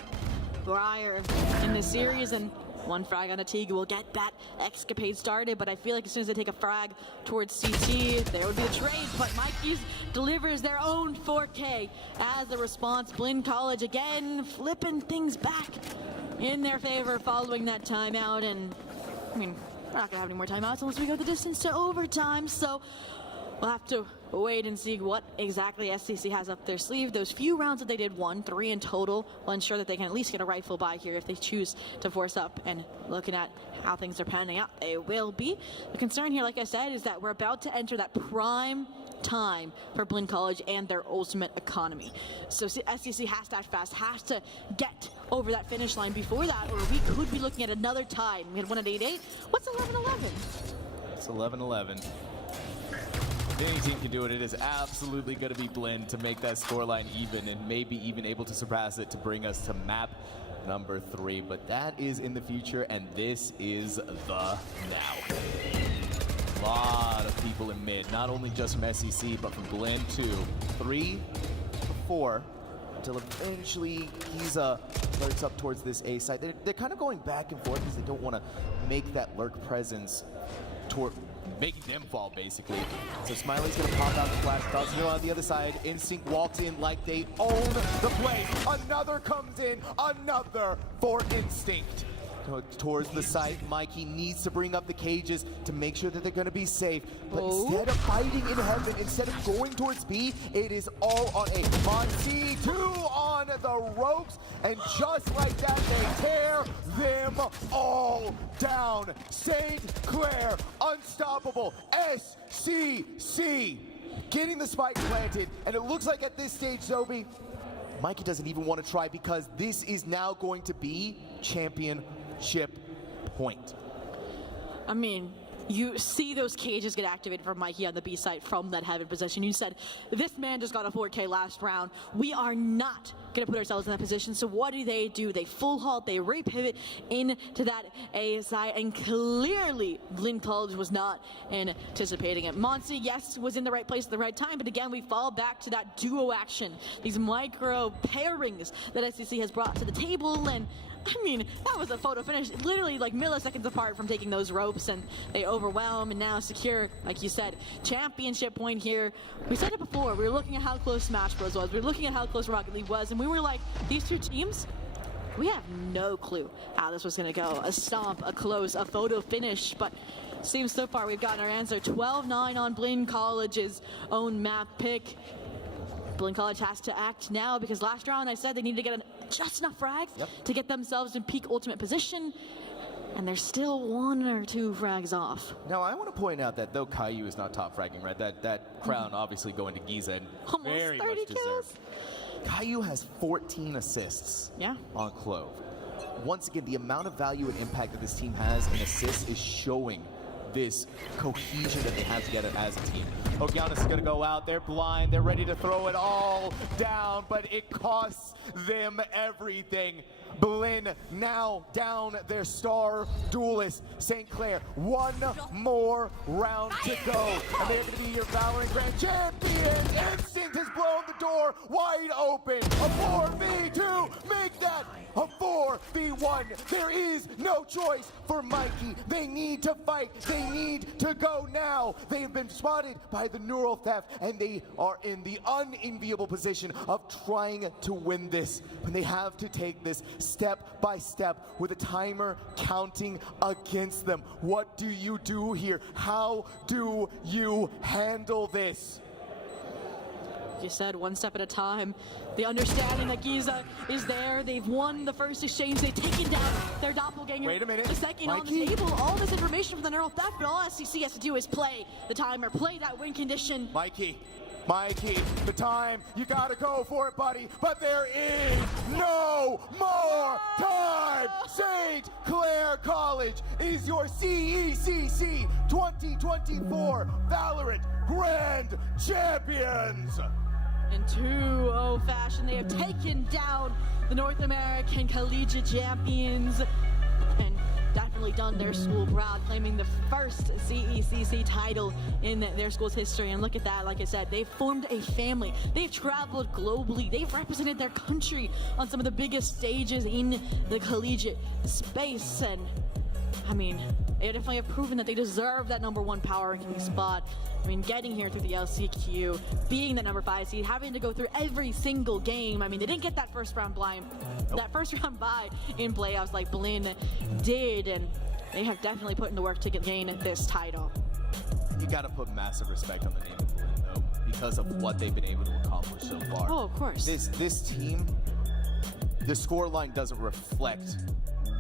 Briar in this series, and 1 frag on a Teague will get that escapade started. But I feel like as soon as they take a frag towards CT, there would be a trade. But Mikey's delivers their own 4K as a response. Blinn College again flipping things back in their favor following that timeout. And I mean, we're not gonna have any more timeouts unless we go the distance to overtime. So we'll have to wait and see what exactly SCC has up their sleeve. Those few rounds that they did, 3 in total, will ensure that they can at least get a rifle by here if they choose to force up. And looking at how things are panning out, they will be. The concern here, like I said, is that we're about to enter that prime time for Blinn College and their ultimate economy. So SCC has to act fast, has to get over that finish line before that, or we could be looking at another tie. We had one at 8-8. What's 11-11? It's 11-11. If any team can do it, it is absolutely going to be Blinn to make that scoreline even, and maybe even able to surpass it to bring us to map number 3. But that is in the future, and this is the now. A lot of people in mid, not only just from SEC, but from Blinn too. 3, 4, until eventually Giza lurks up towards this A side. They're kind of going back and forth because they don't want to make that lurk presence toward making them fall, basically. So Smiley's gonna pop out the flash. Dawson on the other side. Instinct walks in like they own the play. Another comes in, another for Instinct. Towards the site, Mikey needs to bring up the cages to make sure that they're gonna be safe. But instead of fighting in heaven, instead of going towards B, it is all on A. Monty, 2 on the ropes, and just like that, they tear them all down. St. Clair, unstoppable. SCC getting the spike planted, and it looks like at this stage, Zobi, Mikey doesn't even want to try because this is now going to be championship point. I mean, you see those cages get activated for Mikey on the B site from that heaven position. You said, this man just got a 4K last round. We are not going to put ourselves in that position. So what do? They full halt, they repivot into that A side, and clearly Blinn College was not anticipating it. Monty, yes, was in the right place at the right time, but again, we fall back to that duo action. These micro pairings that SEC has brought to the table, and I mean, that was a photo finish, literally like milliseconds apart from taking those ropes, and they overwhelm and now secure, like you said, championship point here. We said it before, we were looking at how close Smash Bros was, we were looking at how close Rocket League was, and we were like, these two teams, we have no clue how this was gonna go. A stomp, a close, a photo finish, but seems so far we've gotten our answer. 12-9 on Blinn College's own map pick. Blinn College has to act now because last round I said they needed to get just enough frags to get themselves in peak ultimate position, and they're still 1 or 2 frags off. Now I want to point out that though Caillou is not top fragging, right? That crown obviously going to Giza and almost very 30 much kills. deserved. Caillou has 14 assists on Clove. Once again, the amount of value and impact that this team has in assists is showing this cohesion that they have together as a team. Okeanos is going to go out, they're blind, they're ready to throw it all down, but it costs them everything. Blinn now down their star duelist, St. Clair. One more round to go, and they're going to be your Valorant Grand Champions. Instinct has blown the door wide open. A 4v2, make that a 4v1. There is no choice for Mikey. They need to fight. They need to go now. They have been spotted by the neural theft, and they are in the unenviable position of trying to win this. And they have to take this step by step with a timer counting against them. What do you do here? How do you handle this? You said one step at a time. The understanding that Giza is there. They've won the first exchange. They've taken down their doppelganger. Wait a minute. The second Mikey? on the table. All this information from the neural theft, but all CECC has to do is play the timer, play that win condition. Mikey, the time, you gotta go for it, buddy, but there is no more time! St. Clair College is your CECC 2024 Valorant Grand Champions! In 2-0 fashion, they have taken down the North American Collegiate Champions and definitely done their school proud, claiming the first CECC title in their school's history. And look at that, like I said, they've formed a family. They've traveled globally. They've represented their country on some of the biggest stages in the collegiate space. And I mean, they definitely have proven that they deserve that #1 power ranking spot. I mean, getting here through the LCQ, being the #5 seed, having to go through every single game. I mean, they didn't get that first round bye in playoffs like Blinn did, and they have definitely put in the work to gain this title. You gotta put massive respect on the name of Blinn, though, because of what they've been able to accomplish so far. Oh, of course. This team, the scoreline doesn't reflect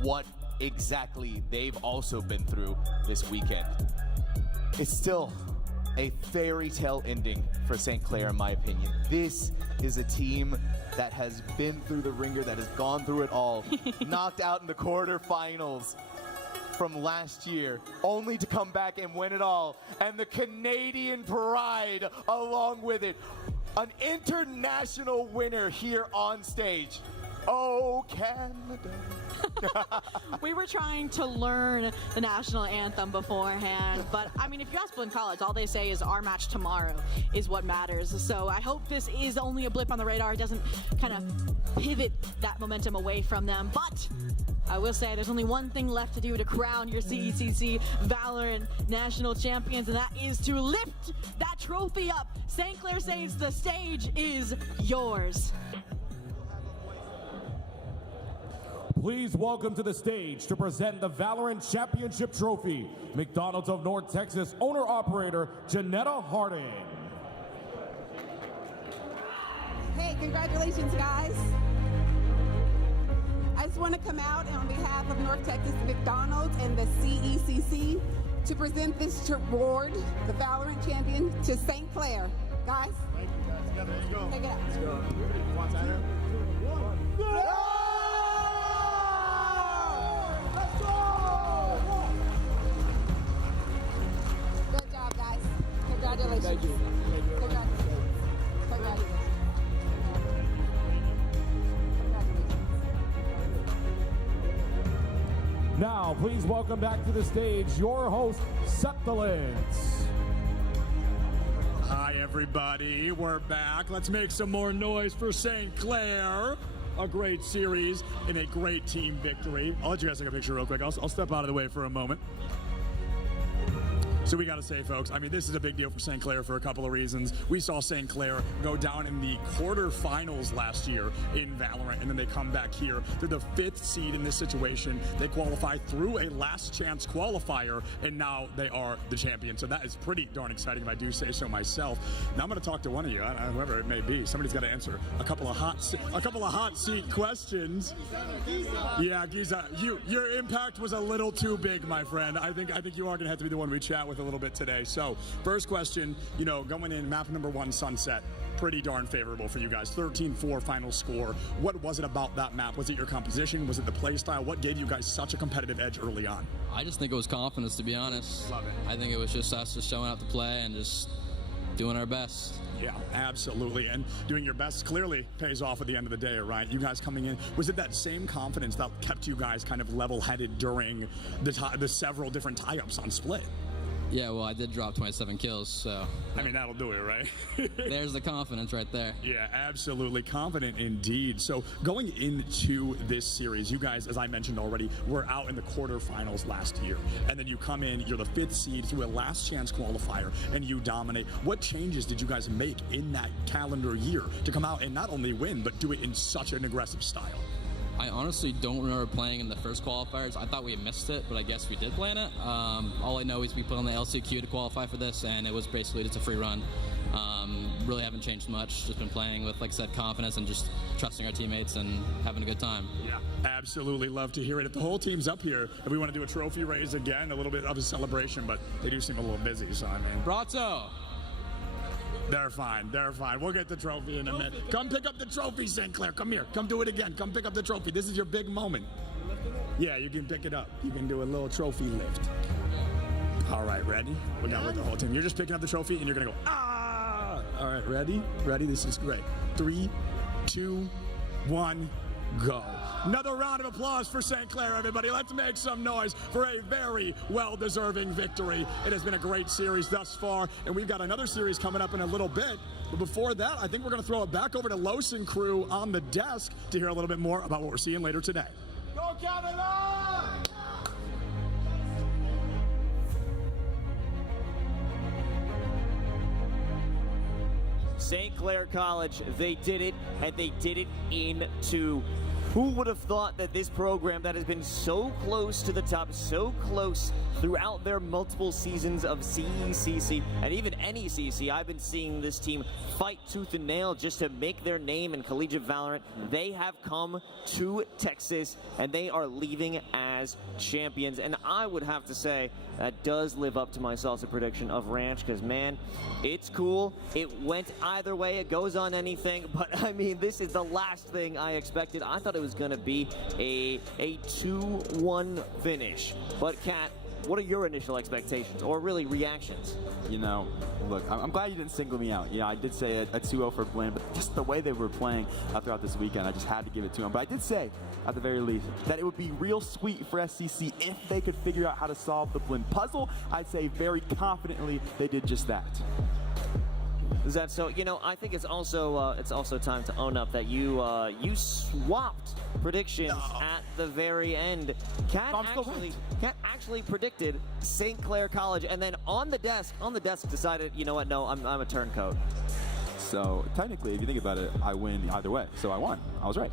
what exactly they've also been through this weekend. It's still a fairy tale ending for St. Clair, in my opinion. This is a team that has been through the ringer, that has gone through it all, knocked out in the quarterfinals from last year, only to come back and win it all, and the Canadian pride along with it. An international winner here on stage. Oh, Canada. We were trying to learn the national anthem beforehand, but I mean, if you ask Blinn College, all they say is our match tomorrow is what matters. So I hope this is only a blip on the radar. It doesn't kind of pivot that momentum away from them. But I will say there's only one thing left to do to crown your CECC Valorant National Champions, and that is to lift that trophy up. St. Clair says the stage is yours. Please welcome to the stage to present the Valorant Championship Trophy, McDonald's of North Texas owner-operator Janetta Harding. Hey, congratulations, guys. I just want to come out on behalf of North Texas McDonald's and the CECC to present this award, the Valorant Champion, to St. Clair. Guys? Thank you, guys. Together, let's go. Take it out. Let's go. One time. Good job, guys. Congratulations. Thank you. Congratulations. Now, please welcome back to the stage your host, Septalence. Hi, everybody. We're back. Let's make some more noise for St. Clair. A great series and a great team victory. I'll let you guys take a picture real quick. I'll step out of the way for a moment. So we got to say, folks, I mean, this is a big deal for St. Clair for a couple of reasons. We saw St. Clair go down in the quarterfinals last year in Valorant, and then they come back here. They're the 5th seed in this situation. They qualify through a last chance qualifier, and now they are the champion. So that is pretty darn exciting, if I do say so myself. Now I'm going to talk to one of you, whoever it may be. Somebody's got to answer a couple of hot seat questions. Yeah, Giza, your impact was a little too big, my friend. I think you are going to have to be the one we chat with a little bit today. So first question, going in map number 1, Sunset, pretty darn favorable for you guys. 13-4 final score. What was it about that map? Was it your composition? Was it the play style? What gave you guys such a competitive edge early on? I just think it was confidence, to be honest. Love it. I think it was just us just showing up to play and just doing our best. Yeah, absolutely. And doing your best clearly pays off at the end of the day, right? You guys coming in, was it that same confidence that kept you guys kind of level-headed during the several different tie-ups on Split? Yeah, well, I did drop 27 kills, so. I mean, that'll do it, right? There's the confidence right there. Yeah, absolutely. Confident indeed. So going into this series, you guys, as I mentioned already, were out in the quarterfinals last year. And then you come in, you're the 5th seed through a last chance qualifier, and you dominate. What changes did you guys make in that calendar year to come out and not only win, but do it in such an aggressive style? I honestly don't remember playing in the first qualifiers. I thought we had missed it, but I guess we did play in it. All I know is we put on the LCQ to qualify for this, and it was basically just a free run. Really haven't changed much. Just been playing with, like I said, confidence and just trusting our teammates and having a good time. Yeah, absolutely love to hear it. If the whole team's up here, if we want to do a trophy raise again, a little bit of a celebration, but they do seem a little busy, so I mean. Brato! They're fine. They're fine. We'll get the trophy in a minute. Come pick up the trophy, St. Clair. Come here. Come do it again. Come pick up the trophy. This is your big moment. Yeah, you can pick it up. You can do a little trophy lift. All right, ready? We got with the whole team. You're just picking up the trophy, and you're going to go, ah! All right, ready? Ready? This is great. 3, 2, 1, go. Another round of applause for St. Clair, everybody. Let's make some noise for a very well-deserving victory. It has been a great series thus far, and we've got another series coming up in a little bit. But before that, I think we're going to throw it back over to Los and crew on the desk to hear a little bit more about what we're seeing later today. Go Canada! St. Clair College, they did it, and they did it in 2. Who would have thought that this program that has been so close to the top, so close throughout their multiple seasons of CECC and even NECC, I've been seeing this team fight tooth and nail just to make their name in collegiate Valorant. They have come to Texas, and they are leaving as champions. And I would have to say that does live up to my salsa prediction of Ranch, because, man, it's cool. It went either way. It goes on anything. But, I mean, this is the last thing I expected. I thought it was going to be a 2-1 finish. But, Kat, what are your initial expectations, or really reactions? You know, look, I'm glad you didn't single me out. Yeah, I did say a 2-0 for Blinn, but just the way they were playing throughout this weekend, I just had to give it to them. But I did say, at the very least, that it would be real sweet for SCC if they could figure out how to solve the Blinn puzzle. I'd say very confidently they did just that. Is that so? You know, I think it's also time to own up that you swapped predictions at the very end. Kat actually predicted St. Clair College, and then on the desk decided, you know what? No, I'm a turncoat. So technically, if you think about it, I win either way. So I won. I was right.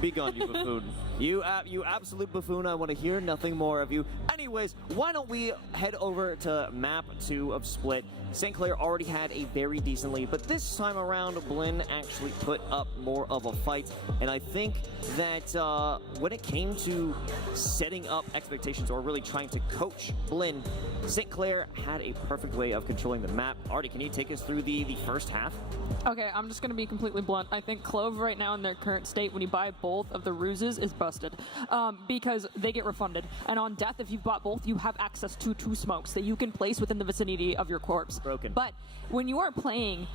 Be gone, you buffoon. You absolute buffoon. I want to hear nothing more of you. Anyways, why don't we head over to map 2 of Split. St. Clair already had a very decent lead, but this time around, Blinn actually put up more of a fight. And I think that when it came to setting up expectations or really trying to coach Blinn, St. Clair had a perfect way of controlling the map. Artie, can you take us through the first half? Okay, I'm just going to be completely blunt. I think Clove right now in their current state, when you buy both of the ruses, is busted because they get refunded. And on Death, if you've bought both, you have access to 2 smokes that you can place within the vicinity of your corpse. Broken. But when you are playing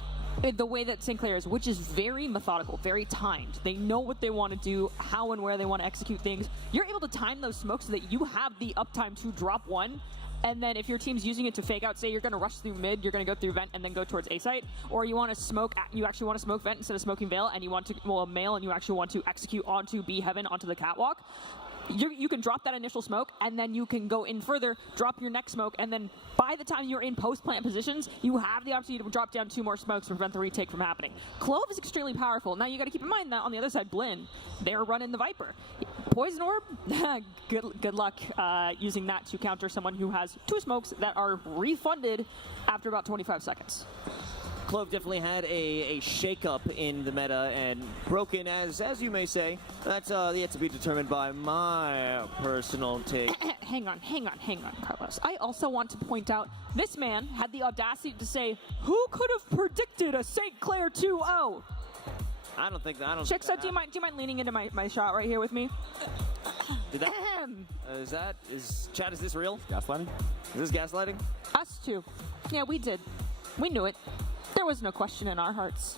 the way that St. Clair is, which is very methodical, very timed. They know what they want to do, how and where they want to execute things. You're able to time those smokes so that you have the uptime to drop one. And then if your team's using it to fake out, say you're going to rush through mid, you're going to go through vent and then go towards A site, or you want to smoke, you actually want to smoke vent instead of smoking veil, and you want to, well, mail, and you actually want to execute onto B heaven, onto the catwalk. You can drop that initial smoke, and then you can go in further, drop your next smoke, and then by the time you're in post-plant positions, you have the opportunity to drop down 2 more smokes to prevent the retake from happening. Clove is extremely powerful. Now you got to keep in mind that on the other side, Blinn, they're running the Viper. Poison Orb, good luck using that to counter someone who has 2 smokes that are refunded after about 25 seconds. Clove definitely had a shake-up in the meta, and broken, as you may say. That's yet to be determined by my personal take. Hang on, Carlos. I also want to point out, this man had the audacity to say, who could have predicted a St. Clair 2-0? I don't think that. Chicksa, do you mind leaning into my shot right here with me? Did that? Is Chad, is this real? Gaslighting? Is this gaslighting? Us too. Yeah, we did. We knew it. There was no question in our hearts.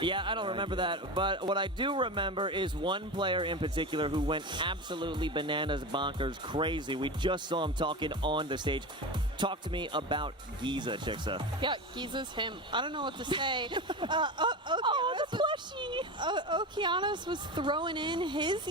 Yeah, I don't remember that, but what I do remember is one player in particular who went absolutely bananas, bonkers, crazy. We just saw him talking on the stage. Talk to me about Giza, Chicksa. Yeah, Giza's him. I don't know what to say. The plushie! Okeanos was throwing in his.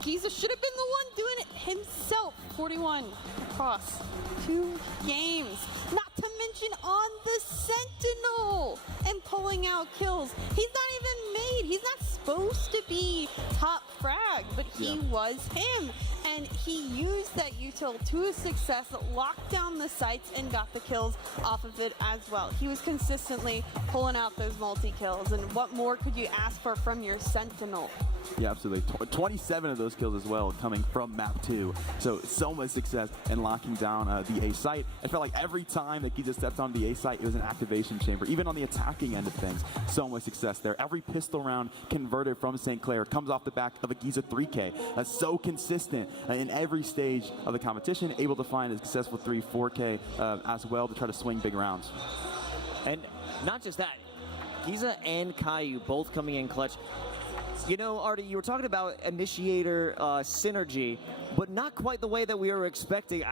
Giza should have been the one doing it himself. 41 across 2 games. Not to mention on the Sentinel and pulling out kills. He's not even made. He's not supposed to be top frag, but he was him. And he used that util to his success, locked down the sites, and got the kills off of it as well. He was consistently pulling out those multi-kills. And what more could you ask for from your Sentinel? Yeah, absolutely. 27 of those kills as well coming from map 2. So much success in locking down the A site. I felt like every time that Giza stepped on the A site, it was an activation chamber. Even on the attacking end of things, so much success there. Every pistol round converted from St. Clair comes off the back of a Giza 3K. So consistent in every stage of the competition, able to find a successful 3-4K as well to try to swing big rounds. And not just that, Giza and Caillou both coming in clutch. You know, Artie, you were talking about initiator synergy, but not quite the way that we were expecting.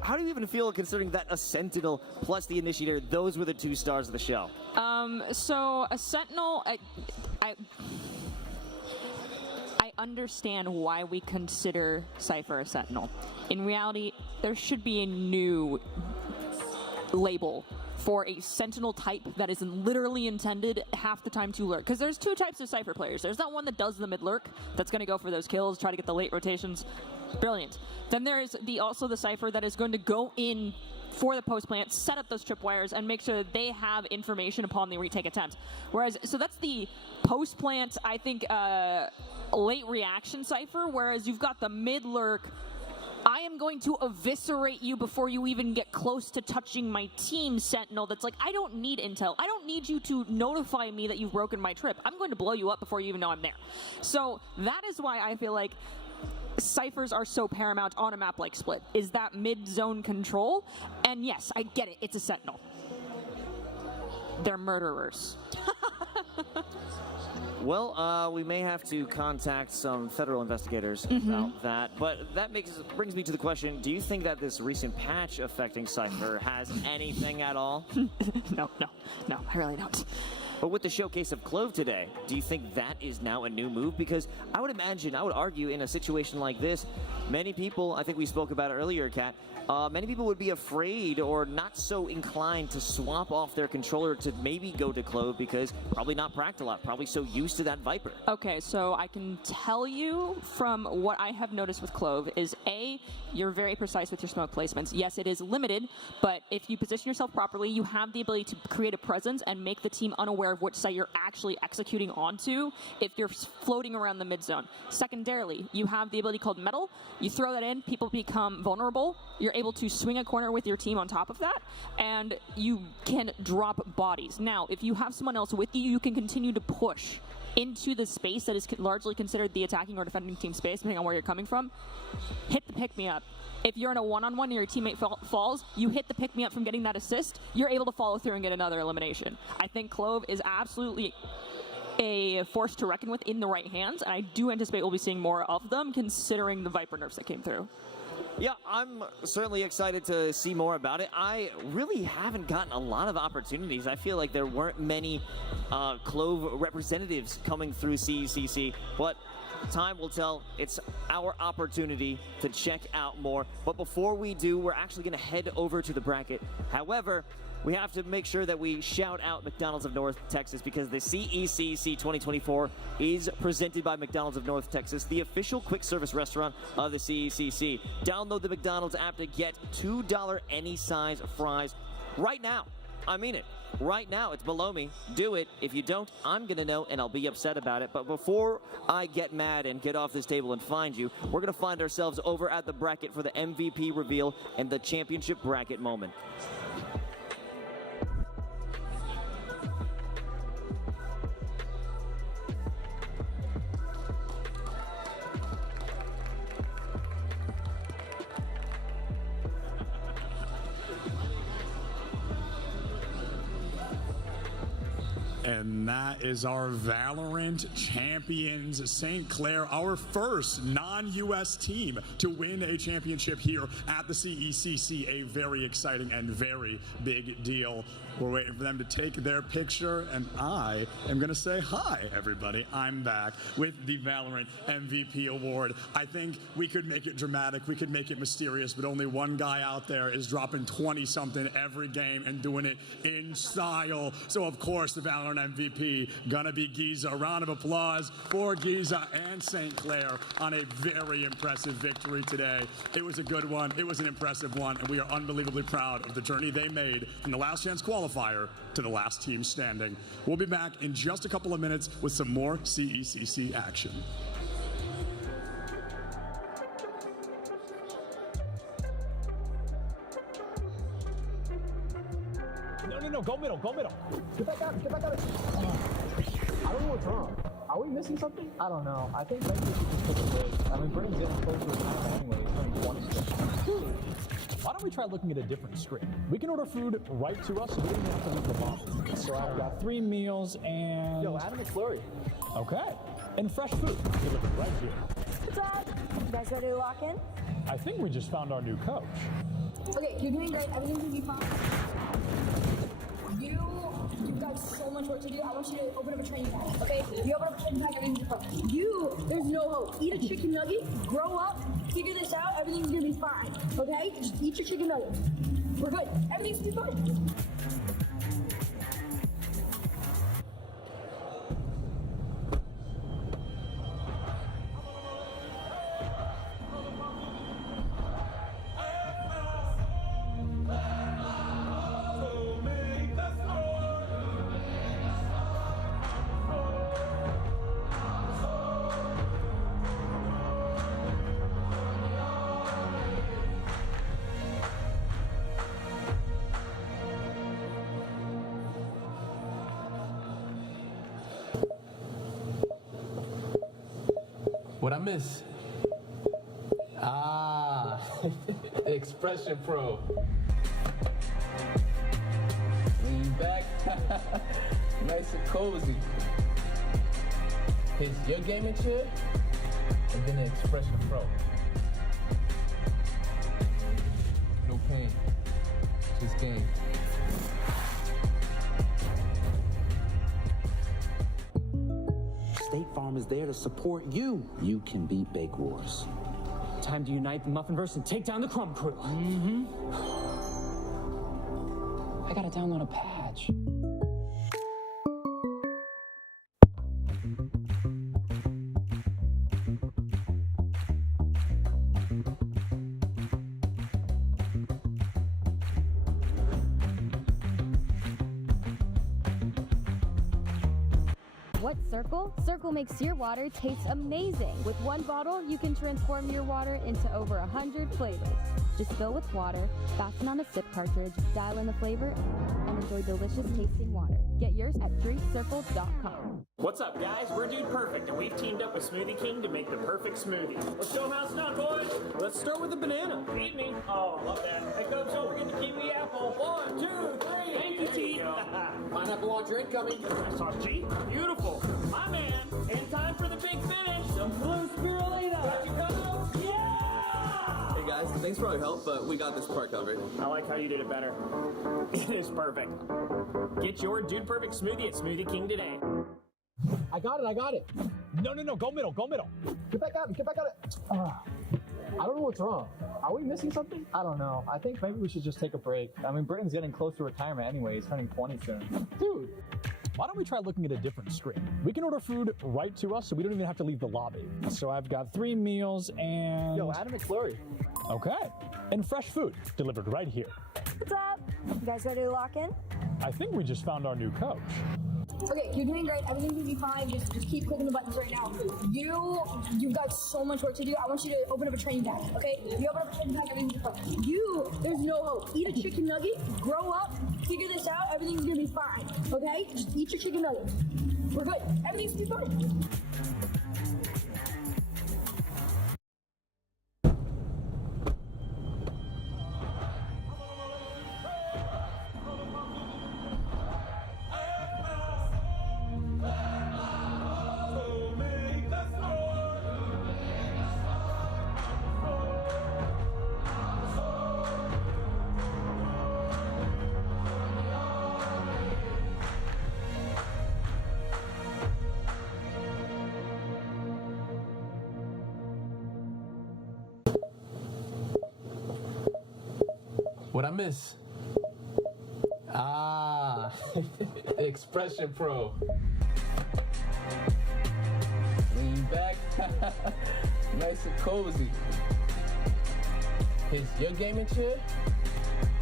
How do you even feel considering that a Sentinel plus the initiator, those were the 2 stars of the show? So a Sentinel, I understand why we consider Cypher a Sentinel. In reality, there should be a new label for a Sentinel type that is literally intended half the time to lurk. Because there's 2 types of Cypher players. There's that one that does the mid-lurk, that's going to go for those kills, try to get the late rotations. Brilliant. Then there's also the Cypher that is going to go in for the post plant, set up those tripwires, and make sure that they have information upon the retake attempt. Whereas, so that's the post plant, I think, late reaction Cypher, whereas you've got the mid-lurk, I am going to eviscerate you before you even get close to touching my team Sentinel. That's like, I don't need intel. I don't need you to notify me that you've broken my trip. I'm going to blow you up before you even know I'm there. So that is why I feel like Cyphers are so paramount on a map like Split, is that mid-zone control. And yes, I get it. It's a Sentinel. They're murderers. Well, we may have to contact some federal investigators about that, but that brings me to the question, do you think that this recent patch affecting Cypher has anything at all? No, I really don't. But with the showcase of Clove today, do you think that is now a new move? Because I would argue in a situation like this, many people, I think we spoke about it earlier, Kat, many people would be afraid or not so inclined to swap off their controller to maybe go to Clove because probably not practiced a lot, probably so used to that Viper. Okay, so I can tell you from what I have noticed with Clove is A, you're very precise with your smoke placements. Yes, it is limited, but if you position yourself properly, you have the ability to create a presence and make the team unaware of which site you're actually executing onto if you're floating around the mid zone. Secondarily, you have the ability called metal. You throw that in, people become vulnerable. You're able to swing a corner with your team on top of that, and you can drop bodies. Now, if you have someone else with you, you can continue to push into the space that is largely considered the attacking or defending team space, depending on where you're coming from. Hit the pick-me-up. If you're in a one-on-one and your teammate falls, you hit the pick-me-up from getting that assist, you're able to follow through and get another elimination. I think Clove is absolutely a force to reckon with in the right hands, and I do anticipate we'll be seeing more of them, considering the Viper nerfs that came through. Yeah, I'm certainly excited to see more about it. I really haven't gotten a lot of opportunities. I feel like there weren't many Clove representatives coming through CECC, but time will tell. It's our opportunity to check out more. But before we do, we're actually going to head over to the bracket. However, we have to make sure that we shout out McDonald's of North Texas because the CECC 2024 is presented by McDonald's of North Texas, the official quick service restaurant of the CECC. Download the McDonald's app to get $2 any size fries right now. I mean it. Right now, it's below me. Do it. If you don't, I'm going to know, and I'll be upset about it. But before I get mad and get off this table and find you, we're going to find ourselves over at the bracket for the MVP reveal and the championship bracket moment. And that is our Valorant champions, St. Clair, our first non-US team to win a championship here at the CECC. A very exciting and very big deal. We're waiting for them to take their picture, and I am going to say hi, everybody. I'm back with the Valorant MVP award. I think we could make it dramatic, we could make it mysterious, but only one guy out there is dropping 20-something every game and doing it in style. So, of course, the Valorant MVP gonna be Giza. A round of applause for Giza and St. Clair on a very impressive victory today. It was a good one, it was an impressive one, and we are unbelievably proud of the journey they made from the last chance qualifier to the last team standing. We'll be back in just a couple of minutes with some more CECC action. No, go middle, go middle. Get back out it. I don't know what's wrong. Are we missing something? I don't know. I think maybe we should just take a break. I mean, Britain's getting close to retirement anyway. He's turning 20. Why don't we try looking at a different screen? We can order food right to us, so we don't even have to leave the lobby. So I've got 3 meals and... Yo, Adam McFlurry. Okay. And fresh food delivered right here. What's up? You guys ready to lock in? I think we just found our new coach. Okay, you're doing great. Everything's gonna be fine. You've got so much work to do. I want you to open up a training pack, okay? You open up a training pack, everything's fine. There's no hope. Eat a chicken nugget, grow up, figure this out, everything's gonna be fine, okay? Just eat your chicken nugget. We're good. Everything's gonna be fine. What I miss? The Expression Pro. Lean back, nice and cozy. Here's your gaming chair, and then the Expression Pro. No pain, just game. State Farm is there to support you. You can beat Bake Wars. Time to unite the Muffinverse and take down the Crumb Crew. I gotta download a patch. What's Circle? Circle makes your water taste amazing. With one bottle, you can transform your water into over 100 flavors. Just fill with water, fasten on a sip cartridge, dial in the flavor, and enjoy delicious tasting water. Get yours at drinkcircle.com. What's up, guys? We're Dude Perfect, and we've teamed up with Smoothie King to make the perfect smoothie. Let's go house now, boys. Let's start with the banana. Eat me. Oh, love that. Hey, Coach, don't forget the kiwi apple. 1, 2, 3. Thank you, T. Pineapple launcher incoming. Sauce G. Beautiful. My man. In time for the big finish. Some blue spirulina. Got you covered? Yeah! Hey guys, thanks for all your help, but we got this part covered. I like how you did it better. It is perfect. Get your Dude Perfect smoothie at Smoothie King today. I got it. No, go middle, go middle. Get back out it. I don't know what's wrong. Are we missing something? I don't know. I think maybe we should just take a break. I mean, Britain's getting close to retirement anyway. He's turning 20 soon. Dude, why don't we try looking at a different screen? We can order food right to us, so we don't even have to leave the lobby. So I've got 3 meals and... Yo, Adam McFlurry. Okay. And fresh food delivered right here. What's up? You guys ready to lock in? I think we just found our new coach. Okay, you're doing great. Everything's gonna be fine. Just keep clicking the buttons right now. You've got so much work to do. I want you to open up a training pack, okay? You open up a training pack, everything's fine. There's no hope. Eat a chicken nugget, grow up, figure this out, everything's gonna be fine, okay? Just eat your chicken nugget. We're good. Everything's gonna be fine. What I miss? Ah, Expression Pro. Lean back, nice and cozy. Here's your gaming chair,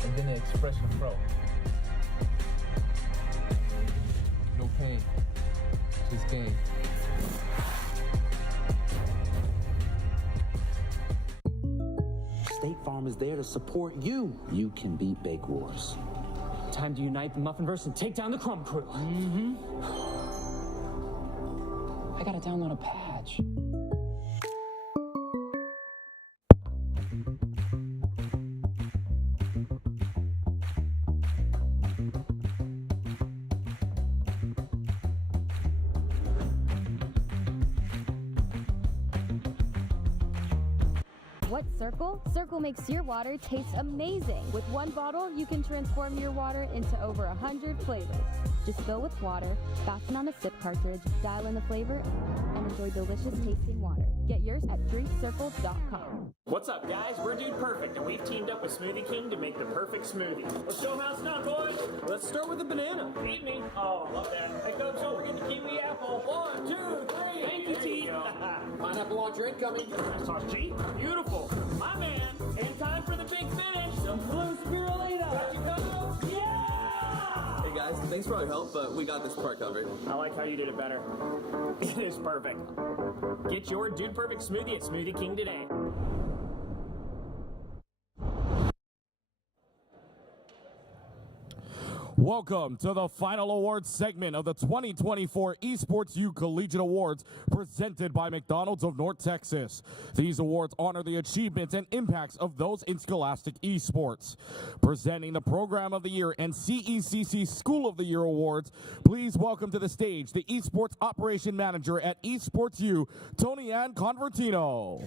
and then the Expression Pro. No pain, just gain. State Farm is there to support you. You can beat Bake Wars. Time to unite the Muffinverse and take down the Crumb Crew. I gotta download a patch. What's Circle? Circle makes your water taste amazing. With one bottle, you can transform your water into over 100 flavors. Just fill with water, fasten on a sip cartridge, dial in the flavor, and enjoy delicious tasting water. Get yours at drinkcircle.com. What's up, guys? We're Dude Perfect, and we've teamed up with Smoothie King to make the perfect smoothie. Let's show 'em how it's done, boys. Let's start with the banana. Eat me. Oh, love that. Hey, Coach, don't forget the kiwi apple. 1, 2, 3. Thank you, T. Pineapple launcher incoming. Nice toss, G. Beautiful. My man. In time for the big finish. Some blue spirulina. Got you covered. Yeah! Hey guys, thanks for all your help, but we got this part covered. I like how you did it better. It is perfect. Get your Dude Perfect smoothie at Smoothie King today. Welcome to the final awards segment of the 2024 Esports U Collegiate Awards presented by McDonald's of North Texas. These awards honor the achievements and impacts of those in scholastic esports. Presenting the Program of the Year and CECC School of the Year Awards, please welcome to the stage the Esports Operation Manager at Esports U, Tony Ann Convertino.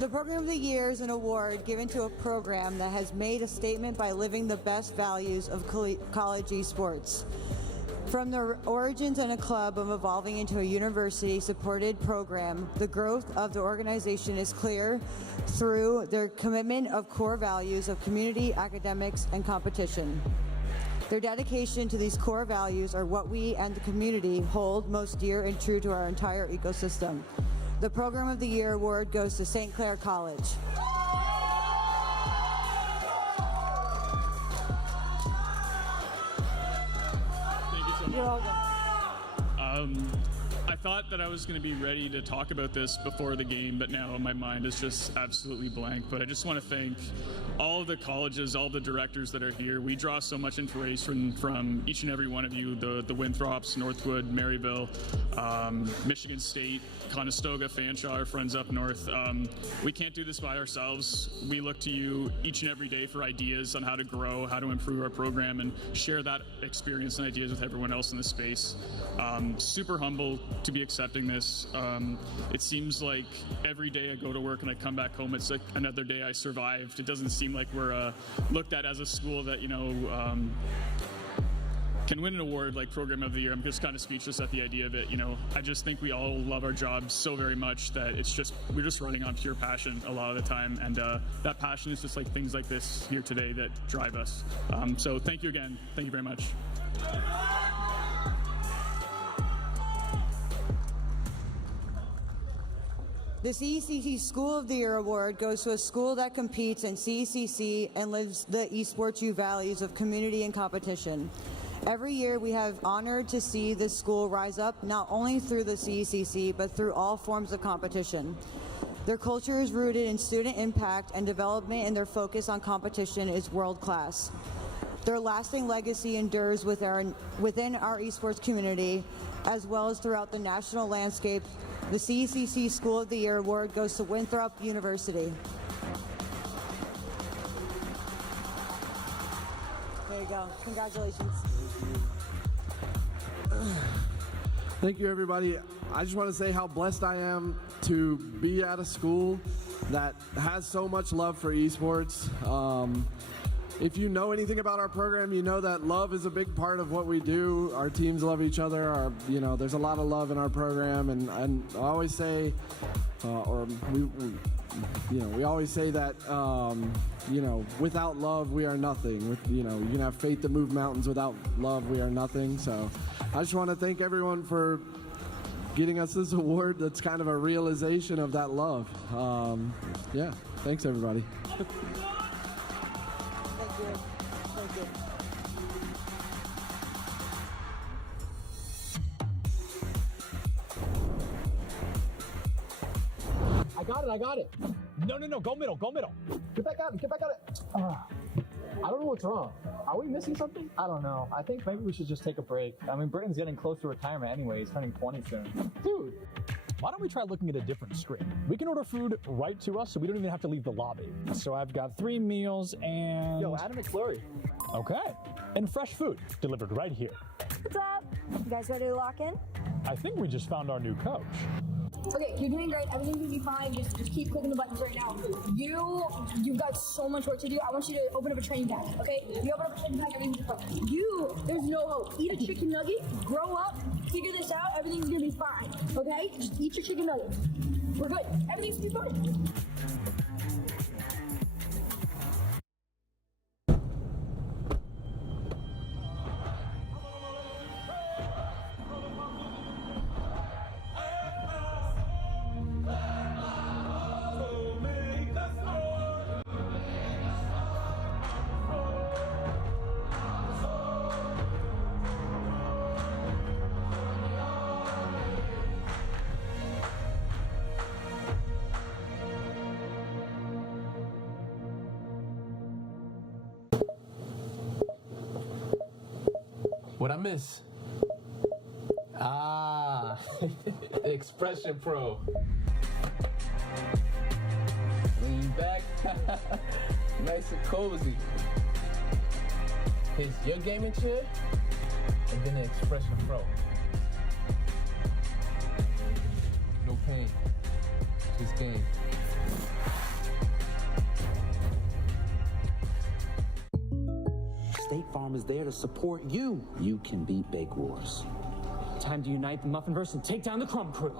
The Program of the Year is an award given to a program that has made a statement by living the best values of college esports. From their origins in a club of evolving into a university-supported program, the growth of the organization is clear through their commitment of core values of community, academics, and competition. Their dedication to these core values are what we and the community hold most dear and true to our entire ecosystem. The Program of the Year award goes to St. Clair College. Thank you so much. You're welcome. I thought that I was going to be ready to talk about this before the game, but now my mind is just absolutely blank. But I just want to thank all of the colleges, all the directors that are here. We draw so much inspiration from each and every one of you, the Winthrops, Northwood, Maryville, Michigan State, Conestoga, Fanshawe, our friends up north. We can't do this by ourselves. We look to you each and every day for ideas on how to grow, how to improve our program, and share that experience and ideas with everyone else in the space. Super humble to be accepting this. It seems like every day I go to work and I come back home, it's like another day I survived. It doesn't seem like we're looked at as a school that, can win an award like Program of the Year. I'm just kind of speechless at the idea of it. I just think we all love our jobs so very much that we're just running on pure passion a lot of the time, and that passion is just like things like this here today that drive us. So thank you again. Thank you very much. The CECC School of the Year award goes to a school that competes in CECC and lives the Esports U values of community and competition. Every year we have honored to see this school rise up not only through the CECC but through all forms of competition. Their culture is rooted in student impact and development, and their focus on competition is world-class. Their lasting legacy endures within our esports community as well as throughout the national landscape. The CECC School of the Year award goes to Winthrop University. There you go. Congratulations. Thank you, everybody. I just want to say how blessed I am to be at a school that has so much love for esports. if you know anything about our program, you know that love is a big part of what we do. Our teams love each other. There's a lot of love in our program, and I always say, we always say that, without love, we are nothing. You can have faith to move mountains. Without love, we are nothing. So I just want to thank everyone for getting us this award. That's kind of a realization of that love. Thanks, everybody. Thank you. Thank you. I got it. No, go middle. Get back out it. I don't know what's wrong. Are we missing something? I don't know. I think maybe we should just take a break. I mean, Britton's getting close to retirement anyway. He's turning 20 soon. Dude, why don't we try looking at a different screen? We can order food right to us, so we don't even have to leave the lobby. So I've got 3 meals and... Yo, Adam McFlurry. Okay. And fresh food delivered right here. What's up? You guys ready to lock in? I think we just found our new coach. Okay, you're doing great. Everything's gonna be fine. Just keep clicking the buttons right now. You've got so much work to do. I want you to open up a training pack, okay? You open up a training pack, everything's fine. There's no hope. Eat a chicken nugget, grow up, figure this out, everything's gonna be fine, okay? Just eat your chicken nugget. We're good. Everything's gonna be fine. What I miss? The Expression Pro. Lean back, nice and cozy. Here's your gaming chair, and then the Expression Pro. No pain, just game. State Farm is there to support you. You can beat Bake Wars. Time to unite the Muffinverse and take down the Crumb Crew.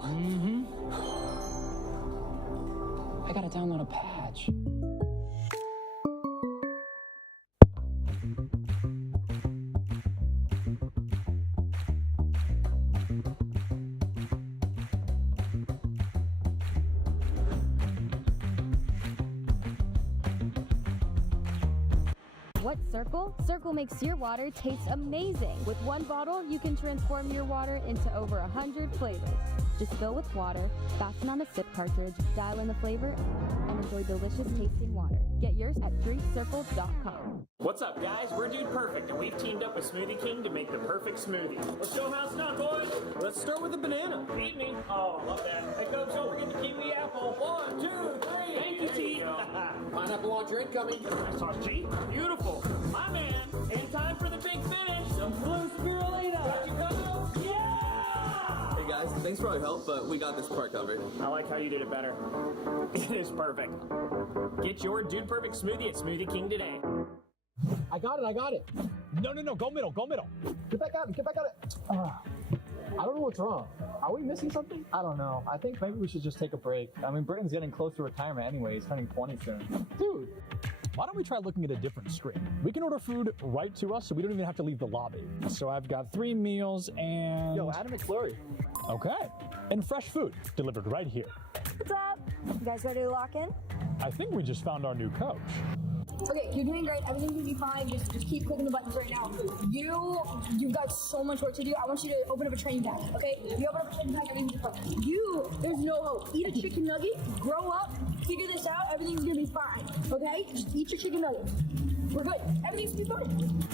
I gotta download a patch. What's Circle? Circle makes your water taste amazing. With one bottle, you can transform your water into over 100 flavors. Just fill with water, fasten on a sip cartridge, dial in the flavor, and enjoy delicious tasting water. Get yours at drinkcircle.com. What's up, guys? We're Dude Perfect, and we've teamed up with Smoothie King to make the perfect smoothie. Let's show 'em how it's done, boys. Let's start with the banana. Beat me. Oh, love that. Hey, Coach, don't forget the kiwi apple. 1, 2, 3. Thank you, T. Pineapple launcher incoming. Nice toss, G. Beautiful. My man. In time for the big finish. Some blue spirulina. Got you, Coach? Yeah! Hey guys, thanks for all your help, but we got this part covered. I like how you did it better. It is perfect. Get your Dude Perfect smoothie at Smoothie King today. I got it. No, go middle. Get back out it. I don't know what's wrong. Are we missing something? I don't know. I think maybe we should just take a break. I mean, Britton's getting close to retirement anyway. He's turning 20 soon. Dude, why don't we try looking at a different screen? We can order food right to us, so we don't even have to leave the lobby. So I've got 3 meals and... Yo, Adam McFlurry. Okay. And fresh food delivered right here. What's up? You guys ready to lock in? I think we just found our new coach. Okay, you're doing great. Everything's gonna be fine. Just keep clicking the buttons right now. You've got so much work to do. I want you to open up a training pack, okay? You open up a training pack, everything's fine. There's no hope. Eat a chicken nugget, grow up, figure this out, everything's gonna be fine, okay? Just eat your chicken nugget. We're good. Everything's gonna be fine.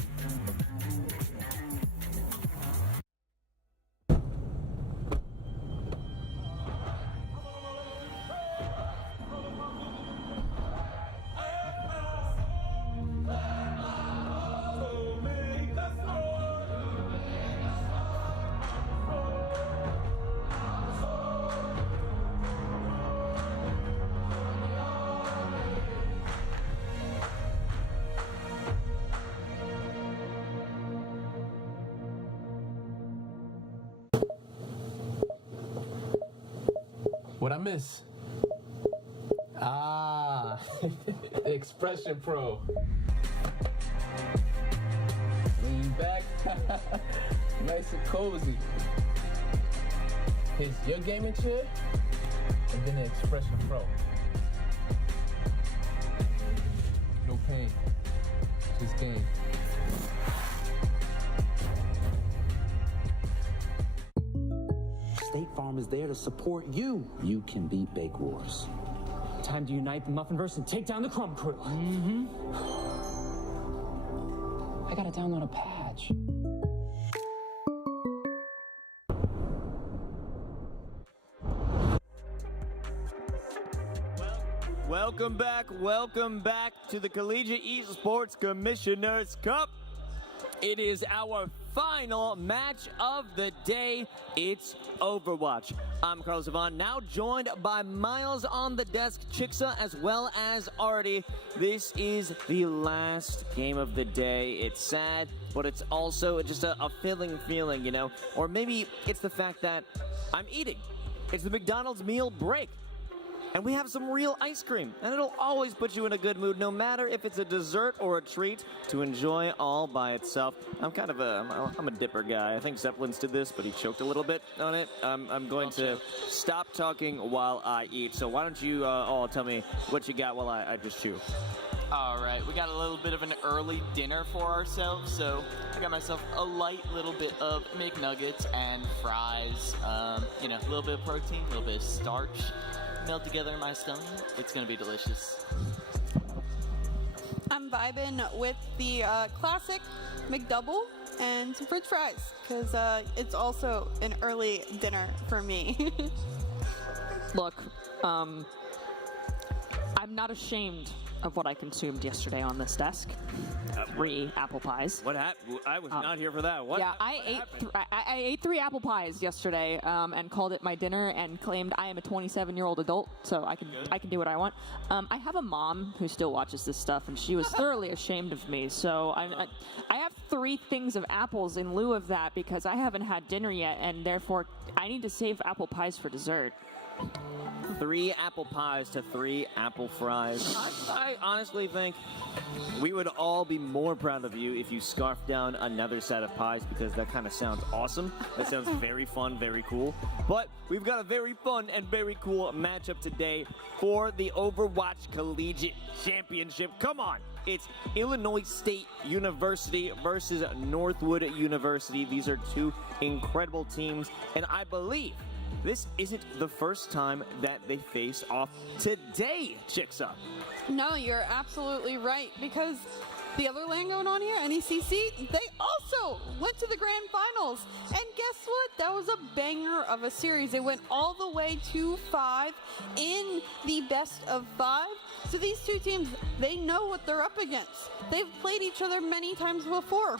What I miss? Expression Pro. Lean back. Nice and cozy. Here's your gaming chair, and then the Expression Pro. No pain, just game. State Farm is there to support you. You can beat Bake Wars. Time to unite the Muffinverse and take down the Crumb Crew. I gotta download a patch. Welcome back to the Collegiate Esports Commissioners Cup. It is our final match of the day. It's Overwatch. I'm Carlos Yvonne, now joined by Miles on the desk, Chixa, as well as Artie. This is the last game of the day. It's sad, but it's also just a filling feeling, you know? Or maybe it's the fact that I'm eating. It's the McDonald's meal break. And we have some real ice cream, and it'll always put you in a good mood, no matter if it's a dessert or a treat, to enjoy all by itself. I'm a dipper guy. I think Zeppelin's did this, but he choked a little bit on it. I'm going to stop talking while I eat. So why don't you all tell me what you got while I just chew? All right, we got a little bit of an early dinner for ourselves, so I got myself a light little bit of McNuggets and fries. You know, a little bit of protein, a little bit of starch. Meld together in my stomach. It's gonna be delicious. I'm vibing with the classic McDouble and some french fries, because it's also an early dinner for me. Look, I'm not ashamed of what I consumed yesterday on this desk. 3 apple pies. What happened? I was not here for that. I ate 3 apple pies yesterday and called it my dinner and claimed I am a 27-year-old adult, so I can do what I want. I have a mom who still watches this stuff, and she was thoroughly ashamed of me. So I have 3 things of apples in lieu of that because I haven't had dinner yet, and therefore I need to save apple pies for dessert. 3 apple pies to 3 apple fries. I honestly think we would all be more proud of you if you scarfed down another set of pies, because that kind of sounds awesome. That sounds very fun, very cool. But we've got a very fun and very cool matchup today for the Overwatch Collegiate Championship. Come on! It's Illinois State University versus Northwood University. These are 2 incredible teams, and I believe this isn't the first time that they face off today, Chixa. No, you're absolutely right, because the other lane going on here, NECC, they also went to the grand finals. And guess what? That was a banger of a series. It went all the way to 5 in the best of 5. So these 2 teams, they know what they're up against. They've played each other many times before.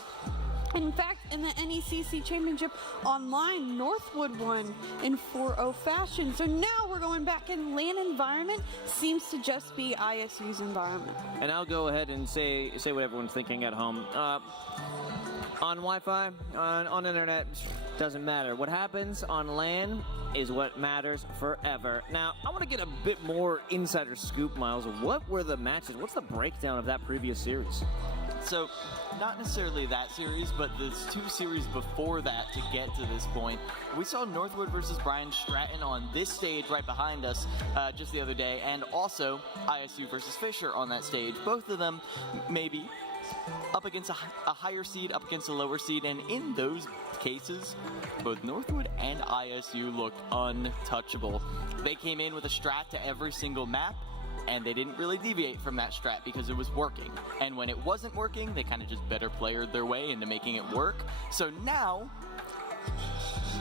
In fact, in the NECC Championship Online, Northwood won in 4-0 fashion. So now we're going back in LAN environment. Seems to just be ISU's environment. And I'll go ahead and say what everyone's thinking at home. On Wi-Fi, on internet, doesn't matter. What happens on LAN is what matters forever. Now, I want to get a bit more insider scoop, Miles. What were the matches? What's the breakdown of that previous series? So, not necessarily that series, but the 2 series before that to get to this point. We saw Northwood versus Brian Stratton on this stage right behind us just the other day, and also ISU versus Fisher on that stage. Both of them maybe up against a higher seed, up against a lower seed, and in those cases, both Northwood and ISU looked untouchable. They came in with a strat to every single map, and they didn't really deviate from that strat because it was working. And when it wasn't working, they kind of just better playered their way into making it work. So now,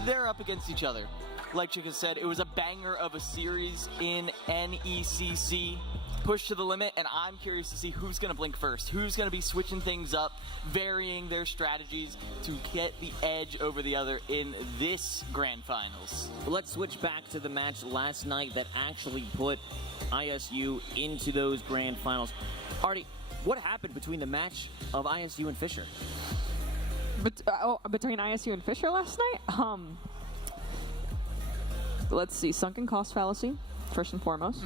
they're up against each other. Like Chica said, it was a banger of a series in NECC. Push to the limit, and I'm curious to see who's going to blink first. Who's going to be switching things up, varying their strategies to get the edge over the other in this grand finals. Let's switch back to the match last night that actually put ISU into those grand finals. Artie, what happened between the match of ISU and Fisher? Between ISU and Fisher last night? Let's see. Sunken cost fallacy, first and foremost.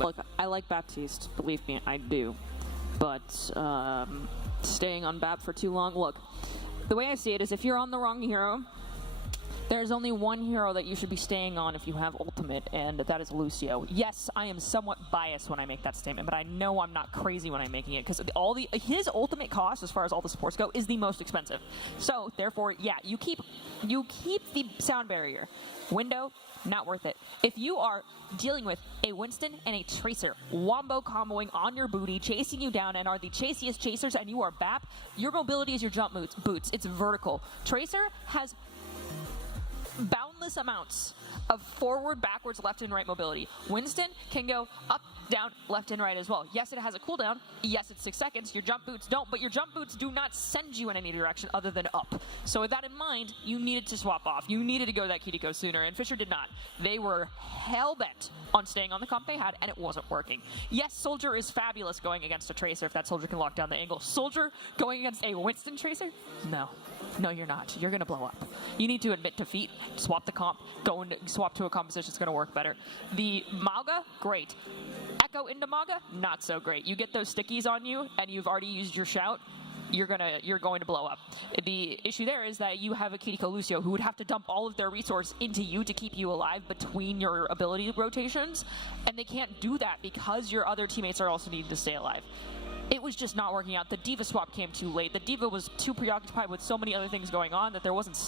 Look, I like Baptiste. Believe me, I do. But staying on Bap for too long. Look, the way I see it is if you're on the wrong hero, there's only one hero that you should be staying on if you have ultimate, and that is Lucio. Yes, I am somewhat biased when I make that statement, but I know I'm not crazy when I'm making it, because his ultimate cost, as far as all the supports go, is the most expensive. So, therefore, yeah, you keep the sound barrier. Window, not worth it. If you are dealing with a Winston and a Tracer, wombo comboing on your booty, chasing you down, and are the chasiest chasers, and you are Bap, your mobility is your jump boots. It's vertical. Tracer has boundless amounts of forward, backwards, left, and right mobility. Winston can go up, down, left, and right as well. Yes, it has a cooldown. Yes, it's 6 seconds. Your jump boots don't, but your jump boots do not send you in any direction other than up. So with that in mind, you needed to swap off. You needed to go that Kiriko sooner, and Fisher did not. They were hell-bent on staying on the comp they had, and it wasn't working. Yes, Soldier is fabulous going against a Tracer if that Soldier can lock down the angle. Soldier going against a Winston Tracer? No. No, you're not. You're going to blow up. You need to admit defeat, swap the comp, go and swap to a composition that's going to work better. The Mauga, great. Echo into Mauga, not so great. You get those stickies on you, and you've already used your shout, you're going to blow up. The issue there is that you have a Kiriko Lucio who would have to dump all of their resource into you to keep you alive between your ability rotations, and they can't do that because your other teammates are also needing to stay alive. It was just not working out. The D.Va swap came too late. The D.Va was too preoccupied with so many other things going on that there wasn't...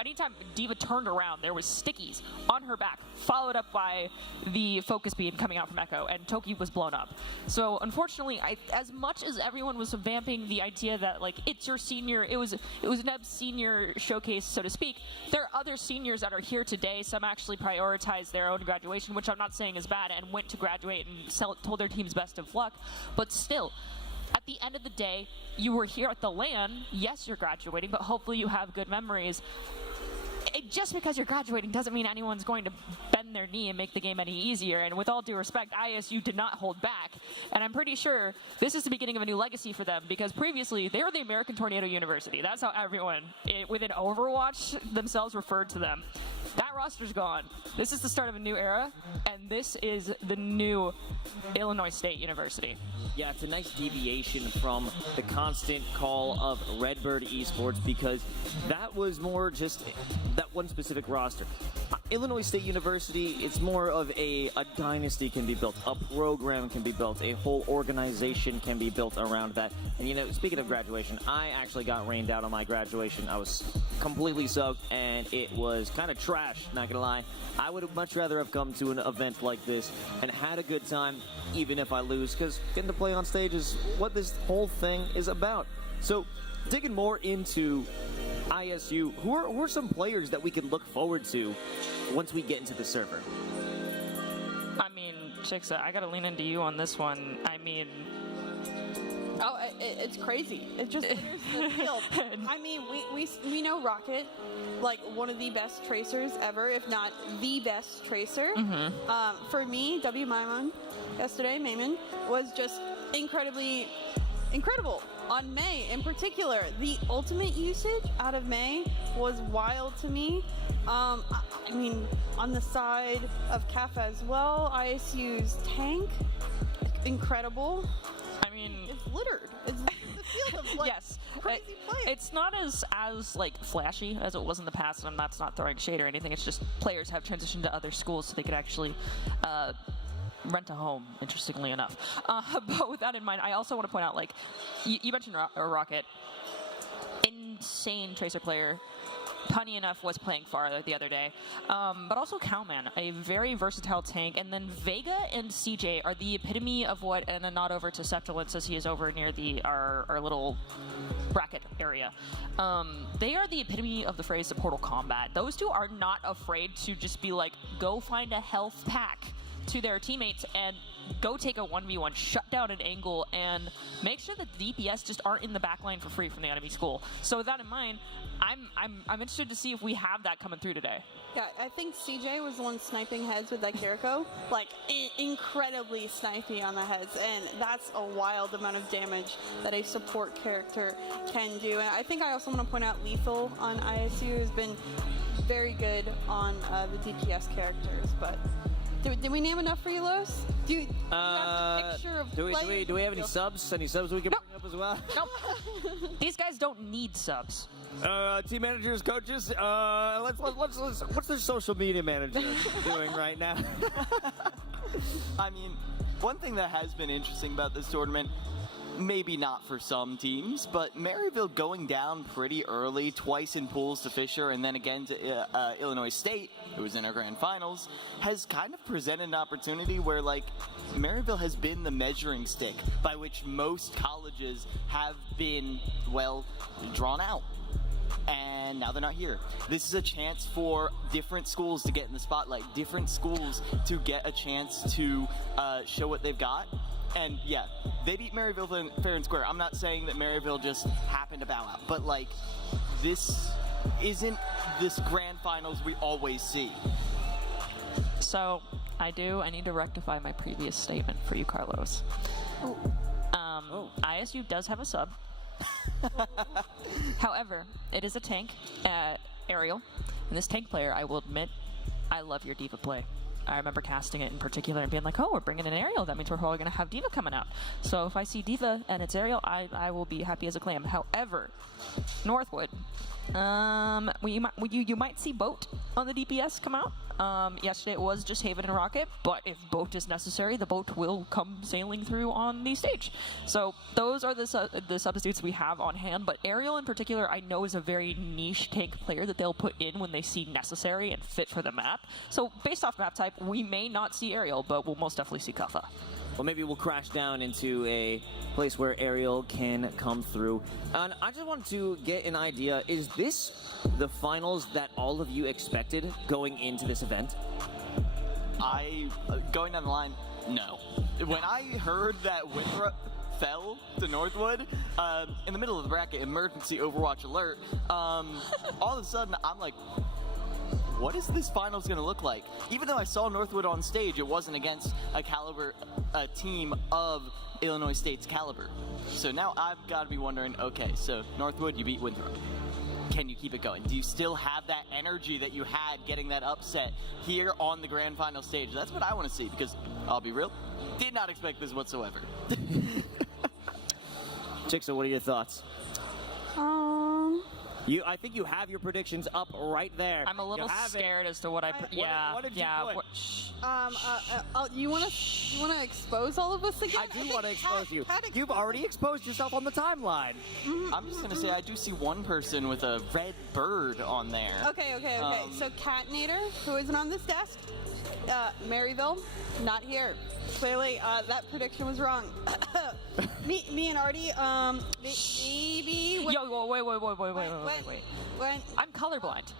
Anytime D.Va turned around, there was stickies on her back, followed up by the focus beam coming out from Echo, and Toki was blown up. So, unfortunately, as much as everyone was vamping the idea that, like, it's your senior... It was Neb's senior showcase, so to speak, there are other seniors that are here today. Some actually prioritized their own graduation, which I'm not saying is bad, and went to graduate and told their teams best of luck. But still... At the end of the day, you were here at the LAN. Yes, you're graduating, but hopefully you have good memories. Just because you're graduating doesn't mean anyone's going to bend their knee and make the game any easier. And with all due respect, ISU did not hold back. And I'm pretty sure this is the beginning of a new legacy for them, because previously they were the American Tornado University. That's how everyone within Overwatch themselves referred to them. That roster's gone. This is the start of a new era, and this is the new Illinois State University. Yeah, it's a nice deviation from the constant call of Redbird Esports, because that was more just that one specific roster. Illinois State University, it's more of a dynasty can be built, a program can be built, a whole organization can be built around that. And, you know, speaking of graduation, I actually got rained out on my graduation. I was completely soaked, and it was kind of trash, not gonna lie. I would have much rather have come to an event like this and had a good time, even if I lose, because getting to play on stage is what this whole thing is about. So, digging more into ISU, who are some players that we can look forward to once we get into the server? I mean, Chicksa, I gotta lean into you on this one. I mean... Oh, it's crazy. It just enters the field. I mean, we know Rocket, like one of the best tracers ever, if not the best tracer. Mm-hmm. For me, W. Maimon yesterday, Maimon, was just incredible. On May, in particular, the ultimate usage out of May was wild to me. I mean, on the side of Kappa as well, ISU's tank, incredible. I mean, it's littered. It's the field of like yes, crazy players. It's not as like flashy as it was in the past, and that's not throwing shade or anything. It's just players have transitioned to other schools so they could actually rent a home, interestingly enough. But with that in mind, I also want to point out, like, you mentioned Rocket. Insane tracer player. Punny enough was playing Pharah the other day. But also Cowman, a very versatile tank. And then Vega and CJ are the epitome of what, and then not over to Septilent since he is over near our little bracket area. They are the epitome of the phrase the Portal Combat. Those two are not afraid to just be like, go find a health pack to their teammates and go take a 1v1, shut down an angle, and make sure that the DPS just aren't in the backline for free from the enemy school. So with that in mind, I'm interested to see if we have that coming through today. Yeah, I think CJ was the one sniping heads with that Kiriko. Like, incredibly snipey on the heads, and that's a wild amount of damage that a support character can do. And I think I also want to point out Lethal on ISU has been very good on the DPS characters, but did we name enough for you, Los? Do you have a picture of do we have any subs? Any subs we can bring up as well? Nope. These guys don't need subs. Team managers, coaches, what's their social media manager doing right now? I mean, one thing that has been interesting about this tournament, maybe not for some teams, but Maryville going down pretty early, twice in pools to Fisher and then again to Illinois State, who was in our grand finals, has kind of presented an opportunity where, like, Maryville has been the measuring stick by which most colleges have been, well, drawn out. And now they're not here. This is a chance for different schools to get in the spotlight, different schools to get a chance to show what they've got. And yeah, they beat Maryville fair and square. I'm not saying that Maryville just happened to bow out, but like, this isn't this grand finals we always see. So, I need to rectify my previous statement for you, Carlos. ISU does have a sub. However, it is a tank, Ariel. And this tank player, I will admit, I love your diva play. I remember casting it in particular and being like, oh, we're bringing in Ariel. That means we're probably going to have Diva coming out. So if I see Diva and it's Ariel, I will be happy as a clam. However, Northwood, you might see Boat on the DPS come out. Yesterday it was just Haven and Rocket, but if Boat is necessary, the Boat will come sailing through on the stage. So those are the substitutes we have on hand, but Ariel in particular I know is a very niche tank player that they'll put in when they see necessary and fit for the map. So based off map type, we may not see Ariel, but we'll most definitely see Kuffa. Well, maybe we'll crash down into a place where Ariel can come through. And I just wanted to get an idea, is this the finals that all of you expected going into this event? Going down the line, no. When I heard that Winthrop fell to Northwood, in the middle of the bracket, emergency Overwatch alert, all of a sudden I'm like, what is this finals going to look like? Even though I saw Northwood on stage, it wasn't against a team of Illinois State's caliber. So now I've got to be wondering, okay, so Northwood, you beat Winthrop. Can you keep it going? Do you still have that energy that you had getting that upset here on the grand final stage? That's what I want to see, because I'll be real, did not expect this whatsoever. Chixa, what are your thoughts? I think you have your predictions up right there. I'm a little scared as to what I. What did you put? You want to expose all of us again? I do want to expose you. You've already exposed yourself on the timeline. I'm just gonna say I do see one person with a red bird on there. Okay. So Catnator, who isn't on this desk, Maryville, not here. Clearly, that prediction was wrong. me and Artie, maybe. Yo, wait. I'm colorblind.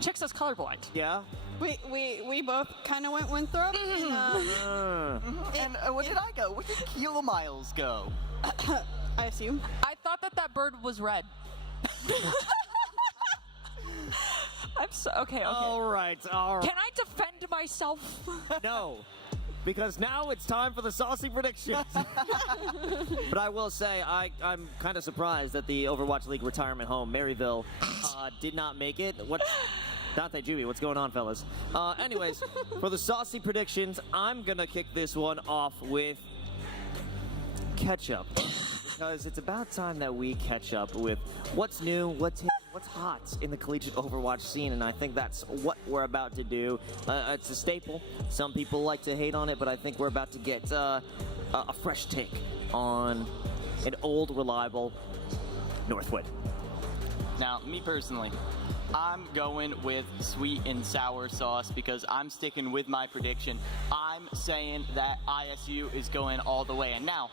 Chixa's colorblind. Yeah. We both kind of went Winthrop. And where did I go? Where did Kilomiles go? I assume. I thought that bird was red. I'm so okay. All right. Can I defend myself? No. Because now it's time for the saucy predictions. But I will say, I'm kind of surprised that the Overwatch League retirement home, Maryville, did not make it. Dante Juby, what's going on, fellas? Anyways, for the saucy predictions, I'm going to kick this one off with ketchup. Because it's about time that we catch up with what's new, what's hot in the collegiate Overwatch scene, and I think that's what we're about to do. It's a staple. Some people like to hate on it, but I think we're about to get a fresh take on an old, reliable Northwood. Now, me personally, I'm going with sweet and sour sauce because I'm sticking with my prediction. I'm saying that ISU is going all the way. And now,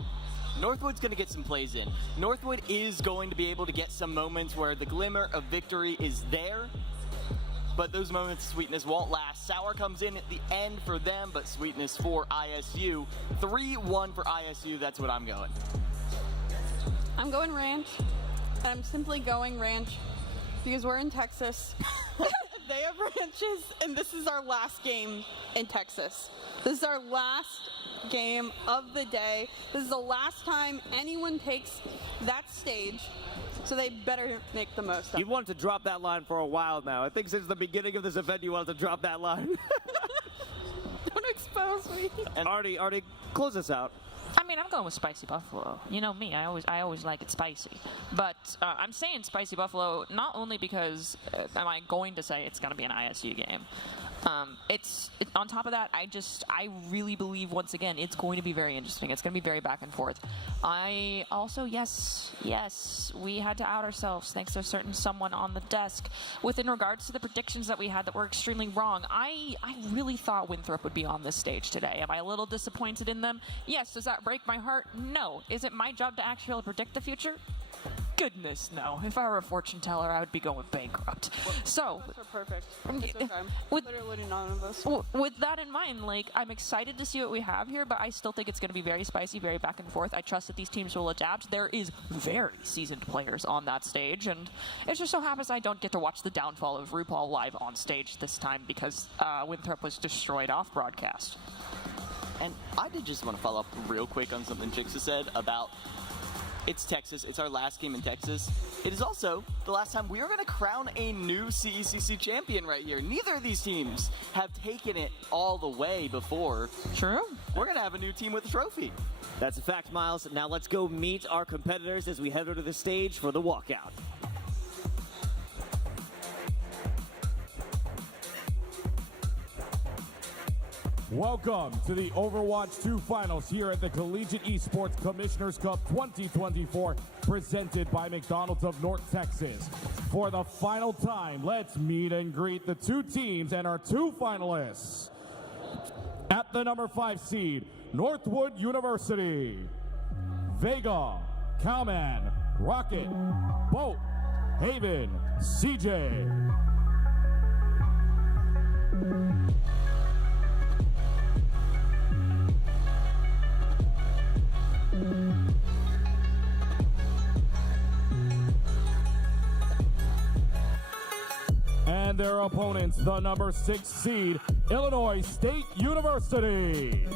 Northwood's going to get some plays in. Northwood is going to be able to get some moments where the glimmer of victory is there, but those moments of sweetness won't last. Sour comes in at the end for them, but sweetness for ISU. 3-1 for ISU, that's what I'm going. I'm going ranch, and I'm simply going ranch because we're in Texas. They have ranches, and this is our last game in Texas. This is our last game of the day. This is the last time anyone takes that stage. so they better make the most of it. You've wanted to drop that line for a while now. I think since the beginning of this event, you wanted to drop that line. Don't expose me. And Artie, close us out. I mean, I'm going with spicy buffalo. You know me, I always like it spicy. But I'm saying spicy buffalo not only because am I going to say it's going to be an ISU game. On top of that, I really believe once again it's going to be very interesting. It's going to be very back and forth. I also yes, we had to out ourselves thanks to a certain someone on the desk in regards to the predictions that we had that were extremely wrong. I really thought Winthrop would be on this stage today. Am I a little disappointed in them? Yes. Does that break my heart? No. Is it my job to actually predict the future? Goodness, no. If I were a fortune teller, I would be going bankrupt. So, That's perfect. It's okay. Literally none of us. With that in mind, I'm excited to see what we have here, but I still think it's going to be very spicy, very back and forth. I trust that these teams will adapt. There is very seasoned players on that stage, and it just so happens I don't get to watch the downfall of RuPaul live on stage this time because Winthrop was destroyed off broadcast. And I did just want to follow up real quick on something Jixa said about it's Texas. It's our last game in Texas. It is also the last time we are going to crown a new CECC champion right here. Neither of these teams have taken it all the way before. True. We're going to have a new team with a trophy. That's a fact, Miles. Now let's go meet our competitors as we head over to the stage for the walkout. Welcome to the Overwatch 2 Finals here at the Collegiate Esports Commissioners Cup 2024, presented by McDonald's of North Texas. For the final time, let's meet and greet the two teams and our two finalists. At the number 5 seed, Northwood University. Vega, Cowman, Rocket, Boat, Haven, CJ. And their opponents, the number 6 seed, Illinois State University.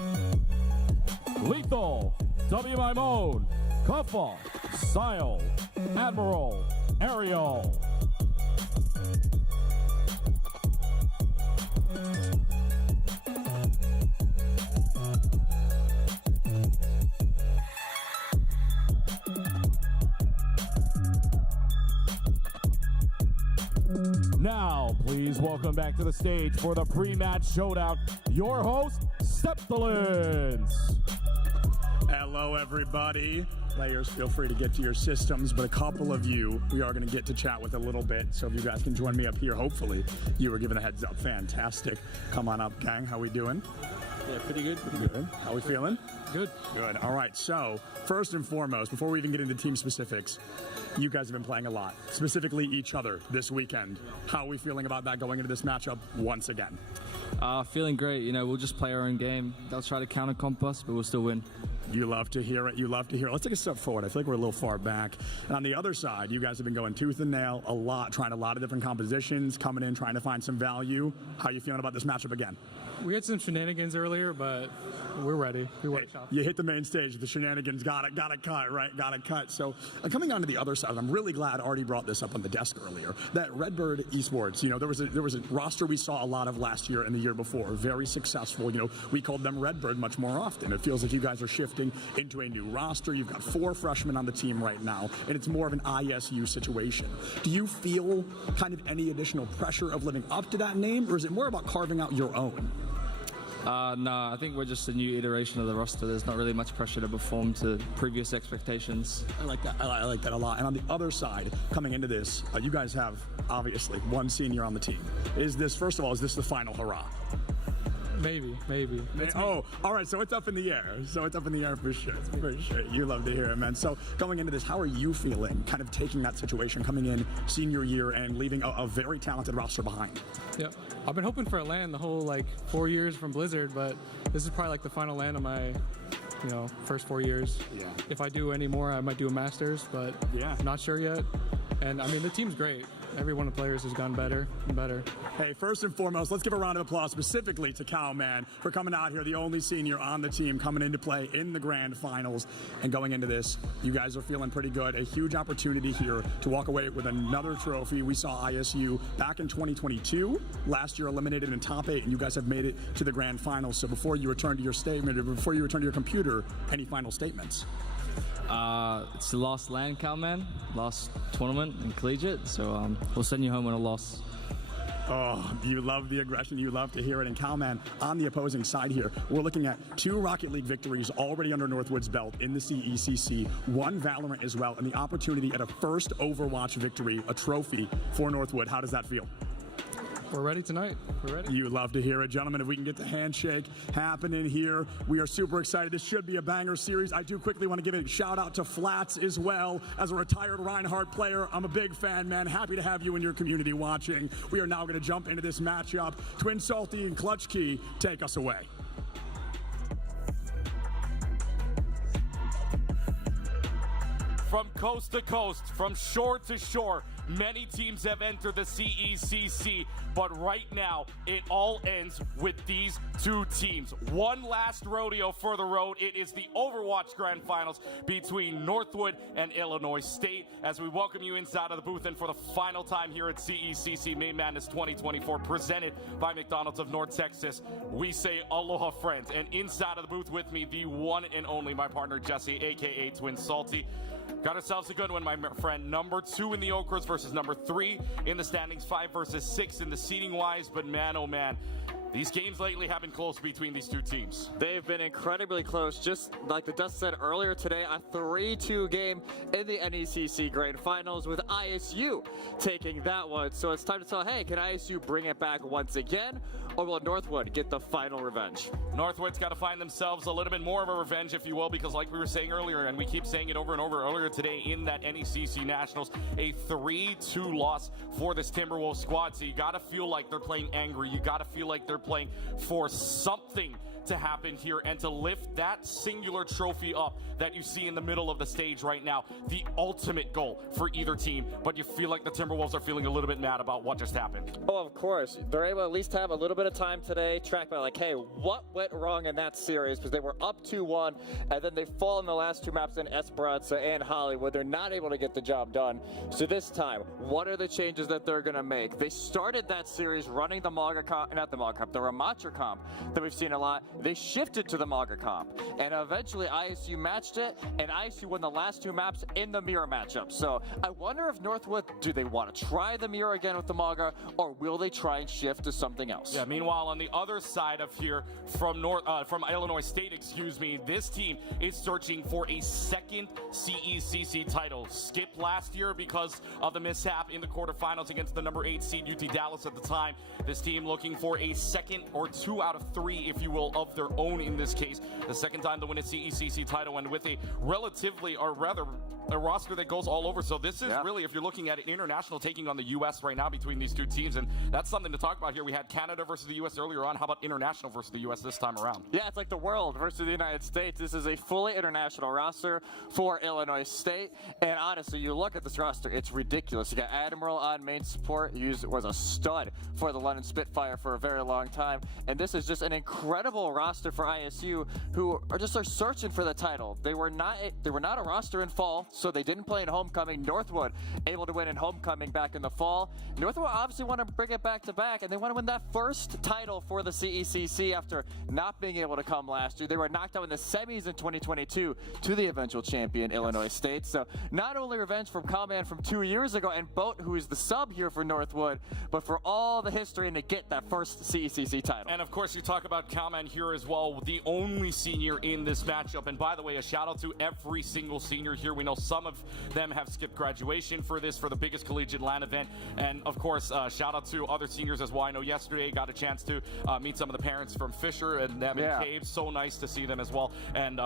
Lethal, WI Mode, Kuffa, Sile, Admiral, Ariel. Now, please welcome back to the stage for the pre-match showdown, your host, Septalins. Hello, everybody. Players, feel free to get to your systems, but a couple of you we are going to get to chat with a little bit, so if you guys can join me up here, hopefully. You were given a heads up. Fantastic. Come on up, gang. How we doing? Yeah, pretty good. Good. How we feeling? Good. Good. All right, so first and foremost, before we even get into team specifics, you guys have been playing a lot, specifically each other this weekend. How are we feeling about that going into this matchup once again? Feeling great. You know, we'll just play our own game. They'll try to counter-comp us, but we'll still win. You love to hear it. You love to hear it. Let's take a step forward. I feel like we're a little far back. And on the other side, you guys have been going tooth and nail a lot, trying a lot of different compositions, coming in, trying to find some value. How are you feeling about this matchup again? We had some shenanigans earlier, but we're ready. We workshop. You hit the main stage. The shenanigans got it cut, right? Got it cut. So coming on to the other side, I'm really glad Artie brought this up on the desk earlier. That Redbird Esports, you know, there was a roster we saw a lot of last year and the year before. Very successful. You know, we called them Redbird much more often. It feels like you guys are shifting into a new roster. You've got 4 freshmen on the team right now, and it's more of an ISU situation. Do you feel kind of any additional pressure of living up to that name, or is it more about carving out your own? No, I think we're just a new iteration of the roster. There's not really much pressure to perform to previous expectations. I like that. I like that a lot. And on the other side, coming into this, you guys have obviously 1 senior on the team. Is this, first of all, is this the final hurrah? Maybe. Oh, all right. So it's up in the air. For sure. For sure. You love to hear it, man. So going into this, how are you feeling? Kind of taking that situation, coming in senior year and leaving a very talented roster behind. Yep. I've been hoping for a LAN the whole 4 years from Blizzard, but this is probably the final LAN of my, first 4 years. Yeah. If I do any more, I might do a Masters, but yeah, not sure yet. And I mean, the team's great. every one of the players has gotten better and better. Hey, first and foremost, let's give a round of applause specifically to Cowman for coming out here, the only senior on the team coming into play in the grand finals. And going into this, you guys are feeling pretty good. A huge opportunity here to walk away with another trophy. We saw ISU back in 2022, last year eliminated in top 8, and you guys have made it to the grand finals. So before you return to your statement, or before you return to your computer, any final statements? It's the last LAN, Cowman, last tournament in collegiate, so we'll send you home with a loss. Oh, you love the aggression. You love to hear it. And Cowman, on the opposing side here, we're looking at 2 Rocket League victories already under Northwood's belt in the CECC, 1 Valorant as well, and the opportunity at a first Overwatch victory, a trophy for Northwood. How does that feel? We're ready tonight. We're ready. You love to hear it, gentlemen. If we can get the handshake happening here, we are super excited. This should be a banger series. I do quickly want to give a shout out to Flats as well. As a retired Reinhardt player, I'm a big fan, man. Happy to have you in your community watching. We are now going to jump into this matchup. Twin Salty and Clutch Key, take us away. From coast to coast, from shore to shore, many teams have entered the CECC, but right now it all ends with these 2 teams. One last rodeo for the road. It is the Overwatch Grand Finals between Northwood and Illinois State, as we welcome you inside of the booth and for the final time here at CECC Main Madness 2024, presented by McDonald's of North Texas. We say aloha, friends, and inside of the booth with me, the one and only, my partner Jesse, aka Twin Salty. Got ourselves a good one, my friend. Number 2 in the Okras versus number 3 in the standings, 5 versus 6 in the seeding wise. But man, oh man, these games lately have been close between these 2 teams. They've been incredibly close. Just like the Dust said earlier today, a 3-2 game in the NECC Grand Finals with ISU taking that one. So it's time to tell, hey, can ISU bring it back once again? Or will Northwood get the final revenge? Northwood's got to find themselves a little bit more of a revenge, if you will, because like we were saying earlier, and we keep saying it over and over earlier today in that NECC Nationals, a 3-2 loss for this Timberwolves squad. So you got to feel like they're playing angry. You got to feel like they're playing for something to happen here and to lift that singular trophy up that you see in the middle of the stage right now. The ultimate goal for either team, but you feel like the Timberwolves are feeling a little bit mad about what just happened. Oh, of course. They're able to at least have a little bit of time today, track by like, hey, what went wrong in that series? Because they were up 2-1, and then they fall in the last 2 maps in Esperanza and Hollywood. They're not able to get the job done. So this time, what are the changes that they're going to make? They started that series running the Maga comp, not the Maga comp, the Ramatra comp that we've seen a lot. They shifted to the Maga comp, and eventually ISU matched it, and ISU won the last 2 maps in the mirror matchup. So I wonder if Northwood, do they want to try the mirror again with the Maga, or will they try and shift to something else? Yeah, meanwhile, on the other side of here, from Illinois State, this team is searching for a second CECC title. Skipped last year because of the mishap in the quarterfinals against the number 8 seed UT Dallas at the time. This team looking for a second or 2 out of 3, if you will, of their own in this case. The second time to win a CECC title, and with a relatively, or rather, a roster that goes all over. So this is really, if you're looking at international taking on the U.S. right now between these 2 teams, and that's something to talk about here. We had Canada versus the U.S. earlier on. How about international versus the U.S. this time around? Yeah, it's like the world versus the United States. This is a fully international roster for Illinois State, and honestly, you look at this roster, it's ridiculous. You got Admiral on main support, was a stud for the London Spitfire for a very long time, and this is just an incredible roster for ISU, who are searching for the title. They were not a roster in fall, so they didn't play in homecoming. Northwood able to win in homecoming back in the fall. Northwood obviously want to bring it back to back, and they want to win that first title for the CECC after not being able to come last year. They were knocked out in the semis in 2022 to the eventual champion Illinois State. So not only revenge from Cowman from 2 years ago and Boat, who is the sub here for Northwood, but for all the history and to get that first CECC title. And of course, you talk about Cowman here as well, the only senior in this matchup. And by the way, a shout out to every single senior here. We know some of them have skipped graduation for the biggest collegiate LAN event. And of course, shout out to other seniors as well. I know yesterday got a chance to meet some of the parents from Fisher and Neb and Cave. So nice to see them as well. And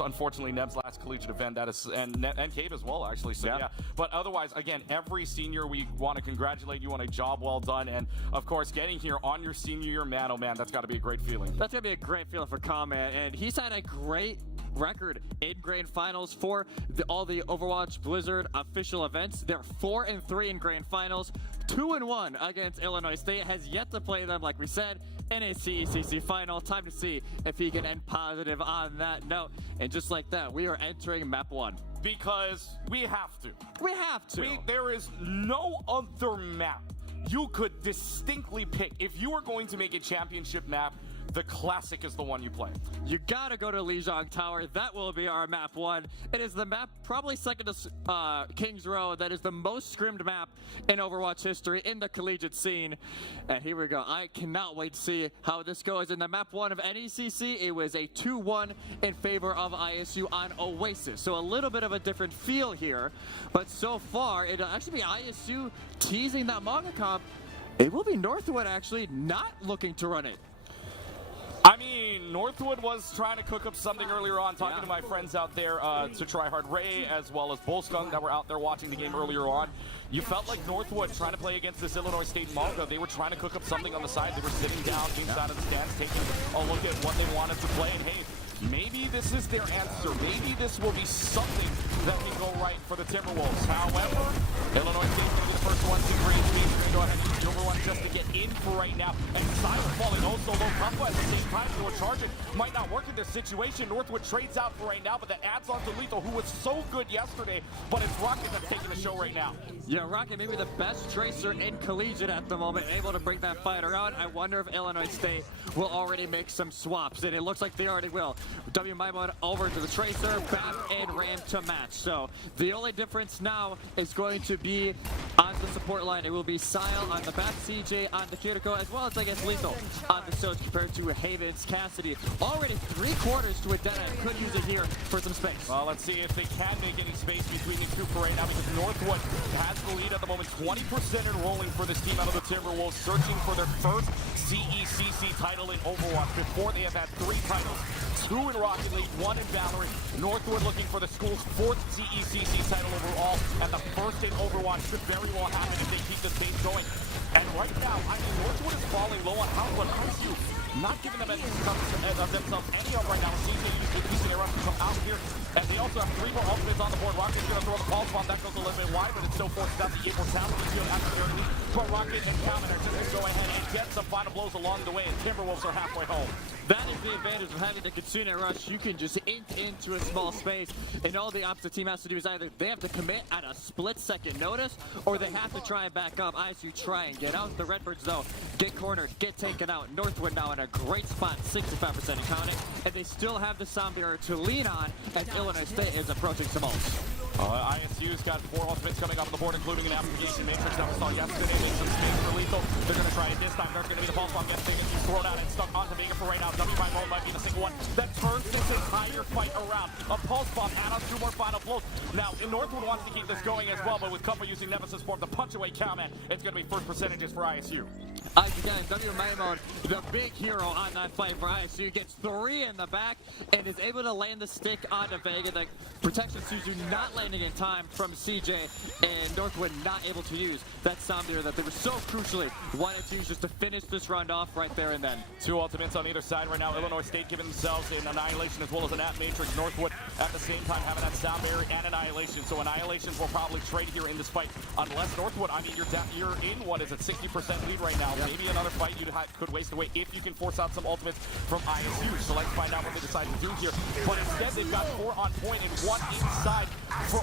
unfortunately, Neb's last collegiate event, that is, and Cave as well, actually. So yeah. But otherwise, again, every senior, we want to congratulate you on a job well done. And of course, getting here on your senior year, man, oh man, that's got to be a great feeling. That's going to be a great feeling for Cowman. And he's had a great record in grand finals for all the Overwatch Blizzard official events. They're 4-3 in grand finals, 2-1 against Illinois State. Has yet to play them, like we said, in a CECC final. Time to see if he can end positive on that note. And just like that, we are entering map 1. Because we have to. We have to. There is no other map you could distinctly pick. If you are going to make a championship map, the classic is the one you play. You gotta go to Lijiang Tower. That will be our map 1. It is the map, probably second to Kings Row, that is the most scrimmed map in Overwatch history in the collegiate scene. And here we go. I cannot wait to see how this goes. In the map 1 of NECC, it was a 2-1 in favor of ISU on Oasis. So a little bit of a different feel here. But so far, it'll actually be ISU teasing that Manga comp. It will be Northwood actually not looking to run it. I mean, Northwood was trying to cook up something earlier on, talking to my friends out there, to Tryhard Ray, as well as Bullskunk that were out there watching the game earlier on. You felt like Northwood trying to play against this Illinois State Manga. They were trying to cook up something on the side. They were sitting down, inside of the stands, taking a look at what they wanted to play. And hey, maybe this is their answer. Maybe this will be something that can go right for the Timberwolves. However, Illinois State's going to be the first one to create space. They're going to go ahead and use the overrun just to get in for right now. And Silent falling also low combo at the same time. So a charging might not work in this situation. Northwood trades out for right now, but that adds on to Lethal, who was so good yesterday. But it's Rocket that's taking the show right now. Yeah, Rocket maybe the best tracer in collegiate at the moment, able to bring that fight around. I wonder if Illinois State will already make some swaps, and it looks like they already will. W Maimon over to the tracer, back and ram to match. So the only difference now is going to be on the support line. It will be Sile on the back, CJ on the Kiriko, as well as I guess Lethal on the Soch compared to Havens. Cassidy already 3/4 to a dead end. Could use it here for some space. Well, let's see if they can make any space between the two for right now, because Northwood has the lead at the moment. 20% enrolling for this team out of the Timberwolves, searching for their first CECC title in Overwatch. Before they have had 3 titles, 2 in Rocket League, 1 in Valorant. Northwood looking for the school's 4th CECC title overall, and the first in Overwatch could very well happen if they keep this pace going. And right now, I mean, Northwood is falling low on power, but ISU not giving them themselves any up right now. CJ using a rush to come out here, and they also have 3 more ultimates on the board. Rocket's going to throw the pulse bomb. That goes a little bit wide, but it still forces out the immortality field after their lead. But Rocket and Kalman are just going to go ahead and get some final blows along the way, and Timberwolves are halfway home. That is the advantage of having the Kitsune rush. You can just ink into a small space, and all the opposite team has to do is either they have to commit at a split-second notice, or they have to try and back up. ISU try and get out. The Redbirds, though, get cornered, get taken out. Northwood now in a great spot, 65% and counting, and they still have the sound barrier to lean on as Illinois State is approaching some ults. ISU's got 4 ultimates coming off the board, including an application matrix that we saw yesterday. Make some space for Lethal. They're going to try it this time. There's going to be the pulse bomb. Gets taken. He's thrown out and stuck onto Vega for right now. W5 might be the single one that turns this entire fight around. A pulse bomb add on 2 more final blows. Now, Northwood wants to keep this going as well, but with Cuppa using Nemesis form to punch away Cowman, it's going to be first percentages for ISU. Again, W Maimon, the big hero on that fight for ISU, gets 3 in the back and is able to land the stick onto Vega. The protection Suzu not landing in time from CJ, and Northwood not able to use that sound barrier that they were so crucially wanted to use just to finish this round off right there and then. 2 ultimates on either side right now. Illinois State giving themselves an Annihilation as well as an App Matrix. Northwood at the same time having that sound barrier and Annihilation. So Annihilations will probably trade here in this fight. Unless Northwood, I mean, you're in, what is it, 60% lead right now. Yep. Maybe another fight you could waste away if you can force out some ultimates from ISU. So let's find out what they decide to do here. But instead, they've got 4 on point and 1 inside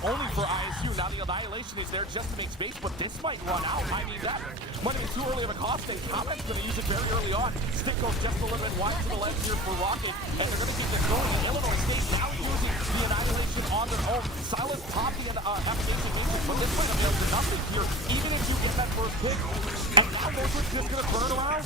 only for ISU. Now the Annihilation is there just to make space, but this might run out. I mean, that might be too early of a cost save. Comment's going to use it very early on. Stick goes just a little bit wide to the left here for Rocket, and they're going to keep this going. And Illinois State now using the Annihilation on their own. Silas topped the application matrix, but this might have to nothing here, even if you get that first pick. And now Northwood's just going to turn it around.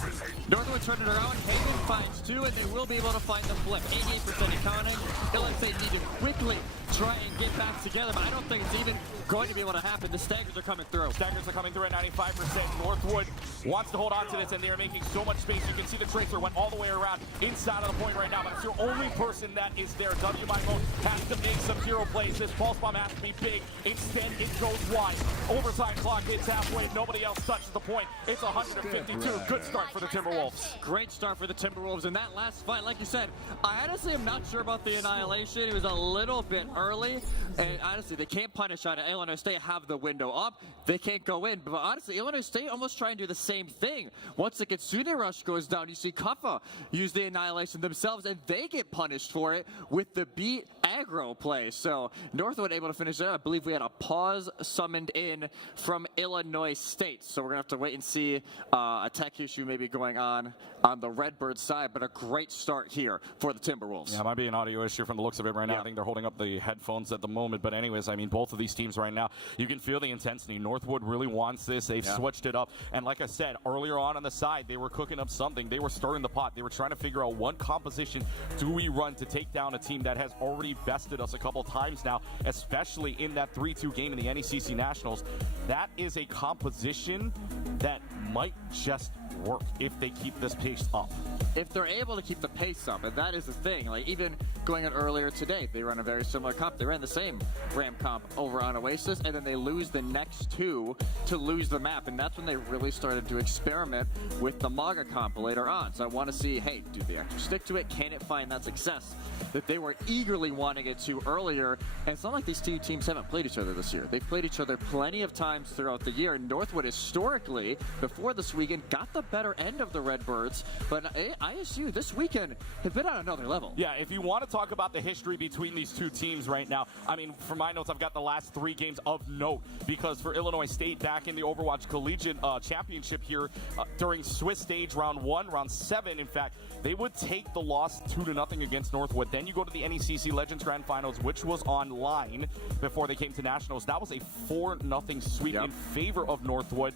Northwood turned it around. Haven finds 2, and they will be able to find the flip. 88% counting. Illinois State need to quickly try and get back together, but I don't think it's even going to be able to happen. The staggers are coming through. Staggers are coming through at 95%. Northwood wants to hold on to this, and they are making so much space. You can see the tracer went all the way around inside of the point right now, but it's your only person that is there. W Maimon has to make some hero plays. This pulse bomb has to be big. Instead, it goes wide. Overtime clock hits halfway. Nobody else touches the point. It's a 152. Good start for the Timberwolves. Great start for the Timberwolves in that last fight. Like you said, I honestly am not sure about the annihilation. It was a little bit early, and honestly, they can't punish on it. Illinois State have the window up. They can't go in, but honestly, Illinois State almost try and do the same thing. Once the Kitsune Rush goes down, you see Kuffa use the annihilation themselves, and they get punished for it with the beat aggro play. So Northwood able to finish it. I believe we had a pause summoned in from Illinois State. So we're going to have to wait and see a tech issue maybe going on the Redbird side, but a great start here for the Timberwolves. Yeah, it might be an audio issue from the looks of it right now. I think they're holding up the headphones at the moment. But anyways, I mean, both of these teams right now, you can feel the intensity. Northwood really wants this. They've switched it up. And like I said, earlier on the side, they were cooking up something. They were stirring the pot. They were trying to figure out what composition do we run to take down a team that has already bested us a couple times now, especially in that 3-2 game in the NECC Nationals. That is a composition that might just work if they keep this pace up. If they're able to keep the pace up, and that is the thing. Like, even going on earlier today, they run a very similar comp. They ran the same Ram comp over on Oasis, and then they lose the next two to lose the map, and that's when they really started to experiment with the Maga comp later on. So I want to see, hey, do they actually stick to it? Can it find that success that they were eagerly wanting it to earlier? And it's not like these two teams haven't played each other this year. They've played each other plenty of times throughout the year. Northwood historically, before this weekend, got the better end of the Redbirds, but ISU this weekend have been on another level. Yeah, if you want to talk about the history between these two teams right now, I mean, for my notes, I've got the last 3 games of note, because for Illinois State back in the Overwatch Collegiate Championship here during Swiss stage round 1, round 7, in fact, they would take the loss 2-0 against Northwood. Then you go to the NECC Legends Grand Finals, which was online before they came to Nationals. That was a 4-0 sweep in favor of Northwood.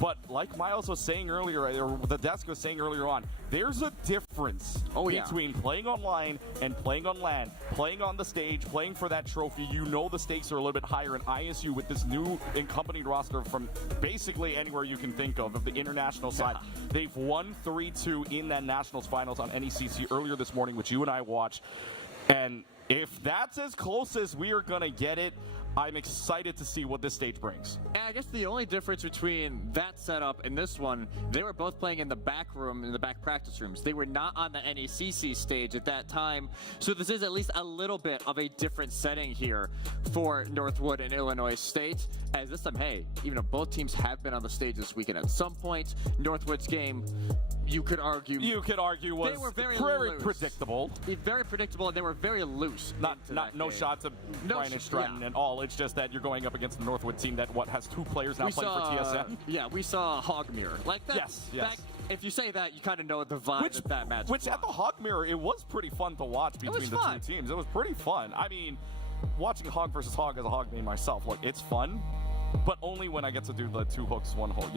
But like Miles was saying earlier, or the desk was saying earlier on, there's a difference between playing online and playing on LAN, playing on the stage, playing for that trophy. You know the stakes are a little bit higher in ISU with this new accompanied roster from basically anywhere you can think of the international side. They've won 3-2 in that Nationals finals on NECC earlier this morning, which you and I watched. And if that's as close as we are going to get it, I'm excited to see what this stage brings. And I guess the only difference between that setup and this one, they were both playing in the back room, in the back practice rooms. They were not on the NECC stage at that time. So this is at least a little bit of a different setting here for Northwood and Illinois State. As this time, hey, even though both teams have been on the stage this weekend at some point, Northwood's game, you could argue was they were very predictable. Very predictable, and they were very loose. No shots of Brian and Stratton at all. It's just that you're going up against the Northwood team that has 2 players now playing for TSN. Yeah, we saw Hog Mirror. Like that. Yes. If you say that, you kind of know the vibe that match. Which at the Hog Mirror, it was pretty fun to watch between the 2 teams. It was pretty fun. I mean, watching Hog versus Hog as a Hog main myself, look, it's fun. But only when I get to do the 2 hooks, 1 hole,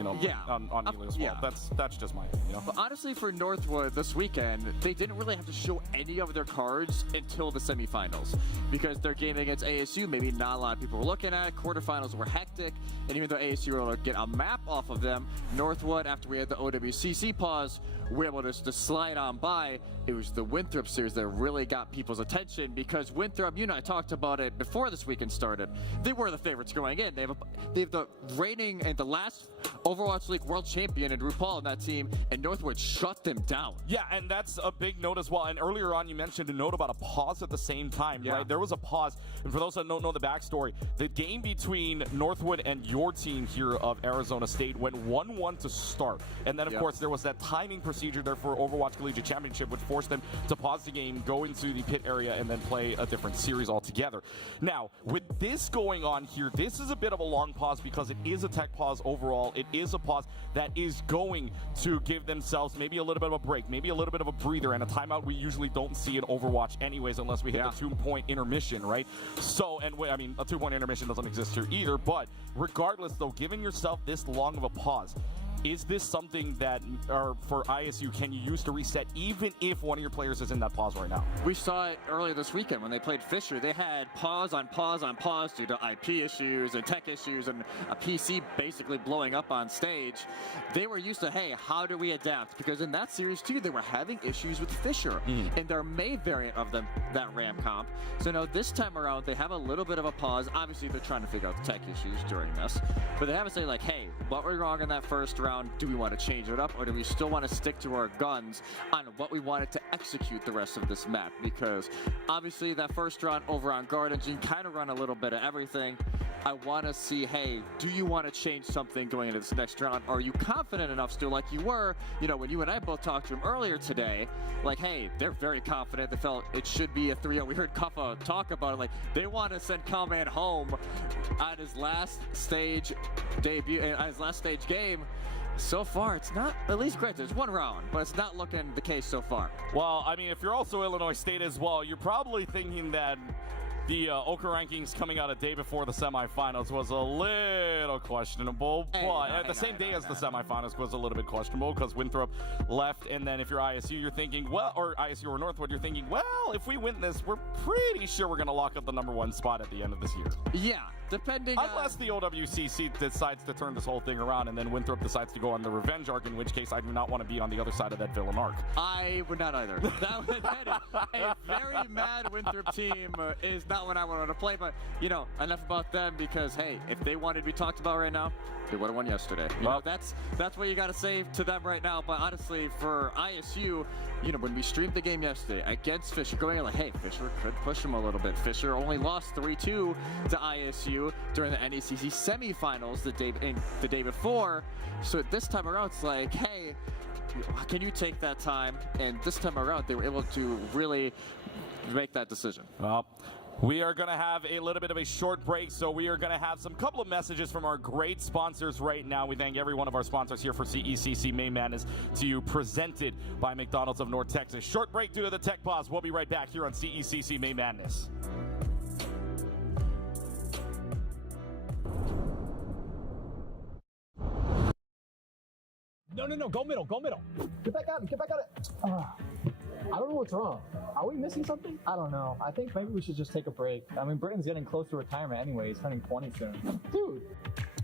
on Elias Wall. That's just my opinion. But honestly, for Northwood this weekend, they didn't really have to show any of their cards until the semifinals, because their game against ASU, maybe not a lot of people were looking at. Quarterfinals were hectic, and even though ASU were able to get a map off of them, Northwood, after we had the OWCC pause, were able to just slide on by. It was the Winthrop series that really got people's attention, because Winthrop, you and I talked about it before this weekend started, they were the favorites going in. They have the reigning and the last Overwatch League world champion in RuPaul in that team, and Northwood shut them down. Yeah, and that's a big note as well. And earlier on, you mentioned a note about a pause at the same time, right? There was a pause. And for those that don't know the backstory, the game between Northwood and your team here of Arizona State went 1-1 to start. And then, of course, there was that timing procedure there for Overwatch Collegiate Championship, which forced them to pause the game, go into the pit area, and then play a different series altogether. Now, with this going on here, this is a bit of a long pause because it is a tech pause overall. It is a pause that is going to give themselves maybe a little bit of a break, maybe a little bit of a breather, and a timeout we usually don't see in Overwatch anyways unless we hit a 2-point intermission, right? So, and I mean, a 2-point intermission doesn't exist here either, but regardless, though, giving yourself this long of a pause, is this something that, for ISU, can you use to reset even if one of your players is in that pause right now? We saw it earlier this weekend when they played Fisher. They had pause on pause on pause due to IP issues and tech issues and a PC basically blowing up on stage. They were used to, hey, how do we adapt? Because in that series, too, they were having issues with Fisher in their May variant of them, that RAM comp. So now this time around, they have a little bit of a pause. Obviously, they're trying to figure out the tech issues during this. But they have to say, like, hey, what went wrong in that first round? round, do we want to change it up, or do we still want to stick to our guns on what we wanted to execute the rest of this map? Because obviously that first round over on Gardens, you kind of run a little bit of everything. I want to see, hey, do you want to change something going into this next round? Are you confident enough still, like you were, you know, when you and I both talked to him earlier today, like, hey, they're very confident. They felt it should be a 3-0. We heard Kuffa talk about it, like, they want to send Calman home on his last stage debut, on his last stage game. So far, it's not, at least granted, it's one round, but it's not looking the case so far. Well, I mean, if you're also Illinois State as well, you're probably thinking that the Oka rankings coming out a day before the semifinals was a little questionable, but at the same day as the semifinals was a little bit questionable because Winthrop left, and then if you're ISU, you're thinking, well, or ISU or Northwood, you're thinking, well, if we win this, we're pretty sure we're going to lock up the #1 spot at the end of this year. Yeah, depending Unless the OWCC decides to turn this whole thing around and then Winthrop decides to go on the revenge arc, in which case I do not want to be on the other side of that villain arc. I would not either. A very mad Winthrop team is not what I wanted to play, but, you know, enough about them because, hey, if they wanted to be talked about right now, they would have won yesterday. You know, that's what you got to say to them right now. But honestly, for ISU, you know, when we streamed the game yesterday against Fisher, going like, hey, Fisher could push them a little bit. Fisher only lost 3-2 to ISU during the NECC semifinals the day before. So this time around, it's like, hey, can you take that time? And this time around, they were able to really make that decision. Well, we are going to have a little bit of a short break, so we are going to have some couple of messages from our great sponsors right now. We thank every one of our sponsors here for CECC Main Madness to you, presented by McDonald's of North Texas. Short break due to the tech pause. We'll be right back here on CECC Main Madness. No, go middle. Get back out it. I don't know what's wrong. Are we missing something? I don't know. I think maybe we should just take a break. I mean, Britton's getting close to retirement anyway. He's turning 20 soon. Dude,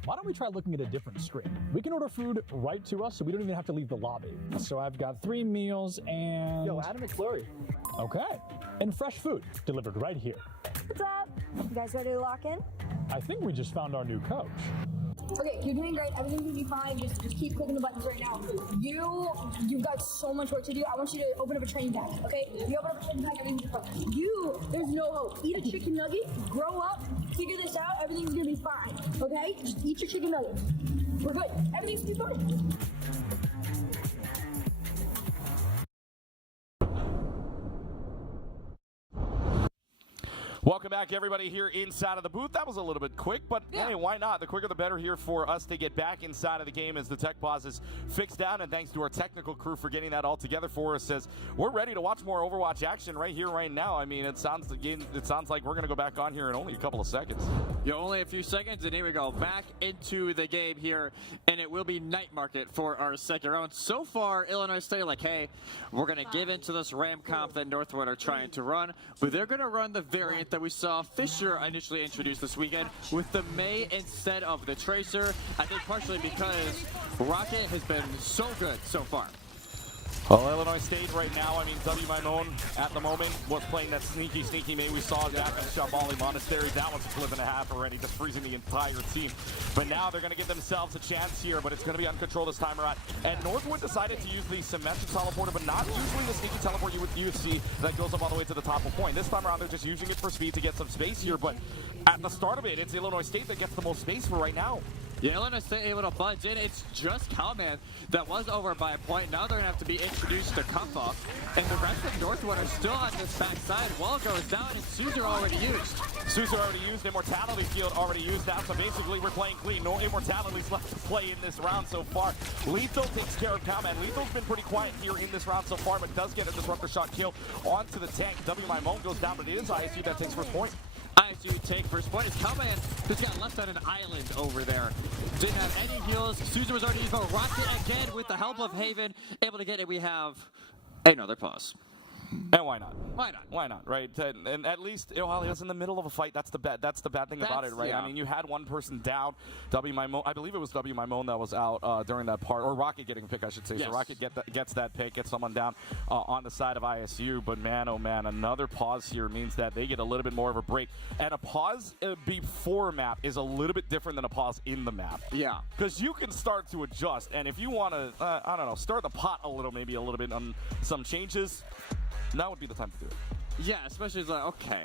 why don't we try looking at a different screen? We can order food right to us, so we don't even have to leave the lobby. So I've got 3 meals and... Yo, Adam McFlurry. Okay. And fresh food delivered right here. What's up? You guys ready to lock in? I think we just found our new coach. Okay, you're doing great. Everything's gonna be fine. Just keep clicking the buttons right now. You've got so much work to do. I want you to open up a training pack, okay? If you open up a training pack, everything's fine. There's no hope. Eat a chicken nugget, grow up, figure this out. Everything's gonna be fine, okay? Just eat your chicken nuggets. We're good. Everything's gonna be fine. Welcome back, everybody, here inside of the booth. That was a little bit quick, but hey, why not? The quicker the better here for us to get back inside of the game as the tech pause is fixed down, and thanks to our technical crew for getting that all together for us. As we're ready to watch more Overwatch action right here, right now. I mean, it sounds like we're going to go back on here in only a couple of seconds. Yeah, only a few seconds, and here we go, back into the game here, and it will be night market for our second round. So far, Illinois State like, hey, we're going to give into this ram comp that Northwood are trying to run, but they're going to run the variant that we saw Fisher initially introduced this weekend with the May instead of the Tracer. I think partially because Rocket has been so good so far. Well, Illinois State right now, I mean, W. Maimon at the moment was playing that sneaky May we saw back in Shabali Monastery. That was a flip and a half already, just freezing the entire team. But now they're going to give themselves a chance here, but it's going to be uncontrolled this time around. And Northwood decided to use the symmetric teleporter, but not usually the sneaky teleport you would see that goes up all the way to the top of point. This time around, they're just using it for speed to get some space here, but at the start of it, it's Illinois State that gets the most space for right now. Yeah, Illinois State able to budge in. It's just Calman that was over by a point. Now they're going to have to be introduced to Kuffa. And the rest of Northwood are still on this backside. Wall goes down and Suzer already used. Suzer already used, Immortality Field already used now. So basically we're playing clean. No Immortalities left to play in this round so far. Lethal takes care of Calman. Lethal's been pretty quiet here in this round so far, but does get a disruptor shot kill onto the tank. W. Maimon goes down, but it is ISU that takes first point. ISU take first point. It's Calman who's got left on an island over there. Didn't have any heals. Suzer was already used, but Rocket again with the help of Haven able to get it. We have another pause. And why not? Why not? Why not, right? And at least, while he was in the middle of a fight, that's the bad thing about it, right? Yeah. I mean, you had one person down, I believe it was W. Mimone that was out during that part, or Rocket getting a pick, I should say. Yes. So Rocket gets that pick, gets someone down on the side of ISU. But man, oh man, another pause here means that they get a little bit more of a break. And a pause before a map is a little bit different than a pause in the map. Yeah. Because you can start to adjust, and if you want to, I don't know, stir the pot maybe a little bit on some changes, now would be the time to do it. Yeah, especially it's like, okay,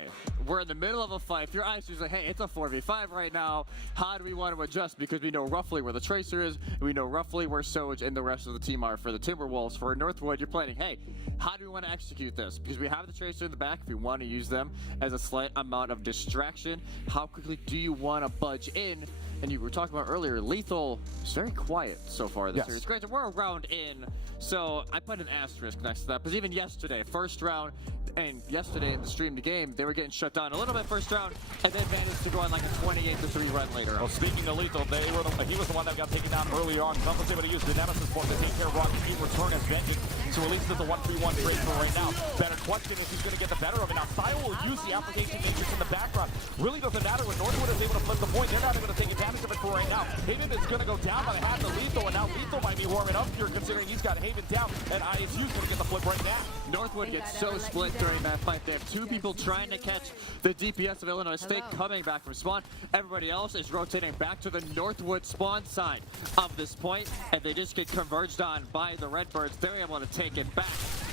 we're in the middle of a fight. If your ISU's like, hey, it's a 4v5 right now, how do we want to adjust? Because we know roughly where the Tracer is, we know roughly where Soj and the rest of the team are. For the Timberwolves, for Northwood, you're planning, hey, how do we want to execute this? Because we have the Tracer in the back, if we want to use them as a slight amount of distraction, how quickly do you want to budge in? And you were talking about earlier, Lethal is very quiet so far this series. Granted, we're a round in, so I put an asterisk next to that. Because even yesterday, first round, and yesterday in the stream to game, they were getting shut down a little bit first round, and then managed to go on like a 28-3 run later. Well, speaking of Lethal, he was the one that got taken down early on. Cup was able to use the Nemesis point to take care of Rocket in return as vengeance. So at least it's a 1-3-1 trade for right now. Better question if he's going to get the better of it. Now, Style will use the application matrix in the background. Really doesn't matter when Northwood is able to flip the point. They're not going to take advantage of it for right now. Haven is going to go down by the half of Lethal, and now Lethal might be warming up here considering he's got Haven down, and ISU's going to get the flip right now. Northwood gets so split during that fight. They have two people trying to catch the DPS of Illinois State coming back from spawn. Everybody else is rotating back to the Northwood spawn side of this point, and they just get converged on by the Redbirds. They're able to take it back,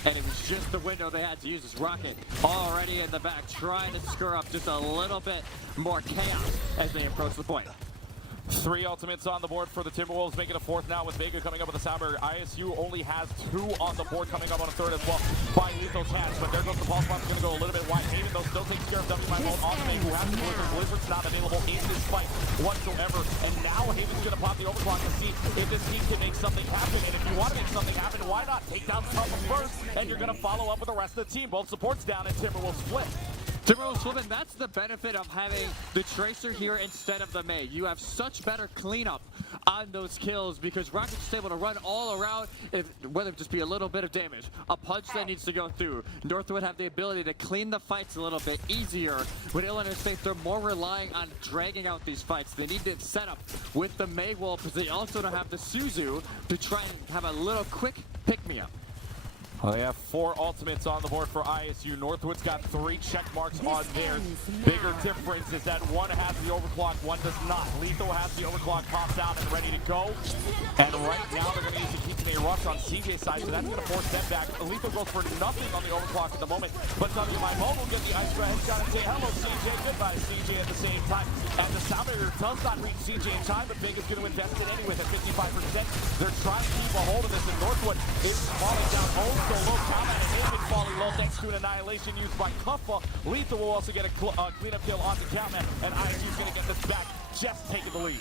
and it was just the window they had to use. This Rocket already in the back, trying to stir up just a little bit more chaos as they approach the point. 3 ultimates on the board for the Timberwolves, making a fourth now with Vega coming up with a sound barrier. ISU only has 2 on the board, coming up on a third as well by Lethal's hands. But there goes the pulse bomb, going to go a little bit wide. Haven, though, still takes care of W. Mimone on the main, who has the Blizzard. Blizzard's not available in this fight whatsoever. And now Haven's going to pop the overclock to see if this team can make something happen. And if you want to make something happen, why not take down Summer first? And you're going to follow up with the rest of the team. Both supports down, and Timberwolves split. Timberwolves flipping, that's the benefit of having the Tracer here instead of the May. You have such better cleanup on those kills because Rocket's just able to run all around, whether it just be a little bit of damage, a punch that needs to go through. Northwood have the ability to clean the fights a little bit easier. With Illinois State, they're more relying on dragging out these fights. They need to set up with the May wall because they also don't have the Suzu to try and have a little quick pick-me-up. Well, they have 4 ultimates on the board for ISU. Northwood's got 3 check marks on theirs. Bigger difference is that one has the overclock, one does not. Lethal has the overclock popped out and ready to go. And right now they're going to use the Kitsune Rush on CJ's side, so that's going to force them back. Lethal goes for nothing on the overclock at the moment, but W. Mimone will get the ice headshot and say hello, CJ, goodbye, CJ at the same time. And the sound barrier does not reach CJ in time, but Vega's going to invest it anyway at 55%. They're trying to keep a hold of this, and Northwood is falling down also low. Combat and Haven falling low thanks to an annihilation used by Kuffa. Lethal will also get a cleanup kill on the Catman, and ISU's going to get this back, just taking the lead.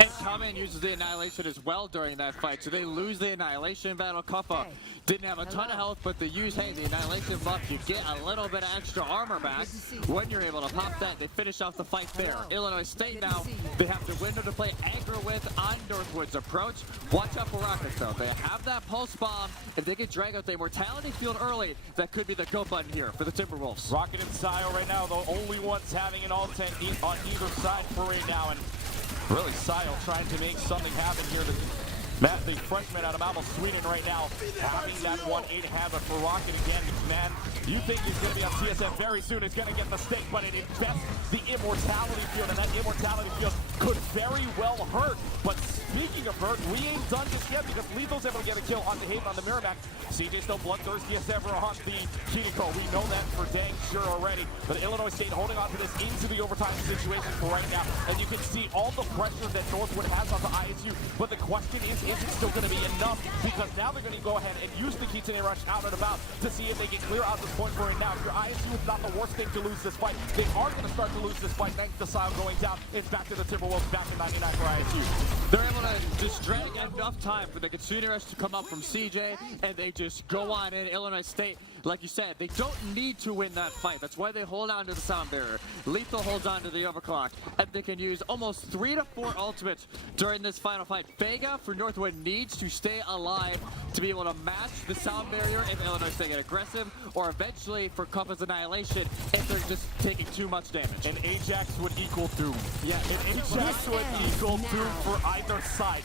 And Kamen uses the Annihilation as well during that fight, so they lose the Annihilation battle. Kuffa didn't have a ton of health, but they use, hey, the Annihilation buff, you get a little bit of extra armor back. When you're able to pop that, they finish off the fight there. Illinois State now, they have the window to play aggro with on Northwood's approach. Watch out for Rockets, though. They have that pulse bomb. If they can drag out the Immortality field early, that could be the go button here for the Timberwolves. Rocket and Sio right now, the only ones having an all 10 on either side for right now, and really, Sile trying to make something happen here. Matt, the freshman out of Malmo, Sweden right now, having that 1-8 hazard for Rocket again. Man, you think he's going to be on CSM very soon. He's going to get the stake, but it invests the Immortality field, and that Immortality field could very well hurt. But speaking of hurt, we ain't done just yet because Lethal's able to get a kill on the Haven on the Merrimack. CJ still bloodthirsty as ever on the Kiriko. We know that for dang sure already. But Illinois State holding on to this into the overtime situation for right now. And you can see all the pressure that Northwood has on the ISU. But the question is it still going to be enough? Because now they're going to go ahead and use the Kitsune Rush out and about to see if they can clear out this point for right now. If your ISU is not the worst thing to lose this fight, they are going to start to lose this fight thanks to Sile going down. It's back to the Timberwolves, back in 99 for ISU. They're able to just drag enough time for the Kitsune Rush to come up from CJ, and they just go on in. Illinois State like you said, they don't need to win that fight. That's why they hold on to the sound barrier. Lethal holds on to the overclock, and they can use almost 3 to 4 ultimates during this final fight. Vega for Northwood needs to stay alive to be able to match the sound barrier if Illinois State get aggressive, or eventually for Compass Annihilation if they're just taking too much damage. An Ajax would equal Doom. Yeah, an Ajax would equal Doom for either side.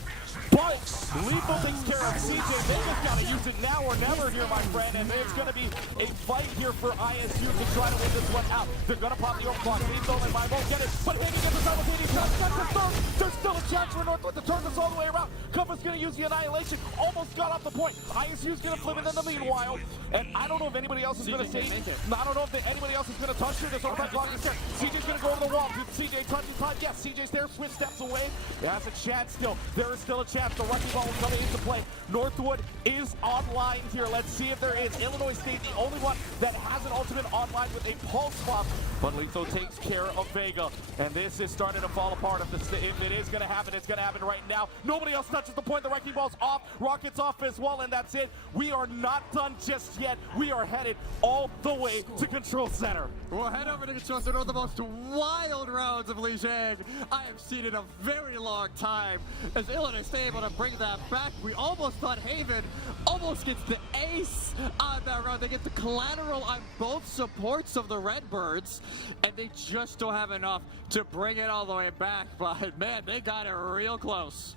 But Lethal takes care of CJ. They just got to use it now or never here, my friend. And it's going to be a fight here for ISU to try to win this one out. They're going to pop the overclock. Lethal and Mine won't get it. But Vega gets a simultaneous shot. That's the third. There's still a chance for Northwood to turn this all the way around. Compass going to use the Annihilation. Almost got off the point. ISU's going to flip it in the meanwhile. And I don't know if anybody else is going to say. I don't know if anybody else is going to touch here. This overclock is there. CJ's going to go over the wall. CJ touches time. Yes, CJ's there. Switch steps away. There has a chance still. There is still a chance. The Wrecking Ball is coming into play. Northwood is online here. Let's see if there is. Illinois State, the only one that has an ultimate online with a pulse bomb. But Lethal takes care of Vega. And this is starting to fall apart. If it is going to happen, it's going to happen right now. Nobody else touches the point. The Wrecking Ball's off. Rocket's off as well, and that's it. We are not done just yet. We are headed all the way to Control Center. We'll head over to Control Center with the most wild rounds of Lijiang I have seen in a very long time. As Illinois State able to bring that back, we almost thought Haven almost gets the ace on that round. They get the collateral on both supports of the Redbirds, and they just don't have enough to bring it all the way back. But man, they got it real close.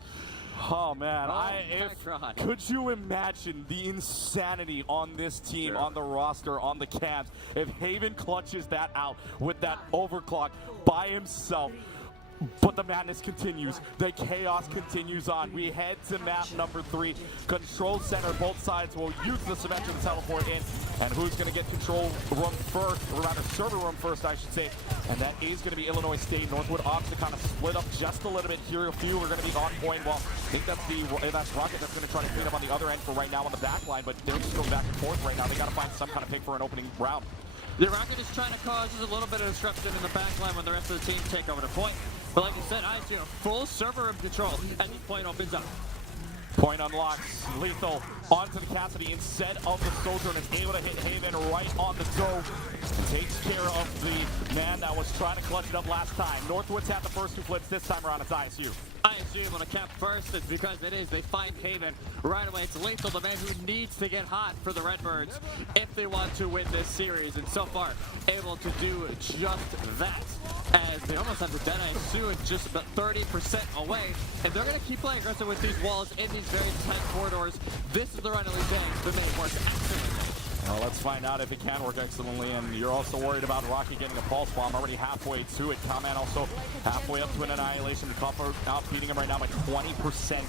Oh man, could you imagine the insanity on this team, on the roster, on the cams, if Haven clutches that out with that overclock by himself? But the madness continues. The chaos continues on. We head to map number 3. Control Center. Both sides will use the cement to teleport in. And who's going to get control room first, or rather server room first, I should say. And that is going to be Illinois State. Northwood opts to kind of split up just a little bit here. A few are going to be on point. Well, I think that's Rocket that's going to try to clean up on the other end for right now on the back line. But they're just going back and forth right now. They got to find some kind of pick for an opening round. The Rocket is trying to cause a little bit of disruption in the back line when the rest of the team take over the point. But like you said, ISU full server room control as the point opens up. Point unlocks. Lethal onto the Cassidy instead of the Soldier and is able to hit Haven right on the go. Takes care of the man that was trying to clutch it up last time. Northwood's had the first 2 flips. This time around it's ISU. ISU able to cap first. It's because it is. They find Haven right away. It's Lethal, the man who needs to get hot for the Redbirds if they want to win this series. And so far, able to do just that. As they almost have the Deadeye soon, just about 30% away. And they're going to keep playing aggressive with these walls in these very tight corridors. This is the run of Lijiang that may work excellently. Well, let's find out if it can work excellently. And you're also worried about Rocky getting a pulse bomb already halfway to it. Comment also halfway up to an Annihilation. Copper outbeating him right now by 20%.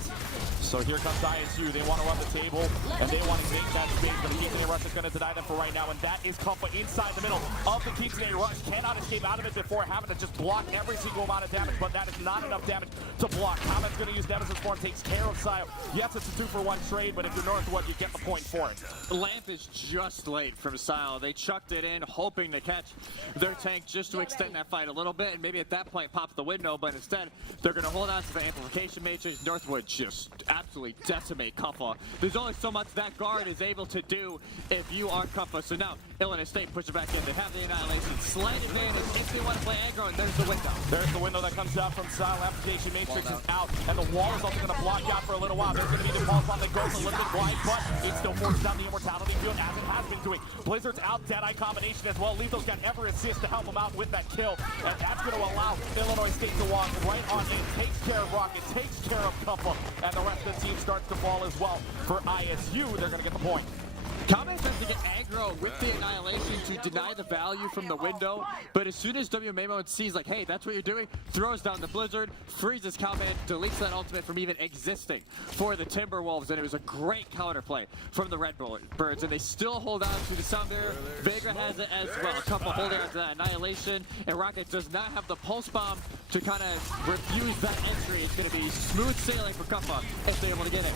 So here comes ISU. They want to run the table, and they want to take that space. But the Kingston Rush is going to deny them for right now. And that is Compa inside the middle of the Kingston Rush. Cannot escape out of it before having to just block every single amount of damage. But that is not enough damage to block. Comment's going to use Nemesis form, takes care of Sile. Yes, it's a 2-for-1 trade, but if you're Northwood, you get the point for it. Lamp is just late from Sile. They chucked it in, hoping to catch their tank just to extend that fight a little bit, and maybe at that point pop the window, but instead they're going to hold on to the amplification matrix. Northwood just absolutely decimate Compa. There's only so much that guard is able to do if you are Compa. So now Illinois State pushes back in. They have the Annihilation. Slight advantage if they want to play aggro, and there's the window. There's the window that comes out from Sile. Application matrix is out, and the wall is also going to block out for a little while. There's going to be the pulse bomb that goes a little bit wide, but it still forces down the immortality field as it has been doing. Blizzard's out, Deadeye combination as well. Lethal's got every assist to help him out with that kill, and that's going to allow Illinois State to walk right on in. Takes care of Rocket, takes care of Compa, and the rest of the team starts to fall as well. For ISU, they're going to get the point. Comment tries to get aggro with the Annihilation to deny the value from the window, but as soon as WMAMO sees like, hey, that's what you're doing, throws down the Blizzard, freezes Comment, deletes that ultimate from even existing for the Timberwolves, and it was a great counterplay from the Redbirds, and they still hold on to the sound barrier. Vega has it as well, a couple holding on to that Annihilation, and Rocket does not have the pulse bomb to kind of refuse that entry. It's going to be smooth sailing for Compa if they're able to get it.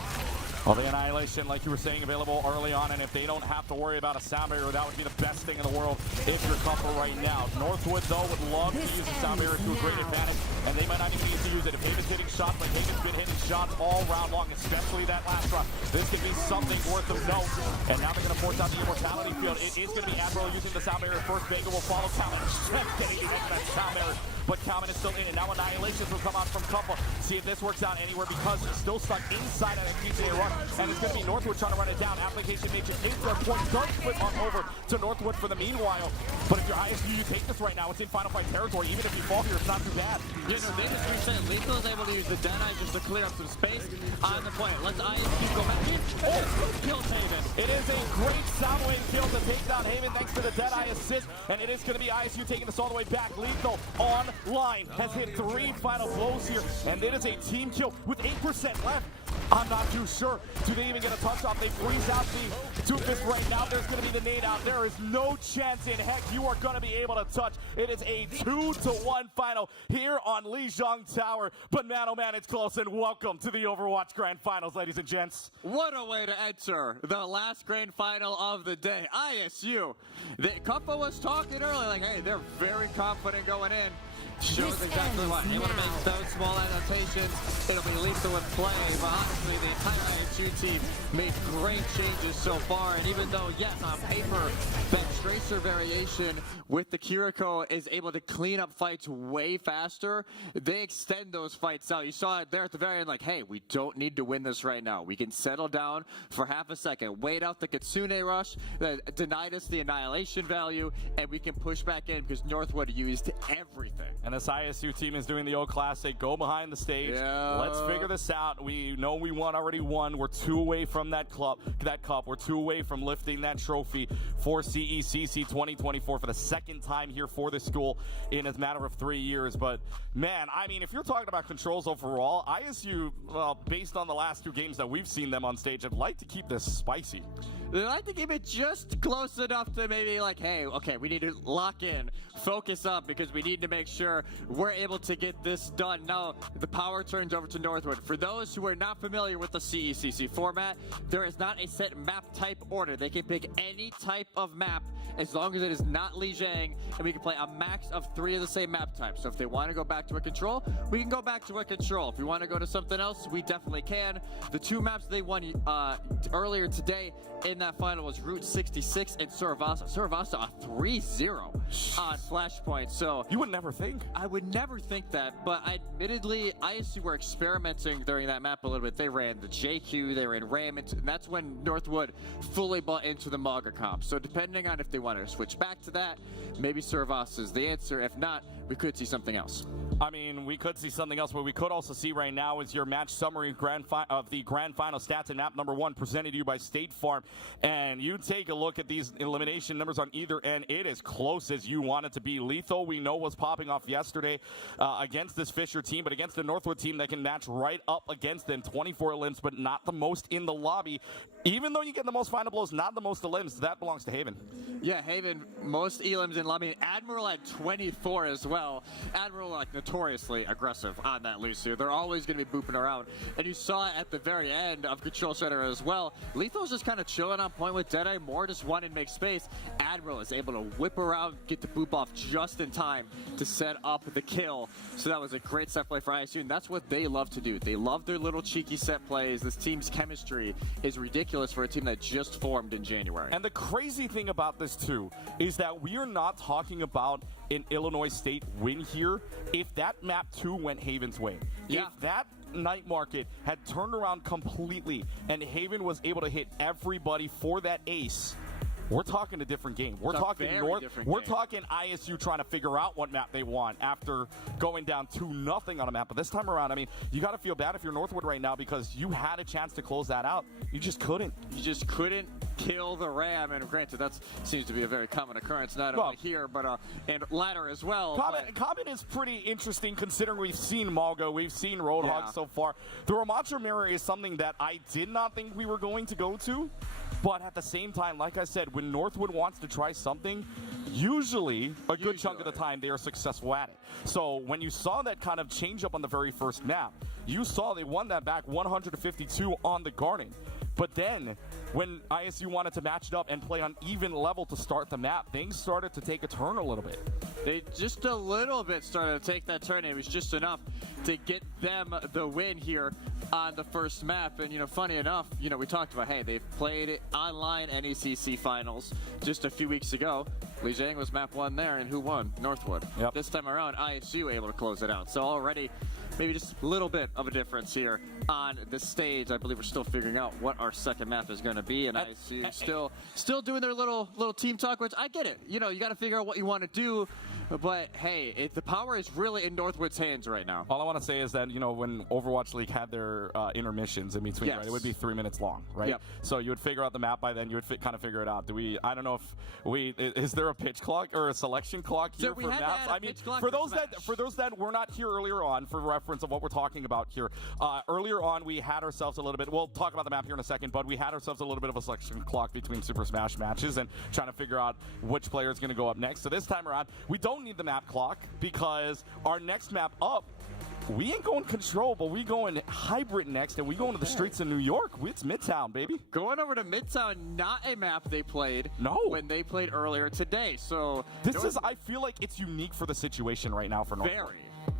Well, the Annihilation, like you were saying, available early on, and if they don't have to worry about a sound barrier, that would be the best thing in the world if you're Cuppa right now. Northwood, though, would love to use the sound barrier to a great advantage, and they might not even need to use it. If Haven's hitting shots, like Haven's been hitting shots all round long, especially that last round, this could be something worth of note. And now they're going to force out the immortality field. It is going to be Admiral using the sound barrier first. Vega will follow Calvin. Getting the end of that sound barrier. But Calvin is still in it. Now Annihilations will come out from Cuppa. See if this works out anywhere because he's still stuck inside of that PTA run. And it's going to be Northwood trying to run it down. Application Matrix is their point. Does flip on over to Northwood for the meanwhile. But if you're ISU, you take this right now. It's in Final Fight territory. Even if you fall here, it's not too bad. Yeah, no, Davis reset. Lethal is able to use the Deadeye just to clear up some space on the point. Let's ISU go back in. Oh, kills Haven. It is a great Soundwave kill to take down Haven thanks to the Deadeye assist. And it is going to be ISU taking this all the way back. Lethal online has hit 3 final blows here. And it is a team kill with 8% left. I'm not too sure. Do they even get a touch off? They freeze out the Two-Fist right now. There's going to be the nade out. There is no chance in heck you are going to be able to touch. It is a 2-1 final here on Lijiang Tower. But man, oh man, it's close. And welcome to the Overwatch Grand Finals, ladies and gents. What a way to enter the last grand final of the day. ISU. Cuppa was talking earlier, like, hey, they're very confident going in. Shows exactly what. Able to make those small adaptations. It'll be lethal in play, but honestly, the entire ISU team made great changes so far. And even though, yes, on paper, that Tracer variation with the Kiriko is able to clean up fights way faster, they extend those fights out. You saw it there at the very end, like, hey, we don't need to win this right now. We can settle down for half a second, wait out the Kitsune rush that denied us the Annihilation value, and we can push back in because Northwood used everything. And this ISU team is doing the old classic, go behind the stage. Yeah. Let's figure this out. We know we already won. We're 2 away from that cup. We're 2 away from lifting that trophy for CECC 2024 for the second time here for this school in a matter of 3 years. But man, I mean, if you're talking about controls overall, ISU, well, based on the last 2 games that we've seen them on stage, I'd like to keep this spicy. They like to keep it just close enough to maybe like, hey, okay, we need to lock in, focus up, because we need to make sure we're able to get this done. Now, the power turns over to Northwood. For those who are not familiar with the CECC format, there is not a set map type order. They can pick any type of map as long as it is not Lijiang, and we can play a max of 3 of the same map type. So if they want to go back to a control, we can go back to a control. If we want to go to something else, we definitely can. The 2 maps they won earlier today in that final was Route 66 and Suravasa. Suravasa a 3-0 on Flashpoint. So you would never think. I would never think that, but admittedly, ISU were experimenting during that map a little bit. They ran the JQ, they ran Ram, and that's when Northwood fully bought into the Mauger comp. So depending on if they wanted to switch back to that, maybe Suravasa is the answer. If not, we could see something else. I mean, we could see something else. What we could also see right now is your match summary of the grand final stats in map number 1 presented to you by State Farm. And you take a look at these elimination numbers on either end. It is close as you want it to be. Lethal, we know, was popping off yesterday against this Fisher team, but against the Northwood team that can match right up against them. 24 elims, but not the most in the lobby. Even though you get the most final blows, not the most elims, that belongs to Haven. Yeah, Haven, most elims in lobby. Admiral at 24 as well. Admiral, like, notoriously aggressive on that Lucio. They're always going to be booping around. And you saw it at the very end of Control Center as well. Lethal's just kind of chilling on point with Deadeye. Moore just wanted to make space. Admiral is able to whip around, get the boop off just in time to set up the kill. So that was a great set play for ISU, and that's what they love to do. They love their little cheeky set plays. This team's chemistry is ridiculous for a team that just formed in January. And the crazy thing about this, too, is that we are not talking about an Illinois State win here. If that map 2 went Haven's way, if that night market had turned around completely and Haven was able to hit everybody for that ace, we're talking a different game. We're talking talking ISU trying to figure out what map they want after going down 2-0 on a map. But this time around, I mean, you got to feel bad if you're Northwood right now because you had a chance to close that out. You just couldn't. You just couldn't kill the Ram, and granted, that seems to be a very common occurrence, not only here, but and ladder as well. Common is pretty interesting considering we've seen Malgo, we've seen Roadhog so far. The Ramattra Mirror is something that I did not think we were going to go to. But at the same time, like I said, when Northwood wants to try something, usually a good chunk of the time they are successful at it. So when you saw that kind of change up on the very first map, you saw they won that back 100-52 on the Garden. But then, when ISU wanted to match it up and play on even level to start the map, things started to take a turn a little bit. They just a little bit started to take that turn. It was just enough to get them the win here on the first map. And, funny enough, we talked about, hey, they've played online NECC finals just a few weeks ago. Lijiang was map 1 there, and who won? Northwood. Yep. This time around, ISU able to close it out. So already, maybe just a little bit of a difference here on the stage. I believe we're still figuring out what our second map is going to be, and ISU still doing their little team talk, which I get it. You got to figure out what you want to do. But hey, the power is really in Northwood's hands right now. All I want to say is that, when Overwatch League had their intermissions in between, right, it would be 3 minutes long, right? Yep. So you would figure out the map by then. You would kind of figure it out. I don't know if is there a pitch clock or a selection clock here for maps? I mean, for those that were not here earlier on, for reference of what we're talking about here, earlier on we had ourselves a little bit. We'll talk about the map here in a second, but we had ourselves a little bit of a selection clock between Super Smash matches and trying to figure out which player is going to go up next. So this time around, we don't need the map clock because our next map up, we ain't going control, but we going hybrid next, and we going to the streets of New York. It's Midtown, baby. Going over to Midtown, not a map they played when they played earlier today. So I feel like it's unique for the situation right now for Northwood.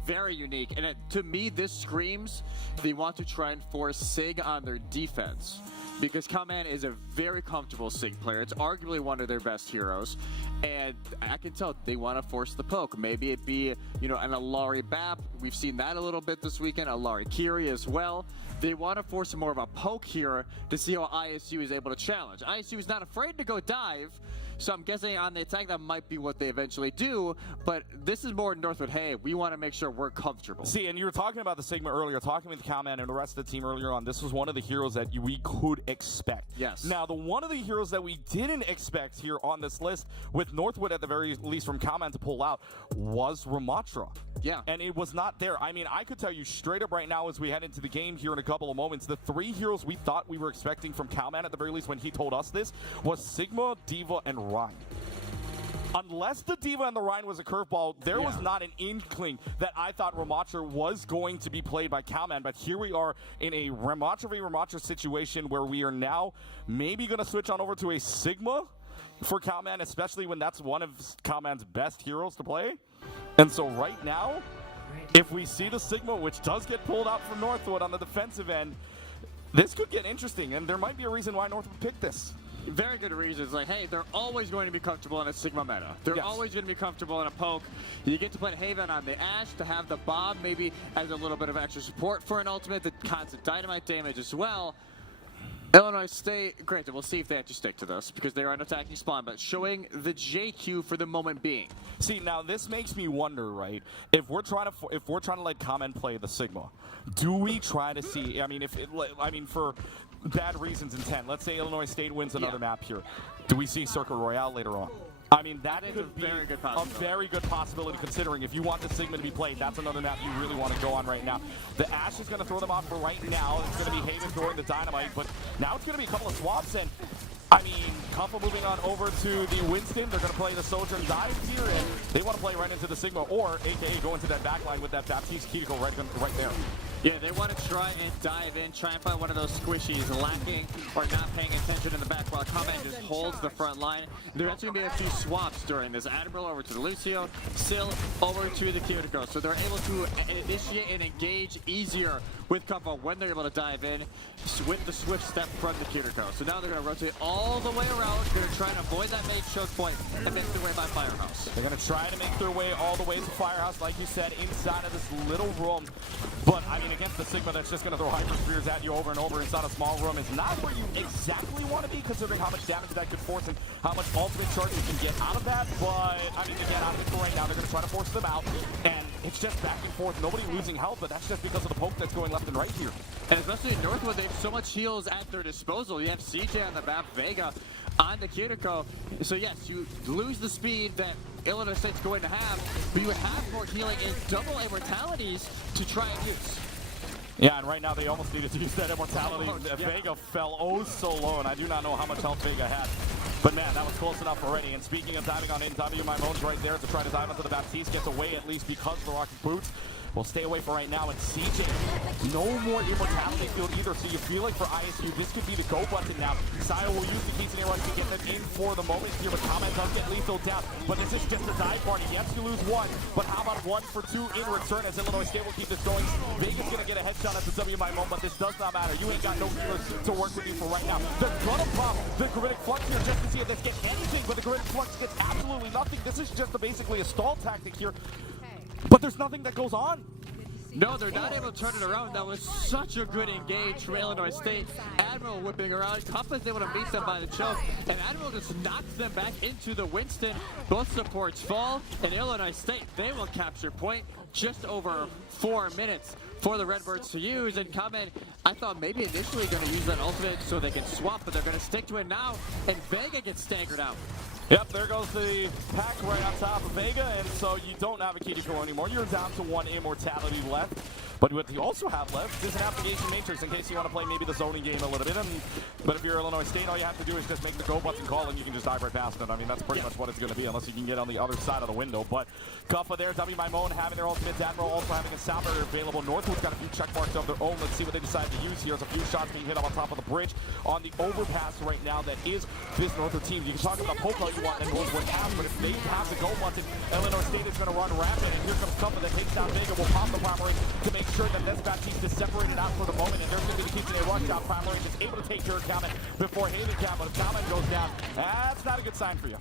Very unique. And to me, this screams they want to try and force SIG on their defense. Because Cowman is a very comfortable SIG player. It's arguably one of their best heroes. And I can tell they want to force the poke. Maybe it be, an Alari Bap. We've seen that a little bit this weekend. Alari Kiri as well. They want to force more of a poke here to see how ISU is able to challenge. ISU is not afraid to go dive. So I'm guessing on the attack, that might be what they eventually do. But this is more Northwood, hey, we want to make sure we're comfortable. See, and you were talking about the Sigma earlier, talking with Cowman and the rest of the team earlier on. This was one of the heroes that we could expect. Yes. Now, one of the heroes that we didn't expect here on this list, with Northwood at the very least from Cowman to pull out, was Ramatra. Yeah. And it was not there. I mean, I could tell you straight up right now as we head into the game here in a couple of moments, the 3 heroes we thought we were expecting from Cowman at the very least when he told us this was Sigma, Diva, and Ryan. Unless the Diva and the Rhine was a curveball, there was not an inkling that I thought Ramatra was going to be played by Cowman. But here we are in a Ramatra v. Ramatra situation where we are now maybe going to switch on over to a Sigma for Cowman, especially when that's one of Cowman's best heroes to play. And so right now, if we see the Sigma, which does get pulled out from Northwood on the defensive end, this could get interesting, and there might be a reason why Northwood picked this. Very good reasons. Like, hey, they're always going to be comfortable in a Sigma meta. They're always going to be comfortable in a poke. You get to put Haven on the Ashe to have the bomb maybe as a little bit of extra support for an ultimate, the constant dynamite damage as well. Illinois State, granted, we'll see if they actually stick to this because they're an attacking spawn, but showing the JQ for the moment being. See, now this makes me wonder, right? If we're trying to let Kamen play the Sigma, do we try to see? I mean, for bad reasons in 10. Let's say Illinois State wins another map here. Do we see Circle Royale later on? I mean, that could be a very good possibility considering if you want the Sigma to be played, that's another map you really want to go on right now. The Ashe is going to throw them off for right now. It's going to be Haven throwing the Dynamite, but now it's going to be a couple of swaps, and I mean, Compo moving on over to the Winston. They're going to play the Soldier and dive here, and they want to play right into the Sigma, or AKA go into that backline with that Baptiste Kiko right there. Yeah, they want to try and dive in, try and find one of those squishies lacking or not paying attention in the back while Combat just holds the front line. There's actually going to be a few swaps during this. Admiral over to the Lucio, Sil over to the Kiriko. So they're able to initiate and engage easier with Compo when they're able to dive in with the swift step from the Kiriko. So now they're going to rotate all the way around. They're trying to avoid that main choke point and make their way by Firehouse. They're going to try to make their way all the way to Firehouse, like you said, inside of this little room. But, I mean, against the Sigma that's just going to throw Hyper Spears at you over and over inside a small room is not where you exactly want to be, considering how much damage that could force and how much ultimate charge you can get out of that. But, I mean, to get out of it for right now, they're going to try to force them out. And it's just back and forth. Nobody losing health, but that's just because of the poke that's going left and right here. And especially in Northwood, they have so much heals at their disposal. You have CJ on the map, Vega on the Kiriko. So, yes, you lose the speed that Illinois State's going to have, but you have more healing and double immortalities to try and use. Yeah, and right now they almost needed to use that immortality. Vega fell oh so low, and I do not know how much health Vega had. But man, that was close enough already. And speaking of diving on in, W. My Moans right there to try to dive onto the Baptiste, gets away at least because of the Rocket Boots. will stay away for right now. And CJ, no more immortality field either, so you feel like for ISU, this could be the go button now. Sayo will use the keys in rush to get them in for the moment here, but Comment does get lethal down. But this is just a dive party. Yes, you lose one, but how about 1 for 2 in return as Illinois State will keep this going. Vegas gonna get a headshot at the WMI but this does not matter. You ain't got no healers to work with you for right now. They're gonna pop the Gravitic Flux here just to see if this gets anything, but the Gravitic Flux gets absolutely nothing. This is just basically a stall tactic here, but there's nothing that goes on. No, they're not able to turn it around. That was such a good engage from Illinois State. Admiral whipping around. Cuffa's able to meet them by the choke, and Admiral just knocks them back into the Winston. Both supports fall, and Illinois State, they will capture point. Just over 4 minutes for the Redbirds to use, and Comment, I thought maybe initially going to use that ultimate so they can swap, but they're going to stick to it now, and Vega gets staggered out. Yep, there goes the pack right on top of Vega, and so you don't have a Kiriko anymore. You're down to 1 immortality left. But what you also have left is an application matrix in case you want to play maybe the zoning game a little bit. But if you're Illinois State, all you have to do is just make the go button call and you can just dive right past it. I mean, that's pretty much what it's going to be unless you can get on the other side of the window. But Cuffa there, WMI having their ultimate, Admiral also having a sound barrier available. Northwood's got a few check marks of their own. Let's see what they decide to use here. There's a few shots being hit up on top of the bridge on the overpass right now that is this Northwood team. You can talk about poke all you want and Northwood has, but if they have the go button, Illinois State is going to run rapid. And here comes Cuffa that takes down Vega. Will pop the Primaries to make sure that this bad team is separated out for the moment, and there's going to be the keys in a rush out. Primaries is able to take care of Comment before Haven can, but if Comment goes down, that's not a good sign for you.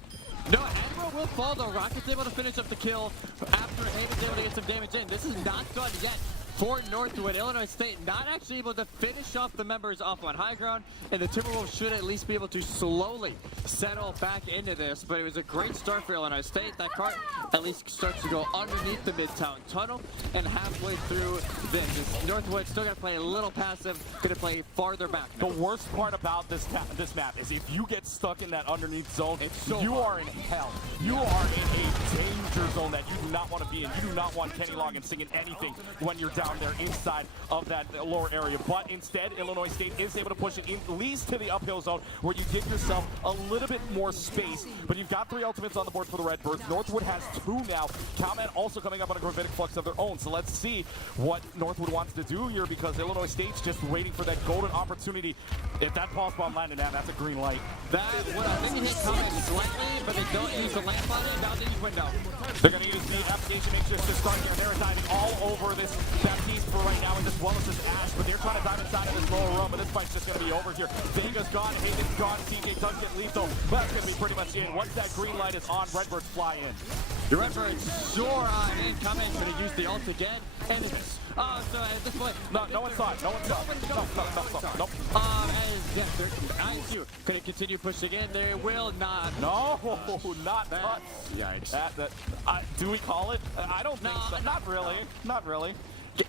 No, Admiral will fall though. Rocket's able to finish up the kill after Haven's able to get some damage in. This is not done yet for Northwood. Illinois State not actually able to finish off the members off on high ground, and the Timberwolves should at least be able to slowly settle back into this, but it was a great start for Illinois State. That cart at least starts to go underneath the Midtown Tunnel, and halfway through this, Northwood still going to play a little passive, going to play farther back now. The worst part about this map is if you get stuck in that underneath zone, you are in hell. You are in a danger zone that you do not want to be in. You do not want Kenny Logan singing anything when you're down there inside of that lower area. But instead, Illinois State is able to push it in, at least to the uphill zone where you give yourself a little bit more space. But you've got 3 ultimates on the board for the Redbirds. Northwood has 2 now. Comment also coming up on a Gravitic Flux of their own. So let's see what Northwood wants to do here, because Illinois State's just waiting for that golden opportunity. If that pulse bomb landed down, that's a green light. That would have been hit Comment slightly, but they don't use the lamp on it. Now they use window. They're going to use the application matrix to start here. They're diving all over this Baptiste for right now, and as well as this Ash, but they're trying to dive inside of this lower room, but this fight's just going to be over here. Vega's gone, Haven's gone, CJ does get lethal, but that's going to be pretty much in. Once that green light is on, Redbirds fly in. The Redbirds soar on in. Comment going to use the ult again, and miss. So at this point, no one saw it. No one saw it. Nope. ISU going to continue pushing in. They will not. No, not touch. Yikes. Do we call it? I don't think so. Not really. Not really.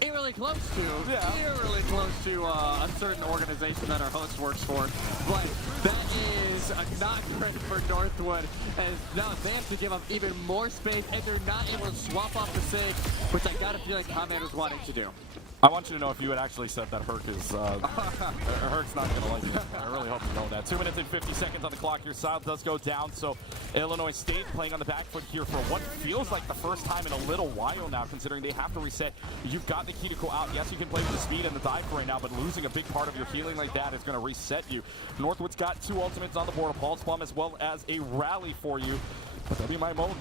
Eerily close to. Yeah. Eerily close to a certain organization that our host works for. But that is not great for Northwood, as now they have to give up even more space, and they're not able to swap off the sig, which I gotta feel like Comment was wanting to do. I want you to know if you had actually said that Herc is, Herc's not going to like it. I really hope you know that. 2 minutes and 50 seconds on the clock. Your side does go down, so Illinois State playing on the back foot here for what feels like the first time in a little while now, considering they have to reset. You've got the key to go out. Yes, you can play with the speed and the dive right now, but losing a big part of your healing like that is going to reset you. Northwood's got 2 ultimates on the board, a Pulse Bomb as well as a rally for you. But that'll be my mode.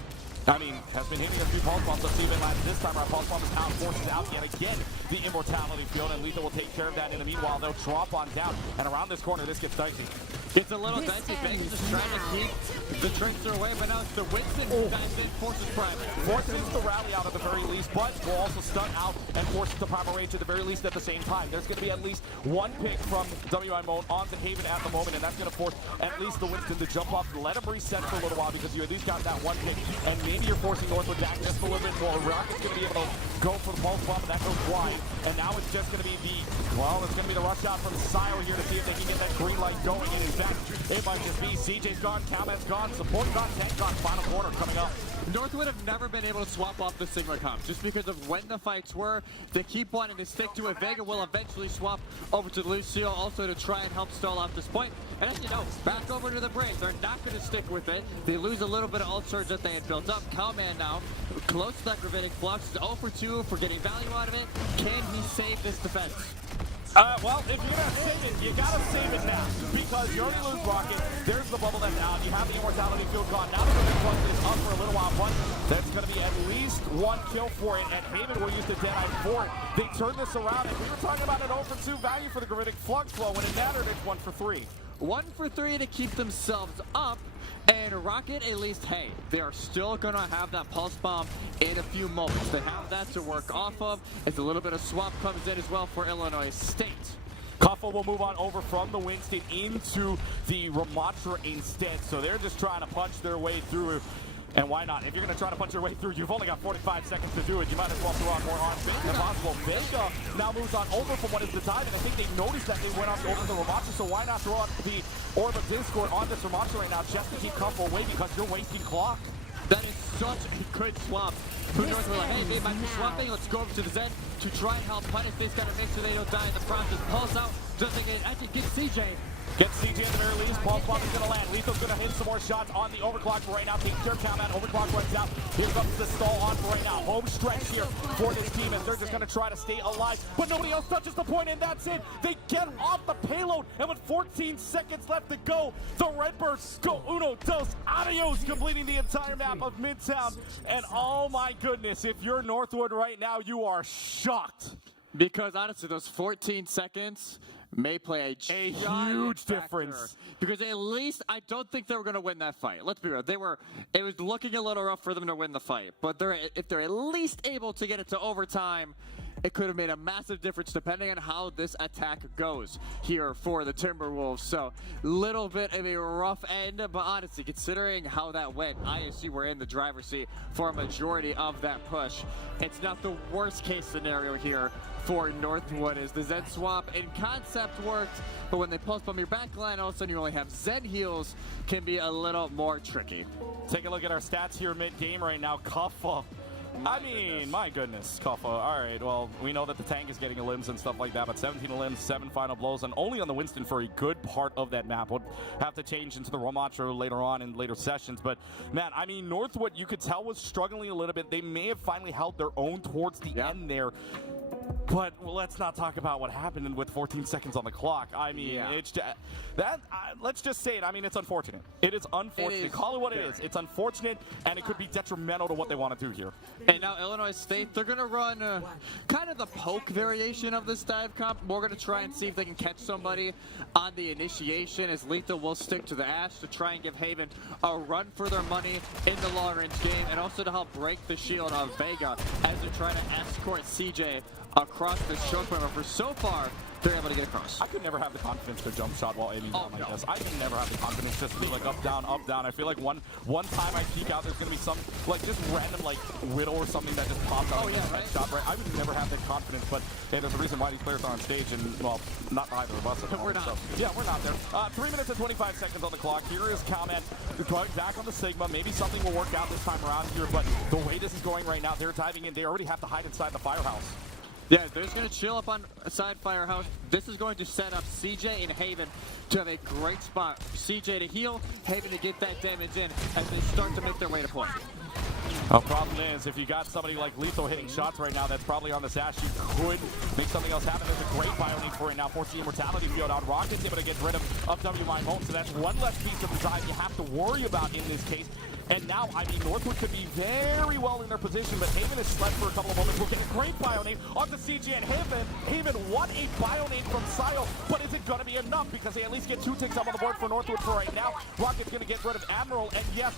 I mean, has been hitting a few Pulse Bombs. Let's see if it lands this time. Our Pulse Bomb is out, forces out yet again the immortality field, and Lethal will take care of that in the meanwhile. They'll drop on down, and around this corner, this gets dicey. It's a little dicey. Vegas just trying to keep the trickster away, but now it's the Winston who dives in, forces Primary. Forces the rally out at the very least, but will also stun out and forces the Primal Rage at the very least at the same time. There's going to be at least 1 pick from WI Moan onto Haven at the moment, and that's going to force at least the Winston to jump off, let him reset for a little while, because you at least got that 1 pick, and maybe you're forcing Northwood back just a little bit more. Rocket's going to be able to go for the Pulse Bomb, and that goes wide, and now it's just going to be it's going to be the rush out from Sile here to see if they can get that green light going. And in fact, it might just be CJ's gone, Calmet's gone, support gone, tank gone, final corner coming up. Northwood have never been able to swap off the Sigma comp just because of when the fights were. They keep wanting to stick to it. Vega will eventually swap over to Lucio also to try and help stall out this point. And as you know, back over to the Braves. They're not going to stick with it. They lose a little bit of ult surge that they had built up. Cowman now close to that Gravitic Flux. 0 for 2 you for getting value out of it. Can he save this defense? Well, if you're going to save it, you got to save it now. Because you already lose Rocket. There's the bubble that's out. You have the immortality field gone. Now they're going to plug this up for a little while. But there's going to be at least one kill for it. And Haven will use the Deadeye for it. They turn this around. And we were talking about an 0 for 2 value for the Gravitic Flux Flow. When it mattered, it's 1 for 3. 1 for 3 to keep themselves up. And Rocket, at least, hey, they are still going to have that Pulse Bomb in a few moments. They have that to work off of as a little bit of swap comes in as well for Illinois State. Kuffa will move on over from the Winston into the Ramatra instead. So they're just trying to punch their way through. And why not? If you're going to try to punch your way through, you've only got 45 seconds to do it. You might as well throw on more on Fate if possible. Vega now moves on over from what is the dive, and I think they noticed that they went on over the Ramatra, so why not throw on the Orb of Discord on this Ramatra right now just to keep Kuffa away because you're wasting clock? That is such a good swap. Who knows? We're like, hey, they might be swapping. Let's go over to the Zen to try and help punish this guy to make sure they don't die in the process. Pulse out. Doesn't get actually get CJ. Get CJ in the very least. Pulse Bomb is going to land. Lethal's going to hit some more shots on the overclock for right now. Taking care of Combat. Overclock runs out. Here comes the stall on for right now. Home stretch here for this team as they're just going to try to stay alive. But nobody else touches the point, and that's it. They get off the payload, and with 14 seconds left to go, the Redbirds go uno, dos, adios, completing the entire map of Midtown. And oh my goodness, if you're Northwood right now, you are shocked. Because honestly, those 14 seconds may play a huge difference. Because at least I don't think they were going to win that fight. Let's be real. It was looking a little rough for them to win the fight. But if they're at least able to get it to overtime, it could have made a massive difference depending on how this attack goes here for the Timberwolves. So, little bit of a rough end, but honestly, considering how that went, ISU were in the driver's seat for a majority of that push. It's not the worst case scenario here for Northwood as the Zen swap in concept worked, but when they pulse bomb your backline, all of a sudden you only have Zen heals, can be a little more tricky. Take a look at our stats here mid-game right now. Kuffa. I mean, my goodness, Kuffa. All right, well, we know that the tank is getting a limbs and stuff like that, but 17 limbs, 7 final blows, and only on the Winston for a good part of that map. We'll have to change into the Ramatra later on in later sessions, but man, I mean, Northwood, you could tell was struggling a little bit. They may have finally held their own towards the end there. But let's not talk about what happened with 14 seconds on the clock. I mean, it's let's just say it. I mean, it's unfortunate. It is unfortunate. Call it what it is. It's unfortunate, and it could be detrimental to what they want to do here. And now Illinois State, they're going to run kind of the poke variation of this dive comp. We're going to try and see if they can catch somebody on the initiation, as Lethal will stick to the Ash to try and give Haven a run for their money in the long-range game, and also to help break the shield of Vega as they try to escort CJ across the choke point. For so far, they're able to get across. I could never have the confidence to jump shot while aiming down like this. I can never have the confidence just to be like up, down, up, down. I feel like one time I peek out, there's going to be some, like, just random, like, Widow or something that just pops out. Shot, right? I would never have that confidence, but hey, there's a reason why these players are on stage, and, well, not either of us at all. We're not. So, yeah, we're not there. 3 minutes and 25 seconds on the clock. Here is Calman going back on the Sigma. Maybe something will work out this time around here, but the way this is going right now, they're diving in. They already have to hide inside the firehouse. Yeah, they're just going to chill up on side Firehouse. This is going to set up CJ and Haven to have a great spot. CJ to heal, Haven to get that damage in as they start to make their way to point. The problem is, if you got somebody like Lethal hitting shots right now, that's probably on the Sash. You could make something else happen. There's a great bio need for it now. Forcing Immortality field out. Rocket's able to get rid of WY Home, so that's one less piece of design you have to worry about in this case. And now, I mean, Northwood could be very well in their position, but Haven has slept for a couple of moments. We're getting a great bio nade onto CJ and Haven. Haven won a bio nade from Sile, but is it going to be enough? Because they at least get 2 ticks up on the board for Northwood for right now. Rocket's going to get rid of Admiral, and yes,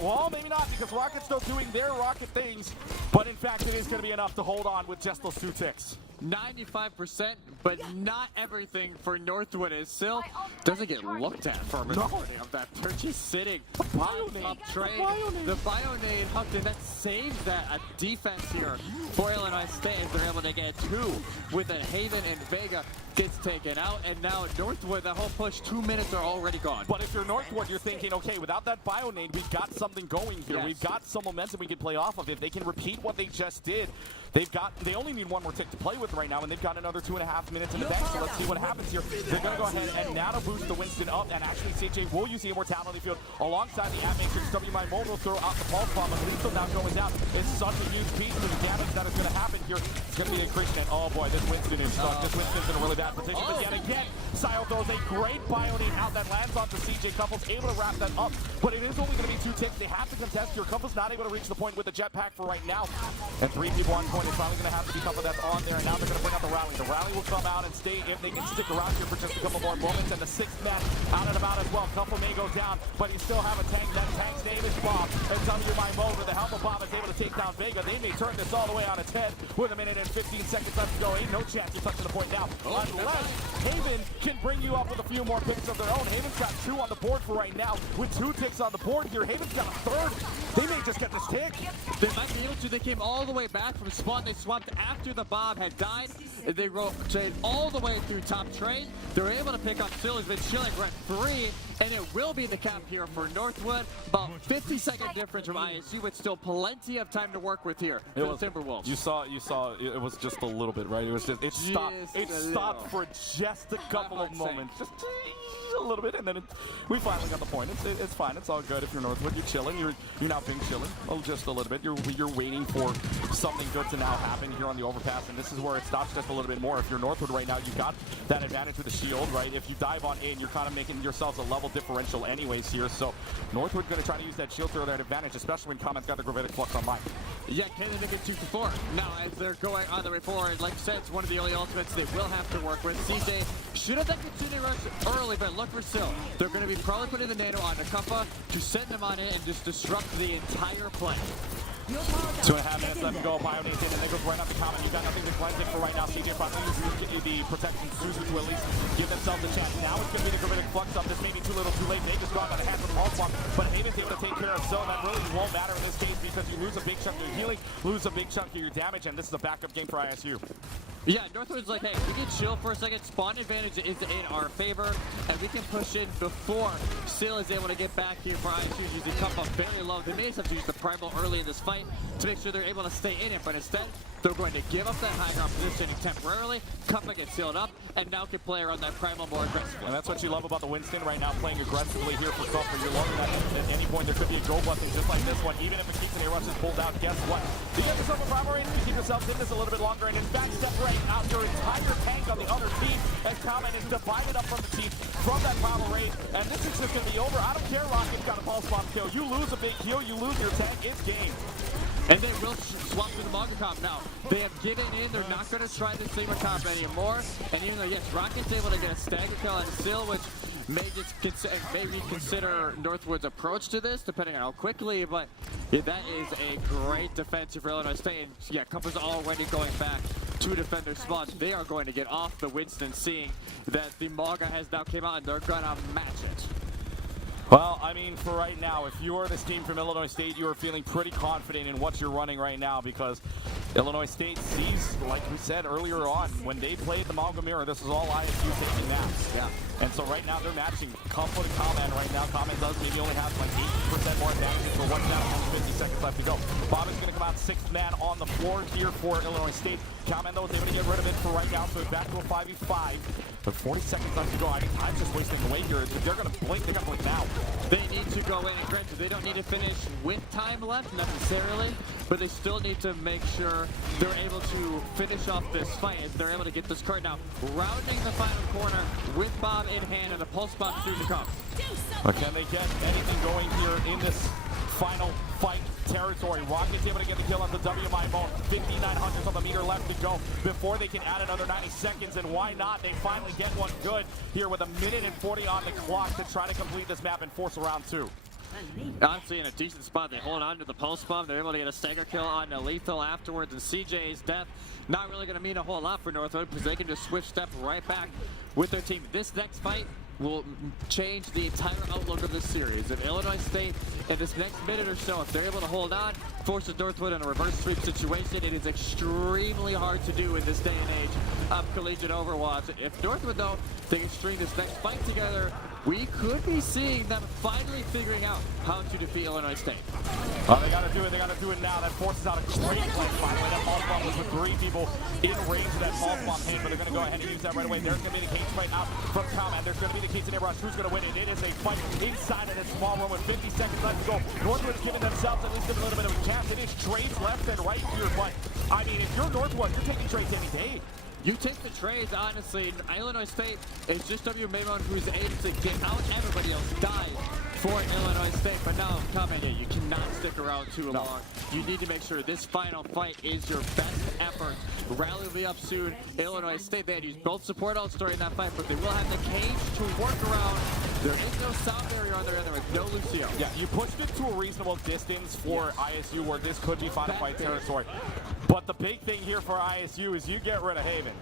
well, maybe not, because Rocket's still doing their Rocket things, but in fact, it is going to be enough to hold on with just those 2 ticks. 95%, but not everything for Northwood is still doesn't get looked at for a majority of that. They're just sitting on top trade. The Bionade hooked in, that saves that defense here for Illinois State as they're able to get 2 with a Haven and Vega gets taken out, and now Northwood, that whole push, 2 minutes are already gone. But if you're Northwood, you're thinking, okay, without that Bionade, we've got something going here. We've got some momentum we can play off of. If they can repeat what they just did, They only need one more tick to play with right now, and they've got another 2.5 minutes in the bank, so let's see what happens here. They're going to go ahead and now to boost the Winston up, and actually CJ will use the Immortality Field alongside the Matrix. WMI Mobile throw out the pulse bomb, and Lethal now going down. It's such a huge piece for the damage that is going to happen here. It's going to be increasing, and oh boy, this Winston is stuck. This Winston's in a really bad position, but yet again, Sile throws a great Bionine out that lands onto CJ. Couples able to wrap that up, but it is only going to be 2 ticks. They have to contest here. Couples not able to reach the point with the jetpack for right now, and 3 people on point. It's probably going to have to be Couple that's on there, and now they're going to bring out the rally. The rally will come out and stay if they can stick around here for just a couple more moments, and the 6th man out and about as well. Couple may go down, but he still have a tank. That tank's name is Bob, and WMI Mode with the help of Bob is able to take down Vega. They may turn this all the way on its head with 1 minute and 15 seconds left to go. Ain't no chance you're touching the point now, unless Haven can bring you up with a few more picks of their own. Haven's got 2 on the board for right now. With 2 ticks on the board here, Haven's got a 3rd. They may just get this tick. They might be able to. They came all the way back from spawn. They swapped after the Bob had died. They trade all the way through top trade. They're able to pick up Phil, who's been chilling. We're at 3, and it will be the cap here for Northwood. About 50-second difference from ISU, with still plenty of time to work with here for the Timberwolves. You saw it was just a little bit, right? It was just, it stopped for just a couple of moments. Just a little bit, and then we finally got the point. It's fine. It's all good if you're Northwood. You're chilling. You're not being chilling. Oh, just a little bit. You're waiting for something good to now happen here on the overpass, and this is where it stops just a little bit more. If you're Northwood right now, you've got that advantage with the shield, right? If you dive on in, you're kind of making yourselves a level differential anyways here. So Northwood going to try to use that shield throw, that advantage, especially when Common's got the Gravitic Flux online. Yeah, can they get 2 for 4? Now, as they're going on the way forward, like I said, it's one of the only ultimates they will have to work with. CJ should have done continue rush early, but look for Sil. They're going to be probably putting the nano on Akumpa to send them on in and just disrupt the entire play. 2.5 minutes left to go. Bione's in, and they go right up the Common. You got nothing to cleanse it for right now. CJ probably uses the protection Suzu to at least give themselves a chance. Now it's going to be the Gravitic Flux up. This may be too little too late. They just got on the hands of the pulse bomb, but Haven's able to take care of Sil. That really won't matter in this case because you lose a big chunk of your healing, lose a big chunk of your damage, and this is a backup game for ISU. Yeah, Northwood's like, hey, we can chill for a second. Spawn advantage is in our favor, and we can push in before Sil is able to get back here for ISU using Kumpa very low. They may just have to use the Primal early in this fight to make sure they're able to stay in it, but instead, they're going to give up that high ground positioning temporarily. Kumpa gets sealed up, and now can play around that Primal more aggressively. And that's what you love about the Winston right now, playing aggressively here for Kumpa. You're loving that at any point there could be a go blessing just like this one. Even if a keeps an rush is pulled out, guess what? You get yourself a Primal range, you keep yourselves in this a little bit longer, and in fact, separate out your entire tank on the other team as Common is divided up from the team from that Primal range. And this is just going to be over. I don't care, Rocket's got a pulse bomb kill. You lose a big kill, you lose your tank, it's game. And they will swap to the Manga Comp now. They have given in. They're not going to try the Sigma Comp anymore. And even though, yes, Rocket's able to get a stagger kill on Sil, which may reconsider Northwood's approach to this, depending on how quickly, but yeah, that is a great defense for Illinois State. And yeah, Kumpa's already going back to defend their spawns. They are going to get off the Winston, seeing that the Manga has now came out, and they're going to match it. Well, I mean, for right now, if you are this team from Illinois State, you are feeling pretty confident in what you're running right now because Illinois State sees, like we said earlier on, when they played the Manga Mirror, this was all ISU taking maps. Yeah. And so right now they're matching Kumpa to Common right now. Common does maybe only have like 80% more advantage for 1 down, only 50 seconds left to go. Bob is going to come out 6th man on the floor here for Illinois State. Common, though, is able to get rid of it for right now, so it's back to a 5v5. But 40 seconds left to go. I mean, time's just wasting away here. If they're going to blink, they're going to blink now. They need to go in, and granted, they don't need to finish with time left necessarily, but they still need to make sure they're able to finish off this fight as they're able to get this card now. Rounding the final corner with Bob in hand and a pulse bomb through the cup. But can they get anything going here in this final fight territory? Rocket's able to get the kill on the WMI Bone. 5,900 on the meter left to go before they can add another 90 seconds. And why not? They finally get one good here with 1 minute and 40 on the clock to try to complete this map and force a round 2. Honestly, in a decent spot, they hold on to the pulse bomb. They're able to get a stagger kill on Lethal afterwards, and CJ's death not really going to mean a whole lot for Northwood because they can just switch step right back with their team. This next fight will change the entire outlook of this series. If Illinois State, in this next minute or so, if they're able to hold on, forces Northwood in a reverse sweep situation, it is extremely hard to do in this day and age of collegiate Overwatch. If Northwood, though, they can string this next fight together we could be seeing them finally figuring out how to defeat Illinois State. They got to do it. They got to do it now. That forces out a great play. Finally, that pulse bomb was with 3 people in range of that pulse bomb paint, but they're going to go ahead and use that right away. There's going to be the case right out from Cowman. There's going to be the case in rush. Who's going to win it? It is a fight inside of this small room with 50 seconds left to go. Northwood's giving themselves at least a little bit of a chance. It is trades left and right here, but I mean, if you're Northwood, you're taking trades any day. You take the trades, honestly. Illinois State is just W. Maymon who's able to get out. Everybody else died for Illinois State. But now, Cowman, you cannot stick around too long. You need to make sure this final fight is your best effort. Rally will be up soon. Illinois State, they had used both support outs during that fight, but they will have the cage to work around. There is no sound barrier on their end. There is no Lucio. Yeah, you pushed it to a reasonable distance for ISU where this could be final fight territory. But the big thing here for ISU is you get rid of Haven.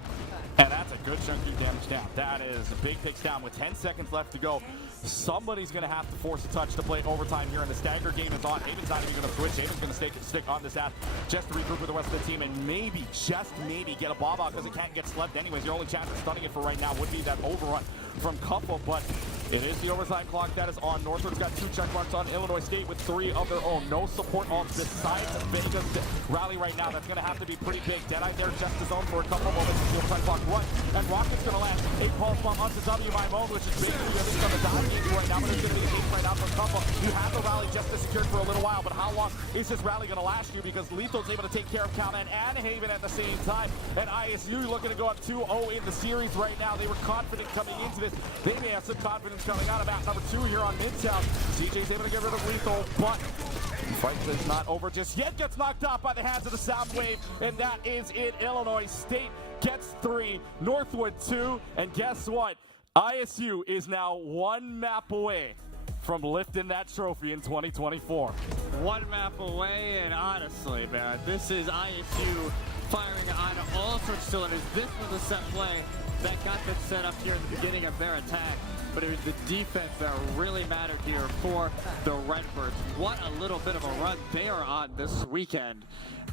And that's a good chunky damage down. That is a big takes down with 10 seconds left to go. Somebody's going to have to force a touch to play overtime here, and the stagger game is on. Haven's not even going to switch. Haven's going to stick on this ass just to regroup with the rest of the team and maybe, just maybe, get a bob out because it can't get slept anyways. Your only chance of stunning it for right now would be that overrun from Couple, but it is the overtime clock that is on. Northwood's got 2 check marks on Illinois State with 3 of their own. No support on besides Vega's rally right now. That's going to have to be pretty big. Deadeye there just his own for a couple moments. The overtime clock runs, and Rocket's going to land a pulse bomb onto W by Moan, which is basically at least on the dive game right now, but there's going to be a hit right now from Couple. You have the rally just secured for a little while, but how long is this rally going to last you? Because Lethal's able to take care of Cowman and Haven at the same time, and ISU looking to go up 2-0 in the series right now. They were confident coming into this. They may have some confidence coming out of map number 2 here on Midtown. CJ's able to get rid of Lethal, but the fight is not over just yet. Gets knocked off by the hands of the sound wave, and that is it. Illinois State gets 3, Northwood 2, and guess what? ISU is now 1 map away from lifting that trophy in 2024. 1 map away, and honestly, man, this is ISU firing on all sorts of cylinders. This was a set play that got them set up here in the beginning of their attack, but it was the defense that really mattered here for the Redbirds. What a little bit of a run they are on this weekend,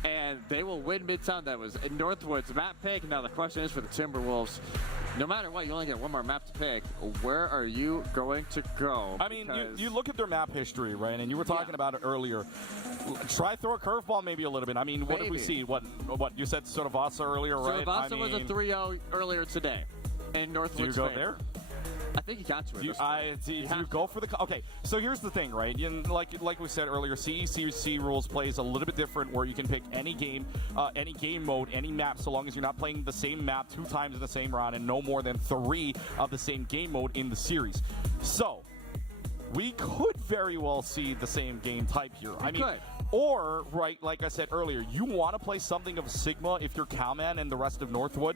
and they will win Midtown. That was in Northwood's map pick. Now the question is for the Timberwolves, no matter what, you only get 1 more map to pick. Where are you going to go? I mean, you look at their map history, right? And you were talking about it earlier. Try throw a curveball maybe a little bit. I mean, what did we see? What you said Sotavasa earlier, right? Sotavasa was a 3-0 earlier today in Northwood's Do you go favor. there? I think you got to. Do you go for the? Okay, so here's the thing, right? Like we said earlier, CECC rules plays a little bit different, where you can pick any game mode, any map, so long as you're not playing the same map 2 times in the same round and no more than 3 of the same game mode in the series. So we could very well see the same game type here. Or, right, like I said earlier, you want to play something of Sigma if you're Cowman and the rest of Northwood.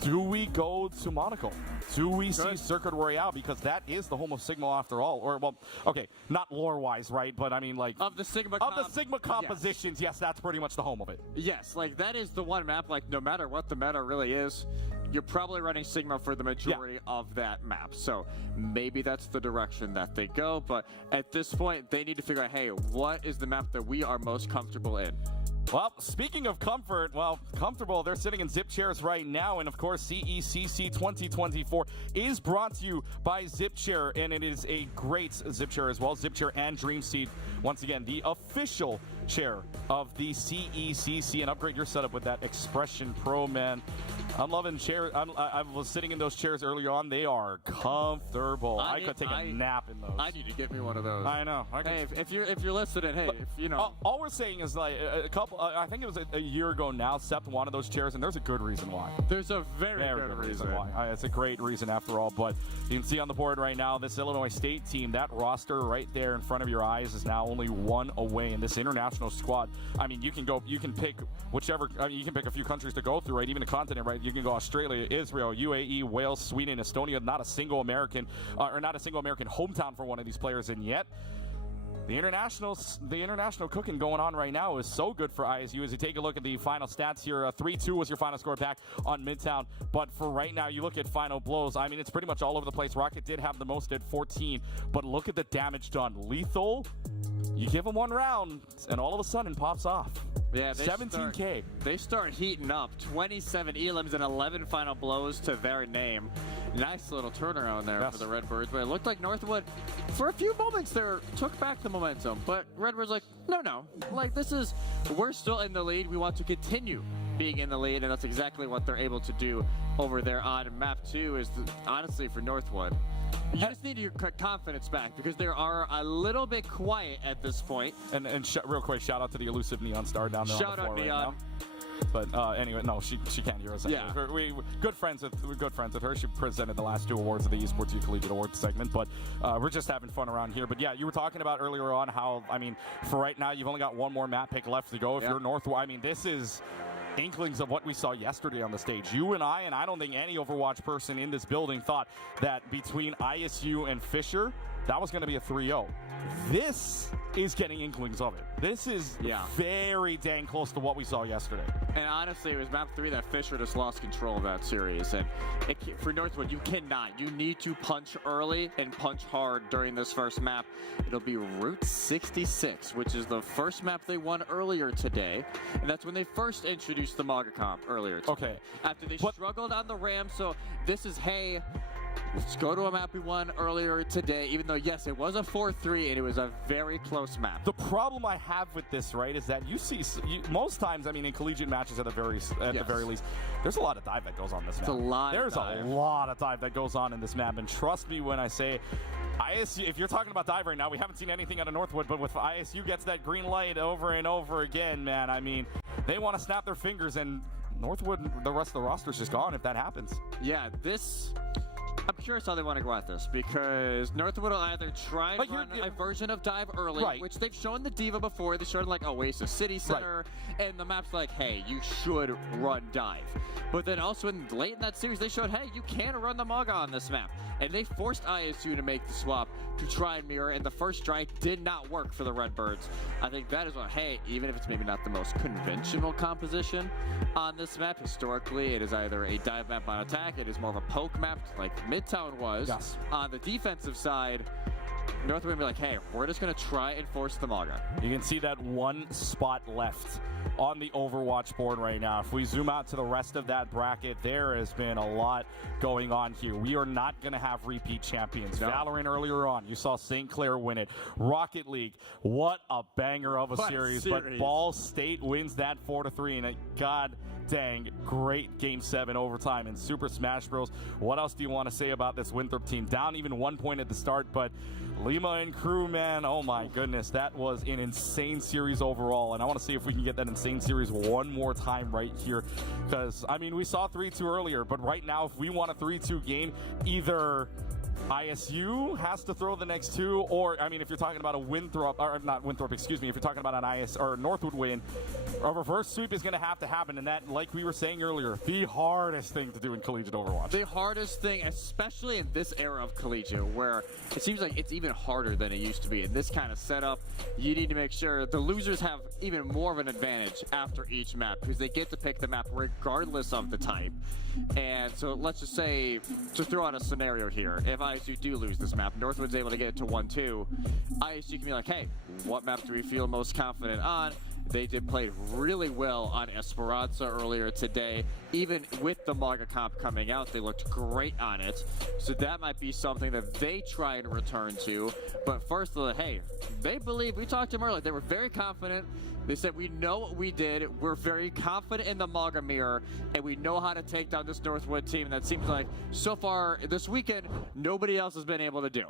Do we go to Monaco? Do we see Circuit Royale? Because that is the home of Sigma after all. Or, well, okay, not lore-wise, right? But, I mean, like... Of the Sigma compositions, yes, that's pretty much the home of it. Yes, like, that is the one map, like, no matter what the meta really is, you're probably running Sigma for the majority of that map. So maybe that's the direction that they go. But at this point, they need to figure out, hey, what is the map that we are most comfortable in? Well, speaking of comfort, comfortable, they're sitting in zip chairs right now. And, of course, CECC 2024 is brought to you by Zip Chair, and it is a great Zip Chair as well. Zip Chair and Dream Seed, once again, the official chair of the CECC, and upgrade your setup with that Expression Pro, man. I'm loving chairs. I was sitting in those chairs earlier on. They are comfortable. I could take a nap in those. I need to get me one of those. I know. Hey, if you're listening, hey, if you know. All we're saying is, like, a couple. I think it was a year ago now. Sept wanted those chairs, and there's a good reason why. There's a very good reason why. It's a great reason after all. But you can see on the board right now, this Illinois State team, that roster right there in front of your eyes is now only 1 away. And this international squad, I mean, you can pick whichever. I mean, you can pick a few countries to go through, right? Even a continent, right? You can go Australia, Israel, UAE, Wales, Sweden, Estonia. Not a single American hometown for one of these players, and yet the international cooking going on right now is so good for ISU. As you take a look at the final stats here, 3-2 was your final score back on Midtown. But for right now, you look at final blows. I mean, it's pretty much all over the place. Rocket did have the most at 14, but look at the damage done. Lethal, you give him 1 round, and all of a sudden pops off. Yeah, 17K. They start heating up. 27 elims and 11 final blows to their name. Nice little turnaround there for the Redbirds, but it looked like Northwood, for a few moments there, took back the momentum. But Redbirds like, no, like we're still in the lead. We want to continue being in the lead, and that's exactly what they're able to do over there on map 2. Is honestly for Northwood, you just need your confidence back because they are a little bit quiet at this point. And real quick, shout out to the elusive Neon Star down there. Shout out Neon. Right now. But anyway, no, she can't hear us. Yeah. We're good friends with her. She presented the last 2 awards of the Esports Youth Collegiate Awards segment, but we're just having fun around here. But yeah, you were talking about earlier on how, I mean, for right now, you've only got one more map pick left to go. If you're Northwood, I mean, this is inklings of what we saw yesterday on the stage. You and I don't think any Overwatch person in this building thought that between ISU and Fisher, that was going to be a 3-0. This is getting inklings of it. This is very dang close to what we saw yesterday. And honestly, it was map 3 that Fisher just lost control of that series. And for Northwood, you cannot. You need to punch early and punch hard during this first map. It'll be Route 66, which is the first map they won earlier today. And that's when they first introduced the Maga comp earlier today. Okay. After they struggled on the Ram, so this is, hey, let's go to a map we won earlier today, even though, yes, it was a 4-3, and it was a very close map. The problem I have with this, right, is that you see, most times, I mean, in collegiate matches at the very least, there's a lot of dive that goes on this map. There's a lot of dive that goes on in this map, and trust me when I say, ISU, if you're talking about dive right now, we haven't seen anything out of Northwood, but with ISU gets that green light over and over again, man, I mean, they want to snap their fingers, and Northwood, the rest of the roster's just gone if that happens. Yeah, I'm curious how they want to go at this, because Northwood will either try and run a version of dive early, which they've shown the Diva before. They showed like Oasis City Center, and the map's like, hey, you should run dive. But then also late in that series, they showed, hey, you can run the Maga on this map. And they forced ISU to make the swap to try and mirror, and the first try did not work for the Redbirds. I think that is what, hey, even if it's maybe not the most conventional composition on this map, historically it is either a dive map on attack, it is more of a poke map like Midtown was. Yes. On the defensive side, Northwood will be like, hey, we're just going to try and force the Maga. You can see that one spot left on the Overwatch board right now. If we zoom out to the rest of that bracket, there has been a lot going on here. We are not going to have repeat champions. No. Valorant earlier on, you saw St. Clair win it. Rocket League, what a banger of a series. But Ball State wins that 4-3, and god dang, great Game 7 overtime in Super Smash Bros. What else do you want to say about this Winthrop team? Down even 1 point at the start, but Lima and crew, man, oh my goodness, that was an insane series overall, and I want to see if we can get that insane series one more time right here, because, I mean, we saw 3-2 earlier, but right now, if we want a 3-2 game, either ISU has to throw the next 2, or, I mean, if you're talking about a Winthrop, or not Winthrop, excuse me, if you're talking about an IS or Northwood win, a reverse sweep is going to happen, and that, like we were saying earlier, the hardest thing to do in collegiate Overwatch. The hardest thing, especially in this era of collegiate, where it seems like it's even harder than it used to be. In this kind of setup, you need to make sure the losers have even more of an advantage after each map, because they get to pick the map regardless of the type. And so let's just say, to throw out a scenario here, if ISU do lose this map, Northwood's able to get it to 1-2, ISU can be like, hey, what map do we feel most confident on? They did play really well on Esperanza earlier today. Even with the Maga comp coming out, they looked great on it. So that might be something that they try and return to. But first, hey, they believe, we talked to them earlier, they were very confident. They said, we know what we did. We're very confident in the Maga mirror, and we know how to take down this Northwood team. And that seems like, so far this weekend, nobody else has been able to do.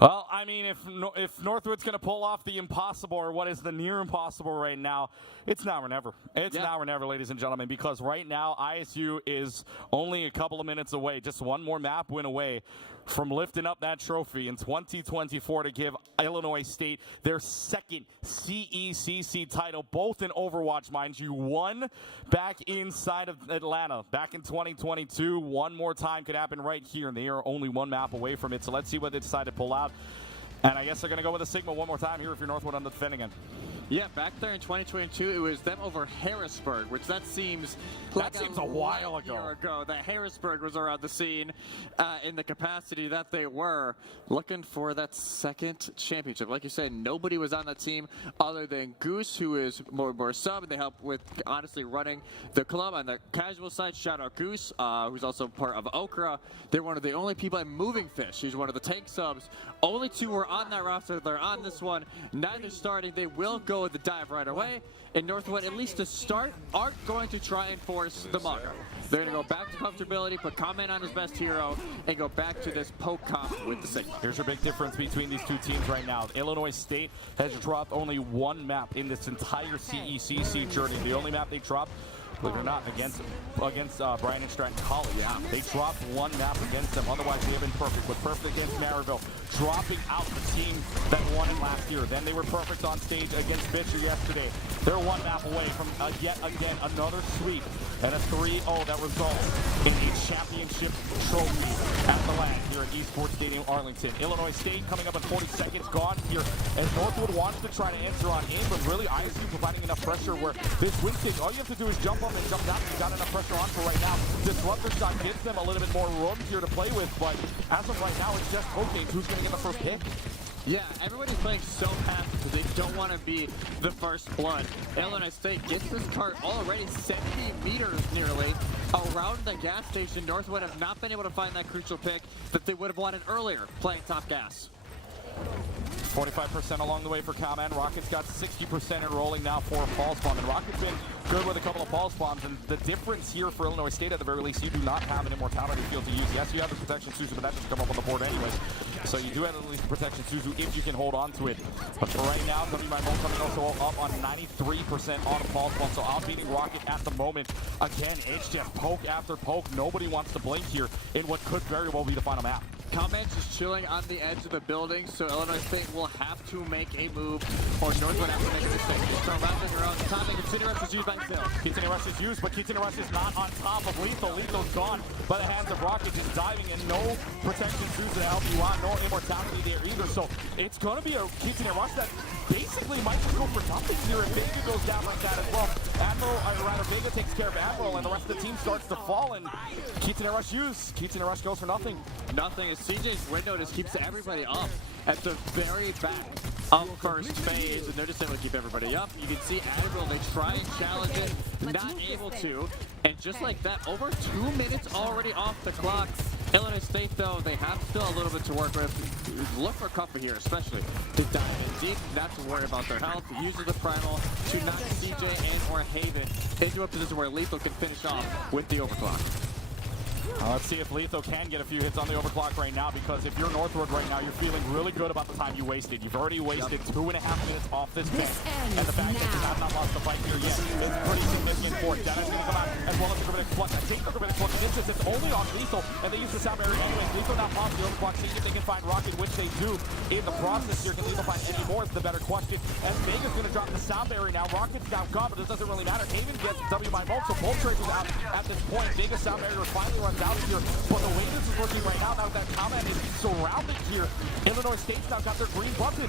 Well, I mean, if Northwood's going to pull off the impossible, or what is the near impossible right now, it's now or never. It's now or never, ladies and gentlemen, because right now ISU is only a couple of minutes away, just one more map win away from lifting up that trophy in 2024 to give Illinois State their second CECC title, both in Overwatch, mind you. One back inside of Atlanta back in 2022. One more time could happen right here, and they are only one map away from it. So let's see what they decide to pull out. And I guess they're going to go with a Sigma one more time here if you're Northwood on the defending end. Yeah, back there in 2022, it was them over Harrisburg, which that seems like a while ago. Year ago that Harrisburg was around the scene in the capacity that they were, looking for that second championship. Like you said, nobody was on that team other than Goose, who is more sub, and they help with honestly running the club on the casual side. Shout out Goose, who's also part of Okra. They're one of the only people at Moving Fish, who's one of the tank subs. Only two were on that roster. They're on this one. Neither starting. They will go with the dive right away. And Northwood, at least to start, aren't going to try and force the Mugger. They're going to go back to comfortability, put Comment on his best hero, and go back to this poke comp with the Sigma. Here's your big difference between these two teams right now. Illinois State has dropped only one map in this entire CECC journey. The only map they dropped, believe it or not, against Bryan and Stratton College. Yeah. They dropped one map against them. Otherwise, they have been perfect. With perfect against Maryville, dropping out the team that won it last year. Then they were perfect on stage against Bitcher yesterday. They're one map away from yet again another sweep and a 3-0 that results in a championship trophy at the land here at Esports Stadium, Arlington. Illinois State coming up in 40 seconds, gone here. And Northwood wants to try to answer on aim, but really ISU providing enough pressure where this win stage, all you have to do is jump up and jump down. You've got enough pressure on for right now. Disruptor shot gives them a little bit more room here to play with, but as of right now, it's just poke games. Who's going to get the first pick? Yeah, everybody's playing so fast because they don't want to be the first blood. Illinois State gets this cart already 70 meters nearly around the gas station. Northwood have not been able to find that crucial pick that they would have wanted earlier playing top gas. 45% along the way for Comment. Rockets got 60% enrolling now for a pulse bomb. And Rockets been good with a couple of pulse bombs. And the difference here for Illinois State, at the very least, you do not have an immortality field to use. Yes, you have the protection Suzu, but that doesn't come up on the board anyways. So you do have at least protection Suzu if you can hold on to it. But for right now, WMI coming also up on 93% on a pulse bomb. So outbeating Rocket at the moment. Again, it's just poke after poke. Nobody wants to blink here in what could very well be the final map. Comment just chilling on the edge of the building, so Illinois State will have to make a move, or Northwood has to make a mistake. Just throw around their own timing. Kitsune Rush is used by Phil. Kitsune Rush is used, but Kitsune Rush is not on top of Lethal. Lethal's gone by the hands of Rocket, just diving, and no protection Suzu to help you out, no immortality there either. So it's going to be a Kitsune Rush that basically might just go for something here if Vega goes down like that as well. Vega takes care of Admiral, and the rest of the team starts to fall, and Kitsune Rush used. Kitsune Rush goes for nothing. Nothing is CJ's window just keeps everybody up at the very back of first phase, and they're just able to keep everybody up. You can see Admiral, they try and challenge it, not able to, and just like that, over 2 minutes already off the clock. Illinois State, though, they have still a little bit to work with. Look for Cuppa here, especially, to dive in deep, not to worry about their health, uses the primal to knock CJ and or Haven into a position where Lethal can finish off with the overclock. Let's see if Lethal can get a few hits on the overclock right now, because if you're Northwood right now, you're feeling really good about the time you wasted. You've already wasted 2.5 minutes off this bench, and the fact that you have not lost the fight here yet is pretty significant for it. Deada's going to come out, as well as the Gravitic Flux. I think the Gravitic Flux instance is only on Lethal, and they use the sound barrier anyway. Lethal now pops the overclock, seeing if they can find Rocket, which they do in the process here. Can Lethal find any more is the better question, as Vega's going to drop the sound barrier now. Rocket's now gone, but it doesn't really matter. Haven gets WMI Bolt, so Bolt Trade is out at this point. Vega's sound barrier finally runs out here, but the way this is looking right now that Comment is surrounded here, Illinois State's now got their green button.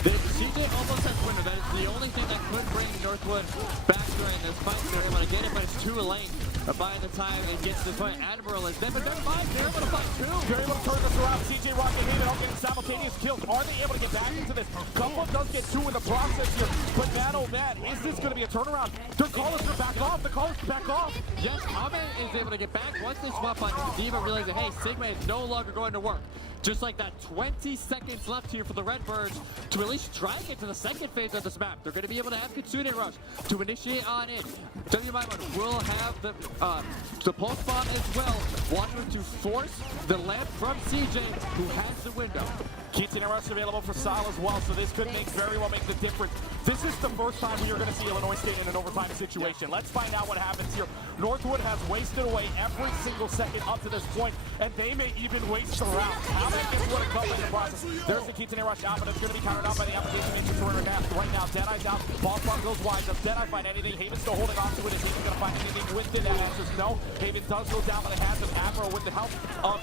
CJ almost has winner. That is the only thing that could bring Northwood back during this fight. They're able to get it, but it's too late. By the time it gets to the point, Admiral is there, but they're fine. They're able to fight too. They're able to turn this around. CJ Rocket Haven all getting simultaneous kills. Are they able to get back into this? Cuppa does get 2 in the process here, but man, oh man, is this going to be a turnaround? Their callers are back off. The callers are back off. Yes, Comment is able to get back. Once they swap on Diva, realizing, hey, Sigma is no longer going to work. Just like that, 20 seconds left here for the Redbirds to at least try and get to the second phase of this map. They're going to be able to have Kitsune Rush to initiate on in. WMI will have the pulse bomb as well, wanting to force the lamp from CJ, who has the window. Kitsune Rush available for Sal as well, so this could very well make the difference. This is the first time we are going to see Illinois State in an overtime situation. Let's find out what happens here. Northwood has wasted away every single second up to this point, and they may even waste the round. How that gets what a couple in the process. There's the Kitsune Rush out, but it's going to be countered out by the application inventory right now. Deadeye's out. Pulse bomb goes wide. Does Deadeye find anything? Haven's still holding on to it. Is Haven going to find anything within that? Answer is no. Haven does go down by the hands of Admiral with the help of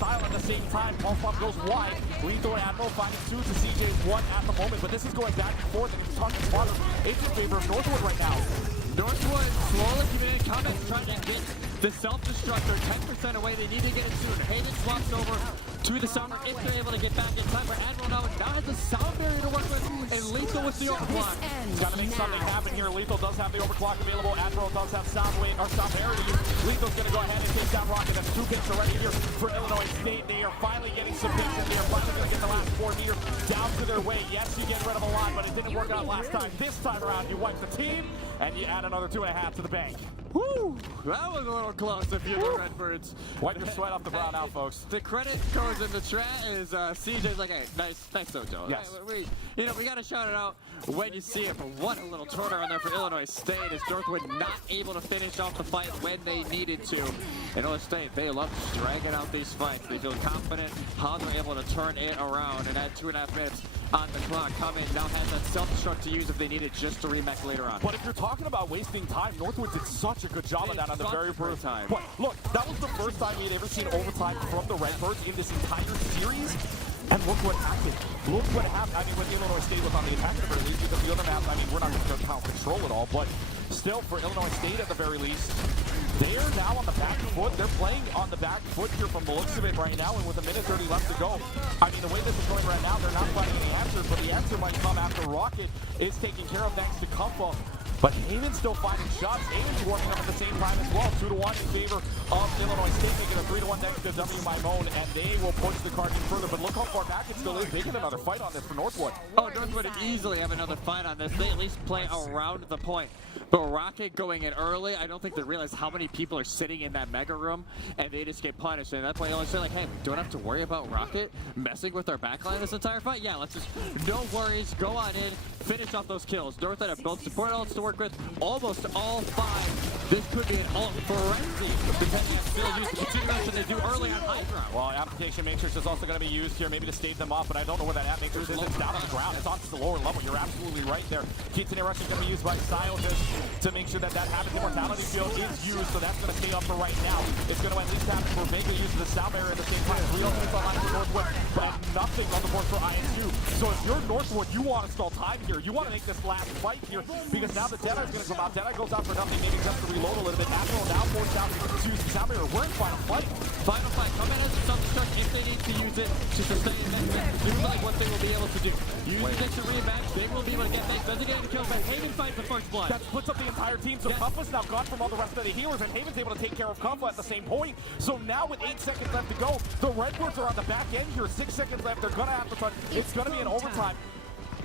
Silent at the same time. Pulse bomb goes wide. Lethal and Admiral finding 2 to CJ's 1 at the moment, but this is going back and forth, and it's talking smarter. It's in favor of Northwood right now. Northwood slowly coming, trying to get the self-destructor 10% away. They need to get it soon. Hayden swaps over to the summer if they're able to get back in time. For Admiral now has the sound barrier to work with, and Lethal with the overclock. He's got to make something happen here. Lethal does have the overclock available. Admiral does have sound barrier to use. Lethal's going to go ahead and take down Rocket. That's 2 picks already here for Illinois State. They are finally getting some picks, and they are finally going to get the last 4 meters down to their way. Yes, you get rid of a lot, but it didn't work out last time. This time around, you wipe the team, and you add another 2.5 to the bank. Woo! That was a little close if you're the Redbirds. Wipe your sweat off the brow now, folks. The credit goes in the chat is CJ's like, hey, nice Sojo. Yes. We got to shout it out when you see it, but what a little turnaround there for Illinois State as Northwood not able to finish off the fight when they needed to. Illinois State, they love dragging out these fights. They feel confident how they're able to turn it around and add 2.5 minutes on the clock. Come in, now has that self-destruct to use if they need it just to remech later on. But if you're talking about wasting time, Northwood did such a good job of that on the very first time. But look, that was the first time we had ever seen overtime from the Redbirds in this entire series. And look what happened. Look what happened. I mean, when Illinois State was on the attack at the very least, because the other maps, I mean, we're not going to count control at all, but still, for Illinois State at the very least, they are now on the back foot. They're playing on the back foot here from the looks of it right now, and with 1:30 left to go. I mean, the way this is going right now, they're not finding any answers, but the answer might come after Rocket is taken care of thanks to Kumpa. But Haven's still finding shots. Haven's working up at the same time as well. 2-1 in favor of Illinois State, making a 3-1 thanks to W. Mimone, and they will push the card in further. But look how far back it still is. They get another fight on this for Northwood. Oh, Northwood easily have another fight on this. They at least play around the point. But Rocket going in early, I don't think they realize how many people are sitting in that mega room, and they just get punished. And that's why Illinois State like, hey, don't have to worry about Rocket messing with our backline this entire fight. Yeah, let's just, no worries, go on in, finish off those kills. Northwood have both support elements to work with, almost all 5. This could be an ult frenzy, depending on skills used to continue as they do early on high ground. Well, application matrix is also going to be used here, maybe to stave them off, but I don't know where that app matrix is. It's down on the ground. It's on the lower level. You're absolutely right there. Keaton Rush is going to be used by Sile just to make sure that that happens. Immortality field is used, so that's going to stay up for right now. It's going to at least happen for Vega using the sound barrier at the same time. 3 ultimates online for Northwood, and nothing on the board for ISU. So if you're Northwood, you want to stall time here. You want to make this last fight here, because now the Deadeye's going to come out. Deadeye goes out for nothing, maybe just to reload a little bit. Admiral now forced out to use the sound barrier. We're in final fight. Final fight. Come in as a self-destruct if they need to use it to sustain that. Seems like what they will be able to do. Use it to rematch. They will be able to get back. Doesn't get any kills, but Haven finds the first blood. That splits up the entire team, so Kumpa's now gone from all the rest of the healers, and Haven's able to take care of Kumpa at the same point. So now with 8 seconds left to go, the Redbirds are on the back end here. 6 seconds left. They're going to have to touch. It's going to be an overtime.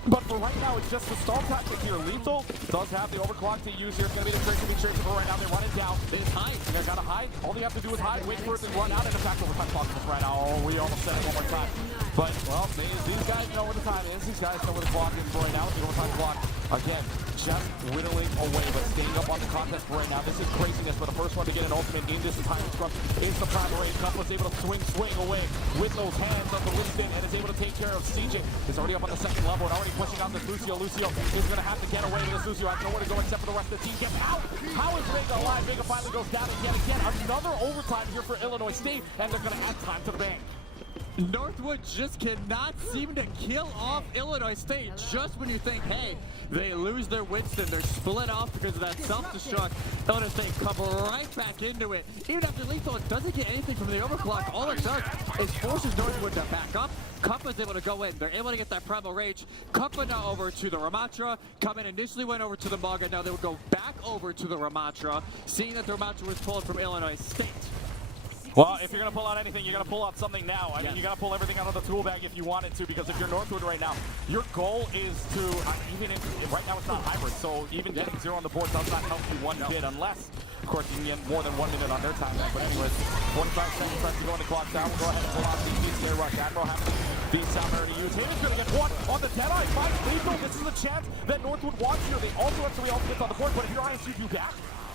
But for right now, it's just the stall tactic here. Lethal does have the overclock to use here. It's going to be the Tracer for right now. They're running down. It's hide. They're going to hide. All they have to do is hide, wait for it to run out, and in fact, overtime clock is right now. Oh, we almost said it one more time. But, well, these guys know where the time is. These guys know where the clock is right now. The overtime clock, again, just whittling away, but staying up on the contest right now. This is craziness, but the first one to get an ultimate in this entire scrum is the Prime Rage. Cup was able to swing away with those hands on the wristband and is able to take care of CJ. He's already up on the second level and already pushing out this Lucio. Lucio is going to have to get away with this. Lucio has nowhere to go except for the rest of the team. Get out! How is Vega alive? Vega finally goes down again. Another overtime here for Illinois State, and they're going to add time to the bank. Northwood just cannot seem to kill off Illinois State just when you think, hey, they lose their Winston, they're split off because of that self-destruct. Illinois State come right back into it. Even after Lethal, it doesn't get anything from the overclock. All it does is forces Northwood to back up. Kumpa's able to go in. They're able to get that Primal Rage. Kumpa now over to the Ramatra. Come initially went over to the Maga. Now they would go back over to the Ramatra, seeing that the Ramatra was pulled from Illinois State. Well, if you're going to pull out anything, you're going to pull out something now. I mean, you got to pull everything out of the tool bag if you wanted to, because if you're Northwood right now, your goal is to, even if right now it's not hybrid, so even getting 0 on the board does not help you one bit, unless, of course, you can get more than 1 minute on their time. But anyways, 45 seconds left to go on the clock down. We'll go ahead and pull out the CCC Rush. Admiral having the sound barrier to use. Haven's going to get one on the Deadeye. Finds Lethal. This is the chance that Northwood wants here. They also have 3 ultimates on the board, but if you're ISU, you back.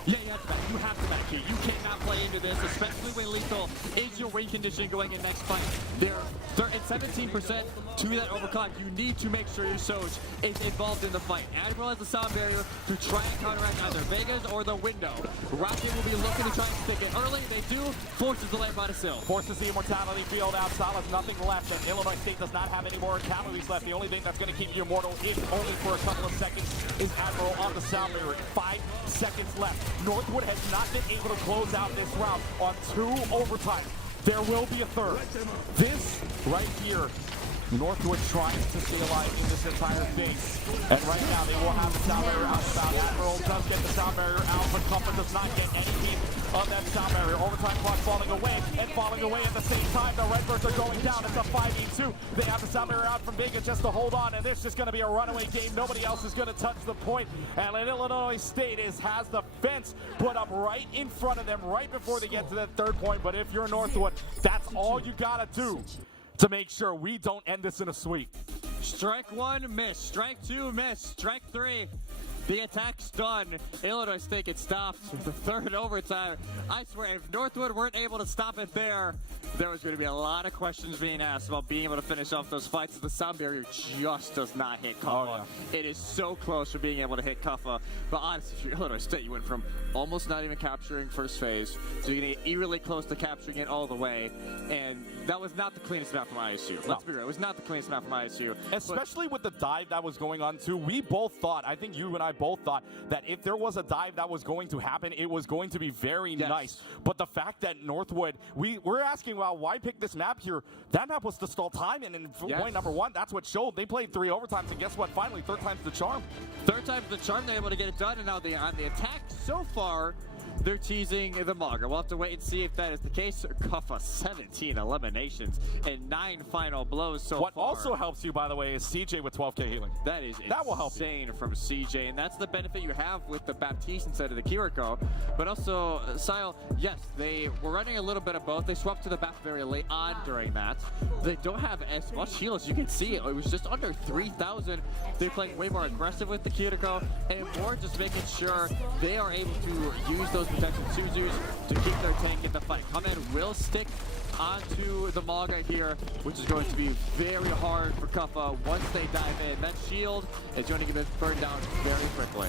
Yeah, you have to back here. You cannot play into this, especially when lethal is your win condition going in next fight. They're at 17% to that overclock. You need to make sure your Soj is involved in the fight. Admiral has the sound barrier to try and counteract either Vegas or the window. Rocket will be looking to try and stick it early. They do. Forces the lamp out of Sill. Forces the immortality field out. Sal has nothing left, and Illinois State does not have any more calories left. The only thing that's going to keep you immortal, if only for a couple of seconds, is Admiral on the sound barrier. 5 seconds left. Northwood has not been able to close out this round on 2 overtime. There will be a third. This right here, Northwood tries to stay alive in this entire thing. And right now they will have the sound barrier outbound. Admiral does get the sound barrier out, but Comfort does not get any piece of that sound barrier. Overtime clock falling away and falling away at the same time. The Redbirds are going down. It's a 5v2. They have the sound barrier out from Vegas just to hold on, and this is just going to be a runaway game. Nobody else is going to touch the point. And Illinois State has the fence put up right in front of them right before they get to that third point. But if you're Northwood, that's all you got to do to make sure we don't end this in a sweep. Strike 1, miss. Strike 2, miss. Strike 3. The attack's done. Illinois State gets stopped. The third overtime. I swear, if Northwood weren't able to stop it there was going to be a lot of questions being asked about being able to finish off those fights. The sound barrier just does not hit Kuffa. Oh, yeah. It is so close for being able to hit Kuffa. But honestly, if you're Illinois State, you went from almost not even capturing first phase to getting eerily close to capturing it all the way. And that was not the cleanest map from ISU. Let's be real. It was not the cleanest map from ISU. Especially with the dive that was going on too. We both thought, I think you and I both thought, that if there was a dive that was going to happen, it was going to be very nice. But the fact that Northwood, we're asking, well, why pick this map here? That map was to stall time, and point number 1, that's what showed. They played 3 overtimes, and guess what? Finally, third time's the charm. Third time's the charm. They're able to get it done, and now on the attack so far, they're teasing the Maga. We'll have to wait and see if that is the case. Kuffa, 17 eliminations and 9 final blows so What far. also helps you, by the way, is CJ with 12k healing. That is will help insane from CJ, and that's the benefit you have with the Baptiste instead of the Kiriko. But also, Sile, yes, they were running a little bit of both. They swapped to the Bap very late on during that. They don't have as much heal as you can see. It was just under 3,000. They're playing way more aggressive with the Kiriko and more just making sure they are able to use those protection Suzus to keep their tank in the fight. Comment will stick onto the Maga here, which is going to be very hard for Kuffa once they dive in. That shield is going to get burned down very quickly.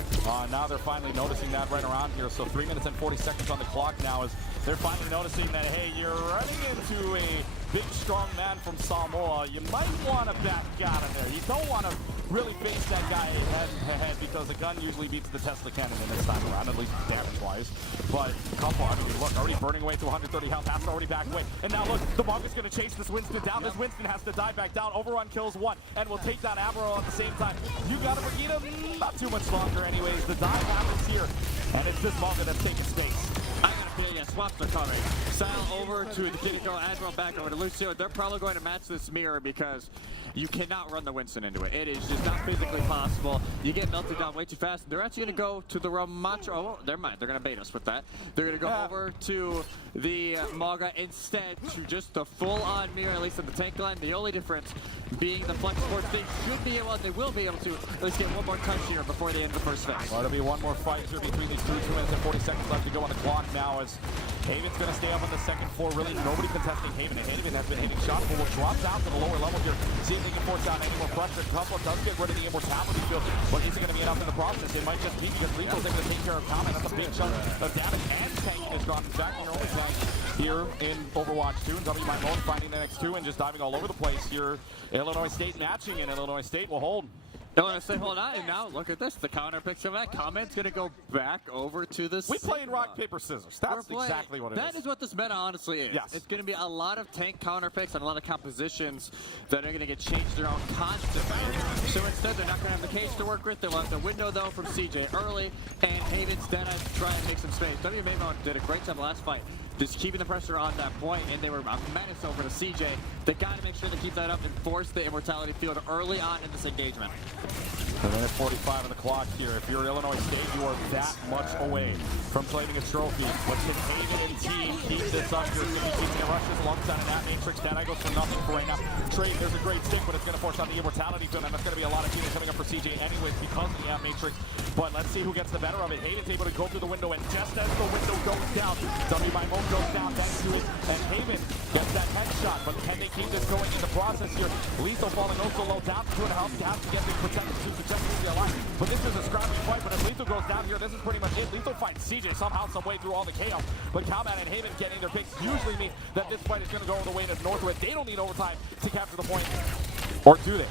Now they're finally noticing that right around here. So 3 minutes and 40 seconds on the clock now as they're finally noticing that, hey, you're running into a big, strong man from Samoa. You might want to back out of there. You don't want to really face that guy head because the gun usually beats the Tesla cannon in this time around, at least damage-wise. But Kuffa, I mean, look, already burning away to 130 health. Has already backed away. And now look, the Maga's going to chase this Winston down. This Winston has to dive back down. Overrun kills 1 and will take down Admiral at the same time. You got to forget him. Not too much longer anyways. The dive happens here, and it's this Maga that's taking space. I got a feeling, yeah, swaps are coming. Sal over to the Kiriko, Admiral back over to Lucio. They're probably going to match this mirror because you cannot run the Winston into it. It is just not physically possible. You get melted down way too fast. They're actually going to go to the Ramacho. Oh, never mind. They're going to bait us with that. They're going to go over to the Maga instead to just the full-on mirror, at least in the tank line. The only difference being the flex sports they should be able, they will be able to at least get one more touch here before they end the first phase. Well, there'll be one more fight here between these 2 minutes and 40 seconds left to go on the clock now as Haven's going to stay up on the second floor. Really nobody contesting Haven, and Haven has been hitting shots, but will drop down to the lower level here. See if they can force out any more pressure. Kuffa does get rid of the immortality field, but is it going to be enough in the process? It might just be because Lethal's able to take care of Comet. That's a big chunk of damage, and tanking is dropping back in your only tank here in Overwatch 2. And W Mode finding the next 2 and just diving all over the place here. Illinois State matching, and Illinois State will hold. Illinois State hold on, and now look at this. The counter picks of that. Comment's going to go back over to the We played rock, paper, scissors. That's exactly what it is. That is what this meta honestly is. Yes. It's going to be a lot of tank counter picks and a lot of compositions that are going to get changed around constantly. So instead, they're not going to have the cage to work with. They'll have the window, though, from CJ early, and Haven's then has to try and make some space. W Maymon did a great job last fight, just keeping the pressure on that point, and they were a menace over to CJ. They got to make sure to keep that up and force the immortality field early on in this engagement. A minute 45 on the clock here. If you're Illinois State, you are that much away from claiming a trophy. But can Haven and team keep this up? You're going to be keeping the rushes alongside an at matrix. That goes for nothing for right now. Trade, there's a great stick, but it's going to force out the immortality field, and that's going to be a lot of healing coming up for CJ anyways because of the at matrix. but let's see who gets the better of it. Haven's able to go through the window, and just as the window goes down, W by Mo goes down thanks to it, and Haven gets that headshot. But can they keep this going in the process here? Lethal falling also low down to 2.5 to get the protected to just to the line. But this is a scrappy fight, but if Lethal goes down here, this is pretty much it. Lethal finds CJ somehow, some way through all the chaos. But Cowman and Haven getting their picks usually mean that this fight is going to go the way to Northwood. They don't need overtime to capture the point. Or do they?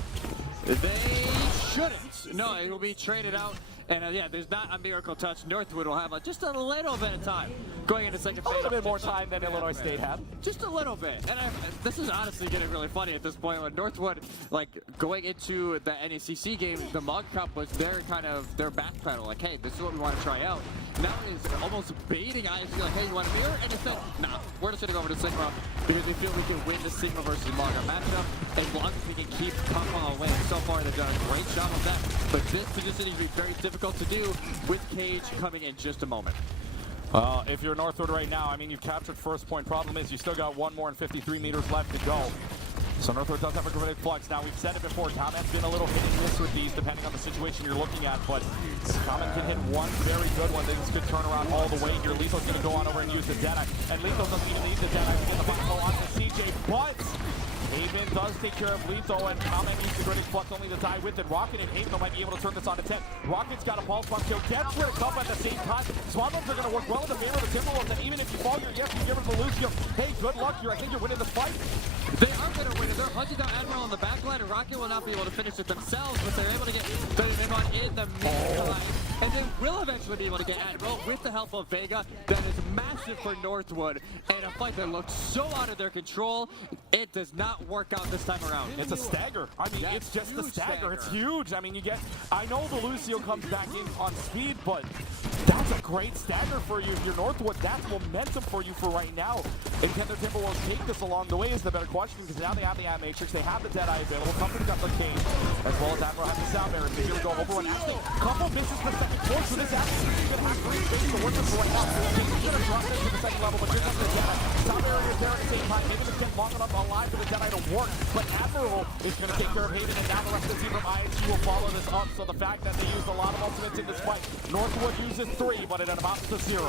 They shouldn't. No, it will be traded out. And yeah, there's not a miracle touch. Northwood will have just a little bit of time going into second phase. A little bit more time than Illinois State had. Just a little bit. And this is honestly getting really funny at this point. When Northwood, like, going into the NECC game, the Mug Cup was their kind of their backpedal. Like, hey, this is what we want to try out. Now he's almost baiting ISU, like, hey, you want a mirror? And instead, nah, we're just going to go over to Sigma because we feel we can win the Sigma versus Maga matchup as long as we can keep Kappa away. So far, they've done a great job of that. But this positioning will be very difficult to do with Cage coming in just a moment. If you're Northwood right now, I mean, you've captured first point. Problem is you still got 1 more and 53 meters left to go. So Northwood does have a great flux. Now, we've said it before, Common's been a little hit and miss with these, depending on the situation you're looking at, but Common can hit one very good one. Things could turn around all the way here. Lethal's going to go on over and use the Deadeye, and Lethal doesn't even need the Deadeye to get the final on to CJ, but Haven does take care of Lethal, and Common used the British Flux only to die with it. Rocket and Haven might be able to turn this on to 10. Rocket's got a pulse bomb kill, gets rid of Cup at the same time. Swamp bombs are going to work well in the favor of the Timberwolves, and even if you fall your yes, you give it to Lucio. Hey, good luck here. I think you're winning this fight. They are going to win it. They're hunting down Admiral on the backline, and Rocket will not be able to finish it themselves, but they're able to get Mimon in the mid-line, and they will eventually be able to get Admiral with the help of Vega. That is massive for Northwood, and a fight that looked so out of their control. It does not work out this time around. It's a stagger. I mean, it's just a stagger. It's huge. I mean, you get, I know the Lucio comes back in on speed, but that's a great stagger for you. If you're Northwood, that's momentum for you for right now. And can the Timberwolves take this along the way is the better question, because now they have the Ad Matrix, they have the Deadeye available, Company got the Cage, as well as Admiral has the Sound Barrier. So here we go, over and actually, Combo misses the second force, so this actually is going to have great space to work with right now. He's going to drop into the second level, but here comes the Deadeye. Sound Barrier is there at the same time. Haven is getting long enough alive for the Deadeye to work, but Admiral is going to take care of Haven, and now the rest of the team from ISU will follow this up. So the fact that they used a lot of ultimates in this fight, Northwood uses 3, but it amounts to 0.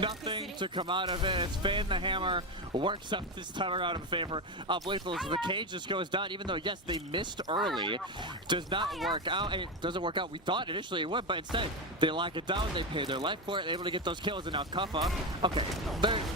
Nothing to come out of it. It's Fan the Hammer works up this time around in favor of Lethal. So the Cage just goes down, even though, yes, they missed early. Does not work out. It doesn't work out. We thought initially it would, but instead they lock it down. They pay their life for it. They're able to get those kills, and now Kuffa. Okay,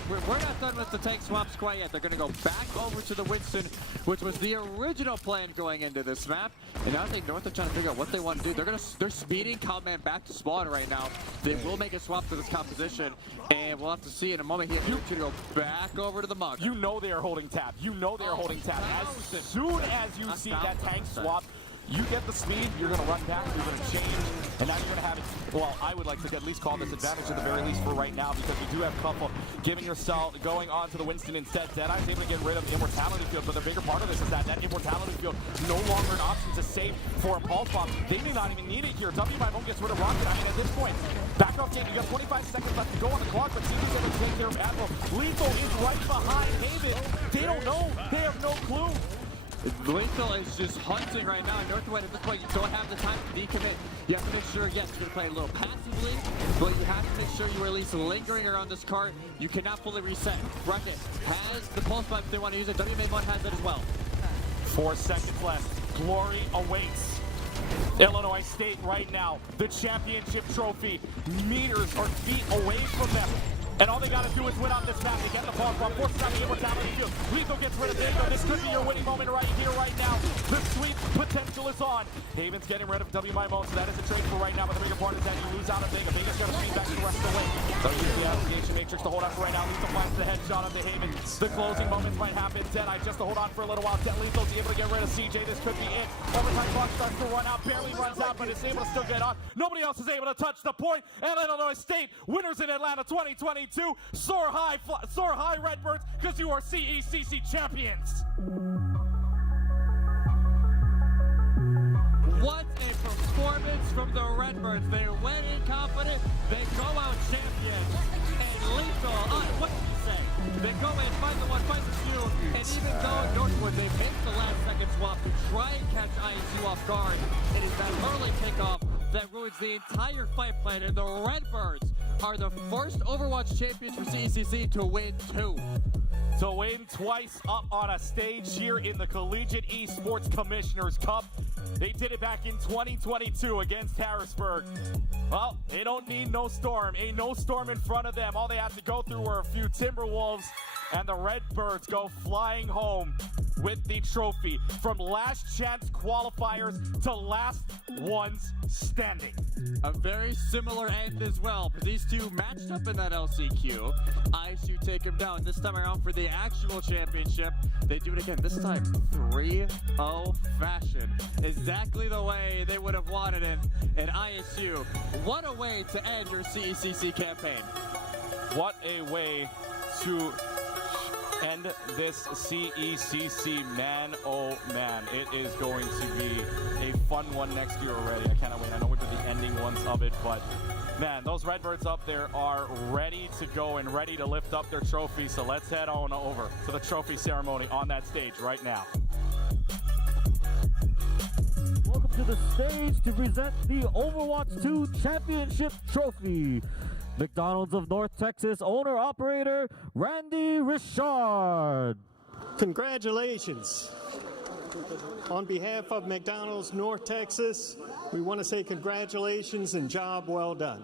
we're not done with the tank swaps quite yet. They're going to go back over to the Winston, which was the original plan going into this map. And now I think North are trying to figure out what they want to do. They're speeding Cowman back to spawn right now. They will make a swap to this composition, and we'll have to see in a moment here. You're going to go back over to the Mug. You know they are holding tab. You know they are holding tab. As soon as you see that tank swap, you get the speed, you're going to run back, you're going to change, and now you're going to have it. Well, I would like to at least call this advantage at the very least for right now, because we do have Couple giving yourself, going on to the Winston instead. Deadeye's able to get rid of Immortality Field, but the bigger part of this is that Immortality Field no longer an option to save for a Pulse Bomb. They may not even need it here. W by Home gets rid of Rocket. I mean, at this point, back off game, you got 25 seconds left to go on the clock, but CD's able to take care of Admiral. Lethal is right behind Haven. They don't know. They have no clue. Lethal is just hunting right now. Northwood, at this point, you don't have the time to decommit. You have to make sure, yes, you're going to play a little passively, but you have to make sure you're at least lingering around this cart. You cannot fully reset. Rocket has the pulse bomb if they want to use it. WMA1 has it as well. 4 seconds left. Glory awaits Illinois State right now. The championship trophy, meters or feet away from them. And all they got to do is win on this map. They get the ball from, forces out the Immortality Field. Lethal gets rid of Vega. This could be your winning moment right here, right now. The sweep potential is on. Haven's getting rid of WMO, so that is a trade for right now. But the bigger part is that you lose out of Vega. Vega's going to speed back the rest of the way. They'll use the Association Matrix to hold on for right now. Lethal finds the headshot on the Haven. The closing moments might happen. Deadeye just to hold on for a little while. Lethal's able to get rid of CJ. This could be it. Overtime clock starts to run out. Barely runs out, but it's able to still get on. Nobody else is able to touch the point. And Illinois State, winners in Atlanta 2022. Soar high, Redbirds, because you are CECC champions. What a performance from the Redbirds. They went in confident, they go out champions, and Lethal, what can you say? They go in, fight the one, fight the few, and even though Northwood, they make the last second swap to try and catch ISU off guard. It is that early kickoff that ruins the entire fight plan, and the Redbirds are the first Overwatch champions for CECC to win 2. To win twice up on a stage here in the Collegiate Esports Commissioners Cup. They did it back in 2022 against Harrisburg. Well, they don't need no storm. Ain't no storm in front of them. All they have to go through are a few Timberwolves, and the Redbirds go flying home with the trophy. From last chance qualifiers to last ones standing. A very similar end as well, but these two matched up in that LCQ. ISU take him down. This time around for the actual championship, they do it again. This time 3-0 fashion. Exactly the way they would have wanted it in ISU. What a way to end your CECC campaign. What a way to end this CECC, man, oh man. It is going to be a fun one next year already. I cannot wait. I know we're the ending ones of it, but man, those Redbirds up there are ready to go and ready to lift up their trophy. So let's head on over to the trophy ceremony on that stage right now. Welcome to the stage to present the Overwatch 2 Championship Trophy. McDonald's of North Texas owner-operator Randy Richard. Congratulations. On behalf of McDonald's North Texas, we want to say congratulations and job well done.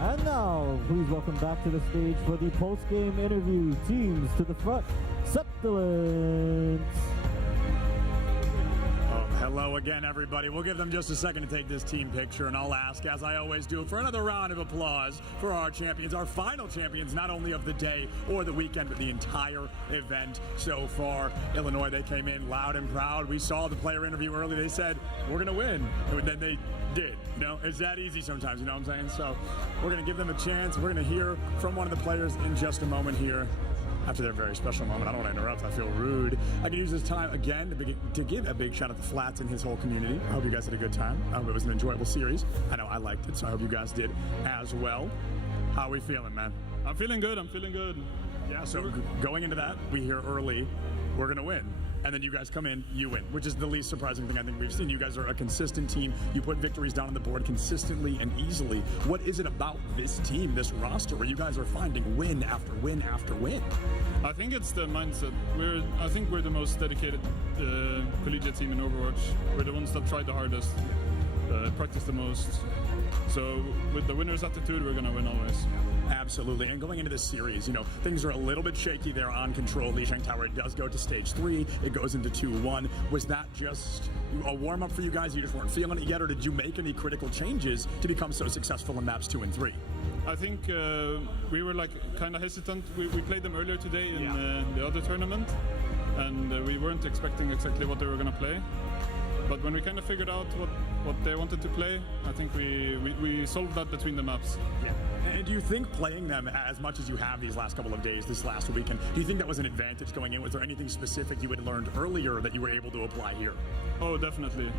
And now, please welcome back to the stage for the post-game interview. Teams to the front, Septilence. Hello again, everybody. We'll give them just a second to take this team picture, and I'll ask, as I always do, for another round of applause for our champions, our final champions, not only of the day or the weekend, but the entire event so far. Illinois, they came in loud and proud. We saw the player interview early. They said, we're going to win. And then they did. You know, it's that easy sometimes, you know what I'm saying? So we're going to give them a chance. We're going to hear from one of the players in just a moment here. After their very special moment. I don't want to interrupt. I feel rude. I can use this time again to give a big shout out to Flats and his whole community. I hope you guys had a good time. I hope it was an enjoyable series. I know I liked it, so I hope you guys did as well. How are we feeling, man? I'm feeling good. I'm feeling good. Yeah, so going into that, we hear early, we're going to win. And then you guys come in, you win, which is the least surprising thing I think we've seen. You guys are a consistent team. You put victories down on the board consistently and easily. What is it about this team, this roster, where you guys are finding win after win after win? I think it's the mindset. I think we're the most dedicated collegiate team in Overwatch. We're the ones that try the hardest, practice the most. So with the winner's attitude, we're going to win always. Absolutely. And going into this series, you know, things are a little bit shaky there on Control. Lijiang Tower, it does go to stage 3. It goes into 2-1. Was that just a warm-up for you guys? You just weren't feeling it yet, or did you make any critical changes to become so successful in maps 2 and 3? I think we were like kind of hesitant. We played them earlier today in the other tournament, and we weren't expecting exactly what they were going to play. But when we kind of figured out what they wanted to play, I think we solved that between the maps. Yeah. And do you think playing them as much as you have these last couple of days, this last weekend, do you think that was an advantage going in? Was there anything specific you had learned earlier that you were able to apply here? Oh, definitely.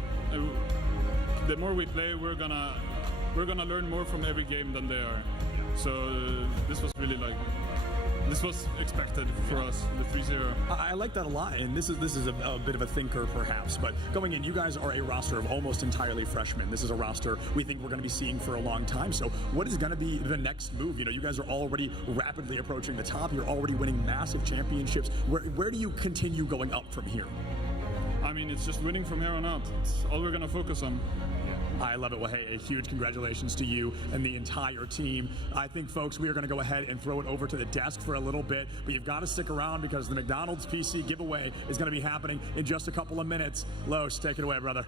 The more we play, we're gonna learn more from every game than they are. So this was really like this was expected for us, the 3-0. I like that a lot, and this is a bit of a thinker perhaps, but going in, you guys are a roster of almost entirely freshmen. This is a roster we think we're going to be seeing for a long time. So what is going to be the next move? You know, you guys are already rapidly approaching the top. You're already winning massive championships. Where do you continue going up from here? I mean, it's just winning from here on out. It's all we're going to focus on. I love it. Well, hey, a huge congratulations to you and the entire team. I think, folks, we are going to go ahead and throw it over to the desk for a little bit, but you've got to stick around because the McDonald's PC giveaway is going to be happening in just a couple of minutes. Los, take it away, brother.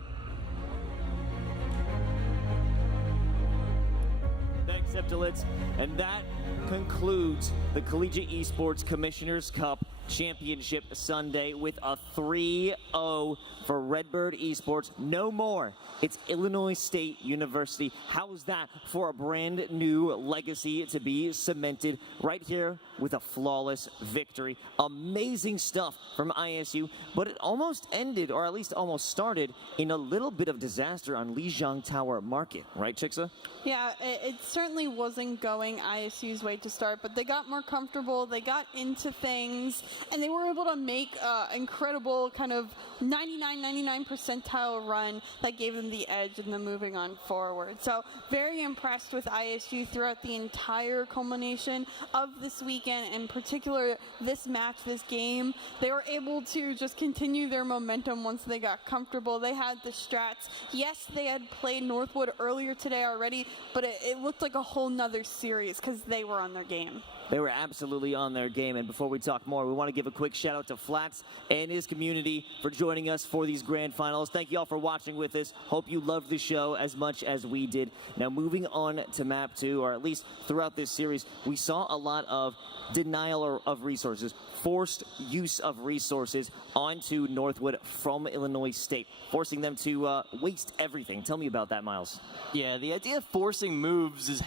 Thanks, Septilitz. And that concludes the Collegiate Esports Commissioners Cup Championship Sunday with a 3-0 for Redbird Esports. No more. It's Illinois State University. How is that for a brand new legacy to be cemented right here with a flawless victory? Amazing stuff from ISU, but it almost ended, or at least almost started, in a little bit of disaster on Lijiang Tower Market. Right, Chixa? Yeah, it certainly wasn't going ISU's way to start, but they got more comfortable, they got into things, and they were able to make incredible kind of 99 percentile run that gave them the edge in the moving on forward. So very impressed with ISU throughout the entire culmination of this weekend, in particular this match, this game. They were able to just continue their momentum once they got comfortable. They had the strats. Yes, they had played Northwood earlier today already, but it looked like a whole nother series because they were on their game. They were absolutely on their game. And before we talk more, we want to give a quick shout out to Flats and his community for joining us for these grand finals. Thank you all for watching with us. Hope you loved the show as much as we did. Now moving on to map 2, or at least throughout this series, we saw a lot of denial of resources, forced use of resources onto Northwood from Illinois State, forcing them to waste everything. Tell me about that, Miles. Yeah, the idea of forcing moves is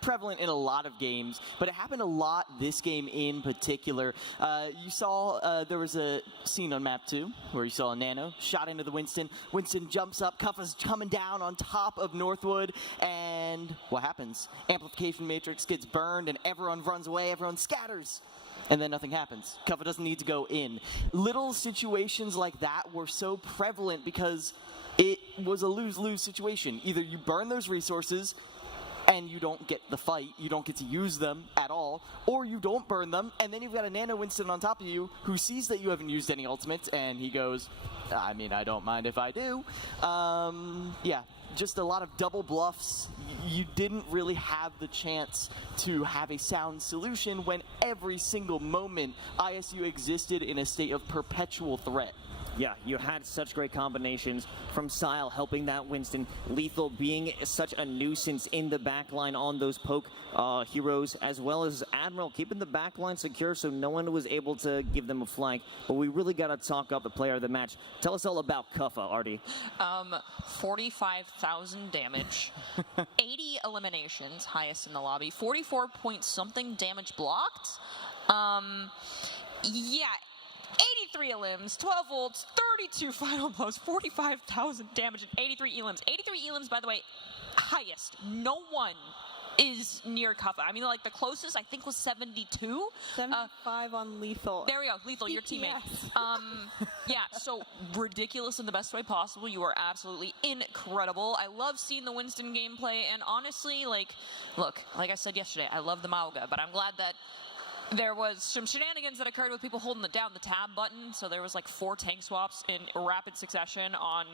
prevalent in a lot of games, but it happened a lot this game in particular. You saw there was a scene on map 2 where you saw a Nano shot into the Winston. Winston jumps up, Kuffa's coming down on top of Northwood, and what happens? Amplification matrix gets burned and everyone runs away, everyone scatters. And then nothing happens. Kuffa doesn't need to go in. Little situations like that were so prevalent because it was a lose-lose situation. Either you burn those resources and you don't get the fight, you don't get to use them at all, or you don't burn them, and then you've got a Nano Winston on top of you who sees that you haven't used any ultimates, and he goes, I mean, I don't mind if I do. Yeah, just a lot of double bluffs. You didn't really have the chance to have a sound solution when every single moment ISU existed in a state of perpetual threat. Yeah, you had such great combinations from Sile helping that Winston, Lethal being such a nuisance in the backline on those poke heroes, as well as Admiral keeping the backline secure so no one was able to give them a flank. But we really got to talk up the player of the match. Tell us all about Kuffa, Artie. 45,000 damage, 80 eliminations, highest in the lobby, 44 point something damage blocked. Yeah. 83 elims, 12 ults, 32 final blows, 45,000 damage, and 83 elims. 83 elims, by the way, highest. No one is near Kuffa. I mean, like, the closest, I think, was 72. 75 on Lethal. There we go. Lethal, your teammate. Yeah, so ridiculous in the best way possible. You are absolutely incredible. I love seeing the Winston gameplay, and honestly, like, look, like I said yesterday, I love the Mauga, but I'm glad that there was some shenanigans that occurred with people holding down the tab button, so there was like 4 tank swaps in rapid succession on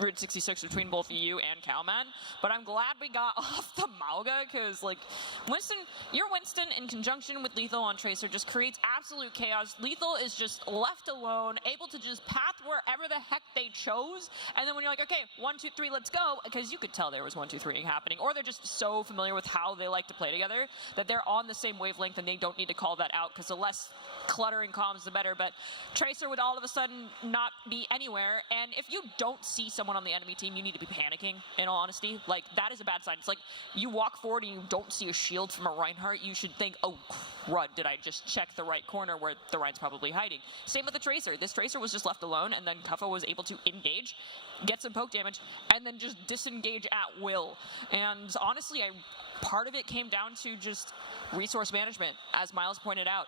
Route 66 between both EU and Calman. But I'm glad we got off the Mauga, because like your Winston in conjunction with Lethal on Tracer just creates absolute chaos. Lethal is just left alone, able to just path wherever the heck they chose, and then when you're like, okay, 1, 2, 3, let's go, because you could tell there was 1, 2, 3 happening, or they're just so familiar with how they like to play together that they're on the same wavelength and they don't need to call that out, because the less cluttering comms the better. But Tracer would all of a sudden not be anywhere, and if you don't see someone on the enemy team, you need to be panicking, in all honesty. Like, that is a bad sign. It's like you walk forward and you don't see a shield from a Reinhardt, you should think, oh crud, did I just check the right corner where the Rein's probably hiding. Same with the Tracer. This Tracer was just left alone, and then Kuffa was able to engage, get some poke damage, and then just disengage at will. And honestly, part of it came down to just resource management, as Miles pointed out.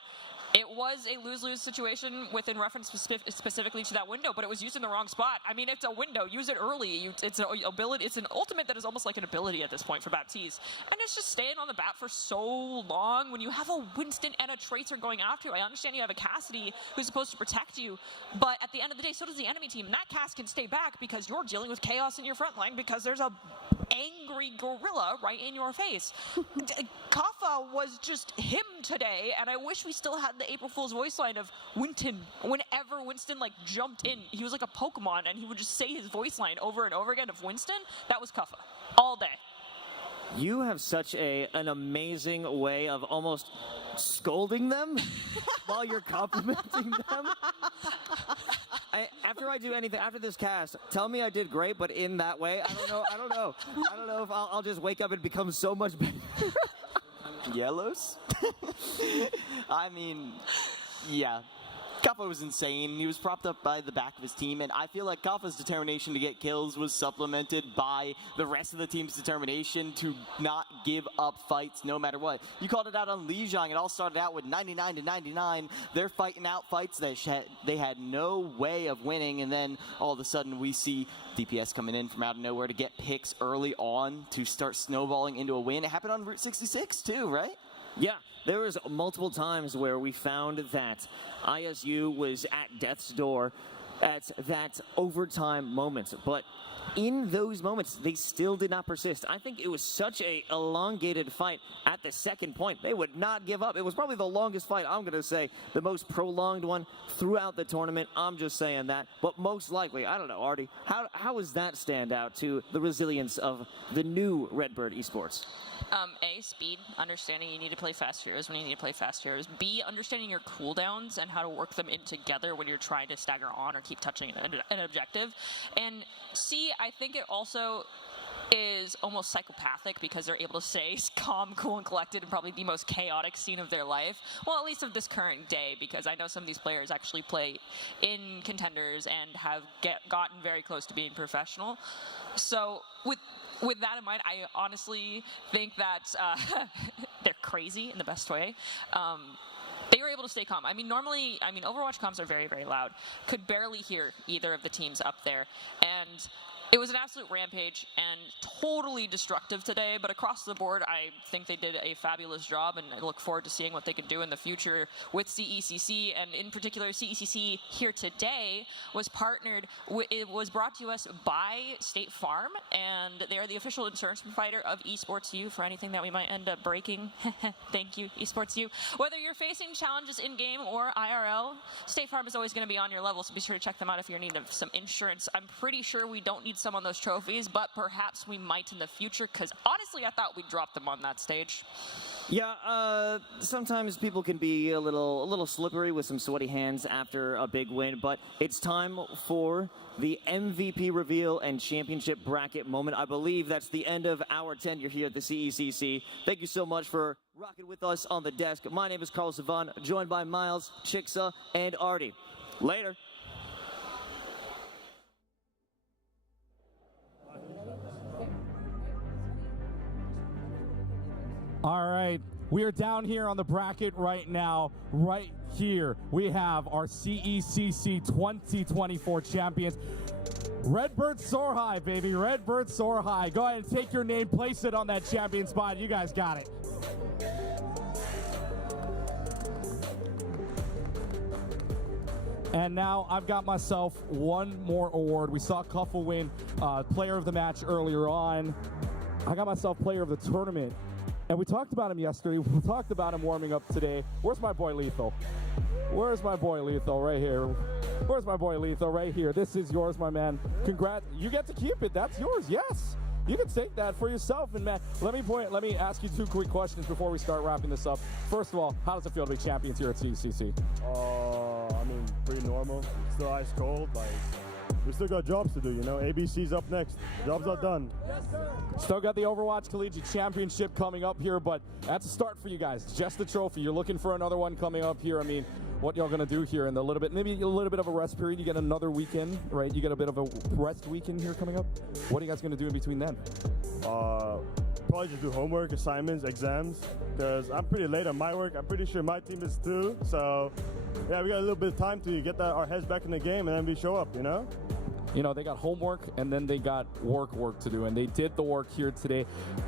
It was a lose-lose situation within reference specifically to that window, but it was used in the wrong spot. I mean, it's a window. Use it early. It's an ability. It's an ultimate that is almost like an ability at this point for Baptiste. And it's just staying on the bat for so long when you have a Winston and a Tracer going after you. I understand you have a Cassidy who's supposed to protect you, but at the end of the day, so does the enemy team. And that Cass can stay back because you're dealing with chaos in your front line because there's a angry gorilla right in your face. Kaffa was just him today, and I wish we still had the April Fool's voice line of Winston. Whenever Winston like jumped in, he was like a Pokemon, and he would just say his voice line over and over again of Winston. That was Kaffa all day. You have such an amazing way of almost scolding them while you're complimenting them. After I do anything, after this cast, tell me I did great, but in that way, I don't know if I'll just wake up and become so much better. Yellows? I mean, yeah. Kaffa was insane. He was propped up by the back of his team, and I feel like Kaffa's determination to get kills was supplemented by the rest of the team's determination to not give up fights no matter what. You called it out on Lijiang. It all started out with 99 to 99. They're fighting out fights that they had no way of winning, and then all of a sudden we see DPS coming in from out of nowhere to get picks early on to start snowballing into a win. It happened on Route 66 too, right? Yeah, there was multiple times where we found that ISU was at death's door at that overtime moment, but in those moments, they still did not persist. I think it was such a elongated fight at the second point. They would not give up. It was probably the longest fight, I'm going to say, the most prolonged one throughout the tournament. I'm just saying that. But most likely, I don't know, Artie, how does that stand out to the resilience of the new Redbird Esports? A, speed, understanding you need to play fast heroes when you need to play fast heroes. B, understanding your cooldowns and how to work them in together when you're trying to stagger on or keep touching an objective. And C, I think it also is almost psychopathic because they're able to stay calm, cool, and collected in probably the most chaotic scene of their life. Well, at least of this current day, because I know some of these players actually play in contenders and have gotten very close to being professional. So with that in mind, I honestly think that they're crazy in the best way. They were able to stay calm. I mean, normally, Overwatch comms are very, very loud. Could barely hear either of the teams up there. And it was an absolute rampage and totally destructive today, but across the board, I think they did a fabulous job, and I look forward to seeing what they can do in the future with CECC, and in particular, CECC here today was it was brought to us by State Farm, and they are the official insurance provider of Esports U for anything that we might end up breaking. Thank you, Esports U. Whether you're facing challenges in-game or IRL, State Farm is always going to be on your level, so be sure to check them out if you're in need of some insurance. I'm pretty sure we don't need some on those trophies, but perhaps we might in the future, because honestly I thought we'd drop them on that stage. Yeah, sometimes people can be a little slippery with some sweaty hands after a big win, but it's time for the MVP reveal and championship bracket moment. I believe that's the end of our tenure here at the CECC. Thank you so much for rocking with us on the desk. My name is Carl Savan, joined by Miles, Chicksa, and Artie. Later. All right, we are down here on the bracket right now. Right here, we have our CECC 2024 champions. Redbird soar high, baby. Redbird soar high. Go ahead and take your name, place it on that champion spot. You guys got it. And now I've got myself one more award. We saw Kuffel win player of the match earlier on. I got myself player of the tournament. And we talked about him yesterday. We talked about him warming up today. Where's my boy Lethal? Where's my boy Lethal? Right here. Where's my boy Lethal? Right here. This is yours, my man. Congrats. You get to keep it. That's yours. Yes. You can take that for yourself. And man, let me ask you two quick questions before we start wrapping this up. First of all, how does it feel to be champions here at CECC? I mean, pretty normal. Still ice cold. Like, we still got jobs to do, you know. ABC's up next. Jobs are done. Yes, sir. Still got the Overwatch Collegiate Championship coming up here, but that's a start for you guys. Just the trophy. You're looking for another one coming up here. I mean, what y'all gonna do here in the maybe a little bit of a rest period? You get another weekend, right? You get a bit of a rest weekend here coming up. What are you guys gonna do in between then? probably just do homework, assignments, exams, because I'm pretty late on my work. I'm pretty sure my team is too. So, yeah, we got a little bit of time to get our heads back in the game, and then we show up, you know? You know, they got homework and then they got work to do, and they did the work here today.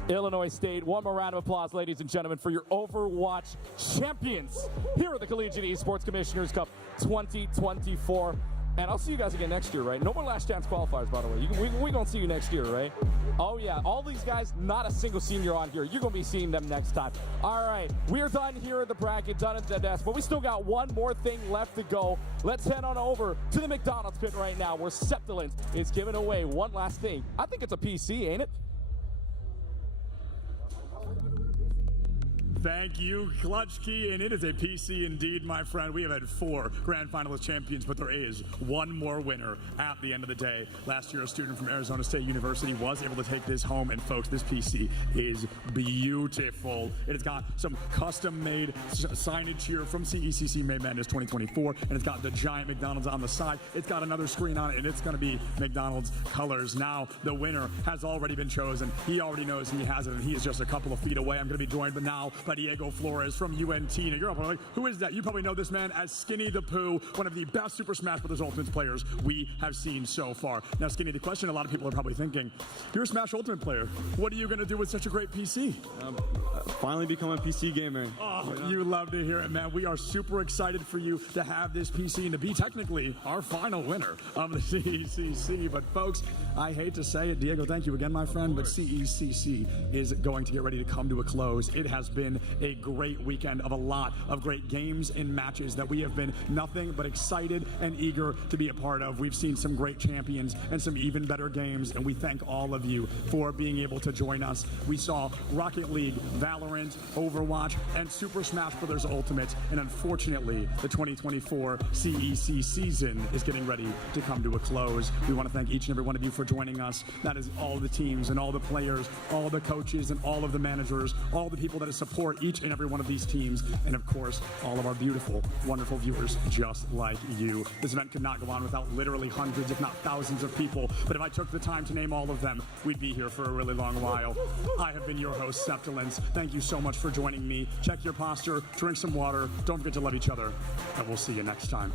Illinois State, one more round of applause, ladies and gentlemen, for your Overwatch champions here at the Collegiate Esports Commissioners Cup 2024. And I'll see you guys again next year, right? No more last chance qualifiers, by the way. We're going to see you next year, right? Oh, yeah. All these guys, not a single senior on here. You're going to be seeing them next time. All right. We're done here at the bracket, done at the desk, but we still got one more thing left to go. Let's head on over to the McDonald's pit right now where Septilant is giving away one last thing. I think it's a PC, ain't it? Thank you, Clutch Key, and it is a PC indeed, my friend. We have had 4 grand finalist champions, but there is one more winner at the end of the day. Last year, a student from Arizona State University was able to take this home, and folks, this PC is beautiful. It has got some custom-made signage here from CECC May Madness 2024, and it's got the giant McDonald's on the side. It's got another screen on it, and it's going to be McDonald's colors. Now, the winner has already been chosen. He already knows he has it, and he is just a couple of feet away. I'm going to be joined by Diego Flores from UNT. Now, you're probably like, who is that? You probably know this man as Skinny the Pooh, one of the best Super Smash Bros. Ultimate players we have seen so far. Now, Skinny, the question a lot of people are probably thinking, you're a Smash Ultimate player. What are you going to do with such a great PC? Finally become a PC gamer. Oh, you love to hear it, man. We are super excited for you to have this PC and to be technically our final winner of the CECC. But folks, I hate to say it, Diego, thank you again, my friend, but CECC is going to get ready to come to a close. It has been a great weekend of a lot of great games and matches that we have been nothing but excited and eager to be a part of. We've seen some great champions and some even better games, and we thank all of you for being able to join us. We saw Rocket League, Valorant, Overwatch, and Super Smash Bros. Ultimate, and unfortunately, the 2024 CEC season is getting ready to come to a close. We want to thank each and every one of you for joining us. That is all the teams and all the players, all the coaches and all of the managers, all the people that support each and every one of these teams, and of course, all of our beautiful, wonderful viewers just like you. This event could not go on without literally hundreds, if not thousands of people, but if I took the time to name all of them, we'd be here for a really long while. I have been your host, Septilence. Thank you so much for joining me. Check your posture, drink some water, don't forget to love each other, and we'll see you next time.